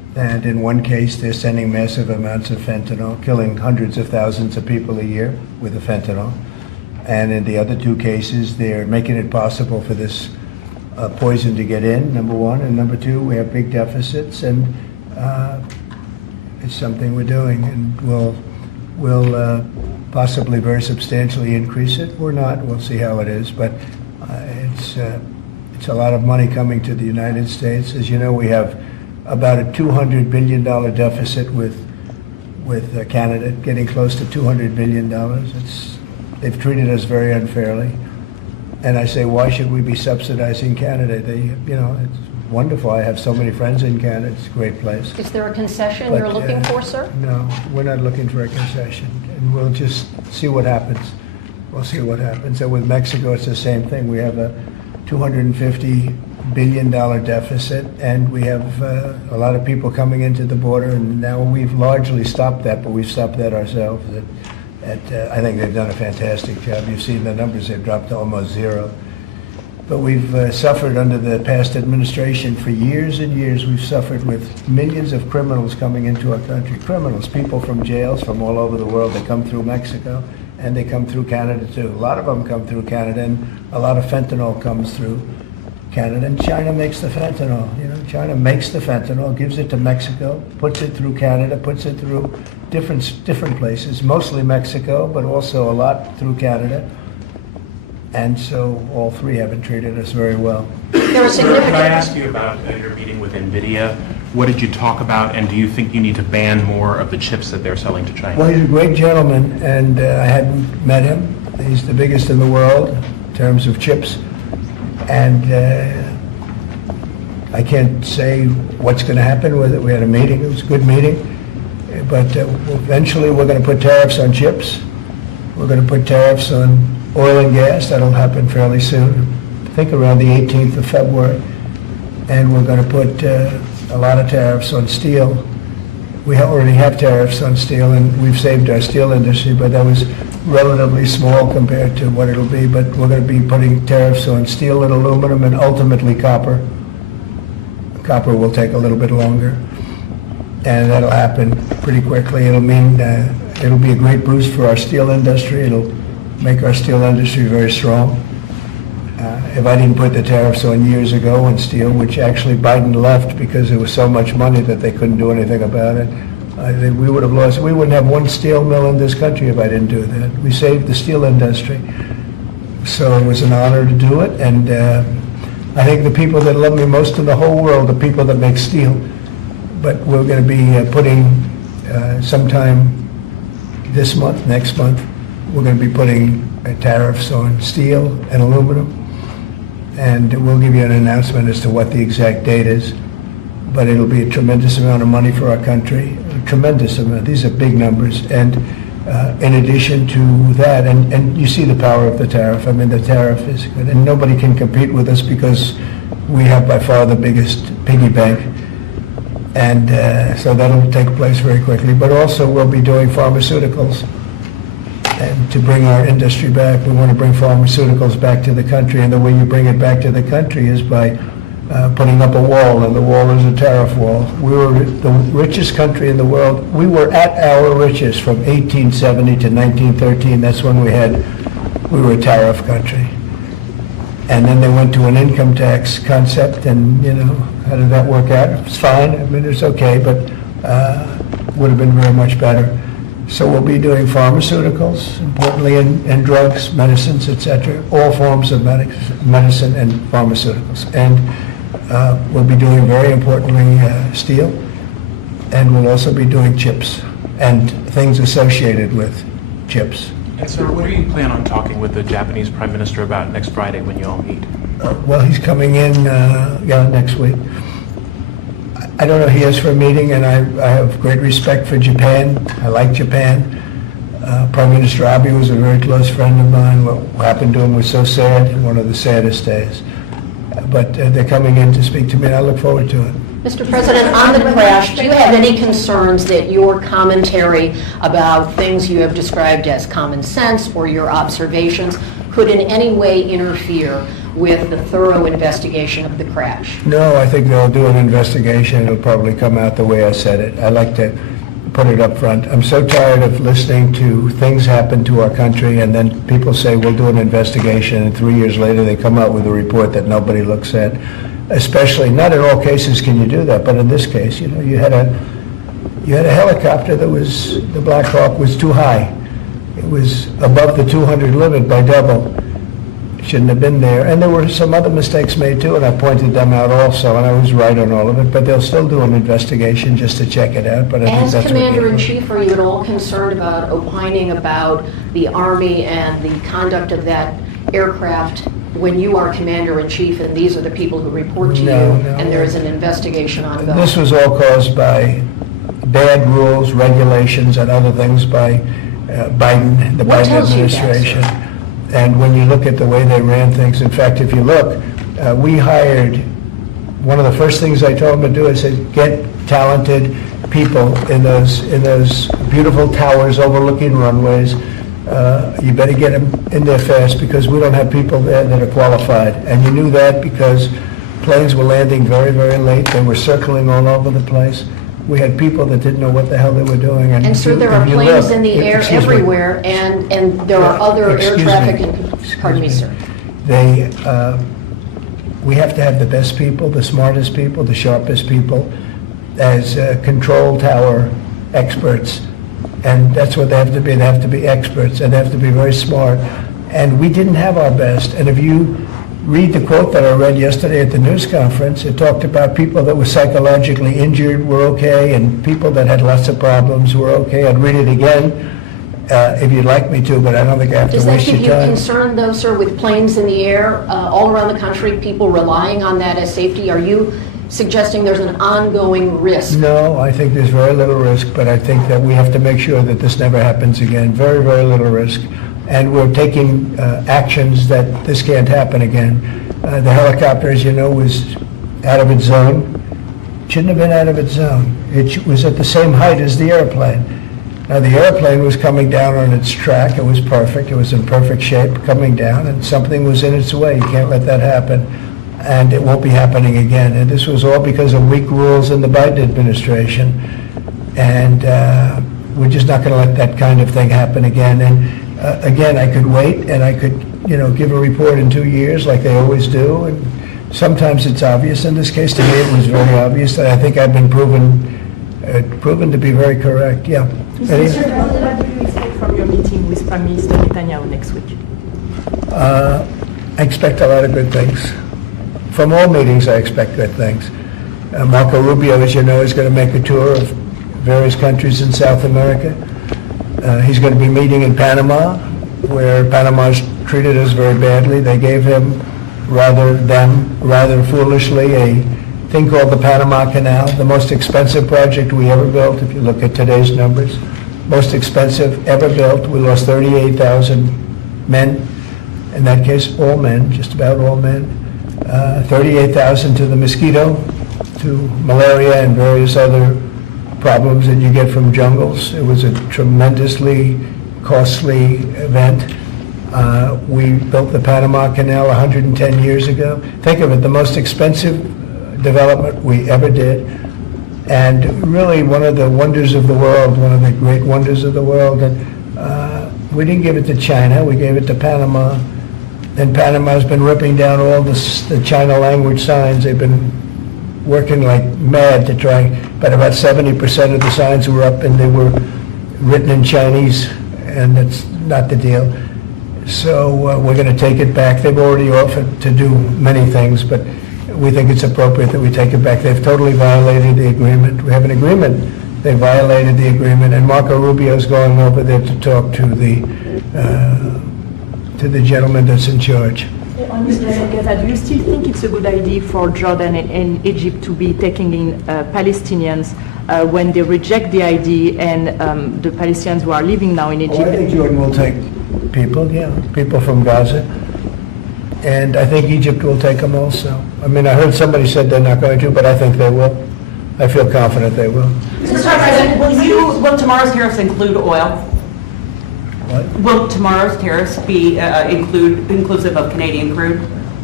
And in one case, they're sending massive amounts of fentanyl, killing hundreds of thousands of people a year with the fentanyl. And in the other two cases, they're making it possible for this poison to get in, number one. And number two, we have big deficits, and it's something we're doing. And we'll possibly very substantially increase it. We're not. We'll see how it is. But it's a lot of money coming to the United States. As you know, we have about a $200 billion deficit with Canada, getting close to $200 billion. They've treated us very unfairly. And I say, why should we be subsidizing Canada? It's wonderful. I have so many friends in Canada. It's a great place. Is there a concession But, you're looking for, sir? No, we're not looking for a concession. And we'll just see what happens. We'll see what happens. And with Mexico, it's the same thing. We have a $250 billion deficit, and we have a lot of people coming into the border, and now we've largely stopped that, but we've stopped that ourselves. I think they've done a fantastic job. You've seen the numbers, they've dropped to almost zero. But we've suffered under the past administration for years and years. We've suffered with millions of criminals coming into our country. Criminals, people from jails from all over the world. They come through Mexico, and they come through Canada too. A lot of them come through Canada, and a lot of fentanyl comes through Canada. And China makes the fentanyl. China makes the fentanyl, gives it to Mexico, puts it through Canada, puts it through different places, mostly Mexico, but also a lot through Canada. And so all three haven't treated us very well. There are Sir, significant... could I ask you about your meeting with NVIDIA? What did you talk about, and do you think you need to ban more of the chips that they're selling to China? Well, he's a great gentleman, and I hadn't met him. He's the biggest in the world in terms of chips. And I can't say what's going to happen with it. We had a meeting. It was a good meeting. But eventually we're going to put tariffs on chips. We're going to put tariffs on oil and gas. That'll happen fairly soon. I think around the 18th of February. And we're going to put a lot of tariffs on steel. We already have tariffs on steel, and we've saved our steel industry, but that was relatively small compared to what it'll be. But we're going to be putting tariffs on steel and aluminum and ultimately copper. Copper will take a little bit longer, and that'll happen pretty quickly. It'll mean it'll be a great boost for our steel industry. It'll make our steel industry very strong. If I didn't put the tariffs on years ago on steel, which actually Biden left because there was so much money that they couldn't do anything about it, I think we would have lost. We wouldn't have one steel mill in this country if I didn't do that. We saved the steel industry. So it was an honor to do it, and I think the people that love me most in the whole world are people that make steel. But we're going to be putting sometime this month, next month, we're going to be putting tariffs on steel and aluminum. And we'll give you an announcement as to what the exact date is. But it'll be a tremendous amount of money for our country, a tremendous amount. These are big numbers. And in addition to that, and you see the power of the tariff. I mean, the tariff is good. And nobody can compete with us because we have by far the biggest piggy bank. And so that'll take place very quickly. But also we'll be doing pharmaceuticals. And to bring our industry back, we want to bring pharmaceuticals back to the country. And the way you bring it back to the country is by putting up a wall, and the wall is a tariff wall. We were the richest country in the world. We were at our richest from 1870 to 1913. That's when we were a tariff country. And then they went to an income tax concept, and how did that work out? It's fine. I mean, it's okay, but would have been very much better. So we'll be doing pharmaceuticals, importantly, and drugs, medicines, etc., all forms of medicine and pharmaceuticals. And we'll be doing, very importantly, steel, and we'll also be doing chips and things associated with chips. And sir, what do you plan on talking with the Japanese Prime Minister about next Friday when you all meet? Well, he's coming in next week. I don't know, he is for a meeting, and I have great respect for Japan. I like Japan. Prime Minister Abe was a very close friend of mine. What happened to him was so sad, one of the saddest days. But they're coming in to speak to me, and I look forward to it. Mr. President, on the crash, do you have any concerns that your commentary about things you have described as common sense or your observations could in any way interfere with the thorough investigation of the crash? No, I think they'll do an investigation. It'll probably come out the way I said it. I like to put it up front. I'm so tired of listening to things happen to our country, and then people say, we'll do an investigation, and 3 years later, they come out with a report that nobody looks at. Especially, not in all cases can you do that, but in this case, you had a helicopter that was, the Black Hawk was too high. It was above the 200 limit by double. Shouldn't have been there. And there were some other mistakes made too, and I pointed them out also, and I was right on all of it, but they'll still do an investigation just to check it out, but I think As that's what you do. Commander-in-Chief, are you at all concerned about opining about the Army and the conduct of that aircraft when you are Commander-in-Chief and these are the people who report to you No. and there is an investigation ongoing? This was all caused by bad rules, regulations, and other things by Biden, the What Biden tells you that, sir? administration. And when you look at the way they ran things, in fact, if you look, we hired, one of the first things I told them to do, I said, get talented people in those beautiful towers overlooking runways. You better get them in there fast because we don't have people there that are qualified. And you knew that because planes were landing very, very late. They were circling all over the place. We had people that didn't know what the hell they were doing. And sir, there are if you planes look- in the air excuse me. everywhere and there are other air Excuse me. traffic and, pardon me, sir. We have to have the best people, the smartest people, the sharpest people as control tower experts. And that's what they have to be. They have to be experts and they have to be very smart. And we didn't have our best. And if you read the quote that I read yesterday at the news conference, it talked about people that were psychologically injured were okay and people that had lots of problems were okay. I'd read it again if you'd like me to, but I don't think I have to Does that waste give your you time. concern though, sir, with planes in the air all around the country, people relying on that as safety? Are you suggesting there's an ongoing risk? No, I think there's very little risk, but I think that we have to make sure that this never happens again. Very, very little risk. And we're taking actions that this can't happen again. The helicopter, as you know, was out of its zone. Shouldn't have been out of its zone. It was at the same height as the airplane. Now, the airplane was coming down on its track. It was perfect. It was in perfect shape coming down, and something was in its way. You can't let that happen, and it won't be happening again. And this was all because of weak rules in the Biden administration, and we're just not going to let that kind of thing happen again. And again, I could wait, and I could, give a report in 2 years like they always do, and sometimes it's obvious. In this case, to me, it was very obvious, and I think I've been proven to be very correct. Yeah. Mr. President, what do you expect from your meeting with Prime Minister Netanyahu next week? I expect a lot of good things. From all meetings, I expect good things. Marco Rubio, as you know, is going to make a tour of various countries in South America. He's going to be meeting in Panama, where Panama's treated us very badly. They gave him, rather foolishly, a thing called the Panama Canal, the most expensive project we ever built, if you look at today's numbers. Most expensive ever built. We lost 38,000 men. In that case, all men, just about all men. 38,000 to the mosquito, to malaria and various other problems that you get from jungles. It was a tremendously costly event. We built the Panama Canal 110 years ago. Think of it, the most expensive development we ever did, and really one of the wonders of the world, one of the great wonders of the world. And we didn't give it to China, we gave it to Panama. And Panama's been ripping down all the China language signs. They've been working like mad to try, but about 70% of the signs were up and they were written in Chinese, and that's not the deal. So we're going to take it back. They've already offered to do many things, but we think it's appropriate that we take it back. They've totally violated the agreement. We have an agreement. They violated the agreement, and Marco Rubio's going over there to talk to the gentleman that's in charge. On this Gaza, do you still think it's a good idea for Jordan and Egypt to be taking in Palestinians when they reject the ID and the Palestinians who are living now in Egypt? I think Jordan will take people, people from Gaza. And I think Egypt will take them also. I mean, I heard somebody said they're not going to, but I think they will. I feel confident they will. Mr. President, will tomorrow's tariffs include oil? What? Will tomorrow's tariffs be inclusive of Canadian crude?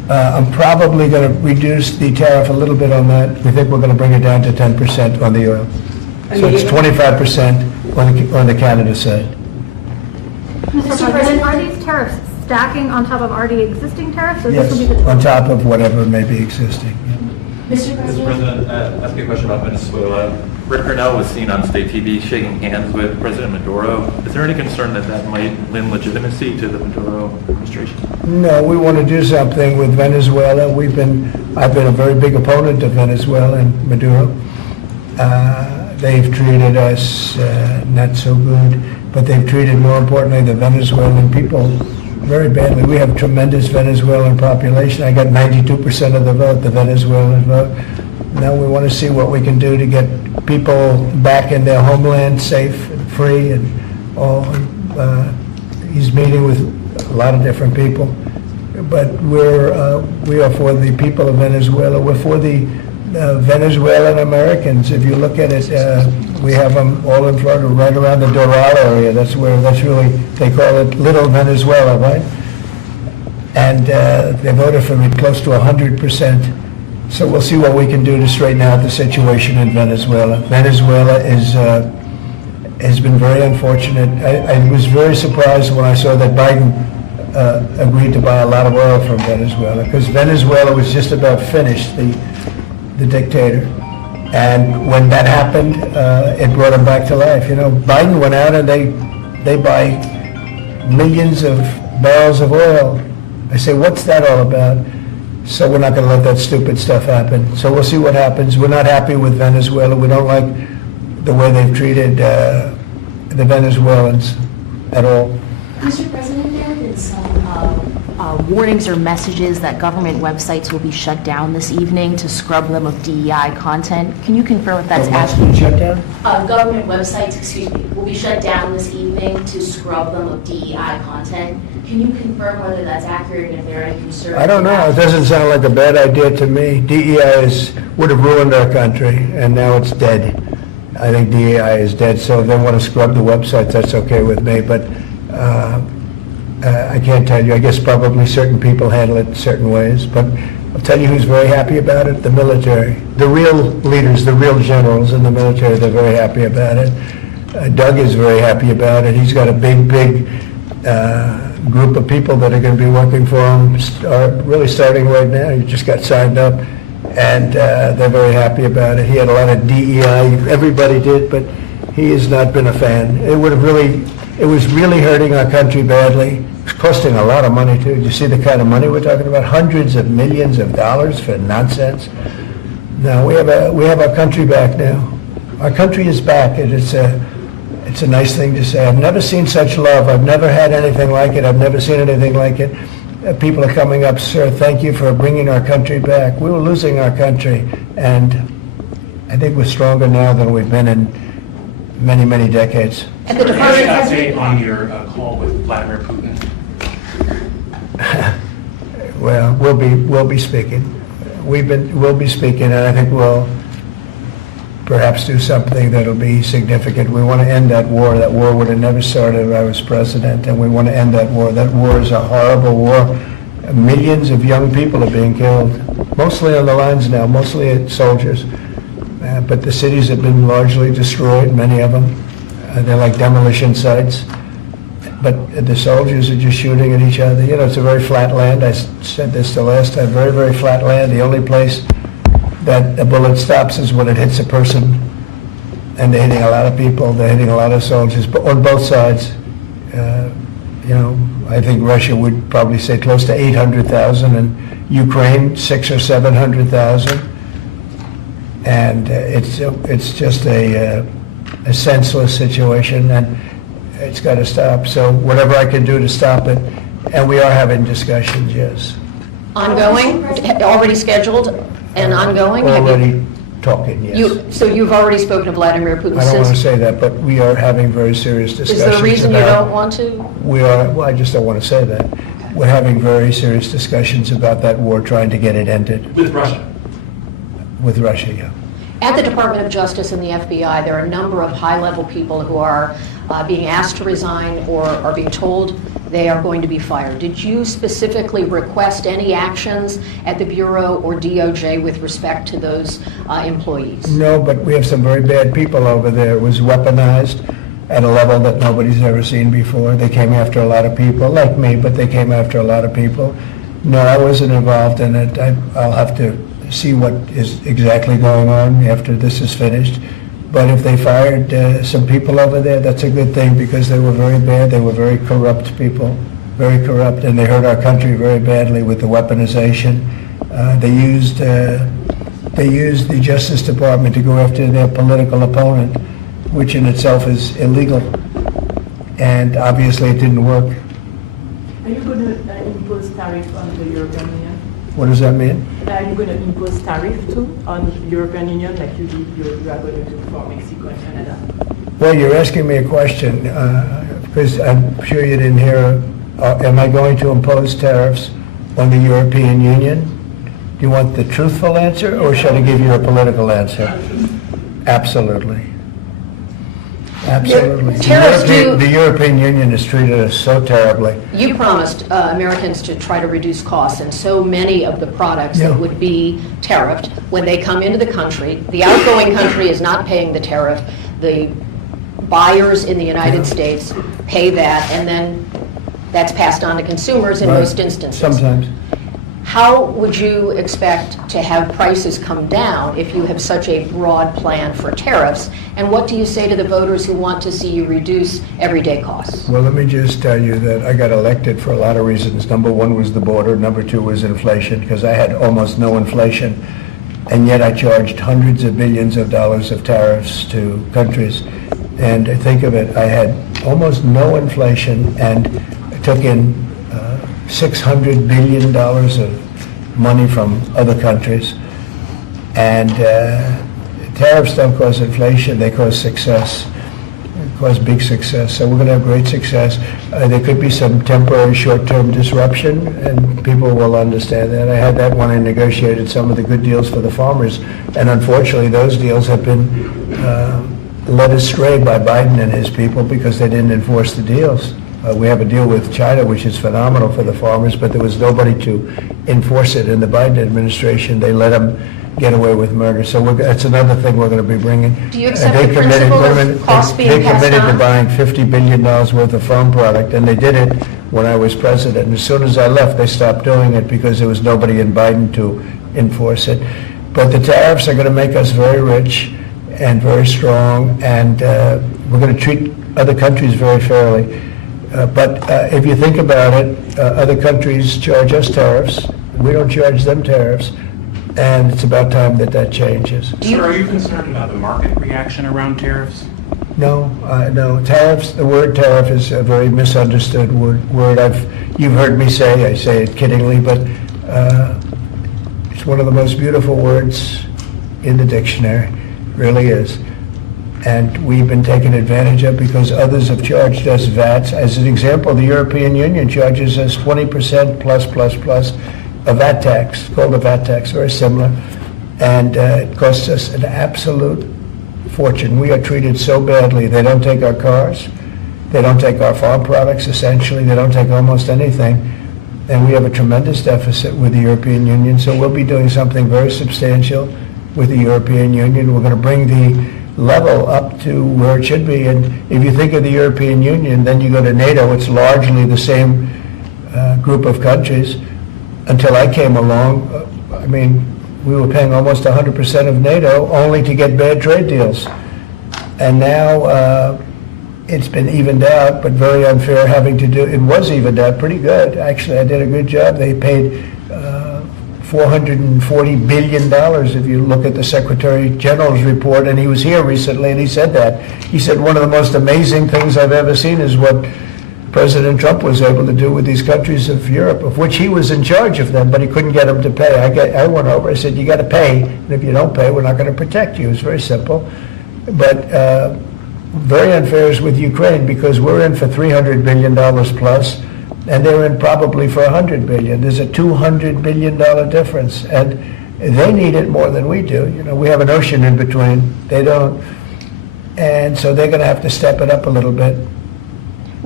I'm probably going to reduce the tariff a little bit on that. We think we're going to bring it down to 10% on the oil. So it's 25% on the Canada side. Mr. President, are these tariffs stacking on top of already existing tariffs? Or this will be Yes, the on top of whatever may be existing. Mr. Mr. President? President, ask you a question about Venezuela. Rick Grenell was seen on state TV shaking hands with President Maduro. Is there any concern that that might lend legitimacy to the Maduro administration? No, we want to do something with Venezuela. I've been a very big opponent of Venezuela and Maduro. They've treated us not so good, but they've treated, more importantly, the Venezuelan people very badly. We have tremendous Venezuelan population. I got 92% of the vote, the Venezuelan vote. Now we want to see what we can do to get people back in their homeland safe and free and all. He's meeting with a lot of different people, but we are for the people of Venezuela. We're for the Venezuelan Americans. If you look at it, we have them all in Florida, right around the Doral area. That's really, they call it Little Venezuela, right? And they voted for me close to 100%. So we'll see what we can do to straighten out the situation in Venezuela. Venezuela has been very unfortunate. I was very surprised when I saw that Biden agreed to buy a lot of oil from Venezuela, because Venezuela was just about finished, the dictator. And when that happened, it brought him back to life. You know, Biden went out and they buy millions of barrels of oil. I say, what's that all about? So we're not going to let that stupid stuff happen. So we'll see what happens. We're not happy with Venezuela. We don't like the way they've treated the Venezuelans at all. Mr. President, there have been some warnings or messages that government websites will be shut down this evening to scrub them of DEI content. Can you confirm if that's accurate? Shut down? Government websites, will be shut down this evening to scrub them of DEI content. Can you confirm whether that's accurate and if there are any concerns? I don't know. It doesn't sound like a bad idea to me. DEI would have ruined our country, and now it's dead. I think DEI is dead, so if they want to scrub the websites, that's okay with me. But I can't tell you. I guess probably certain people handle it certain ways. But I'll tell you who's very happy about it, the military. The real leaders, the real generals in the military, they're very happy about it. Doug is very happy about it. He's got a big group of people that are going to be working for him, really starting right now. He just got signed up, and they're very happy about it. He had a lot of DEI, everybody did, but he has not been a fan. It was really hurting our country badly. It's costing a lot of money too. You see the kind of money we're talking about? Hundreds of millions of dollars for nonsense. No, we have our country back now. Our country is back, and it's a nice thing to say. I've never seen such love. I've never had anything like it. I've never seen anything like it. People are coming up, sir, thank you for bringing our country back. We were losing our country, and I think we're stronger now than we've been in many, many decades. And the Any Department has update on your call with Vladimir Putin? Well, we'll be speaking. We'll be speaking, and I think we'll perhaps do something that'll be significant. We want to end that war. That war would have never started if I was president, and we want to end that war. That war is a horrible war. Millions of young people are being killed, mostly on the lines now, mostly soldiers. But the cities have been largely destroyed, many of them. They're like demolition sites. But the soldiers are just shooting at each other. You know, it's a very flat land. I said this the last time, very, very flat land. The only place that a bullet stops is when it hits a person. And they're hitting a lot of people. They're hitting a lot of soldiers, but on both sides. You know, I think Russia would probably say close to 800,000, and Ukraine 600,000 or 700,000. And it's just a senseless situation, and it's got to stop. So whatever I can do to stop it, and we are having discussions, yes. ongoing, already scheduled and ongoing? Have you- Already talking, yes. So you've already spoken to Vladimir Putin I don't want to since? say that, but we are having very serious discussions Is there a reason you about- don't want to? We are, well, I just don't want to say that. We're having very serious discussions about that war, trying to get it ended With Russia? with Russia, yeah. At the Department of Justice and the FBI, there are a number of high-level people who are being asked to resign or are being told they are going to be fired. Did you specifically request any actions at the Bureau or DOJ with respect to those employees? No, but we have some very bad people over there. It was weaponized at a level that nobody's ever seen before. They came after a lot of people, like me, but they came after a lot of people. No, I wasn't involved in it. I'll have to see what is exactly going on after this is finished. But if they fired some people over there, that's a good thing, because they were very bad. They were very corrupt people, very corrupt, and they hurt our country very badly with the weaponization. They used the Justice Department to go after their political opponent, which in itself is illegal. And obviously it didn't work. Are you going to impose tariff on the European Union? What does that mean? Are you going to impose tariff too on the European Union like you are going to do for Mexico and Canada? Well, you're asking me a question, because I'm sure you didn't hear, am I going to impose tariffs on the European Union? Do you want the truthful answer, or should I give you a political answer? Absolutely. Absolutely. Tariffs The European Union has treated us so terribly. You promised Americans to try to reduce costs, and so many of the products Yeah. that would be tariffed, when they come into the country, the outgoing country is not paying the tariff. The buyers in the United States pay that, and then that's passed on to consumers in Right. most instances. Sometimes. How would you expect to have prices come down if you have such a broad plan for tariffs? And what do you say to the voters who want to see you reduce everyday costs? Well, let me just tell you that I got elected for a lot of reasons. Number one was the border. Number two was inflation, because I had almost no inflation. And yet I charged hundreds of billions of dollars of tariffs to countries. And think of it, I had almost no inflation and took in $600 billion of money from other countries. And tariffs don't cause inflation, they cause success. They cause big success. So we're going to have great success. There could be some temporary short-term disruption, and people will understand that. I had that when I negotiated some of the good deals for the farmers. And unfortunately, those deals have been led astray by Biden and his people because they didn't enforce the deals. We have a deal with China, which is phenomenal for the farmers, but there was nobody to enforce it in the Biden administration. They let them get away with murder. So that's another thing we're going to be bringing. Do you accept the principle of costs being passed They committed to on? buying $50 billion worth of farm product, and they did it when I was president. And as soon as I left, they stopped doing it because there was nobody in Biden to enforce it. But the tariffs are going to make us very rich and very strong, and we're going to treat other countries very fairly. But if you think about it, other countries charge us tariffs. We don't charge them tariffs. And it's about time that that changes. Sir, are you concerned about the market reaction around tariffs? No, no. Tariffs, the word tariff is a very misunderstood word. You've heard me say, I say it kiddingly, but it's one of the most beautiful words in the dictionary. It really is. And we've been taken advantage of because others have charged us VATs. As an example, the European Union charges us 20% plus a VAT tax, called a VAT tax, very similar. And it costs us an absolute fortune. We are treated so badly. They don't take our cars. They don't take our farm products, essentially. They don't take almost anything. And we have a tremendous deficit with the European Union. So we'll be doing something very substantial with the European Union. We're going to bring the level up to where it should be. And if you think of the European Union, then you go to NATO, it's largely the same group of countries. Until I came along, we were paying almost 100% of NATO only to get bad trade deals. And now it's been evened out, but very unfair it was evened out pretty good. Actually, I did a good job. They paid $440 billion if you look at the Secretary General's report, and he was here recently and he said that. He said one of the most amazing things I've ever seen is what President Trump was able to do with these countries of Europe, of which he was in charge of them, but he couldn't get them to pay. I went over, I said, you got to pay, and if you don't pay, we're not going to protect you. It's very simple. But very unfair is with Ukraine because we're in for $300 billion plus, and they're in probably for $100 billion. There's a $200 billion difference, and they need it more than we do. You know, we have an ocean in between. They don't. And so they're going to have to step it up a little bit.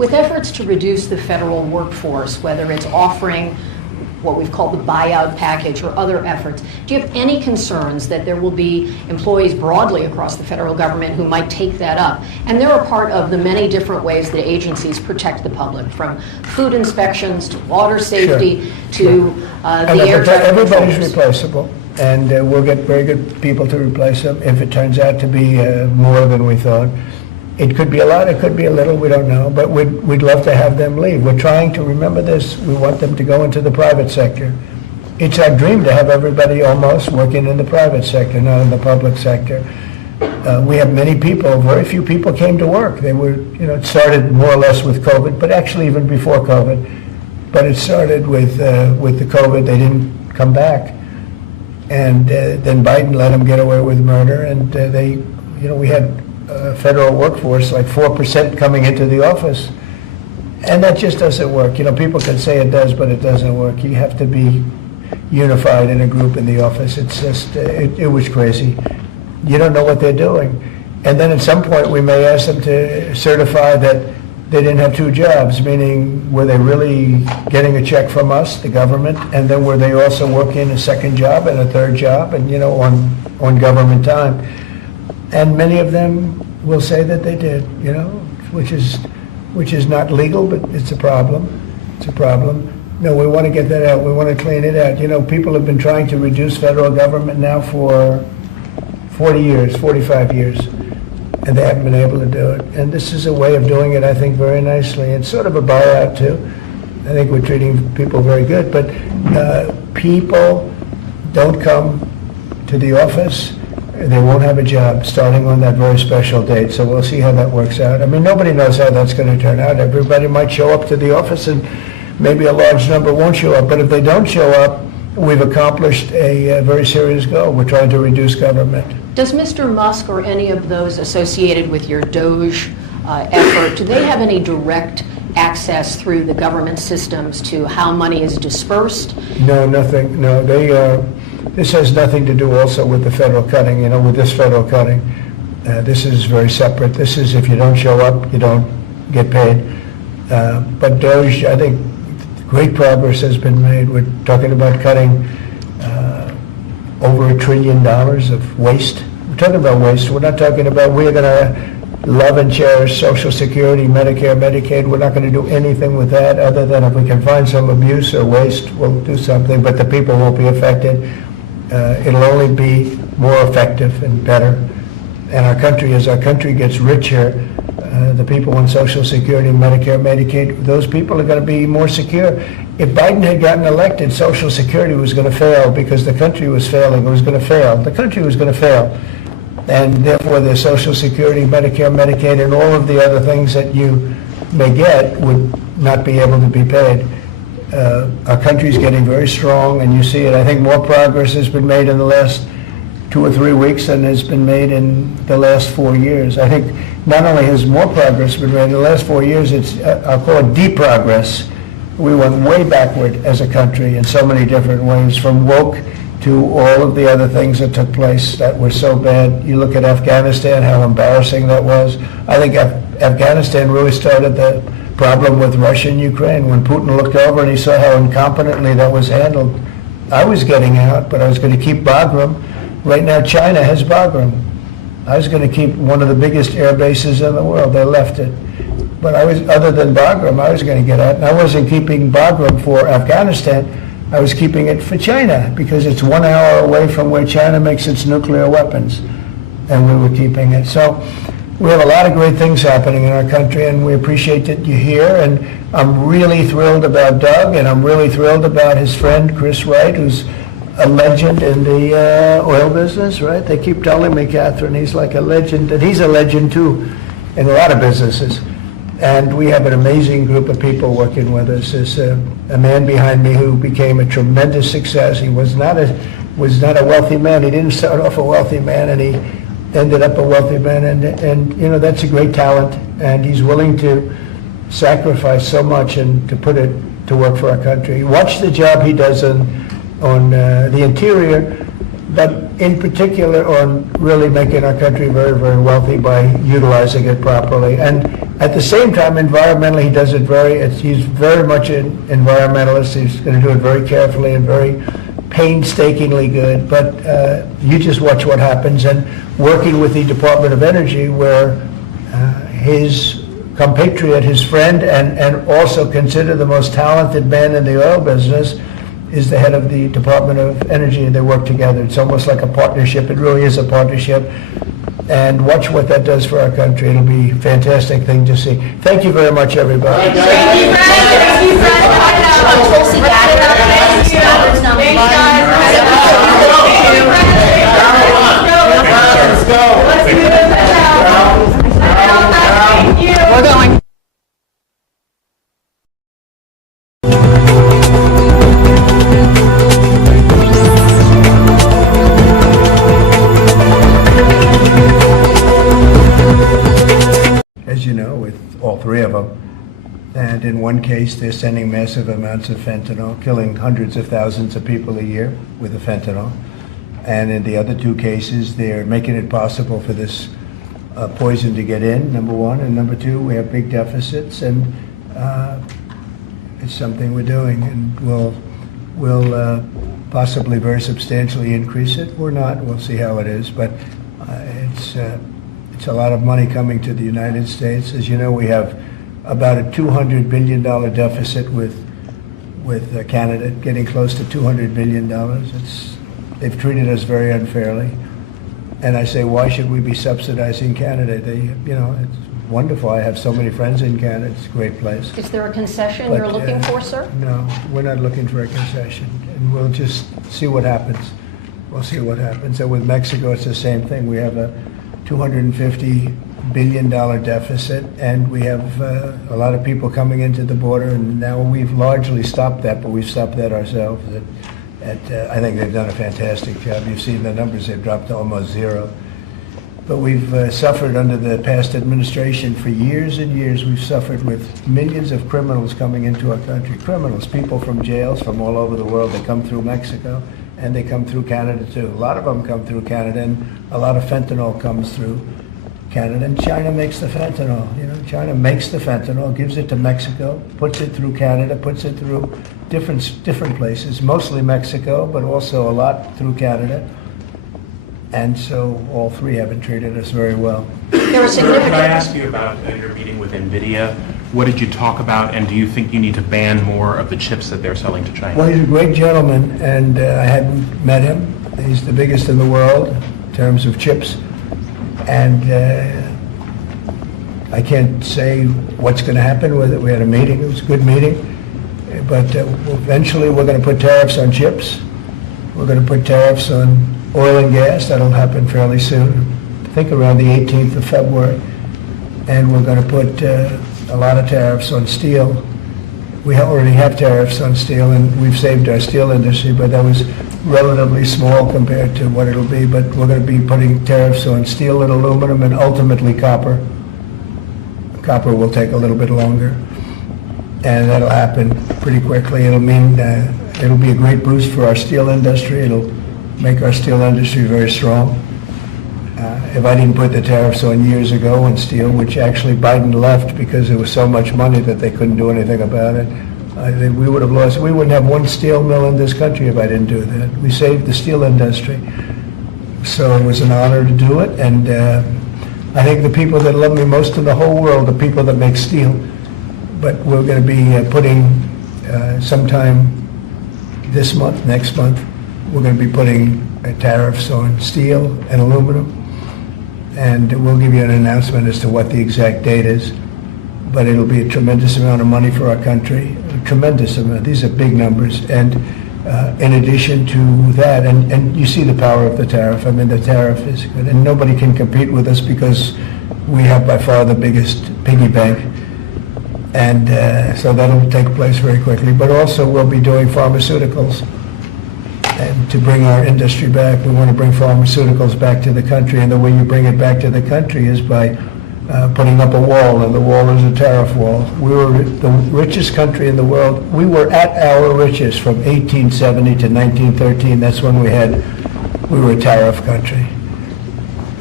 With efforts to reduce the federal workforce, whether it's offering what we've called the buyout package or other efforts, do you have any concerns that there will be employees broadly across the federal government who might take that up? And they're a part of the many different ways that agencies protect the public, from food inspections to water safety to the air traffic Everybody's controllers. replaceable, and we'll get very good people to replace them if it turns out to be more than we thought. It could be a lot, it could be a little, we don't know, but we'd love to have them leave. We're trying to remember this, we want them to go into the private sector. It's our dream to have everybody almost working in the private sector, not in the public sector. We have many people, very few people came to work. They were, it started more or less with COVID, but actually even before COVID. But it started with the COVID, they didn't come back. And then Biden let them get away with murder, and we had federal workforce, like 4% coming into the office. And that just doesn't work. People can say it does, but it doesn't work. You have to be unified in a group in the office. It's just, it was crazy. You don't know what they're doing. And then at some point, we may ask them to certify that they didn't have two jobs, meaning were they really getting a check from us, the government, and then were they also working a second job and a third job and, on government time? And many of them will say that they did, which is not legal, but it's a problem. It's a problem. No, we want to get that out. We want to clean it out. People have been trying to reduce federal government now for 40 years, 45 years, and they haven't been able to do it. And this is a way of doing it, I think, very nicely. It's sort of a buyout, too. I think we're treating people very good, but people don't come to the office. They won't have a job starting on that very special date, so we'll see how that works out. I mean, nobody knows how that's going to turn out. Everybody might show up to the office, and maybe a large number won't show up. But if they don't show up, we've accomplished a very serious goal. We're trying to reduce government. Does Mr. Musk or any of those associated with your DOGE effort, do they have any direct access through the government systems to how money is dispersed? No, nothing. No, this has nothing to do also with the federal cutting, with this federal cutting. This is very separate. This is if you don't show up, you don't get paid. But DOGE, I think great progress has been made. We're talking about cutting over $1 trillion of waste. We're talking about waste. We're not talking about we're going to love and cherish Social Security, Medicare, Medicaid. We're not going to do anything with that other than if we can find some abuse or waste, we'll do something, but the people won't be affected. It'll only be more effective and better. And our country, as our country gets richer, the people on Social Security, Medicare, Medicaid, those people are going to be more secure. If Biden had gotten elected, Social Security was going to fail because the country was failing. It was going to fail. The country was going to fail. And therefore, the Social Security, Medicare, Medicaid, and all of the other things that you may get would not be able to be paid. Our country's getting very strong, and you see it. I think more progress has been made in the last 2 or 3 weeks than has been made in the last 4 years. I think not only has more progress been made in the last 4 years, it's, I'll call it deprogress. We went way backward as a country in so many different ways, from woke to all of the other things that took place that were so bad. You look at Afghanistan, how embarrassing that was. I think Afghanistan really started the problem with Russia and Ukraine. When Putin looked over and he saw how incompetently that was handled, I was getting out, but I was going to keep Bagram. Right now, China has Bagram. I was going to keep one of the biggest air bases in the world. They left it. But other than Bagram, I was going to get out. And I wasn't keeping Bagram for Afghanistan. I was keeping it for China because it's 1 hour away from where China makes its nuclear weapons. And we were keeping it. So we have a lot of great things happening in our country, and we appreciate that you're here. And I'm really thrilled about Doug, and I'm really thrilled about his friend, Chris Wright, who's a legend in the oil business, right? They keep telling me, Catherine, he's like a legend, and he's a legend too in a lot of businesses. And we have an amazing group of people working with us. There's a man behind me who became a tremendous success. He was not a wealthy man. He didn't start off a wealthy man, and he ended up a wealthy man. And that's a great talent. And he's willing to sacrifice so much and to put it to work for our country. Watch the job he does on the interior, but in particular on really making our country very, very wealthy by utilizing it properly. And At the same time, environmentally, he does it he's very much an environmentalist. He's going to do it very carefully and very painstakingly good. But you just watch what happens. And working with the Department of Energy, where his compatriot, his friend, and also considered the most talented man in the oil business, is the head of the Department of Energy, and they work together. It's almost like a partnership. It really is a partnership. And watch what that does for our country. It'll be a fantastic thing to see. Thank you very much, everybody. We're going. As you know, with all three of them. And in one case, they're sending massive amounts of fentanyl, killing hundreds of thousands of people a year with the fentanyl. And in the other two cases, they're making it possible for this poison to get in, number one. And number two, we have big deficits, and it's something we're doing. And we'll possibly very substantially increase it or not. We'll see how it is. But it's a lot of money coming to the United States. As you know, we have about a $200 billion deficit with Canada, getting close to $200 billion. They've treated us very unfairly. And I say, why should we be subsidizing Canada? It's wonderful. I have so many friends in Canada. It's a great place. Is there a concession But, you're looking for, sir? No, we're not looking for a concession. And we'll just see what happens. We'll see what happens. And with Mexico, it's the same thing. We have a $250 billion deficit, and we have a lot of people coming into the border, and now we've largely stopped that, but we've stopped that ourselves. I think they've done a fantastic job. You've seen the numbers, they've dropped to almost zero. But we've suffered under the past administration for years and years. We've suffered with millions of criminals coming into our country. Criminals, people from jails from all over the world. They come through Mexico, and they come through Canada too. A lot of them come through Canada, and a lot of fentanyl comes through Canada. And China makes the fentanyl. China makes the fentanyl, gives it to Mexico, puts it through Canada, puts it through different places, mostly Mexico, but also a lot through Canada. And so all three haven't treated us very well. There are Could significant. I ask you about your meeting with NVIDIA? What did you talk about, and do you think you need to ban more of the chips that they're selling to China? Well, he's a great gentleman, and I hadn't met him. He's the biggest in the world in terms of chips. And I can't say what's going to happen with it. We had a meeting. It was a good meeting. But eventually we're going to put tariffs on chips. We're going to put tariffs on oil and gas. That'll happen fairly soon. I think around the 18th of February. And we're going to put a lot of tariffs on steel. We already have tariffs on steel, and we've saved our steel industry, but that was relatively small compared to what it'll be. But we're going to be putting tariffs on steel and aluminum and ultimately copper. Copper will take a little bit longer, and that'll happen pretty quickly. It'll mean it'll be a great boost for our steel industry. It'll make our steel industry very strong. If I didn't put the tariffs on years ago on steel, which actually Biden left because there was so much money that they couldn't do anything about it, I think we would have lost. We wouldn't have one steel mill in this country if I didn't do that. We saved the steel industry. So it was an honor to do it, and I think the people that love me most in the whole world are people that make steel. But we're going to be putting sometime this month, next month, we're going to be putting tariffs on steel and aluminum. And we'll give you an announcement as to what the exact date is. But it'll be a tremendous amount of money for our country, a tremendous amount. These are big numbers. And in addition to that, and you see the power of the tariff. I mean, the tariff is good. And nobody can compete with us because we have by far the biggest piggy bank. And so that'll take place very quickly. But also we'll be doing pharmaceuticals. And to bring our industry back, we want to bring pharmaceuticals back to the country. And the way you bring it back to the country is by putting up a wall, and the wall is a tariff wall. We were the richest country in the world. We were at our richest from 1870 to 1913. That's when we were a tariff country.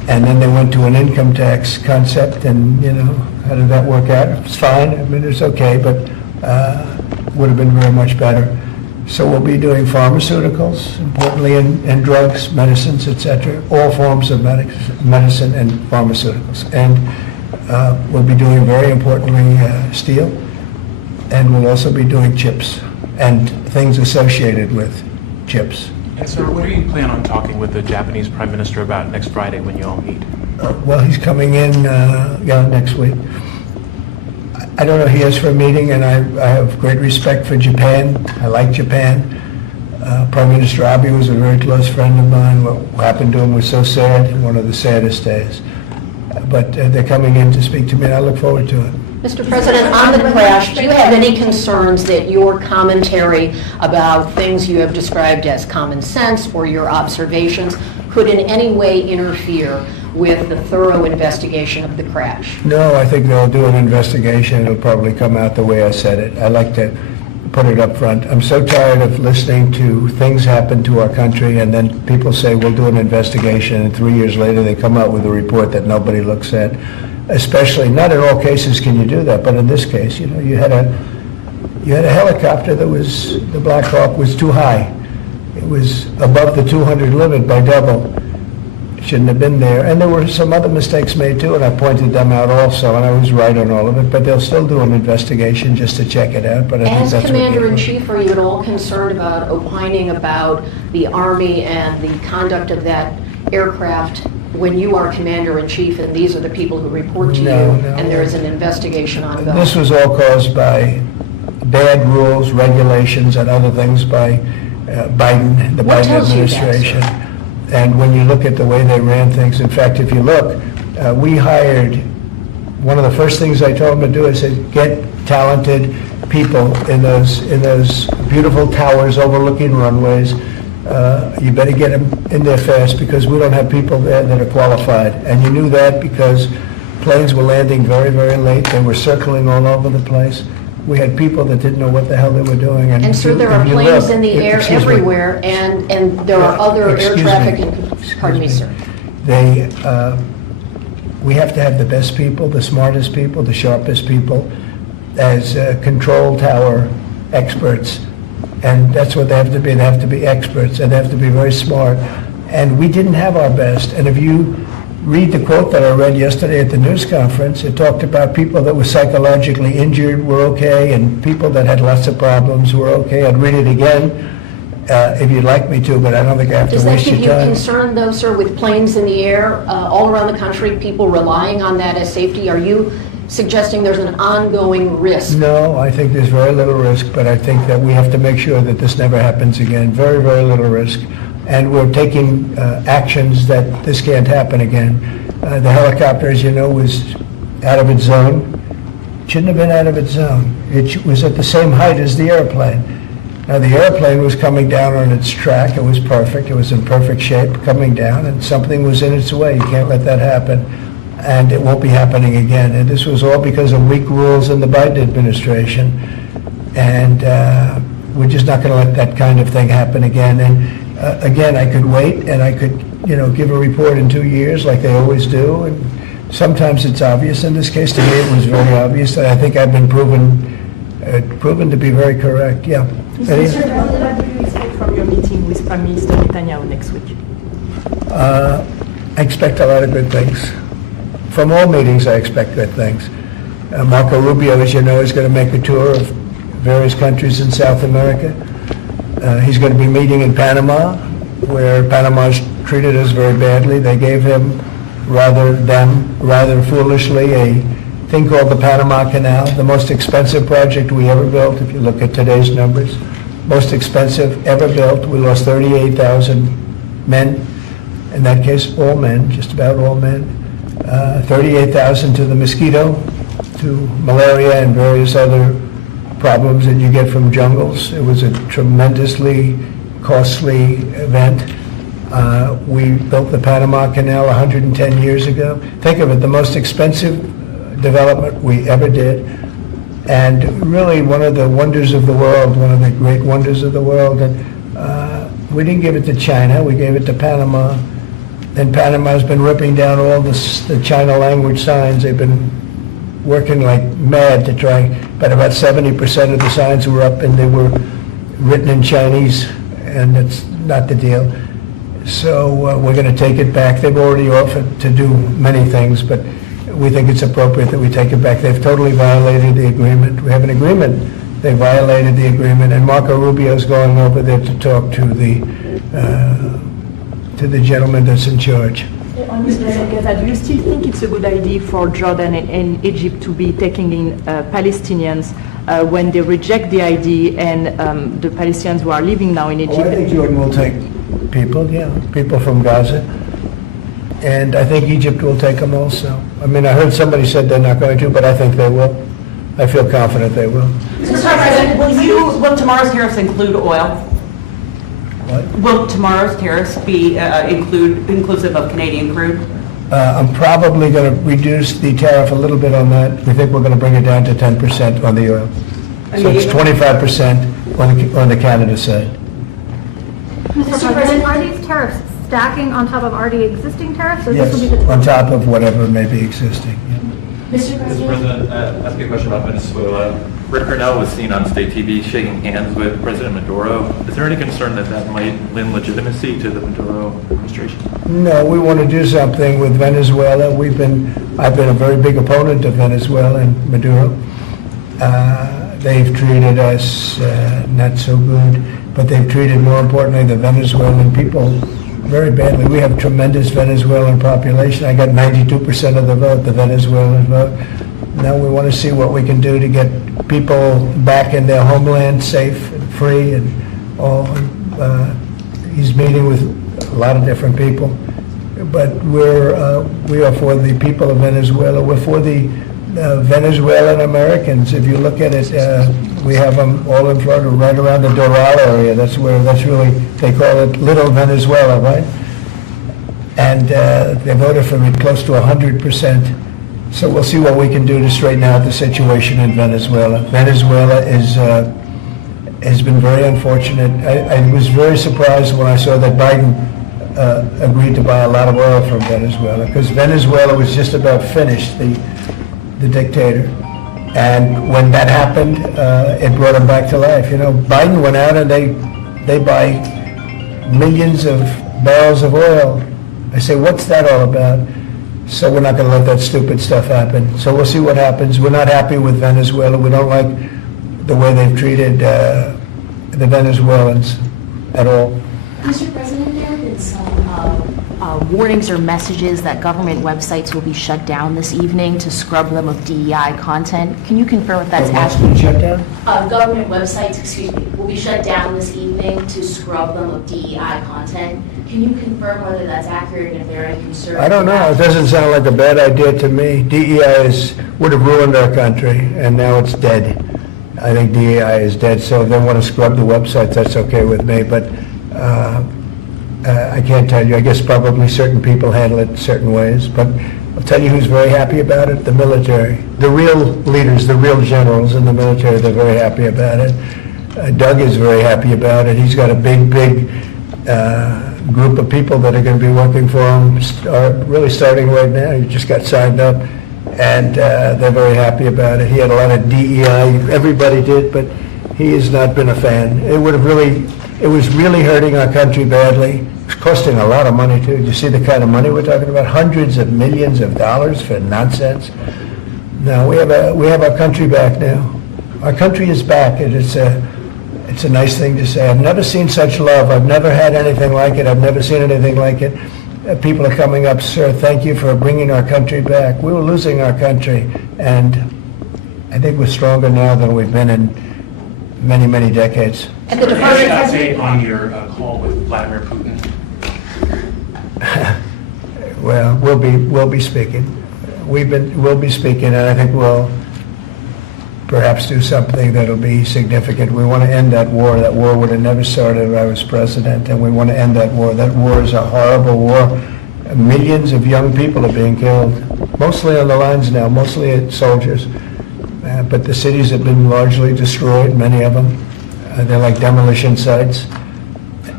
And then they went to an income tax concept, and, how did that work out? It's fine, I mean, it's okay, but would have been very much better. So we'll be doing pharmaceuticals, importantly, and drugs, medicines, et cetera, all forms of medicine and pharmaceuticals. And we'll be doing, very importantly, steel, and we'll also be doing chips and things associated with chips. And sir, what do you plan on talking with the Japanese Prime Minister about next Friday when you all meet? Well, he's coming in, next week. I don't know, he is for a meeting, and I have great respect for Japan. I like Japan. Prime Minister Abe was a very close friend of mine. What happened to him was so sad, one of the saddest days. But they're coming in to speak to me, and I look forward to it. Mr. President, on the crash, do you have any concerns that your commentary about things you have described as common sense or your observations could in any way interfere with the thorough investigation of the crash? No, I think they'll do an investigation. It'll probably come out the way I said it. I like to put it up front. I'm so tired of listening to things happen to our country, and then people say, we'll do an investigation, and 3 years later they come out with a report that nobody looks at. Especially, not in all cases can you do that, but in this case, you had a helicopter that was, the Black Hawk was too high. It was above the 200 limit by double. It shouldn't have been there. And there were some other mistakes made too, and I pointed them out also, and I was right on all of it, but they'll still do an investigation just to check it out. But I think As that's Commander-in-Chief, are you at all concerned about opining about the Army and the conduct of that aircraft when you are Commander-in-Chief and these are the people who report to you, No. and there is an investigation ongoing? This was all caused by bad rules, regulations, and other things by Biden, the What Biden tells you that, sir? administration. And when you look at the way they ran things, in fact, if you look, we hired, one of the first things I told them to do is say, get talented people in those beautiful towers overlooking runways. You better get them in there fast, because we don't have people there that are qualified. And you knew that because planes were landing very, very late. They were circling all over the place. We had people that didn't know what the hell they were doing. And sir, there are if you planes look- in the air excuse me. everywhere, and there are other air Excuse me. traffic, Excuse pardon me, sir. We have to have the best people, the smartest people, the sharpest people as control tower experts. And that's what they have to be. They have to be experts, and they have to be very smart. And we didn't have our best. And if you read the quote that I read yesterday at the news conference, it talked about people that were psychologically injured were okay, and people that had lots of problems were okay. I'd read it again if you'd like me to, but I don't think I have to Does that waste give your you time. concern, though, sir, with planes in the air all around the country, people relying on that as safety? Are you suggesting there's an ongoing risk? No, I think there's very little risk, but I think that we have to make sure that this never happens again. Very, very little risk. And we're taking actions that this can't happen again. The helicopter, as you know, was out of its zone. Shouldn't have been out of its zone. It was at the same height as the airplane. Now, the airplane was coming down on its track. It was perfect. It was in perfect shape coming down, and something was in its way. You can't let that happen. And it won't be happening again. And this was all because of weak rules in the Biden administration. And we're just not going to let that kind of thing happen again. And again, I could wait, and I could, give a report in 2 years like they always do. And sometimes it's obvious. In this case, to me, it was very obvious. And I think I've been proven to be very correct. Yeah. Mr. President, what do you expect from your meeting with Prime Minister Netanyahu next week? I expect a lot of good things. From all meetings, I expect good things. Marco Rubio, as you know, is going to make a tour of various countries in South America. He's going to be meeting in Panama, where Panama's treated us very badly. They gave him, rather foolishly, a thing called the Panama Canal, the most expensive project we ever built, if you look at today's numbers. Most expensive ever built. We lost 38,000 men. In that case, all men, just about all men. 38,000 to the mosquito, to malaria and various other problems that you get from jungles. It was a tremendously costly event. We built the Panama Canal 110 years ago. Think of it, the most expensive development we ever did, and really one of the wonders of the world, one of the great wonders of the world. And we didn't give it to China, we gave it to Panama. And Panama's been ripping down all the China language signs. They've been working like mad to try, but about 70% of the signs were up and they were written in Chinese, and it's not the deal. So we're going to take it back. They've already offered to do many things, but we think it's appropriate that we take it back. They've totally violated the agreement. We have an agreement. They violated the agreement, and Marco Rubio's going over there to talk to the gentleman that's in charge. Do you still think it's a good idea for Jordan and Egypt to be taking in Palestinians when they reject the ID and the Palestinians who are living now in Egypt? I think Jordan will take people, people from Gaza. And I think Egypt will take them also. I mean, I heard somebody said they're not going to, but I think they will. I feel confident they will. Mr. President, will tomorrow's tariffs include oil? What? Will tomorrow's tariffs be inclusive of Canadian crude? I'm probably going to reduce the tariff a little bit on that. We think we're going to bring it down to 10% on the oil. So it's 25% on the Canada side. Mr. President, are these tariffs stacking on top of already existing tariffs? Or this will be Yes, the on top of whatever may be existing. Mr. Mr. President? President, ask you a question about Venezuela. Rick Grenell was seen on state TV shaking hands with President Maduro. Is there any concern that that might lend legitimacy to the Maduro administration? No, we want to do something with Venezuela. I've been a very big opponent of Venezuela and Maduro. They've treated us not so good, but they've treated, more importantly, the Venezuelan people very badly. We have tremendous Venezuelan population. I got 92% of the vote, the Venezuelan vote. Now we want to see what we can do to get people back in their homeland safe and free and all. He's meeting with a lot of different people, but we are for the people of Venezuela. We're for the Venezuelan Americans. If you look at it, we have them all in Florida, right around the Doral area. That's really, they call it Little Venezuela, right? And they voted for me close to 100%. So we'll see what we can do to straighten out the situation in Venezuela. Venezuela has been very unfortunate. I was very surprised when I saw that Biden agreed to buy a lot of oil from Venezuela, because Venezuela was just about finished, the dictator. And when that happened, it brought him back to life. You know, Biden went out and they buy millions of barrels of oil. I say, what's that all about? So we're not going to let that stupid stuff happen. So we'll see what happens. We're not happy with Venezuela. We don't like the way they've treated the Venezuelans at all. Mr. President, there have been some warnings or messages that government websites will be shut down this evening to scrub them of DEI content. Can you confirm if that's accurate? Shut down? Government websites, will be shut down this evening to scrub them of DEI content. Can you confirm whether that's accurate and if there are any concerns? I don't know. It doesn't sound like a bad idea to me. DEI would have ruined our country, and now it's dead. I think DEI is dead, so if they want to scrub the websites, that's okay with me. But I can't tell you. I guess probably certain people handle it certain ways. But I'll tell you who's very happy about it, the military. The real leaders, the real generals in the military, they're very happy about it. Doug is very happy about it. He's got a big group of people that are going to be working for him, really starting right now. He just got signed up, and they're very happy about it. He had a lot of DEI, everybody did, but he has not been a fan. It was really hurting our country badly. It's costing a lot of money too. Do you see the kind of money we're talking about? Hundreds of millions of dollars for nonsense. No, we have our country back now. Our country is back, and it's a nice thing to say. I've never seen such love. I've never had anything like it. I've never seen anything like it. People are coming up, sir, thank you for bringing our country back. We were losing our country, and I think we're stronger now than we've been in many, many decades. Any update on your call with Vladimir Putin? Well, we'll be speaking. We'll be speaking, and I think we'll perhaps do something that'll be significant. We want to end that war. That war would have never started if I was president, and we want to end that war. That war is a horrible war. Millions of young people are being killed, mostly on the lines now, mostly soldiers. But the cities have been largely destroyed, many of them. They're like demolition sites.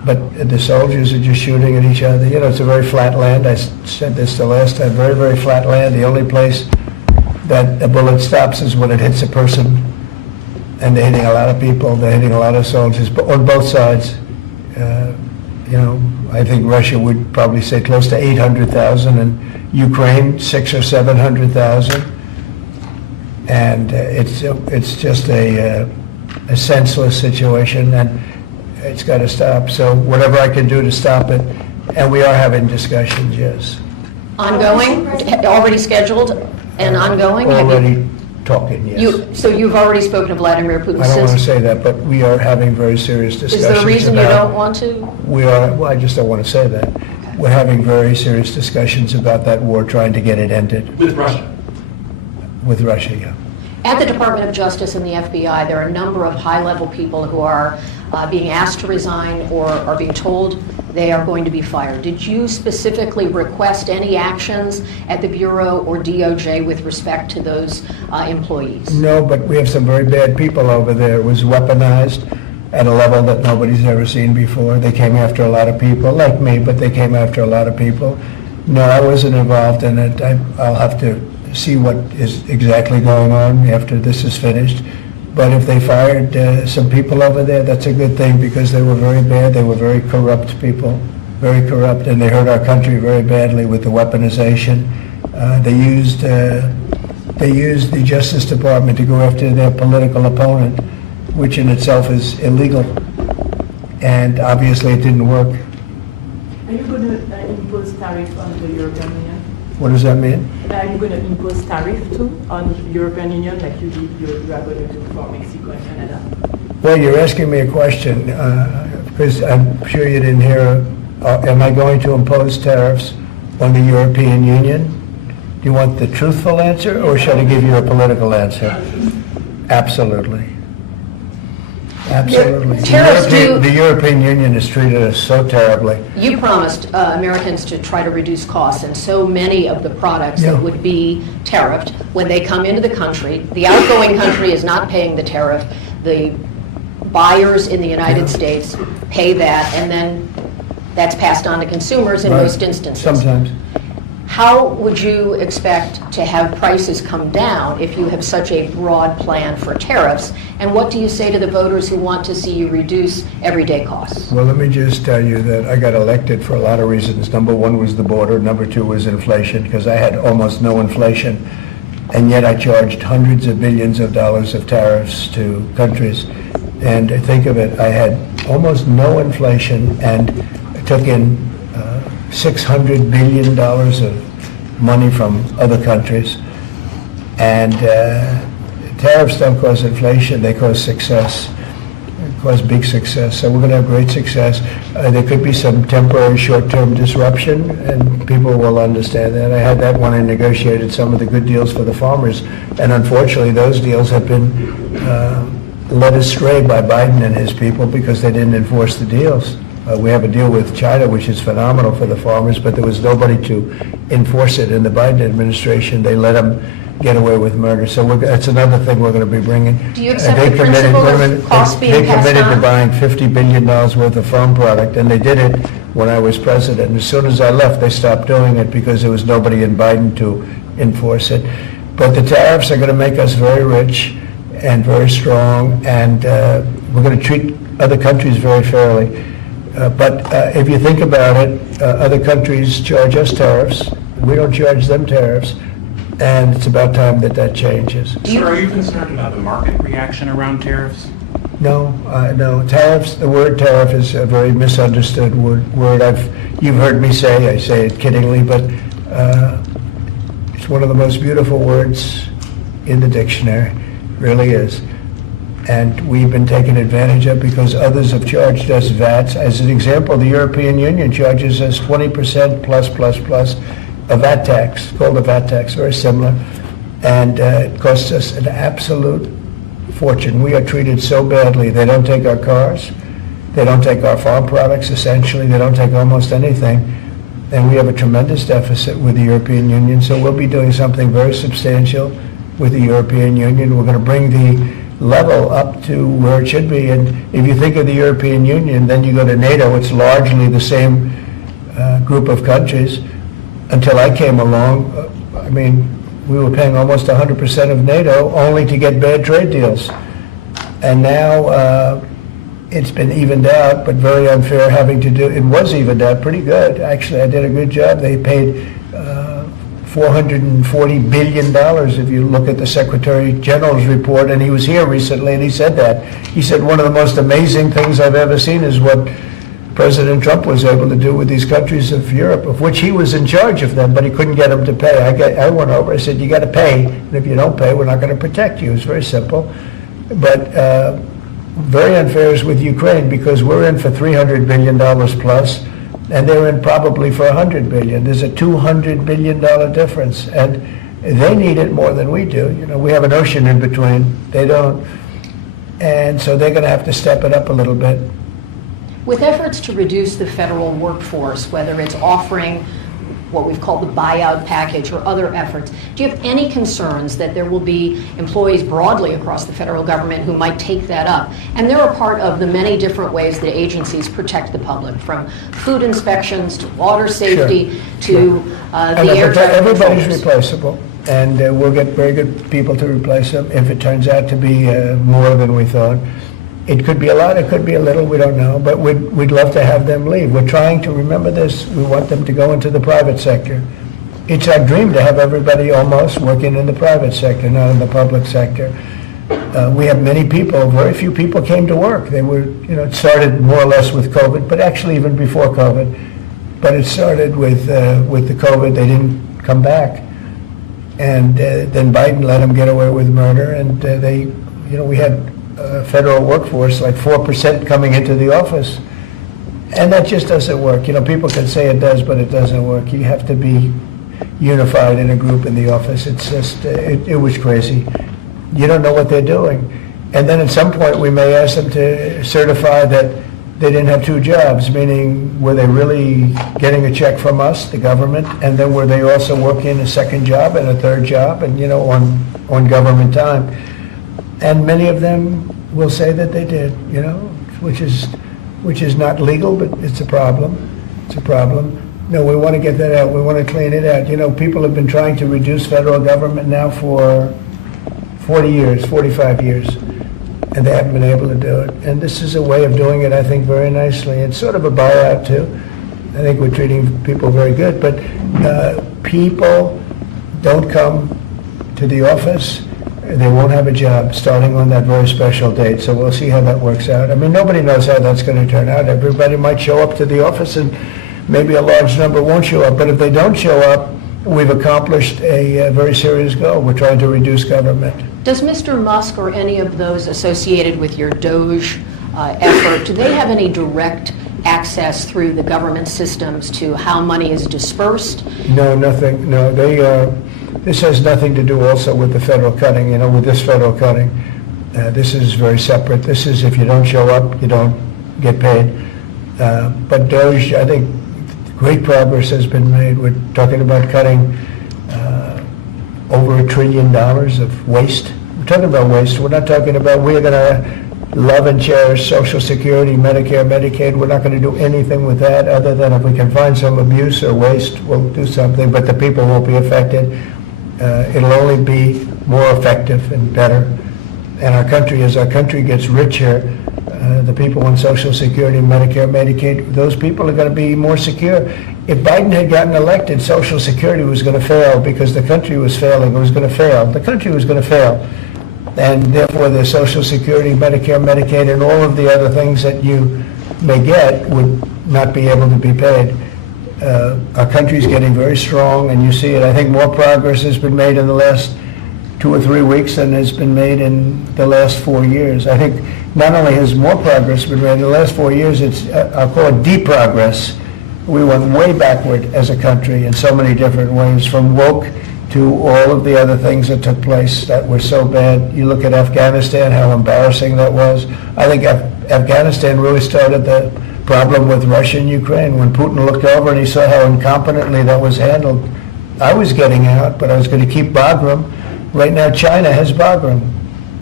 but the soldiers are just shooting at each other. You know, it's a very flat land. I said this the last time, very, very flat land. The only place that a bullet stops is when it hits a person, and they're hitting a lot of people, they're hitting a lot of soldiers, but on both sides. You know, I think Russia would probably say close to 800,000, and Ukraine 600,000 or 700,000. And it's just a senseless situation, and it's got to stop. So whatever I can do to stop it, and we are having discussions, yes. Ongoing, already scheduled and ongoing? Have you- Already talking, yes. So you've already spoken to Vladimir Putin I don't want to since? say that, but we are having very serious Is discussions there a reason you about- don't want to? We are, well, I just don't want to say that. We're having very serious discussions about that war, trying to get it ended With Russia? with Russia, yeah. At the Department of Justice and the FBI, there are a number of high-level people who are being asked to resign or are being told they are going to be fired. Did you specifically request any actions at the Bureau or DOJ with respect to those employees? No, but we have some very bad people over there. It was weaponized at a level that nobody's ever seen before. They came after a lot of people, like me, but they came after a lot of people. No, I wasn't involved in it. I'll have to see what is exactly going on after this is finished. But if they fired some people over there, that's a good thing, because they were very bad. They were very corrupt people, very corrupt, and they hurt our country very badly with the weaponization. They used the Justice Department to go after their political opponent, which in itself is illegal. And obviously it didn't work. Are you going to impose tariff on the European Union? What does that mean? Are you going to impose tariff too on the European Union like you are going to do for Mexico and Canada? Well, you're asking me a question, because I'm sure you didn't hear, am I going to impose tariffs on the European Union? Do you want the truthful answer, or should I give you a political answer? Absolutely. Absolutely. Tariffs The European Union has treated us so terribly. You promised Americans to try to reduce costs, and so many of the products Yeah. that would be tariffed, when they come into the country, the outgoing country is not paying the tariff. The buyers in the United States pay that, and then that's passed on to consumers in Right. most instances. Sometimes. How would you expect to have prices come down if you have such a broad plan for tariffs? And what do you say to the voters who want to see you reduce everyday costs? Well, let me just tell you that I got elected for a lot of reasons. Number one was the border. Number two was inflation, because I had almost no inflation. And yet I charged hundreds of billions of dollars of tariffs to countries. And think of it, I had almost no inflation and took in $600 billion of money from other countries. And tariffs don't cause inflation, they cause success. They cause big success. So we're going to have great success. There could be some temporary short-term disruption, and people will understand that. I had that when I negotiated some of the good deals for the farmers. And unfortunately, those deals have been led astray by Biden and his people because they didn't enforce the deals. We have a deal with China, which is phenomenal for the farmers, but there was nobody to enforce it in the Biden administration. They let them get away with murder. So that's another thing we're going to be bringing. Do you accept the principle of costs being They passed committed to on? buying $50 billion worth of farm product, and they did it when I was president. And as soon as I left, they stopped doing it because there was nobody in Biden to enforce it. But the tariffs are going to make us very rich and very strong, and we're going to treat other countries very fairly. But if you think about it, other countries charge us tariffs. We don't charge them tariffs, and it's about time that that changes. Sir, are you concerned about the market reaction around tariffs? No, no. Tariffs, the word tariff is a very misunderstood word. You've heard me say, I say it kiddingly, but it's one of the most beautiful words in the dictionary, really is. And we've been taken advantage of because others have charged us VATs. As an example, the European Union charges us 20% plus a VAT tax, called a VAT tax, very similar. And it costs us an absolute fortune. We are treated so badly. They don't take our cars. They don't take our farm products, essentially. They don't take almost anything. And we have a tremendous deficit with the European Union. So we'll be doing something very substantial with the European Union. We're going to bring the level up to where it should be. And if you think of the European Union, then you go to NATO, it's largely the same group of countries. Until I came along, I mean, we were paying almost 100% of NATO only to get bad trade deals. And now it's been evened out, but very unfair having to do, it was evened out pretty good. Actually, I did a good job. They paid $440 billion if you look at the Secretary General's report, and he was here recently and he said that. He said one of the most amazing things I've ever seen is what President Trump was able to do with these countries of Europe, of which he was in charge of them, but he couldn't get them to pay. I went over, I said, you got to pay, and if you don't pay, we're not going to protect you. It's very simple. But very unfair is with Ukraine, because we're in for $300 billion plus, and they're in probably for $100 billion. There's a $200 billion difference, and they need it more than we do. You know, we have an ocean in between. They don't. And so they're going to have to step it up a little bit. With efforts to reduce the federal workforce, whether it's offering what we've called the buyout package or other efforts, do you have any concerns that there will be employees broadly across the federal government who might take that up? And they're a part of the many different ways that agencies protect the public, from food inspections to water safety to the air traffic Everybody's controllers. replaceable, and we'll get very good people to replace them if it turns out to be more than we thought. It could be a lot, it could be a little, we don't know, but we'd love to have them leave. We're trying to, remember this, we want them to go into the private sector. It's our dream to have everybody almost working in the private sector, not in the public sector. We have many people, very few people came to work. They were, you know, it started more or less with COVID, but actually even before COVID. But it started with the COVID, they didn't come back. And then Biden let them get away with murder, and they, you know, we had federal workforce, like 4% coming into the office. And that just doesn't work. You know, people can say it does, but it doesn't work. You have to be unified in a group in the office. It's just, it was crazy. You don't know what they're doing. And then at some point, we may ask them to certify that they didn't have two jobs, meaning were they really getting a check from us, the government, and then were they also working a second job and a third job, and, you know, on government time. And many of them will say that they did, you know, which is not legal, but it's a problem. It's a problem. No, we want to get that out. We want to clean it out. You know, people have been trying to reduce federal government now for 40 years, 45 years, and they haven't been able to do it. And this is a way of doing it, I think, very nicely. It's sort of a buyout, too. I think we're treating people very good, but people don't come to the office. They won't have a job starting on that very special date, so we'll see how that works out. I mean, nobody knows how that's going to turn out. Everybody might show up to the office, and maybe a large number won't show up. But if they don't show up, we've accomplished a very serious goal. We're trying to reduce government. Does Mr. Musk or any of those associated with your DOGE effort, do they have any direct access through the government systems to how money is dispersed? No, nothing. No, this has nothing to do also with the federal cutting, you know, with this federal cutting. This is very separate. This is if you don't show up, you don't get paid. But DOGE, I think great progress has been made. We're talking about cutting over $1 trillion of waste. We're talking about waste. We're not talking about we're going to love and cherish Social Security, Medicare, Medicaid. We're not going to do anything with that other than if we can find some abuse or waste, we'll do something, but the people won't be affected. It'll only be more effective and better. And our country, as our country gets richer, the people on Social Security, Medicare, Medicaid, those people are going to be more secure. If Biden had gotten elected, Social Security was going to fail because the country was failing. It was going to fail. The country was going to fail. And therefore, the Social Security, Medicare, Medicaid, and all of the other things that you may get would not be able to be paid. Our country's getting very strong, and you see it. I think more progress has been made in the last 2 or 3 weeks than has been made in the last 4 years. I think not only has more progress been made in the last 4 years, it's, I'll call it deep progress. We went way backward as a country in so many different ways, from woke to all of the other things that took place that were so bad. You look at Afghanistan, how embarrassing that was. I think Afghanistan really started the problem with Russia and Ukraine. When Putin looked over and he saw how incompetently that was handled, I was getting out, but I was going to keep Bagram. Right now, China has Bagram.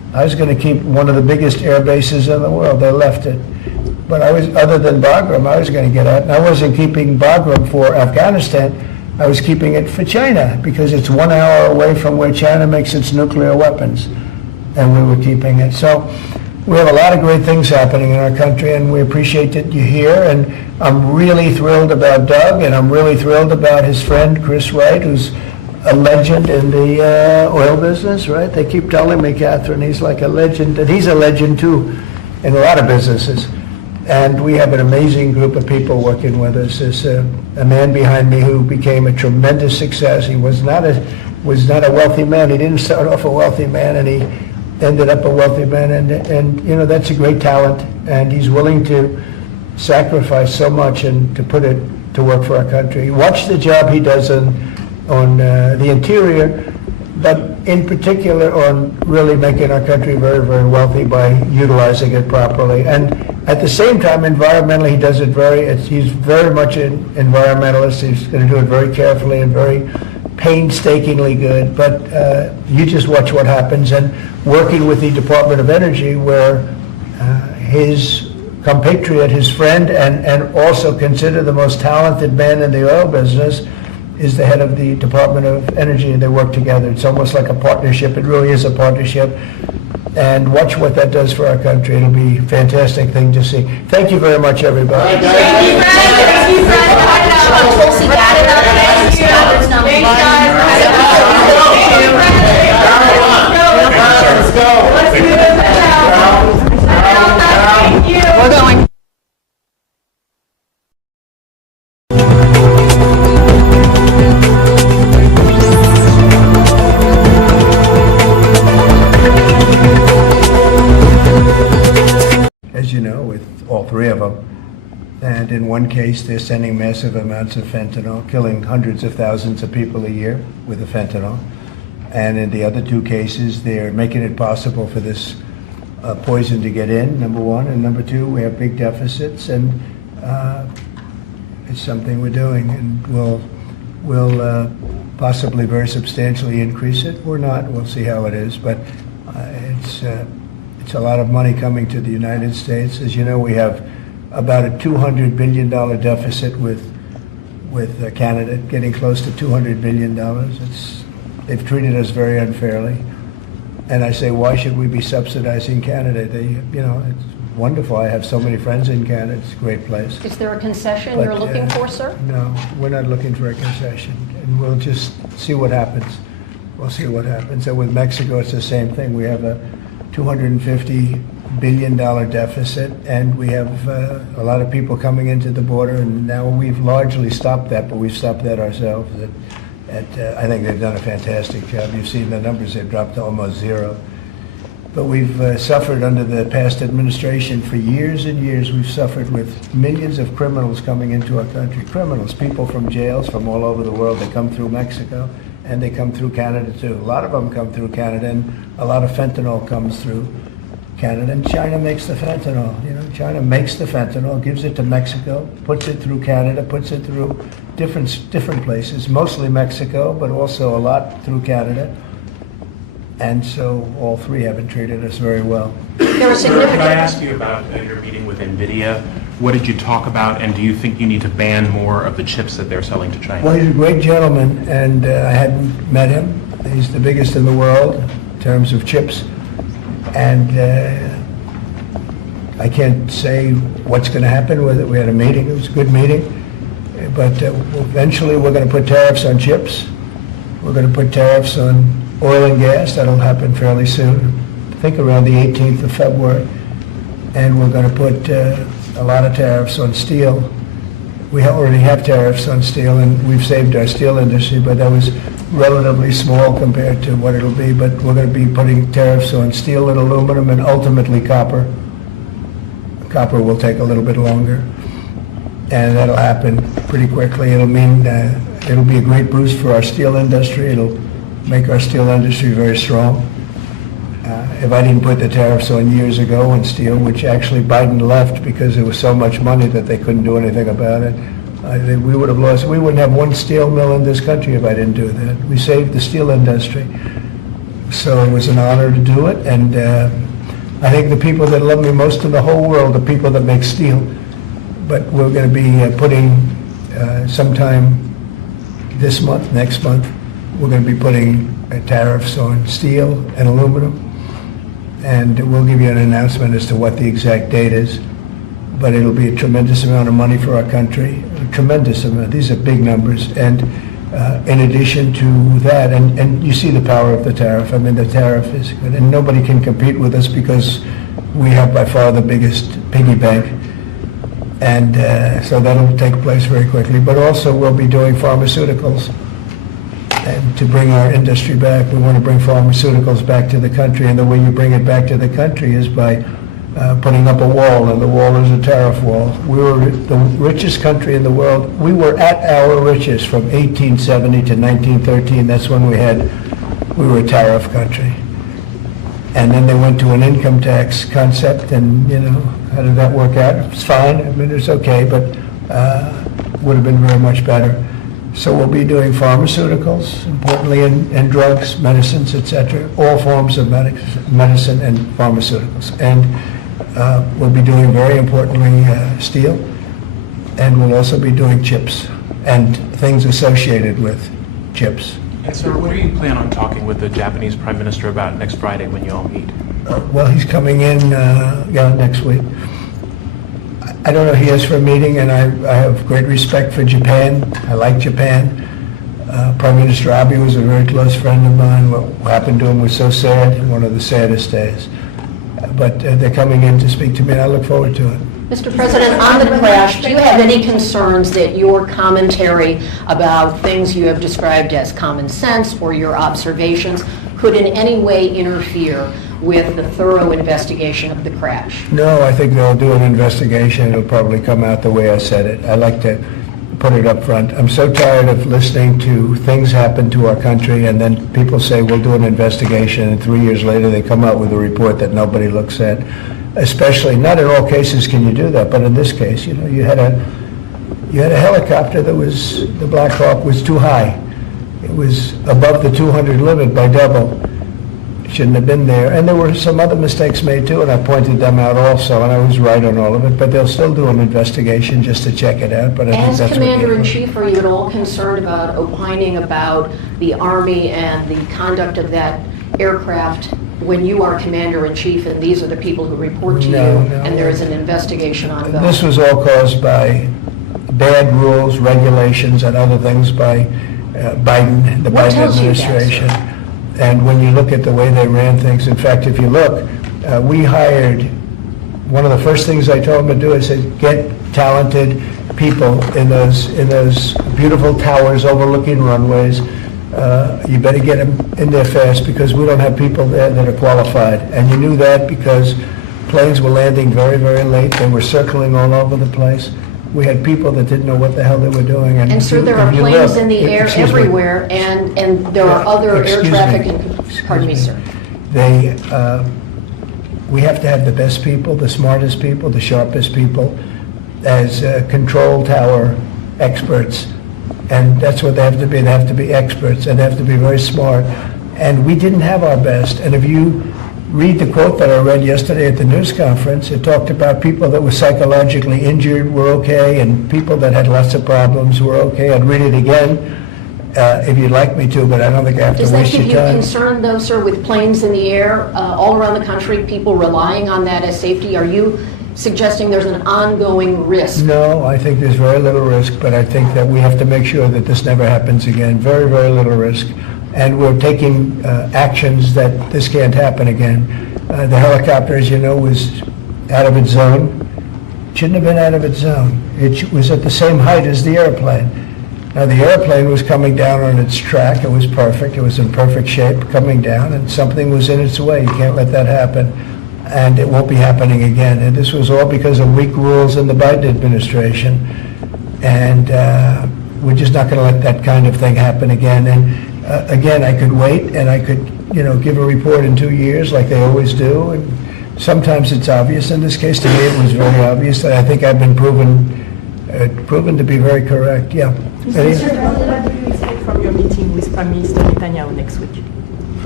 I was going to keep one of the biggest air bases in the world. They left it. But I was, other than Bagram, I was going to get out. And I wasn't keeping Bagram for Afghanistan. I was keeping it for China because it's 1 hour away from where China makes its nuclear weapons. And we were keeping it. So we have a lot of great things happening in our country, and we appreciate that you're here. And I'm really thrilled about Doug, and I'm really thrilled about his friend Chris Wright, who's a legend in the oil business, right? They keep telling me, Catherine, he's like a legend, and he's a legend too in a lot of businesses. And we have an amazing group of people working with us. There's a man behind me who became a tremendous success. He was not a wealthy man. He didn't start off a wealthy man, and he ended up a wealthy man. And you know, that's a great talent. And he's willing to sacrifice so much and to put it to work for our country. Watch the job he does on the interior, but in particular on really making our country very, very wealthy by utilizing it properly. And at the same time, environmentally, he does it he's very much an environmentalist. He's going to do it very carefully and very painstakingly good. But you just watch what happens. And working with the Department of Energy, where his compatriot, his friend, and also considered the most talented man in the oil business, is the head of the Department of Energy, and they work together. It's almost like a partnership. It really is a partnership. And watch what that does for our country. It'll be a fantastic thing to see. Thank you very much, everybody. Thank you, Tulsi Gabbard. We're going. As you know, with all three of them. And in one case, they're sending massive amounts of fentanyl, killing hundreds of thousands of people a year with the fentanyl. And in the other two cases, they're making it possible for this poison to get in, number one. And number two, we have big deficits, and it's something we're doing. And we'll possibly very substantially increase it or not. We'll see how it is. But it's a lot of money coming to the United States. As you know, we have about a $200 billion deficit with Canada, getting close to $200 billion. They've treated us very unfairly. And I say, why should we be subsidizing Canada? It's wonderful. I have so many friends in Canada. It's a great place. Is there a concession But, you're looking for, sir? No, we're not looking for a concession. And we'll just see what happens. We'll see what happens. And with Mexico, it's the same thing. We have a $250 billion deficit, and we have a lot of people coming into the border, and now we've largely stopped that, but we've stopped that ourselves. I think they've done a fantastic job. You've seen the numbers, they've dropped to almost zero. But we've suffered under the past administration for years and years. We've suffered with millions of criminals coming into our country. Criminals, people from jails from all over the world. They come through Mexico, and they come through Canada too. A lot of them come through Canada, and a lot of fentanyl comes through Canada. And China makes the fentanyl. China makes the fentanyl, gives it to Mexico, puts it through Canada, puts it through different places, mostly Mexico, but also a lot through Canada. And so all three haven't treated us very well. There are Sir, could I significant... ask you about your meeting with NVIDIA? What did you talk about, and do you think you need to ban more of the chips that they're selling to China? Well, he's a great gentleman, and I hadn't met him. He's the biggest in the world in terms of chips. And I can't say what's going to happen with it. We had a meeting. It was a good meeting. But eventually we're going to put tariffs on chips. We're going to put tariffs on oil and gas. That'll happen fairly soon. I think around the 18th of February. And we're going to put a lot of tariffs on steel. We already have tariffs on steel, and we've saved our steel industry, but that was relatively small compared to what it'll be. But we're going to be putting tariffs on steel and aluminum and ultimately copper. Copper will take a little bit longer, and that'll happen pretty quickly. It'll mean it'll be a great boost for our steel industry. It'll make our steel industry very strong. If I didn't put the tariffs on years ago on steel, which actually Biden left because there was so much money that they couldn't do anything about it, we would have lost. We wouldn't have one steel mill in this country if I didn't do that. We saved the steel industry. So it was an honor to do it, and I think the people that love me most in the whole world are people that make steel. But we're going to be putting, sometime this month, next month, we're going to be putting tariffs on steel and aluminum, and we'll give you an announcement as to what the exact date is. But it'll be a tremendous amount of money for our country, a tremendous amount. These are big numbers. And in addition to that, and you see the power of the tariff. I mean, the tariff is good, and nobody can compete with us because we have by far the biggest piggy bank. And so that'll take place very quickly. But also, we'll be doing pharmaceuticals. And to bring our industry back, we want to bring pharmaceuticals back to the country. And the way you bring it back to the country is by putting up a wall, and the wall is a tariff wall. We were the richest country in the world. We were at our richest from 1870 to 1913. That's when we were a tariff country. And then they went to an income tax concept, and, how did that work out? It's fine. I mean, it's okay, but would have been very much better. So we'll be doing pharmaceuticals, importantly, and drugs, medicines, etc., all forms of medicine and pharmaceuticals. And we'll be doing, very importantly, steel, and we'll also be doing chips and things associated with chips. And sir, what do you plan on talking with the Japanese Prime Minister about next Friday when you all meet? Well, he's coming in next week. I don't know, he asked for a meeting, and I have great respect for Japan. I like Japan. Prime Minister Abe was a very close friend of mine. What happened to him was so sad, one of the saddest days. But they're coming in to speak to me, and I look forward to it. Mr. President, on the crash, do you have any concerns that your commentary about things you have described as common sense or your observations could in any way interfere with the thorough investigation of the crash? No, I think they'll do an investigation. It'll probably come out the way I said it. I like to put it up front. I'm so tired of listening to things happen to our country, and then people say, we'll do an investigation, and 3 years later they come out with a report that nobody looks at. Especially, not in all cases can you do that, but in this case, you had a helicopter that was, the Black Hawk was too high. It was above the 200 limit by double. Shouldn't have been there. And there were some other mistakes made too, and I pointed them out also, and I was right on all of it, but they'll still do an investigation just to check it out. But I think As that's Commander-in-Chief, are you at all concerned about opining about the Army and the conduct of that aircraft when you are Commander-in-Chief and these are the people who report to you, No. and there is an investigation ongoing? This was all caused by bad rules, regulations, and other things by Biden, the What Biden tells you that, administration. sir? And when you look at the way they ran things, in fact, if you look, we hired, one of the first things I told them to do, I said, get talented people in those beautiful towers overlooking runways. You better get them in there fast, because we don't have people there that are qualified. And you knew that because planes were landing very, very late. They were circling all over the place. We had people that didn't know what the hell they were doing. And sir, there are if you planes look- in the air excuse me. everywhere, and there are other air Excuse traffic, me. and, pardon me, sir. We have to have the best people, the smartest people, the sharpest people as control tower experts. And that's what they have to be. They have to be experts, and they have to be very smart. And we didn't have our best. And if you read the quote that I read yesterday at the news conference, it talked about people that were psychologically injured were okay, and people that had lots of problems were okay. I'd read it again if you'd like me to, but I don't think I have to Does that waste give your you time. concern, though, sir, with planes in the air all around the country, people relying on that as safety? Are you suggesting there's an ongoing risk? No, I think there's very little risk, but I think that we have to make sure that this never happens again. Very, very little risk. And we're taking actions that this can't happen again. The helicopter, as you know, was out of its zone. Shouldn't have been out of its zone. It was at the same height as the airplane. Now, the airplane was coming down on its track. It was perfect. It was in perfect shape coming down, and something was in its way. You can't let that happen. And it won't be happening again. And this was all because of weak rules in the Biden administration. And we're just not going to let that kind of thing happen again. And again, I could wait, and I could, give a report in 2 years like they always do. And sometimes it's obvious. In this case, to me, it was very obvious. And I think I've been proven to be very correct. Yeah. Mr. President, what do you expect from your meeting with Prime Minister Netanyahu next week?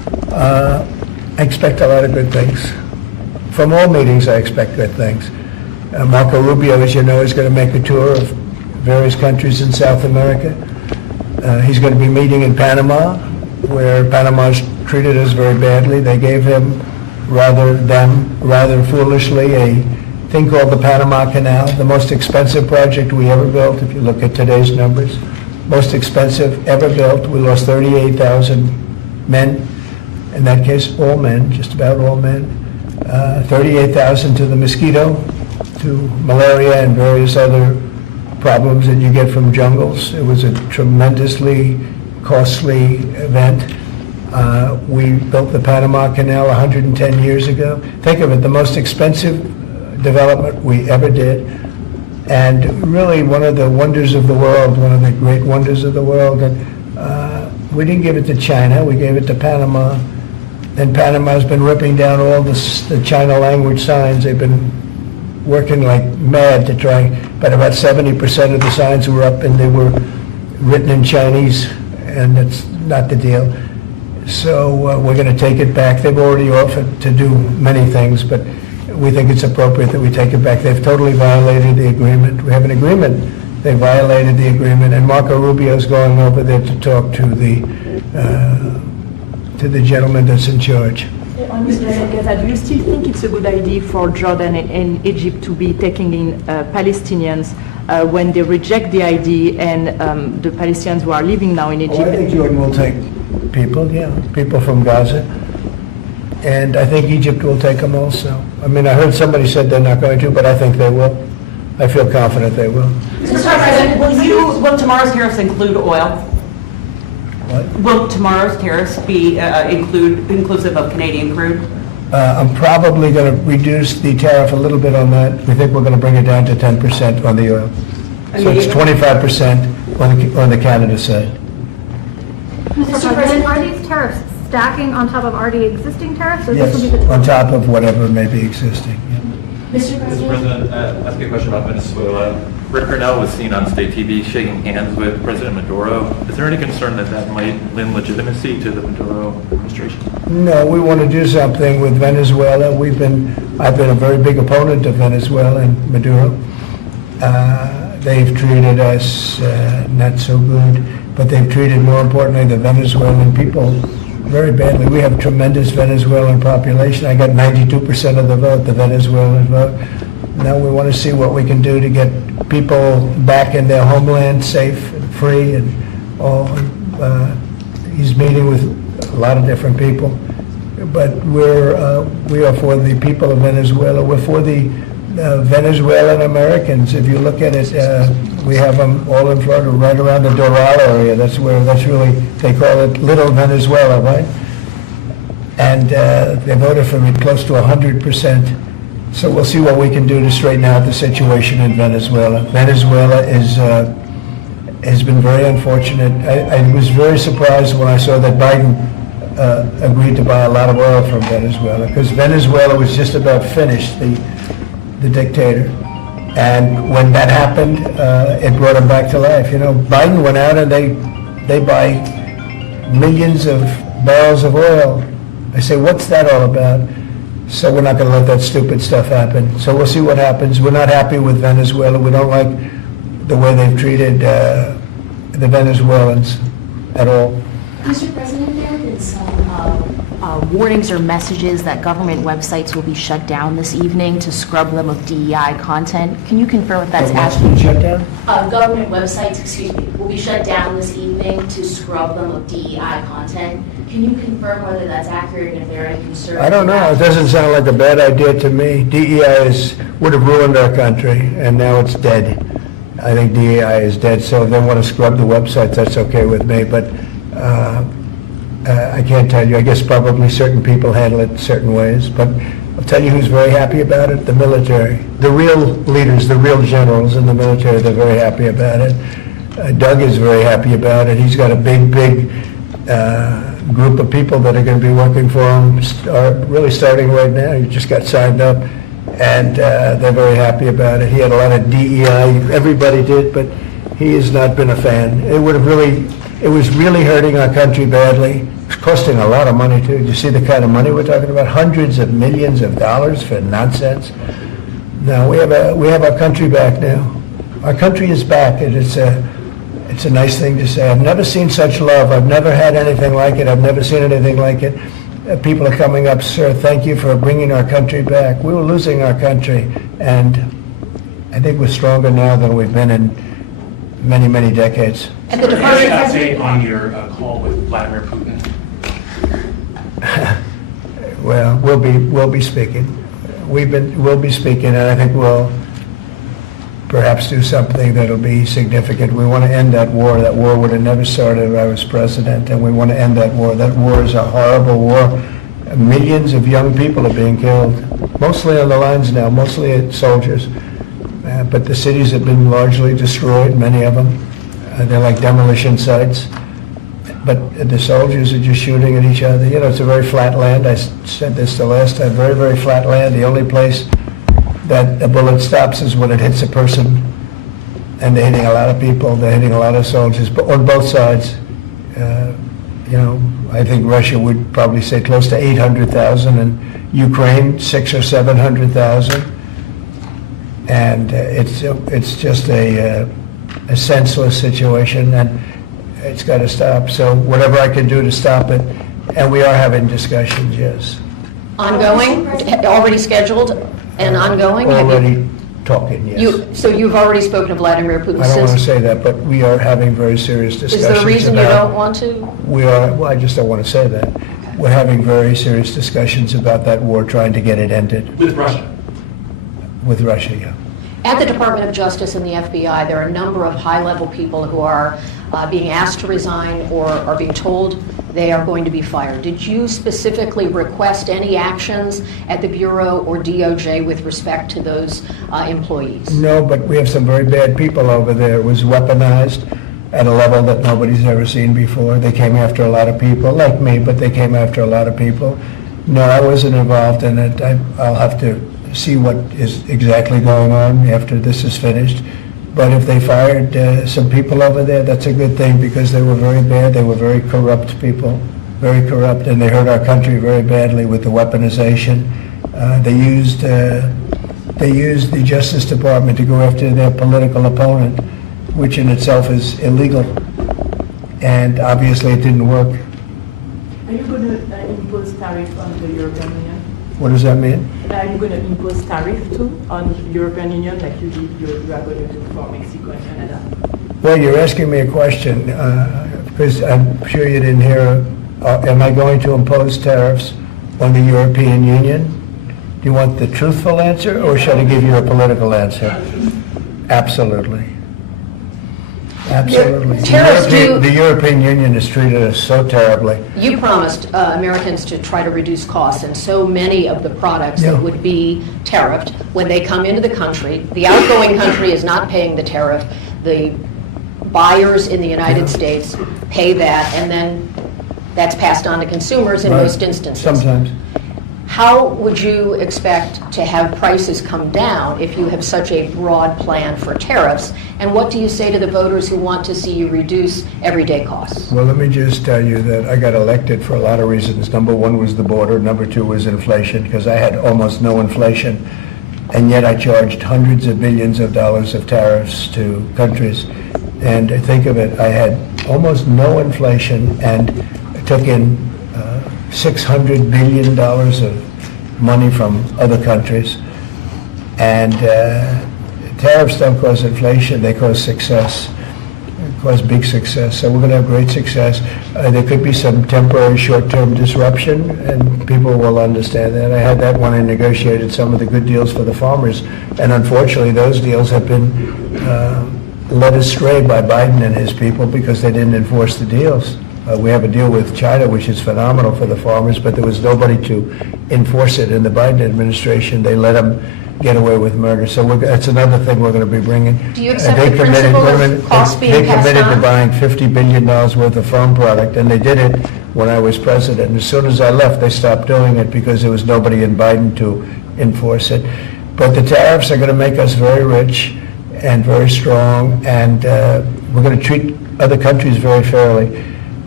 I expect a lot of good things. From all meetings, I expect good things. Marco Rubio, as you know, is going to make a tour of various countries in South America. He's going to be meeting in Panama, where Panama's treated us very badly. They gave him, rather foolishly, a thing called the Panama Canal, the most expensive project we ever built, if you look at today's numbers. Most expensive ever built. We lost 38,000 men. In that case, all men, just about all men. 38,000 to the mosquito, to malaria and various other problems that you get from jungles. It was a tremendously costly event. We built the Panama Canal 110 years ago. Think of it, the most expensive development we ever did, and really one of the wonders of the world, one of the great wonders of the world. And we didn't give it to China, we gave it to Panama. And Panama's been ripping down all the China language signs. They've been working like mad to try, but about 70% of the signs were up and they were written in Chinese, and that's not the deal. So we're going to take it back. They've already offered to do many things, but we think it's appropriate that we take it back. They've totally violated the agreement. We have an agreement. They violated the agreement, and Marco Rubio's going over there to talk to the gentleman that's in charge. Mr. Gaza, do you still think it's a good idea for Jordan and Egypt to be taking in Palestinians when they reject the ID and the Palestinians who are living now in Egypt? I think Jordan will take people, people from Gaza. And I think Egypt will take them also. I mean, I heard somebody said they're not going to, but I think they will. I feel confident they will. Mr. President, will tomorrow's tariffs include oil? What? Will tomorrow's tariffs be inclusive of Canadian crude? I'm probably going to reduce the tariff a little bit on that. We think we're going to bring it down to 10% on the oil. So it's 25% on the Canada side. Mr. President, are these tariffs stacking on top of already existing tariffs, or this will be Yes, the on top of whatever may be existing. Mr. Mr. President? President, ask you a question about Venezuela. Rick Cornell was seen on state TV shaking hands with President Maduro. Is there any concern that that might lend legitimacy to the Maduro administration? No, we want to do something with Venezuela. I've been a very big opponent of Venezuela and Maduro. They've treated us not so good, but they've treated, more importantly, the Venezuelan people very badly. We have a tremendous Venezuelan population. I got 92% of the vote, the Venezuelan vote. Now we want to see what we can do to get people back in their homeland safe and free and all. He's meeting with a lot of different people. But we are for the people of Venezuela. We're for the Venezuelan Americans. If you look at it, we have them all in Florida, right around the Doral area. That's really, they call it Little Venezuela, right? And they voted for me close to 100%. So we'll see what we can do to straighten out the situation in Venezuela. Venezuela has been very unfortunate. I was very surprised when I saw that Biden agreed to buy a lot of oil from Venezuela, because Venezuela was just about finished, the dictator. And when that happened, it brought him back to life. You know, Biden went out and they buy millions of barrels of oil. I say, what's that all about? So we're not going to let that stupid stuff happen. So we'll see what happens. We're not happy with Venezuela. We don't like the way they've treated the Venezuelans at all. Mr. President, there have been some warnings or messages that government websites will be shut down this evening to scrub them of DEI content. Can you confirm if that's accurate? Shut down? Government websites, will be shut down this evening to scrub them of DEI content. Can you confirm whether that's accurate and if there are any concerns? I don't know. It doesn't sound like a bad idea to me. DEI would have ruined our country, and now it's dead. I think DEI is dead, so if they want to scrub the websites, that's okay with me, but I can't tell you. I guess probably certain people handle it certain ways, but I'll tell you who's very happy about it, the military. The real leaders, the real generals in the military, they're very happy about it. Doug is very happy about it. He's got a big group of people that are going to be working for him, really starting right now. He just got signed up, and they're very happy about it. He had a lot of DEI, everybody did, but he has not been a fan. It was really hurting our country badly, It's costing a lot of money, too. Do you see the kind of money we're talking about? Hundreds of millions of dollars for nonsense. No, we have our country back now. Our country is back, and it's a nice thing to say. I've never seen such love. I've never had anything like it. I've never seen anything like it. People are coming up, sir, thank you for bringing our country back. We were losing our country, and I think we're stronger now than we've been in many, many decades. At the Any Department update on your call with Vladimir Putin? Well, we'll be speaking. We'll be speaking, and I think we'll perhaps do something that'll be significant. We want to end that war. That war would have never started if I was president, and we want to end that war. That war is a horrible war. Millions of young people are being killed, mostly on the lines now, mostly soldiers. But the cities have been largely destroyed, many of them. They're like demolition sites. But the soldiers are just shooting at each other. You know, it's a very flat land. I said this the last time, very, very flat land. The only place that a bullet stops is when it hits a person. And they're hitting a lot of people. They're hitting a lot of soldiers, but on both sides. You know, I think Russia would probably say close to 800,000, and Ukraine 600,000 or 700,000. And it's just a senseless situation, and it's got to stop. So whatever I can do to stop it, and we are having discussions, yes. ongoing, already scheduled and ongoing? Have you- Already talking, yes. So you've already spoken to Vladimir Putin I don't want to since? say that, but we are having very serious Is discussions. there a reason you about- don't want to? We are, well, I just don't want to say that. We're having very serious discussions about that war, trying to get it ended With Russia? with Russia, yeah. At the Department of Justice and the FBI, there are a number of high-level people who are being asked to resign or are being told they are going to be fired. Did you specifically request any actions at the Bureau or DOJ with respect to those employees? No, but we have some very bad people over there. It was weaponized at a level that nobody's ever seen before. They came after a lot of people, like me, but they came after a lot of people. No, I wasn't involved in it. I'll have to see what is exactly going on after this is finished. But if they fired some people over there, that's a good thing, because they were very bad. They were very corrupt people, very corrupt, and they hurt our country very badly with the weaponization. They used the Justice Department to go after their political opponent, which in itself is illegal. And obviously it didn't work. Are you going to impose tariff on the European Union? What does that mean? Are you going to impose tariff too on European Union like you are going to do for Mexico and Canada? Well, you're asking me a question, because I'm sure you didn't hear, am I going to impose tariffs on the European Union? Do you want the truthful answer, or should I give you a political answer? Absolutely. Absolutely. Tariffs The European Union has treated us so terribly. You promised Americans to try to reduce costs, and so many of the products Yeah. that would be tariffed, when they come into the country, the outgoing country is not paying the tariff. The buyers in the United States pay that, and then that's passed on to consumers in Right. most instances. Sometimes. How would you expect to have prices come down if you have such a broad plan for tariffs? And what do you say to the voters who want to see you reduce everyday costs? Well, let me just tell you that I got elected for a lot of reasons. Number one was the border. Number two was inflation, because I had almost no inflation. And yet I charged hundreds of billions of dollars of tariffs to countries. And think of it, I had almost no inflation and took in $600 billion of money from other countries. And tariffs don't cause inflation, they cause success. They cause big success. So we're going to have great success. There could be some temporary short-term disruption, and people will understand that. I had that when I negotiated some of the good deals for the farmers. And unfortunately, those deals have been led astray by Biden and his people because they didn't enforce the deals. We have a deal with China, which is phenomenal for the farmers, but there was nobody to enforce it in the Biden administration. They let them get away with murder. So that's another thing we're going to be bringing. Do you accept They the committed- principle wait a of minute. costs being They passed committed to on? buying $50 billion worth of farm product, and they did it when I was president. And as soon as I left, they stopped doing it because there was nobody in Biden to enforce it. But the tariffs are going to make us very rich and very strong, and we're going to treat other countries very fairly.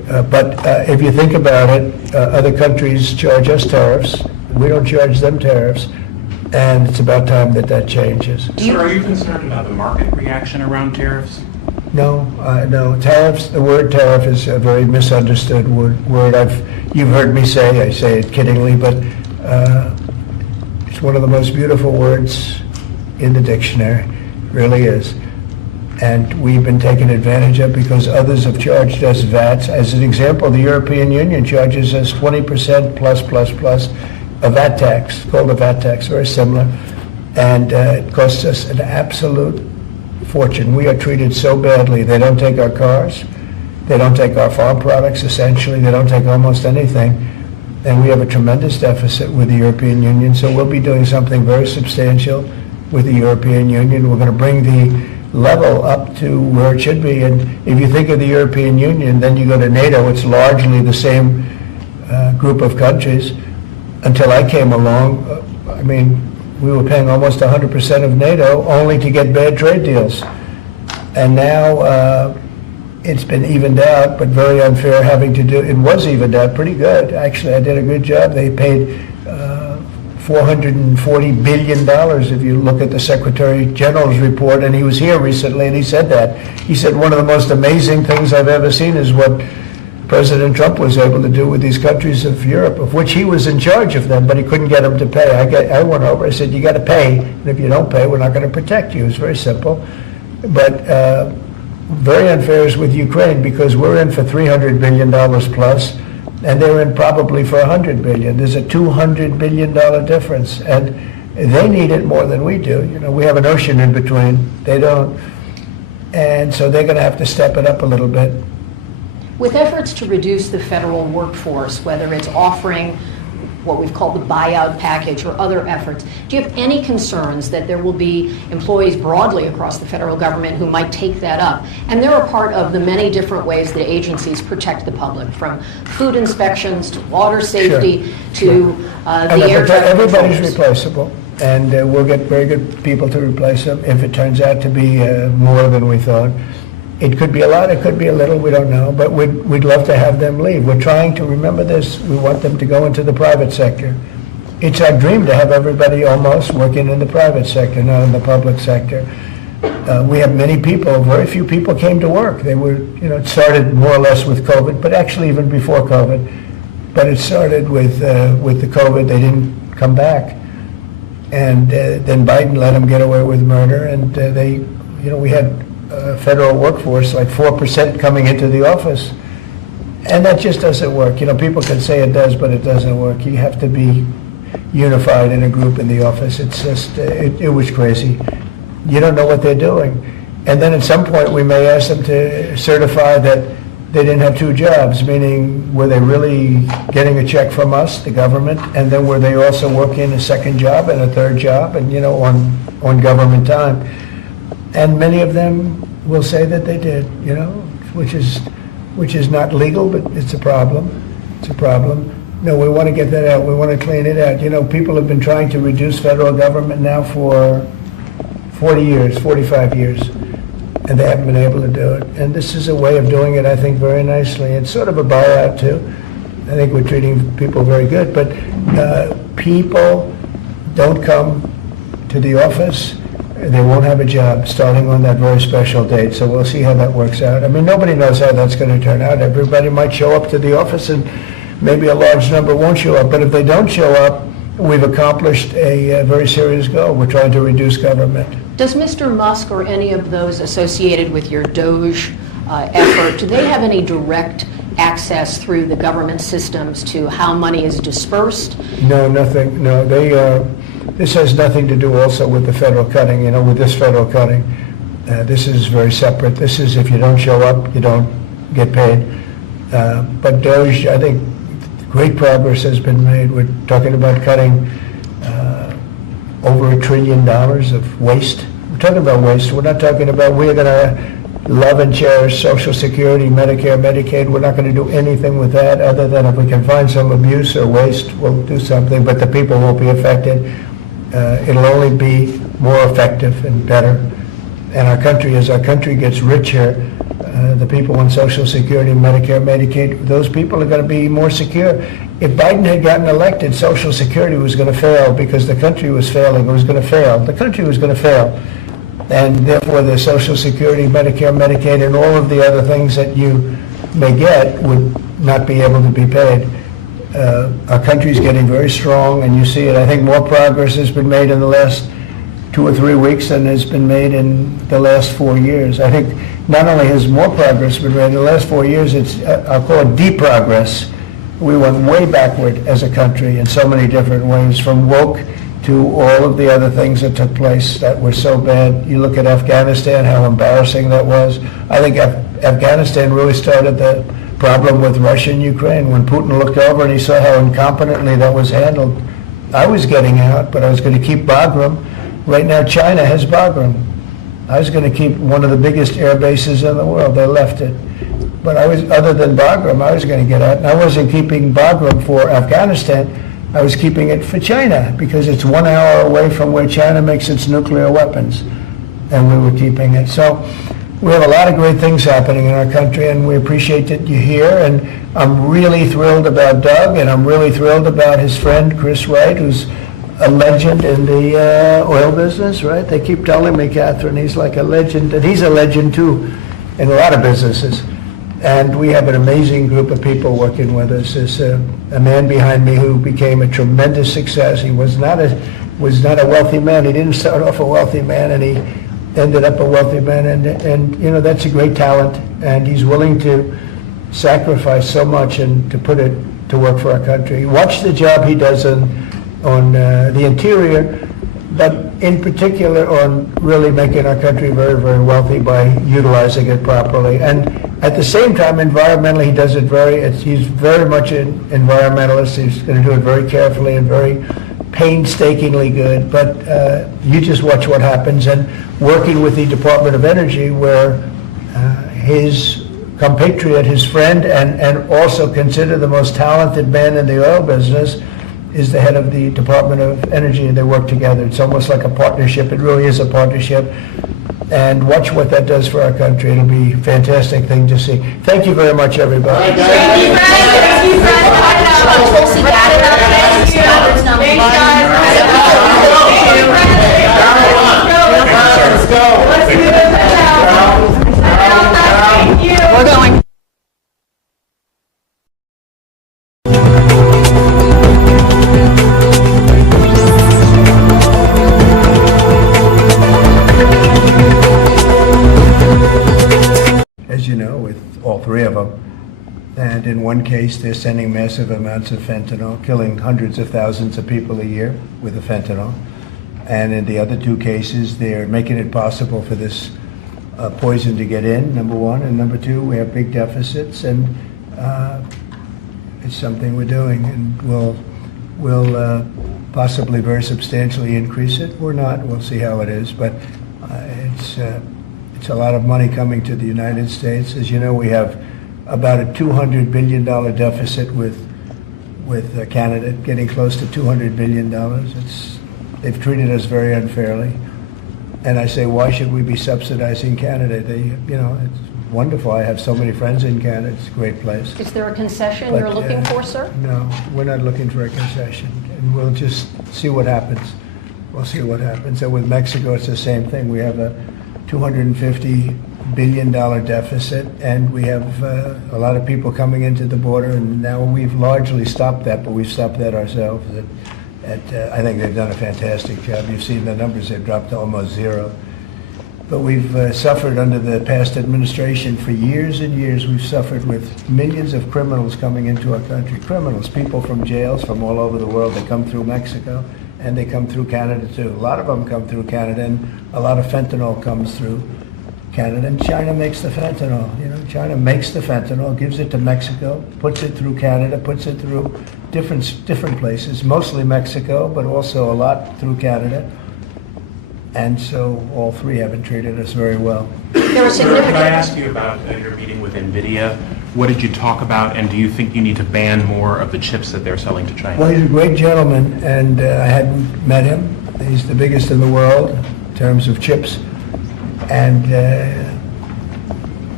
But if you think about it, other countries charge us tariffs. We don't charge them tariffs. And it's about time that that changes. Sir, are you concerned about the market reaction around tariffs? No, no. Tariffs, the word tariff is a very misunderstood word. You've heard me say, I say it kiddingly, but it's one of the most beautiful words in the dictionary. It really is. And we've been taken advantage of because others have charged us VATs. As an example, the European Union charges us 20% plus a VAT tax, called a VAT tax, very similar. And it costs us an absolute fortune. We are treated so badly. They don't take our cars. They don't take our farm products, essentially. They don't take almost anything. And we have a tremendous deficit with the European Union. So we'll be doing something very substantial with the European Union. We're going to bring the level up to where it should be. And if you think of the European Union, then you go to NATO, it's largely the same group of countries. Until I came along, I mean, we were paying almost 100% of NATO only to get bad trade deals. And now it's been evened out, but very unfair having to do, it was evened out pretty good. Actually, I did a good job. They paid $440 billion if you look at the Secretary General's report, and he was here recently and he said that. He said one of the most amazing things I've ever seen is what President Trump was able to do with these countries of Europe, of which he was in charge of them, but he couldn't get them to pay. I went over, I said, you got to pay, and if you don't pay, we're not going to protect you. It's very simple. But very unfair is with Ukraine because we're in for $300 billion plus, and they're in probably for $100 billion. There's a $200 billion difference, and they need it more than we do. You know, we have an ocean in between. They don't. And so they're going to have to step it up a little bit. With efforts to reduce the federal workforce, whether it's offering what we've called the buyout package or other efforts, do you have any concerns that there will be employees broadly across the federal government who might take that up? And they're a part of the many different ways that agencies protect the public, from food inspections to water safety to the air traffic Everybody's controllers. replaceable, and we'll get very good people to replace them if it turns out to be more than we thought. It could be a lot, it could be a little, we don't know, but we'd love to have them leave. We're trying to remember this. We want them to go into the private sector. It's our dream to have everybody almost working in the private sector, not in the public sector. We have many people, very few people came to work. They were, it started more or less with COVID, but actually even before COVID. But it started with the COVID, they didn't come back. And then Biden let them get away with murder, and we had federal workforce, like 4% coming into the office. And that just doesn't work. People can say it does, but it doesn't work. You have to be unified in a group in the office. It's just, it was crazy. You don't know what they're doing. And then at some point, we may ask them to certify that they didn't have two jobs, meaning were they really getting a check from us, the government, and then were they also working a second job and a third job and, on government time? And many of them will say that they did, which is not legal, but it's a problem. It's a problem. No, we want to get that out. We want to clean it out. People have been trying to reduce federal government now for 40 years, 45 years, and they haven't been able to do it. And this is a way of doing it, I think, very nicely. It's sort of a buyout, too. I think we're treating people very good, but people don't come to the office. They won't have a job starting on that very special date, so we'll see how that works out. I mean, nobody knows how that's going to turn out. Everybody might show up to the office, and maybe a large number won't show up. But if they don't show up, we've accomplished a very serious goal. We're trying to reduce government. Does Mr. Musk or any of those associated with your DOGE effort, do they have any direct access through the government systems to how money is dispersed? No, nothing. No, this has nothing to do also with the federal cutting, with this federal cutting. This is very separate. This is if you don't show up, you don't get paid. But DOGE, I think great progress has been made. We're talking about cutting over $1 trillion of waste. We're talking about waste. We're not talking about we're going to love and cherish Social Security, Medicare, Medicaid. We're not going to do anything with that other than if we can find some abuse or waste, we'll do something, but the people won't be affected. It'll only be more effective and better. And our country, as our country gets richer, the people on Social Security, Medicare, Medicaid, those people are going to be more secure. If Biden had gotten elected, Social Security was going to fail because the country was failing. It was going to fail. The country was going to fail. And therefore, the Social Security, Medicare, Medicaid, and all of the other things that you may get would not be able to be paid. Our country's getting very strong, and you see it. I think more progress has been made in the last 2 or 3 weeks than has been made in the last 4 years. I think not only has more progress been made in the last 4 years, it's, I'll call it deep progress. We went way backward as a country in so many different ways, from woke to all of the other things that took place that were so bad. You look at Afghanistan, how embarrassing that was. I think Afghanistan really started the problem with Russia and Ukraine. When Putin looked over and he saw how incompetently that was handled, I was getting out, but I was going to keep Bagram. Right now, China has Bagram. I was going to keep one of the biggest air bases in the world. They left it. But I was, other than Bagram, I was going to get out. And I wasn't keeping Bagram for Afghanistan. I was keeping it for China because it's 1 hour away from where China makes its nuclear weapons. And we were keeping it. So we have a lot of great things happening in our country, and we appreciate that you're here. And I'm really thrilled about Doug, and I'm really thrilled about his friend, Chris Wright, who's a legend in the oil business, right? They keep telling me, Catherine, he's like a legend, and he's a legend too in a lot of businesses. And we have an amazing group of people working with us. There's a man behind me who became a tremendous success. He was not a wealthy man. He didn't start off a wealthy man, and he ended up a wealthy man. And you know, that's a great talent, and he's willing to sacrifice so much and to put it to work for our country. Watch the job he does on the interior, but in particular on really making our country very, very wealthy by utilizing it properly. And at the same time, environmentally, he does it he's very much an environmentalist. He's going to do it very carefully and very painstakingly good. But you just watch what happens. And working with the Department of Energy, where his compatriot, his friend, and also considered the most talented man in the oil business, is the head of the Department of Energy, and they work together. It's almost like a partnership. It really is a partnership. And watch what that does for our country. It'll be a fantastic thing to see. Thank you very much, everybody. Thank you, Tulsi Gabbard. Gabbard's number one. We're going. As you know, with all three of them. And in one case, they're sending massive amounts of fentanyl, killing hundreds of thousands of people a year with the fentanyl. And in the other two cases, they're making it possible for this poison to get in, number one. And number two, we have big deficits, and it's something we're doing. And we'll possibly very substantially increase it or not. We'll see how it is. But it's a lot of money coming to the United States. As you know, we have about a $200 billion deficit with Canada, getting close to $200 billion. They've treated us very unfairly. And I say, why should we be subsidizing Canada? It's wonderful. I have so many friends in Canada. It's a great place. Is there a concession But, you're looking for, sir? No, we're not looking for a concession. And we'll just see what happens. We'll see what happens. And with Mexico, it's the same thing. We have a $250 billion deficit, and we have a lot of people coming into the border, and now we've largely stopped that, but we've stopped that ourselves. I think they've done a fantastic job. You've seen the numbers, they've dropped to almost zero. But we've suffered under the past administration for years and years. We've suffered with millions of criminals coming into our country. Criminals, people from jails from all over the world. They come through Mexico, and they come through Canada too. A lot of them come through Canada, and a lot of fentanyl comes through Canada, and China makes the fentanyl. China makes the fentanyl, gives it to Mexico, puts it through Canada, puts it through different places, mostly Mexico, but also a lot through Canada. And so all three haven't treated us very well. There are Could significant... I ask you about your meeting with NVIDIA? What did you talk about, and do you think you need to ban more of the chips that they're selling to China? Well, he's a great gentleman, and I hadn't met him. He's the biggest in the world in terms of chips. And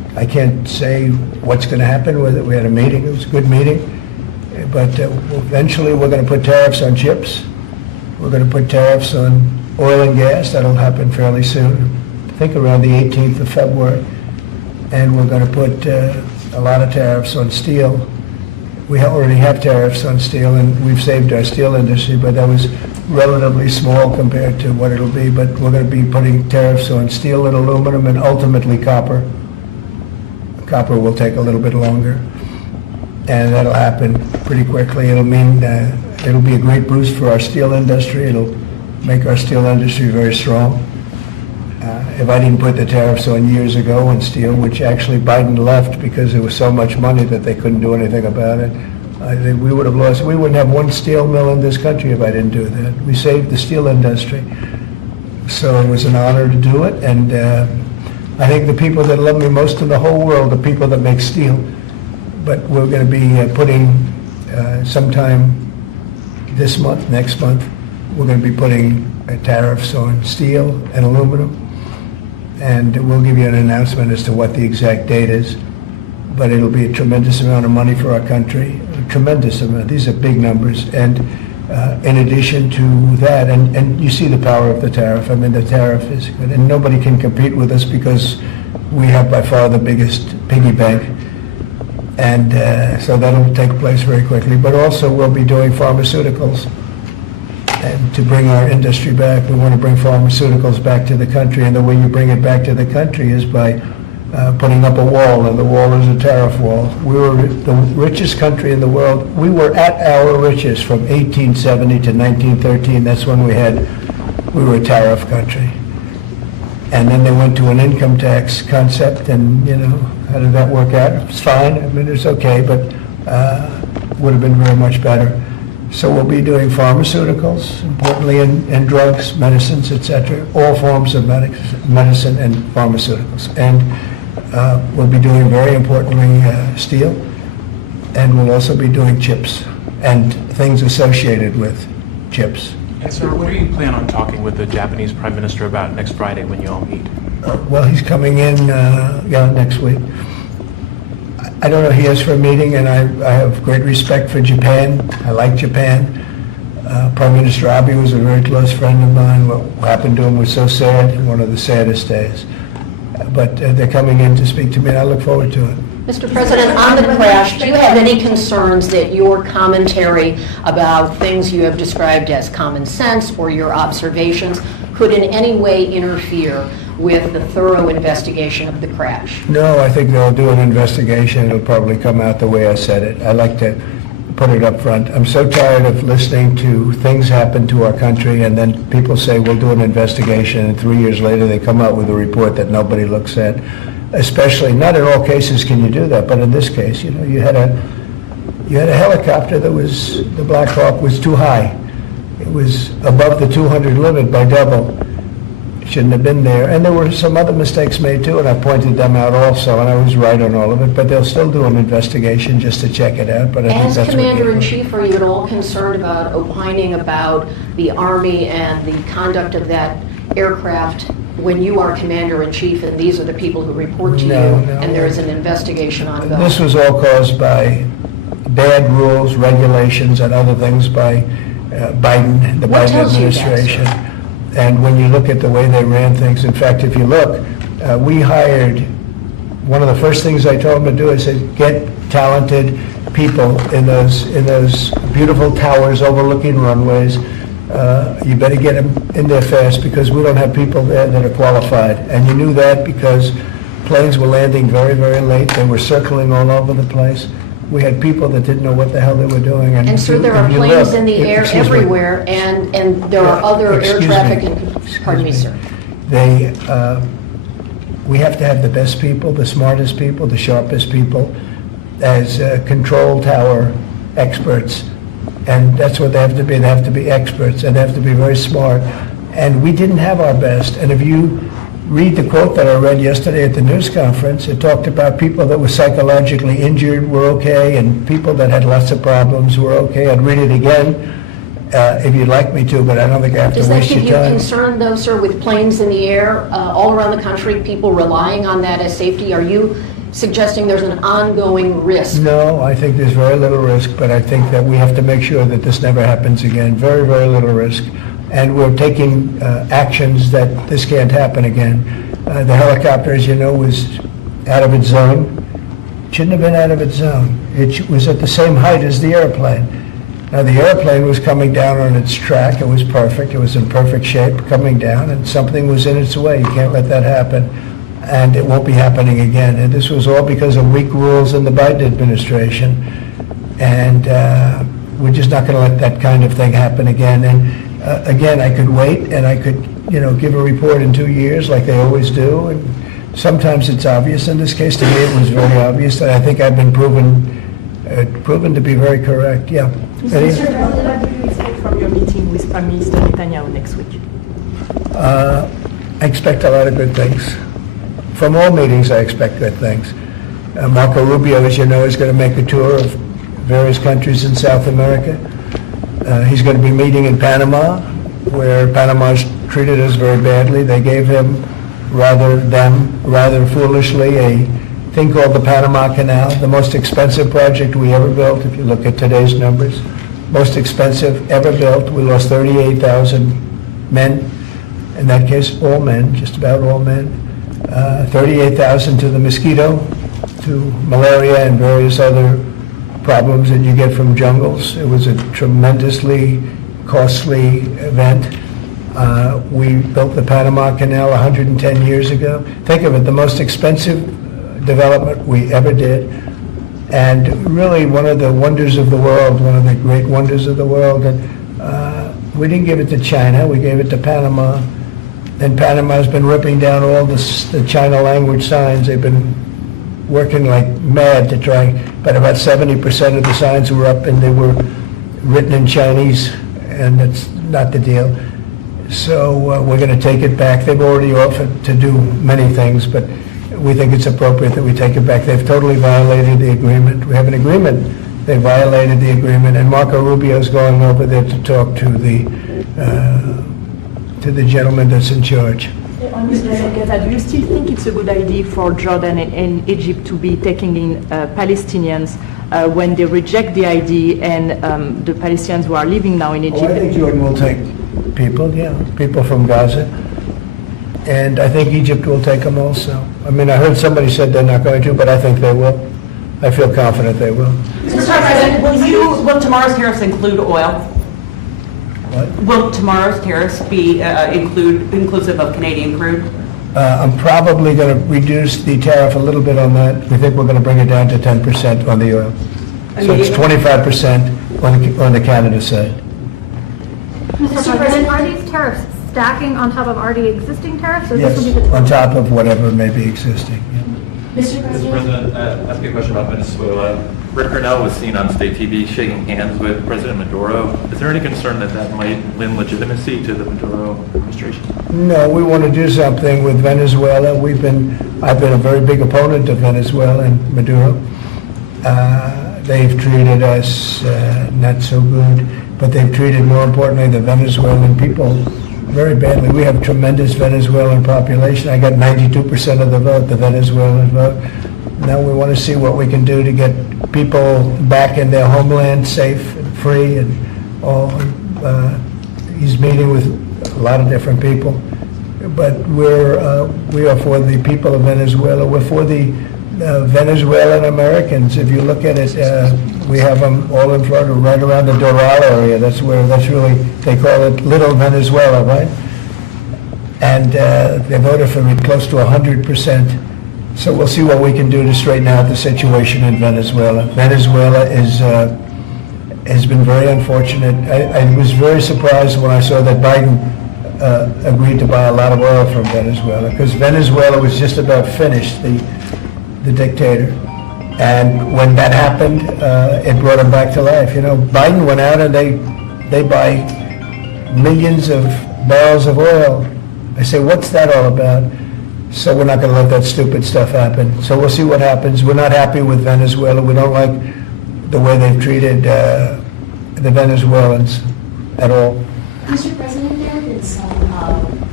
I can't say what's going to happen with it. We had a meeting, it was a good meeting, but eventually we're going to put tariffs on chips. We're going to put tariffs on oil and gas. That'll happen fairly soon, I think around the 18th of February. And we're going to put a lot of tariffs on steel. We already have tariffs on steel, and we've saved our steel industry, but that was relatively small compared to what it'll be. But we're going to be putting tariffs on steel and aluminum and ultimately copper. Copper will take a little bit longer, and that'll happen pretty quickly. It'll mean it'll be a great boost for our steel industry. It'll make our steel industry very strong. If I didn't put the tariffs on years ago on steel, which actually Biden left because there was so much money that they couldn't do anything about it, I think we would have lost. We wouldn't have one steel mill in this country if I didn't do that. We saved the steel industry. So it was an honor to do it, and I think the people that love me most in the whole world are people that make steel. But we're going to be putting sometime this month, next month, we're going to be putting tariffs on steel and aluminum. And we'll give you an announcement as to what the exact date is. But it'll be a tremendous amount of money for our country, a tremendous amount. These are big numbers. And in addition to that, and you see the power of the tariff. I mean, the tariff is good. And nobody can compete with us because we have by far the biggest piggy bank. And so that'll take place very quickly. But also we'll be doing pharmaceuticals. And to bring our industry back, we want to bring pharmaceuticals back to the country. And the way you bring it back to the country is by putting up a wall, and the wall is a tariff wall. We were the richest country in the world. We were at our richest from 1870 to 1913. That's when we were a tariff country. And then they went to an income tax concept, and, you know, how did that work out? It's fine. I mean, it's okay, but would have been very much better. So we'll be doing pharmaceuticals, importantly, and drugs, medicines, etc., all forms of medicine and pharmaceuticals. And we'll be doing, very importantly, steel, and we'll also be doing chips and things associated with chips. And sir, what do you plan on talking with the Japanese Prime Minister about next Friday when you all meet? Well, he's coming in next week. I don't know, he is for a meeting, and I have great respect for Japan. I like Japan. Prime Minister Abe was a very close friend of mine. What happened to him was so sad, one of the saddest days. But they're coming in to speak to me, and I look forward to it. Mr. President, on the crash, do you have any concerns that your commentary about things you have described as common sense or your observations could in any way interfere with the thorough investigation of the crash? No, I think they'll do an investigation. It'll probably come out the way I said it. I like to put it up front. I'm so tired of listening to things happen to our country, and then people say, we'll do an investigation, and 3 years later they come out with a report that nobody looks at. Especially, not in all cases can you do that, but in this case, you know, you had a helicopter that was, the Black Hawk was too high. It was above the 200 limit by double. Shouldn't have been there. And there were some other mistakes made too, and I pointed them out also, and I was right on all of it, but they'll still do an investigation just to check it out. But I think As that's Commander-in-Chief, are you at all concerned about opining about the Army and the conduct of that aircraft when you are Commander-in-Chief and these are the people who report to you, No. and there is an investigation ongoing? This was all caused by bad rules, regulations, and other things by Biden, the What Biden tells you that, administration. sir? And when you look at the way they ran things, in fact, if you look, we hired, one of the first things I told them to do is say, get talented people in those beautiful towers overlooking runways. You better get them in there fast because we don't have people there that are qualified. And you knew that because planes were landing very, very late. They were circling all over the place. We had people that didn't know what the hell they were doing. And sir, there are if you planes look- in the air excuse me. everywhere, and there are other air Excuse traffic, me. and, pardon me, sir. We have to have the best people, the smartest people, the sharpest people as control tower experts. And that's what they have to be. They have to be experts, and they have to be very smart. And we didn't have our best. And if you read the quote that I read yesterday at the news conference, it talked about people that were psychologically injured were okay, and people that had lots of problems were okay. I'd read it again if you'd like me to, but I don't think I have to Does that waste give your you time. concern, though, sir, with planes in the air all around the country, people relying on that as safety? Are you suggesting there's an ongoing risk. No, I think there's very little risk, but I think that we have to make sure that this never happens again. Very, very little risk. And we're taking actions that this can't happen again. The helicopter, as you know, was out of its zone. Shouldn't have been out of its zone. It was at the same height as the airplane. Now, the airplane was coming down on its track. It was perfect. It was in perfect shape coming down, and something was in its way. You can't let that happen, and it won't be happening again. And this was all because of weak rules in the Biden administration, and we're just not going to let that kind of thing happen again. And again, I could wait, and I could, give a report in 2 years like they always do, and sometimes it's obvious. In this case, to me, it was very obvious, and I think I've been proven to be very correct. Yeah. Any- What do you expect from your meeting with Prime Minister Netanyahu next week? I expect a lot of good things. From all meetings, I expect good things. Marco Rubio, as you know, is going to make a tour of various countries in South America. He's going to be meeting in Panama, where Panama's treated us very badly. They gave him, rather foolishly, a thing called the Panama Canal, the most expensive project we ever built, if you look at today's numbers. Most expensive ever built. We lost 38,000 men. In that case, all men, just about all men. 38,000 to the mosquito, to malaria and various other problems that you get from jungles. It was a tremendously costly event. We built the Panama Canal 110 years ago. Think of it, the most expensive development we ever did, and really one of the wonders of the world, one of the great wonders of the world. And we didn't give it to China, we gave it to Panama. And Panama's been ripping down all the China language signs. They've been working like mad to try, but about 70% of the signs were up and they were written in Chinese, and that's not the deal. So we're going to take it back. They've already offered to do many things, but we think it's appropriate that we take it back. They've totally violated the agreement. We have an agreement. They violated the agreement, and Marco Rubio's going over there to talk to the gentleman that's in charge. Mr. Gaza, do you still think it's a good idea for Jordan and Egypt to be taking in Palestinians when they reject the ID and the Palestinians who are living now in Egypt? I think Jordan will take people from Gaza. And I think Egypt will take them also. I mean, I heard somebody said they're not going to, but I think they will. I feel confident they will. Mr. President, will tomorrow's tariffs include oil? What? Will tomorrow's tariffs be inclusive of Canadian crude? I'm probably going to reduce the tariff a little bit on that. We think we're going to bring it down to 10% on the oil. So it's 25% on the Canada side. Mr. President, are these tariffs stacking on top of already existing tariffs, or this will be the Yes, on 12th? top of whatever may be existing. Yeah. Mr. Mr. President? President, ask you a question about Venezuela. Rick Cornell was seen on state TV shaking hands with President Maduro. Is there any concern that that might lend legitimacy to the Maduro administration? No, we want to do something with Venezuela. I've been a very big opponent of Venezuela and Maduro. They've treated us not so good, but they've treated, more importantly, the Venezuelan people very badly. We have a tremendous Venezuelan population. I got 92% of the vote, the Venezuelan vote. Now we want to see what we can do to get people back in their homeland safe and free and all. He's meeting with a lot of different people, but we are for the people of Venezuela. We're for the Venezuelan Americans. If you look at it, we have them all in Florida, right around the Doral area. That's really, they call it Little Venezuela, right? And they voted for me close to 100%. So we'll see what we can do to straighten out the situation in Venezuela. Venezuela has been very unfortunate. I was very surprised when I saw that Biden agreed to buy a lot of oil from Venezuela, because Venezuela was just about finished, the dictator. And when that happened, it brought him back to life. You know, Biden went out and they buy millions of barrels of oil. I say, what's that all about? So we're not going to let that stupid stuff happen. So we'll see what happens. We're not happy with Venezuela. We don't like the way they've treated the Venezuelans at all. Mr. President, there have been some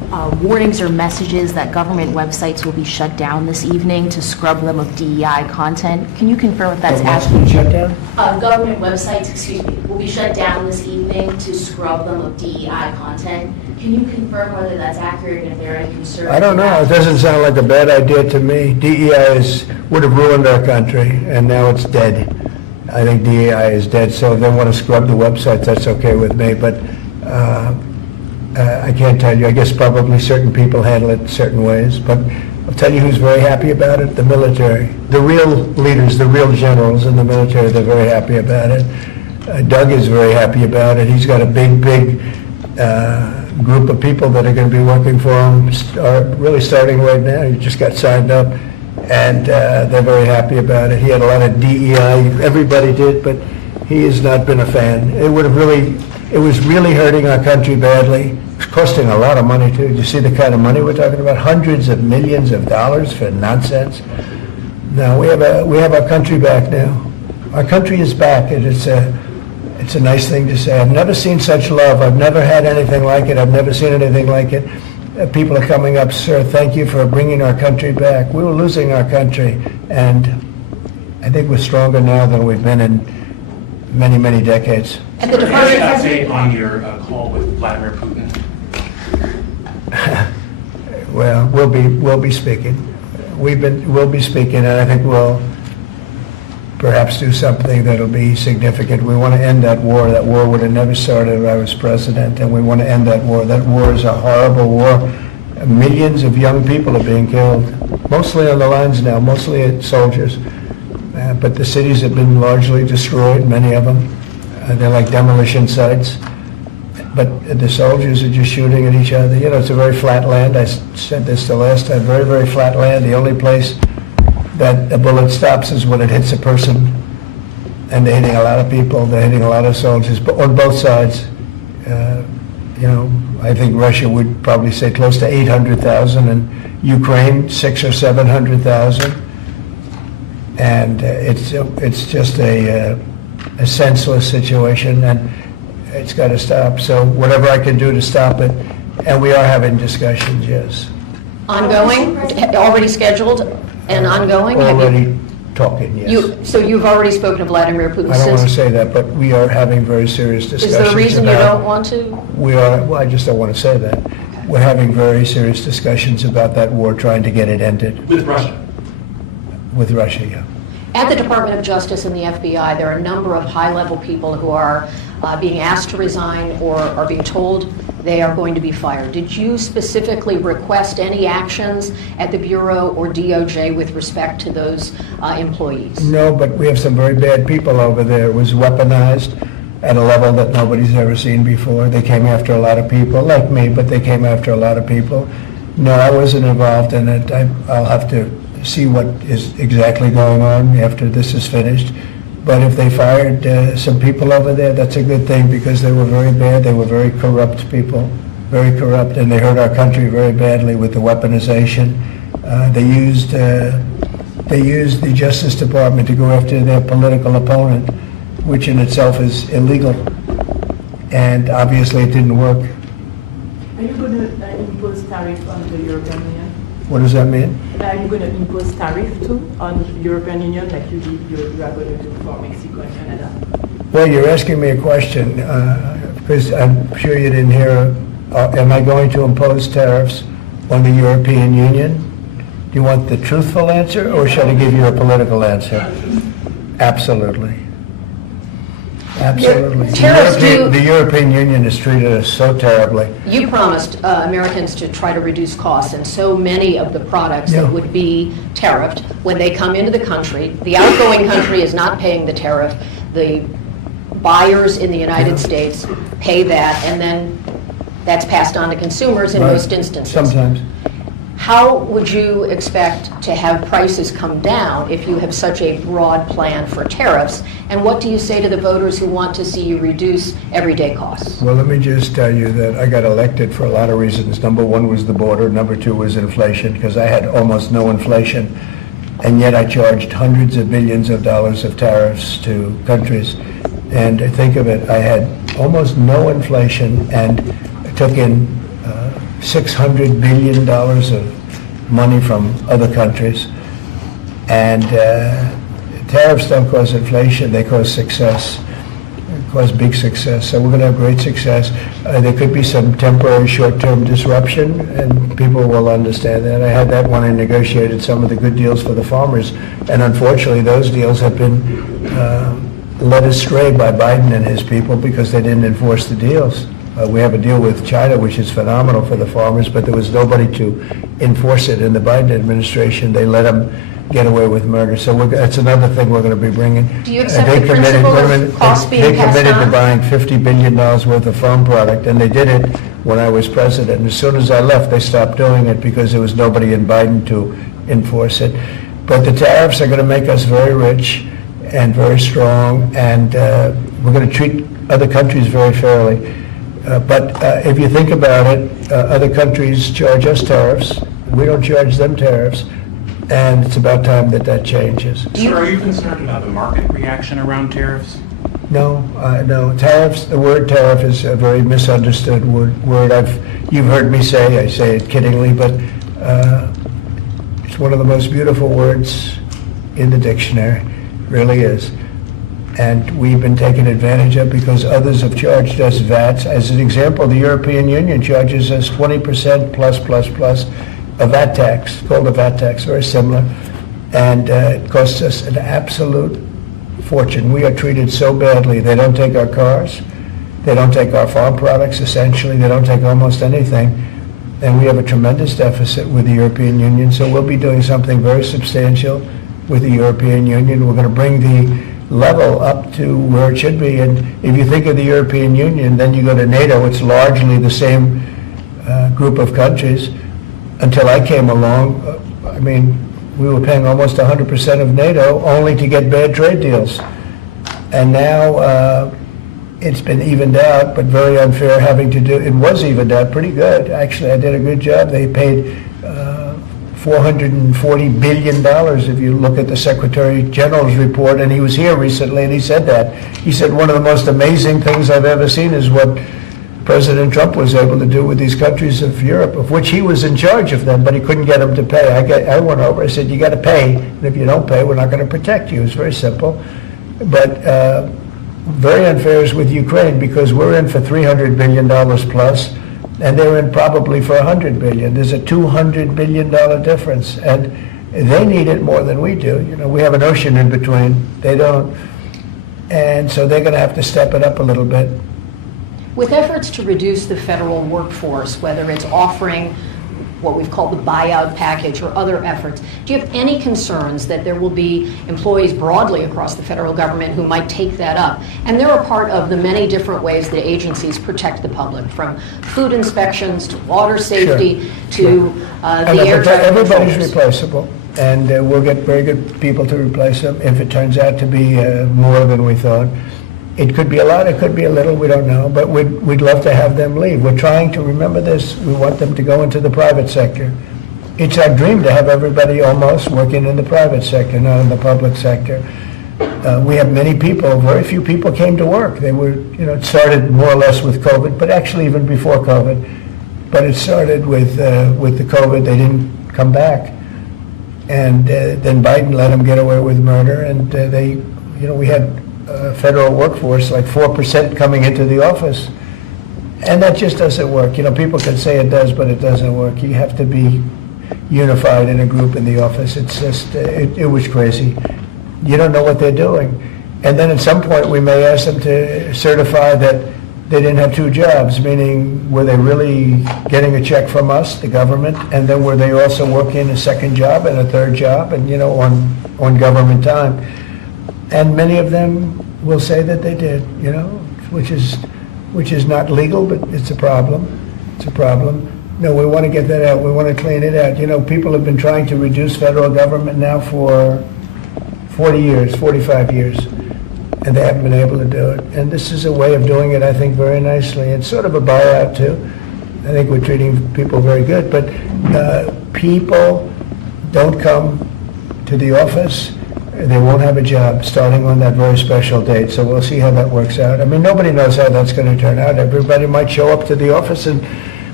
warnings or messages that government websites will be shut down this evening to scrub them of DEI content. Can you confirm if that's accurate? Shut down? Government websites, will be shut down this evening to scrub them of DEI content. Can you confirm whether that's accurate and if there are any concerns? I don't know. It doesn't sound like a bad idea to me. DEI would have ruined our country, and now it's dead. I think DEI is dead, so if they want to scrub the websites, that's okay with me, but I can't tell you. I guess probably certain people handle it certain ways, but I'll tell you who's very happy about it, the military. The real leaders, the real generals in the military, they're very happy about it. Doug is very happy about it. He's got a big group of people that are going to be working for him, really starting right now. He just got signed up, and they're very happy about it. He had a lot of DEI, everybody did, but he has not been a fan. It was really hurting our country badly. It's costing a lot of money, too. You see the kind of money we're talking about? Hundreds of millions of dollars for nonsense. Now, we have our country back now. Our country is back, and it's a nice thing to say. I've never seen such love. I've never had anything like it. I've never seen anything like it. People are coming up, sir, thank you for bringing our country back. We were losing our country, and I think we're stronger now than we've been in many, many decades. At the Any Department update on your call with Vladimir Putin? Well, we'll be speaking. We'll be speaking, and I think we'll perhaps do something that'll be significant. We want to end that war. That war would have never started if I was president, and we want to end that war. That war is a horrible war. Millions of young people are being killed, mostly on the lines now, mostly soldiers. But the cities have been largely destroyed, many of them. They're like demolition sites. But the soldiers are just shooting at each other. You know, it's a very flat land. I said this the last time, very, very flat land. The only place that a bullet stops is when it hits a person. And they're hitting a lot of people. They're hitting a lot of soldiers, but on both sides. You know, I think Russia would probably say close to 800,000, and Ukraine 600,000 or 700,000. And it's just a senseless situation, and it's got to stop. So whatever I can do to stop it, and we are having discussions, yes. ongoing, already scheduled and ongoing? Have you- Already talking, yes. So you've already spoken to Vladimir Putin I don't want to since? say that, but we are having very serious Is discussions there a reason you about- don't want to? We are, well, I just don't want to say that. We're having very serious discussions about that war, trying to get it ended With Russia? with Russia, yeah. At the Department of Justice and the FBI, there are a number of high-level people who are being asked to resign or are being told they are going to be fired. Did you specifically request any actions at the Bureau or DOJ with respect to those employees? No, but we have some very bad people over there. It was weaponized at a level that nobody's ever seen before. They came after a lot of people, like me, but they came after a lot of people. No, I wasn't involved in it. I'll have to see what is exactly going on after this is finished. But if they fired some people over there, that's a good thing, because they were very bad. They were very corrupt people, very corrupt, and they hurt our country very badly with the weaponization. They used the Justice Department to go after their political opponent, which in itself is illegal. And obviously it didn't work. Are you going to impose tariff on the European Union? What does that mean? Are you going to impose tariff too on the European Union like you are going to do for Mexico and Canada? Well, you're asking me a question, because I'm sure you didn't hear. Am I going to impose tariffs on the European Union? Do you want the truthful answer, or should I give you a political answer? Absolutely. Absolutely. Tariffs do- The European Union has treated us so terribly. You promised Americans to try to reduce costs, and so many of the products Yeah. that would be tariffed, when they come into the country, the outgoing country is not paying the tariff. The buyers in the United States pay that, and then that's passed on to consumers in Right. most instances. Sometimes. How would you expect to have prices come down if you have such a broad plan for tariffs? And what do you say to the voters who want to see you reduce everyday costs? Well, let me just tell you that I got elected for a lot of reasons. Number one was the border. Number two was inflation, because I had almost no inflation. And yet I charged hundreds of billions of dollars of tariffs to countries. And think of it, I had almost no inflation and took in $600 billion of money from other countries. And tariffs don't cause inflation, they cause success, cause big success. So we're going to have great success. There could be some temporary short-term disruption, and people will understand that. I had that when I negotiated some of the good deals for the farmers, and unfortunately those deals have been led astray by Biden and his people because they didn't enforce the deals. We have a deal with China, which is phenomenal for the farmers, but there was nobody to enforce it in the Biden administration. They let them get away with murder. So that's another thing we're going to be bringing. Do you accept the principle of costs being passed They committed to on? buying $50 billion worth of farm product, and they did it when I was president. And as soon as I left, they stopped doing it because there was nobody in Biden to enforce it. But the tariffs are going to make us very rich and very strong, and we're going to treat other countries very fairly. But if you think about it, other countries charge us tariffs. We don't charge them tariffs. And it's about time that that changes. Sir, are you concerned about the market reaction around tariffs? No, no. Tariffs, the word tariff is a very misunderstood word. You've heard me say, I say it kiddingly, but it's one of the most beautiful words in the dictionary. It really is. And we've been taken advantage of because others have charged us VATs. As an example, the European Union charges us 20% plus a VAT tax, called a VAT tax, very similar, and it costs us an absolute fortune. We are treated so badly. They don't take our cars, they don't take our farm products, essentially, they don't take almost anything, and we have a tremendous deficit with the European Union, so we'll be doing something very substantial with the European Union. We're going to bring the level up to where it should be, and if you think of the European Union, then you go to NATO, it's largely the same group of countries. Until I came along, I mean, we were paying almost 100% of NATO only to get bad trade deals. And now it's been evened out, but very unfair having to do, it was evened out pretty good. Actually, I did a good job. They paid $440 billion if you look at the Secretary General's report, and he was here recently and he said that. He said one of the most amazing things I've ever seen is what President Trump was able to do with these countries of Europe, of which he was in charge of them, but he couldn't get them to pay. I went over, I said, you got to pay, and if you don't pay, we're not going to protect you. It's very simple. But very unfair is with Ukraine because we're in for $300 billion plus, and they're in probably for $100 billion. There's a $200 billion difference, and they need it more than we do. You know, we have an ocean in between. They don't. And so they're going to have to step it up a little bit. With efforts to reduce the federal workforce, whether it's offering what we've called the buyout package or other efforts, do you have any concerns that there will be employees broadly across the federal government who might take that up? And they're a part of the many different ways that agencies protect the public, from food inspections to water safety to the air traffic Everybody's controllers. replaceable, and we'll get very good people to replace them if it turns out to be more than we thought. It could be a lot, it could be a little, we don't know, but we'd love to have them leave. We're trying to remember this. We want them to go into the private sector. It's our dream to have everybody almost working in the private sector, not in the public sector. We have many people, very few people came to work. They were, it started more or less with COVID, but actually even before COVID. But it started with the COVID, they didn't come back. And then Biden let them get away with murder, and we had federal workforce, like 4% coming into the office. And that just doesn't work. People can say it does, but it doesn't work. You have to be unified in a group in the office. It's just, it was crazy. You don't know what they're doing. And then at some point, we may ask them to certify that they didn't have two jobs, meaning were they really getting a check from us, the government, and then were they also working a second job and a third job and, on government time? And many of them will say that they did, which is not legal, but it's a problem. It's a problem. No, we want to get that out. We want to clean it out. People have been trying to reduce federal government now for 40 years, 45 years, and they haven't been able to do it. And this is a way of doing it, I think, very nicely. It's sort of a buyout, too. I think we're treating people very good, but people don't come to the office. They won't have a job starting on that very special date, so we'll see how that works out. I mean, nobody knows how that's going to turn out. Everybody might show up to the office and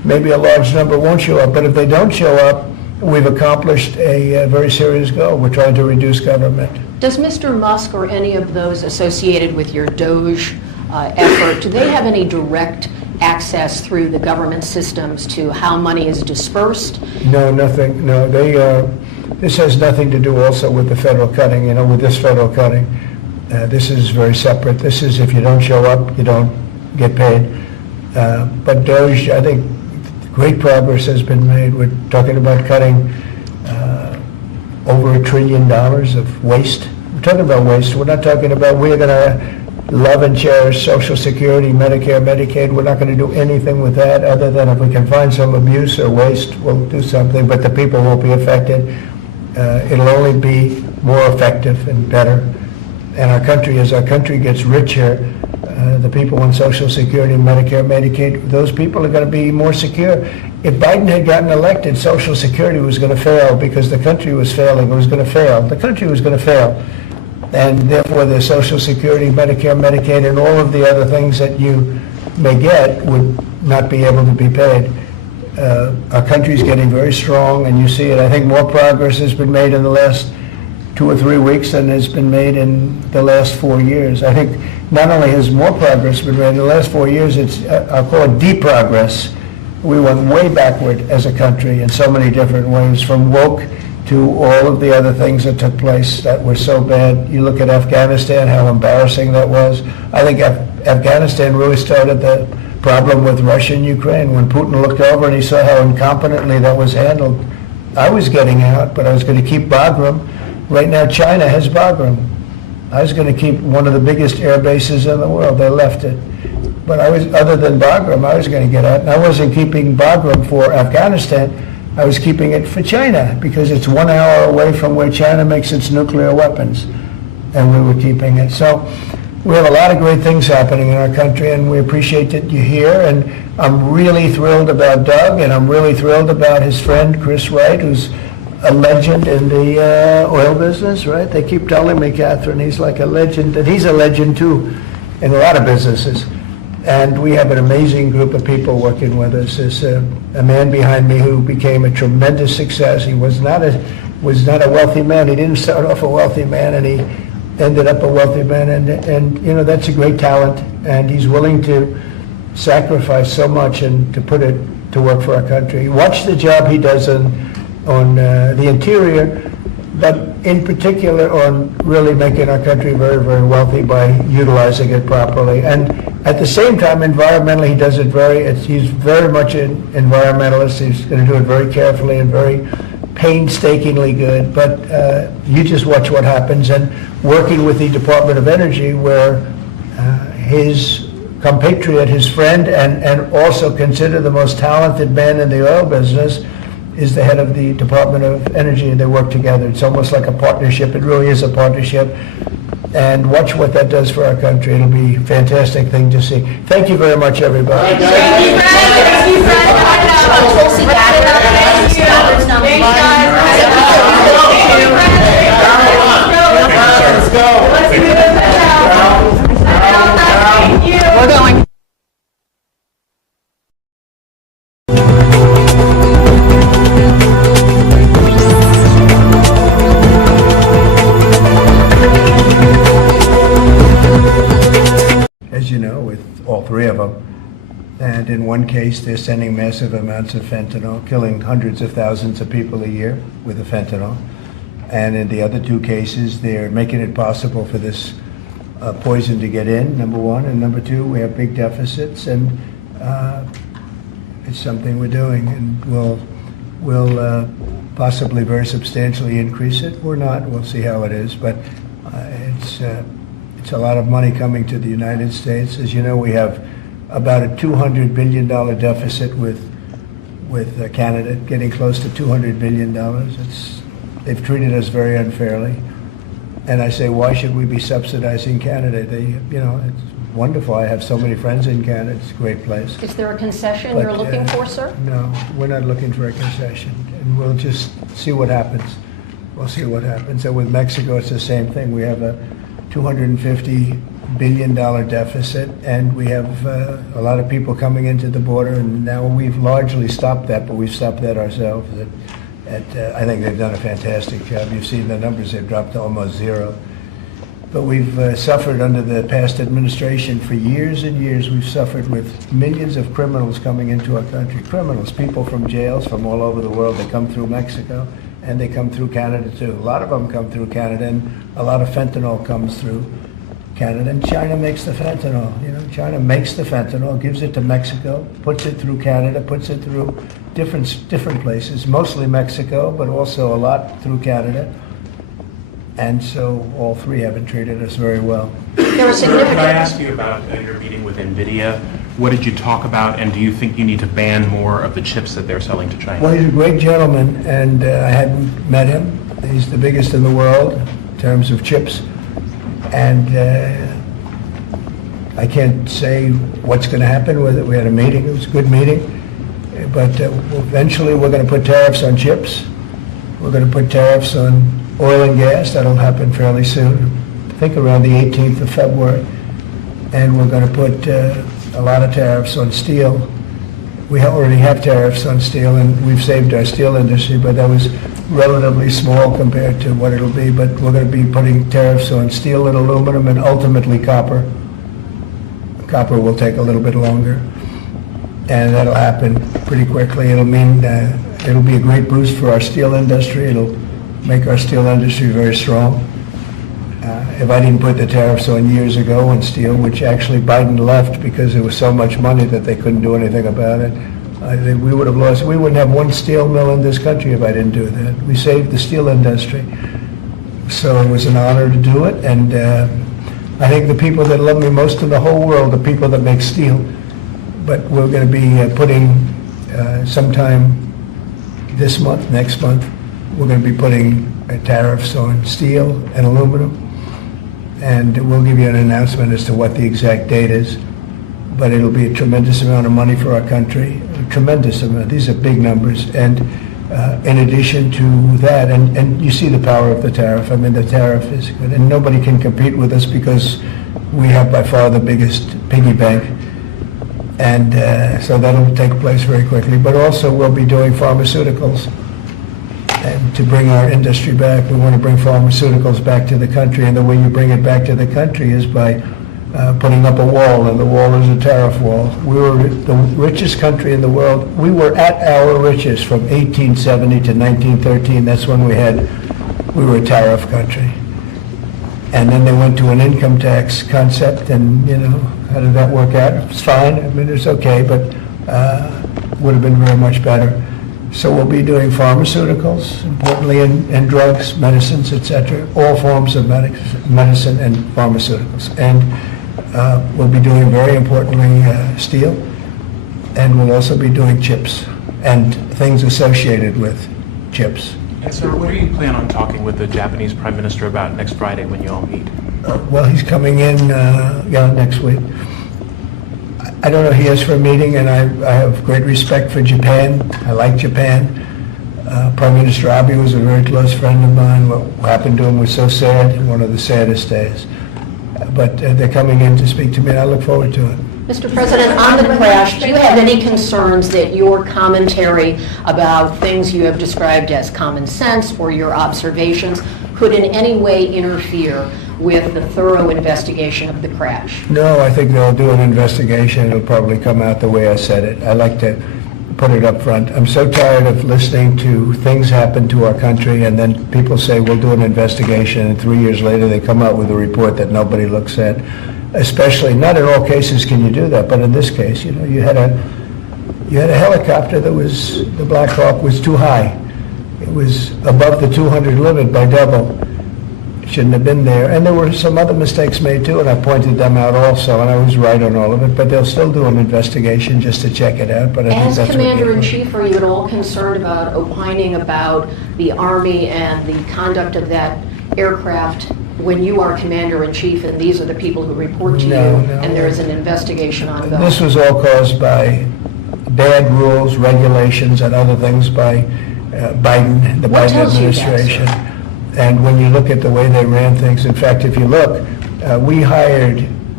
maybe a large number won't show up. But if they don't show up, we've accomplished a very serious goal. We're trying to reduce government. Does Mr. Musk or any of those associated with your DOGE effort, do they have any direct access through the government systems to how money is dispersed? No, nothing. No, this has nothing to do also with the federal cutting, with this federal cutting. This is very separate. This is if you don't show up, you don't get paid. But DOGE, I think great progress has been made. We're talking about cutting over $1 trillion of waste. We're talking about waste. We're not talking about we're going to love and cherish Social Security, Medicare, Medicaid. We're not going to do anything with that other than if we can find some abuse or waste, we'll do something, but the people won't be affected. It'll only be more effective and better. And our country, as our country gets richer, the people on Social Security, Medicare, Medicaid, those people are going to be more secure. If Biden had gotten elected, Social Security was going to fail because the country was failing. It was going to fail. The country was going to fail. And therefore, the Social Security, Medicare, Medicaid, and all of the other things that you may get would not be able to be paid. Our country's getting very strong, and you see it. I think more progress has been made in the last 2 or 3 weeks than has been made in the last 4 years. I think not only has more progress been made in the last 4 years, it's, I'll call it deep progress. We went way backward as a country in so many different ways, from woke to all of the other things that took place that were so bad. You look at Afghanistan, how embarrassing that was. I think Afghanistan really started the problem with Russia and Ukraine. When Putin looked over and he saw how incompetently that was handled, I was getting out, but I was going to keep Bagram. Right now, China has Bagram. I was going to keep one of the biggest air bases in the world. They left it. But other than Bagram, I was going to get out. And I wasn't keeping Bagram for Afghanistan. I was keeping it for China because it's 1 hour away from where China makes its nuclear weapons. And we were keeping it. So we have a lot of great things happening in our country, and we appreciate that you're here. And I'm really thrilled about Doug, and I'm really thrilled about his friend, Chris Wright, who's a legend in the oil business, right? They keep telling me, Catherine, he's like a legend, and he's a legend too in a lot of businesses. And we have an amazing group of people working with us. There's a man behind me who became a tremendous success. He was not a wealthy man. He didn't start off a wealthy man, and he ended up a wealthy man. And that's a great talent. And he's willing to sacrifice so much and to put it to work for our country. Watch the job he does on the interior, but in particular on really making our country very, very wealthy by utilizing it properly. And at the same time, environmentally, he does it he's very much an environmentalist. He's going to do it very carefully and very painstakingly good. But you just watch what happens. And working with the Department of Energy, where his compatriot, his friend, and also considered the most talented man in the oil business, is the head of the Department of Energy, and they work together. It's almost like a partnership. It really is a partnership. And watch what that does for our country. It'll be a fantastic thing to see. Thank you very much, everybody. Thank you, Tulsi Gabbard. We're going. As you know, with all three of them. And in one case, they're sending massive amounts of fentanyl, killing hundreds of thousands of people a year with the fentanyl. And in the other two cases, they're making it possible for this poison to get in, number one. And number two, we have big deficits, and it's something we're doing. And we'll possibly very substantially increase it. We're not. We'll see how it is. But it's a lot of money coming to the United States. As you know, we have about a $200 billion deficit with Canada, getting close to $200 billion. They've treated us very unfairly. And I say, why should we be subsidizing Canada? It's wonderful. I have so many friends in Canada. It's a great place. Is there a concession But, you're looking for, sir? No, we're not looking for a concession. And we'll just see what happens. We'll see what happens. And with Mexico, it's the same thing. We have a $250 billion deficit, and we have a lot of people coming into the border, and now we've largely stopped that, but we've stopped that ourselves. I think they've done a fantastic job. You've seen the numbers, they've dropped to almost zero. But we've suffered under the past administration for years and years. We've suffered with millions of criminals coming into our country. Criminals, people from jails from all over the world. They come through Mexico, and they come through Canada too. A lot of them come through Canada, and a lot of fentanyl comes through Canada. And China makes the fentanyl. China makes the fentanyl, gives it to Mexico, puts it through Canada, puts it through different places, mostly Mexico, but also a lot through Canada. And so all three haven't treated us very well. There are Could significant... I ask you about your meeting with NVIDIA? What did you talk about, and do you think you need to ban more of the chips that they're selling to China? Well, he's a great gentleman, and I hadn't met him. He's the biggest in the world in terms of chips. And I can't say what's going to happen with it. We had a meeting. It was a good meeting. But eventually we're going to put tariffs on chips. We're going to put tariffs on oil and gas. That'll happen fairly soon. I think around the 18th of February. And we're going to put a lot of tariffs on steel. We already have tariffs on steel, and we've saved our steel industry, but that was relatively small compared to what it'll be. But we're going to be putting tariffs on steel and aluminum and ultimately copper. Copper will take a little bit longer, and that'll happen pretty quickly. It'll mean it'll be a great boost for our steel industry. It'll make our steel industry very strong. If I didn't put the tariffs on years ago on steel, which actually Biden left because there was so much money that they couldn't do anything about it, we would have lost. We wouldn't have one steel mill in this country if I didn't do that. We saved the steel industry. So it was an honor to do it, and I think the people that love me most in the whole world are people that make steel. But we're going to be putting sometime this month, next month, we're going to be putting tariffs on steel and aluminum. And we'll give you an announcement as to what the exact date is. But it'll be a tremendous amount of money for our country, a tremendous amount. These are big numbers. And in addition to that, and you see the power of the tariff. I mean, the tariff is good. And nobody can compete with us because we have by far the biggest piggy bank. And so that'll take place very quickly. But also we'll be doing pharmaceuticals. And to bring our industry back, we want to bring pharmaceuticals back to the country, and the way you bring it back to the country is by putting up a wall, and the wall is a tariff wall. We were the richest country in the world. We were at our richest from 1870 to 1913. That's when we were a tariff country. And then they went to an income tax concept, and how did that work out? It's fine. I mean, it's okay, but would have been very much better. So we'll be doing pharmaceuticals, importantly, and drugs, medicines, etc., all forms of medicine and pharmaceuticals. And we'll be doing, very importantly, steel, and we'll also be doing chips and things associated with chips. And sir, what do you plan on talking with the Japanese Prime Minister about next Friday when you all meet? Well, he's coming in next week. I don't know, he is for a meeting, and I have great respect for Japan. I like Japan. Prime Minister Abe was a very close friend of mine. What happened to him was so sad, one of the saddest days. But they're coming in to speak to me, and I look forward to it. Mr. President, on the crash, do you have any concerns that your commentary about things you have described as common sense or your observations could in any way interfere with the thorough investigation of the crash? No, I think they'll do an investigation. It'll probably come out the way I said it. I like to put it up front. I'm so tired of listening to things happen to our country, and then people say, we'll do an investigation, and 3 years later they come out with a report that nobody looks at. Especially, not in all cases can you do that, but in this case, you had a helicopter that was, the Black Hawk was too high. It was above the 200 limit by double. It shouldn't have been there. And there were some other mistakes made too, and I pointed them out also, and I was right on all of it, but they'll still do an investigation just to check it out. But I think As that's Commander-in-Chief, are you at all concerned about opining about the Army and the conduct of that aircraft when you are Commander-in-Chief and these are the people who report to you, and there is an investigation ongoing? This was all caused by bad rules, regulations, and other things by Biden, the What Biden tells you that, administration. And when you look at the way they ran things, in fact, if you look, we hired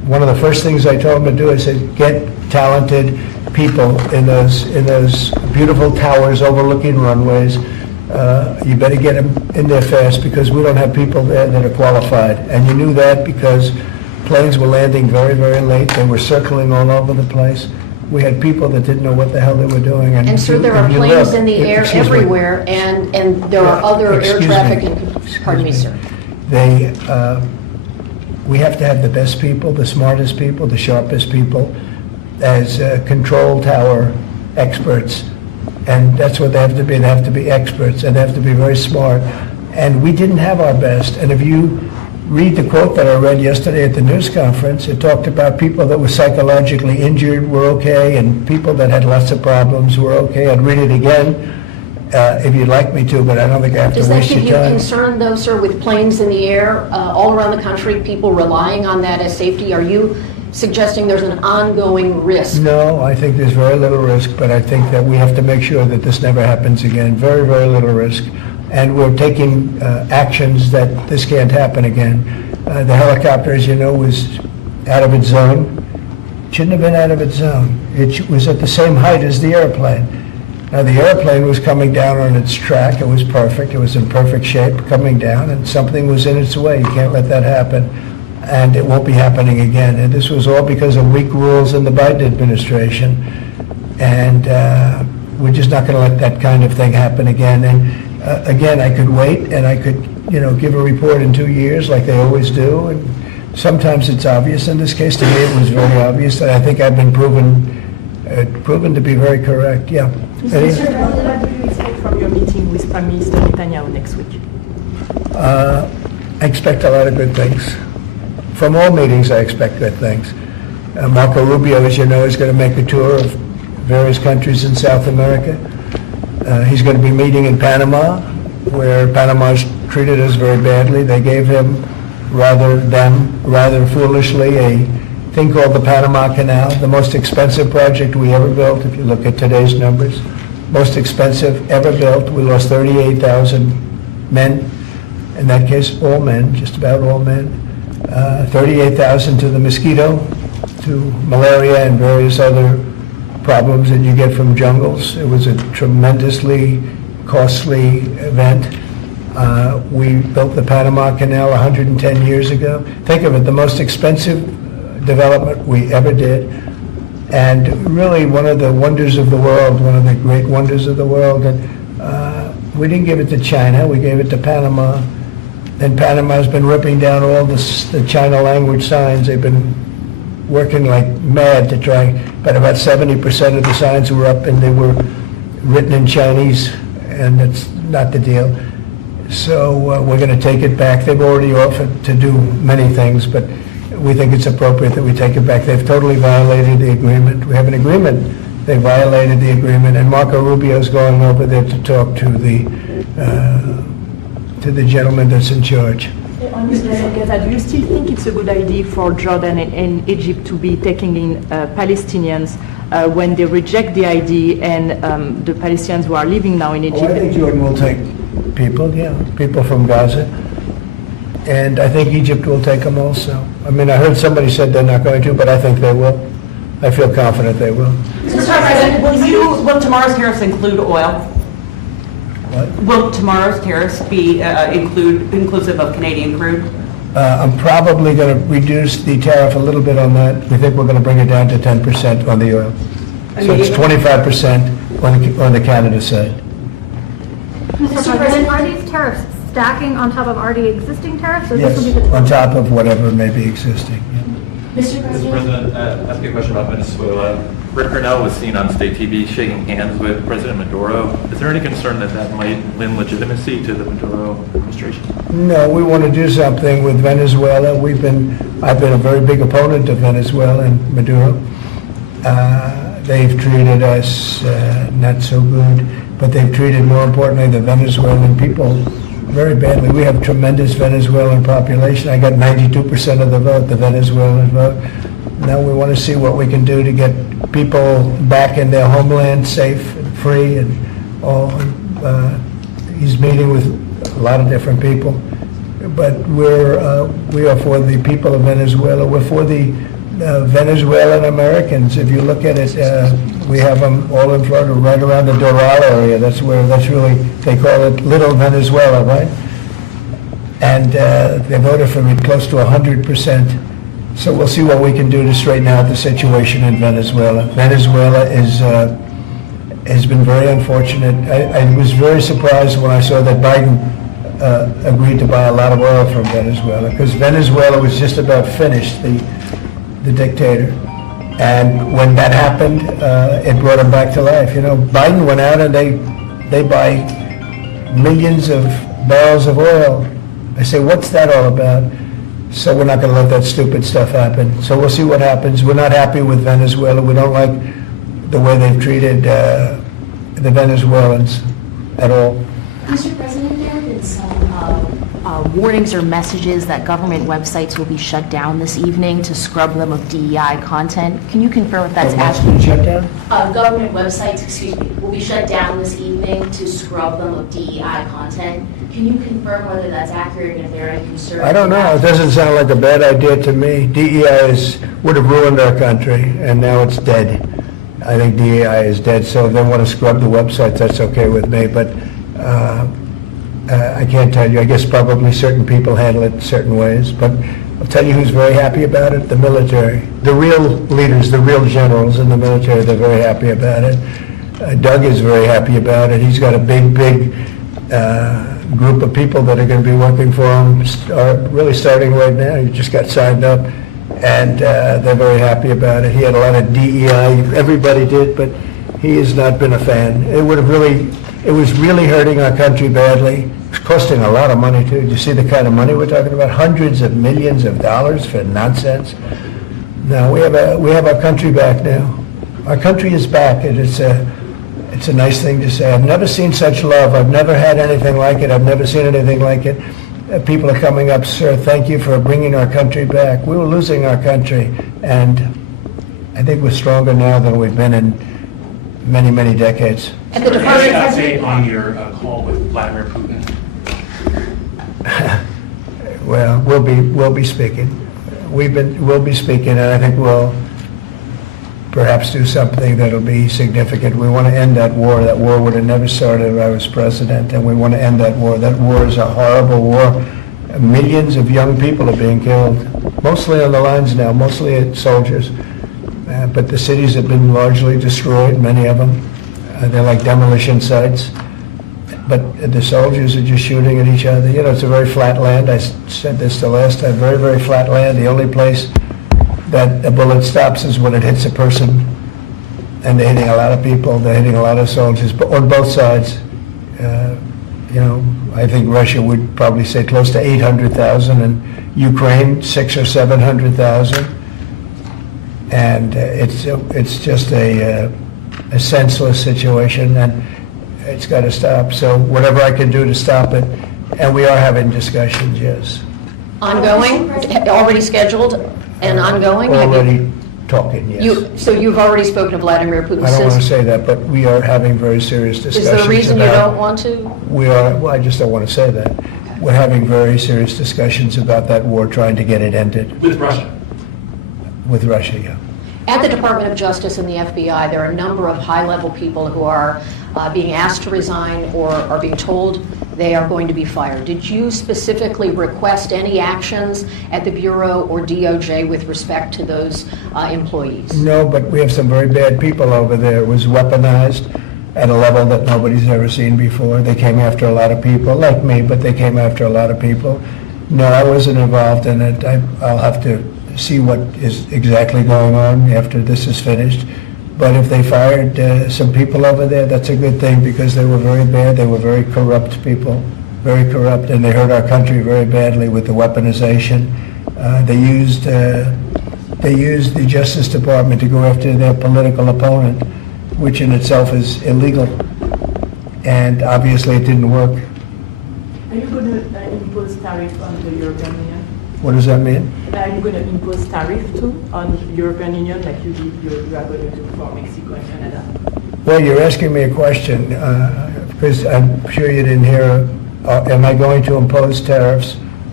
one of the first things I told them to do, I said, get talented people in those beautiful towers overlooking runways. You better get them in there fast because we don't have people there that are qualified. And you knew that because planes were landing very, very late. They were circling all over the place. We had people that didn't know what the hell they were doing. And sir, there are if you planes look- in the air excuse me. everywhere, and there are other air Excuse traffic, me. and pardon me, sir. They, we have to have the best people, the smartest people, the sharpest people as control tower experts. And that's what they have to be. They have to be experts, and they have to be very smart. And we didn't have our best. And if you read the quote that I read yesterday at the news conference, it talked about people that were psychologically injured were okay, and people that had lots of problems were okay. I'd read it again if you'd like me to, but I don't think I have to Does that waste give your you time. concern, though, sir, with planes in the air all around the country, people relying on that as safety? Are you suggesting there's an ongoing risk? No, I think there's very little risk, but I think that we have to make sure that this never happens again. Very, very little risk. And we're taking actions that this can't happen again. The helicopter, as you know, was out of its zone. Shouldn't have been out of its zone. It was at the same height as the airplane. Now, the airplane was coming down on its track. It was perfect. It was in perfect shape coming down, and something was in its way. You can't let that happen. And it won't be happening again. And this was all because of weak rules in the Biden administration. And we're just not going to let that kind of thing happen again. And again, I could wait and I could, give a report in 2 years like they always do. And sometimes it's obvious. In this case, to me, it was very obvious. And I think I've been proven to be very correct. Yeah. Eddie? Mr. President, what do you expect from your meeting with Prime Minister Netanyahu next week? I expect a lot of good things. From all meetings, I expect good things. Marco Rubio, as you know, is going to make a tour of various countries in South America. He's going to be meeting in Panama, where Panama's treated us very badly. They gave him, rather foolishly, a thing called the Panama Canal, the most expensive project we ever built, if you look at today's numbers. Most expensive ever built. We lost 38,000 men. In that case, all men, just about all men. 38,000 to the mosquito, to malaria and various other problems that you get from jungles. It was a tremendously costly event. We built the Panama Canal 110 years ago. Think of it, the most expensive development we ever did. And really one of the wonders of the world, one of the great wonders of the world. And we didn't give it to China, we gave it to Panama. And Panama's been ripping down all the China language signs. They've been working like mad to try, but about 70% of the signs were up and they were written in Chinese, and that's not the deal. So we're going to take it back. They've already offered to do many things, but we think it's appropriate that we take it back. They've totally violated the agreement. We have an agreement. They violated the agreement, and Marco Rubio's going over there to talk to the gentleman that's in charge. Mr. Gaza, do you still think it's a good idea for Jordan and Egypt to be taking in Palestinians when they reject the ID and the Palestinians who are living now in Egypt? I think Jordan will take people, people from Gaza. And I think Egypt will take them also. I mean, I heard somebody said they're not going to, but I think they will. I feel confident they will. Mr. President, will tomorrow's tariffs include oil? What? Will tomorrow's tariffs be inclusive of Canadian crude? I'm probably going to reduce the tariff a little bit on that. We think we're going to bring it down to 10% on the oil. So it's 25% on the Canada side. Mr. President, are these tariffs stacking on top of already existing tariffs? Or this will be Yes, the on top of whatever may be existing. Mr. Mr. President? President, ask you a question about Venezuela. Rick Cornell was seen on state TV shaking hands with President Maduro. Is there any concern that that might lend legitimacy to the Maduro administration? No, we want to do something with Venezuela. I've been a very big opponent of Venezuela and Maduro. They've treated us not so good, but they've treated, more importantly, the Venezuelan people very badly. We have tremendous Venezuelan population. I got 92% of the vote, the Venezuelan vote. Now we want to see what we can do to get people back in their homeland safe and free and all. He's meeting with a lot of different people. but we are for the people of Venezuela. We're for the Venezuelan Americans. If you look at it, we have them all in front of, right around the Doral area. That's really, they call it Little Venezuela, right? And they voted for me close to 100%. So we'll see what we can do to straighten out the situation in Venezuela. Venezuela has been very unfortunate. I was very surprised when I saw that Biden agreed to buy a lot of oil from Venezuela, because Venezuela was just about finished, the dictator. And when that happened, it brought him back to life. You know, Biden went out and they buy millions of barrels of oil. I say, what's that all about? So we're not going to let that stupid stuff happen. So we'll see what happens. We're not happy with Venezuela. We don't like the way they've treated the Venezuelans at all. Mr. President, there have been some warnings or messages that government websites will be shut down this evening to scrub them of DEI content. Can you confirm if that's accurate? Shut down? Government websites, will be shut down this evening to scrub them of DEI content. Can you confirm whether that's accurate and if there are any concerns? I don't know. It doesn't sound like a bad idea to me. DEI would have ruined our country, and now it's dead. I think DEI is dead, so if they want to scrub the websites, that's okay with me. But I can't tell you. I guess probably certain people handle it certain ways. But I'll tell you who's very happy about it: the military. The real leaders, the real generals in the military, they're very happy about it. Doug is very happy about it. He's got a big group of people that are going to be working for him, really starting right now. He just got signed up, and they're very happy about it. He had a lot of DEI, everybody did, but he has not been a fan. It was really hurting our country badly. It's costing a lot of money too. You see the kind of money we're talking about? Hundreds of millions of dollars for nonsense. Now we have our country back now. Our country is back, and it's a nice thing to say. I've never seen such love. I've never had anything like it. I've never seen anything like it. People are coming up, sir, thank you for bringing our country back. We were losing our country, and I think we're stronger now than we've been in many, many decades. And the Any Department has... update on your call with Vladimir Putin? Well, we'll be speaking. We'll be speaking, and I think we'll perhaps do something that'll be significant. We want to end that war. That war would have never started if I was president, and we want to end that war. That war is a horrible war. Millions of young people are being killed, mostly on the lines now, mostly soldiers. But the cities have been largely destroyed, many of them. They're like demolition sites. But the soldiers are just shooting at each other. You know, it's a very flat land. I said this the last time, very, very flat land. The only place that a bullet stops is when it hits a person. And they're hitting a lot of people. They're hitting a lot of soldiers, but on both sides. You know, I think Russia would probably say close to 800,000, and Ukraine 600,000 or 700,000. And it's just a senseless situation, and it's got to stop. So whatever I can do to stop it, and we are having discussions, yes. Ongoing, already scheduled and ongoing? Have you- Already talking, yes. So you've already spoken to Vladimir Putin I don't want to since... say that, but we are having very serious discussions. Is there a reason you about- don't want to? We are, well, I just don't want to say that. We're having very serious discussions about that war, trying to get it ended With Russia? with Russia, yeah. At the Department of Justice and the FBI, there are a number of high-level people who are being asked to resign or are being told they are going to be fired. Did you specifically request any actions at the Bureau or DOJ with respect to those employees? No, but we have some very bad people over there. It was weaponized at a level that nobody's ever seen before. They came after a lot of people, like me, but they came after a lot of people. No, I wasn't involved in it. I'll have to see what is exactly going on after this is finished. But if they fired some people over there, that's a good thing, because they were very bad. They were very corrupt people, very corrupt, and they hurt our country very badly with the weaponization. They used the Justice Department to go after their political opponent, which in itself is illegal. And obviously it didn't work. Are you going to impose tariff on the European Union? What does that mean? Are you going to impose tariff too on the European Union like you are going to do for Mexico and Canada? Well, you're asking me a question, because I'm sure you didn't hear, am I going to impose tariffs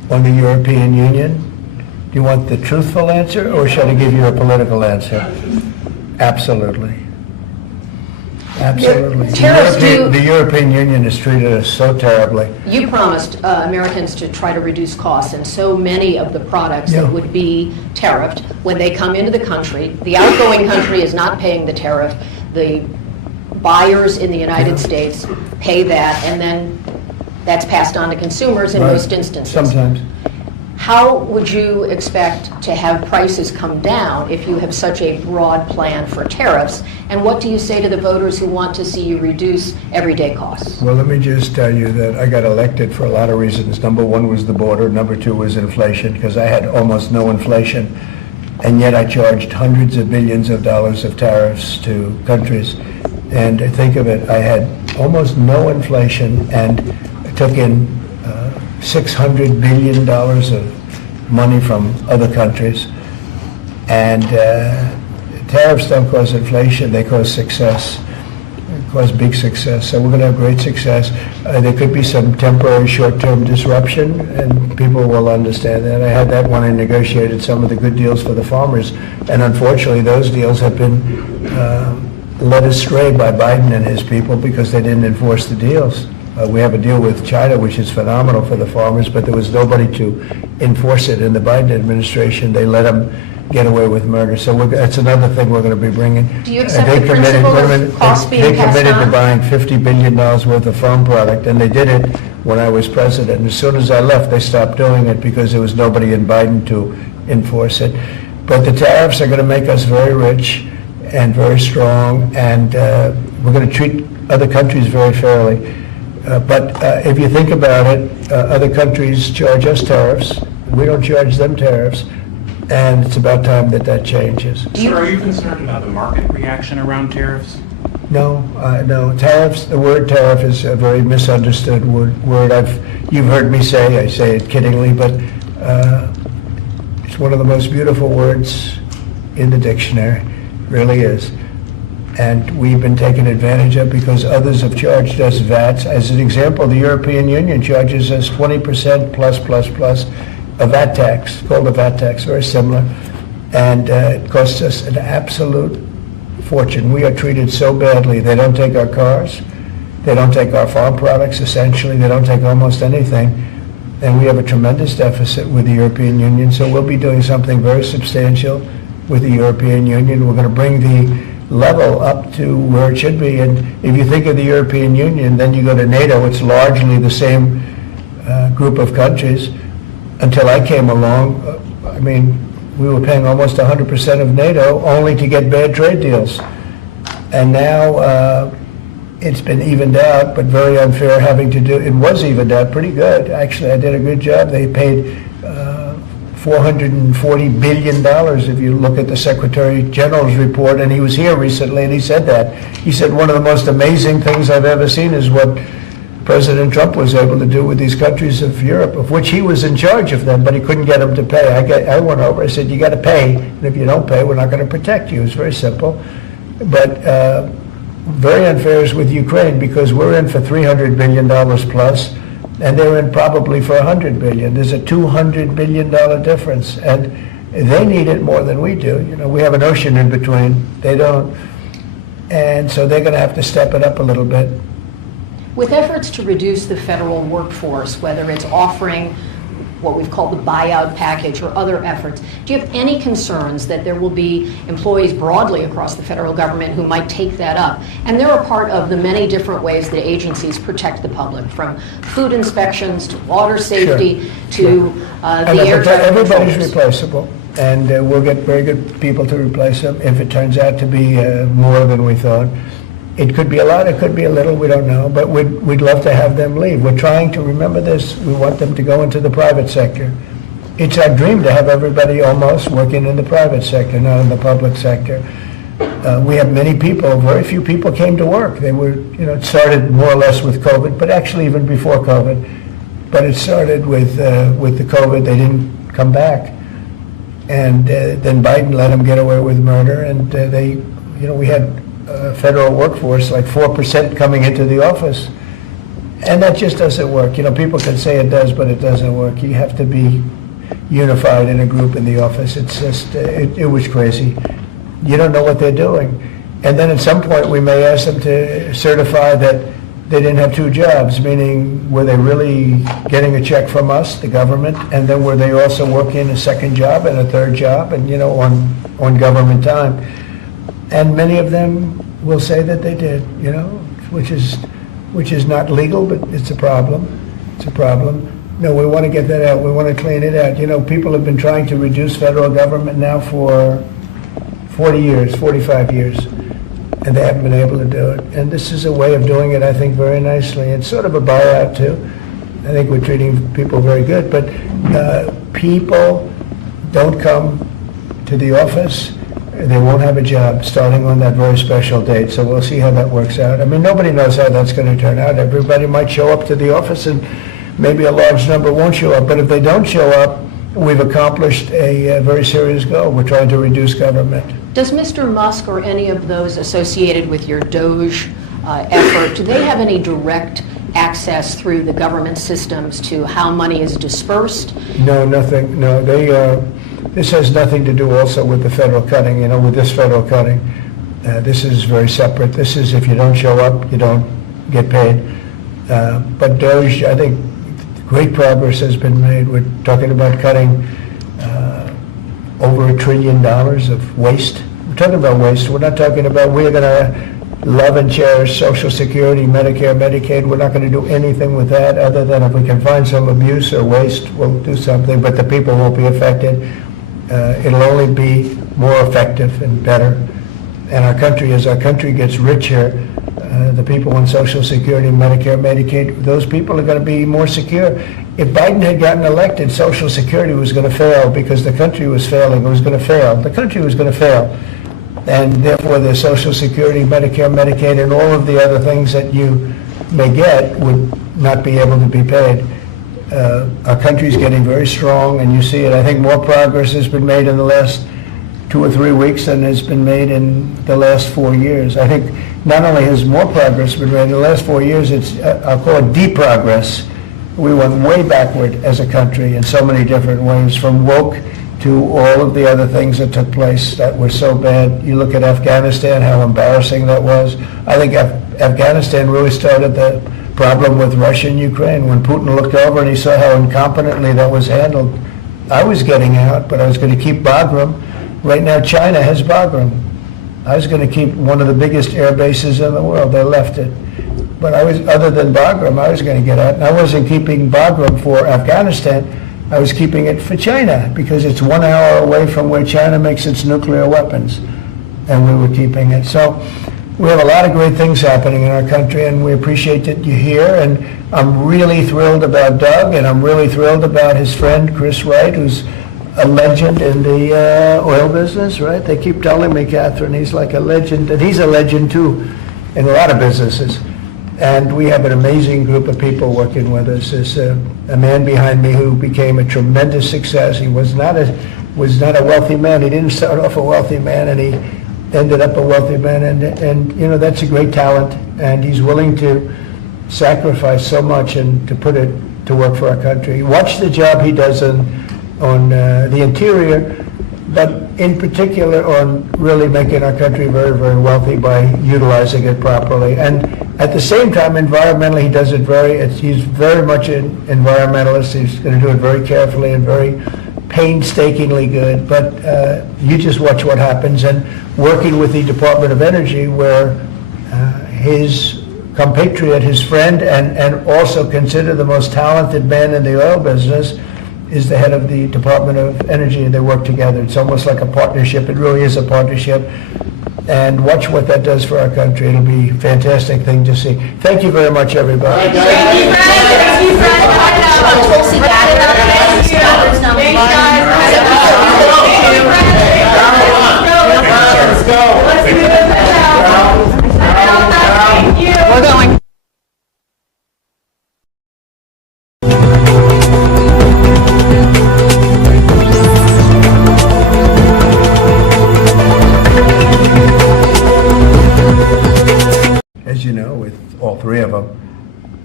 on the European Union? Do you want the truthful answer, or should I give you a political answer? Absolutely. Absolutely. Tariffs The European Union has treated us so terribly. You promised Americans to try to reduce costs, and so many of the products Yeah. that would be tariffed, when they come into the country, the outgoing country is not paying the tariff. The buyers in the United States pay that, and then that's passed on to consumers in Right. most instances. Sometimes. How would you expect to have prices come down if you have such a broad plan for tariffs? And what do you say to the voters who want to see you reduce everyday costs? Well, let me just tell you that I got elected for a lot of reasons. Number one was the border. Number two was inflation, because I had almost no inflation. And yet I charged hundreds of billions of dollars of tariffs to countries. And think of it, I had almost no inflation and took in $600 billion of money from other countries. And tariffs don't cause inflation, they cause success. They cause big success. So we're going to have great success. There could be some temporary short-term disruption, and people will understand that. I had that when I negotiated some of the good deals for the farmers. And unfortunately, those deals have been led astray by Biden and his people because they didn't enforce the deals. We have a deal with China, which is phenomenal for the farmers, but there was nobody to enforce it. In the Biden administration, they let them get away with murder. So that's another thing we're going to be bringing. Do you accept the principle of costs being passed They committed to on? buying $50 billion worth of farm product, and they did it when I was president. And as soon as I left, they stopped doing it because there was nobody in Biden to enforce it. But the tariffs are going to make us very rich and very strong, and we're going to treat other countries very fairly. But if you think about it, other countries charge us tariffs. We don't charge them tariffs, and it's about time that that changes. Sir, are you concerned about the market reaction around tariffs? No, no. Tariffs, the word tariff is a very misunderstood word. You've heard me say, I say it kiddingly, but it's one of the most beautiful words in the dictionary, really is. And we've been taken advantage of because others have charged us VATs. As an example, the European Union charges us 20% plus a VAT tax, called a VAT tax, very similar. And it costs us an absolute fortune. We are treated so badly. They don't take our cars. They don't take our farm products, essentially. They don't take almost anything. And we have a tremendous deficit with the European Union. So we'll be doing something very substantial with the European Union. We're going to bring the level up to where it should be. And if you think of the European Union, then you go to NATO, it's largely the same group of countries. Until I came along, I mean, we were paying almost 100% of NATO only to get bad trade deals. And now it's been evened out, but very unfair having to do, it was evened out pretty good. Actually, I did a good job. They paid $440 billion if you look at the Secretary General's report, and he was here recently and he said that. He said one of the most amazing things I've ever seen is what President Trump was able to do with these countries of Europe, of which he was in charge of them, but he couldn't get them to pay. I went over, I said, you got to pay, and if you don't pay, we're not going to protect you. It's very simple. But very unfair is with Ukraine because we're in for $300 billion plus, and they're in probably for $100 billion. There's a $200 billion difference, and they need it more than we do. You know, we have an ocean in between. They don't. And so they're going to have to step it up a little bit. With efforts to reduce the federal workforce, whether it's offering what we've called the buyout package or other efforts, do you have any concerns that there will be employees broadly across the federal government who might take that up? And they're a part of the many different ways that agencies protect the public, from food inspections to water safety to the air traffic Everybody's controllers. replaceable, and we'll get very good people to replace them if it turns out to be more than we thought. It could be a lot, it could be a little, we don't know, but we'd love to have them leave. We're trying to remember this. We want them to go into the private sector. It's our dream to have everybody almost working in the private sector, not in the public sector. We have many people, very few people came to work. They were, it started more or less with COVID, but actually even before COVID. But it started with the COVID, they didn't come back. And then Biden let them get away with murder, and we had federal workforce, like 4% coming into the office. And that just doesn't work. You know, people can say it does, but it doesn't work. You have to be unified in a group in the office. It's just, it was crazy. You don't know what they're doing. And then at some point, we may ask them to certify that they didn't have two jobs, meaning were they really getting a check from us, the government, and then were they also working a second job and a third job, and, you know, on government time? And many of them will say that they did, you know, which is not legal, but it's a problem. It's a problem. No, we want to get that out. We want to clean it out. You know, people have been trying to reduce federal government now for 40 years, 45 years, and they haven't been able to do it. And this is a way of doing it, I think, very nicely. It's sort of a buyout, too. I think we're treating people very good, but people don't come to the office. They won't have a job starting on that very special date, so we'll see how that works out. I mean, nobody knows how that's going to turn out. Everybody might show up to the office, and maybe a large number won't show up. But if they don't show up, we've accomplished a very serious goal. We're trying to reduce government. Does Mr. Musk or any of those associated with your DOGE effort, do they have any direct access through the government systems to how money is dispersed? No, nothing. No, this has nothing to do also with the federal cutting, you know, with this federal cutting. This is very separate. This is if you don't show up, you don't get paid. But DOGE, I think great progress has been made. We're talking about cutting over $1 trillion of waste. We're talking about waste. We're not talking about we're going to love and cherish Social Security, Medicare, Medicaid. We're not going to do anything with that other than if we can find some abuse or waste, we'll do something, but the people won't be affected. It'll only be more effective and better. And our country, as our country gets richer, the people on Social Security, Medicare, Medicaid, those people are going to be more secure. If Biden had gotten elected, Social Security was going to fail because the country was failing. It was going to fail. The country was going to fail. And therefore, the Social Security, Medicare, Medicaid, and all of the other things that you may get would not be able to be paid. Our country's getting very strong, and you see it. I think more progress has been made in the last 2 or 3 weeks than has been made in the last 4 years. I think not only has more progress been made in the last 4 years, it's, I'll call it deep progress. We went way backward as a country in so many different ways, from woke to all of the other things that took place that were so bad. You look at Afghanistan, how embarrassing that was. I think Afghanistan really started the problem with Russia and Ukraine. When Putin looked over and he saw how incompetently that was handled, I was getting out, but I was going to keep Bagram. Right now, China has Bagram. I was going to keep one of the biggest air bases in the world. They left it. But I was, other than Bagram, I was going to get out. And I wasn't keeping Bagram for Afghanistan. I was keeping it for China because it's 1 hour away from where China makes its nuclear weapons. And we were keeping it. So we have a lot of great things happening in our country, and we appreciate that you're here. And I'm really thrilled about Doug, and I'm really thrilled about his friend, Chris Wright, who's a legend in the oil business, right? They keep telling me, Catherine, he's like a legend, and he's a legend too in a lot of businesses. And we have an amazing group of people working with us. There's a man behind me who became a tremendous success. He was not a wealthy man. He didn't start off a wealthy man, and he ended up a wealthy man. And you know, that's a great talent, and he's willing to sacrifice so much and to put it to work for our country. Watch the job he does on the interior, but in particular on really making our country very, very wealthy by utilizing it properly. And at the same time, environmentally, he does it he's very much an environmentalist. He's going to do it very carefully and very painstakingly good. But you just watch what happens. And working with the Department of Energy, where his compatriot, his friend, and also considered the most talented man in the oil business, is the head of the Department of Energy, and they work together. It's almost like a partnership. It really is a partnership. And watch what that does for our country. It'll be a fantastic thing to see. Thank you very much, everybody. We're going. As you know, with all three of them,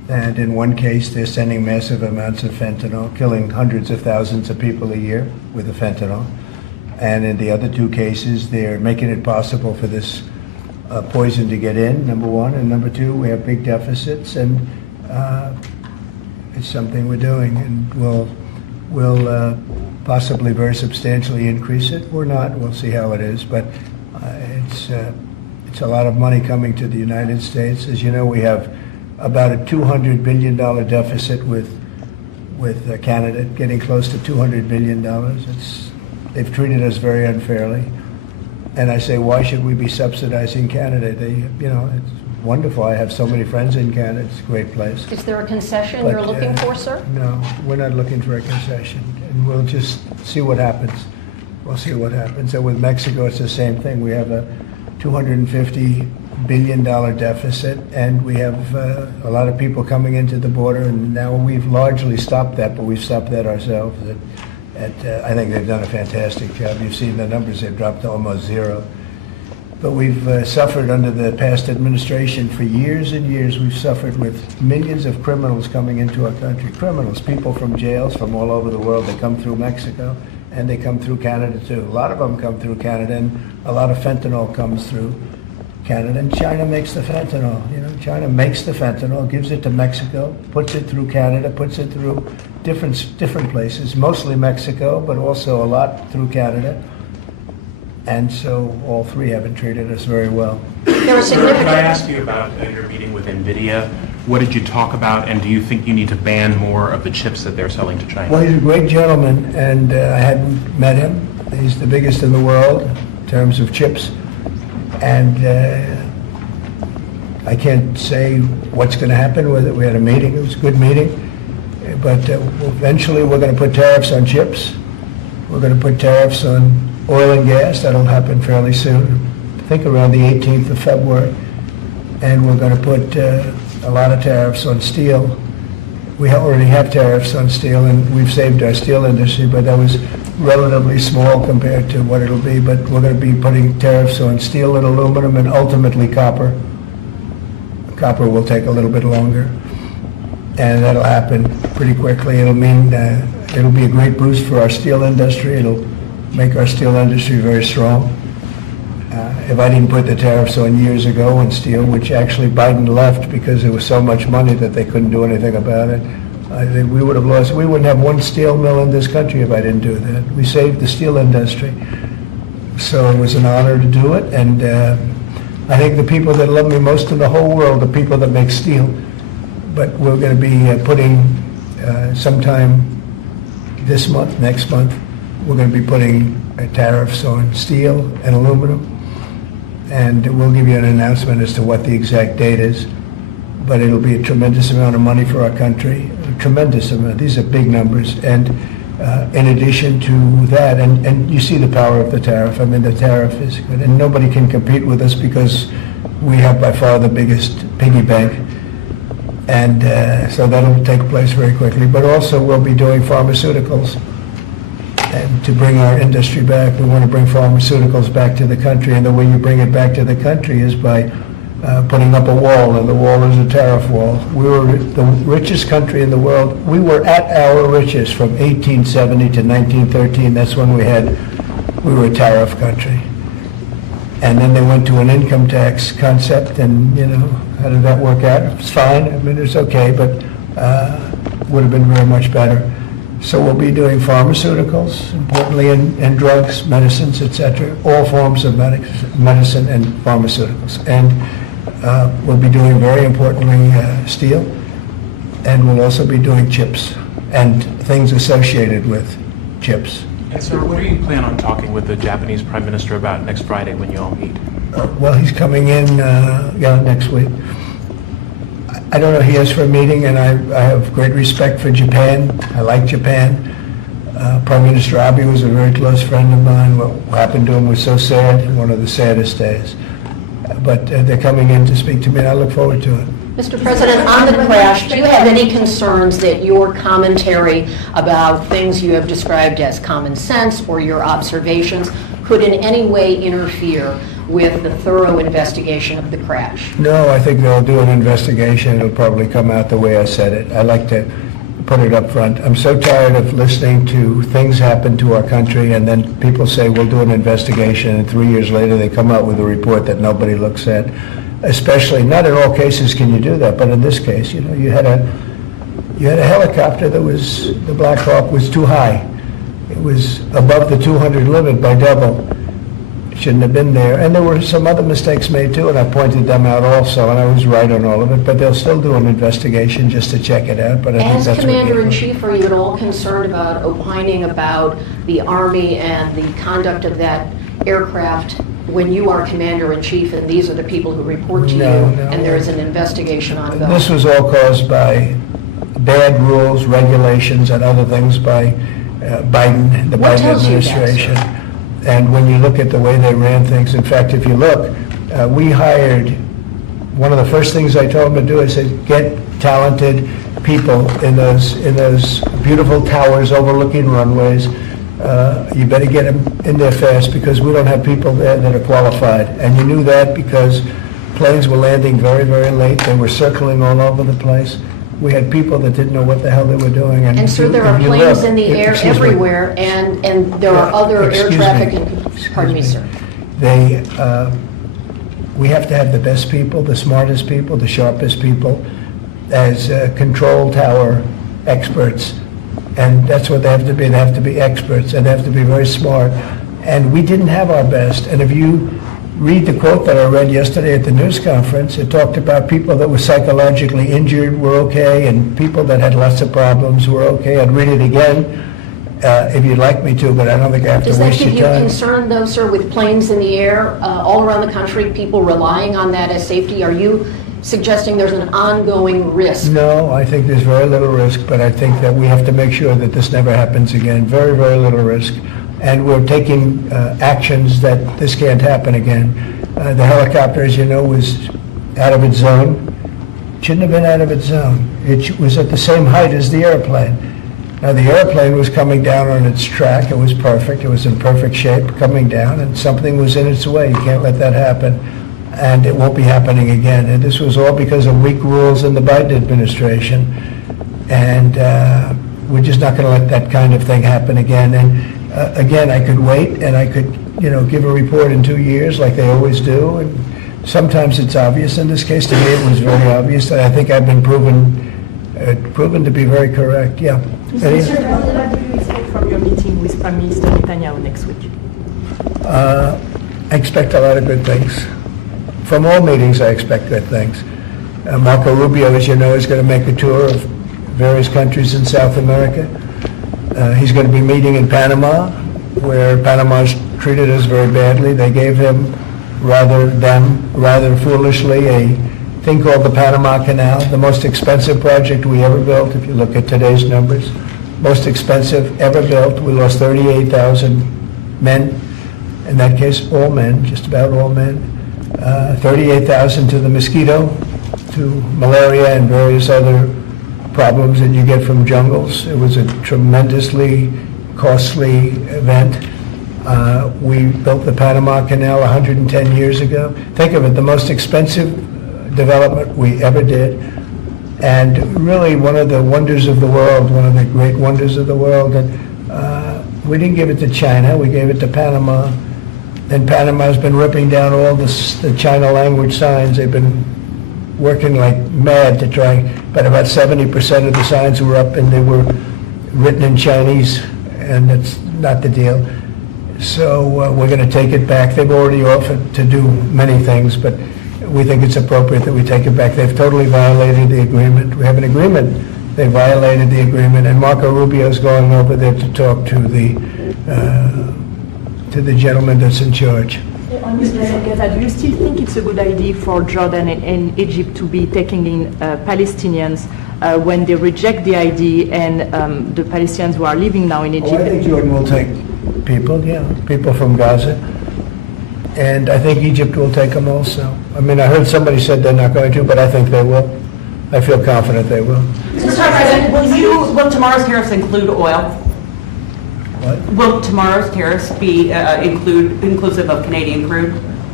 And in one case, they're sending massive amounts of fentanyl, killing hundreds of thousands of people a year with the fentanyl. And in the other two cases, they're making it possible for this poison to get in, number one. And number two, we have big deficits, and it's something we're doing. And we'll possibly very substantially increase it. We're not. We'll see how it is. But it's a lot of money coming to the United States. As you know, we have about a $200 billion deficit with Canada, getting close to $200 billion. They've treated us very unfairly. And I say, why should we be subsidizing Canada? It's wonderful. I have so many friends in Canada. It's a great place. Is there a concession But, you're looking for, sir? No, we're not looking for a concession. And we'll just see what happens. We'll see what happens. And with Mexico, it's the same thing. We have a $250 billion deficit, and we have a lot of people coming into the border, and now we've largely stopped that, but we've stopped that ourselves. I think they've done a fantastic job. You've seen the numbers, they've dropped to almost zero. But we've suffered under the past administration for years and years. We've suffered with millions of criminals coming into our country. Criminals, people from jails from all over the world. They come through Mexico, and they come through Canada too. A lot of them come through Canada, and a lot of fentanyl comes through Canada, and China makes the fentanyl. China makes the fentanyl, gives it to Mexico, puts it through Canada, puts it through different places, mostly Mexico, but also a lot through Canada. And so all three haven't treated us very well. There are Sir, significant... could I ask you about your meeting with NVIDIA? What did you talk about, and do you think you need to ban more of the chips that they're selling to China? Well, he's a great gentleman, and I hadn't met him. He's the biggest in the world in terms of chips. And I can't say what's going to happen with it. We had a meeting. It was a good meeting. But eventually we're going to put tariffs on chips. We're going to put tariffs on oil and gas. That'll happen fairly soon. I think around the 18th of February. And we're going to put a lot of tariffs on steel. We already have tariffs on steel, and we've saved our steel industry, but that was relatively small compared to what it'll be. But we're going to be putting tariffs on steel and aluminum and ultimately copper. Copper will take a little bit longer, and that'll happen pretty quickly. It'll mean it'll be a great boost for our steel industry. It'll make our steel industry very strong. If I didn't put the tariffs on years ago on steel, which actually Biden left because there was so much money that they couldn't do anything about it, I think we would have lost. We wouldn't have one steel mill in this country if I didn't do that. We saved the steel industry. So it was an honor to do it, and I think the people that love me most in the whole world are people that make steel. But we're going to be putting sometime this month, next month, we're going to be putting tariffs on steel and aluminum. And we'll give you an announcement as to what the exact date is. But it'll be a tremendous amount of money for our country, a tremendous amount. These are big numbers. And in addition to that, and you see the power of the tariff. I mean, the tariff is good. And nobody can compete with us because we have by far the biggest piggy bank. And so that'll take place very quickly. But also we'll be doing pharmaceuticals. And to bring our industry back, we want to bring pharmaceuticals back to the country. And the way you bring it back to the country is by putting up a wall, and the wall is a tariff wall. We were the richest country in the world. We were at our richest from 1870 to 1913. That's when we were a tariff country. And then they went to an income tax concept, and how did that work out? It's fine. I mean, it's okay, but would have been very much better. So we'll be doing pharmaceuticals, importantly, and drugs, medicines, etc., all forms of medicine and pharmaceuticals. And we'll be doing, very importantly, steel, and we'll also be doing chips and things associated with chips. And sir, what do you plan on talking with the Japanese Prime Minister about next Friday when you all meet? Well, he's coming in next week. I don't know, he asked for a meeting, and I have great respect for Japan. I like Japan. Prime Minister Abe was a very close friend of mine. What happened to him was so sad, one of the saddest days. But they're coming in to speak to me, and I look forward to it. Mr. President, on the crash, do you have any concerns that your commentary about things you have described as common sense or your observations could in any way interfere with the thorough investigation of the crash? No, I think they'll do an investigation. It'll probably come out the way I said it. I like to put it up front. I'm so tired of listening to things happen to our country, and then people say, we'll do an investigation, and 3 years later, they come out with a report that nobody looks at. Especially, not in all cases can you do that, but in this case, you had a helicopter that was, the Black Hawk was too high. It was above the 200 limit by double. It shouldn't have been there. And there were some other mistakes made too, and I pointed them out also, and I was right on all of it, but they'll still do an investigation just to check it out, but I think As that's what they do. Commander-in-Chief, are you at all concerned about opining about the Army and the conduct of that aircraft when you are Commander-in-Chief and these are the people who report to you No. and there is an investigation ongoing? This was all caused by bad rules, regulations, and other things by Biden, the What Biden tells you that, sir? administration. And when you look at the way they ran things, in fact, if you look, we hired, one of the first things I told them to do, I said, get talented people in those beautiful towers overlooking runways. You better get them in there fast because we don't have people there that are qualified. And you knew that because planes were landing very, very late. They were circling all over the place. We had people that didn't know what the hell they were doing. And sir, there are if you planes look- in the air excuse me. everywhere and there are other air Excuse me. traffic and, pardon me, Excuse sir. We have to have the best people, the smartest people, the sharpest people as control tower experts. And that's what they have to be. They have to be experts and they have to be very smart. And we didn't have our best. And if you read the quote that I read yesterday at the news conference, it talked about people that were psychologically injured were okay and people that had lots of problems were okay. I'd read it again if you'd like me to, but I don't think I have to Does that waste give your you time. concern though, sir, with planes in the air all around the country, people relying on that as safety? Are you suggesting there's an ongoing risk? No, I think there's very little risk, but I think that we have to make sure that this never happens again. Very, very little risk. And we're taking actions that this can't happen again. The helicopter, as you know, was out of its zone. Shouldn't have been out of its zone. It was at the same height as the airplane. Now, the airplane was coming down on its track. It was perfect. It was in perfect shape coming down, and something was in its way. You can't let that happen, and it won't be happening again. And this was all because of weak rules in the Biden administration, and we're just not going to let that kind of thing happen again. And again, I could wait, and I could, give a report in 2 years like they always do, and sometimes it's obvious. In this case, to me, it was very obvious, and I think I've been proven to be very correct. Yeah. Any- Mr. President, what do you expect from your meeting with Prime Minister Netanyahu next week? I expect a lot of good things. From all meetings, I expect good things. Marco Rubio, as you know, is going to make a tour of various countries in South America. He's going to be meeting in Panama, where Panama's treated us very badly. They gave him, rather foolishly, a thing called the Panama Canal, the most expensive project we ever built, if you look at today's numbers. Most expensive ever built. We lost 38,000 men. In that case, all men, just about all men. 38,000 to the mosquito, to malaria and various other problems that you get from jungles. It was a tremendously costly event. We built the Panama Canal 110 years ago. Think of it, the most expensive development we ever did. And really one of the wonders of the world, one of the great wonders of the world. And we didn't give it to China, we gave it to Panama. And Panama's been ripping down all the China language signs. They've been working like mad to try, but about 70% of the signs were up and they were written in Chinese, and that's not the deal. So we're going to take it back. They've already offered to do many things, but we think it's appropriate that we take it back. They've totally violated the agreement. We have an agreement. They violated the agreement, and Marco Rubio's going over there to talk to the gentleman that's in charge. Mr. President, do you still think it's a good idea for Jordan and Egypt to be taking in Palestinians when they reject the ID and the Palestinians who are living now in Egypt? I think Jordan will take people, people from Gaza. And I think Egypt will take them also. I mean, I heard somebody said they're not going to, but I think they will. I feel confident they will. Mr. President, will tomorrow's tariffs include oil? What? Will tomorrow's tariffs be inclusive of Canadian crude?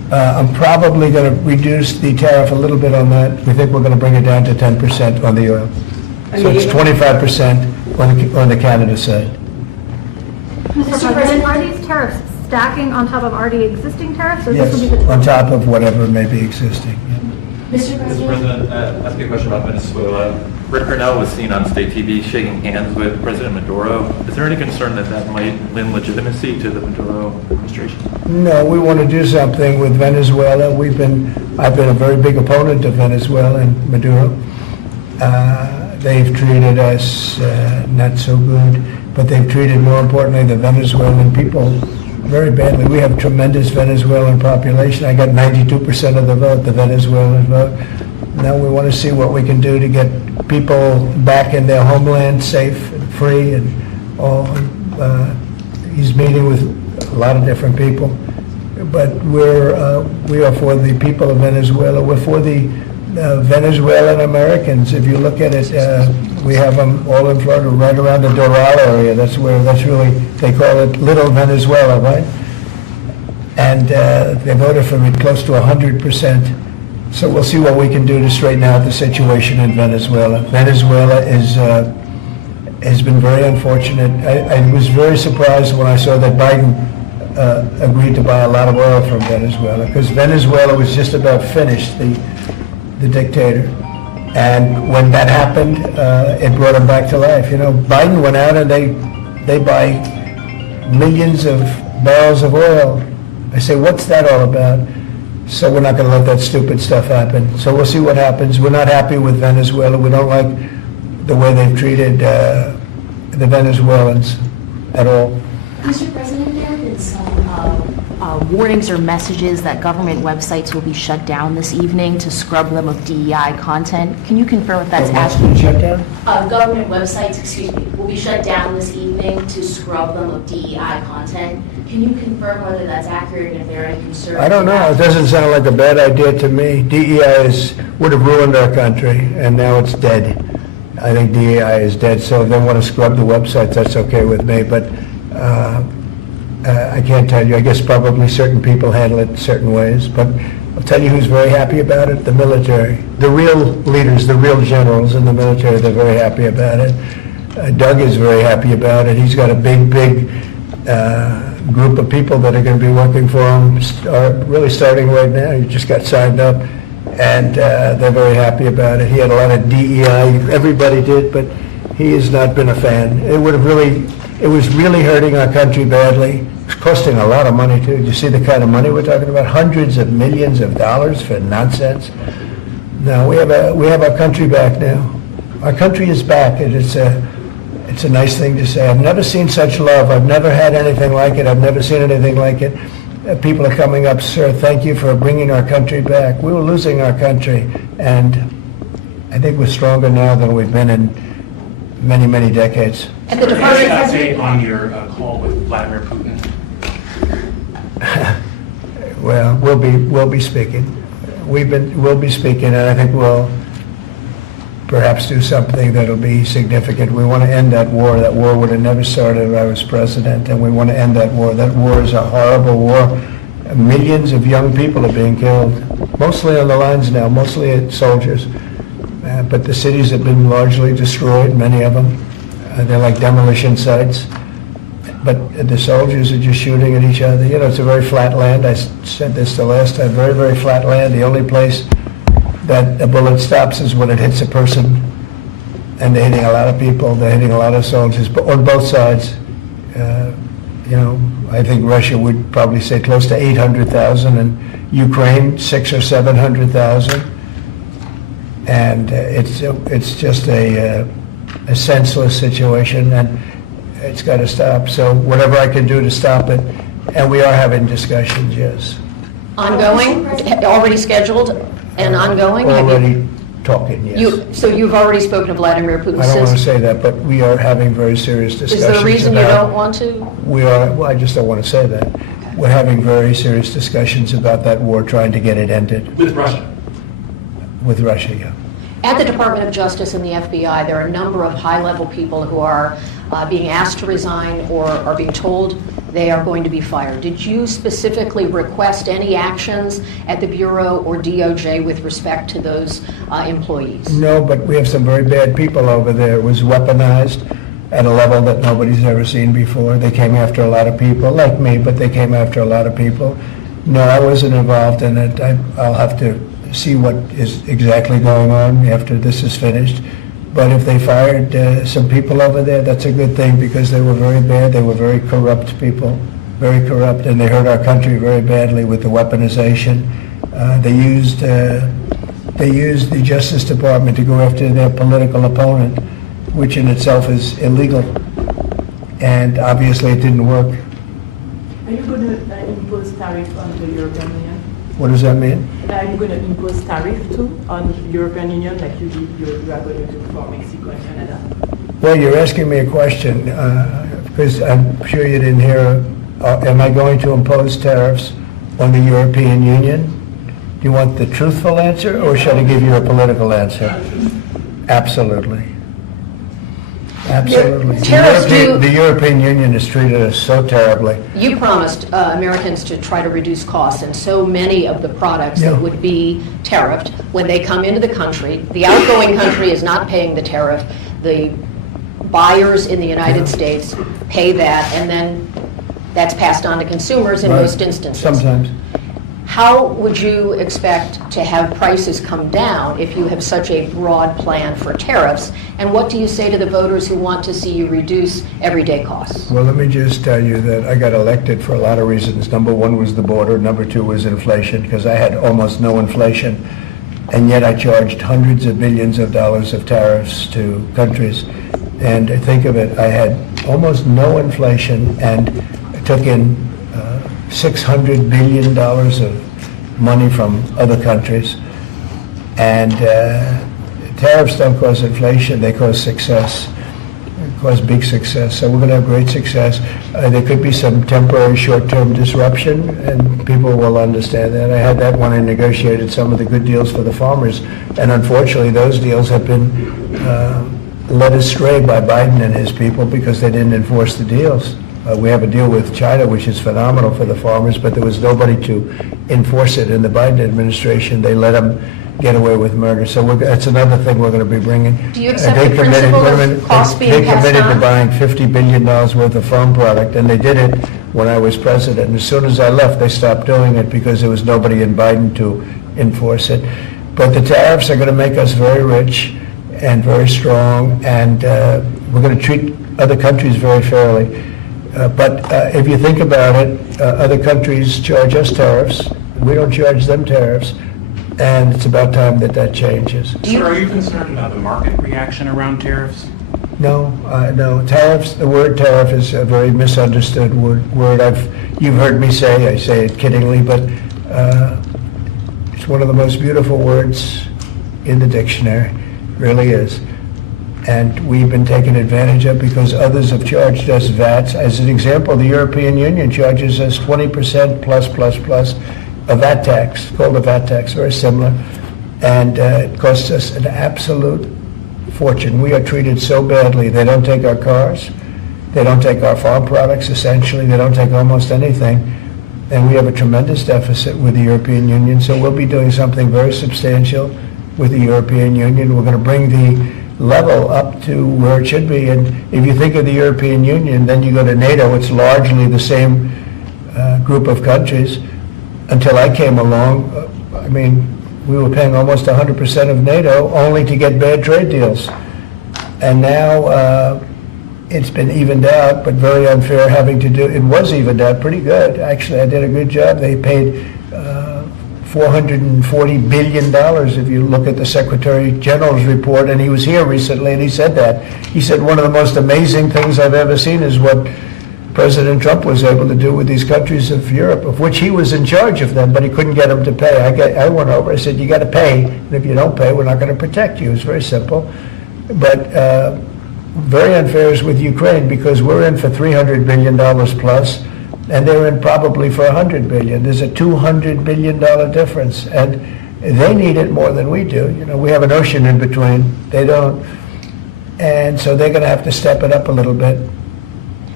I'm probably going to reduce the tariff a little bit on that. We think we're going to bring it down to 10% on the oil. So it's 25% on the Canada side. Mr. President, are these tariffs stacking on top of already existing tariffs, or this will be Yes, the on total? top of whatever may be existing. yeah. Mr. Mr. President? President, ask you a question about Venezuela. Rick Grenell was seen on state TV shaking hands with President Maduro. Is there any concern that that might lend legitimacy to the Maduro administration? No, we want to do something with Venezuela. I've been a very big opponent of Venezuela and Maduro. They've treated us not so good, but they've treated, more importantly, the Venezuelan people very badly. We have tremendous Venezuelan population. I got 92% of the vote, the Venezuelan vote. Now we want to see what we can do to get people back in their homeland safe and free and all. He's meeting with a lot of different people, but we are for the people of Venezuela. We're for the Venezuelan Americans. If you look at it, we have them all in Florida, right around the Doral area. That's really, they call it Little Venezuela, right? And they voted for me close to 100%. So we'll see what we can do to straighten out the situation in Venezuela. Venezuela has been very unfortunate. I was very surprised when I saw that Biden agreed to buy a lot of oil from Venezuela, because Venezuela was just about finished, the dictator. And when that happened, it brought him back to life. You know, Biden went out and they buy millions of barrels of oil. I say, what's that all about? So we're not going to let that stupid stuff happen. So we'll see what happens. We're not happy with Venezuela. We don't like the way they've treated the Venezuelans at all. Mr. President, there have been some warnings or messages that government websites will be shut down this evening to scrub them of DEI content. Can you confirm if that's accurate? Shut down? Government websites, will be shut down this evening to scrub them of DEI content. Can you confirm whether that's accurate and if there are any concerns? I don't know. It doesn't sound like a bad idea to me. DEI would have ruined our country, and now it's dead. I think DEI is dead, so if they want to scrub the websites, that's okay with me. But I can't tell you. I guess probably certain people handle it certain ways. But I'll tell you who's very happy about it, the military. The real leaders, the real generals in the military, they're very happy about it. Doug is very happy about it. He's got a big group of people that are going to be working for him, really starting right now. He just got signed up, and they're very happy about it. He had a lot of DEI, everybody did, but he has not been a fan. It was really hurting our country badly. It's costing a lot of money too. Do you see the kind of money we're talking about? Hundreds of millions of dollars for nonsense. No, we have our country back now. Our country is back, and it's a nice thing to say. I've never seen such love. I've never had anything like it. I've never seen anything like it. People are coming up, sir, thank you for bringing our country back. We were losing our country, and I think we're stronger now than we've been in many, many decades. And the Any Department update on your call with Vladimir Putin? Well, we'll be speaking. We'll be speaking, and I think we'll perhaps do something that'll be significant. We want to end that war. That war would have never started if I was president, and we want to end that war. That war is a horrible war. Millions of young people are being killed, mostly on the lines now, mostly soldiers. But the cities have been largely destroyed, many of them. They're like demolition sites. But the soldiers are just shooting at each other. You know, it's a very flat land. I said this the last time, very, very flat land. The only place that a bullet stops is when it hits a person. And they're hitting a lot of people. They're hitting a lot of soldiers, but on both sides. You know, I think Russia would probably say close to 800,000, and Ukraine 600,000 or 700,000. And it's just a senseless situation, and it's got to stop. So whatever I can do to stop it, and we are having discussions, yes. ongoing, already scheduled and ongoing? Have you- Already talking, yes. So you've already spoken to Vladimir Putin I don't want to since? say that, but we are having very serious discussions Is there a reason you about- don't want to? We are, well, I just don't want to say that. We're having very serious discussions about that war, trying to get it ended With Russia? with Russia, yeah. At the Department of Justice and the FBI, there are a number of high-level people who are being asked to resign or are being told they are going to be fired. Did you specifically request any actions at the Bureau or DOJ with respect to those employees? No, but we have some very bad people over there. It was weaponized at a level that nobody's ever seen before. They came after a lot of people, like me, but they came after a lot of people. No, I wasn't involved in it. I'll have to see what is exactly going on after this is finished. But if they fired some people over there, that's a good thing, because they were very bad. They were very corrupt people, very corrupt, and they hurt our country very badly with the weaponization. They used the Justice Department to go after their political opponent, which in itself is illegal. And obviously it didn't work. Are you going to impose tariff on the European Union? What does that mean? Are you going to impose tariff too on European Union like you are going to do for Mexico and Canada? Well, you're asking me a question, because I'm sure you didn't hear, am I going to impose tariffs on the European Union? Do you want the truthful answer, or should I give you a political answer? Absolutely. Absolutely. Tariffs The European Union has treated us so terribly. You promised Americans to try to reduce costs, and so many of the products Yeah. that would be tariffed, when they come into the country, the outgoing country is not paying the tariff. The buyers in the United States pay that, and then that's passed on to consumers in Right. most instances. Sometimes. How would you expect to have prices come down if you have such a broad plan for tariffs? And what do you say to the voters who want to see you reduce everyday costs? Well, let me just tell you that I got elected for a lot of reasons. Number one was the border. Number two was inflation, because I had almost no inflation. And yet I charged hundreds of billions of dollars of tariffs to countries. And think of it, I had almost no inflation and took in $600 billion of money from other countries. And tariffs don't cause inflation, they cause success. They cause big success. So we're going to have great success. There could be some temporary short-term disruption, and people will understand that. I had that when I negotiated some of the good deals for the farmers. And unfortunately, those deals have been led astray by Biden and his people because they didn't enforce the deals. We have a deal with China, which is phenomenal for the farmers, but there was nobody to enforce it in the Biden administration. They let them get away with murder. So that's another thing we're going to be bringing. Do you accept the principle of costs being passed They committed to on? buying $50 billion worth of farm product, and they did it when I was president. And as soon as I left, they stopped doing it because there was nobody in Biden to enforce it. But the tariffs are going to make us very rich and very strong, and we're going to treat other countries very fairly. But if you think about it, other countries charge us tariffs. We don't charge them tariffs. And it's about time that that changes. Sir, are you concerned about the market reaction around tariffs? No, no. Tariffs, the word tariff is a very misunderstood word. You've heard me say, I say it kiddingly, but it's one of the most beautiful words in the dictionary. It really is. And we've been taken advantage of because others have charged us VATs. As an example, the European Union charges us 20% plus a VAT tax, called a VAT tax, very similar. And it costs us an absolute fortune. We are treated so badly. They don't take our cars. They don't take our farm products, essentially. They don't take almost anything. And we have a tremendous deficit with the European Union. So we'll be doing something very substantial with the European Union. We're going to bring the level up to where it should be. And if you think of the European Union, then you go to NATO, it's largely the same group of countries. Until I came along, we were paying almost 100% of NATO only to get bad trade deals. And now it's been evened out, but very unfair it was evened out pretty good. Actually, I did a good job. They paid $440 billion if you look at the Secretary General's report, and he was here recently and he said that. He said one of the most amazing things I've ever seen is what President Trump was able to do with these countries of Europe, of which he was in charge of them, but he couldn't get them to pay. I went over, I said, you got to pay, and if you don't pay, we're not going to protect you. It's very simple. But very unfair is with Ukraine because we're in for $300 billion plus, and they're in probably for $100 billion. There's a $200 billion difference, and they need it more than we do. You know, we have an ocean in between. They don't. And so they're going to have to step it up a little bit.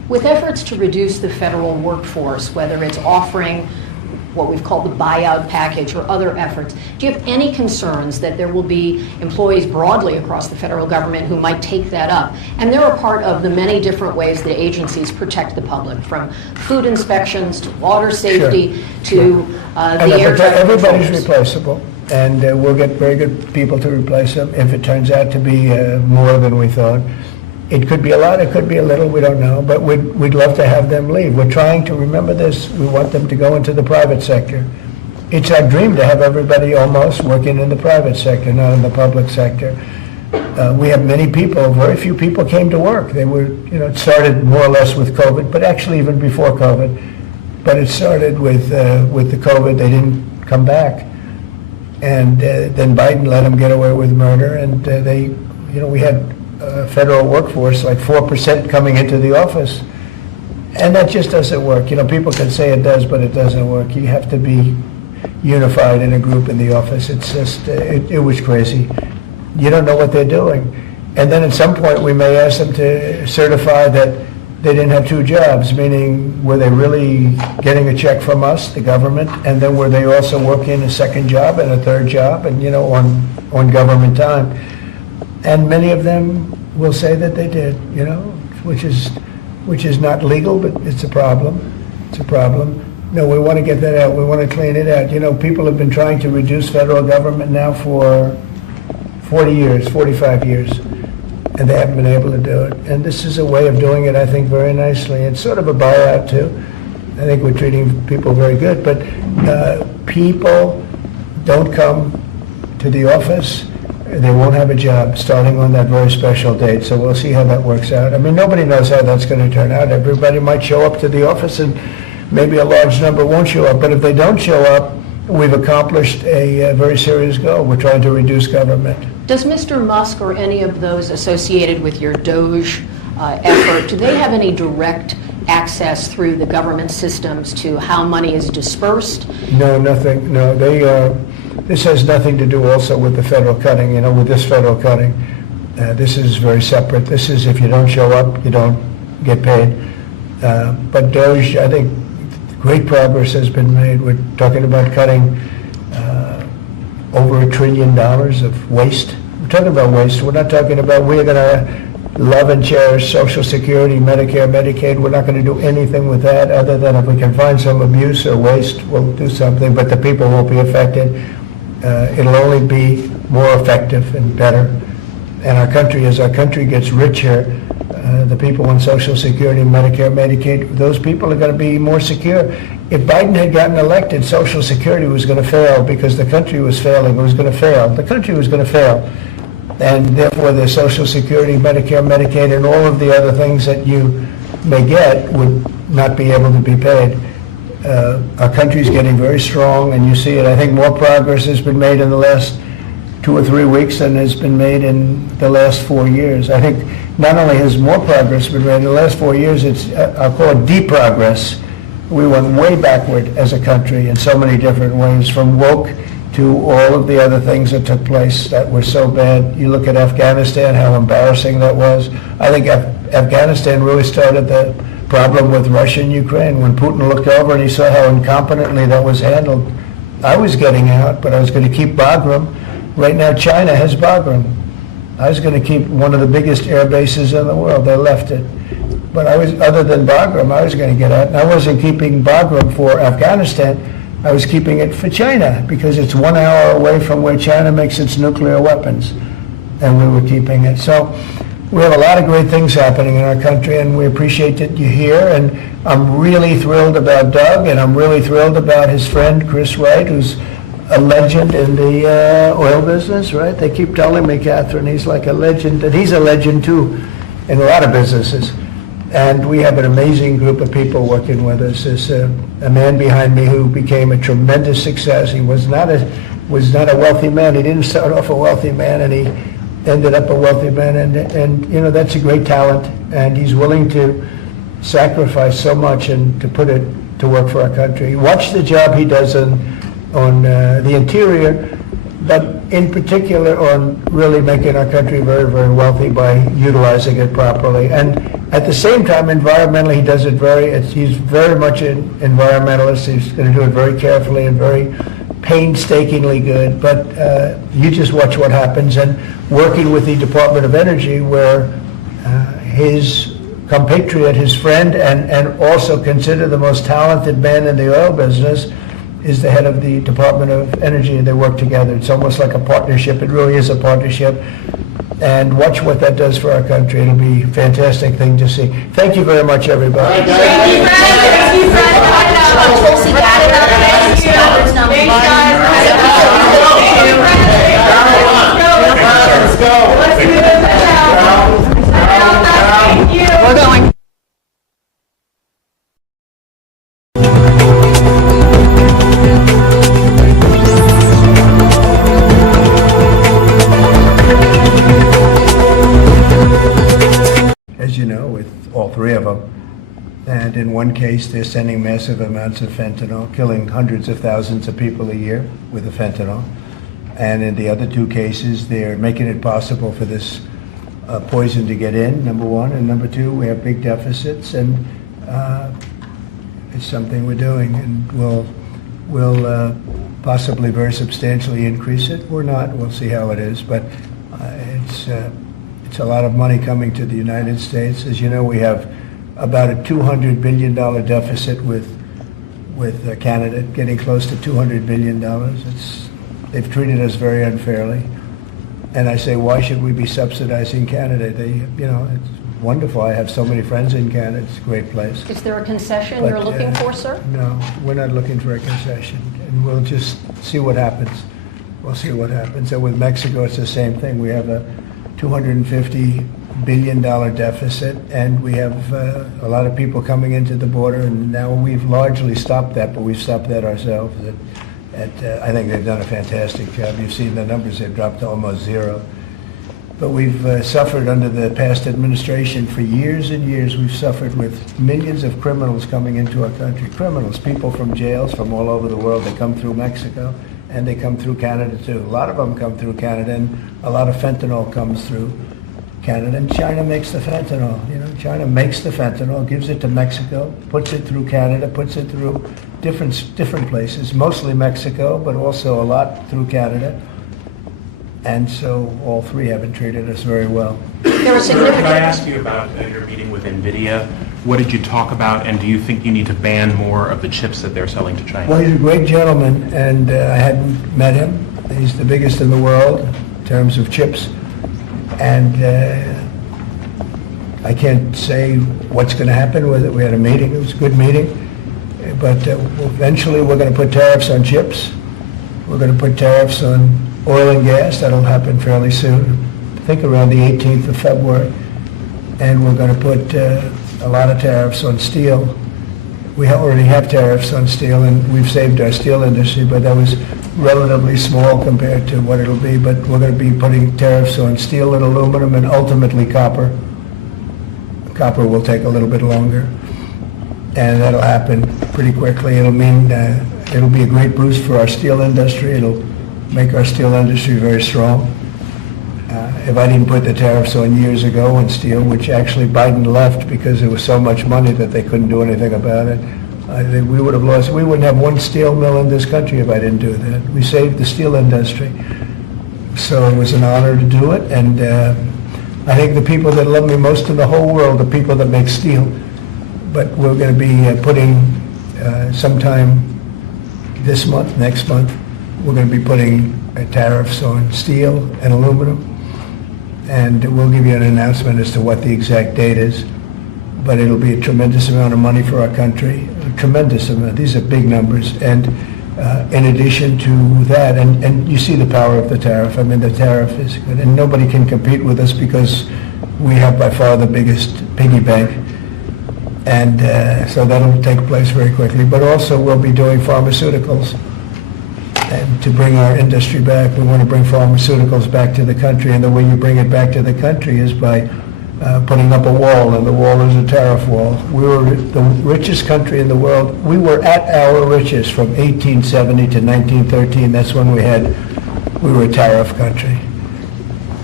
With efforts to reduce the federal workforce, whether it's offering what we've called the buyout package or other efforts, do you have any concerns that there will be employees broadly across the federal government who might take that up? And they're a part of the many different ways that agencies protect the public, from food inspections to water safety to the air traffic Everybody's controllers. replaceable, and we'll get very good people to replace them if it turns out to be more than we thought. It could be a lot, it could be a little, we don't know, but we'd love to have them leave. We're trying to remember this, we want them to go into the private sector. It's our dream to have everybody almost working in the private sector, not in the public sector. We have many people, very few people came to work. They were, it started more or less with COVID, but actually even before COVID. But it started with the COVID, they didn't come back. And then Biden let them get away with murder, and we had federal workforce, like 4% coming into the office. And that just doesn't work. People can say it does, but it doesn't work. You have to be unified in a group in the office. It's just, it was crazy. You don't know what they're doing. And then at some point, we may ask them to certify that they didn't have two jobs, meaning were they really getting a check from us, the government, and then were they also working a second job and a third job and, on government time? And many of them will say that they did, which is not legal, but it's a problem. It's a problem. No, we want to get that out. We want to clean it out. People have been trying to reduce federal government now for 40 years, 45 years, and they haven't been able to do it. And this is a way of doing it, I think, very nicely. It's sort of a buyout, too. I think we're treating people very good, but people don't come to the office. They won't have a job starting on that very special date, so we'll see how that works out. I mean, nobody knows how that's going to turn out. Everybody might show up to the office, and maybe a large number won't show up. But if they don't show up, we've accomplished a very serious goal. We're trying to reduce government. Does Mr. Musk or any of those associated with your DOGE effort, do they have any direct access through the government systems to how money is dispersed? No, nothing. No, this has nothing to do also with the federal cutting, with this federal cutting. This is very separate. This is if you don't show up, you don't get paid. But DOGE, I think great progress has been made. We're talking about cutting over $1 trillion of waste. We're talking about waste. We're not talking about we're going to love and cherish Social Security, Medicare, Medicaid. We're not going to do anything with that other than if we can find some abuse or waste, we'll do something, but the people won't be affected. It'll only be more effective and better. And as our country gets richer, the people on Social Security, Medicare, Medicaid, those people are going to be more secure. If Biden had gotten elected, Social Security was going to fail because the country was failing. It was going to fail. The country was going to fail. And therefore, the Social Security, Medicare, Medicaid, and all of the other things that you may get would not be able to be paid. Our country's getting very strong, and you see it. I think more progress has been made in the last 2 or 3 weeks than has been made in the last 4 years. I think not only has more progress been made in the last 4 years, I'll call it deprogress. We went way backward as a country in so many different ways, from woke to all of the other things that took place that were so bad. You look at Afghanistan, how embarrassing that was. I think Afghanistan really started the problem with Russia and Ukraine. When Putin looked over and he saw how incompetently that was handled, I was getting out, but I was going to keep Bagram. Right now, China has Bagram. I was going to keep one of the biggest air bases in the world. They left it. But other than Bagram, I was going to get out. And I wasn't keeping Bagram for Afghanistan. I was keeping it for China because it's 1 hour away from where China makes its nuclear weapons. And we were keeping it. So we have a lot of great things happening in our country, and we appreciate that you're here. And I'm really thrilled about Doug, and I'm really thrilled about his friend, Chris Wright, who's a legend in the oil business, right? They keep telling me, Catherine, he's like a legend, and he's a legend too in a lot of businesses. And we have an amazing group of people working with us. There's a man behind me who became a tremendous success. He was not a wealthy man. He didn't start off a wealthy man, and he ended up a wealthy man. And that's a great talent. And he's willing to sacrifice so much and to put it to work for our country. Watch the job he does on the interior, but in particular on really making our country very, very wealthy by utilizing it properly. And At the same time, environmentally, he does it he's very much an environmentalist. He's going to do it very carefully and very painstakingly good. But you just watch what happens. And working with the Department of Energy, where his compatriot, his friend, and also considered the most talented man in the oil business, is the head of the Department of Energy, and they work together. It's almost like a partnership. It really is a partnership. And watch what that does for our country. It'll be a fantastic thing to see. Thank you very much, everybody. Tulsi Gabbard, Robert's number one. We're going. As you know, with all three of them. And in one case, they're sending massive amounts of fentanyl, killing hundreds of thousands of people a year with the fentanyl. And in the other two cases, they're making it possible for this poison to get in, number one. And number two, we have big deficits, and it's something we're doing. And we'll possibly very substantially increase it. We're not. We'll see how it is. But it's a lot of money coming to the United States. As you know, we have about a $200 billion deficit with Canada, getting close to $200 billion. They've treated us very unfairly. And I say, why should we be subsidizing Canada? It's wonderful. I have so many friends in Canada. It's a great place. Is there a concession But, you're looking for, sir? No, we're not looking for a concession. And we'll just see what happens. We'll see what happens. And with Mexico, it's the same thing. We have a $250 billion deficit, and we have a lot of people coming into the border, and now we've largely stopped that, but we've stopped that ourselves. I think they've done a fantastic job. You've seen the numbers. They've dropped to almost zero. But we've suffered under the past administration for years and years. We've suffered with millions of criminals coming into our country. Criminals, people from jails from all over the world. They come through Mexico, and they come through Canada too. A lot of them come through Canada, and a lot of fentanyl comes through Canada. And China makes the fentanyl. China makes the fentanyl, gives it to Mexico, puts it through Canada, puts it through different places, mostly Mexico, but also a lot through Canada. And so all three haven't treated us very well. There are Could significant. I ask you about your meeting with NVIDIA? What did you talk about, and do you think you need to ban more of the chips that they're selling to China? Well, he's a great gentleman, and I hadn't met him. He's the biggest in the world in terms of chips. And I can't say what's going to happen with it. We had a meeting. It was a good meeting. But eventually we're going to put tariffs on chips. We're going to put tariffs on oil and gas. That'll happen fairly soon. I think around the 18th of February. And we're going to put a lot of tariffs on steel. We already have tariffs on steel, and we've saved our steel industry, but that was relatively small compared to what it'll be. But we're going to be putting tariffs on steel and aluminum and ultimately copper. Copper will take a little bit longer, and that'll happen pretty quickly. It'll mean it'll be a great boost for our steel industry. It'll make our steel industry very strong. If I didn't put the tariffs on years ago on steel, which actually Biden left because there was so much money that they couldn't do anything about it, I think we would have lost. We wouldn't have one steel mill in this country if I didn't do that. We saved the steel industry. So it was an honor to do it, and I think the people that love me most in the whole world are people that make steel. But we're going to be putting sometime this month, next month, we're going to be putting tariffs on steel and aluminum. And we'll give you an announcement as to what the exact date is. But it'll be a tremendous amount of money for our country, a tremendous amount. These are big numbers. And in addition to that, and you see the power of the tariff. I mean, the tariff is good. And nobody can compete with us because we have by far the biggest piggy bank. And so that'll take place very quickly. But also we'll be doing pharmaceuticals. And to bring our industry back, we want to bring pharmaceuticals back to the country. And the way you bring it back to the country is by putting up a wall, and the wall is a tariff wall. We were the richest country in the world. We were at our richest from 1870 to 1913. That's when we were a tariff country.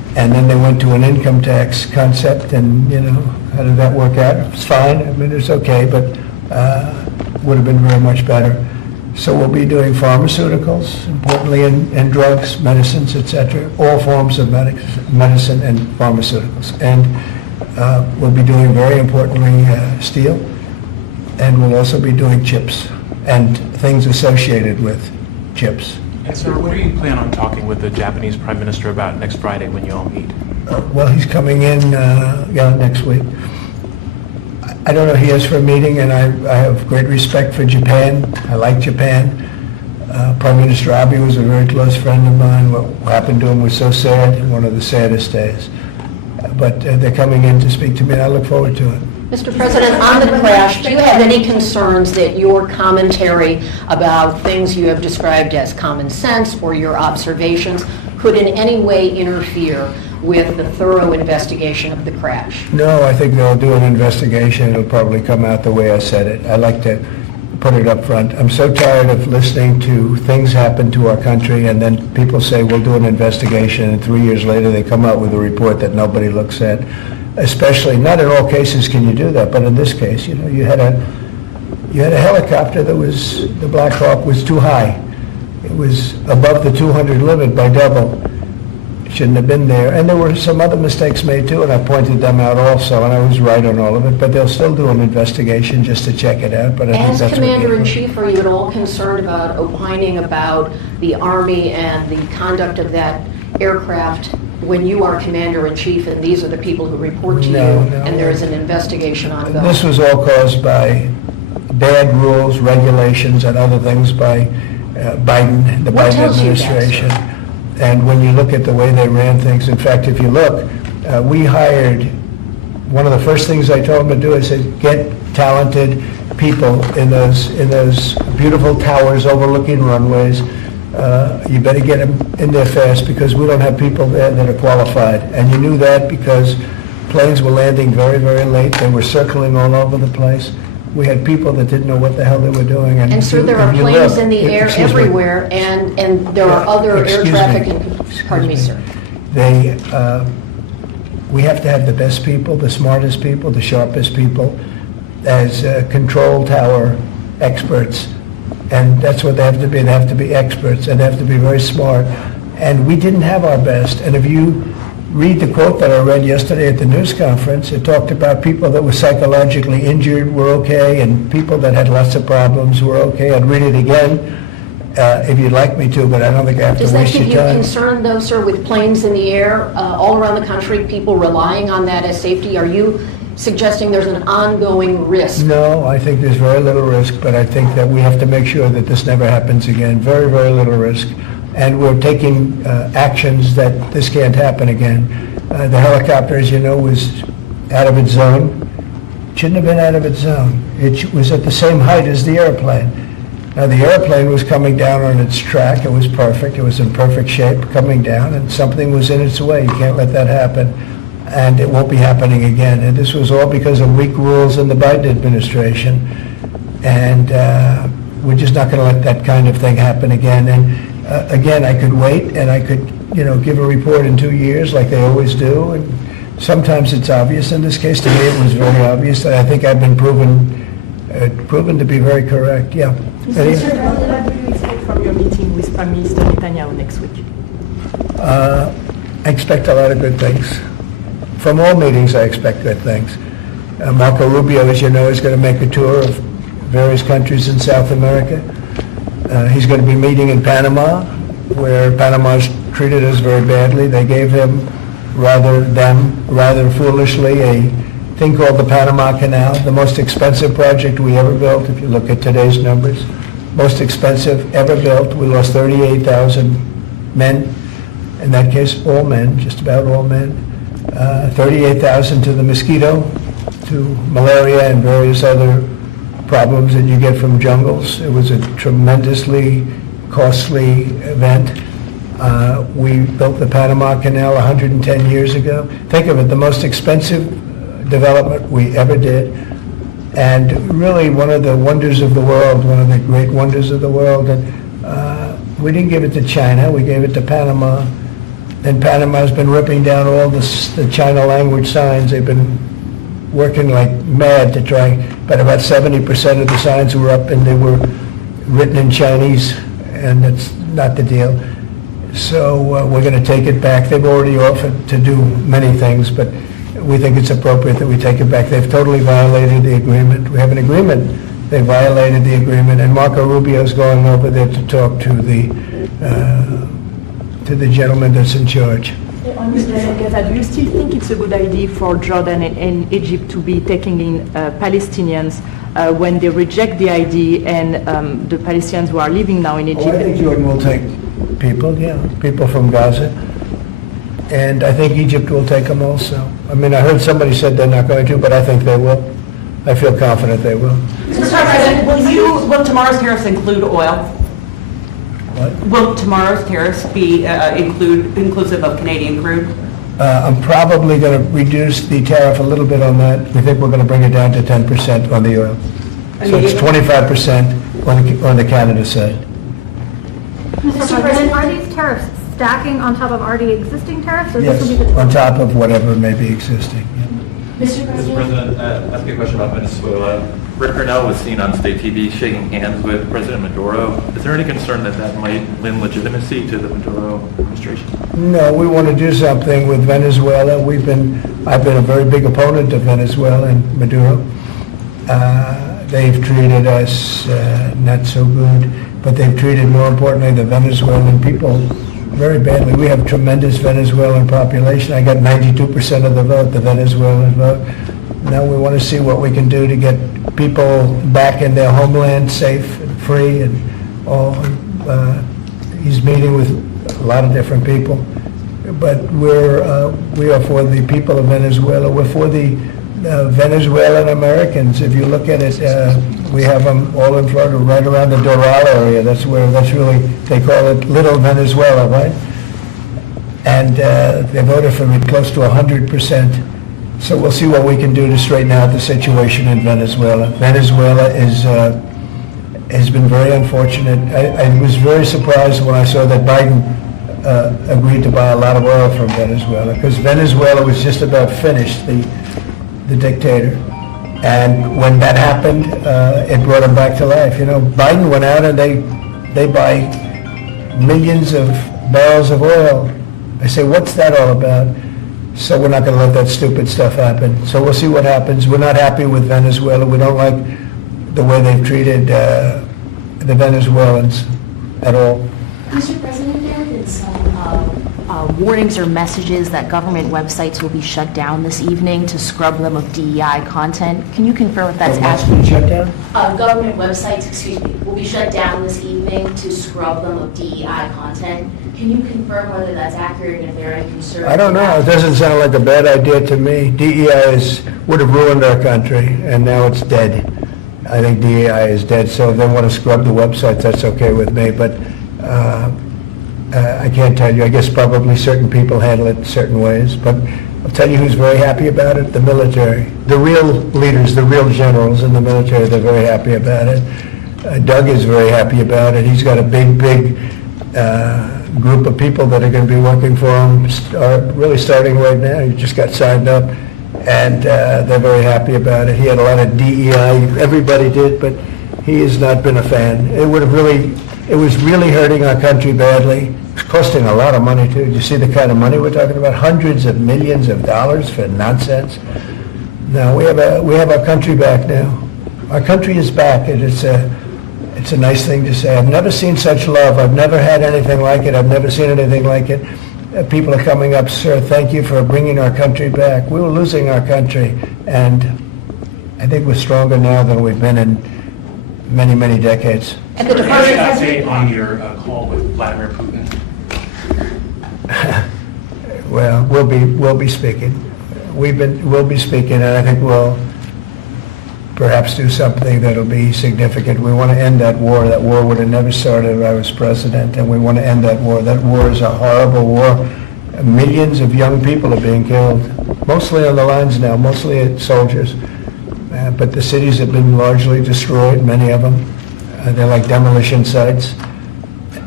And then they went to an income tax concept, and, how did that work out? It's fine, I mean, it's okay, but would have been very much better. So we'll be doing pharmaceuticals, importantly, and drugs, medicines, et cetera, all forms of medicine and pharmaceuticals. And we'll be doing, very importantly, steel, and we'll also be doing chips and things associated with chips. And sir, what do you plan on talking with the Japanese Prime Minister about next Friday when you all meet? Well, he's coming in, next week. I don't know, he is for a meeting, and I have great respect for Japan. I like Japan. Prime Minister Abe was a very close friend of mine. What happened to him was so sad, one of the saddest days. But they're coming in to speak to me, and I look forward to it. Mr. President, on the crash, do you have any concerns that your commentary about things you have described as common sense or your observations could in any way interfere with the thorough investigation of the crash? No, I think they'll do an investigation. It'll probably come out the way I said it. I like to put it up front. I'm so tired of listening to things happen to our country, and then people say, we'll do an investigation, and 3 years later they come out with a report that nobody looks at. Especially, not in all cases can you do that, but in this case, you had a helicopter that was, the Black Hawk was too high. It was above the 200 limit by double. It shouldn't have been there. And there were some other mistakes made too, and I pointed them out also, and I was right on all of it, but they'll still do an investigation just to check it out. But I think As that's Commander-in-Chief, are you at all concerned about opining about the Army and the conduct of that aircraft when you are Commander-in-Chief and these are the people who report to you, No. and there is an investigation ongoing? This was all caused by bad rules, regulations, and other things by Biden, the What Biden tells you that, sir? administration. And when you look at the way they ran things, in fact, if you look, we hired, one of the first things I told them to do is say, get talented people in those beautiful towers overlooking runways. You better get them in there fast, because we don't have people there that are qualified. And you knew that because planes were landing very, very late. They were circling all over the place. We had people that didn't know what the hell they were doing. And sir, there are if you planes look- in the air excuse me. everywhere, and there are other air Excuse me. traffic, Excuse pardon me, sir. We have to have the best people, the smartest people, the sharpest people as control tower experts. And that's what they have to be. They have to be experts, and they have to be very smart. And we didn't have our best. And if you read the quote that I read yesterday at the news conference, it talked about people that were psychologically injured were okay, and people that had lots of problems were okay. I'd read it again if you'd like me to, but I don't think I have to Does that waste give your you time. concern, though, sir, with planes in the air all around the country, people relying on that as safety? Are you suggesting there's an ongoing risk? No, I think there's very little risk, but I think that we have to make sure that this never happens again. Very, very little risk. And we're taking actions that this can't happen again. The helicopter, as you know, was out of its zone. Shouldn't have been out of its zone. It was at the same height as the airplane. Now, the airplane was coming down on its track. It was perfect. It was in perfect shape coming down, and something was in its way. You can't let that happen. And it won't be happening again. And this was all because of weak rules in the Biden administration. And we're just not going to let that kind of thing happen again. And again, I could wait, and I could, give a report in 2 years like they always do. And sometimes it's obvious. In this case, to me, it was very obvious. And I think I've been proven to be very correct. Yeah. Mr. President, what do you expect from your meeting with Prime Minister Netanyahu next week? I expect a lot of good things. From all meetings, I expect good things. Marco Rubio, as you know, is going to make a tour of various countries in South America. He's going to be meeting in Panama, where Panama's treated us very badly. They gave him, rather foolishly, a thing called the Panama Canal, the most expensive project we ever built, if you look at today's numbers. Most expensive ever built. We lost 38,000 men. In that case, all men, just about all men. 38,000 to the mosquito, to malaria and various other problems that you get from jungles. It was a tremendously costly event. We built the Panama Canal 110 years ago. Think of it, the most expensive development we ever did, and really one of the wonders of the world, one of the great wonders of the world. And we didn't give it to China, we gave it to Panama. And Panama's been ripping down all the China language signs. They've been working like mad to try, but about 70% of the signs were up and they were written in Chinese, and that's not the deal. So we're going to take it back. They've already offered to do many things, but we think it's appropriate that we take it back. They've totally violated the agreement. We have an agreement. They violated the agreement, and Marco Rubio's going over there to talk to the gentleman that's in charge. Do you still think it's a good idea for Jordan and Egypt to be taking in Palestinians when they reject the ID and the Palestinians who are living now in Egypt? I think Jordan will take people, people from Gaza. And I think Egypt will take them also. I mean, I heard somebody said they're not going to, but I think they will. I feel confident they will. Mr. President, will tomorrow's tariffs include oil? What? Will tomorrow's tariffs be inclusive of Canadian crude? I'm probably going to reduce the tariff a little bit on that. We think we're going to bring it down to 10% on the oil. So it's 25% on the Canada side. Mr. President, are these tariffs stacking on top of already existing tariffs? Or this will be Yes, the on top of whatever may be existing. Mr. Mr. President? President, ask you a question about Venezuela. Rick Grenell was seen on state TV shaking hands with President Maduro. Is there any concern that that might lend legitimacy to the Maduro administration? No, we want to do something with Venezuela. I've been a very big opponent of Venezuela and Maduro. They've treated us not so good, but they've treated, more importantly, the Venezuelan people very badly. We have tremendous Venezuelan population. I got 92% of the vote, the Venezuelan vote. Now we want to see what we can do to get people back in their homeland safe and free and all. He's meeting with a lot of different people. But we are for the people of Venezuela. We're for the Venezuelan Americans. If you look at it, we have them all in Florida, right around the Doral area. That's really, they call it Little Venezuela, right? And they voted for it close to 100%. So we'll see what we can do to straighten out the situation in Venezuela. Venezuela has been very unfortunate. I was very surprised when I saw that Biden agreed to buy a lot of oil from Venezuela, because Venezuela was just about finished, the dictator. And when that happened, it brought him back to life. You know, Biden went out and they buy millions of barrels of oil. I say, what's that all about? So we're not going to let that stupid stuff happen. So we'll see what happens. We're not happy with Venezuela. We don't like the way they've treated the Venezuelans at all. Mr. President, there have been some warnings or messages that government websites will be shut down this evening to scrub them of DEI content. Can you confirm if that's accurate? Shut down? Government websites, will be shut down this evening to scrub them of DEI content. Can you confirm whether that's accurate and if there are any concerns? I don't know. It doesn't sound like a bad idea to me. DEI would have ruined our country, and now it's dead. I think DEI is dead, so if they want to scrub the websites, that's okay with me. But I can't tell you. I guess probably certain people handle it certain ways. But I'll tell you who's very happy about it, the military. The real leaders, the real generals in the military, they're very happy about it. Doug is very happy about it. He's got a big group of people that are going to be working for him, really starting right now. He just got signed up, and they're very happy about it. He had a lot of DEI. Everybody did, but he has not been a fan. It was really hurting our country badly. It's costing a lot of money, too. Do you see the kind of money we're talking about? Hundreds of millions of dollars for nonsense. No, we have our country back now. Our country is back, and it's a nice thing to say. I've never seen such love. I've never had anything like it. I've never seen anything like it. People are coming up, sir, thank you for bringing our country back. We were losing our country, and I think we're stronger now than we've been in many, many decades. Is there any update on your call with Vladimir Putin? Well, we'll be speaking. We'll be speaking, and I think we'll perhaps do something that'll be significant. We want to end that war. That war would have never started if I was president, and we want to end that war. That war is a horrible war. Millions of young people are being killed, mostly on the lines now, mostly soldiers. But the cities have been largely destroyed, many of them. They're like demolition sites.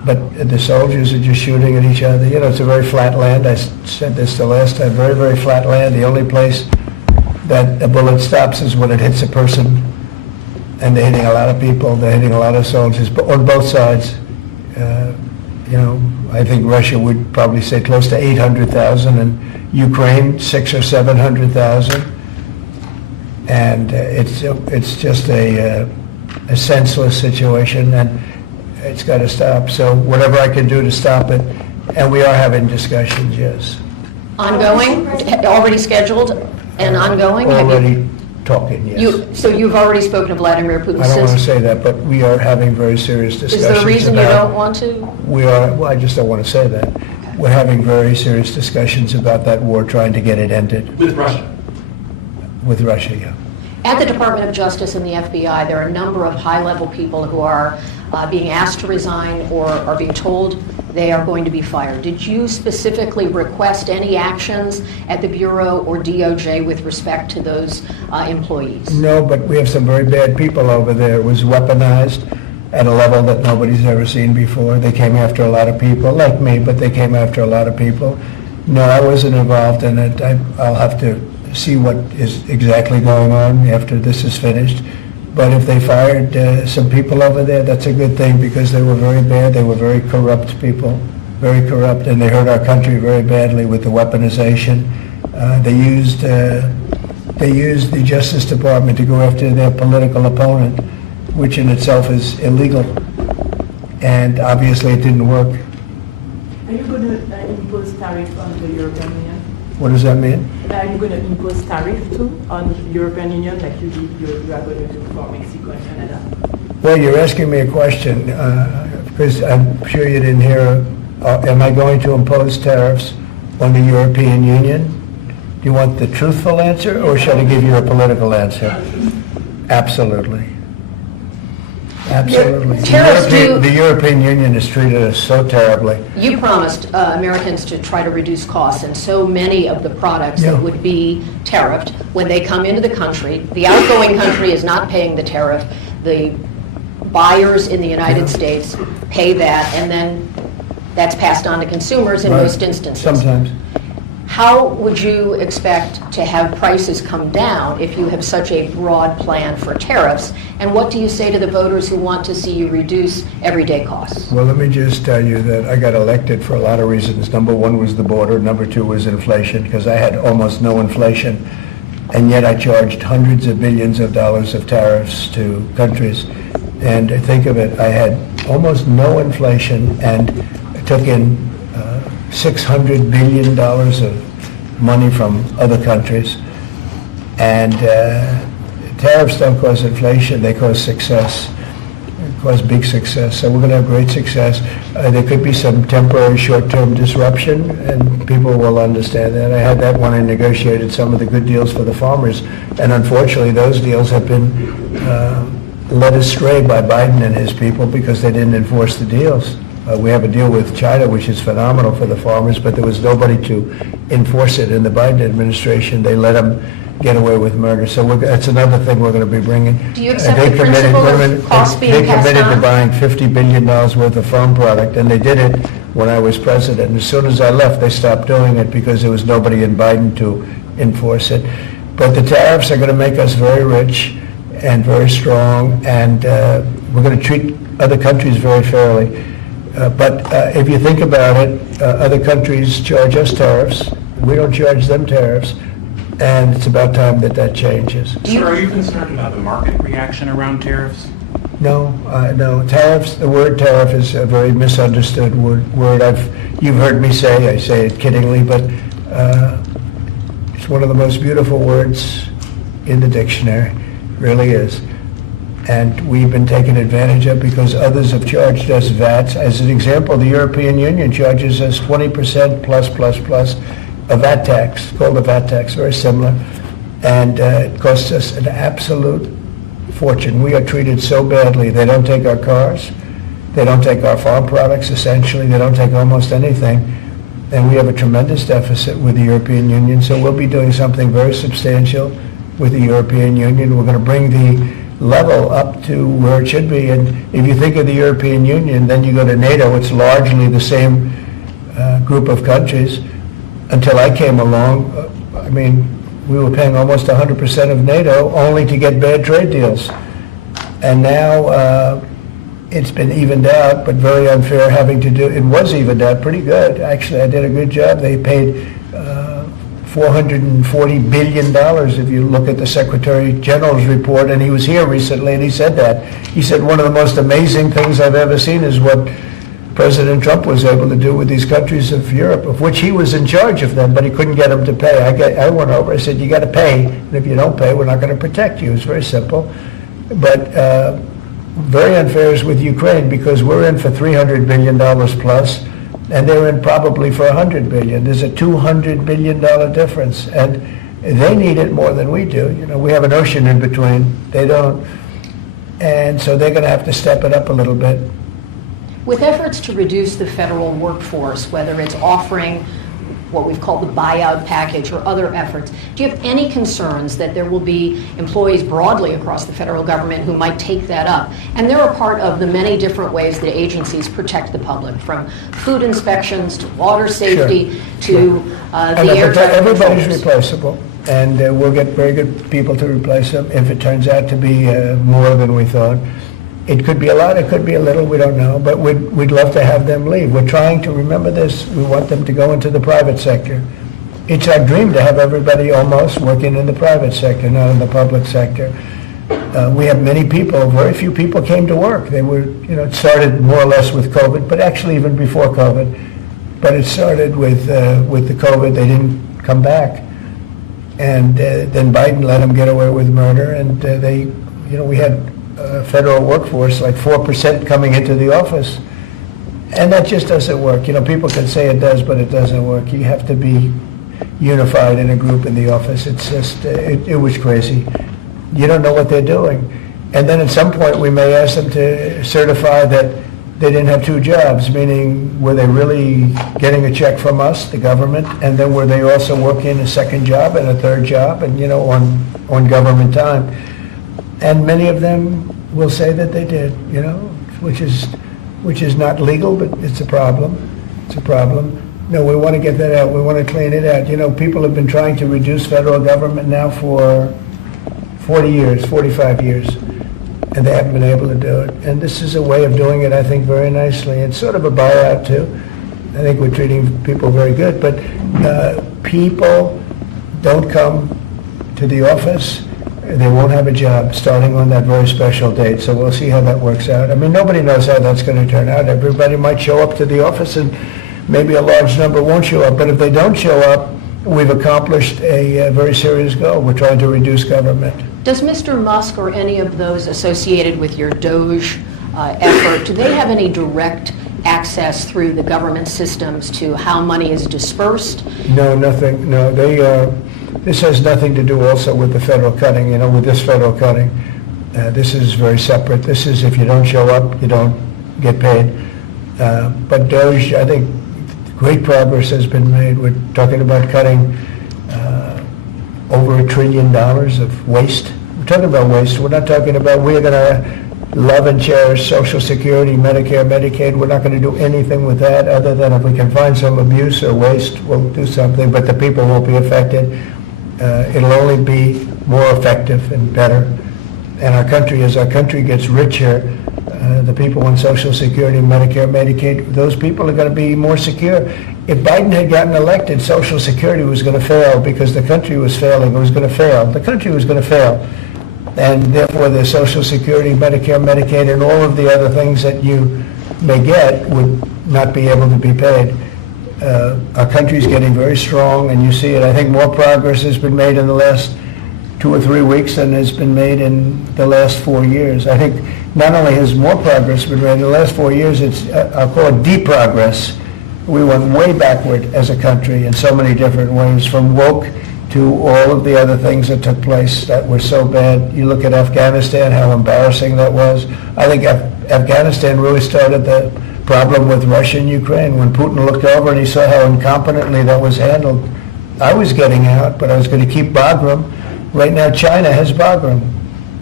but the soldiers are just shooting at each other. You know, it's a very flat land. I said this the last time, very, very flat land. The only place that a bullet stops is when it hits a person, and they're hitting a lot of people, they're hitting a lot of soldiers, but on both sides. You know, I think Russia would probably say close to 800,000, and Ukraine 600,000 or 700,000. And it's just a senseless situation, and it's got to stop. So whatever I can do to stop it, and we are having discussions, yes. Ongoing, already scheduled and ongoing? Have you- Already talking, yes. So you've already spoken to Vladimir Putin I don't want to since? say that, but we are having very serious Is discussions there a reason you about- don't want to? We are, well, I just don't want to say that. We're having very serious discussions about that war, trying to get it ended With Russia? with Russia, yeah. At the Department of Justice and the FBI, there are a number of high-level people who are being asked to resign or are being told they are going to be fired. Did you specifically request any actions at the Bureau or DOJ with respect to those employees? No, but we have some very bad people over there. It was weaponized at a level that nobody's ever seen before. They came after a lot of people, like me, but they came after a lot of people. No, I wasn't involved in it. I'll have to see what is exactly going on after this is finished. But if they fired some people over there, that's a good thing, because they were very bad. They were very corrupt people, very corrupt, and they hurt our country very badly with the weaponization. They used the Justice Department to go after their political opponent, which in itself is illegal. And obviously it didn't work. Are you going to impose tariff on the European Union? What does that mean? Are you going to impose tariff too on the European Union like you are going to do for Mexico and Canada? Well, you're asking me a question, because I'm sure you didn't hear, am I going to impose tariffs on the European Union? Do you want the truthful answer, or should I give you a political answer? Absolutely. Absolutely. Tariffs The European Union has treated us so terribly. You promised Americans to try to reduce costs, and so many of the products Yeah. that would be tariffed, when they come into the country, the outgoing country is not paying the tariff. The buyers in the United States pay that, and then that's passed on to consumers in Right. most instances. Sometimes. How would you expect to have prices come down if you have such a broad plan for tariffs? And what do you say to the voters who want to see you reduce everyday costs? Well, let me just tell you that I got elected for a lot of reasons. Number one was the border. Number two was inflation, because I had almost no inflation. And yet I charged hundreds of billions of dollars of tariffs to countries. And think of it, I had almost no inflation and took in $600 billion of money from other countries. And tariffs don't cause inflation, they cause success. They cause big success. So we're going to have great success. There could be some temporary short-term disruption, and people will understand that. I had that when I negotiated some of the good deals for the farmers. And unfortunately, those deals have been led astray by Biden and his people because they didn't enforce the deals. We have a deal with China, which is phenomenal for the farmers, but there was nobody to enforce it in the Biden administration. They let them get away with murder. So that's another thing we're going to be bringing. Do you accept the principle of costs being They passed committed to on? buying $50 billion worth of farm product, and they did it when I was president. And as soon as I left, they stopped doing it because there was nobody in Biden to enforce it. But the tariffs are going to make us very rich and very strong, and we're going to treat other countries very fairly. But if you think about it, other countries charge us tariffs. We don't charge them tariffs, and it's about time that that changes. Sir, are you concerned about the market reaction around tariffs? No, no. Tariffs, the word tariff is a very misunderstood word. You've heard me say, I say it kiddingly, but it's one of the most beautiful words in the dictionary, really is. And we've been taken advantage of because others have charged us VATs. As an example, the European Union charges us 20% plus a VAT tax, called a VAT tax, very similar. And it costs us an absolute fortune. We are treated so badly. They don't take our cars. They don't take our farm products, essentially. They don't take almost anything. And we have a tremendous deficit with the European Union. So we'll be doing something very substantial with the European Union. We're going to bring the level up up to where it should be. And if you think of the European Union, then you go to NATO, it's largely the same group of countries. Until I came along, I mean, we were paying almost 100% of NATO only to get bad trade deals. And now it's been evened out, but very unfair having to do, it was evened out pretty good. Actually, I did a good job. They paid $440 billion if you look at the Secretary General's report, and he was here recently and he said that. He said one of the most amazing things I've ever seen is what President Trump was able to do with these countries of Europe, of which he was in charge of them, but he couldn't get them to pay. I went over, I said, you got to pay, and if you don't pay, we're not going to protect you. It's very simple. But very unfair is with Ukraine, because we're in for $300 billion plus, and they're in probably for $100 billion. There's a $200 billion difference, and they need it more than we do. You know, we have an ocean in between. They don't. And so they're going to have to step it up a little bit. With efforts to reduce the federal workforce, whether it's offering what we've called the buyout package or other efforts, do you have any concerns that there will be employees broadly across the federal government who might take that up? And they're a part of the many different ways that agencies protect the public, from food inspections to water safety to the air traffic Everybody's controls. replaceable, and we'll get very good people to replace them if it turns out to be more than we thought. It could be a lot, it could be a little, we don't know, but we'd love to have them leave. We're trying to, remember this, we want them to go into the private sector. It's our dream to have everybody almost working in the private sector, not in the public sector. We have many people, very few people came to work. They were, you know, it started more or less with COVID, but actually even before COVID. But it started with the COVID, they didn't come back. And then Biden let them get away with murder, and they, you know, we had federal workforce, like 4% coming into the office. And that just doesn't work. You know, people can say it does, but it doesn't work. You have to be unified in a group in the office. It's just, it was crazy. You don't know what they're doing. And then at some point, we may ask them to certify that they didn't have two jobs, meaning were they really getting a check from us, the government, and then were they also working a second job and a third job, and, you know, on government time. And many of them will say that they did, you know, which is not legal, but it's a problem. It's a problem. No, we want to get that out. We want to clean it out. You know, people have been trying to reduce federal government now for 40 years, 45 years, and they haven't been able to do it. And this is a way of doing it, I think, very nicely. It's sort of a buyout, too. I think we're treating people very good, but people don't come to the office. They won't have a job starting on that very special date, so we'll see how that works out. I mean, nobody knows how that's going to turn out. Everybody might show up to the office, and maybe a large number won't show up. But if they don't show up, we've accomplished a very serious goal. We're trying to reduce government. Does Mr. Musk or any of those associated with your DOGE effort, do they have any direct access through the government systems to how money is dispersed? No, nothing. No, this has nothing to do also with the federal cutting, you know, with this federal cutting. This is very separate. This is if you don't show up, you don't get paid. But DOGE, I think great progress has been made. We're talking about cutting over $1 trillion of waste. We're talking about waste. We're not talking about we're going to love and cherish Social Security, Medicare, Medicaid. We're not going to do anything with that other than if we can find some abuse or waste, we'll do something, but the people won't be affected. It'll only be more effective and better. And our country, as our country gets richer, the people on Social Security, Medicare, Medicaid, those people are going to be more secure. If Biden had gotten elected, Social Security was going to fail because the country was failing. It was going to fail. The country was going to fail. And therefore, the Social Security, Medicare, Medicaid, and all of the other things that you may get would not be able to be paid. Our country's getting very strong, and you see it. I think more progress has been made in the last 2 or 3 weeks than has been made in the last 4 years. I think not only has more progress been made in the last 4 years, it's, I'll call it deep progress. We went way backward as a country in so many different ways, from woke to all of the other things that took place that were so bad. You look at Afghanistan, how embarrassing that was. I think Afghanistan really started the problem with Russia and Ukraine. When Putin looked over and he saw how incompetently that was handled, I was getting out, but I was going to keep Bagram. Right now, China has Bagram.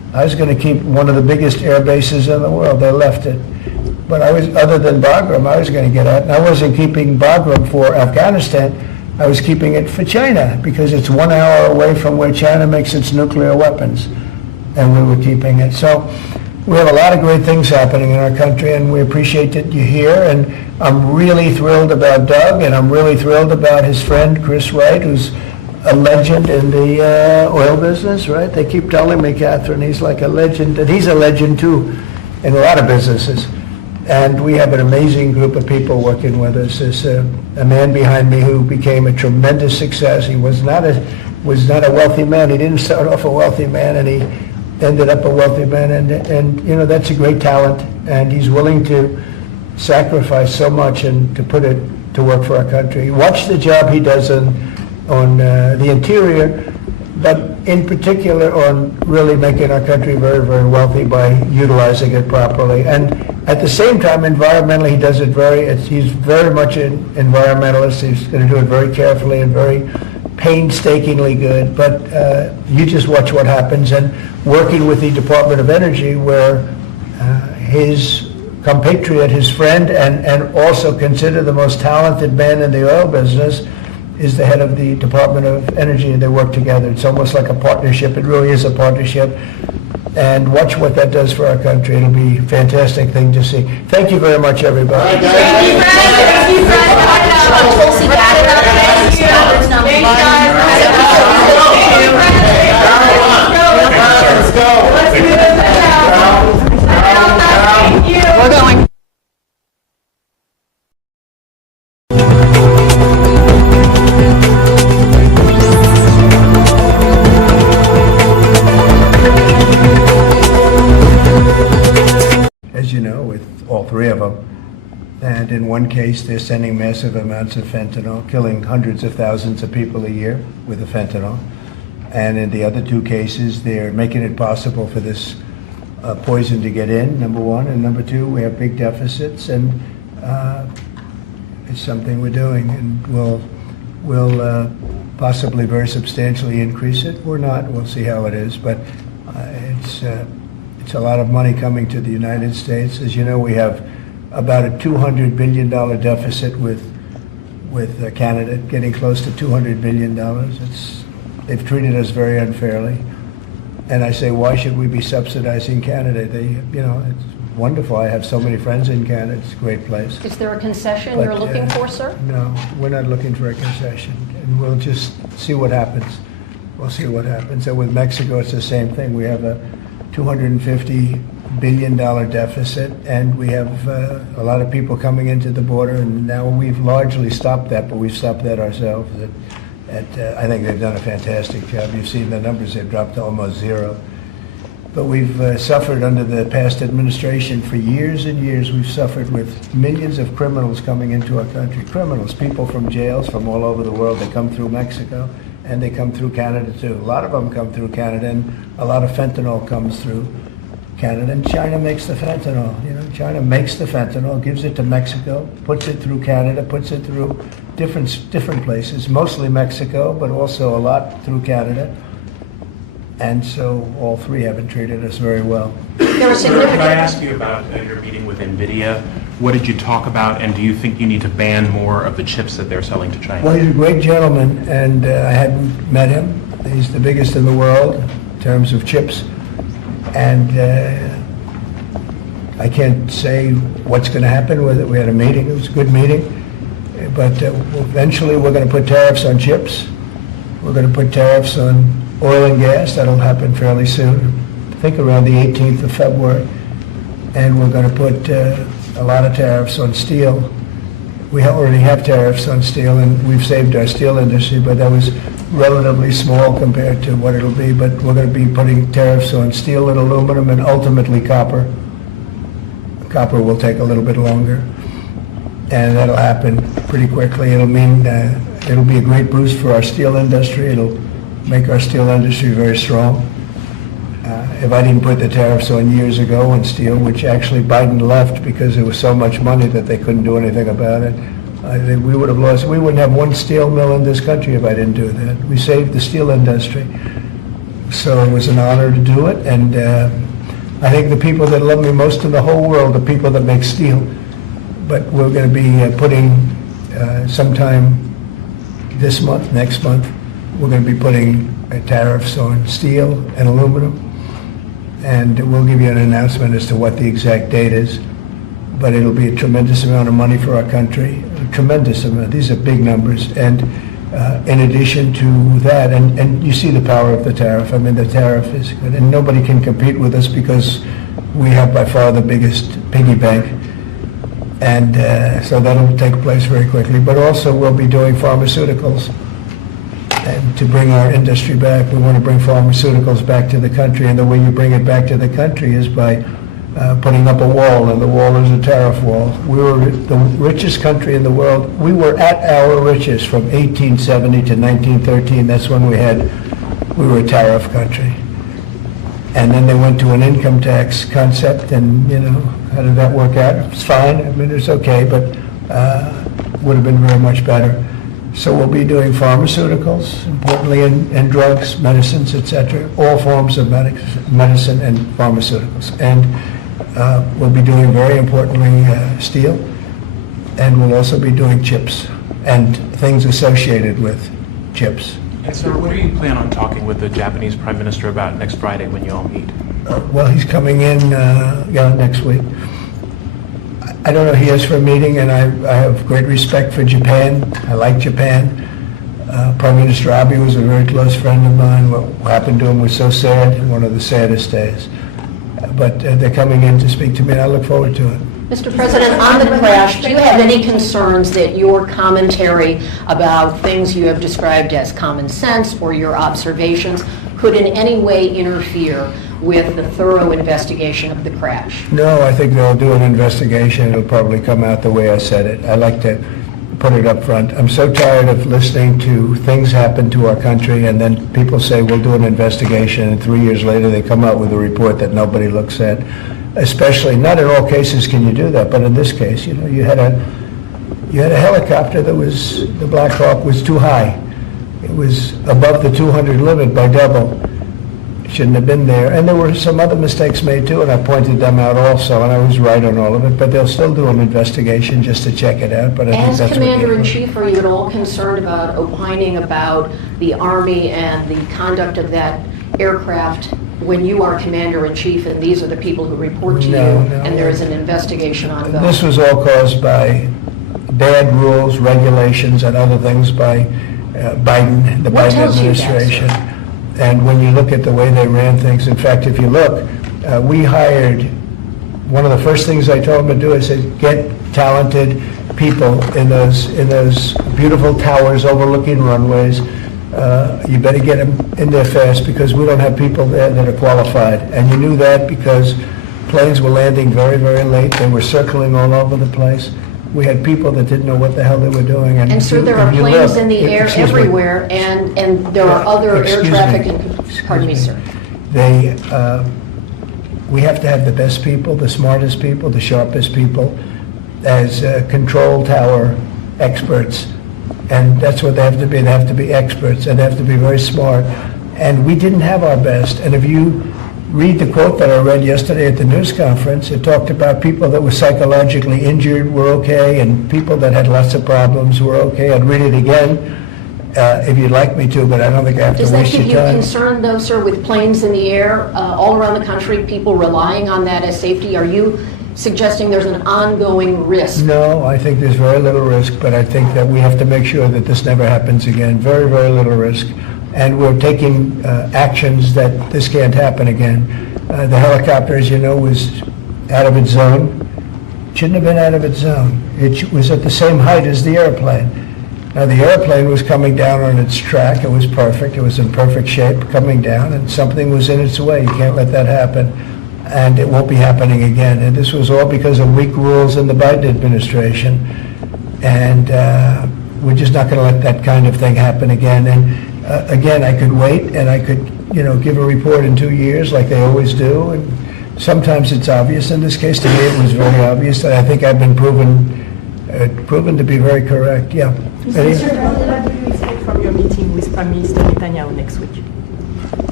I was going to keep one of the biggest air bases in the world. They left it. But I was, other than Bagram, I was going to get out. And I wasn't keeping Bagram for Afghanistan. I was keeping it for China because it's 1 hour away from where China makes its nuclear weapons. And we were keeping it. So we have a lot of great things happening in our country, and we appreciate that you're here. And I'm really thrilled about Doug, and I'm really thrilled about his friend Chris Wright, who's a legend in the oil business, right? They keep telling me, Catherine, he's like a legend, and he's a legend too in a lot of businesses. And we have an amazing group of people working with us. There's a man behind me who became a tremendous success. He was not a wealthy man. He didn't start off a wealthy man, and he ended up a wealthy man. And you know, that's a great talent, and he's willing to sacrifice so much and to put it to work for our country. Watch the job he does on the interior, but in particular on really making our country very, very wealthy by utilizing it properly. And at the same time, environmentally, he does it he's very much an environmentalist. He's going to do it very carefully and very painstakingly good. But you just watch what happens. And working with the Department of Energy, where his compatriot, his friend, and also considered the most talented man in the oil business, is the head of the Department of Energy, and they work together. It's almost like a partnership. It really is a partnership. And watch what that does for our country. It'll be a fantastic thing to see. Thank you very much, everybody. Thank you, Fred. Tulsi We're going. As you know, with all three of them. And in one case, they're sending massive amounts of fentanyl, killing hundreds of thousands of people a year with the fentanyl. And in the other two cases, they're making it possible for this poison to get in, number one. And number two, we have big deficits, and it's something we're doing. And we'll possibly very substantially increase it. We're not. We'll see how it is. But it's a lot of money coming to the United States. As you know, we have about a $200 billion deficit with Canada, getting close to $200 billion. They've treated us very unfairly. And I say, why should we be subsidizing Canada? It's wonderful. I have so many friends in Canada. It's a great place. Is there a concession But, you're looking for, sir? No, we're not looking for a concession. And we'll just see what happens. We'll see what happens. And with Mexico, it's the same thing. We have a $250 billion deficit, and we have a lot of people coming into the border, and now we've largely stopped that, but we've stopped that ourselves. I think they've done a fantastic job. You've seen the numbers, they've dropped to almost zero. But we've suffered under the past administration for years and years. We've suffered with millions of criminals coming into our country. Criminals, people from jails from all over the world. They come through Mexico, and they come through Canada too. A lot of them come through Canada, and a lot of fentanyl comes through Canada. And China makes the fentanyl. China makes the fentanyl, gives it to Mexico, puts it through Canada, puts it through different places, mostly Mexico, but also a lot through Canada. And so all three haven't treated us very well. There are Sir, could I significant... ask you about your meeting with NVIDIA? What did you talk about, and do you think you need to ban more of the chips that they're selling to China? Well, he's a great gentleman, and I hadn't met him. He's the biggest in the world in terms of chips. And I can't say what's going to happen with it. We had a meeting. It was a good meeting. But eventually we're going to put tariffs on chips. We're going to put tariffs on oil and gas. That'll happen fairly soon. I think around the 18th of February. And we're going to put a lot of tariffs on steel. We already have tariffs on steel, and we've saved our steel industry, but that was relatively small compared to what it'll be. But we're going to be putting tariffs on steel and aluminum and ultimately copper. Copper will take a little bit longer, and that'll happen pretty quickly. It'll mean it'll be a great boost for our steel industry. It'll make our steel industry very strong. If I didn't put the tariffs on years ago on steel, which actually Biden left because there was so much money that they couldn't do anything about it, I think we would have lost. We wouldn't have one steel mill in this country if I didn't do that. We saved the steel industry. So it was an honor to do it, and I think the people that love me most in the whole world are people that make steel. But we're going to be putting, sometime this month, next month, we're going to be putting tariffs on steel and aluminum, and we'll give you an announcement as to what the exact date is. But it'll be a tremendous amount of money for our country, a tremendous amount. These are big numbers. And in addition to that, and you see the power of the tariff. I mean, the tariff is good, and nobody can compete with us because we have by far the biggest piggy bank. And so that'll take place very quickly. But also we'll be doing pharmaceuticals. And to bring our industry back, we want to bring pharmaceuticals back to the country. And the way you bring it back to the country is by putting up a wall, and the wall is a tariff wall. We were the richest country in the world. We were at our richest from 1870 to 1913. That's when we were a tariff country. And then they went to an income tax concept, and, how did that work out? It's fine. I mean, it's okay, but would have been very much better. So we'll be doing pharmaceuticals, importantly, and drugs, medicines, etc., all forms of medicine and pharmaceuticals. And we'll be doing, very importantly, steel, and we'll also be doing chips and things associated with chips. And sir, what do you plan on talking with the Japanese Prime Minister about next Friday when you all meet? Well, he's coming in next week. I don't know, he is for a meeting, and I have great respect for Japan. I like Japan. Prime Minister Abe was a very close friend of mine. What happened to him was so sad, one of the saddest days. But they're coming in to speak to me, and I look forward to it. Mr. President, on the crash, do you have any concerns that your commentary about things you have described as common sense or your observations could in any way interfere with the thorough investigation of the crash? No, I think they'll do an investigation. It'll probably come out the way I said it. I like to put it up front. I'm so tired of listening to things happen to our country, and then people say, we'll do an investigation, and 3 years later they come out with a report that nobody looks at. Especially, not in all cases can you do that, but in this case, you had a helicopter that was, the Black Hawk was too high. It was above the 200 limit by double. Shouldn't have been there. And there were some other mistakes made too, and I pointed them out also, and I was right on all of it, but they'll still do an investigation just to check it out. But I think As that's Commander-in-Chief, are you at all concerned about opining about the Army and the conduct of that aircraft when you are Commander-in-Chief and these are the people who report to you, No. and there is an investigation ongoing? This was all caused by bad rules, regulations, and other things by Biden, the What Biden tells you that, sir? administration. And when you look at the way they ran things, in fact, if you look, we hired, one of the first things I told them to do, I said, get talented people in those beautiful towers overlooking runways. You better get them in there fast, because we don't have people there that are qualified. And you knew that because planes were landing very, very late. They were circling all over the place. We had people that didn't know what the hell they were doing. And sir, there are if you planes look- in the air excuse me. everywhere, and there are other air Excuse traffic, me. and, pardon me, sir. We have to have the best people, the smartest people, the sharpest people as control tower experts. And that's what they have to be. They have to be experts, and they have to be very smart. And we didn't have our best. And if you read the quote that I read yesterday at the news conference, it talked about people that were psychologically injured were okay, and people that had lots of problems were okay. I'd read it again if you'd like me to, but I don't think I have to Does that waste give your you time. concern, though, sir, with planes in the air all around the country, people relying on that as safety? Are you suggesting there's an ongoing risk? No, I think there's very little risk, but I think that we have to make sure that this never happens again. Very, very little risk. And we're taking actions that this can't happen again. The helicopter, as you know, was out of its zone. Shouldn't have been out of its zone. It was at the same height as the airplane. Now, the airplane was coming down on its track. It was perfect. It was in perfect shape coming down, and something was in its way. You can't let that happen. And it won't be happening again. And this was all because of weak rules in the Biden administration. And we're just not going to let that kind of thing happen again. And again, I could wait, and I could, give a report in 2 years like they always do. And sometimes it's obvious. In this case, to me, it was very obvious. And I think I've been proven to be very correct. Yeah. Mr. President, what do you expect from your meeting with Prime Minister Netanyahu next week?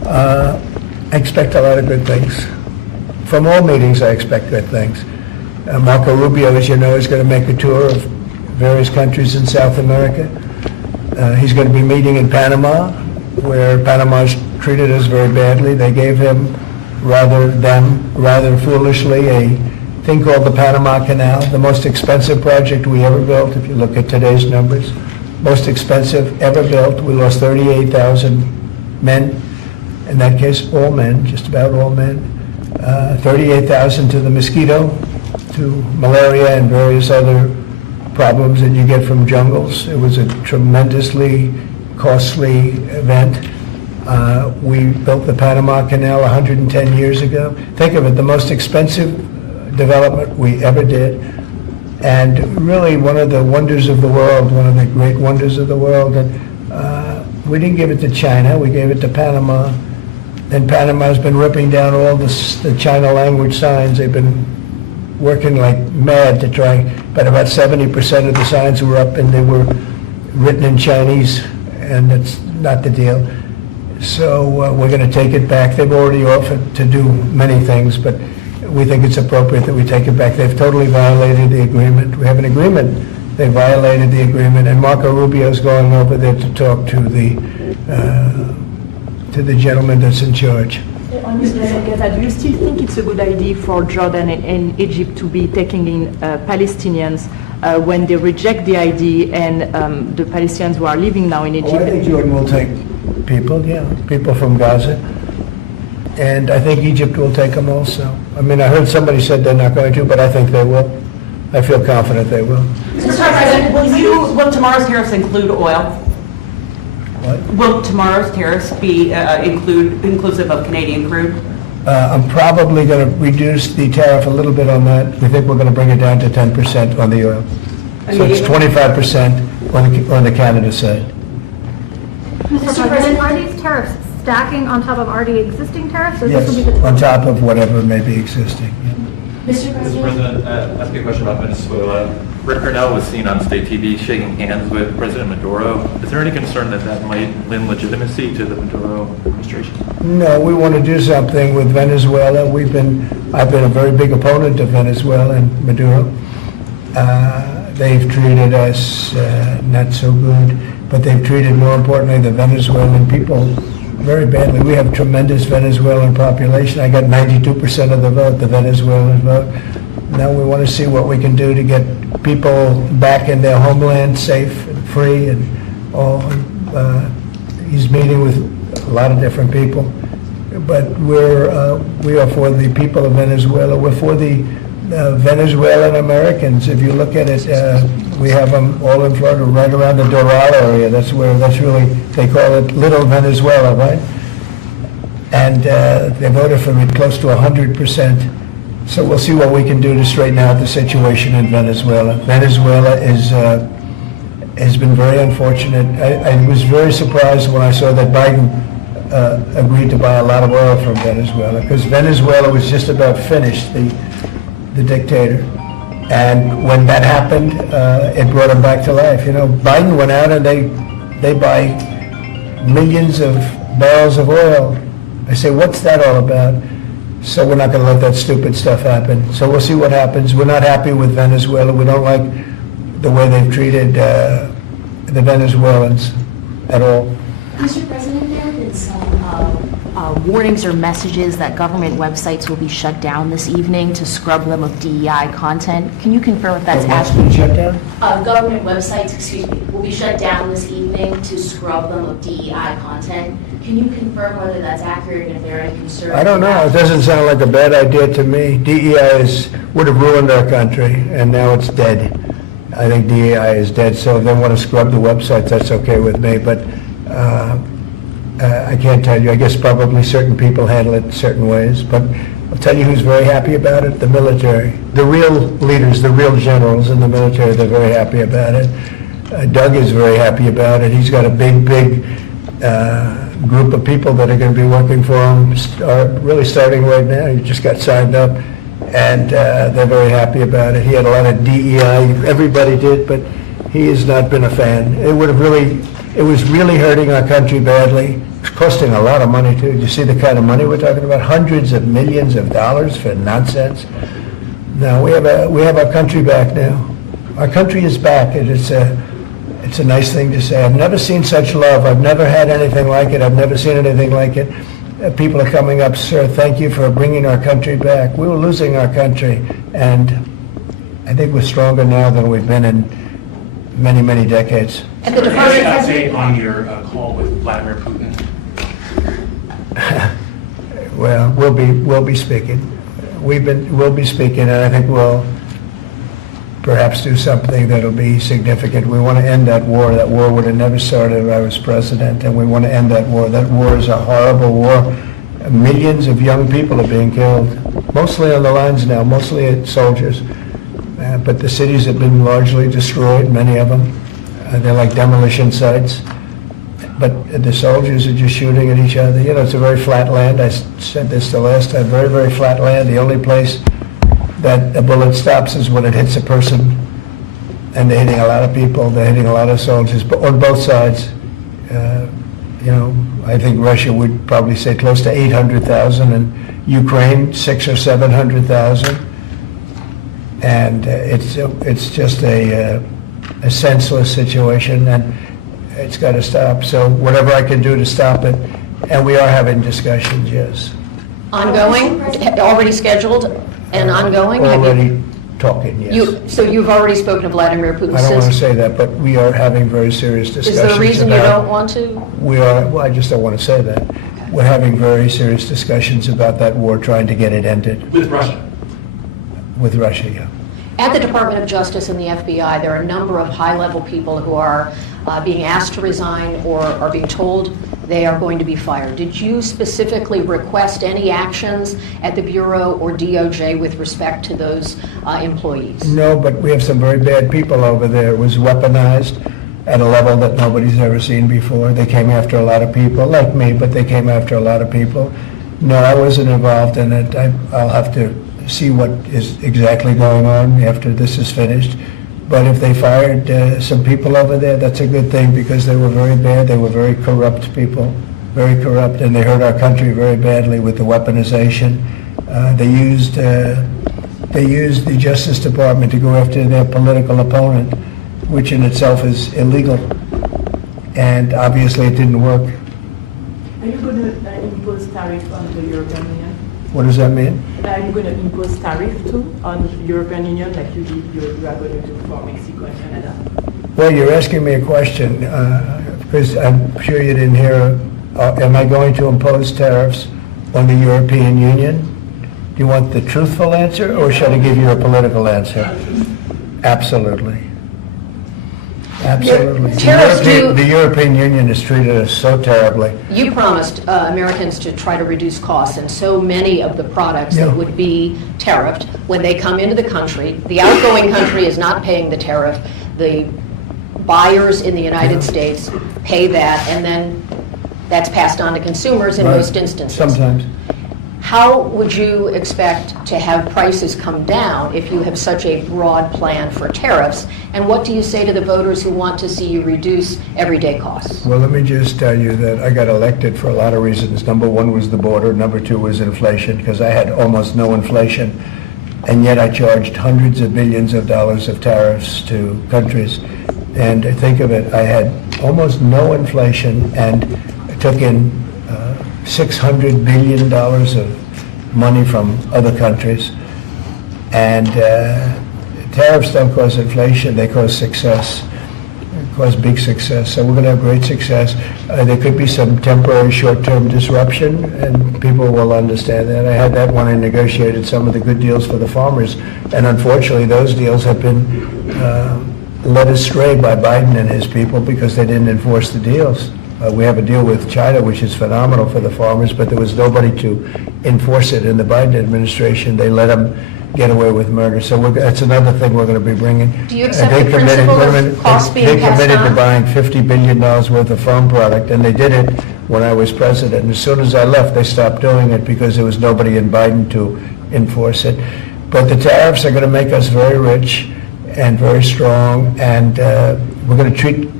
I expect a lot of good things. From all meetings, I expect good things. Marco Rubio, as you know, is going to make a tour of various countries in South America. He's going to be meeting in Panama, where Panama's treated us very badly. They gave him, rather foolishly, a thing called the Panama Canal, the most expensive project we ever built, if you look at today's numbers. Most expensive ever built. We lost 38,000 men. In that case, all men, just about all men. 38,000 to the mosquito, to malaria and various other problems that you get from jungles. It was a tremendously costly event. We built the Panama Canal 110 years ago. Think of it, the most expensive development we ever did, and really one of the wonders of the world, one of the great wonders of the world. And we didn't give it to China, we gave it to Panama. And Panama's been ripping down all the China language signs. They've been working like mad to try, but about 70% of the signs were up and they were written in Chinese, and that's not the deal. So we're going to take it back. They've already offered to do many things, but we think it's appropriate that we take it back. They've totally violated the agreement. We have an agreement. They violated the agreement, and Marco Rubio's going over there to talk to the gentleman that's in charge. Mr. Gaza, do you still think it's a good idea for Jordan and Egypt to be taking in Palestinians when they reject the ID and the Palestinians who are living now in Egypt? I think Jordan will take people, people from Gaza. And I think Egypt will take them also. I mean, I heard somebody said they're not going to, but I think they will. I feel confident they will. Mr. President, will tomorrow's tariffs include oil? What? Will tomorrow's tariffs be inclusive of Canadian crude? I'm probably going to reduce the tariff a little bit on that. We think we're going to bring it down to 10% on the oil. So it's 25% on the Canada side. Mr. President, are these tariffs stacking on top of already existing tariffs? Or this will be Yes, the on top of whatever may be existing. Mr. Mr. President? President, ask you a question about Venezuela. Rick Cornell was seen on state TV shaking hands with President Maduro. Is there any concern that that might lend legitimacy to the Maduro administration? No, we want to do something with Venezuela. I've been a very big opponent of Venezuela and Maduro. They've treated us not so good, but they've treated, more importantly, the Venezuelan people very badly. We have tremendous Venezuelan population. I got 92% of the vote, the Venezuelan vote. Now we want to see what we can do to get people back in their homeland safe and free and all. He's meeting with a lot of different people, but we are for the people of Venezuela. We're for the Venezuelan Americans. If you look at it, we have them all in Florida, right around the Doral area. That's really, they call it Little Venezuela, right? And they voted for it close to 100%. So we'll see what we can do to straighten out the situation in Venezuela. Venezuela has been very unfortunate. I was very surprised when I saw that Biden agreed to buy a lot of oil from Venezuela, because Venezuela was just about finished, the dictator. And when that happened, it brought him back to life. You know, Biden went out and they buy millions of barrels of oil. I say, what's that all about? So we're not going to let that stupid stuff happen. So we'll see what happens. We're not happy with Venezuela. We don't like the way they've treated the Venezuelans at all. Mr. President, there have been some warnings or messages that government websites will be shut down this evening to scrub them of DEI content. Can you confirm if that's accurate? Shut down? Government websites, will be shut down this evening to scrub them of DEI content. Can you confirm whether that's accurate and if there are any concerns? I don't know. It doesn't sound like a bad idea to me. DEI would have ruined our country, and now it's dead. I think DEI is dead, so if they want to scrub the websites, that's okay with me, but I can't tell you. I guess probably certain people handle it certain ways, but I'll tell you who's very happy about it, the military. The real leaders, the real generals in the military, they're very happy about it. Doug is very happy about it. He's got a big group of people that are going to be working for him, really starting right now. He just got signed up, and they're very happy about it. He had a lot of DEI, everybody did, but he has not been a fan. It would have really It was really hurting our country badly. It's costing a lot of money, too. You see the kind of money we're talking about? Hundreds of millions of dollars for nonsense. Now, we have our country back now. Our country is back, and it's a nice thing to say. I've never seen such love. I've never had anything like it. I've never seen anything like it. People are coming up, sir, thank you for bringing our country back. We were losing our country, and I think we're stronger now than we've been in many, many decades. And the Any department update on your call with Vladimir Putin? Well, we'll be speaking. We'll be speaking, and I think we'll perhaps do something that'll be significant. We want to end that war. That war would have never started if I was president, and we want to end that war. That war is a horrible war. Millions of young people are being killed, mostly on the lines now, mostly soldiers. But the cities have been largely destroyed, many of them. They're like demolition sites. But the soldiers are just shooting at each other. You know, it's a very flat land. I said this the last time, very, very flat land. The only place that a bullet stops is when it hits a person. And they're hitting a lot of people. They're hitting a lot of soldiers, but on both sides. You know, I think Russia would probably say close to 800,000, and Ukraine 600,000 or 700,000. And it's just a senseless situation, and it's got to stop. So whatever I can do to stop it, and we are having discussions, yes. ongoing, already scheduled and ongoing? Have you- Already talking, yes. So you've already spoken to Vladimir Putin I don't want to since? say that, but we are having very serious Is discussions there a reason you about- don't want to? We are, well, I just don't want to say that. We're having very serious discussions about that war, trying to get it ended With Russia? with Russia, yeah. At the Department of Justice and the FBI, there are a number of high-level people who are being asked to resign or are being told they are going to be fired. Did you specifically request any actions at the Bureau or DOJ with respect to those employees? No, but we have some very bad people over there. It was weaponized at a level that nobody's ever seen before. They came after a lot of people, like me, but they came after a lot of people. No, I wasn't involved in it. I'll have to see what is exactly going on after this is finished. But if they fired some people over there, that's a good thing, because they were very bad. They were very corrupt people, very corrupt, and they hurt our country very badly with the weaponization. They used the Justice Department to go after their political opponent, which in itself is illegal. And obviously it didn't work. Are you going to impose tariff on the European Union? What does that mean? Are you going to impose tariff too on the European Union like you are going to do for Mexico and Canada? Well, you're asking me a question, because I'm sure you didn't hear, am I going to impose tariffs on the European Union? Do you want the truthful answer, or should I give you a political answer? Absolutely. Absolutely. Tariffs The European Union has treated us so terribly. You promised Americans to try to reduce costs, and so many of the products Yeah. that would be tariffed, when they come into the country, the outgoing country is not paying the tariff. The buyers in the United States pay that, and then that's passed on to consumers in Right. most instances. Sometimes. How would you expect to have prices come down if you have such a broad plan for tariffs? And what do you say to the voters who want to see you reduce everyday costs? Well, let me just tell you that I got elected for a lot of reasons. Number one was the border. Number two was inflation, because I had almost no inflation. And yet I charged hundreds of billions of dollars of tariffs to countries. And think of it, I had almost no inflation, and I took in $600 billion of money from other countries. And tariffs don't cause inflation, they cause success. They cause big success. So we're going to have great success. There could be some temporary short-term disruption, and people will understand that. I had that when I negotiated some of the good deals for the farmers. And unfortunately, those deals have been led astray by Biden and his people because they didn't enforce the deals. We have a deal with China, which is phenomenal for the farmers, but there was nobody to enforce it in the Biden administration. They let them get away with murder. So that's another thing we're going to be bringing. Do you accept They the committed- principle of costs being They passed committed to on? buying $50 billion worth of farm product, and they did it when I was president. And as soon as I left, they stopped doing it because there was nobody in Biden to enforce it. But the tariffs are going to make us very rich and very strong, and we're going to treat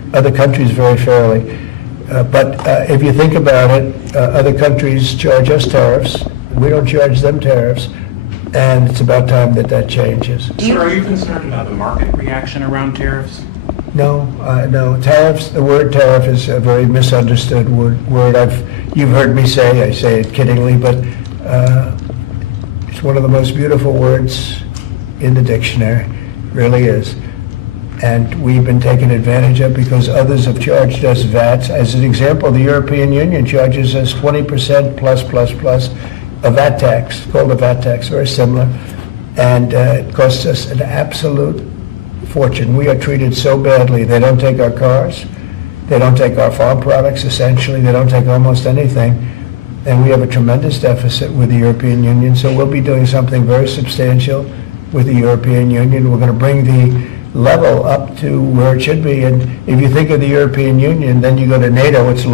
other countries very fairly. But if you think about it, other countries charge us tariffs, we don't charge them tariffs, and it's about time that that changes. Sir, are you concerned about the market reaction around tariffs? No, no, tariffs, the word tariff is a very misunderstood word. You've heard me say, I say it kiddingly, but it's one of the most beautiful words in the dictionary, really is. And we've been taken advantage of because others have charged us VATs. As an example, the European Union charges us 20% plus a VAT tax, called a VAT tax, very similar. And it costs us an absolute fortune. We are treated so badly. They don't take our cars. They don't take our farm products, essentially. They don't take almost anything. And we have a tremendous deficit with the European Union. So we'll be doing something very substantial with the European Union. We're going to bring the level up to where it should be. And if you think of the European Union, then you go to NATO, it's